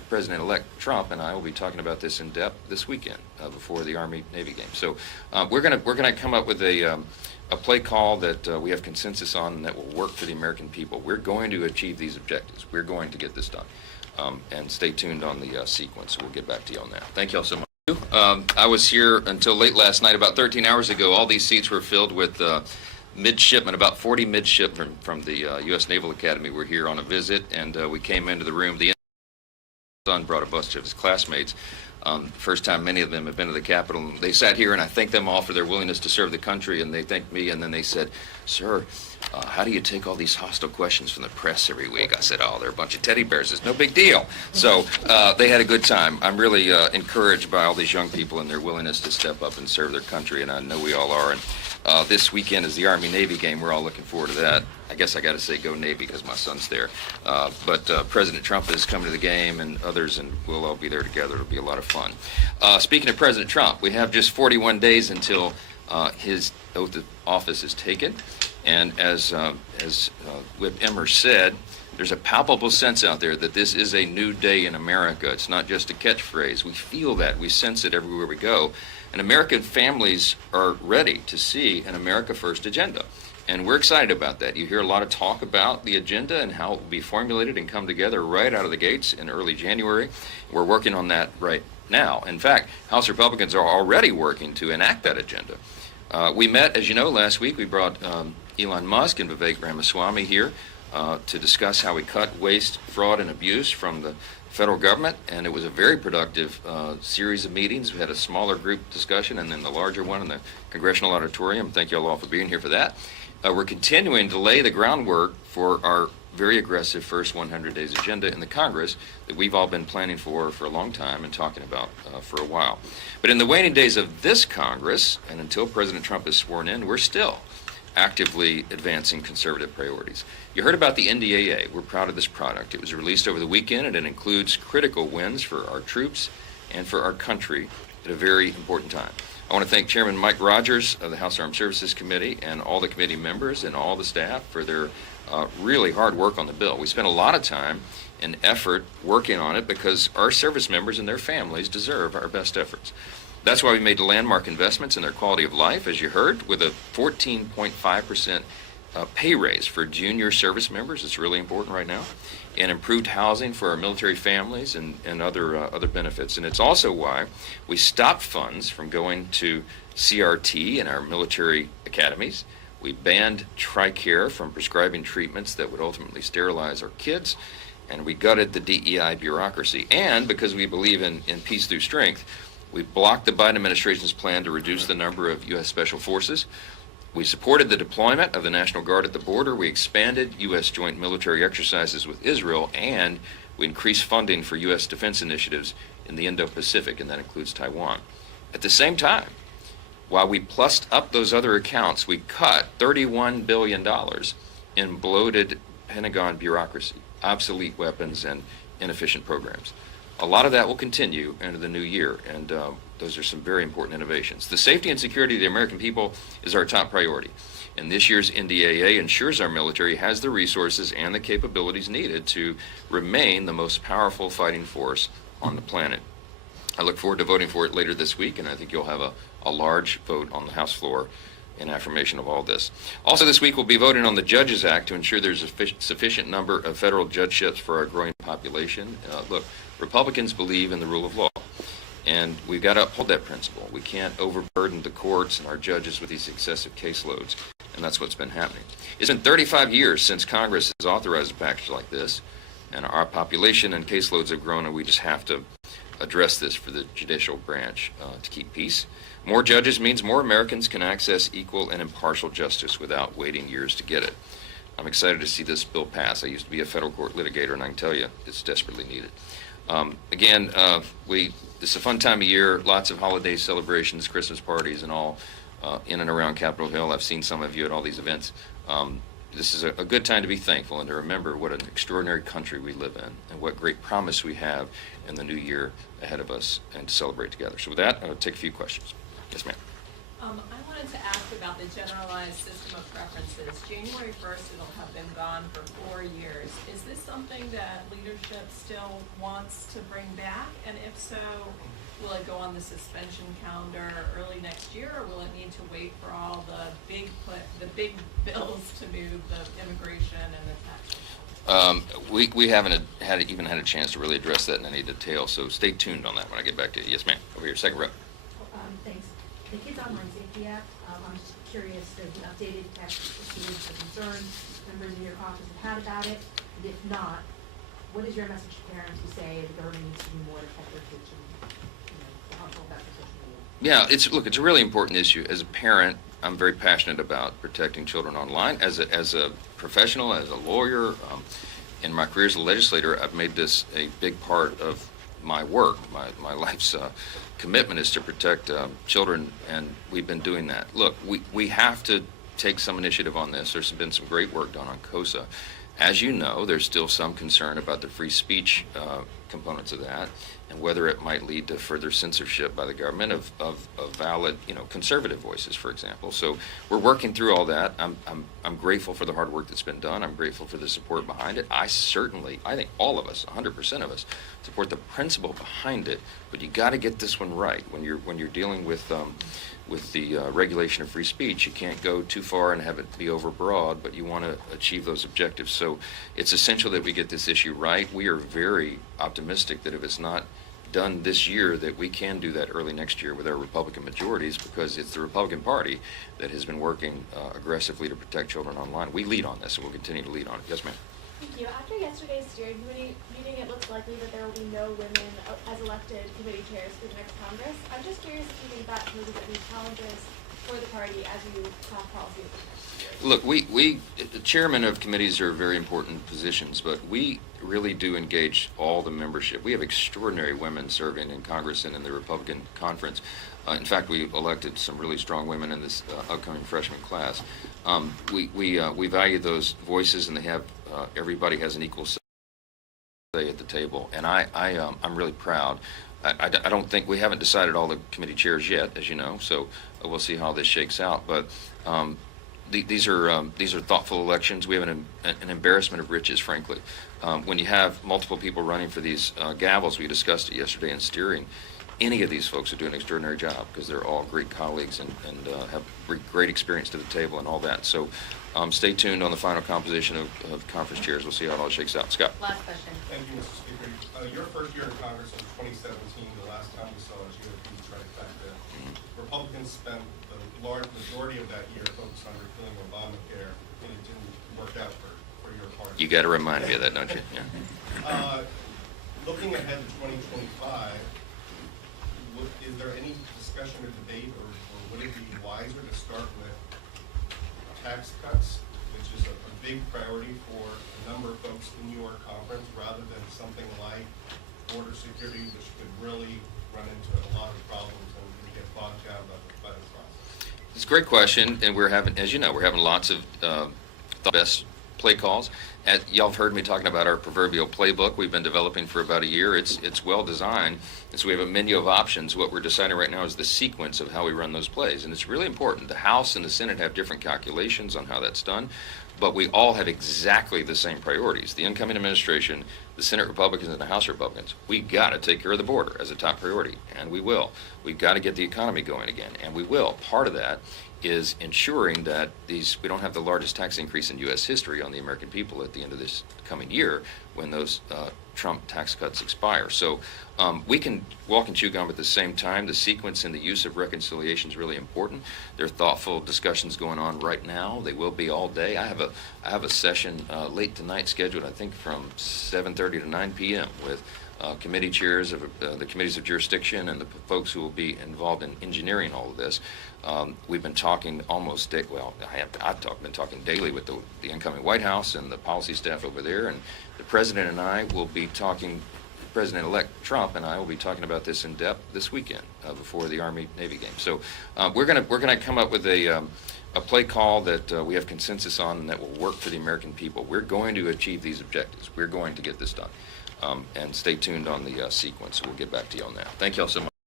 President-elect Trump and I will be talking about this in depth this weekend before the Army-Navy game. So we're gonna come up with a play call that we have consensus on and that will work for the American people. We're going to achieve these objectives. We're going to get this done. And stay tuned on the sequence. We'll get back to you on that. Thank you all so much. I was here until late last night. About 13 hours ago, all these seats were filled with midshipmen, about 40 midshipmen from the U.S. Naval Academy were here on a visit, and we came into the room. The son brought a bunch of his classmates. First time many of them have been to the Capitol. They sat here, and I thanked them all for their willingness to serve the country, and they thanked me, and then they said, "Sir, how do you take all these hostile questions from the press every week?" I said, "Oh, they're a bunch of teddy bears. It's no big deal." So they had a good time. I'm really encouraged by all these young people and their willingness to step up and serve their country, and I know we all are. And this weekend is the Army-Navy game. We're all looking forward to that. I guess I got to say go Navy because my son's there. But President Trump is coming to the game, and others, and we'll all be there together. It'll be a lot of fun. Speaking of President Trump, we have just 41 days until his oath of office is taken. And as Whip Emmer said, there's a palpable sense out there that this is a new day in America. It's not just a catchphrase. We feel that. We sense it everywhere we go. And American families are ready to see an America First agenda. And we're excited about that. You hear a lot of talk about the agenda and how it will be formulated and come together right out of the gates in early January. We're working on that right now. In fact, House Republicans are already working to enact that agenda. We met, as you know, last week. We brought Elon Musk and Vivek Ramaswamy here to discuss how we cut waste, fraud, and abuse from the federal government, and it was a very productive series of meetings. We had a smaller group discussion and then the larger one in the Congressional Auditorium. Thank you all for being here for that. We're continuing to lay the groundwork for our very aggressive first 100 days agenda in the Congress that we've all been planning for a long time and talking about for a while. But in the waning days of this Congress, and until President Trump is sworn in, we're still actively advancing conservative priorities. You heard about the NDAA. We're proud of this product. It was released over the weekend, and it includes critical wins for our troops and for our country at a very important time. I want to thank Chairman Mike Rogers of the House Armed Services Committee and all the committee members and all the staff for their really hard work on the bill. We spent a lot of time and effort working on it because our service members and their families deserve our best efforts. That's why we made landmark investments in their quality of life, as you heard, with a 14.5% pay raise for junior service members. It's really important right now. And improved housing for our military families and other benefits. And it's also why we stopped funds from going to CRT in our military academies. We banned TRICARE from prescribing treatments that would ultimately sterilize our kids. And we gutted the DEI bureaucracy. And because we believe in peace through strength, we blocked the Biden administration's plan to reduce the number of U.S. Special Forces. We supported the deployment of the National Guard at the border. We expanded U.S. joint military exercises with Israel, and we increased funding for U.S. defense initiatives in the Indo-Pacific, and that includes Taiwan. At the same time, while we plussed up those other accounts, we cut $31 billion in bloated Pentagon bureaucracy, obsolete weapons, and inefficient programs. A lot of that will continue into the new year, and those are some very important innovations. The safety and security of the American people is our top priority, and this year's NDAA ensures our military has the resources and the capabilities needed to remain the most powerful fighting force on the planet. I look forward to voting for it later this week, and I think you'll have a large vote on the House floor in affirmation of all this. Also this week we'll be voting on the Judges Act to ensure there's a sufficient number of federal judgeships for our growing population. Look, Republicans believe in the rule of law, and we've got to uphold that principle. We can't overburden the courts and our judges with these excessive caseloads, and that's what's been happening. It's been 35 years since Congress has authorized a package like this, and our population and caseloads have grown, and we just have to address this for the judicial branch to keep peace. More judges means more Americans can access equal and impartial justice without waiting years to get it. I'm excited to see this bill pass. I used to be a federal court litigator, and I can tell you it's desperately needed. This is a fun time of year, lots of holiday celebrations, Christmas parties, and all in and around Capitol Hill. I've seen some of you at all these events. This is a good time to be thankful and to remember what an extraordinary country we live in and what great promise we have in the new year ahead of us and to celebrate together. So with that, I'll take a few questions. Yes, ma'am. I wanted to ask about the generalized system of preferences. January 1st, it'll have been gone for 4 years. Is this something that leadership still wants to bring back? And if so, will it go on the suspension calendar early next year, or will it need to wait for all the big bills to move, the immigration and the tax? We haven't even had a chance to really address that in any detail, so stay tuned on that when I get back to you. Yes, ma'am. Over here, second row. Thanks. The Kids Online Safety Act, I'm just curious, the updated text issues, the concerns members in your office have had about it, and if not, what is your message to parents who say the government needs to do more to protect their kids from, the harmful effects of social media? Yeah, it's a really important issue. As a parent, I'm very passionate about protecting children online. As a professional, as a lawyer, in my career as a legislator, I've made this a big part of my work. My life's commitment is to protect children, and we've been doing that. Look, we have to take some initiative on this. There's been some great work done on COSA. As you know, there's still some concern about the free speech components of that, and whether it might lead to further censorship by the government of valid, conservative voices, for example. So we're working through all that. I'm grateful for the hard work that's been done. I'm grateful for the support behind it. I think all of us, 100% of us, support the principle behind it. But you got to get this one right. When you're dealing with the regulation of free speech, you can't go too far and have it be overbroad, but you want to achieve those objectives. So it's essential that we get this issue right. We are very optimistic that if it's not done this year, that we can do that early next year with our Republican majorities, because it's the Republican Party that has been working aggressively to protect children online. We lead on this, and we'll continue to lead on it. Yes, ma'am. Thank you. After yesterday's steering committee meeting, it looks likely that there will be no women as elected committee chairs for the next Congress. I'm just curious if you think that poses any challenges for the party as you craft policy over the next year. Look, the chairman of committees are very important positions, but we really do engage all the membership. We have extraordinary women serving in Congress and in the Republican conference. In fact, we elected some really strong women in this upcoming freshman class. We value those voices, and they have everybody has an equal say at the table, and I'm really proud. I don't think we haven't decided all the committee chairs yet, as you know, so we'll see how this shakes out. But these are thoughtful elections. We have an embarrassment of riches, frankly. When you have multiple people running for these gavels, we discussed it yesterday in steering. Any of these folks are doing an extraordinary job because they're all great colleagues and have great experience to the table and all that. So stay tuned on the final composition of conference chairs. We'll see how it all shakes out. Scott. Last question. Thank you, Mr. Speaker. Your first year in Congress was 2017, the last time we saw a GOP trifecta. Republicans spent the large majority of that year focused on repealing Obamacare, and it didn't work out for your party. You got to remind me of that, don't you? Yeah. Looking ahead to 2025, is there any discussion or debate, or would it be wiser to start with tax cuts, which is a big priority for a number of folks in your conference, rather than something like border security, which could really run into a lot of problems and get bogged down by the process? It's a great question, and we're having, as you know, we're having lots of the best play calls. Y'all have heard me talking about our proverbial playbook we've been developing for about a year. It's well designed, and so we have a menu of options. What we're deciding right now is the sequence of how we run those plays, and it's really important. The House and the Senate have different calculations on how that's done, but we all have exactly the same priorities. The incoming administration, the Senate Republicans and the House Republicans, we got to take care of the border as a top priority, and we will. We've got to get the economy going again, and we will. Part of that is ensuring that we don't have the largest tax increase in U.S. history on the American people at the end of this coming year when those Trump tax cuts expire. So we can walk and chew gum at the same time. The sequence and the use of reconciliation is really important. There are thoughtful discussions going on right now. They will be all day. I have a session late tonight scheduled, I think, from 7:30 to 9 p.m. with committee chairs of the committees of jurisdiction and the folks who will be involved in engineering all of this. We've been talking I've been talking daily with the incoming White House and the policy staff over there, and the President and I will be talking, President-elect Trump and I will be talking about this in depth this weekend before the Army-Navy game. So we're gonna come up with a play call that we have consensus on and that will work for the American people. We're going to achieve these objectives. We're going to get this done. And stay tuned on the sequence. We'll get back to you on that. Thank you all so much.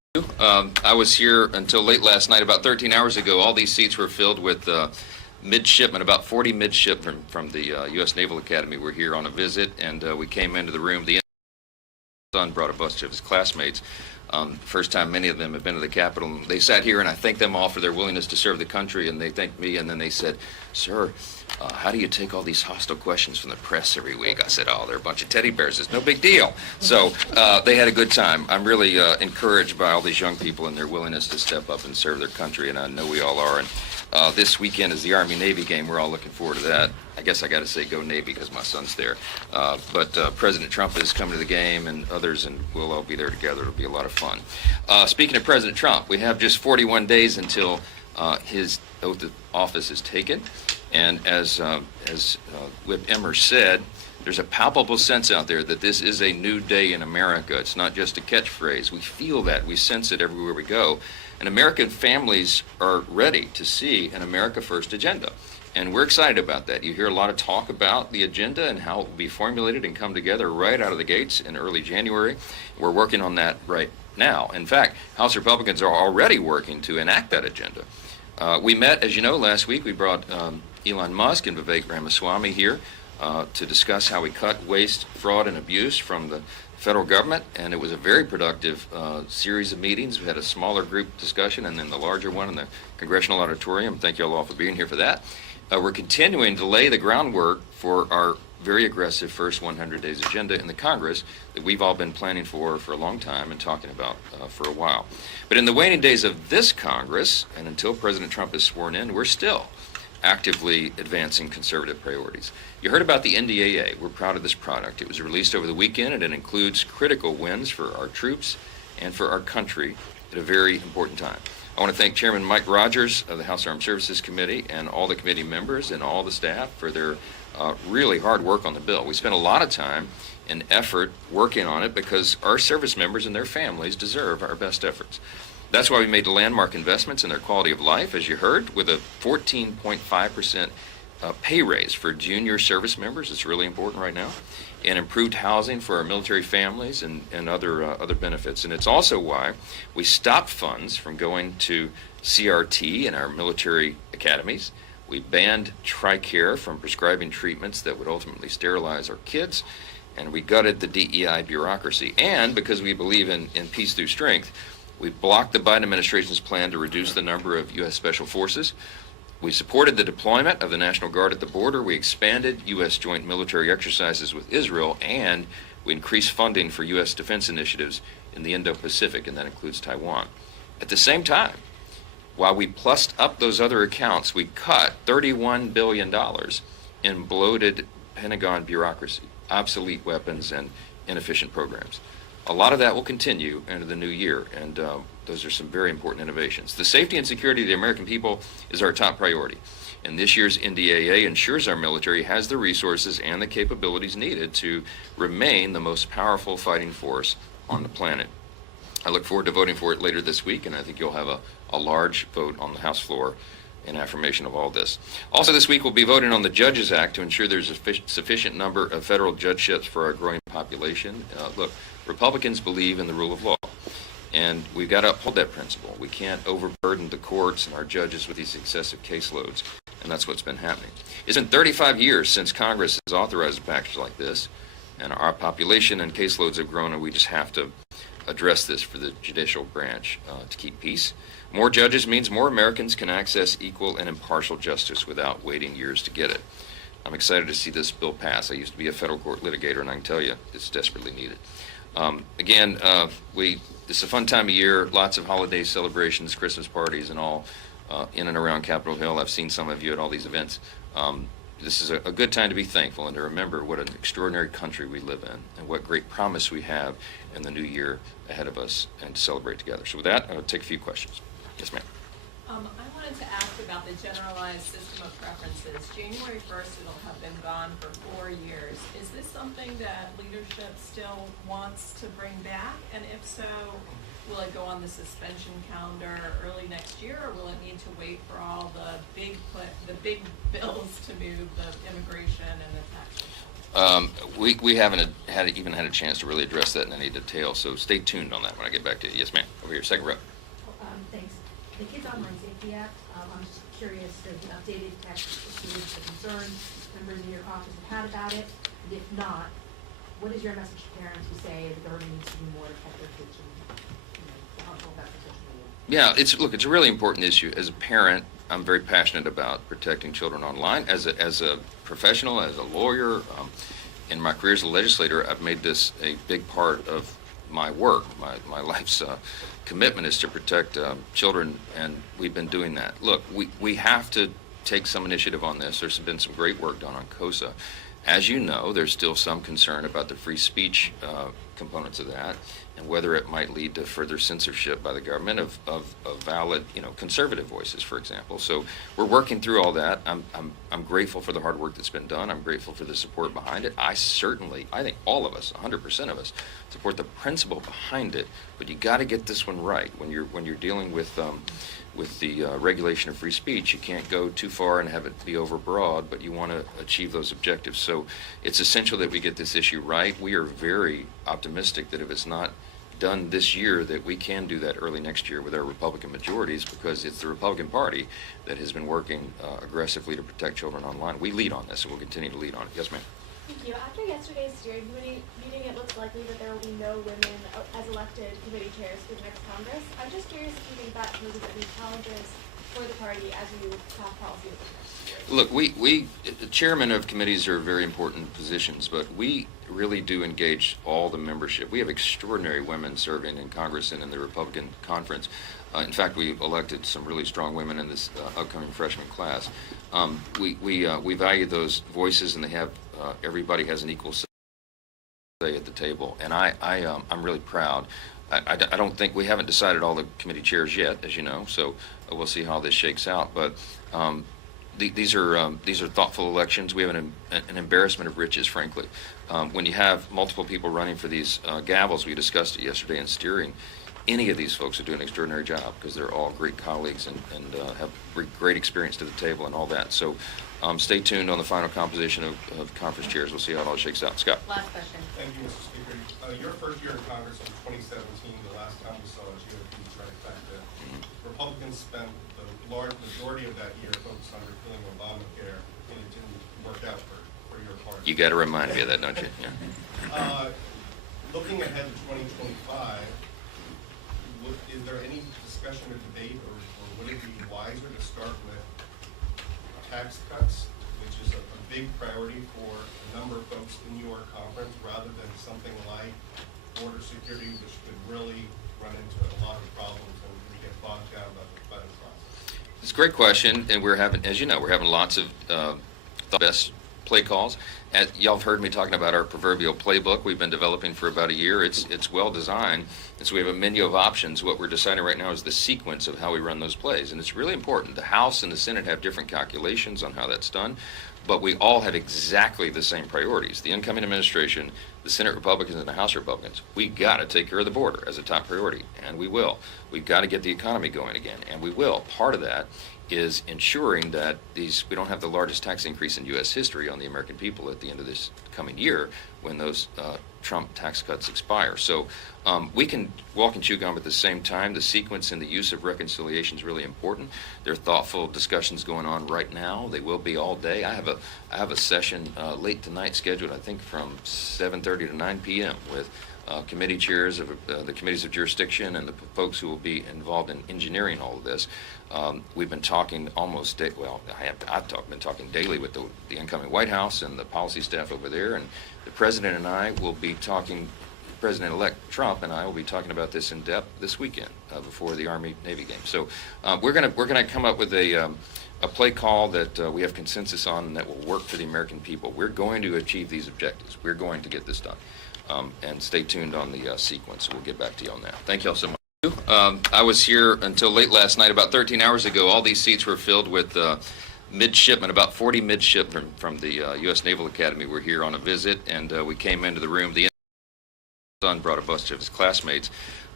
I was here until late last night. About 13 hours ago, all these seats were filled with midshipmen. About 40 midshipmen from the U.S. Naval Academy were here on a visit, and we came into the room. The son brought a bunch of his classmates. First time many of them have been to the Capitol. They sat here, and I thanked them all for their willingness to serve the country, and they thanked me, and then they said, "Sir, how do you take all these hostile questions from the press every week?" I said, "Oh, they're a bunch of teddy bears. It's no big deal." So they had a good time. I'm really encouraged by all these young people and their willingness to step up and serve their country, and I know we all are. And this weekend is the Army-Navy game. We're all looking forward to that. I guess I got to say go Navy because my son's there. But President Trump is coming to the game, and others, and we'll all be there together. It'll be a lot of fun. Speaking of President Trump, we have just 41 days until his oath of office is taken. And as Whip Emmer said, there's a palpable sense out there that this is a new day in America. It's not just a catchphrase. We feel that. We sense it everywhere we go. And American families are ready to see an America First agenda. And we're excited about that. You hear a lot of talk about the agenda and how it will be formulated and come together right out of the gates in early January. We're working on that right now. In fact, House Republicans are already working to enact that agenda. We met, as you know, last week. We brought Elon Musk and Vivek Ramaswamy here to discuss how we cut waste, fraud, and abuse from the federal government, and it was a very productive series of meetings. We had a smaller group discussion and then the larger one in the Congressional Auditorium. Thank you all for being here for that. We're continuing to lay the groundwork for our very aggressive first 100 days agenda in the Congress that we've all been planning for a long time and talking about for a while. But in the waning days of this Congress, and until President Trump is sworn in, we're still actively advancing conservative priorities. You heard about the NDAA. We're proud of this product. It was released over the weekend, and it includes critical wins for our troops and for our country at a very important time. I want to thank Chairman Mike Rogers of the House Armed Services Committee and all the committee members and all the staff for their really hard work on the bill. We spent a lot of time and effort working on it because our service members and their families deserve our best efforts. That's why we made landmark investments in their quality of life, as you heard, with a 14.5% pay raise for junior service members. It's really important right now. And improved housing for our military families and other benefits. And it's also why we stopped funds from going to CRT in our military academies. We banned TRICARE from prescribing treatments that would ultimately sterilize our kids. And we gutted the DEI bureaucracy. And because we believe in peace through strength, we blocked the Biden administration's plan to reduce the number of U.S. Special Forces. We supported the deployment of the National Guard at the border. We expanded U.S. joint military exercises with Israel, and we increased funding for U.S. defense initiatives in the Indo-Pacific, and that includes Taiwan. At the same time, while we plussed up those other accounts, we cut $31 billion in bloated Pentagon bureaucracy, obsolete weapons, and inefficient programs. A lot of that will continue into the new year, and those are some very important innovations. The safety and security of the American people is our top priority, and this year's NDAA ensures our military has the resources and the capabilities needed to remain the most powerful fighting force on the planet. I look forward to voting for it later this week, and I think you'll have a large vote on the House floor in affirmation of all this. Also this week we'll be voting on the Judges Act to ensure there's a sufficient number of federal judgeships for our growing population. Look, Republicans believe in the rule of law, and we've got to uphold that principle. We can't overburden the courts and our judges with these excessive caseloads, and that's what's been happening. It's been 35 years since Congress has authorized a package like this, and our population and caseloads have grown, and we just have to address this for the judicial branch to keep peace. More judges means more Americans can access equal and impartial justice without waiting years to get it. I'm excited to see this bill pass. I used to be a federal court litigator, and I can tell you it's desperately needed. It's a fun time of year, lots of holiday celebrations, Christmas parties, and all in and around Capitol Hill. I've seen some of you at all these events. This is a good time to be thankful and to remember what an extraordinary country we live in and what great promise we have in the new year ahead of us and to celebrate together. So with that, I'll take a few questions. Yes, ma'am. I wanted to ask about the generalized system of preferences. January 1st, it'll have been gone for 4 years. Is this something that leadership still wants to bring back? And if so, will it go on the suspension calendar early next year, or will it need to wait for all the big bills to move, the immigration and the tax reform? We haven't even had a chance to really address that in any detail, so stay tuned on that when I get back to you. Yes, ma'am. Over here, second rep. Thanks. The Kids Online Safety Act, I'm just curious, there's an updated text issued the concerns members in your office have had about it, and if not, what is your message to parents who say the government needs to do more to protect their kids and, the harmful effects of social media? Yeah, it's a really important issue. As a parent, I'm very passionate about protecting children online. As a professional, as a lawyer, in my career as a legislator, I've made this a big part of my work. My life's commitment is to protect children, and we've been doing that. Look, we have to take some initiative on this. There's been some great work done on COSA. As you know, there's still some concern about the free speech components of that, and whether it might lead to further censorship by the government of valid, conservative voices, for example. So we're working through all that. I'm grateful for the hard work that's been done. I'm grateful for the support behind it. I think all of us, 100% of us, support the principle behind it. But you got to get this one right when you're dealing with the regulation of free speech. You can't go too far and have it be overbroad, but you want to achieve those objectives. So it's essential that we get this issue right. We are very optimistic that if it's not done this year, that we can do that early next year with our Republican majorities, because it's the Republican Party that has been working aggressively to protect children online. We lead on this, and we'll continue to lead on it. Yes, ma'am. Thank you. After yesterday's steering committee meeting, it looks likely that there will be no women as elected committee chairs for the next Congress. I'm just curious if you think that poses any challenges for the party as you craft policy over the next year. Look, the chairman of committees are very important positions, but we really do engage all the membership. We have extraordinary women serving in Congress and in the Republican conference. In fact, we elected some really strong women in this upcoming freshman class. We value those voices, and they have everybody has an equal say at the table, and I'm really proud. I don't think we haven't decided all the committee chairs yet, as you know, so we'll see how this shakes out. But these are thoughtful elections. We have an embarrassment of riches, frankly. When you have multiple people running for these gavels, we discussed it yesterday in steering. Any of these folks are doing an extraordinary job because they're all great colleagues and have great experience to the table and all that. So stay tuned on the final composition of conference chairs. We'll see how it all shakes out. Scott. Last question. Thank you, Mr. Speaker. Your first year in Congress was 2017. The last time we saw a GOP trifecta. Republicans spent the large majority of that year focused on repealing Obamacare, and it didn't work out for your party. You got to remind me of that, don't you? Yeah. Looking ahead to 2025, is there any discussion or debate, or would it be wiser to start with tax cuts, which is a big priority for a number of folks in your conference, rather than something like border security, which could really run into a lot of problems and we get bogged down by the process? It's a great question, and we're having, as you know, we're having lots of best play calls. As y'all have heard me talking about our proverbial playbook we've been developing for about a year. It's well designed, and so we have a menu of options. What we're deciding right now is the sequence of how we run those plays, and it's really important. The House and the Senate have different calculations on how that's done, but we all have exactly the same priorities. The incoming administration, the Senate Republicans and the House Republicans, we got to take care of the border as a top priority, and we will. We've got to get the economy going again, and we will. Part of that is ensuring that we don't have the largest tax increase in U.S. history on the American people at the end of this coming year when those Trump tax cuts expire. So we can walk and chew gum at the same time. The sequence and the use of reconciliation is really important. There are thoughtful discussions going on right now. They will be all day. I have a session late tonight scheduled, I think, from 7:30 to 9 p.m. with committee chairs of the committees of jurisdiction and the folks who will be involved in engineering all of this. We've been talking almost been talking daily with the incoming White House and the policy staff over there, and the President and I will be talking. President-elect Trump and I will be talking about this in depth this weekend before the Army-Navy game. So we're gonna come up with a play call that we have consensus on and that will work for the American people. We're going to achieve these objectives. We're going to get this done. And stay tuned on the sequence. We'll get back to you on that. Thank you all so much. I was here until late last night. About 13 hours ago, all these seats were filled with midshipmen. About 40 midshipmen from the U.S. Naval Academy were here on a visit, and we came into the room. The son brought a bunch of his classmates.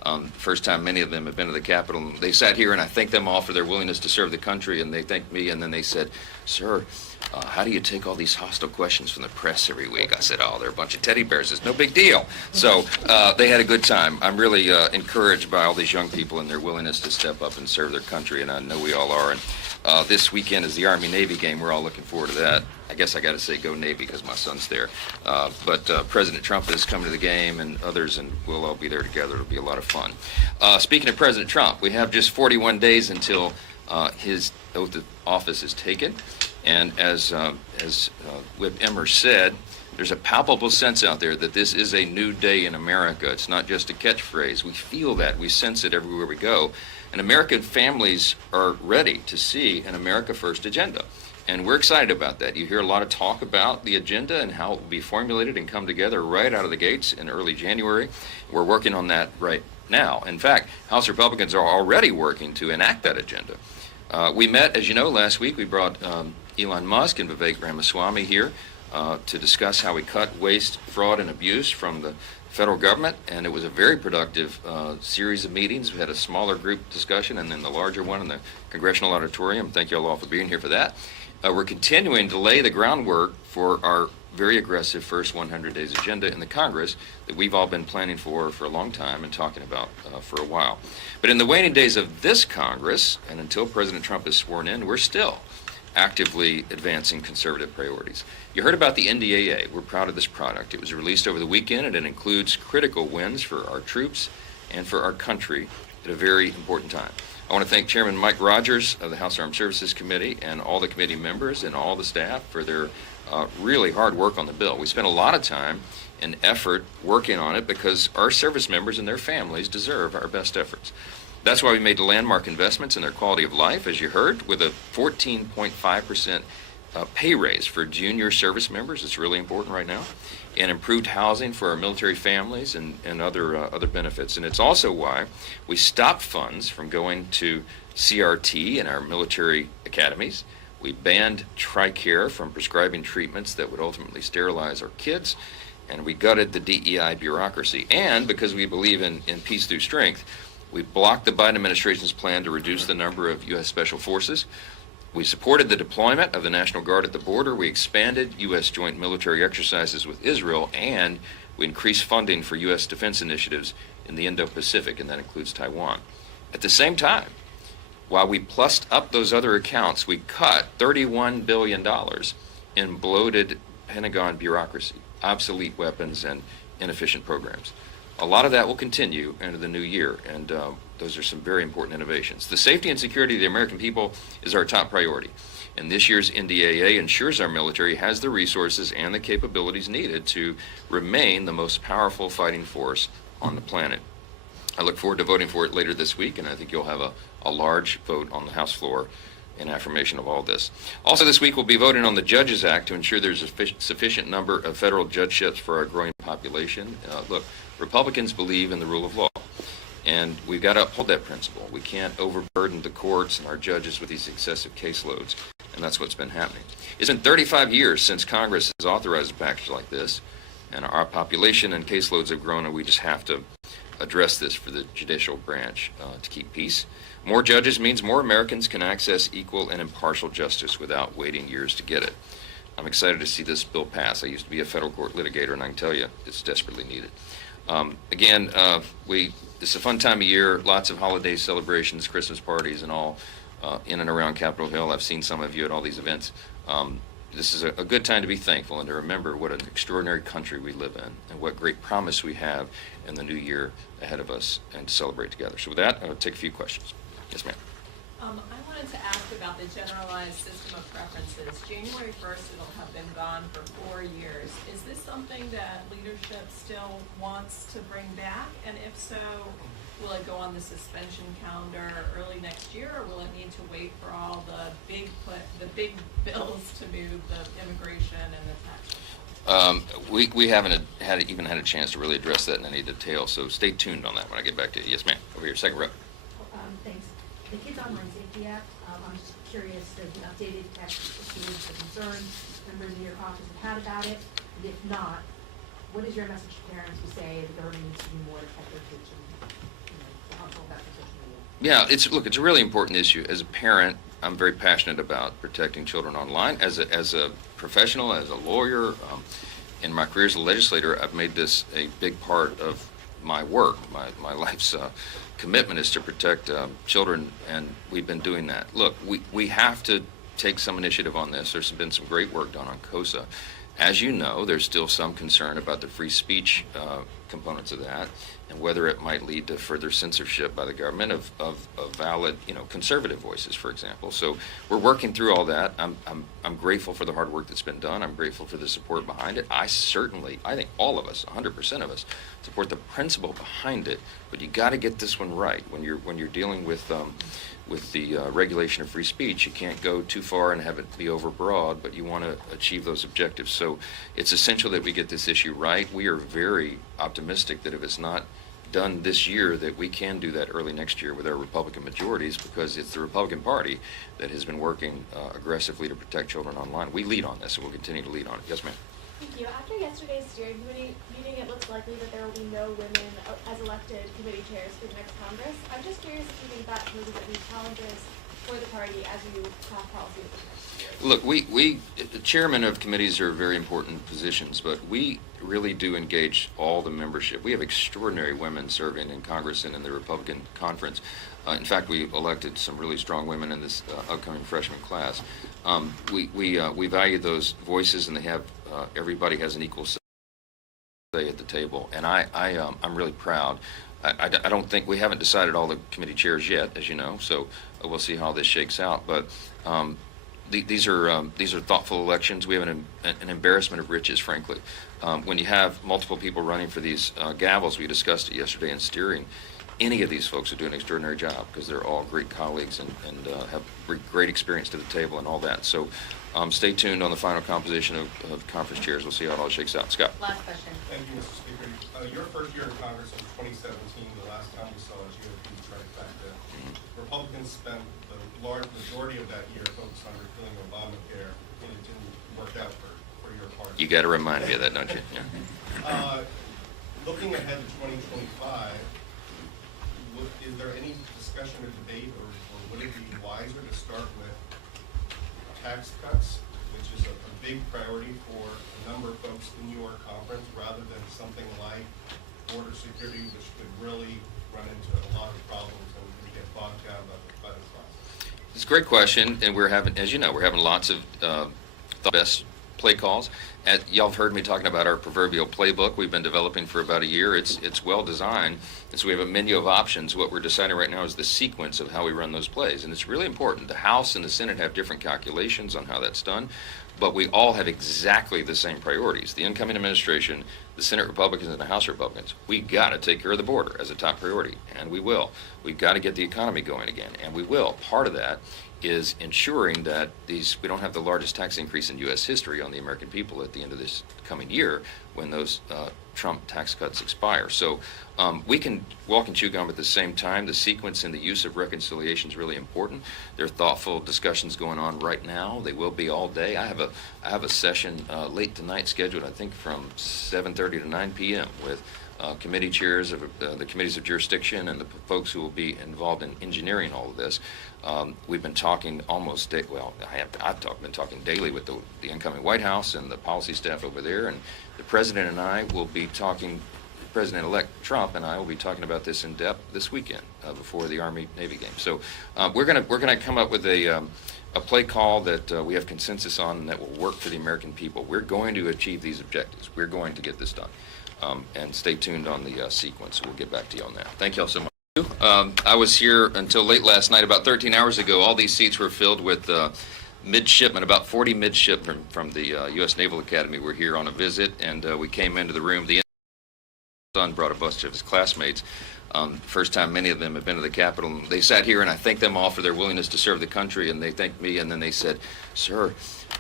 First time many of them have been to the Capitol. And they sat here, and I thanked them all for their willingness to serve the country, and they thanked me, and then they said, "Sir, how do you take all these hostile questions from the press every week?" I said, "Oh, they're a bunch of teddy bears. It's no big deal." So they had a good time. I'm really encouraged by all these young people and their willingness to step up and serve their country, and I know we all are. And this weekend is the Army-Navy game. We're all looking forward to that. I guess I got to say go Navy because my son's there. But President Trump is coming to the game, and others, and we'll all be there together. It'll be a lot of fun. Speaking of President Trump, we have just 41 days until his oath of office is taken. And as Whip Emmer said, there's a palpable sense out there that this is a new day in America. It's not just a catchphrase. We feel that. We sense it everywhere we go. And American families are ready to see an America First agenda. And we're excited about that. You hear a lot of talk about the agenda and how it will be formulated and come together right out of the gates in early January. We're working on that right now. In fact, House Republicans are already working to enact that agenda. We met, as you know, last week. We brought Elon Musk and Vivek Ramaswamy here to discuss how we cut waste, fraud, and abuse from the federal government, and it was a very productive series of meetings. We had a smaller group discussion and then the larger one in the Congressional Auditorium. Thank you all for being here for that. We're continuing to lay the groundwork for our very aggressive first 100 days agenda in the Congress that we've all been planning for a long time and talking about for a while. But in the waning days of this Congress, and until President Trump is sworn in, we're still actively advancing conservative priorities. You heard about the NDAA. We're proud of this product. It was released over the weekend, and it includes critical wins for our troops and for our country at a very important time. I want to thank Chairman Mike Rogers of the House Armed Services Committee and all the committee members and all the staff for their really hard work on the bill. We spent a lot of time and effort working on it because our service members and their families deserve our best efforts. That's why we made landmark investments in their quality of life, as you heard, with a 14.5% pay raise for junior service members. It's really important right now. And improved housing for our military families and other benefits. And it's also why we stopped funds from going to CRT in our military academies. We banned TRICARE from prescribing treatments that would ultimately sterilize our kids. And we gutted the DEI bureaucracy. And because we believe in peace through strength, we blocked the Biden administration's plan to reduce the number of U.S. Special Forces. We supported the deployment of the National Guard at the border. We expanded U.S. joint military exercises with Israel, and we increased funding for U.S. defense initiatives in the Indo-Pacific, and that includes Taiwan. At the same time, while we plussed up those other accounts, we cut $31 billion in bloated Pentagon bureaucracy, obsolete weapons, and inefficient programs. A lot of that will continue into the new year, and those are some very important innovations. The safety and security of the American people is our top priority, and this year's NDAA ensures our military has the resources and the capabilities needed to remain the most powerful fighting force on the planet. I look forward to voting for it later this week, and I think you'll have a large vote on the House floor in affirmation of all this. Also this week we'll be voting on the Judges Act to ensure there's a sufficient number of federal judgeships for our growing population. Look, Republicans believe in the rule of law, and we've got to uphold that principle. We can't overburden the courts and our judges with these excessive caseloads, and that's what's been happening. It's been 35 years since Congress has authorized a package like this, and our population and caseloads have grown, and we just have to address this for the judicial branch to keep peace. More judges means more Americans can access equal and impartial justice without waiting years to get it. I'm excited to see this bill pass. I used to be a federal court litigator, and I can tell you it's desperately needed. This is a fun time of year, lots of holiday celebrations, Christmas parties, and all in and around Capitol Hill. I've seen some of you at all these events. This is a good time to be thankful and to remember what an extraordinary country we live in and what great promise we have in the new year ahead of us and to celebrate together. So with that, I'll take a few questions. Yes, ma'am. I wanted to ask about the generalized system of preferences. January 1st, it'll have been gone for 4 years. Is this something that leadership still wants to bring back? And if so, will it go on the suspension calendar early next year, or will it need to wait for all the big bills to move, the immigration and the tax? We haven't even had a chance to really address that in any detail, so stay tuned on that when I get back to you. Yes, ma'am. Over here, second row. Thanks. The Kids Online Safety Act, I'm just curious, does an updated text assume the concerns members in your office have had about it? And if not, what is your message to parents who say the government needs to do more to protect their kids from thoughtful about your social media. Yeah, it's a really important issue. As a parent, I'm very passionate about protecting children online. As a professional, as a lawyer, in my career as a legislator, I've made this a big part of my work. My life's commitment is to protect children, and we've been doing that. Look, we have to take some initiative on this. There's been some great work done on COSA. As you know, there's still some concern about the free speech components of that, and whether it might lead to further censorship by the government of valid, conservative voices, for example. So we're working through all that. I'm grateful for the hard work that's been done. I'm grateful for the support behind it. I think all of us, 100% of us, support the principle behind it. But you got to get this one right when you're dealing with the regulation of free speech. You can't go too far and have it be overbroad, but you want to achieve those objectives. So it's essential that we get this issue right. We are very optimistic that if it's not done this year, that we can do that early next year with our Republican majorities, because it's the Republican Party that has been working aggressively to protect children online. We lead on this, and we'll continue to lead on it. Yes, ma'am. Thank you. After yesterday's steering committee meeting, it looks likely that there will be no women as elected committee chairs for the next Congress. I'm just curious if you think that poses any challenges for the party as you craft policy with the next year. Look, the chairman of committees are very important positions, but we really do engage all the membership. We have extraordinary women serving in Congress and in the Republican conference. In fact, we elected some really strong women in this upcoming freshman class. We value those voices, and everybody has an equal say at the table, and I'm really proud. I don't think we haven't decided all the committee chairs yet, as you know, so we'll see how this shakes out. But these are thoughtful elections. We have an embarrassment of riches, frankly. When you have multiple people running for these gavels, we discussed it yesterday in steering. Any of these folks are doing an extraordinary job because they're all great colleagues and have great experience to the table and all that. So stay tuned on the final composition of conference chairs. We'll see how it all shakes out. Scott. Last question. Thank you, Mr. Speaker. Your first year in Congress was 2017. The last time we saw a GOP trifecta. Republicans spent the large majority of that year focused on repealing Obamacare, and it didn't work out for your party. You got to remind me of that, don't you? Yeah. Looking ahead to 2025, is there any discussion or debate, or would it be wiser to start with tax cuts, which is a big priority for a number of folks in your conference, rather than something like border security, which could really run into a lot of problems and get bogged down by the process? It's a great question, and as you know, we're having lots of the best play calls. Y'all have heard me talking about our proverbial playbook we've been developing for about a year. It's well designed, and so we have a menu of options. What we're deciding right now is the sequence of how we run those plays, and it's really important. The House and the Senate have different calculations on how that's done, but we all have exactly the same priorities. The incoming administration, the Senate Republicans and the House Republicans, we got to take care of the border as a top priority, and we will. We've got to get the economy going again, and we will. Part of that is ensuring that we don't have the largest tax increase in U.S. history on the American people at the end of this coming year when those Trump tax cuts expire. So we can walk and chew gum at the same time. The sequence and the use of reconciliation is really important. There are thoughtful discussions going on right now. They will be all day. I have a session late tonight scheduled, I think, from 7:30 to 9 p.m. with committee chairs of the committees of jurisdiction and the folks who will be involved in engineering all of this. We've been talking been talking daily with the incoming White House and the policy staff over there, and the President and I will be talking, President-elect Trump and I will be talking about this in depth this weekend before the Army-Navy game. So we're gonna come up with a play call that we have consensus on and that will work for the American people. We're going to achieve these objectives. We're going to get this done. And stay tuned on the sequence. We'll get back to you on that. Thank you all so much. I was here until late last night. About 13 hours ago, all these seats were filled with midshipmen. About 40 midshipmen from the U.S. Naval Academy were here on a visit, and we came into the room. The son brought a bunch of his classmates. First time many of them have been to the Capitol. They sat here, and I thanked them all for their willingness to serve the country, and they thanked me, and then they said, "Sir,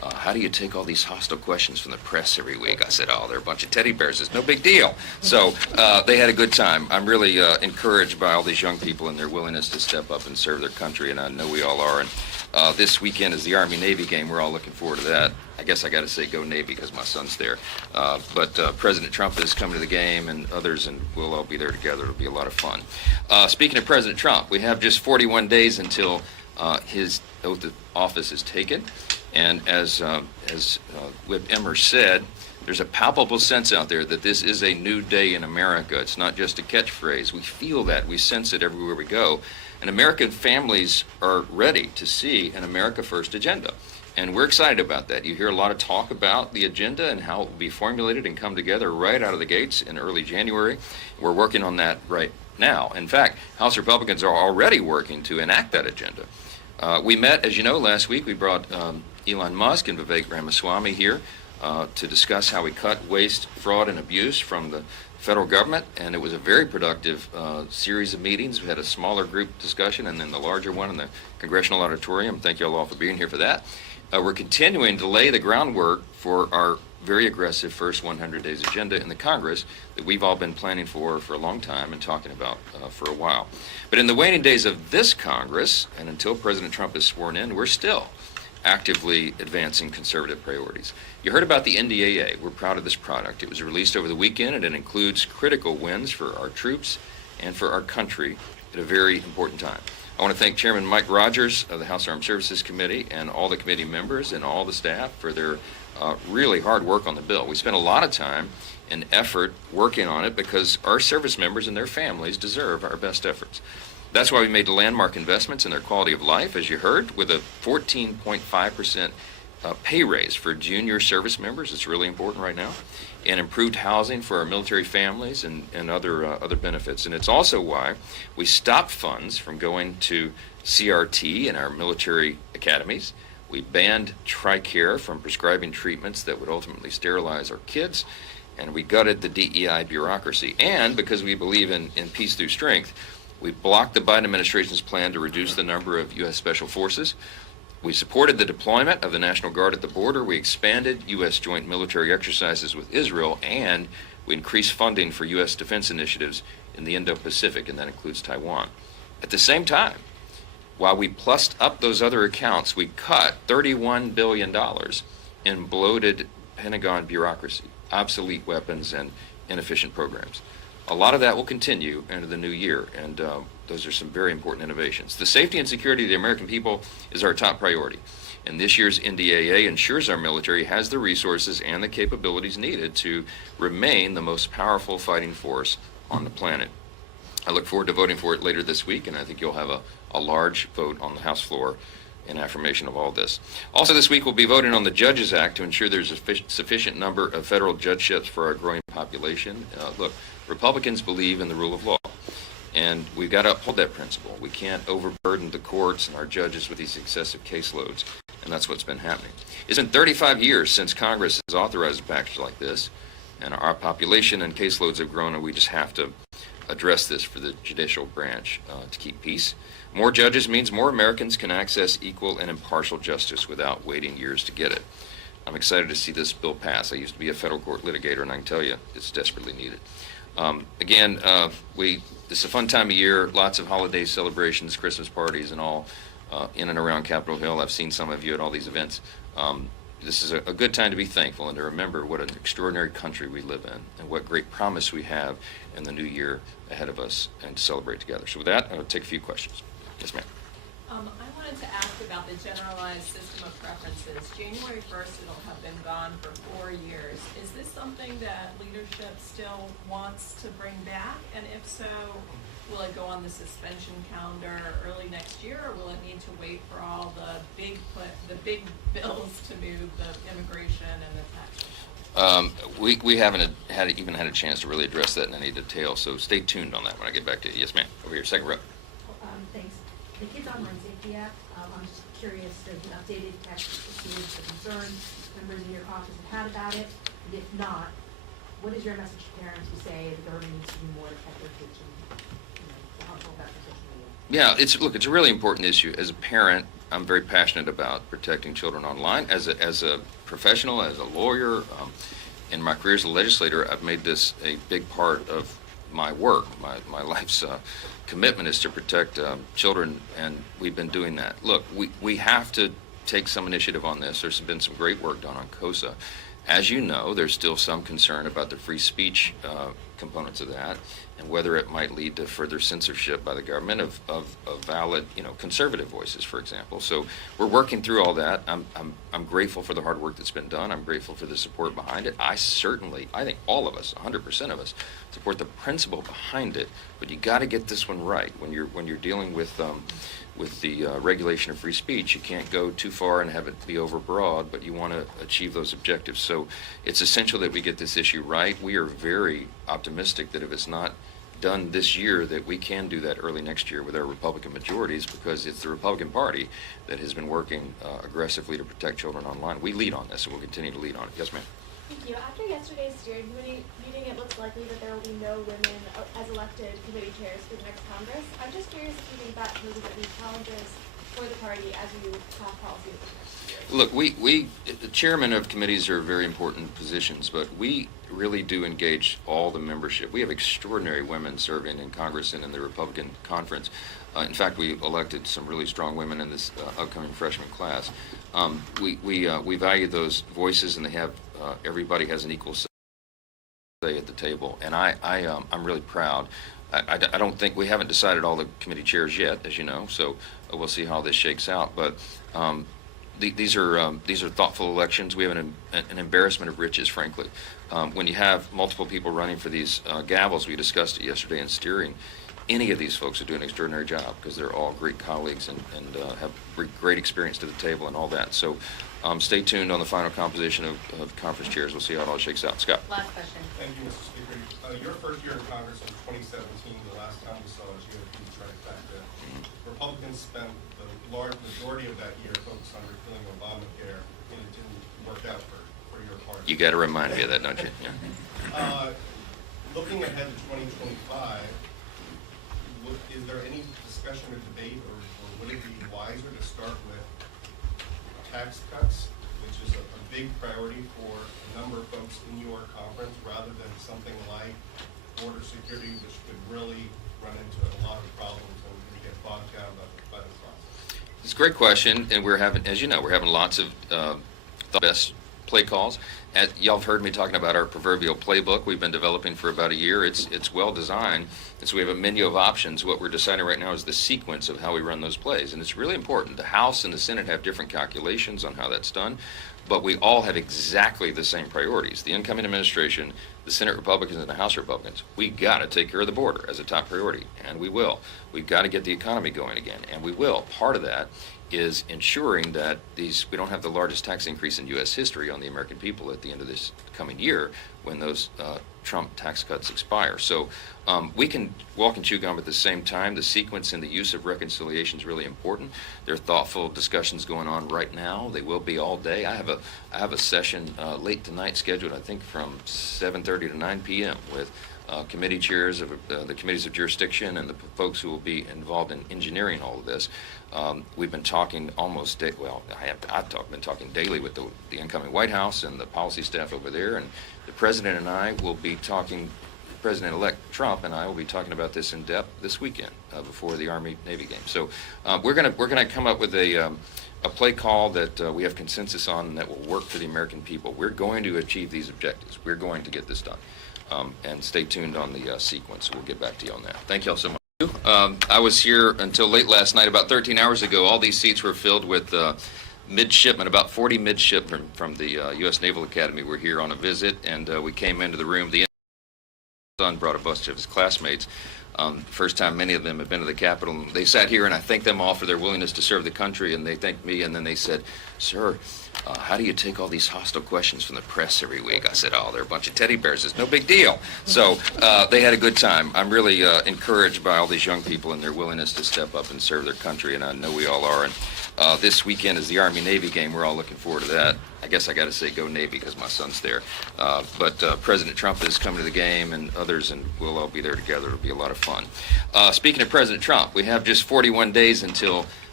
how do you take all these hostile questions from the press every week? I said, oh, they're a bunch of teddy bears. It's no big deal. So they had a good time. I'm really encouraged by all these young people and their willingness to step up and serve their country, and I know we all are. And this weekend is the Army-Navy game. We're all looking forward to that. I guess I got to say go Navy because my son's there. But President Trump is coming to the game, and others, and we'll all be there together. It'll be a lot of fun. Speaking of President Trump, we have just 41 days until his oath of office is taken. And as Whip Emmer said, there's a palpable sense out there that this is a new day in America. It's not just a catchphrase. We feel that. We sense it everywhere we go. And American families are ready to see an America First agenda. And we're excited about that. You hear a lot of talk about the agenda and how it will be formulated and come together right out of the gates in early January. We're working on that right now. In fact, House Republicans are already working to enact that agenda. We met, as you know, last week. We brought Elon Musk and Vivek Ramaswamy here to discuss how we cut waste, fraud, and abuse from the federal government, and it was a very productive series of meetings. We had a smaller group discussion and then the larger one in the Congressional Auditorium. Thank you all for being here for that. We're continuing to lay the groundwork for our very aggressive first 100 days agenda in the Congress that we've all been planning for a long time and talking about for a while. But in the waning days of this Congress, and until President Trump is sworn in, we're still actively advancing conservative priorities. You heard about the NDAA. We're proud of this product. It was released over the weekend, and it includes critical wins for our troops and for our country at a very important time. I want to thank Chairman Mike Rogers of the House Armed Services Committee and all the committee members and all the staff for their really hard work on the bill. We spent a lot of time and effort working on it because our service members and their families deserve our best efforts. That's why we made landmark investments in their quality of life, as you heard, with a 14.5% pay raise for junior service members. It's really important right now. And improved housing for our military families and other benefits. And it's also why we stopped funds from going to CRT in our military academies. We banned TRICARE from prescribing treatments that would ultimately sterilize our kids. And we gutted the DEI bureaucracy. And because we believe in peace through strength, we blocked the Biden administration's plan to reduce the number of U.S. Special Forces. We supported the deployment of the National Guard at the border. We expanded U.S. joint military exercises with Israel, and we increased funding for U.S. defense initiatives in the Indo-Pacific, and that includes Taiwan. At the same time, while we plussed up those other accounts, we cut $31 billion in bloated Pentagon bureaucracy, obsolete weapons, and inefficient programs. A lot of that will continue into the new year, and those are some very important innovations. The safety and security of the American people is our top priority, and this year's NDAA ensures our military has the resources and the capabilities needed to remain the most powerful fighting force on the planet. I look forward to voting for it later this week, and I think you'll have a large vote on the House floor in affirmation of all this. Also this week we'll be voting on the Judges Act to ensure there's a sufficient number of federal judgeships for our growing population. Look, Republicans believe in the rule of law, and we've got to uphold that principle. We can't overburden the courts and our judges with these excessive caseloads, and that's what's been happening. It's been 35 years since Congress has authorized a package like this, and our population and caseloads have grown, and we just have to address this for the judicial branch to keep peace. More judges means more Americans can access equal and impartial justice without waiting years to get it. I'm excited to see this bill pass. I used to be a federal court litigator, and I can tell you it's desperately needed. This is a fun time of year, lots of holiday celebrations, Christmas parties, and all in and around Capitol Hill. I've seen some of you at all these events. This is a good time to be thankful and to remember what an extraordinary country we live in and what great promise we have in the new year ahead of us and to celebrate together. So with that, I'll take a few questions. Yes, ma'am. I wanted to ask about the generalized system of preferences. January 1st, it'll have been gone for 4 years. Is this something that leadership still wants to bring back? And if so, will it go on the suspension calendar early next year, or will it need to wait for all the big bills to move, the immigration and the tax? We haven't even had a chance to really address that in any detail, so stay tuned on that when I get back to you. Yes, ma'am. Over here, second row. Thanks. The Kids Online Safety Act, I'm just curious, there's an updated text to the concerns members in your office have had about it, and if not, what is your message to parents who say the government needs to do more to protect their kids and, the harmful effects of social media? Yeah, it's a really important issue. As a parent, I'm very passionate about protecting children online. As a professional, as a lawyer, in my career as a legislator, I've made this a big part of my work. My life's commitment is to protect children, and we've been doing that. Look, we have to take some initiative on this. There's been some great work done on COSA. As you know, there's still some concern about the free speech components of that, and whether it might lead to further censorship by the government of valid, conservative voices, for example. So we're working through all that. I'm grateful for the hard work that's been done. I'm grateful for the support behind it. I think all of us, 100% of us, support the principle behind it. But you got to get this one right when you're dealing with the regulation of free speech. You can't go too far and have it be overbroad, but you want to achieve those objectives. So it's essential that we get this issue right. We are very optimistic that if it's not done this year, that we can do that early next year with our Republican majorities, because it's the Republican Party that has been working aggressively to protect children online. We lead on this, and we'll continue to lead on it. Yes, ma'am. Thank you. After yesterday's steering committee meeting, it looks likely that there will be no women as elected committee chairs for the next Congress. I'm just curious if you think that poses any challenges for the party as you craft policy over the next year. Look, the chairman of committees are very important positions, but we really do engage all the membership. We have extraordinary women serving in Congress and in the Republican conference. In fact, we elected some really strong women in this upcoming freshman class. We value those voices, and they have everybody has an equal say at the table, and I'm really proud. I don't think we haven't decided all the committee chairs yet, as you know, so we'll see how this shakes out. But these are thoughtful elections. We have an embarrassment of riches, frankly. When you have multiple people running for these gavels, we discussed it yesterday in steering. Any of these folks are doing an extraordinary job because they're all great colleagues and have great experience to the table and all that. So stay tuned on the final composition of conference chairs. We'll see how it all shakes out. Scott. Last question. Thank you, Mr. Speaker. Your first year in Congress was 2017. The last time we saw was GOP trifecta. Republicans spent the large majority of that year focused on repealing Obamacare, and it didn't work out for your party. You got to remind me of that, don't you? Yeah. Looking ahead to 2025, is there any discussion or debate, or would it be wiser to start with tax cuts, which is a big priority for a number of folks in your conference, rather than something like border security, which could really run into a lot of problems and get bogged down by the process? It's a great question, and we're having, as you know, we're having lots of the best play calls. Y'all have heard me talking about our proverbial playbook we've been developing for about a year. It's well designed, and so we have a menu of options. What we're deciding right now is the sequence of how we run those plays, and it's really important. The House and the Senate have different calculations on how that's done, but we all have exactly the same priorities. The incoming administration, the Senate Republicans and the House Republicans, we got to take care of the border as a top priority, and we will. We've got to get the economy going again, and we will. Part of that is ensuring that we don't have the largest tax increase in U.S. history on the American people at the end of this coming year when those Trump tax cuts expire. So we can walk and chew gum at the same time. The sequence and the use of reconciliation is really important. There are thoughtful discussions going on right now. They will be all day. I have a session late tonight scheduled, I think, from 7:30 to 9 p.m. with committee chairs of the committees of jurisdiction and the folks who will be involved in engineering all of this. We've been talking I've been talking daily with the incoming White House and the policy staff over there, and the President and I will be talking, President-elect Trump and I will be talking about this in depth this weekend before the Army-Navy game. So we're gonna come up with a play call that we have consensus on and that will work for the American people. We're going to achieve these objectives. We're going to get this done. And stay tuned on the sequence. We'll get back to you on that. Thank you all so much. I was here until late last night. About 13 hours ago, all these seats were filled with midshipmen. About 40 midshipmen from the U.S. Naval Academy were here on a visit, and we came into the room. The son brought a bunch of his classmates. First time many of them have been to the Capitol. They sat here, and I thanked them all for their willingness to serve the country, and they thanked me, and then they said, "Sir, how do you take all these hostile questions from the press every week?" I said, "Oh, they're a bunch of teddy bears. It's no big deal." So they had a good time. I'm really encouraged by all these young people and their willingness to step up and serve their country, and I know we all are. And this weekend is the Army-Navy game. We're all looking forward to that. I guess I got to say go Navy because my son's there. But President Trump is coming to the game, and others, and we'll all be there together. It'll be a lot of fun. Speaking of President Trump, we have just 41 days until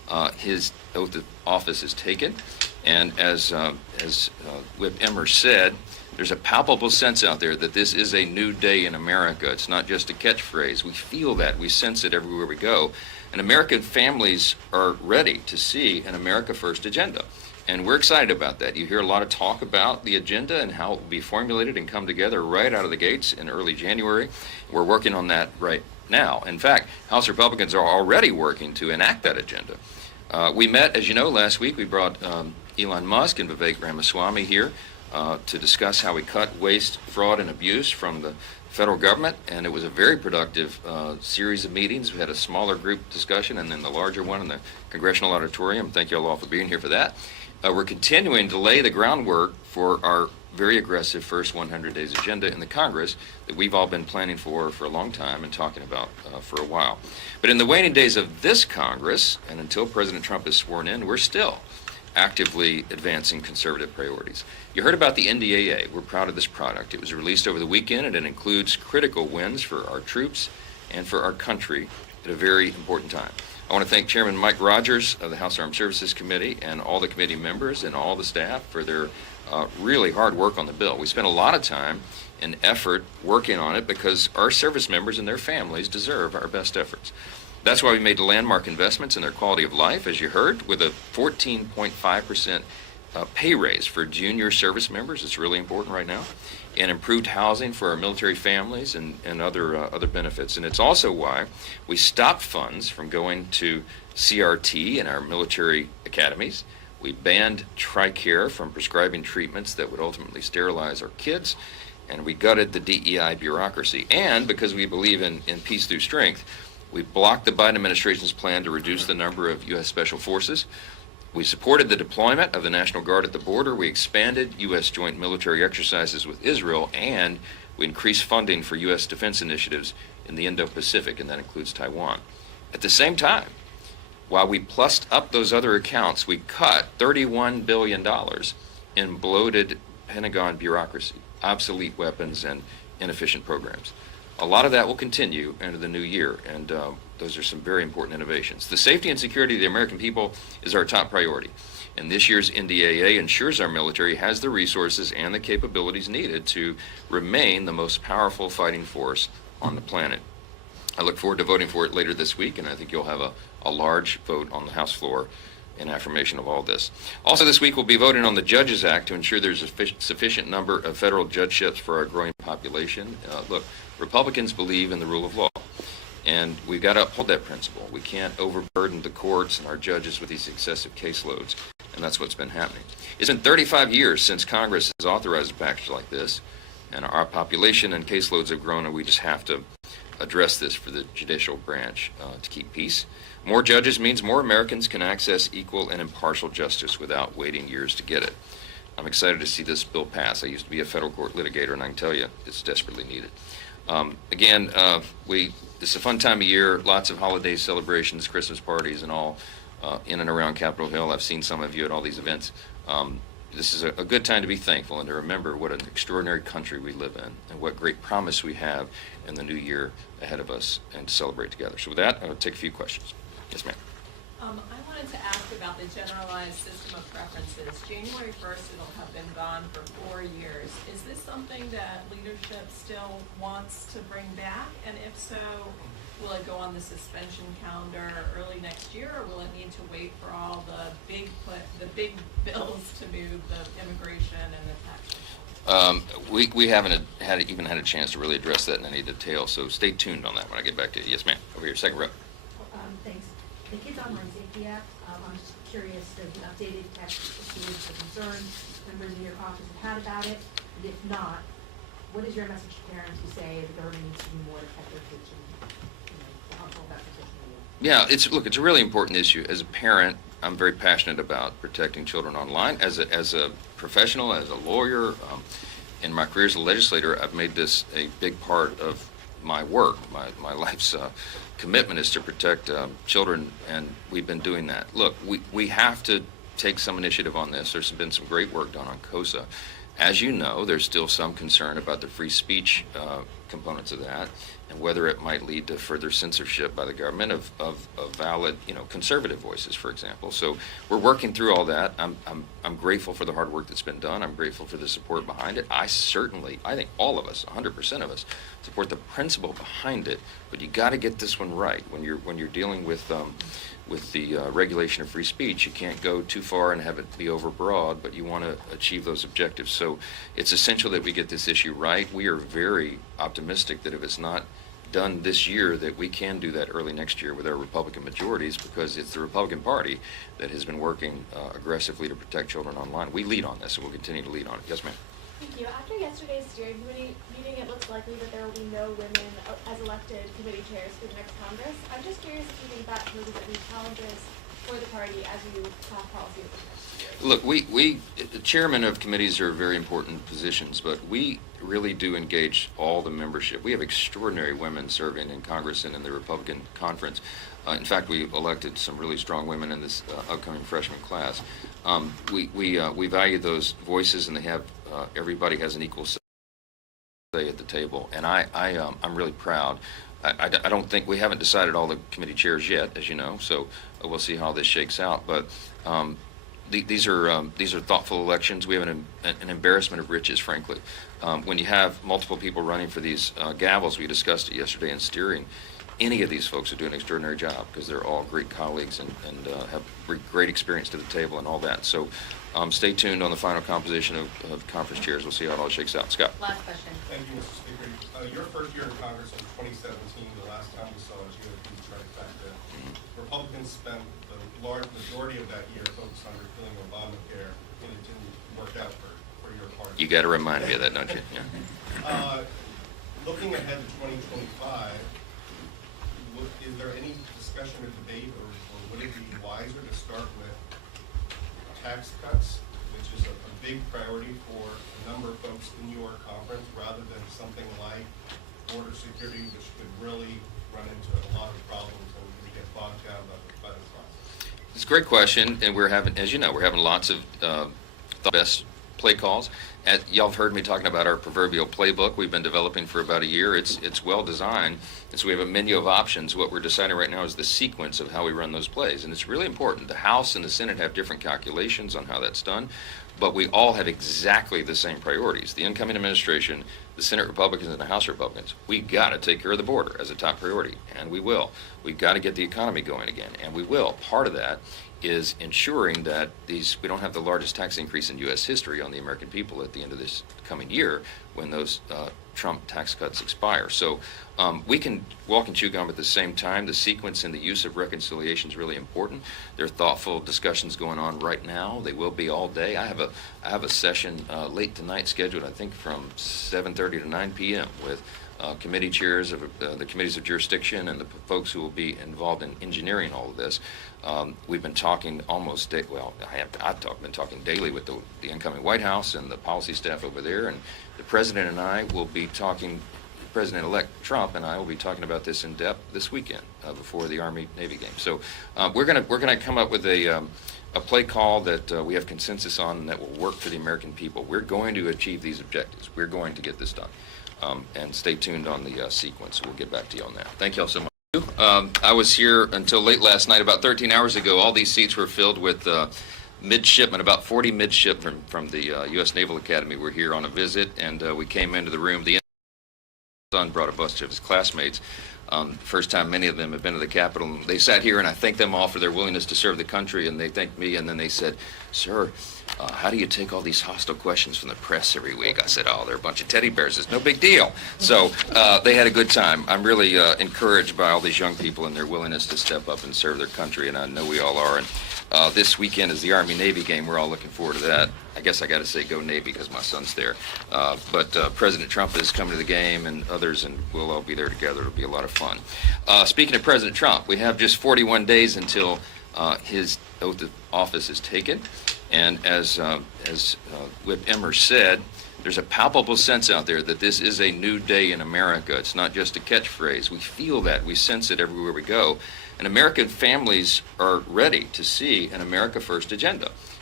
his oath of office is taken. And as Whip Emmer said, there's a palpable sense out there that this is a new day in America. It's not just a catchphrase. We feel that. We sense it everywhere we go. And American families are ready to see an America First agenda. And we're excited about that. You hear a lot of talk about the agenda and how it will be formulated and come together right out of the gates in early January. We're working on that right now. In fact, House Republicans are already working to enact that agenda. We met, as you know, last week. We brought Elon Musk and Vivek Ramaswamy here to discuss how we cut waste, fraud, and abuse from the federal government, and it was a very productive series of meetings. We had a smaller group discussion and then the larger one in the Congressional Auditorium. Thank you all for being here for that. We're continuing to lay the groundwork for our very aggressive first 100 days agenda in the Congress that we've all been planning for a long time and talking about for a while. But in the waning days of this Congress, and until President Trump is sworn in, we're still actively advancing conservative priorities. You heard about the NDAA. We're proud of this product. It was released over the weekend, and it includes critical wins for our troops and for our country at a very important time. I want to thank Chairman Mike Rogers of the House Armed Services Committee and all the committee members and all the staff for their really hard work on the bill. We spent a lot of time and effort working on it because our service members and their families deserve our best efforts. That's why we made landmark investments in their quality of life, as you heard, with a 14.5% pay raise for junior service members. It's really important right now. And improved housing for our military families and other benefits. And it's also why we stopped funds from going to CRT in our military academies. We banned TRICARE from prescribing treatments that would ultimately sterilize our kids. And we gutted the DEI bureaucracy. And because we believe in peace through strength, we blocked the Biden administration's plan to reduce the number of U.S. Special Forces. We supported the deployment of the National Guard at the border. We expanded U.S. joint military exercises with Israel, and we increased funding for U.S. defense initiatives in the Indo-Pacific, and that includes Taiwan. At the same time, while we plussed up those other accounts, we cut $31 billion in bloated Pentagon bureaucracy, obsolete weapons, and inefficient programs. A lot of that will continue into the new year, and those are some very important innovations. The safety and security of the American people is our top priority, and this year's NDAA ensures our military has the resources and the capabilities needed to remain the most powerful fighting force on the planet. I look forward to voting for it later this week, and I think you'll have a large vote on the House floor in affirmation of all this. Also this week we'll be voting on the Judges Act to ensure there's a sufficient number of federal judgeships for our growing population. Look, Republicans believe in the rule of law, and we've got to uphold that principle. We can't overburden the courts and our judges with these excessive caseloads, and that's what's been happening. It's been 35 years since Congress has authorized a package like this, and our population and caseloads have grown, and we just have to address this for the judicial branch to keep peace. More judges means more Americans can access equal and impartial justice without waiting years to get it. I'm excited to see this bill pass. I used to be a federal court litigator, and I can tell you it's desperately needed. It's a fun time of year, lots of holiday celebrations, Christmas parties, and all in and around Capitol Hill. I've seen some of you at all these events. This is a good time to be thankful and to remember what an extraordinary country we live in and what great promise we have in the new year ahead of us and to celebrate together. So with that, I'll take a few questions. Yes, ma'am. I wanted to ask about the generalized system of preferences. January 1st, it'll have been gone for 4 years. Is this something that leadership still wants to bring back? And if so, will it go on the suspension calendar early next year, or will it need to wait for all the big bills to move the immigration and the tax? We haven't even had a chance to really address that in any detail, so stay tuned on that when I get back to you. Yes, ma'am. Over here, second row. Thanks. The Kids Online Safety Act, I'm just curious, there's an updated text received for concerns members in your office have had about it, and if not, what is your message to parents who say the government needs to do more to protect their kids from harmful effects of social media? Yeah, it's a really important issue. As a parent, I'm very passionate about protecting children online. As a professional, as a lawyer, in my career as a legislator, I've made this a big part of my work. My life's commitment is to protect children, and we've been doing that. Look, we have to take some initiative on this. There's been some great work done on COSA. As you know, there's still some concern about the free speech components of that, and whether it might lead to further censorship by the government of valid, conservative voices, for example. So we're working through all that. I'm grateful for the hard work that's been done. I'm grateful for the support behind it. I think all of us, 100% of us, support the principle behind it. But you got to get this one right when you're dealing with the regulation of free speech. You can't go too far and have it be overbroad, but you want to achieve those objectives. So it's essential that we get this issue right. We are very optimistic that if it's not done this year, that we can do that early next year with our Republican majorities, because it's the Republican Party that has been working aggressively to protect children online. We lead on this, and we'll continue to lead on it. Yes, ma'am. Thank you. After yesterday's steering committee meeting, it looks likely that there will be no women as elected committee chairs for the next Congress. I'm just curious if you think that poses any challenges for the party as you craft policy over the next year. Look, the chairman of committees are very important positions, but we really do engage all the membership. We have extraordinary women serving in Congress and in the Republican conference. In fact, we elected some really strong women in this upcoming freshman class. We value those voices, and they have everybody has an equal say at the table, and I'm really proud. I don't think we haven't decided all the committee chairs yet, as you know, so we'll see how this shakes out. But these are thoughtful elections. We have an embarrassment of riches, frankly. When you have multiple people running for these gavels, we discussed it yesterday in steering. Any of these folks are doing an extraordinary job because they're all great colleagues and have great experience to the table and all that. So stay tuned on the final composition of conference chairs. We'll see how it all shakes out. Scott. Last question. Thank you, Mr. Speaker. Your first year in Congress in 2017, the last time we saw a GOP trifecta, Republicans spent the large majority of that year focused on repealing Obamacare, and it didn't work out for your party. You got to remind me of that, don't you? Yeah. Looking ahead to 2025, is there any discussion or debate, or would it be wiser to start with tax cuts, which is a big priority for a number of folks in your conference, rather than something like border security, which could really run into a lot of problems and get bogged down by the process? It's a great question, and we're having, as you know, lots of the best play calls. Y'all have heard me talking about our proverbial playbook we've been developing for about a year. It's well designed, and so we have a menu of options. What we're deciding right now is the sequence of how we run those plays, and it's really important. The House and the Senate have different calculations on how that's done, but we all have exactly the same priorities. The incoming administration, the Senate Republicans and the House Republicans, we got to take care of the border as a top priority, and we will. We've got to get the economy going again, and we will. Part of that is ensuring that we don't have the largest tax increase in U.S. history on the American people at the end of this coming year when those Trump tax cuts expire. So we can walk and chew gum at the same time. The sequence and the use of reconciliation is really important. There are thoughtful discussions going on right now. They will be all day. I have a session late tonight scheduled, I think, from 7:30 to 9 p.m. with committee chairs of the committees of jurisdiction and the folks who will be involved in engineering all of this. We've been talking almost I've been talking daily with the incoming White House and the policy staff over there, and the President and I will be talking. President-elect Trump and I will be talking about this in depth this weekend before the Army-Navy game. So we're gonna come up with a play call that we have consensus on and that will work for the American people. We're going to achieve these objectives. We're going to get this done. And stay tuned on the sequence. We'll get back to you on that. Thank you all so much. I was here until late last night. About 13 hours ago, all these seats were filled with midshipmen. About 40 midshipmen from the U.S. Naval Academy were here on a visit, and we came into the room. The son brought a bunch of his classmates. First time many of them have been to the Capitol. They sat here, and I thanked them all for their willingness to serve the country, and they thanked me, and then they said, "Sir, how do you take all these hostile questions from the press every week?" I said, "Oh, they're a bunch of teddy bears. It's no big deal." So they had a good time. I'm really encouraged by all these young people and their willingness to step up and serve their country, and I know we all are. And this weekend is the Army-Navy game. We're all looking forward to that. I guess I got to say go Navy because my son's there. But President Trump is coming to the game, and others, and we'll all be there together. It'll be a lot of fun. Speaking of President Trump, we have just 41 days until his oath of office is taken. And as Whip Emmer said, there's a palpable sense out there that this is a new day in America. It's not just a catchphrase. We feel that. We sense it everywhere we go. And American families are ready to see an America First agenda.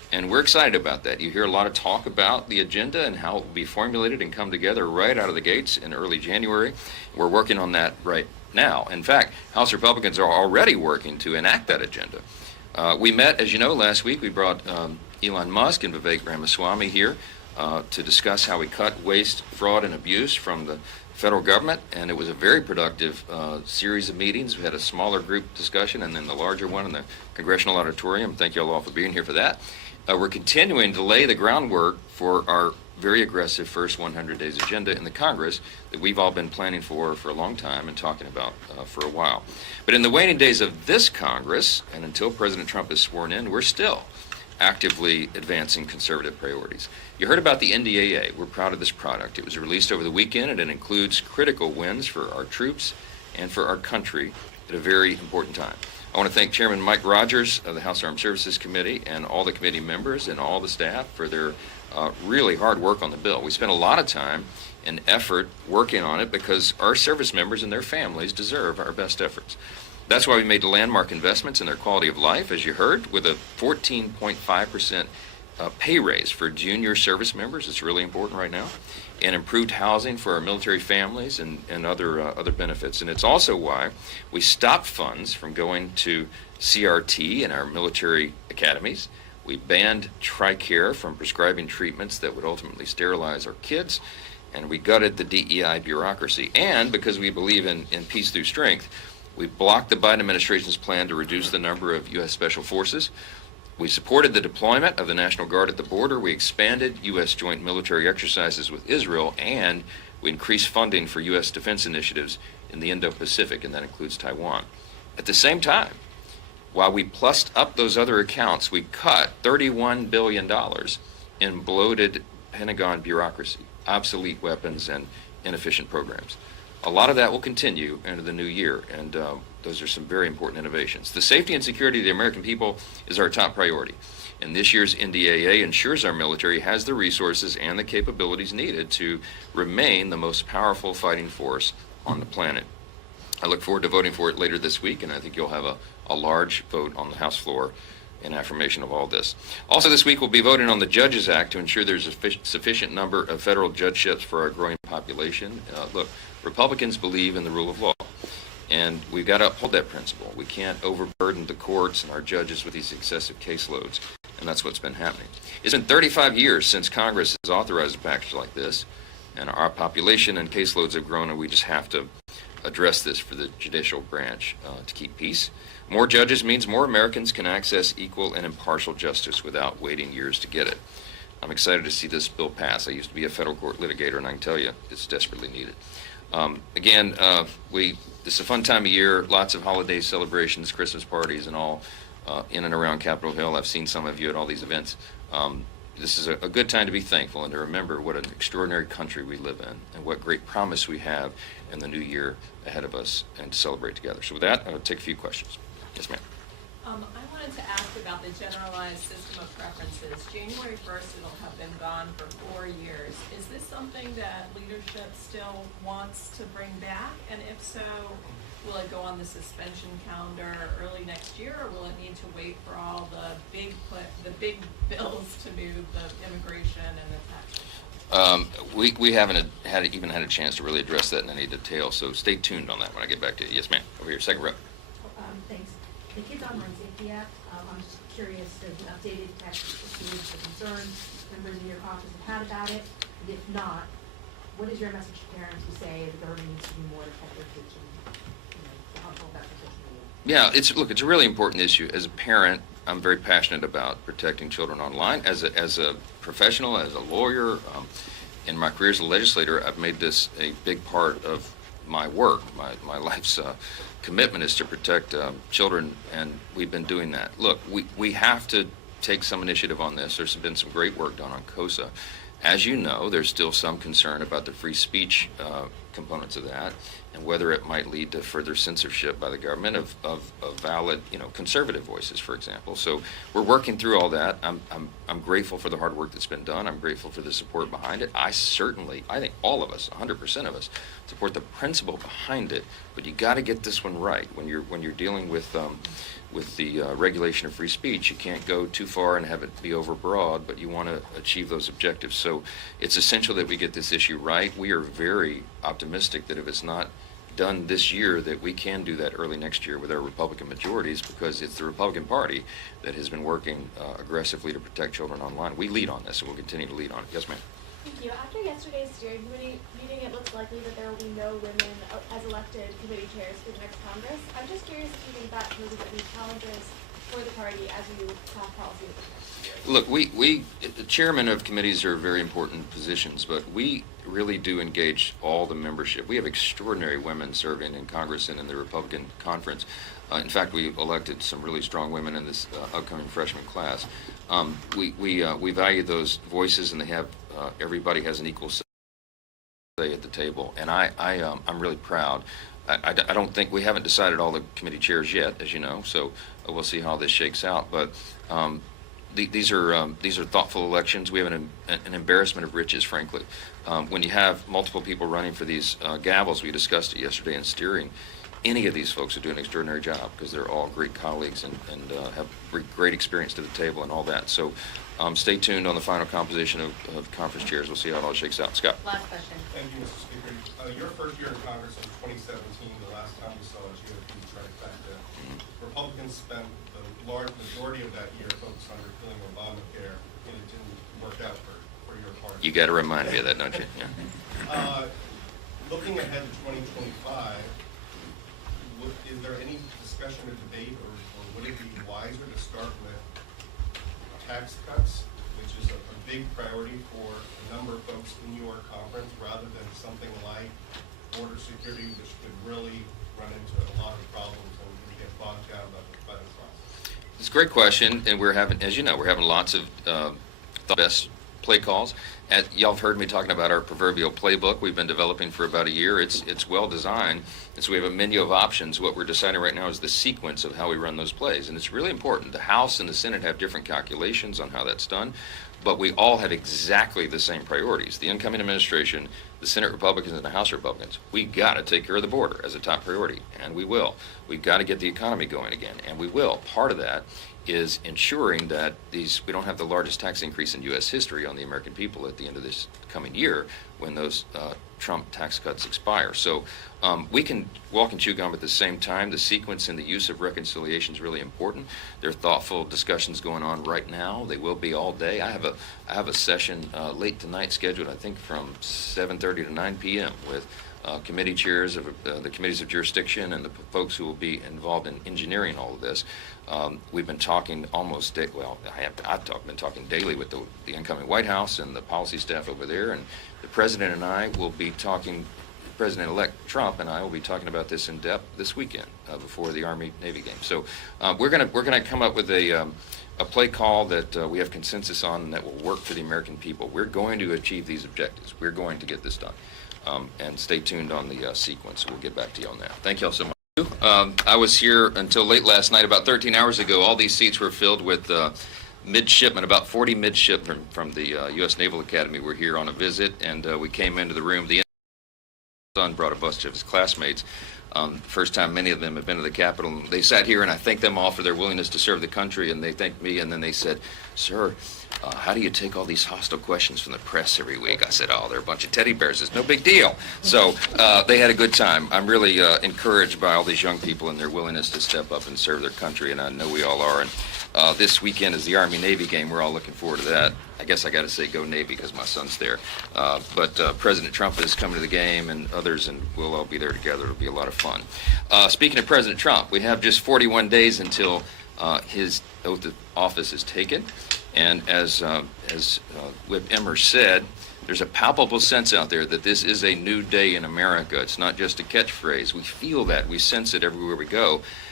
And we're excited about that. You hear a lot of talk about the agenda and how it will be formulated and come together right out of the gates in early January. We're working on that right now. In fact, House Republicans are already working to enact that agenda. We met, as you know, last week. We brought Elon Musk and Vivek Ramaswamy here to discuss how we cut waste, fraud, and abuse from the federal government, and it was a very productive series of meetings. We had a smaller group discussion and then the larger one in the Congressional Auditorium. Thank you all for being here for that. We're continuing to lay the groundwork for our very aggressive first 100 days agenda in the Congress that we've all been planning for a long time and talking about for a while. But in the waning days of this Congress, and until President Trump is sworn in, we're still actively advancing conservative priorities. You heard about the NDAA. We're proud of this product. It was released over the weekend, and it includes critical wins for our troops and for our country at a very important time. I want to thank Chairman Mike Rogers of the House Armed Services Committee and all the committee members and all the staff for their really hard work on the bill. We spent a lot of time and effort working on it because our service members and their families deserve our best efforts. That's why we made the landmark investments in their quality of life, as you heard, with a 14.5% pay raise for junior service members. It's really important right now. And improved housing for our military families and other benefits. And it's also why we stopped funds from going to CRT in our military academies. We banned TRICARE from prescribing treatments that would ultimately sterilize our kids. And we gutted the DEI bureaucracy. And because we believe in peace through strength, we blocked the Biden administration's plan to reduce the number of U.S. Special Forces. We supported the deployment of the National Guard at the border. We expanded U.S. joint military exercises with Israel, and we increased funding for U.S. defense initiatives in the Indo-Pacific, and that includes Taiwan. At the same time, while we plussed up those other accounts, we cut $31 billion in bloated Pentagon bureaucracy, obsolete weapons, and inefficient programs. A lot of that will continue into the new year, and those are some very important innovations. The safety and security of the American people is our top priority, and this year's NDAA ensures our military has the resources and the capabilities needed to remain the most powerful fighting force on the planet. I look forward to voting for it later this week, and I think you'll have a large vote on the House floor in affirmation of all this. Also this week we'll be voting on the Judges Act to ensure there's a sufficient number of federal judgeships for our growing population. Look, Republicans believe in the rule of law, and we've got to uphold that principle. We can't overburden the courts and our judges with these excessive caseloads, and that's what's been happening. It's been 35 years since Congress has authorized a package like this, and our population and caseloads have grown, and we just have to address this for the judicial branch to keep peace. More judges means more Americans can access equal and impartial justice without waiting years to get it. I'm excited to see this bill pass. I used to be a federal court litigator, and I can tell you it's desperately needed. This is a fun time of year, lots of holiday celebrations, Christmas parties, and all in and around Capitol Hill. I've seen some of you at all these events. This is a good time to be thankful and to remember what an extraordinary country we live in and what great promise we have in the new year ahead of us and to celebrate together. So with that, I'll take a few questions. Yes, ma'am. I wanted to ask about the generalized system of preferences. January 1st, it'll have been gone for 4 years. Is this something that leadership still wants to bring back? And if so, will it go on the suspension calendar early next year, or will it need to wait for all the big bills to move the immigration and the tax? We haven't even had a chance to really address that in any detail, so stay tuned on that when I get back to you. Yes, ma'am. Over here, second row. Thanks. The Kids Online Safety Act, I'm just curious, does an updated text assuage the concerns members in your caucus have had about it? And if not, what is your message to parents who say the government needs to be more to protect their kids and, to help that social media? Yeah, it's a really important issue. As a parent, I'm very passionate about protecting children online. As a professional, as a lawyer, in my career as a legislator, I've made this a big part of my work. My life's commitment is to protect children, and we've been doing that. Look, we have to take some initiative on this. There's been some great work done on COSA. As you know, there's still some concern about the free speech components of that, and whether it might lead to further censorship by the government of valid, conservative voices, for example. So we're working through all that. I'm grateful for the hard work that's been done. I'm grateful for the support behind it. I think all of us, 100% of us, support the principle behind it. But you got to get this one right when you're dealing with the regulation of free speech. You can't go too far and have it be overbroad, but you want to achieve those objectives. So it's essential that we get this issue right. We are very optimistic that if it's not done this year, that we can do that early next year with our Republican majorities, because it's the Republican Party that has been working aggressively to protect children online. We lead on this, and we'll continue to lead on it. Yes, ma'am. Thank you. After yesterday's steering committee meeting, it looks likely that there will be no women as elected committee chairs for the next Congress. I'm just curious if you think that poses any challenges for the party as you craft policy with the Look, the chairman of committees are very important positions, but we really do engage all the membership. We have extraordinary women serving in Congress and in the Republican conference. In fact, we elected some really strong women in this upcoming freshman class. We value those voices, and they have everybody has an equal say at the table, and I'm really proud. I don't think we haven't decided all the committee chairs yet, as you know, so we'll see how this shakes out. But these are thoughtful elections. We have an embarrassment of riches, frankly. When you have multiple people running for these gavels, we discussed it yesterday in steering. Any of these folks are doing an extraordinary job because they're all great colleagues and have great experience to the table and all that. So stay tuned on the final composition of conference chairs. We'll see how it all shakes out. Scott. Last question. Thank you, Mr. Speaker. Your first year in Congress was 2017. The last time we saw a GOP trifecta. Republicans spent the large majority of that year focused on repealing Obamacare, and it didn't work out for your party. You got to remind me of that, don't you? Yeah. Looking ahead to 2025, is there any discussion or debate, or would it be wiser to start with tax cuts, which is a big priority for a number of folks in your conference, rather than something like border security, which could really run into a lot of problems and get bogged down by the process? It's a great question, and we're having, as you know, we're having lots of best play calls. Y'all have heard me talking about our proverbial playbook we've been developing for about a year. It's well designed, and so we have a menu of options. What we're deciding right now is the sequence of how we run those plays, and it's really important. The House and the Senate have different calculations on how that's done, but we all have exactly the same priorities. The incoming administration, the Senate Republicans and the House Republicans, we got to take care of the border as a top priority, and we will. We've got to get the economy going again, and we will. Part of that is ensuring that we don't have the largest tax increase in U.S. history on the American people at the end of this coming year when those Trump tax cuts expire. So we can walk and chew gum at the same time. The sequence and the use of reconciliation is really important. There are thoughtful discussions going on right now. They will be all day. I have a session late tonight scheduled, I think, from 7:30 to 9 p.m. with committee chairs of the committees of jurisdiction and the folks who will be involved in engineering all of this. We've been talking I've been talking daily with the incoming White House and the policy staff over there, and the President and I will be talking, President-elect Trump and I will be talking about this in depth this weekend before the Army-Navy game. So we're gonna come up with a play call that we have consensus on and that will work for the American people. We're going to achieve these objectives. We're going to get this done. And stay tuned on the sequence. We'll get back to you on that. Thank you all so much. I was here until late last night. About 13 hours ago, all these seats were filled with midshipmen. About 40 midshipmen from the U.S. Naval Academy were here on a visit, and we came into the room. The son brought a bunch of his classmates. First time many of them have been to the Capitol. They sat here, and I thanked them all for their willingness to serve the country, and they thanked me, and then they said, "Sir, how do you take all these hostile questions from the press every week?" I said, "Oh, they're a bunch of teddy bears. It's no big deal." So they had a good time. I'm really encouraged by all these young people and their willingness to step up and serve their country, and I know we all are. And this weekend is the Army-Navy game. We're all looking forward to that. I guess I got to say go Navy because my son's there. But President Trump is coming to the game, and others, and we'll all be there together. It'll be a lot of fun. Speaking of President Trump, we have just 41 days until his oath of office is taken. And as Whip Emmer said, there's a palpable sense out there that this is a new day in America. It's not just a catchphrase. We feel that. We sense it everywhere we go.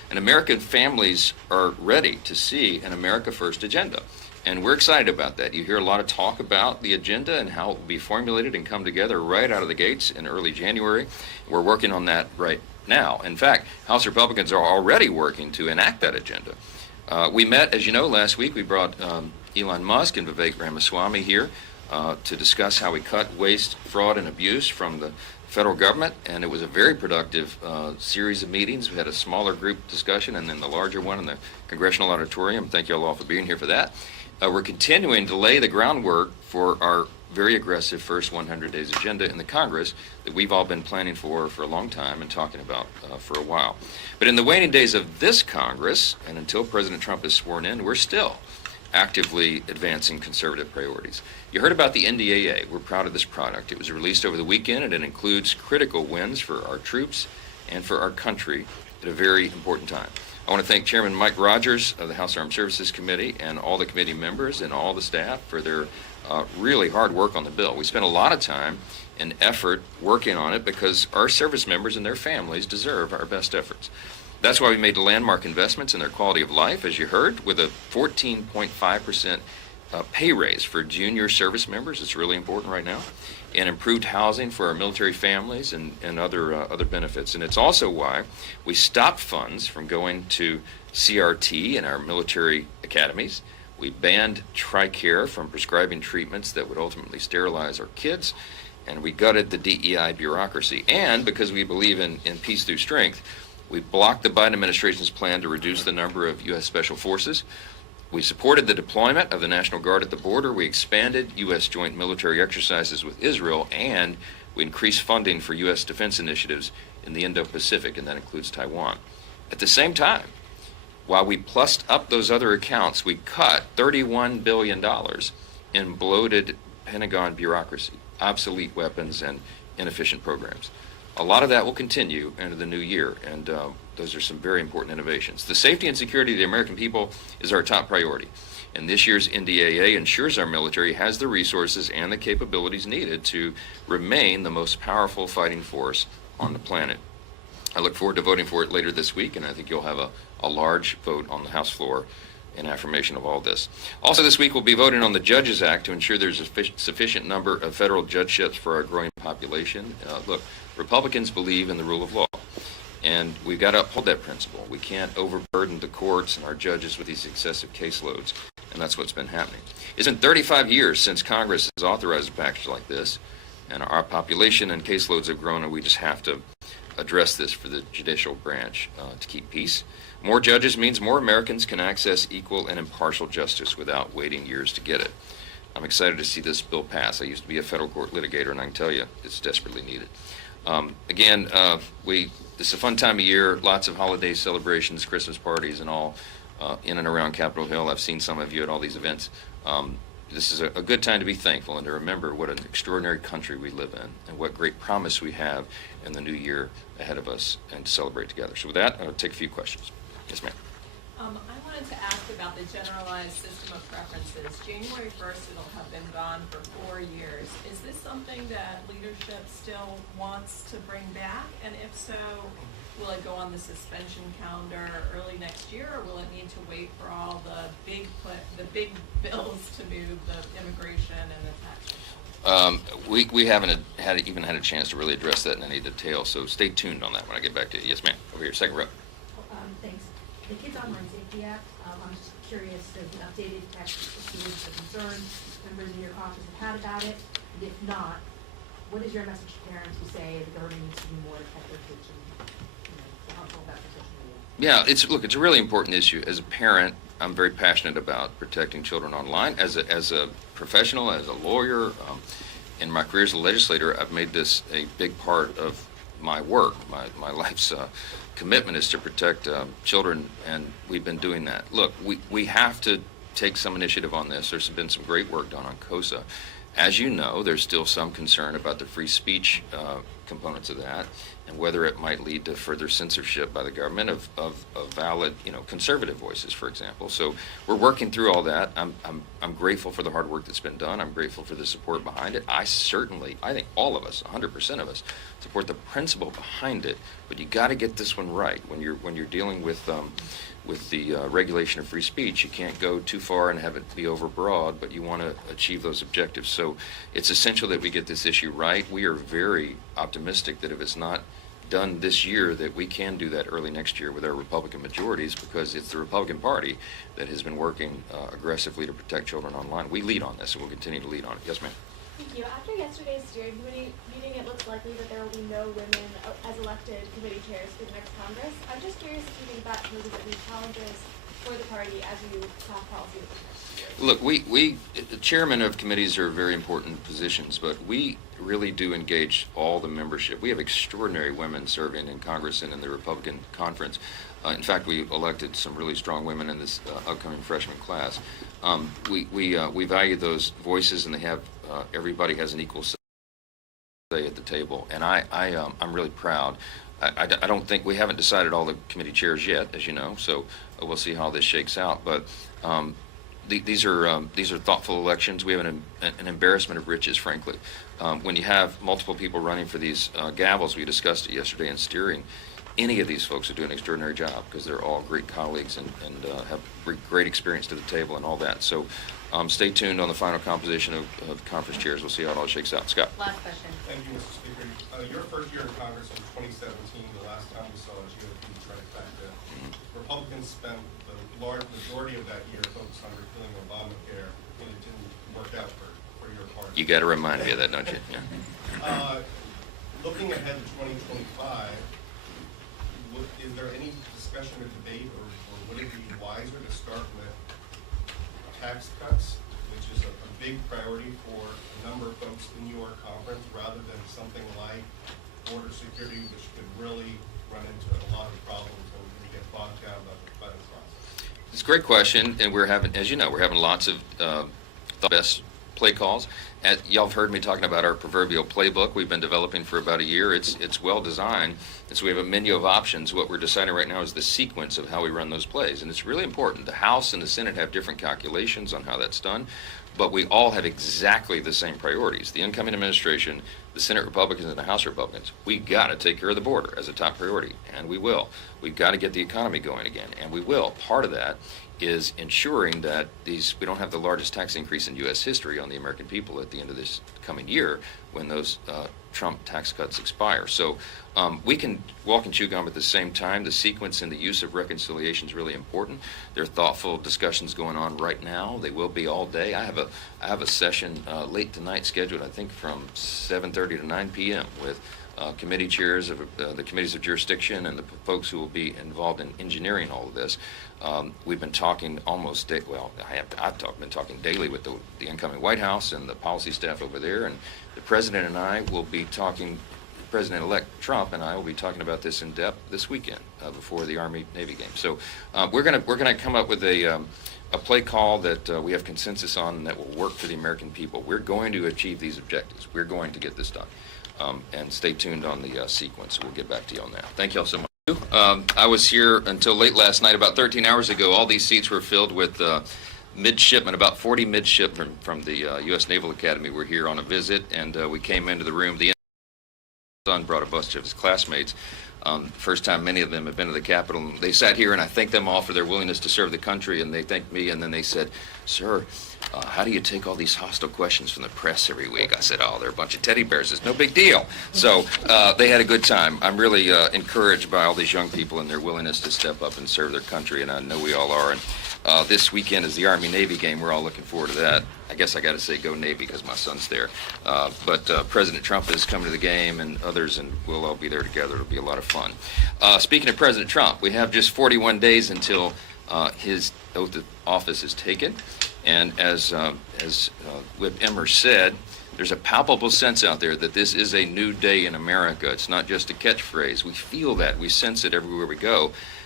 And American families are ready to see an America First agenda. And we're excited about that. You hear a lot of talk about the agenda and how it will be formulated and come together right out of the gates in early January. We're working on that right now. In fact, House Republicans are already working to enact that agenda. We met, as you know, last week. We brought Elon Musk and Vivek Ramaswamy here to discuss how we cut waste, fraud, and abuse from the federal government, and it was a very productive series of meetings. We had a smaller group discussion and then the larger one in the Congressional Auditorium. Thank you all for being here for that. We're continuing to lay the groundwork for our very aggressive first 100 days agenda in the Congress that we've all been planning for a long time and talking about for a while. But in the waning days of this Congress, and until President Trump is sworn in, we're still actively advancing conservative priorities. You heard about the NDAA. We're proud of this product. It was released over the weekend, and it includes critical wins for our troops and for our country at a very important time. I want to thank Chairman Mike Rogers of the House Armed Services Committee and all the committee members and all the staff for their really hard work on the bill. We spent a lot of time and effort working on it because our service members and their families deserve our best efforts. That's why we made landmark investments in their quality of life, as you heard, with a 14.5% pay raise for junior service members. It's really important right now. And improved housing for our military families and other benefits. And it's also why we stopped funds from going to CRT in our military academies. We banned TRICARE from prescribing treatments that would ultimately sterilize our kids. And we gutted the DEI bureaucracy. And because we believe in peace through strength, we blocked the Biden administration's plan to reduce the number of U.S. Special Forces. We supported the deployment of the National Guard at the border. We expanded U.S. joint military exercises with Israel, and we increased funding for U.S. defense initiatives in the Indo-Pacific, and that includes Taiwan. At the same time, while we plussed up those other accounts, we cut $31 billion in bloated Pentagon bureaucracy, obsolete weapons, and inefficient programs. A lot of that will continue into the new year, and those are some very important innovations. The safety and security of the American people is our top priority, and this year's NDAA ensures our military has the resources and the capabilities needed to remain the most powerful fighting force on the planet. I look forward to voting for it later this week, and I think you'll have a large vote on the House floor in affirmation of all this. Also this week we'll be voting on the Judges Act to ensure there's a sufficient number of federal judgeships for our growing population. Look, Republicans believe in the rule of law, and we've got to uphold that principle. We can't overburden the courts and our judges with these excessive caseloads, and that's what's been happening. It's been 35 years since Congress has authorized a package like this, and our population and caseloads have grown, and we just have to address this for the judicial branch to keep peace. More judges means more Americans can access equal and impartial justice without waiting years to get it. I'm excited to see this bill pass. I used to be a federal court litigator, and I can tell you it's desperately needed. This is a fun time of year, lots of holiday celebrations, Christmas parties, and all in and around Capitol Hill. I've seen some of you at all these events. This is a good time to be thankful and to remember what an extraordinary country we live in and what great promise we have in the new year ahead of us and to celebrate together. So with that, I'll take a few questions. Yes, ma'am. I wanted to ask about the generalized system of preferences. January 1st, it'll have been gone for 4 years. Is this something that leadership still wants to bring back? And if so, will it go on the suspension calendar early next year, or will it need to wait for all the big bills to move, the immigration and the tax? We haven't even had a chance to really address that in any detail, so stay tuned on that when I get back to you. Yes, ma'am. Over here, second row. Thanks. The Kids Online Safety Act, I'm just curious, does the updated text include the concerns members in your office have had about it? And if not, what is your message to parents who say the government needs to do more to protect their kids and, the harmful about social media? Yeah, it's a really important issue. As a parent, I'm very passionate about protecting children online. As a professional, as a lawyer, in my career as a legislator, I've made this a big part of my work. My life's commitment is to protect children, and we've been doing that. Look, we have to take some initiative on this. There's been some great work done on COSA, As you know, there's still some concern about the free speech components of that, and whether it might lead to further censorship by the government of valid, conservative voices, for example. So we're working through all that. I'm grateful for the hard work that's been done. I'm grateful for the support behind it. I think all of us, 100% of us, support the principle behind it. But you got to get this one right when you're dealing with the regulation of free speech. You can't go too far and have it be overbroad, but you want to achieve those objectives. So it's essential that we get this issue right. We are very optimistic that if it's not done this year, that we can do that early next year with our Republican majorities, because it's the Republican Party that has been working aggressively to protect children online. We lead on this, and we'll continue to lead on it. Yes, ma'am. Thank you. After yesterday's steering committee meeting, it looks likely that there will be no women as elected committee chairs for the next Congress. I'm just curious if you think that poses any challenges for the party as you craft policy with the next year. Look, the chairman of committees are very important positions, but we really do engage all the membership. We have extraordinary women serving in Congress and in the Republican conference. In fact, we elected some really strong women in this upcoming freshman class. We value those voices, and they have everybody has an equal say at the table, and I'm really proud. I don't think we haven't decided all the committee chairs yet, as you know, so we'll see how this shakes out. But these are thoughtful elections. We have an embarrassment of riches, frankly. When you have multiple people running for these gavels, we discussed it yesterday in steering. Any of these folks are doing an extraordinary job because they're all great colleagues and have great experience to the table and all that. So stay tuned on the final composition of conference chairs. We'll see how it all shakes out. Scott. Last question. Thank you, Mr. Speaker. Your first year in Congress was 2017, the last time we saw a GOP trifecta. Republicans spent the large majority of that year focused on repealing Obamacare, and it didn't work out for your party. You got to remind me of that, don't you? Yeah. Looking ahead to 2025, is there any discussion or debate, or would it be wiser to start with tax cuts, which is a big priority for a number of folks in your conference, rather than something like border security, which could really run into a lot of problems and we get bogged down by the process? It's a great question, and we're having, as you know, we're having lots of the best play calls. Y'all have heard me talking about our proverbial playbook we've been developing for about a year. It's well designed, and so we have a menu of options. What we're deciding right now is the sequence of how we run those plays, and it's really important. The House and the Senate have different calculations on how that's done, but we all have exactly the same priorities. The incoming administration, the Senate Republicans and the House Republicans, we got to take care of the border as a top priority, and we will. We've got to get the economy going again, and we will. Part of that is ensuring that we don't have the largest tax increase in U.S. history on the American people at the end of this coming year when those Trump tax cuts expire. So we can walk and chew gum at the same time. The sequence and the use of reconciliation is really important. There are thoughtful discussions going on right now. They will be all day. I have a session late tonight scheduled, I think, from 7:30 to 9 p.m. with committee chairs of the committees of jurisdiction and the folks who will be involved in engineering all of this. We've been talking almost been talking daily with the incoming White House and the policy staff over there, and the President and I will be talking. President-elect Trump and I will be talking about this in depth this weekend before the Army-Navy game. So we're gonna come up with a play call that we have consensus on and that will work for the American people. We're going to achieve these objectives. We're going to get this done. And stay tuned on the sequence. We'll get back to you on that. Thank you all so much. I was here until late last night. About 13 hours ago, all these seats were filled with midshipmen. About 40 midshipmen from the U.S. Naval Academy were here on a visit, and we came into the room. The son brought a bunch of his classmates. First time many of them have been to the Capitol. They sat here, and I thanked them all for their willingness to serve the country, and they thanked me, and then they said, "Sir, how do you take all these hostile questions from the press every week?" I said, "Oh, they're a bunch of teddy bears. It's no big deal." So they had a good time. I'm really encouraged by all these young people and their willingness to step up and serve their country, and I know we all are. And this weekend is the Army-Navy game. We're all looking forward to that. I guess I got to say go Navy because my son's there. But President Trump is coming to the game, and others, and we'll all be there together. It'll be a lot of fun. Speaking of President Trump, we have just 41 days until his oath of office is taken. And as Whip Emmer said, there's a palpable sense out there that this is a new day in America. It's not just a catchphrase. We feel that. We sense it everywhere we go.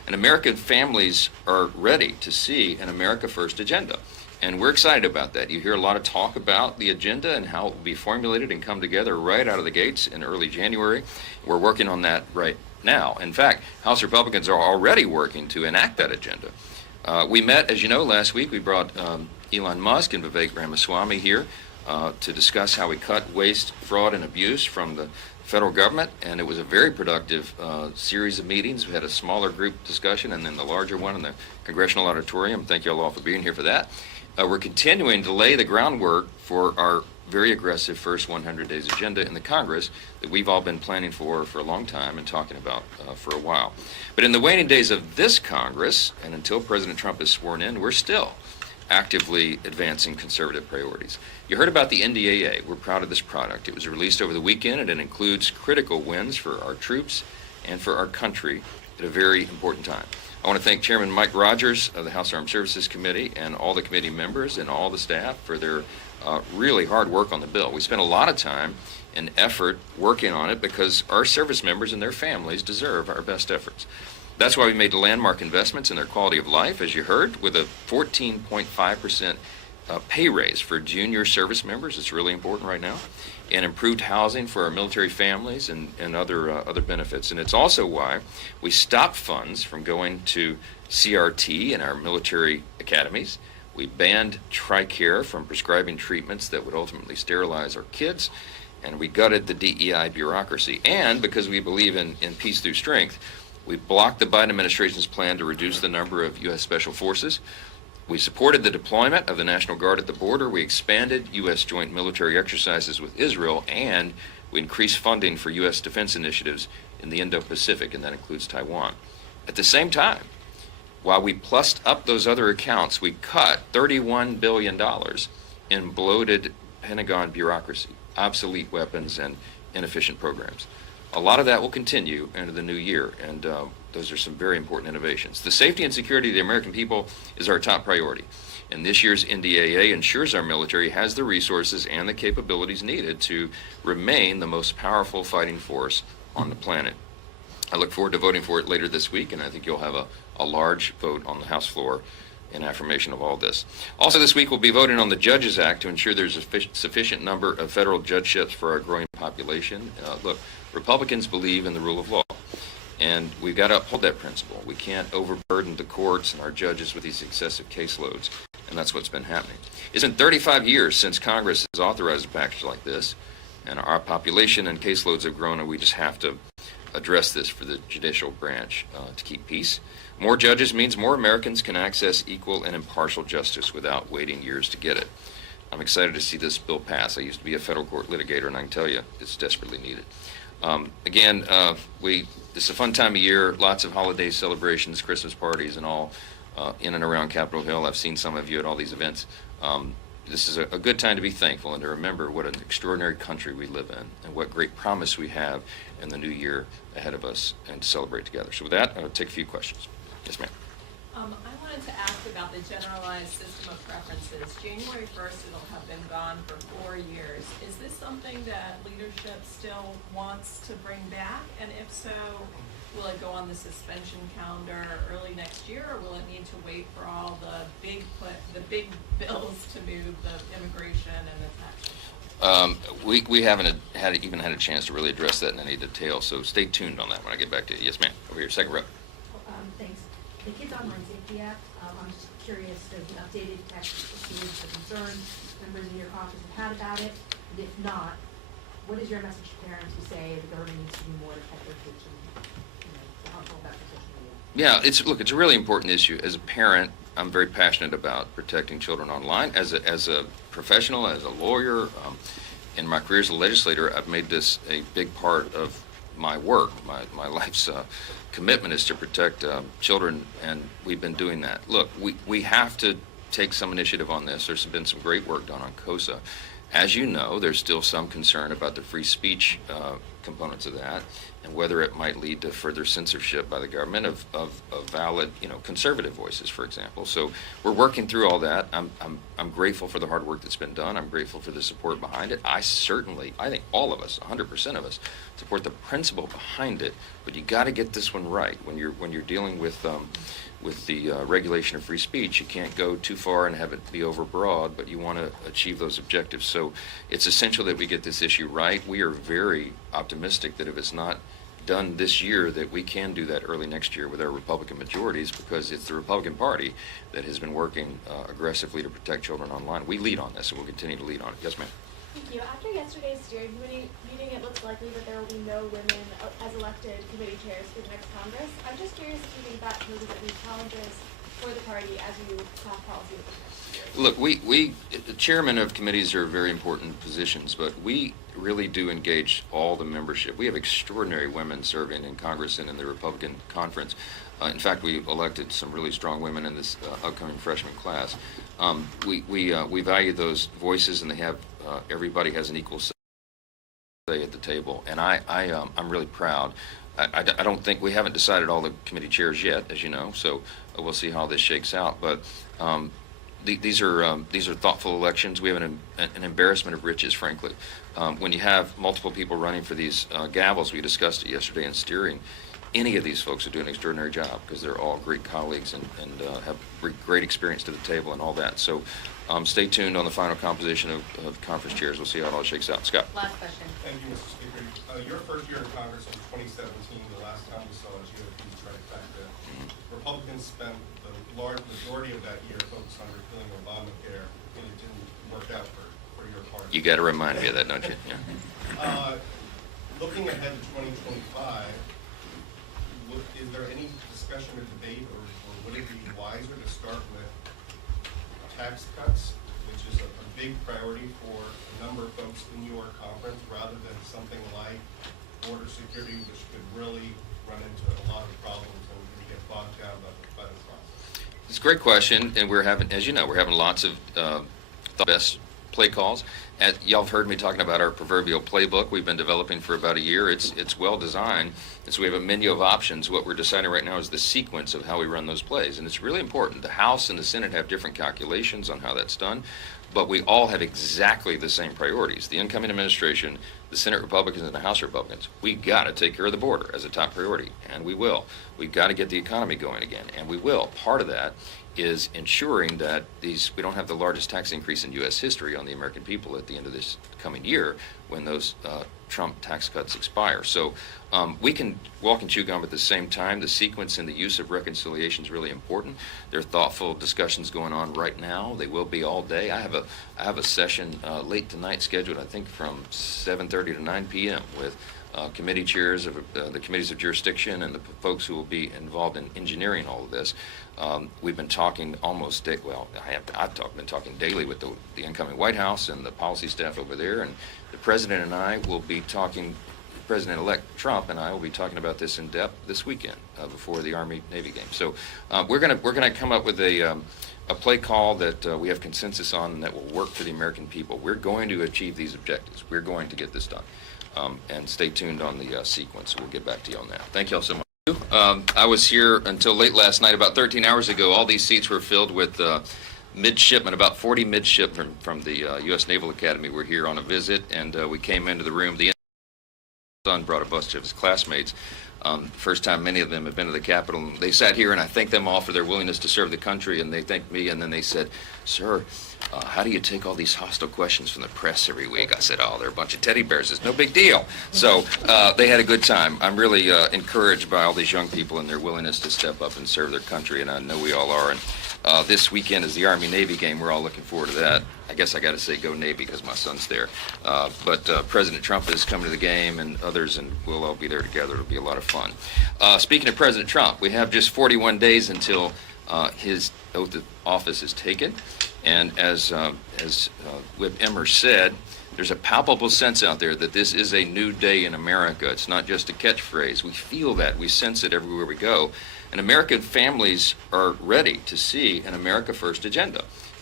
And American families are ready to see an America First agenda. And we're excited about that. You hear a lot of talk about the agenda and how it will be formulated and come together right out of the gates in early January. We're working on that right now. In fact, House Republicans are already working to enact that agenda. We met, as you know, last week. We brought Elon Musk and Vivek Ramaswamy here to discuss how we cut waste, fraud, and abuse from the federal government, and it was a very productive series of meetings. We had a smaller group discussion and then the larger one in the Congressional Auditorium. Thank you all for being here for that. We're continuing to lay the groundwork for our very aggressive first 100 days agenda in the Congress that we've all been planning for a long time and talking about for a while. But in the waning days of this Congress, and until President Trump is sworn in, we're still actively advancing conservative priorities. You heard about the NDAA. We're proud of this product. It was released over the weekend, and it includes critical wins for our troops and for our country at a very important time. I want to thank Chairman Mike Rogers of the House Armed Services Committee and all the committee members and all the staff for their really hard work on the bill. We spent a lot of time and effort working on it because our service members and their families deserve our best efforts. That's why we made landmark investments in their quality of life, as you heard, with a 14.5% pay raise for junior service members. It's really important right now. And improved housing for our military families and other benefits. And it's also why we stopped funds from going to CRT in our military academies. We banned TRICARE from prescribing treatments that would ultimately sterilize our kids. And we gutted the DEI bureaucracy. And because we believe in peace through strength, we blocked the Biden administration's plan to reduce the number of U.S. Special Forces. We supported the deployment of the National Guard at the border. We expanded U.S. joint military exercises with Israel, and we increased funding for U.S. defense initiatives in the Indo-Pacific, and that includes Taiwan. At the same time, while we plussed up those other accounts, we cut $31 billion in bloated Pentagon bureaucracy, obsolete weapons, and inefficient programs. A lot of that will continue into the new year, and those are some very important innovations. The safety and security of the American people is our top priority, and this year's NDAA ensures our military has the resources and the capabilities needed to remain the most powerful fighting force on the planet. I look forward to voting for it later this week, and I think you'll have a large vote on the House floor in affirmation of all this. Also this week we'll be voting on the Judges Act to ensure there's a sufficient number of federal judgeships for our growing population. Look, Republicans believe in the rule of law, and we've got to uphold that principle. We can't overburden the courts and our judges with these excessive caseloads, and that's what's been happening. It's been 35 years since Congress has authorized a package like this, and our population and caseloads have grown, and we just have to address this for the judicial branch to keep peace. More judges means more Americans can access equal and impartial justice without waiting years to get it. I'm excited to see this bill pass. I used to be a federal court litigator, and I can tell you it's desperately needed. This is a fun time of year, lots of holiday celebrations, Christmas parties, and all in and around Capitol Hill. I've seen some of you at all these events. This is a good time to be thankful and to remember what an extraordinary country we live in and what great promise we have in the new year ahead of us and to celebrate together. So with that, I'll take a few questions. Yes, ma'am. I wanted to ask about the generalized system of preferences. January 1st, it'll have been gone for 4 years. Is this something that leadership still wants to bring back? And if so, will it go on the suspension calendar early next year, or will it need to wait for all the big bills to move the immigration and the tax? We haven't even had a chance to really address that in any detail, so stay tuned on that when I get back to you. Yes, ma'am. Over here, second row. Thanks. The Kids Online Safety Act, I'm just curious, does the updated text issues the concerns members in your office have had about it? And if not, what is your message to parents who say the government needs to do more to protect their kids and, the harmful effects of social media? Yeah, it's a really important issue. As a parent, I'm very passionate about protecting children online. As a professional, as a lawyer, in my career as a legislator, I've made this a big part of my work. My life's commitment is to protect children, and we've been doing that. Look, we have to take some initiative on this. There's been some great work done on COSA. As you know, there's still some concern about the free speech components of that, and whether it might lead to further censorship by the government of valid, conservative voices, for example. So we're working through all that. I'm grateful for the hard work that's been done. I'm grateful for the support behind it. I think all of us, 100% of us, support the principle behind it. But you got to get this one right when you're dealing with the regulation of free speech. You can't go too far and have it be overbroad, but you want to achieve those objectives. So it's essential that we get this issue right. We are very optimistic that if it's not done this year, that we can do that early next year with our Republican majorities, because it's the Republican Party that has been working aggressively to protect children online. We lead on this, and we'll continue to lead on it. Yes, ma'am. Thank you. After yesterday's steering committee meeting, it looks likely that there will be no women as elected committee chairs for the next Congress. I'm just curious if you think that poses any challenges for the party as you craft policy with the next year. Look, the chairman of committees are very important positions, but we really do engage all the membership. We have extraordinary women serving in Congress and in the Republican conference. In fact, we elected some really strong women in this upcoming freshman class. We value those voices, and they have everybody has an equal say at the table, and I'm really proud. I don't think we haven't decided all the committee chairs yet, as you know, so we'll see how this shakes out. But these are thoughtful elections. We have an embarrassment of riches, frankly. When you have multiple people running for these gavels, we discussed it yesterday in steering. Any of these folks are doing an extraordinary job because they're all great colleagues and have great experience to the table and all that. So stay tuned on the final composition of conference chairs. We'll see how it all shakes out. Scott. Last question. Thank you, Mr. Speaker. Your first year in Congress was 2017, the last time we saw a GOP trifecta. Republicans spent the large majority of that year focused on repealing Obamacare, and it didn't work out for your party. You got to remind me of that, don't you? Yeah. Looking ahead to 2025, is there any discussion or debate, or would it be wiser to start with tax cuts, which is a big priority for a number of folks in your conference, rather than something like border security, which could really run into a lot of problems and get bogged down by the process? It's a great question, and we're having, as you know, we're having lots of the best play calls. Y'all have heard me talking about our proverbial playbook we've been developing for about a year. It's well designed, and so we have a menu of options. What we're deciding right now is the sequence of how we run those plays, and it's really important. The House and the Senate have different calculations on how that's done, but we all have exactly the same priorities. The incoming administration, the Senate Republicans and the House Republicans, we got to take care of the border as a top priority, and we will. We've got to get the economy going again, and we will. Part of that is ensuring that we don't have the largest tax increase in U.S. history on the American people at the end of this coming year when those Trump tax cuts expire. So we can walk and chew gum at the same time. The sequence and the use of reconciliation is really important. There are thoughtful discussions going on right now. They will be all day. I have a session late tonight scheduled, I think, from 7:30 to 9 p.m. with committee chairs of the committees of jurisdiction and the folks who will be involved in engineering all of this. We've been talking almost been talking daily with the incoming White House and the policy staff over there, and the President and I will be talking. President-elect Trump and I will be talking about this in depth this weekend before the Army-Navy game. So we're gonna come up with a play call that we have consensus on and that will work for the American people. We're going to achieve these objectives. We're going to get this done. And stay tuned on the sequence. We'll get back to you on that. Thank you all so much. I was here until late last night. About 13 hours ago, all these seats were filled with midshipmen. About 40 midshipmen from the U.S. Naval Academy were here on a visit, and we came into the room. The son brought a bunch of his classmates. First time many of them have been to the Capitol. They sat here, and I thanked them all for their willingness to serve the country, and they thanked me, and then they said, "Sir, how do you take all these hostile questions from the press every week?" I said, "Oh, they're a bunch of teddy bears. It's no big deal." So they had a good time. I'm really encouraged by all these young people and their willingness to step up and serve their country, and I know we all are. And this weekend is the Army-Navy game. We're all looking forward to that. I guess I got to say go Navy because my son's there. But President Trump is coming to the game, and others, and we'll all be there together. It'll be a lot of fun. Speaking of President Trump, we have just 41 days until his oath of office is taken. And as Whip Emmer said, there's a palpable sense out there that this is a new day in America. It's not just a catchphrase. We feel that. We sense it everywhere we go. And American families are ready to see an America First agenda.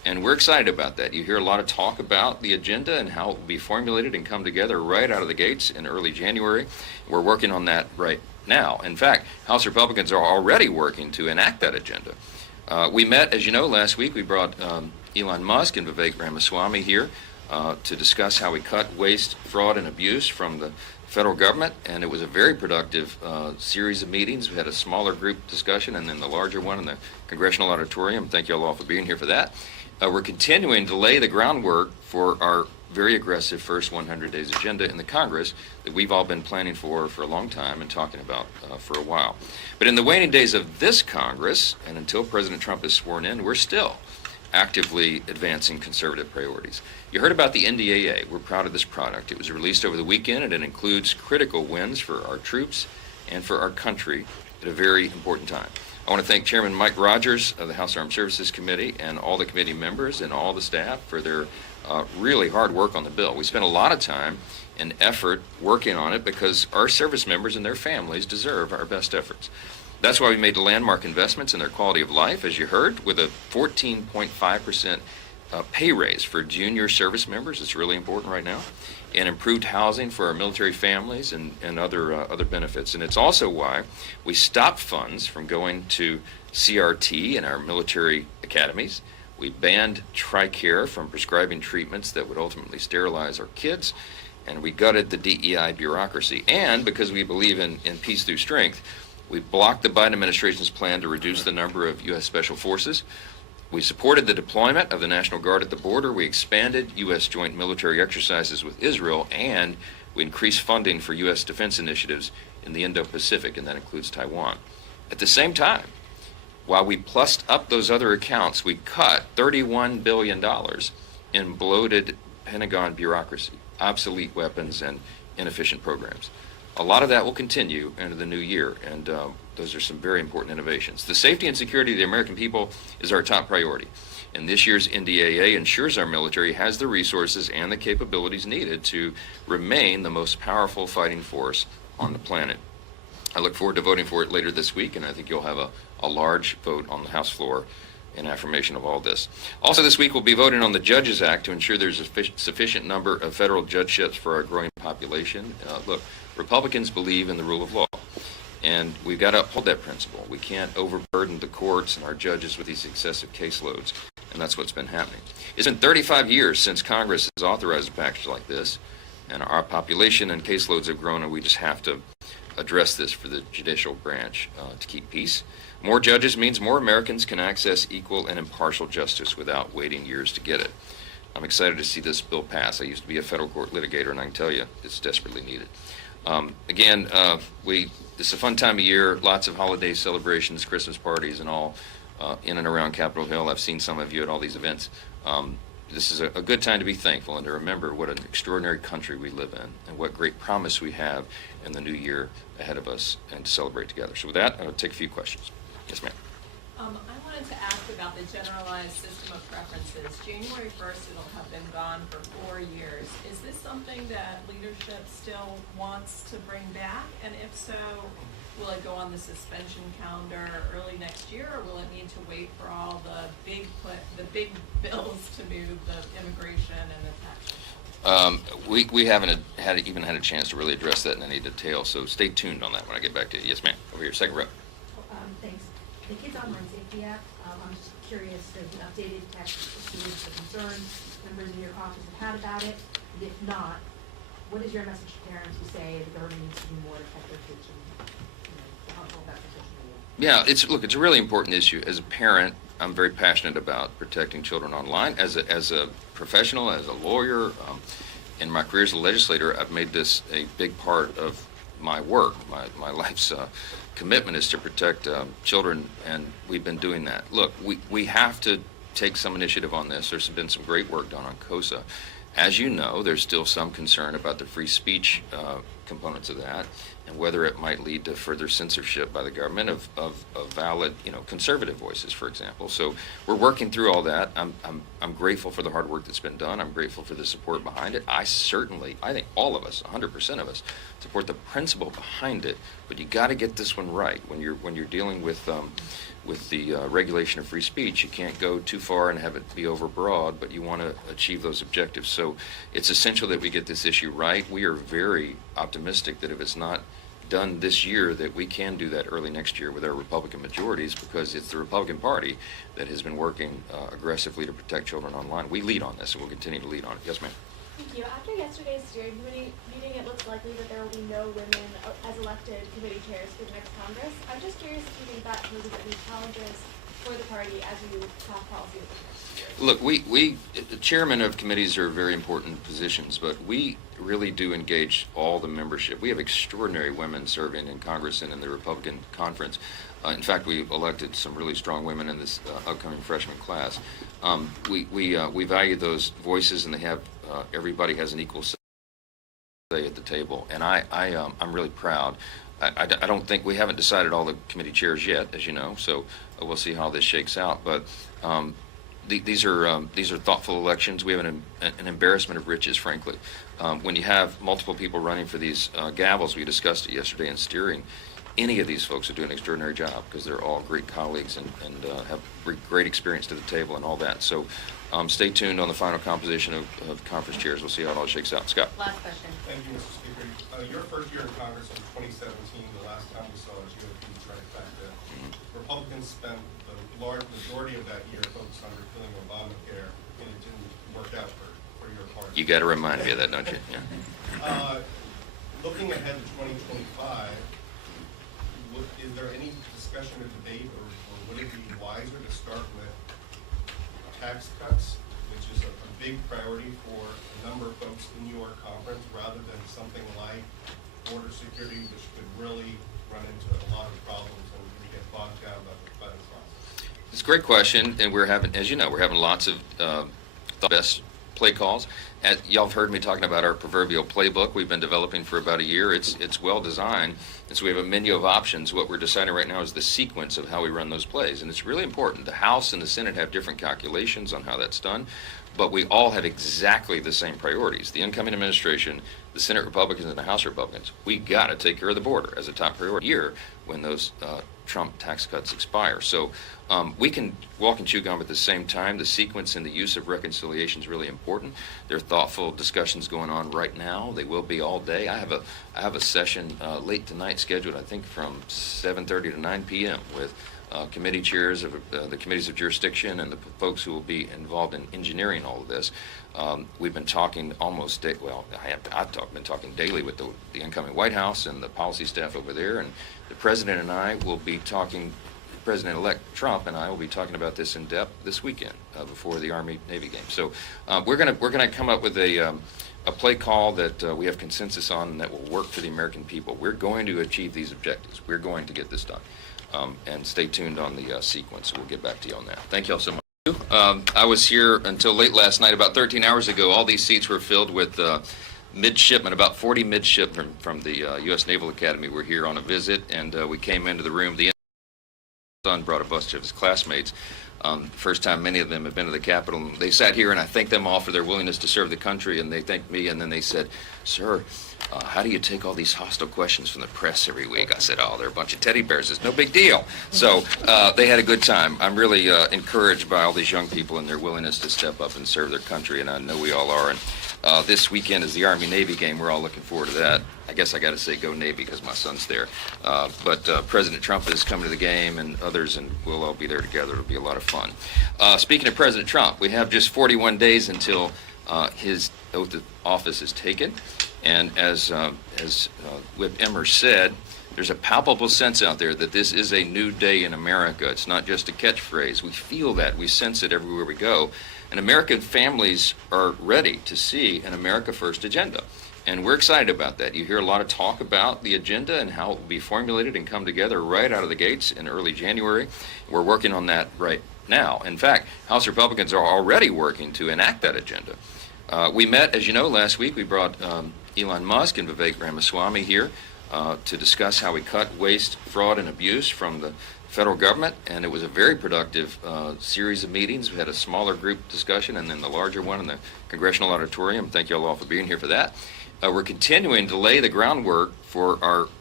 And we're excited about that. You hear a lot of talk about the agenda and how it will be formulated and come together right out of the gates in early January. We're working on that right now. In fact, House Republicans are already working to enact that agenda. We met, as you know, last week. We brought Elon Musk and Vivek Ramaswamy here to discuss how we cut waste, fraud, and abuse from the federal government, and it was a very productive series of meetings. We had a smaller group discussion and then the larger one in the Congressional Auditorium. Thank you all for being here for that. We're continuing to lay the groundwork for our very aggressive first 100 days agenda in the Congress that we've all been planning for a long time and talking about for a while. But in the waning days of this Congress, and until President Trump is sworn in, we're still actively advancing conservative priorities. You heard about the NDAA. We're proud of this product. It was released over the weekend, and it includes critical wins for our troops and for our country at a very important time. I want to thank Chairman Mike Rogers of the House Armed Services Committee and all the committee members and all the staff for their really hard work on the bill. We spent a lot of time and effort working on it because our service members and their families deserve our best efforts. That's why we made landmark investments in their quality of life, as you heard, with a 14.5% pay raise for junior service members. It's really important right now. And improved housing for our military families and other benefits. And it's also why we stopped funds from going to CRT in our military academies. We banned TRICARE from prescribing treatments that would ultimately sterilize our kids. And we gutted the DEI bureaucracy. And because we believe in peace through strength, we blocked the Biden administration's plan to reduce the number of U.S. Special Forces. We supported the deployment of the National Guard at the border. We expanded U.S. joint military exercises with Israel, and we increased funding for U.S. defense initiatives in the Indo-Pacific, and that includes Taiwan. At the same time, while we plussed up those other accounts, we cut $31 billion in bloated Pentagon bureaucracy, obsolete weapons, and inefficient programs. A lot of that will continue into the new year, and those are some very important innovations. The safety and security of the American people is our top priority, and this year's NDAA ensures our military has the resources and the capabilities needed to remain the most powerful fighting force on the planet. I look forward to voting for it later this week, and I think you'll have a large vote on the House floor in affirmation of all this. Also this week we'll be voting on the Judges Act to ensure there's a sufficient number of federal judgeships for our growing population. Look, Republicans believe in the rule of law, and we've got to uphold that principle. We can't overburden the courts and our judges with these excessive caseloads, and that's what's been happening. It's been 35 years since Congress has authorized a package like this, and our population and caseloads have grown, and we just have to address this for the judicial branch to keep peace. More judges means more Americans can access equal and impartial justice without waiting years to get it. I'm excited to see this bill pass. I used to be a federal court litigator, and I can tell you it's desperately needed. This is a fun time of year, lots of holiday celebrations, Christmas parties, and all in and around Capitol Hill. I've seen some of you at all these events. This is a good time to be thankful and to remember what an extraordinary country we live in and what great promise we have in the new year ahead of us and to celebrate together. So with that, I'll take a few questions. Yes, ma'am. I wanted to ask about the generalized system of preferences. January 1st, it'll have been gone for 4 years. Is this something that leadership still wants to bring back? And if so, will it go on the suspension calendar early next year, or will it need to wait for all the big bills to move, the immigration and the tax? We haven't even had a chance to really address that in any detail, so stay tuned on that when I get back to you. Yes, ma'am. Over here, second rep. Thanks. The Kids Online Safety Act, I'm just curious, there's an updated text received the concerns members in your office have had about it, and if not, what is your message to parents who say the government needs to be more effective to help that for social media? Yeah, it's a really important issue. As a parent, I'm very passionate about protecting children online. As a professional, as a lawyer, in my career as a legislator, I've made this a big part of my work. My life's commitment is to protect children, and we've been doing that. Look, we have to take some initiative on this. There's been some great work done on COSA. As you know, there's still some concern about the free speech components of that, and whether it might lead to further censorship by the government of valid, conservative voices, for example. So we're working through all that. I'm grateful for the hard work that's been done. I'm grateful for the support behind it. I think all of us, 100% of us, support the principle behind it. But you got to get this one right when you're dealing with with the regulation of free speech, you can't go too far and have it be overbroad, but you want to achieve those objectives. So it's essential that we get this issue right. We are very optimistic that if it's not done this year, that we can do that early next year with our Republican majorities, because it's the Republican Party that has been working aggressively to protect children online. We lead on this, and we'll continue to lead on it. Yes, ma'am. Thank you. After yesterday's steering committee meeting, it looks likely that there will be no women as elected committee chairs for the next Congress. I'm just curious if you think that poses any challenges for the party as you craft policy with the next year. Look, the chairman of committees are very important positions, but we really do engage all the membership. We have extraordinary women serving in Congress and in the Republican conference. In fact, we elected some really strong women in this upcoming freshman class. We value those voices, and they have everybody has an equal say at the table, and I'm really proud. I don't think we haven't decided all the committee chairs yet, as you know, so we'll see how this shakes out. But these are thoughtful elections. We have an embarrassment of riches, frankly. When you have multiple people running for these gavels, we discussed it yesterday in steering. Any of these folks are doing an extraordinary job because they're all great colleagues and have great experience to the table and all that. So stay tuned on the final composition of conference chairs. We'll see how it all shakes out. Scott. Last question. Thank you, Mr. Speaker. Your first year in Congress in 2017, the last time we saw a GOP trifecta, Republicans spent the large majority of that year focused on repealing Obamacare, and it didn't work out for your party. You got to remind me of that, don't you? Yeah. Looking ahead to 2025, is there any discussion or debate, or would it be wiser to start with tax cuts, which is a big priority for a number of folks in your conference, rather than something like border security, which could really run into a lot of problems and get bogged down by the process? It's a great question, and we're having, as you know, we're having lots of the best play calls. As y'all have heard me talking about our proverbial playbook we've been developing for about a year. It's well designed, and so we have a menu of options. What we're deciding right now is the sequence of how we run those plays, and it's really important. The House and the Senate have different calculations on how that's done, but we all have exactly the same priorities. The incoming administration, the Senate Republicans and the House Republicans, we got to take care of the border as a top priority here when those Trump tax cuts expire. So we can walk and chew gum at the same time. The sequence and the use of reconciliation is really important. There are thoughtful discussions going on right now. They will be all day. I have a session late tonight scheduled, I think, from 7:30 to 9 p.m. with committee chairs of the committees of jurisdiction and the folks who will be involved in engineering all of this. We've been talking almost I've been talking daily with the incoming White House and the policy staff over there, and the president and I will be talking. President-elect Trump and I will be talking about this in depth this weekend before the Army-Navy game. So we're gonna come up with a play call that we have consensus on and that will work for the American people. We're going to achieve these objectives. We're going to get this done. And stay tuned on the sequence. We'll get back to you on that. Thank you all so much. I was here until late last night. About 13 hours ago, all these seats were filled with midshipmen. About 40 midshipmen from the U.S. Naval Academy were here on a visit, and we came into the room. The son brought a bunch of his classmates. First time many of them have been to the Capitol. And they sat here, and I thanked them all for their willingness to serve the country, and they thanked me, and then they said, "Sir, how do you take all these hostile questions from the press every week?" I said, "Oh, they're a bunch of teddy bears. It's no big deal." So they had a good time. I'm really encouraged by all these young people and their willingness to step up and serve their country, and I know we all are. And this weekend is the Army-Navy game. We're all looking forward to that. I guess I got to say go Navy because my son's there. But President Trump is coming to the game, and others, and we'll all be there together. It'll be a lot of fun. Speaking of President Trump, we have just 41 days until his oath of office is taken. And as Whip Emmer said, there's a palpable sense out there that this is a new day in America. It's not just a catchphrase. We feel that. We sense it everywhere we go. And American families are ready to see an America First agenda. And we're excited about that. You hear a lot of talk about the agenda and how it will be formulated and come together right out of the gates in early January. We're working on that right now. In fact, House Republicans are already working to enact that agenda. We met, as you know, last week. We brought Elon Musk and Vivek Ramaswamy here to discuss how we cut waste, fraud, and abuse from the federal government, and it was a very productive series of meetings. We had a smaller group discussion and then the larger one in the Congressional Auditorium. Thank you all for being here for that. We're continuing to lay the groundwork for our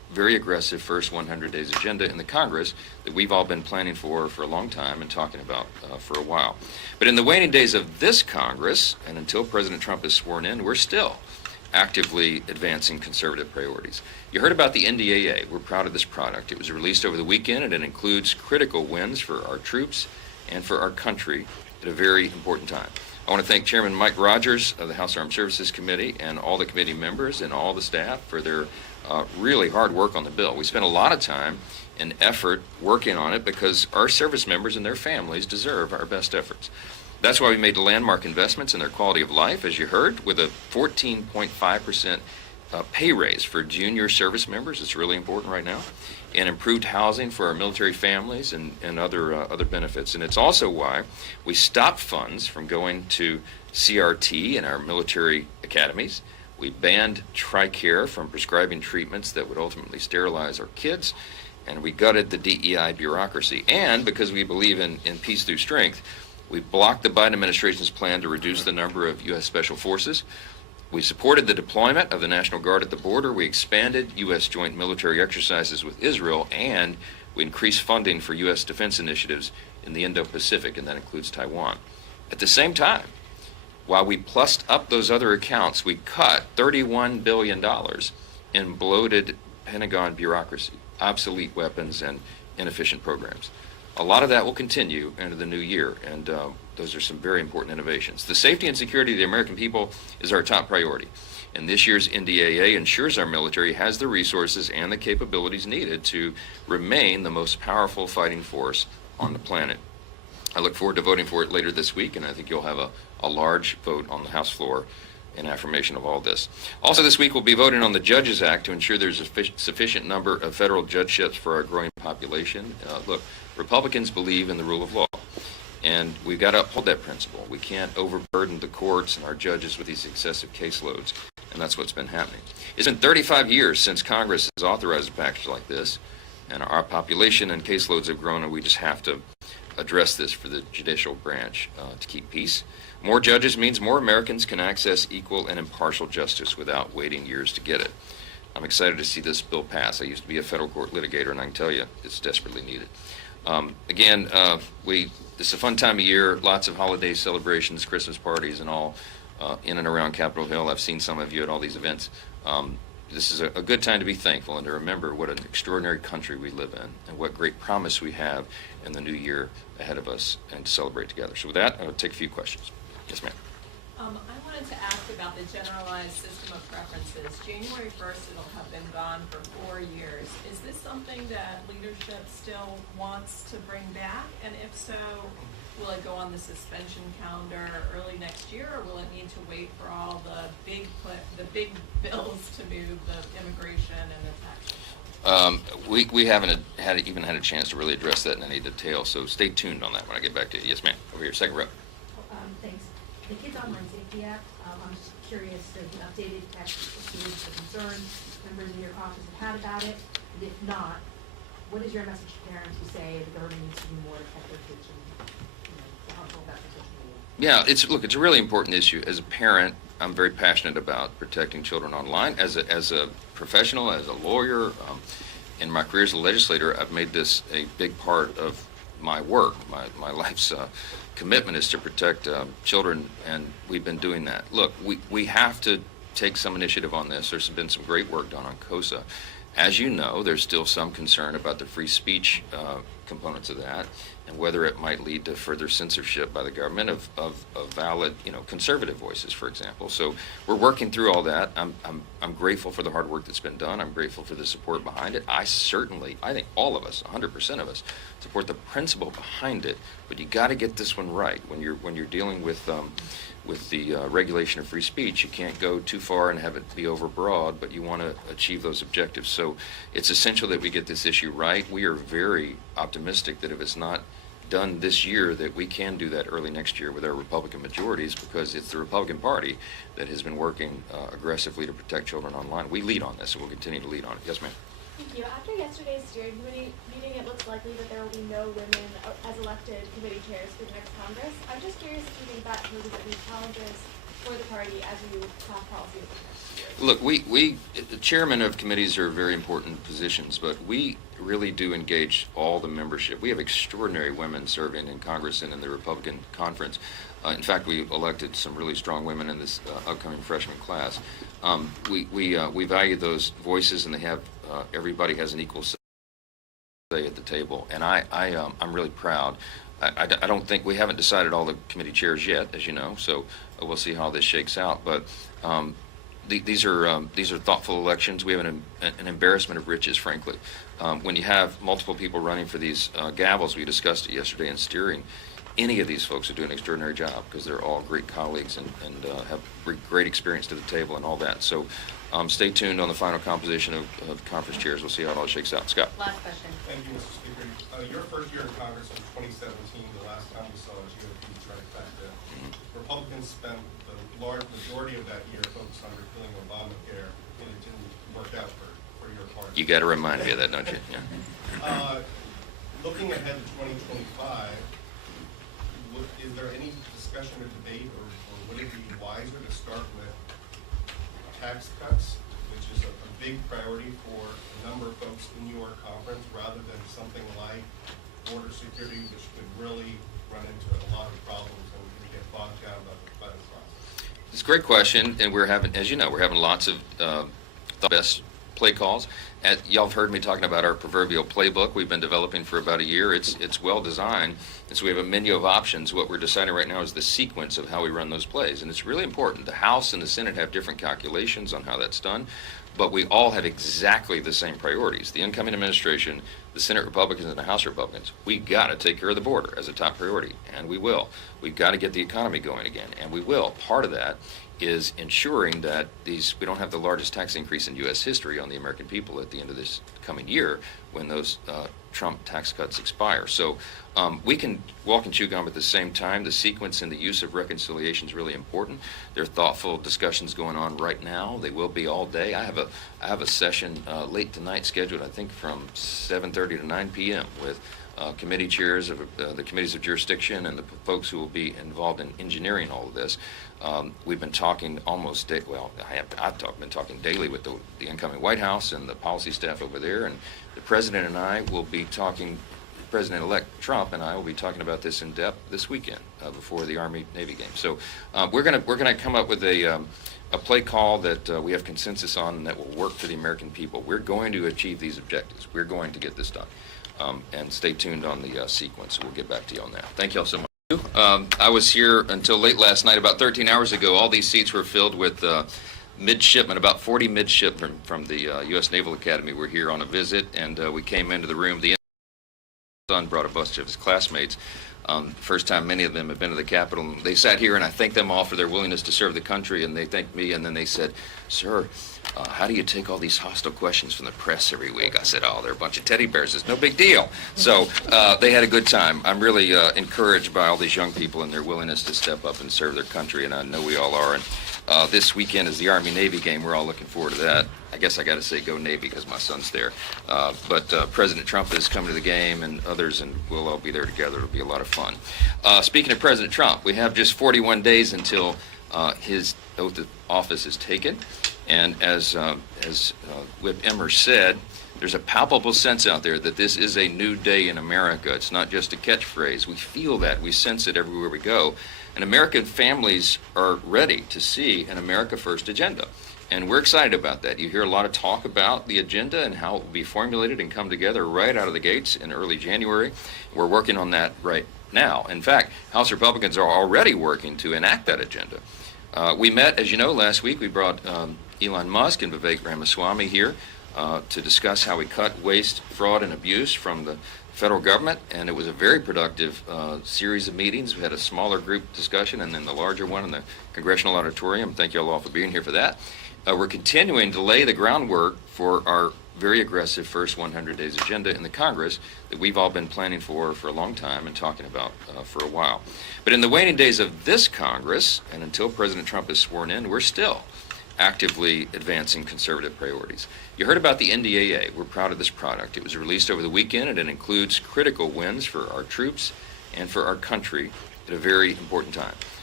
very aggressive first 100 days agenda in the Congress that we've all been planning for a long time and talking about for a while. But in the waning days of this Congress, and until President Trump is sworn in, we're still actively advancing conservative priorities. You heard about the NDAA. We're proud of this product. It was released over the weekend, and it includes critical wins for our troops and for our country at a very important time. I want to thank Chairman Mike Rogers of the House Armed Services Committee and all the committee members and all the staff for their really hard work on the bill. We spent a lot of time and effort working on it because our service members and their families deserve our best efforts. That's why we made landmark investments in their quality of life, as you heard, with a 14.5% pay raise for junior service members. It's really important right now. And improved housing for our military families and other benefits. And it's also why we stopped funds from going to CRT in our military academies. We banned TRICARE from prescribing treatments that would ultimately sterilize our kids. And we gutted the DEI bureaucracy. And because we believe in peace through strength, we blocked the Biden administration's plan to reduce the number of U.S. Special Forces. We supported the deployment of the National Guard at the border. We expanded U.S. joint military exercises with Israel, and we increased funding for U.S. defense initiatives in the Indo-Pacific, and that includes Taiwan. At the same time, while we plussed up those other accounts, we cut $31 billion in bloated Pentagon bureaucracy, obsolete weapons, and inefficient programs. A lot of that will continue into the new year, and those are some very important innovations. The safety and security of the American people is our top priority, and this year's NDAA ensures our military has the resources and the capabilities needed to remain the most powerful fighting force on the planet. I look forward to voting for it later this week, and I think you'll have a large vote on the House floor in affirmation of all this. Also this week we'll be voting on the Judges Act to ensure there's a sufficient number of federal judgeships for our growing population. Look, Republicans believe in the rule of law, and we've got to uphold that principle. We can't overburden the courts and our judges with these excessive caseloads, and that's what's been happening. It's been 35 years since Congress has authorized a package like this, and our population and caseloads have grown, and we just have to address this for the judicial branch to keep peace. More judges means more Americans can access equal and impartial justice without waiting years to get it. I'm excited to see this bill pass. I used to be a federal court litigator, and I can tell you it's desperately needed. This is a fun time of year, lots of holiday celebrations, Christmas parties and all in and around Capitol Hill. I've seen some of you at all these events. This is a good time to be thankful and to remember what an extraordinary country we live in and what great promise we have in the new year ahead of us and to celebrate together. So with that, I'll take a few questions. Yes, ma'am. I wanted to ask about the generalized system of preferences. January 1st, it'll have been gone for 4 years. Is this something that leadership still wants to bring back? And if so, will it go on the suspension calendar early next year, or will it need to wait for all the big bills to move, the immigration and the tax? We haven't even had a chance to really address that in any detail, so stay tuned on that when I get back to you. Yes, ma'am. Over here, second row. Thanks. The Kids Online Safety Act, I'm just curious, there's an updated text issues or concerns members in your office have had about it, and if not, what is your message to parents who say the government needs to do more to protect their kids from, the harmful effects of social media? Yeah, it's a really important issue. As a parent, I'm very passionate about protecting children online. As a professional, as a lawyer, in my career as a legislator, I've made this a big part of my work. My life's commitment is to protect children, and we've been doing that. Look, we have to take some initiative on this. There's been some great work done on COSA. As you know, there's still some concern about the free speech components of that, and whether it might lead to further censorship by the government of valid, conservative voices, for example. So we're working through all that. I'm grateful for the hard work that's been done. I'm grateful for the support behind it. I think all of us, 100% of us, support the principle behind it. But you got to get this one right. When you're dealing with the regulation of free speech, you can't go too far and have it be overbroad, but you want to achieve those objectives. So it's essential that we get this issue right. We are very optimistic that if it's not done this year, that we can do that early next year with our Republican majorities, because it's the Republican Party that has been working aggressively to protect children online. We lead on this, and we'll continue to lead on it. Yes, ma'am. Thank you. After yesterday's steering committee meeting, it looks likely that there will be no women as elected committee chairs for the next Congress. I'm just curious if you think that poses any challenges for the party as you craft policy over the next year? Look, we the chairman of committees are very important positions, but we really do engage all the membership. We have extraordinary women serving in Congress and in the Republican conference. In fact, we elected some really strong women in this upcoming freshman class. We value those voices, and they have everybody has an equal say at the table, and I'm really proud. I don't think we haven't decided all the committee chairs yet, as you know, so we'll see how this shakes out. But these are thoughtful elections. We have an embarrassment of riches, frankly. When you have multiple people running for these gavels, we discussed it yesterday in steering. Any of these folks are doing an extraordinary job because they're all great colleagues and have great experience to the table and all that. So stay tuned on the final composition of conference chairs. We'll see how it all shakes out. Scott. Last question. Thank you, Mr. Speaker. Your first year in Congress was 2017, the last time we saw a GOP trifecta. Republicans spent the large majority of that year focused on repealing Obamacare, and it didn't work out for your party. You got to remind me of that, don't you? Yeah. Looking ahead to 2025, is there any discussion or debate, or would it be wiser to start with tax cuts, which is a big priority for a number of folks in your conference, rather than something like border security, which could really run into a lot of problems and get bogged down by the process? It's a great question, and we're having, as you know, we're having lots of the best play calls. Y'all have heard me talking about our proverbial playbook we've been developing for about a year. It's well designed, and so we have a menu of options. What we're deciding right now is the sequence of how we run those plays, and it's really important. The House and the Senate have different calculations on how that's done, but we all have exactly the same priorities. The incoming administration, the Senate Republicans and the House Republicans, we got to take care of the border as a top priority, and we will. We've got to get the economy going again, and we will. Part of that is ensuring that we don't have the largest tax increase in U.S. history on the American people at the end of this coming year when those Trump tax cuts expire. So we can walk and chew gum at the same time. The sequence and the use of reconciliation is really important. There are thoughtful discussions going on right now. They will be all day. I have a session late tonight scheduled, I think, from 7:30 to 9 p.m. with committee chairs of the committees of jurisdiction and the folks who will be involved in engineering all of this. We've been talking almost I've been talking daily with the incoming White House and the policy staff over there, and the President and I will be talking. President-elect Trump and I will be talking about this in depth this weekend before the Army-Navy game. So we're gonna come up with a play call that we have consensus on and that will work for the American people. We're going to achieve these objectives. We're going to get this done. And stay tuned on the sequence. We'll get back to you on that. Thank you all so much. I was here until late last night. About 13 hours ago, all these seats were filled with midshipmen. About 40 midshipmen from the U.S. Naval Academy were here on a visit, and we came into the room. The son brought a bunch of his classmates. First time many of them have been to the Capitol. They sat here, and I thanked them all for their willingness to serve the country, and they thanked me, and then they said, "Sir, how do you take all these hostile questions from the press every week?" I said, "Oh, they're a bunch of teddy bears. It's no big deal." So they had a good time. I'm really encouraged by all these young people and their willingness to step up and serve their country, and I know we all are. And this weekend is the Army-Navy game. We're all looking forward to that. I guess I got to say go Navy because my son's there. But President Trump is coming to the game, and others, and we'll all be there together. It'll be a lot of fun. Speaking of President Trump, we have just 41 days until his oath of office is taken. And as Whip Emmer said, there's a palpable sense out there that this is a new day in America. It's not just a catchphrase. We feel that. We sense it everywhere we go. And American families are ready to see an America First agenda. And we're excited about that. You hear a lot of talk about the agenda and how it will be formulated and come together right out of the gates in early January. We're working on that right now. In fact, House Republicans are already working to enact that agenda. We met, as you know, last week. We brought Elon Musk and Vivek Ramaswamy here to discuss how we cut waste, fraud, and abuse from the federal government, and it was a very productive series of meetings. We had a smaller group discussion and then the larger one in the Congressional Auditorium. Thank you all for being here for that. We're continuing to lay the groundwork for our very aggressive first 100 days agenda in the Congress that we've all been planning for a long time and talking about for a while. But in the waning days of this Congress, and until President Trump is sworn in, we're still actively advancing conservative priorities. You heard about the NDAA. We're proud of this product. It was released over the weekend, and it includes critical wins for our troops and for our country at a very important time.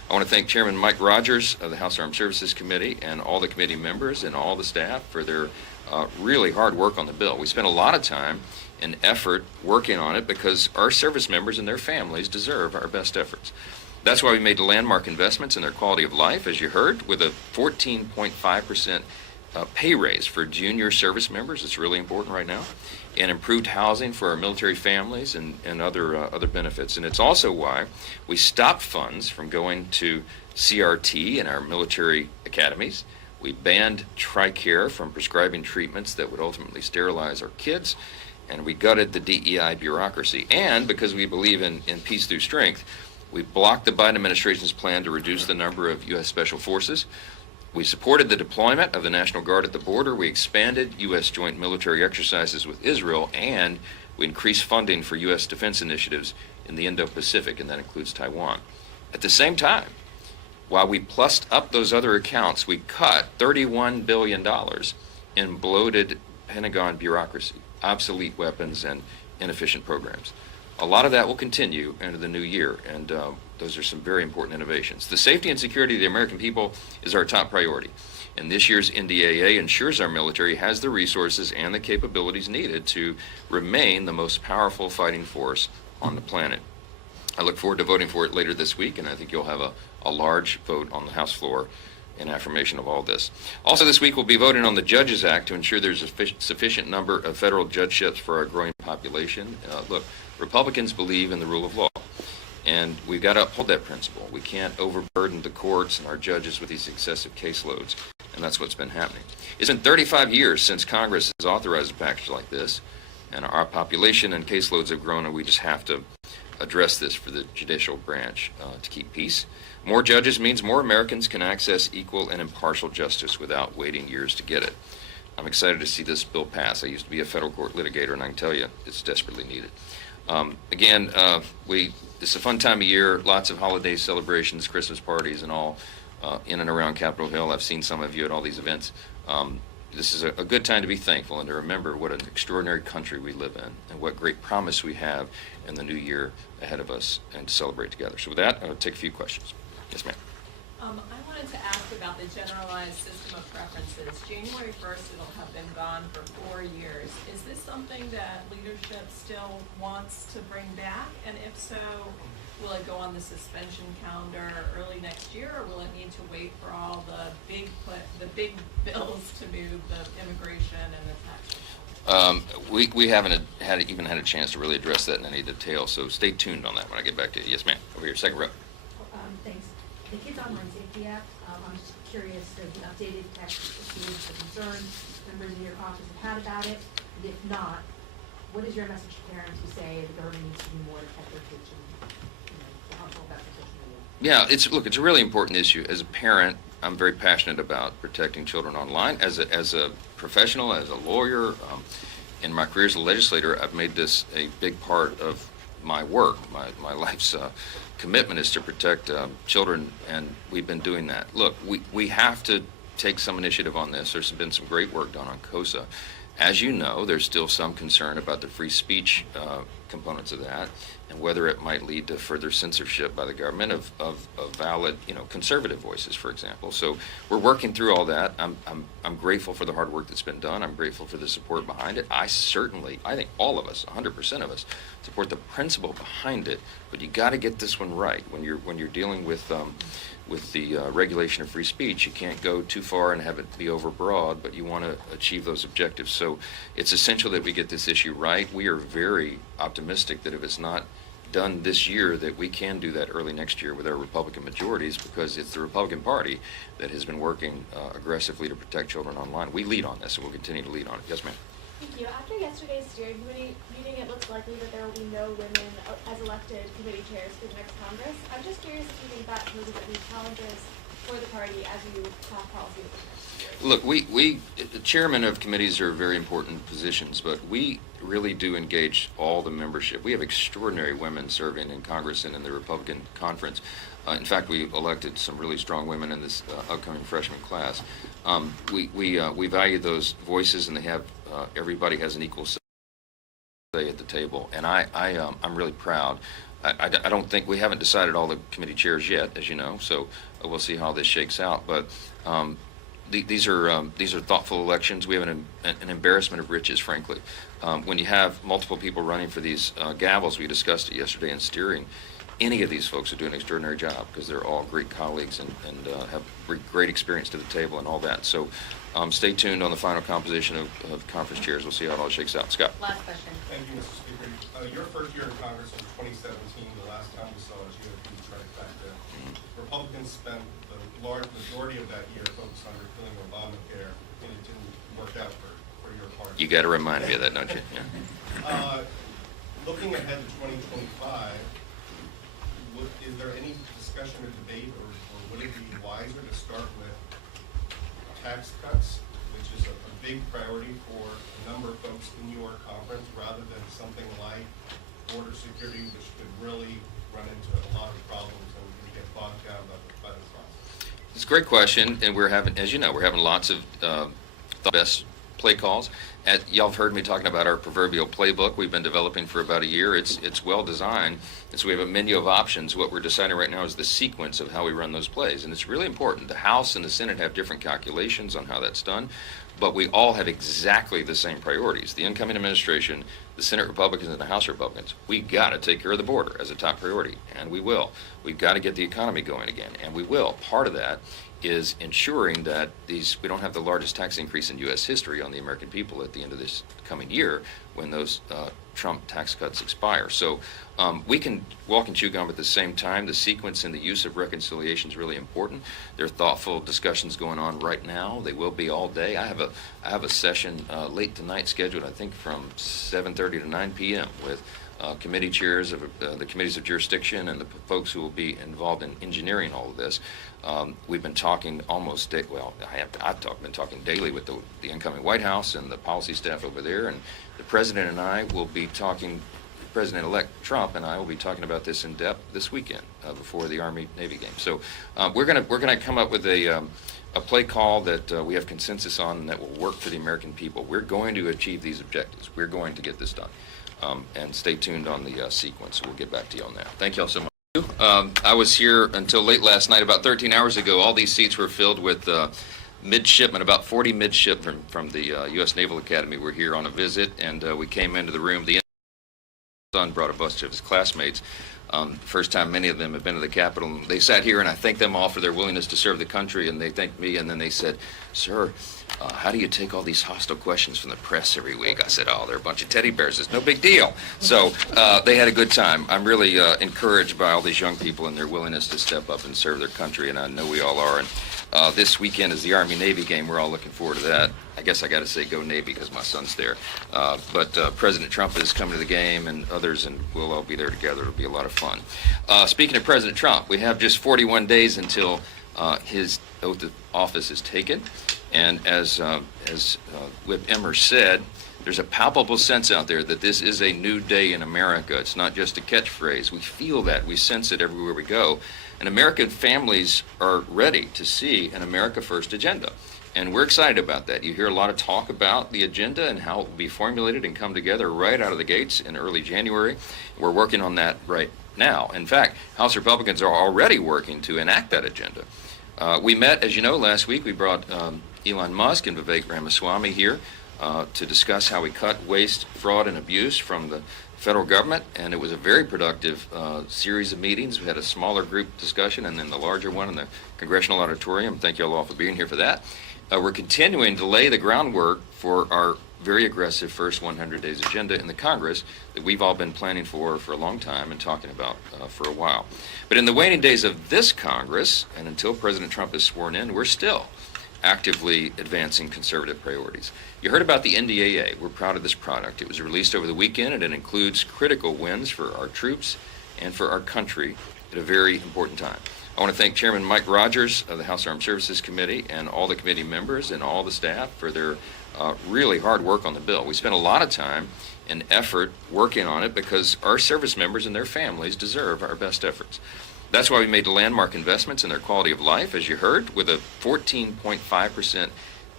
I want to thank Chairman Mike Rogers of the House Armed Services Committee and all the committee members and all the staff for their really hard work on the bill. We spent a lot of time and effort working on it because our service members and their families deserve our best efforts. That's why we made landmark investments in their quality of life, as you heard, with a 14.5% pay raise for junior service members. It's really important right now. And improved housing for our military families and other benefits. And it's also why we stopped funds from going to CRT in our military academies. We banned TRICARE from prescribing treatments that would ultimately sterilize our kids. And we gutted the DEI bureaucracy. And because we believe in peace through strength, we blocked the Biden administration's plan to reduce the number of U.S. Special Forces. We supported the deployment of the National Guard at the border. We expanded U.S. joint military exercises with Israel, and we increased funding for U.S. defense initiatives in the Indo-Pacific, and that includes Taiwan. At the same time, while we plussed up those other accounts, we cut $31 billion in bloated Pentagon bureaucracy, obsolete weapons, and inefficient programs. A lot of that will continue into the new year, and those are some very important innovations. The safety and security of the American people is our top priority, and this year's NDAA ensures our military has the resources and the capabilities needed to remain the most powerful fighting force on the planet. I look forward to voting for it later this week, and I think you'll have a large vote on the House floor in affirmation of all this. Also this week we'll be voting on the Judges Act to ensure there's a sufficient number of federal judgeships for our growing population. Look, Republicans believe in the rule of law, and we've got to uphold that principle. We can't overburden the courts and our judges with these excessive caseloads, and that's what's been happening. It's been 35 years since Congress has authorized a package like this, and our population and caseloads have grown, and we just have to address this for the judicial branch to keep peace. More judges means more Americans can access equal and impartial justice without waiting years to get it. I'm excited to see this bill pass. I used to be a federal court litigator, and I can tell you it's desperately needed. It's a fun time of year, lots of holiday celebrations, Christmas parties, and all in and around Capitol Hill. I've seen some of you at all these events. This is a good time to be thankful and to remember what an extraordinary country we live in and what great promise we have in the new year ahead of us and to celebrate together. So with that, I'll take a few questions. Yes, ma'am. I wanted to ask about the generalized system of preferences. January 1st, it'll have been gone for 4 years. Is this something that leadership still wants to bring back? And if so, will it go on the suspension calendar early next year, or will it need to wait for all the big bills to move, the immigration and the tax? We haven't even had a chance to really address that in any detail, so stay tuned on that when I get back to you. Yes, ma'am. Over here, second row. Thanks. The Kids Online Safety Act, I'm just curious, the updated text issues, the concerns members in your office have had about it, and if not, what is your message to parents who say the government needs to do more to protect their kids and, the harmful effects of social media? Yeah, it's a really important issue. As a parent, I'm very passionate about protecting children online. As a professional, as a lawyer, in my career as a legislator, I've made this a big part of my work. My life's commitment is to protect children, and we've been doing that. Look, we have to take some initiative on this. There's been some great work done on COSA. As you know, there's still some concern about the free speech components of that and whether it might lead to further censorship by the government of valid, conservative voices, for example. So we're working through all that. I'm grateful for the hard work that's been done. I'm grateful for the support behind it. I think all of us, 100% of us, support the principle behind it. But you got to get this one right when you're dealing with the regulation of free speech. You can't go too far and have it be overbroad, but you want to achieve those objectives. So it's essential that we get this issue right. We are very optimistic that if it's not done this year, that we can do that early next year with our Republican majorities, because it's the Republican Party that has been working aggressively to protect children online. We lead on this, and we'll continue to lead on it. Yes, ma'am. Thank you. After yesterday's steering committee meeting, it looks likely that there will be no women as elected committee chairs for the next Congress. I'm just curious if you think that poses any challenges for the party as you craft policy with the next year. Look, the chairman of committees are very important positions, but we really do engage all the membership. We have extraordinary women serving in Congress and in the Republican conference. In fact, we elected some really strong women in this upcoming freshman class. We value those voices, and they have everybody has an equal say at the table. And I'm really proud I don't think, we haven't decided all the committee chairs yet, as you know, so we'll see how this shakes out. But these are thoughtful elections. We have an embarrassment of riches, frankly. When you have multiple people running for these gavels, we discussed it yesterday in steering, any of these folks are doing an extraordinary job because they're all great colleagues and have great experience to the table and all that. So stay tuned on the final composition of conference chairs. We'll see how it all shakes out. Scott. Last question. Thank you, Mr. Speaker. Your first year in Congress was 2017. The last time we saw it, you had a strike back then. Republicans spent the large majority of that year focused on repealing Obamacare, and it didn't work out for your party. You got to remind me of that, don't you? Yeah. Looking ahead to 2025, is there any discussion or debate, or would it be wiser to start with tax cuts, which is a big priority for a number of folks in your conference, rather than something like border security, which could really run into a lot of problems and get bogged down by the process? It's a great question, and we're having, as you know, we're having lots of the best play calls. Y'all have heard me talking about our proverbial playbook we've been developing for about a year. It's well designed, and so we have a menu of options. What we're deciding right now is the sequence of how we run those plays, and it's really important. The House and the Senate have different calculations on how that's done, but we all have exactly the same priorities. The incoming administration, the Senate Republicans and the House Republicans, we got to take care of the border as a top priority, and we will. We've got to get the economy going again, and we will. Part of that is ensuring that we don't have the largest tax increase in U.S. history on the American people at the end of this coming year when those Trump tax cuts expire. So we can walk and chew gum at the same time. The sequence and the use of reconciliation is really important. There are thoughtful discussions going on right now. They will be all day. I have a session late tonight scheduled, I think, from 7:30 to 9 p.m. with committee chairs of the committees of jurisdiction and the folks who will be involved in engineering all of this. We've been talking I've been talking daily with the incoming White House and the policy staff over there, and the President and I will be talking, President-elect Trump and I will be talking about this in depth this weekend before the Army-Navy game. So we're gonna come up with a play call that we have consensus on and that will work for the American people. We're going to achieve these objectives. We're going to get this done. And stay tuned on the sequence. We'll get back to you on that. Thank you all so much. I was here until late last night. About 13 hours ago, all these seats were filled with midshipmen. About 40 midshipmen from the U.S. Naval Academy were here on a visit, and we came into the room. The son brought a bunch of his classmates. First time many of them have been to the Capitol. They sat here, and I thanked them all for their willingness to serve the country, and they thanked me, and then they said, "Sir, how do you take all these hostile questions from the press every week?" I said, "Oh, they're a bunch of teddy bears. It's no big deal." So they had a good time. I'm really encouraged by all these young people and their willingness to step up and serve their country, and I know we all are. And this weekend is the Army-Navy game. We're all looking forward to that. I guess I got to say go Navy because my son's there. But President Trump is coming to the game, and others, and we'll all be there together. It'll be a lot of fun. Speaking of President Trump, we have just 41 days until his oath of office is taken. And as Whip Emmer said, there's a palpable sense out there that this is a new day in America. It's not just a catchphrase. We feel that. We sense it everywhere we go. And American families are ready to see an America First agenda. And we're excited about that. You hear a lot of talk about the agenda and how it will be formulated and come together right out of the gates in early January. We're working on that right now. In fact, House Republicans are already working to enact that agenda. We met, as you know, last week. We brought Elon Musk and Vivek Ramaswamy here to discuss how we cut waste, fraud, and abuse from the federal government, and it was a very productive series of meetings. We had a smaller group discussion and then the larger one in the Congressional Auditorium. Thank you all for being here for that. We're continuing to lay the groundwork for our very aggressive first 100 days agenda in the Congress that we've all been planning for a long time and talking about for a while. But in the waning days of this Congress, and until President Trump is sworn in, we're still actively advancing conservative priorities. You heard about the NDAA. We're proud of this product. It was released over the weekend, and it includes critical wins for our troops and for our country at a very important time. I want to thank Chairman Mike Rogers of the House Armed Services Committee and all the committee members and all the staff for their really hard work on the bill. We spent a lot of time and effort working on it because our service members and their families deserve our best efforts. That's why we made landmark investments in their quality of life, as you heard, with a 14.5%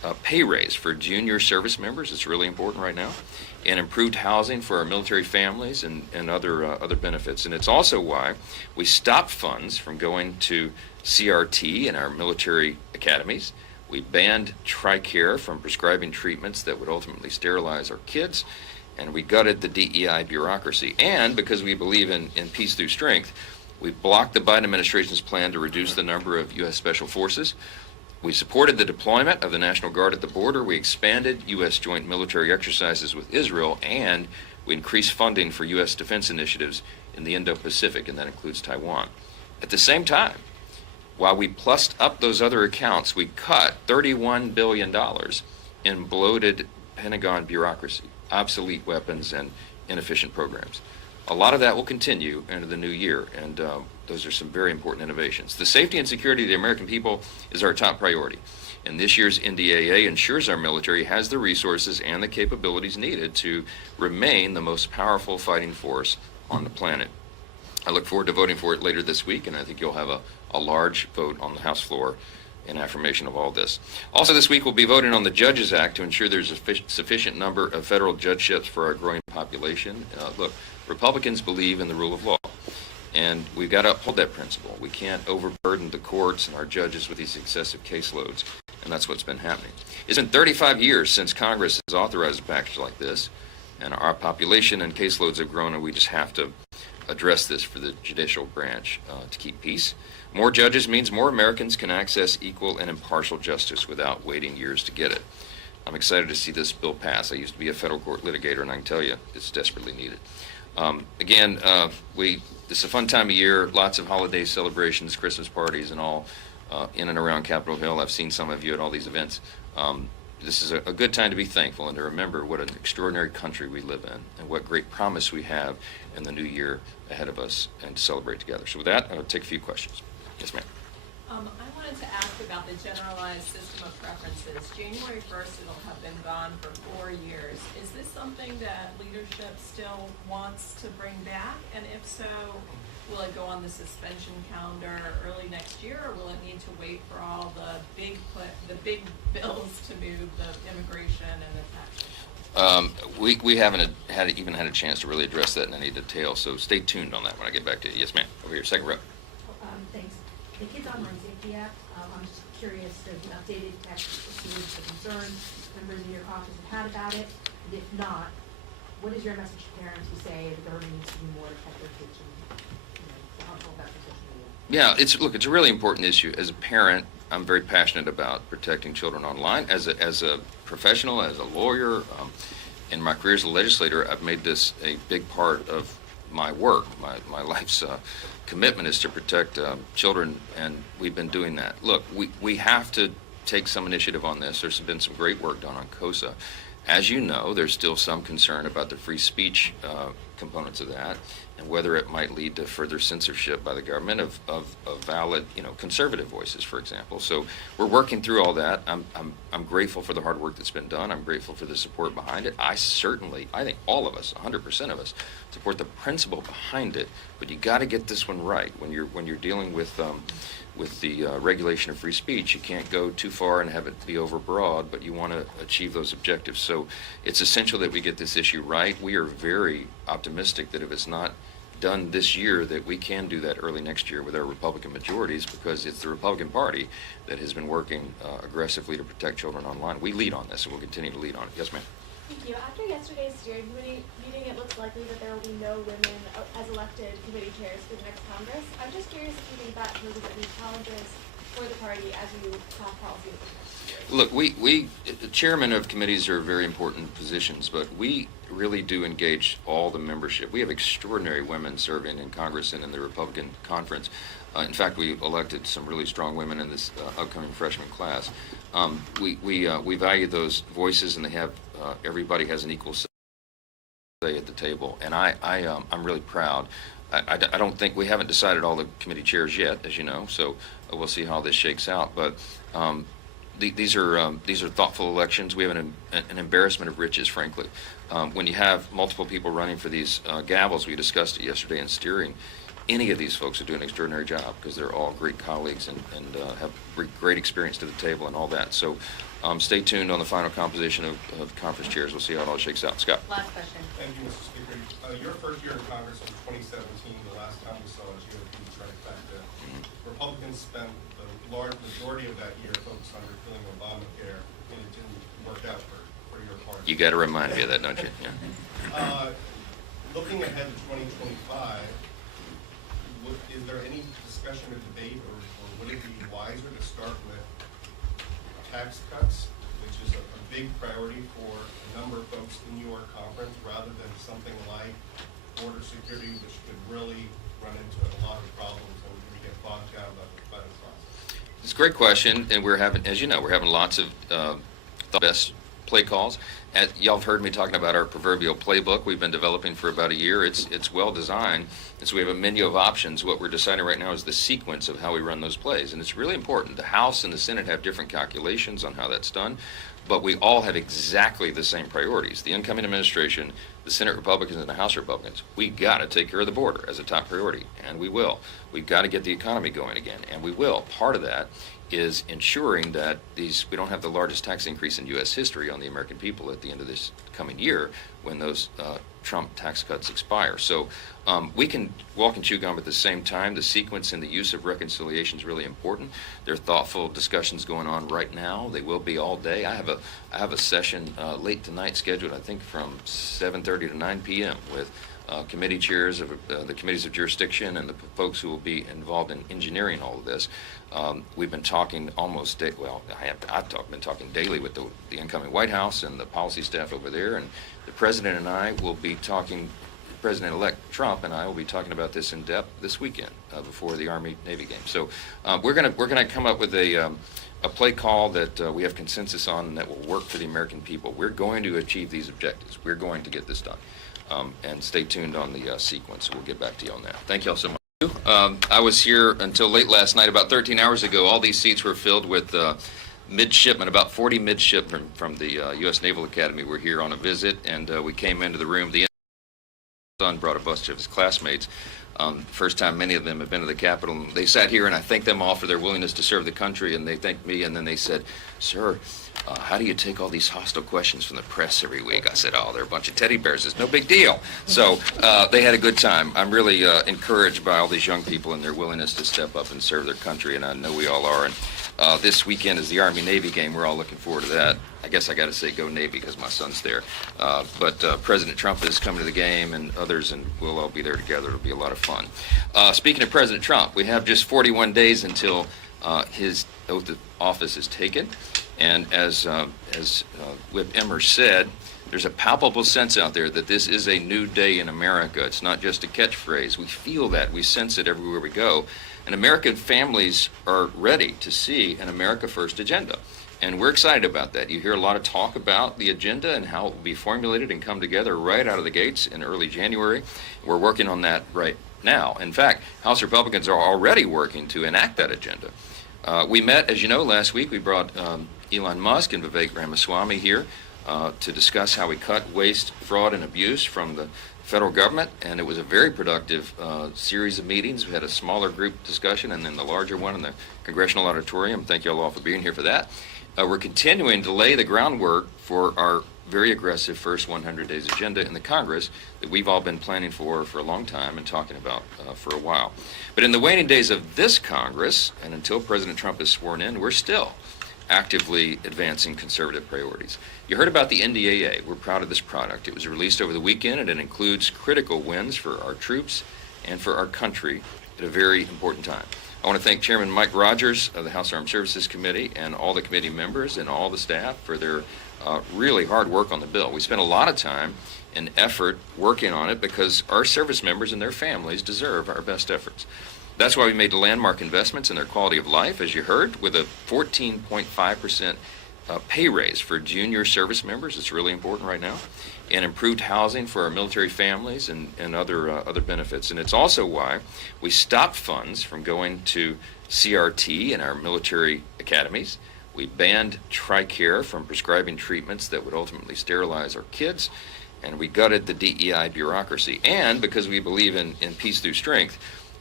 pay raise for junior service members. It's really important right now. And improved housing for our military families and other benefits. And it's also why we stopped funds from going to CRT in our military academies. We banned TRICARE from prescribing treatments that would ultimately sterilize our kids. And we gutted the DEI bureaucracy. And because we believe in peace through strength, we blocked the Biden administration's plan to reduce the number of U.S. Special Forces. We supported the deployment of the National Guard at the border. We expanded U.S. joint military exercises with Israel, and we increased funding for U.S. defense initiatives in the Indo-Pacific, and that includes Taiwan. At the same time, while we plussed up those other accounts, we cut $31 billion in bloated Pentagon bureaucracy, obsolete weapons, and inefficient programs. A lot of that will continue into the new year, and those are some very important innovations. The safety and security of the American people is our top priority, and this year's NDAA ensures our military has the resources and the capabilities needed to remain the most powerful fighting force on the planet. I look forward to voting for it later this week, and I think you'll have a large vote on the House floor in affirmation of all this. Also this week we'll be voting on the Judges Act to ensure there's a sufficient number of federal judgeships for our growing population. Look, Republicans believe in the rule of law, and we've got to uphold that principle. We can't overburden the courts and our judges with these excessive caseloads, and that's what's been happening. It's been 35 years since Congress has authorized a package like this, and our population and caseloads have grown, and we just have to address this for the judicial branch to keep peace. More judges means more Americans can access equal and impartial justice without waiting years to get it. I'm excited to see this bill pass. I used to be a federal court litigator, and I can tell you it's desperately needed. This is a fun time of year, lots of holiday celebrations, Christmas parties, and all in and around Capitol Hill. I've seen some of you at all these events. This is a good time to be thankful and to remember what an extraordinary country we live in and what great promise we have in the new year ahead of us, and to celebrate together. So with that, I'll take a few questions. Yes, ma'am. I wanted to ask about the generalized system of preferences. January 1st, it'll have been gone for 4 years. Is this something that leadership still wants to bring back? And if so, will it go on the suspension calendar early next year, or will it need to wait for all the big bills to move, the immigration and the tax? We haven't even had a chance to really address that in any detail, so stay tuned on that when I get back to you. Yes, ma'am. Over here, second row. Thanks. The Kids Online Safety Act, I'm just curious, there's an updated text issues or concerns members in your office have had about it, and if not, what is your message to parents who say the government needs to do more to protect their kids and, to help about the social media? Yeah, it's a really important issue. As a parent, I'm very passionate about protecting children online. As a professional, as a lawyer, in my career as a legislator, I've made this a big part of my work. My life's commitment is to protect children, and we've been doing that. Look, we have to take some initiative on this. There's been some great work done on COSA. As you know, there's still some concern about the free speech components of that, and whether it might lead to further censorship by the government of valid, conservative voices, for example. So we're working through all that. I'm grateful for the hard work that's been done. I'm grateful for the support behind it. I think all of us, 100% of us, support the principle behind it. But you got to get this one right. When you're dealing with the regulation of free speech, you can't go too far and have it be overbroad, but you want to achieve those objectives. So it's essential that we get this issue right. We are very optimistic that if it's not done this year, that we can do that early next year with our Republican majorities, because it's the Republican Party that has been working aggressively to protect children online. We lead on this, and we'll continue to lead on it. Yes, ma'am. Thank you. After yesterday's steering committee meeting, it looks likely that there will be no women as elected committee chairs for the next Congress. I'm just curious if you think that poses any challenges for the party as you craft policy over the next year. Look, the chairman of committees are very important positions, but we really do engage all the membership. We have extraordinary women serving in Congress and in the Republican conference. In fact, we elected some really strong women in this upcoming freshman class. We value those voices, and they have everybody has an equal say at the table, and I'm really proud. I don't think we haven't decided all the committee chairs yet, as you know, so we'll see how this shakes out. But these are thoughtful elections. We have an embarrassment of riches, frankly. When you have multiple people running for these gavels, we discussed it yesterday in steering. any of these folks who do an extraordinary job because they're all great colleagues and have great experience to the table and all that. So stay tuned on the final composition of conference chairs. We'll see how it all shakes out. Scott. Last question. Thank you, Mr. Speaker. Your first year in Congress was 2017, the last time we saw a GOP trifecta. Republicans spent the large majority of that year focused on repealing Obamacare, and it didn't work out for your party. You got to remind me of that, don't you? Yeah. Looking ahead to 2025, is there any discussion or debate, or would it be wiser to start with tax cuts, which is a big priority for a number of folks in your conference, rather than something like border security, which could really run into a lot of problems and we get bogged down by the budget process? It's a great question, and we're having, as you know, we're having lots of the best play calls. Y'all have heard me talking about our proverbial playbook we've been developing for about a year. It's well designed, and so we have a menu of options. What we're deciding right now is the sequence of how we run those plays, and it's really important. The House and the Senate have different calculations on how that's done, but we all have exactly the same priorities. The incoming administration, the Senate Republicans and the House Republicans, we got to take care of the border as a top priority, and we will. We've got to get the economy going again, and we will. Part of that is ensuring that we don't have the largest tax increase in U.S. history on the American people at the end of this coming year when those Trump tax cuts expire. So we can walk and chew gum at the same time. The sequence and the use of reconciliation is really important. There are thoughtful discussions going on right now. They will be all day. I have a session late tonight scheduled, I think, from 7:30 to 9 p.m. with committee chairs of the committees of jurisdiction and the folks who will be involved in engineering all of this. We've been talking almost, I've been talking daily with the incoming White House and the policy staff over there, and the President and I will be talking, President-elect Trump and I will be talking about this in depth this weekend before the Army-Navy game. So we're gonna come up with a play call that we have consensus on and that will work for the American people. We're going to achieve these objectives. We're going to get this done. And stay tuned on the sequence. We'll get back to you on that. Thank you all so much. I was here until late last night. About 13 hours ago, all these seats were filled with midshipmen. About 40 midshipmen from the U.S. Naval Academy were here on a visit, and we came into the room. The son brought a bunch of his classmates. First time many of them have been to the Capitol. They sat here, and I thanked them all for their willingness to serve the country, and they thanked me, and then they said, "Sir, how do you take all these hostile questions from the press every week?" I said, "Oh, they're a bunch of teddy bears. It's no big deal." So they had a good time. I'm really encouraged by all these young people and their willingness to step up and serve their country, and I know we all are. And this weekend is the Army-Navy game. We're all looking forward to that. I guess I got to say go Navy because my son's there. But President Trump is coming to the game, and others, and we'll all be there together. It'll be a lot of fun. Speaking of President Trump, we have just 41 days until his oath of office is taken. And as Whip Emmer said, there's a palpable sense out there that this is a new day in America. It's not just a catchphrase. We feel that. We sense it everywhere we go. And American families are ready to see an America First agenda. And we're excited about that. You hear a lot of talk about the agenda and how it will be formulated and come together right out of the gates in early January. We're working on that right now. In fact, House Republicans are already working to enact that agenda. We met, as you know, last week. We brought Elon Musk and Vivek Ramaswamy here to discuss how we cut waste, fraud, and abuse from the federal government, and it was a very productive series of meetings. We had a smaller group discussion and then the larger one in the Congressional Auditorium. Thank you all for being here for that. We're continuing to lay the groundwork for our very aggressive first 100 days agenda in the Congress that we've all been planning for a long time and talking about for a while. But in the waning days of this Congress, and until President Trump is sworn in, we're still actively advancing conservative priorities. You heard about the NDAA. We're proud of this product. It was released over the weekend, and it includes critical wins for our troops and for our country at a very important time. I want to thank Chairman Mike Rogers of the House Armed Services Committee and all the committee members and all the staff for their really hard work on the bill. We spent a lot of time and effort working on it because our service members and their families deserve our best efforts. That's why we made landmark investments in their quality of life, as you heard, with a 14.5% pay raise for junior service members. It's really important right now. And improved housing for our military families and other benefits. And it's also why we stopped funds from going to CRT in our military academies. We banned TRICARE from prescribing treatments that would ultimately sterilize our kids. And we gutted the DEI bureaucracy. And because we believe in peace through strength,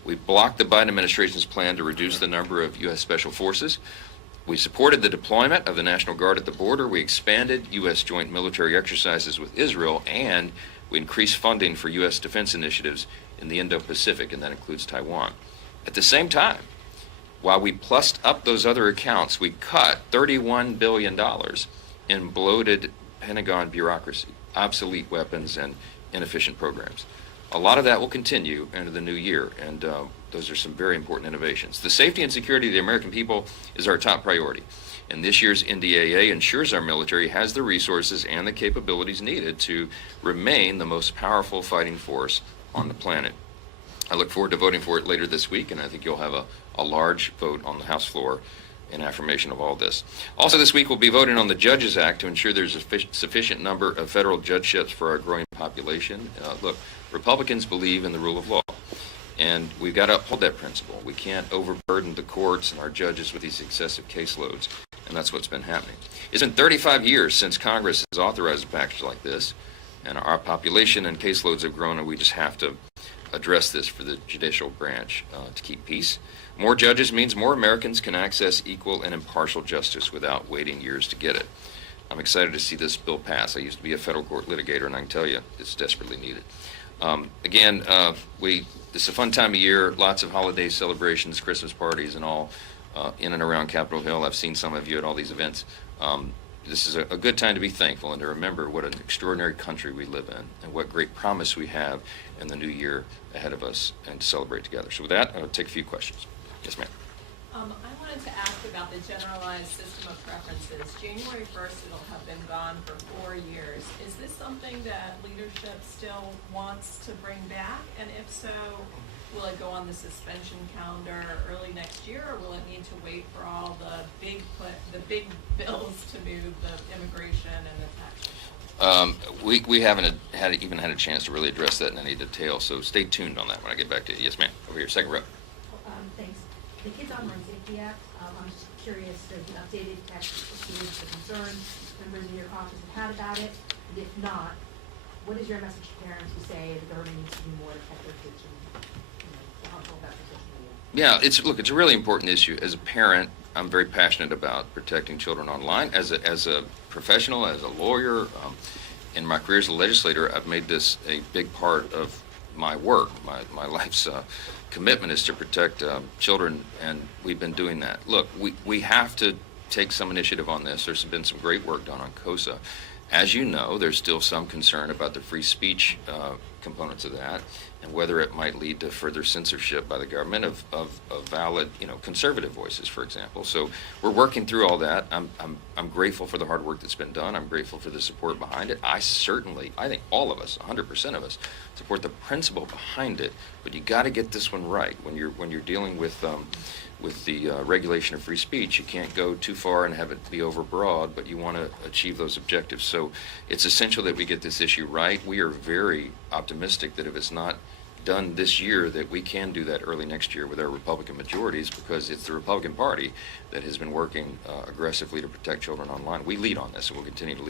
We blocked the Biden administration's plan to reduce the number of U.S. Special Forces. We supported the deployment of the National Guard at the border. We expanded U.S. joint military exercises with Israel, and we increased funding for U.S. defense initiatives in the Indo-Pacific, and that includes Taiwan. At the same time, while we plussed up those other accounts, we cut $31 billion in bloated Pentagon bureaucracy, obsolete weapons, and inefficient programs. A lot of that will continue into the new year, and those are some very important innovations. The safety and security of the American people is our top priority, and this year's NDAA ensures our military has the resources and the capabilities needed to remain the most powerful fighting force on the planet. I look forward to voting for it later this week, and I think you'll have a large vote on the House floor in affirmation of all this. Also this week, we'll be voting on the Judges Act to ensure there's a sufficient number of federal judgeships for our growing population. Look, Republicans believe in the rule of law, and we've got to uphold that principle. We can't overburden the courts and our judges with these excessive caseloads, and that's what's been happening. It's been 35 years since Congress has authorized a package like this, and our population and caseloads have grown, and we just have to address this for the judicial branch to keep peace. More judges means more Americans can access equal and impartial justice without waiting years to get it. I'm excited to see this bill pass. I used to be a federal court litigator, and I can tell you it's desperately needed. This is a fun time of year, lots of holiday celebrations, Christmas parties and all in and around Capitol Hill. I've seen some of you at all these events. This is a good time to be thankful and to remember what an extraordinary country we live in and what great promise we have in the new year ahead of us, and to celebrate together. So with that, I'll take a few questions. Yes, ma'am. I wanted to ask about the generalized system of preferences. January 1st, it'll have been gone for 4 years. Is this something that leadership still wants to bring back? And if so, will it go on the suspension calendar early next year, or will it need to wait for all the big bills to move the immigration and the tax? We haven't even had a chance to really address that in any detail, so stay tuned on that when I get back to you. Yes, ma'am. Over here, second row. Thanks. The Kids Online Safety Act, I'm just curious, there's an updated text to the concern members in your office have had about it, and if not, what is your message to parents who say the government needs to do more to protect their kids and harmful about social media? Yeah, it's a really important issue. As a parent, I'm very passionate about protecting children online. As a professional, as a lawyer, in my career as a legislator, I've made this a big part of my work. My life's commitment is to protect children, and we've been doing that. Look, we have to take some initiative on this. There's been some great work done on COSA. As you know, there's still some concern about the free speech components of that, and whether it might lead to further censorship by the government of valid, conservative voices, for example. So we're working through all that. I'm grateful for the hard work that's been done. I'm grateful for the support behind it. I think all of us, 100% of us, support the principle behind it. But you got to get this one right. When you're dealing with the regulation of free speech, you can't go too far and have it be overbroad, but you want to achieve those objectives. So it's essential that we get this issue right. We are very optimistic that if it's not done this year, that we can do that early next year with our Republican majorities, because it's the Republican Party that has been working aggressively to protect children online. We lead on this, and we'll continue to lead.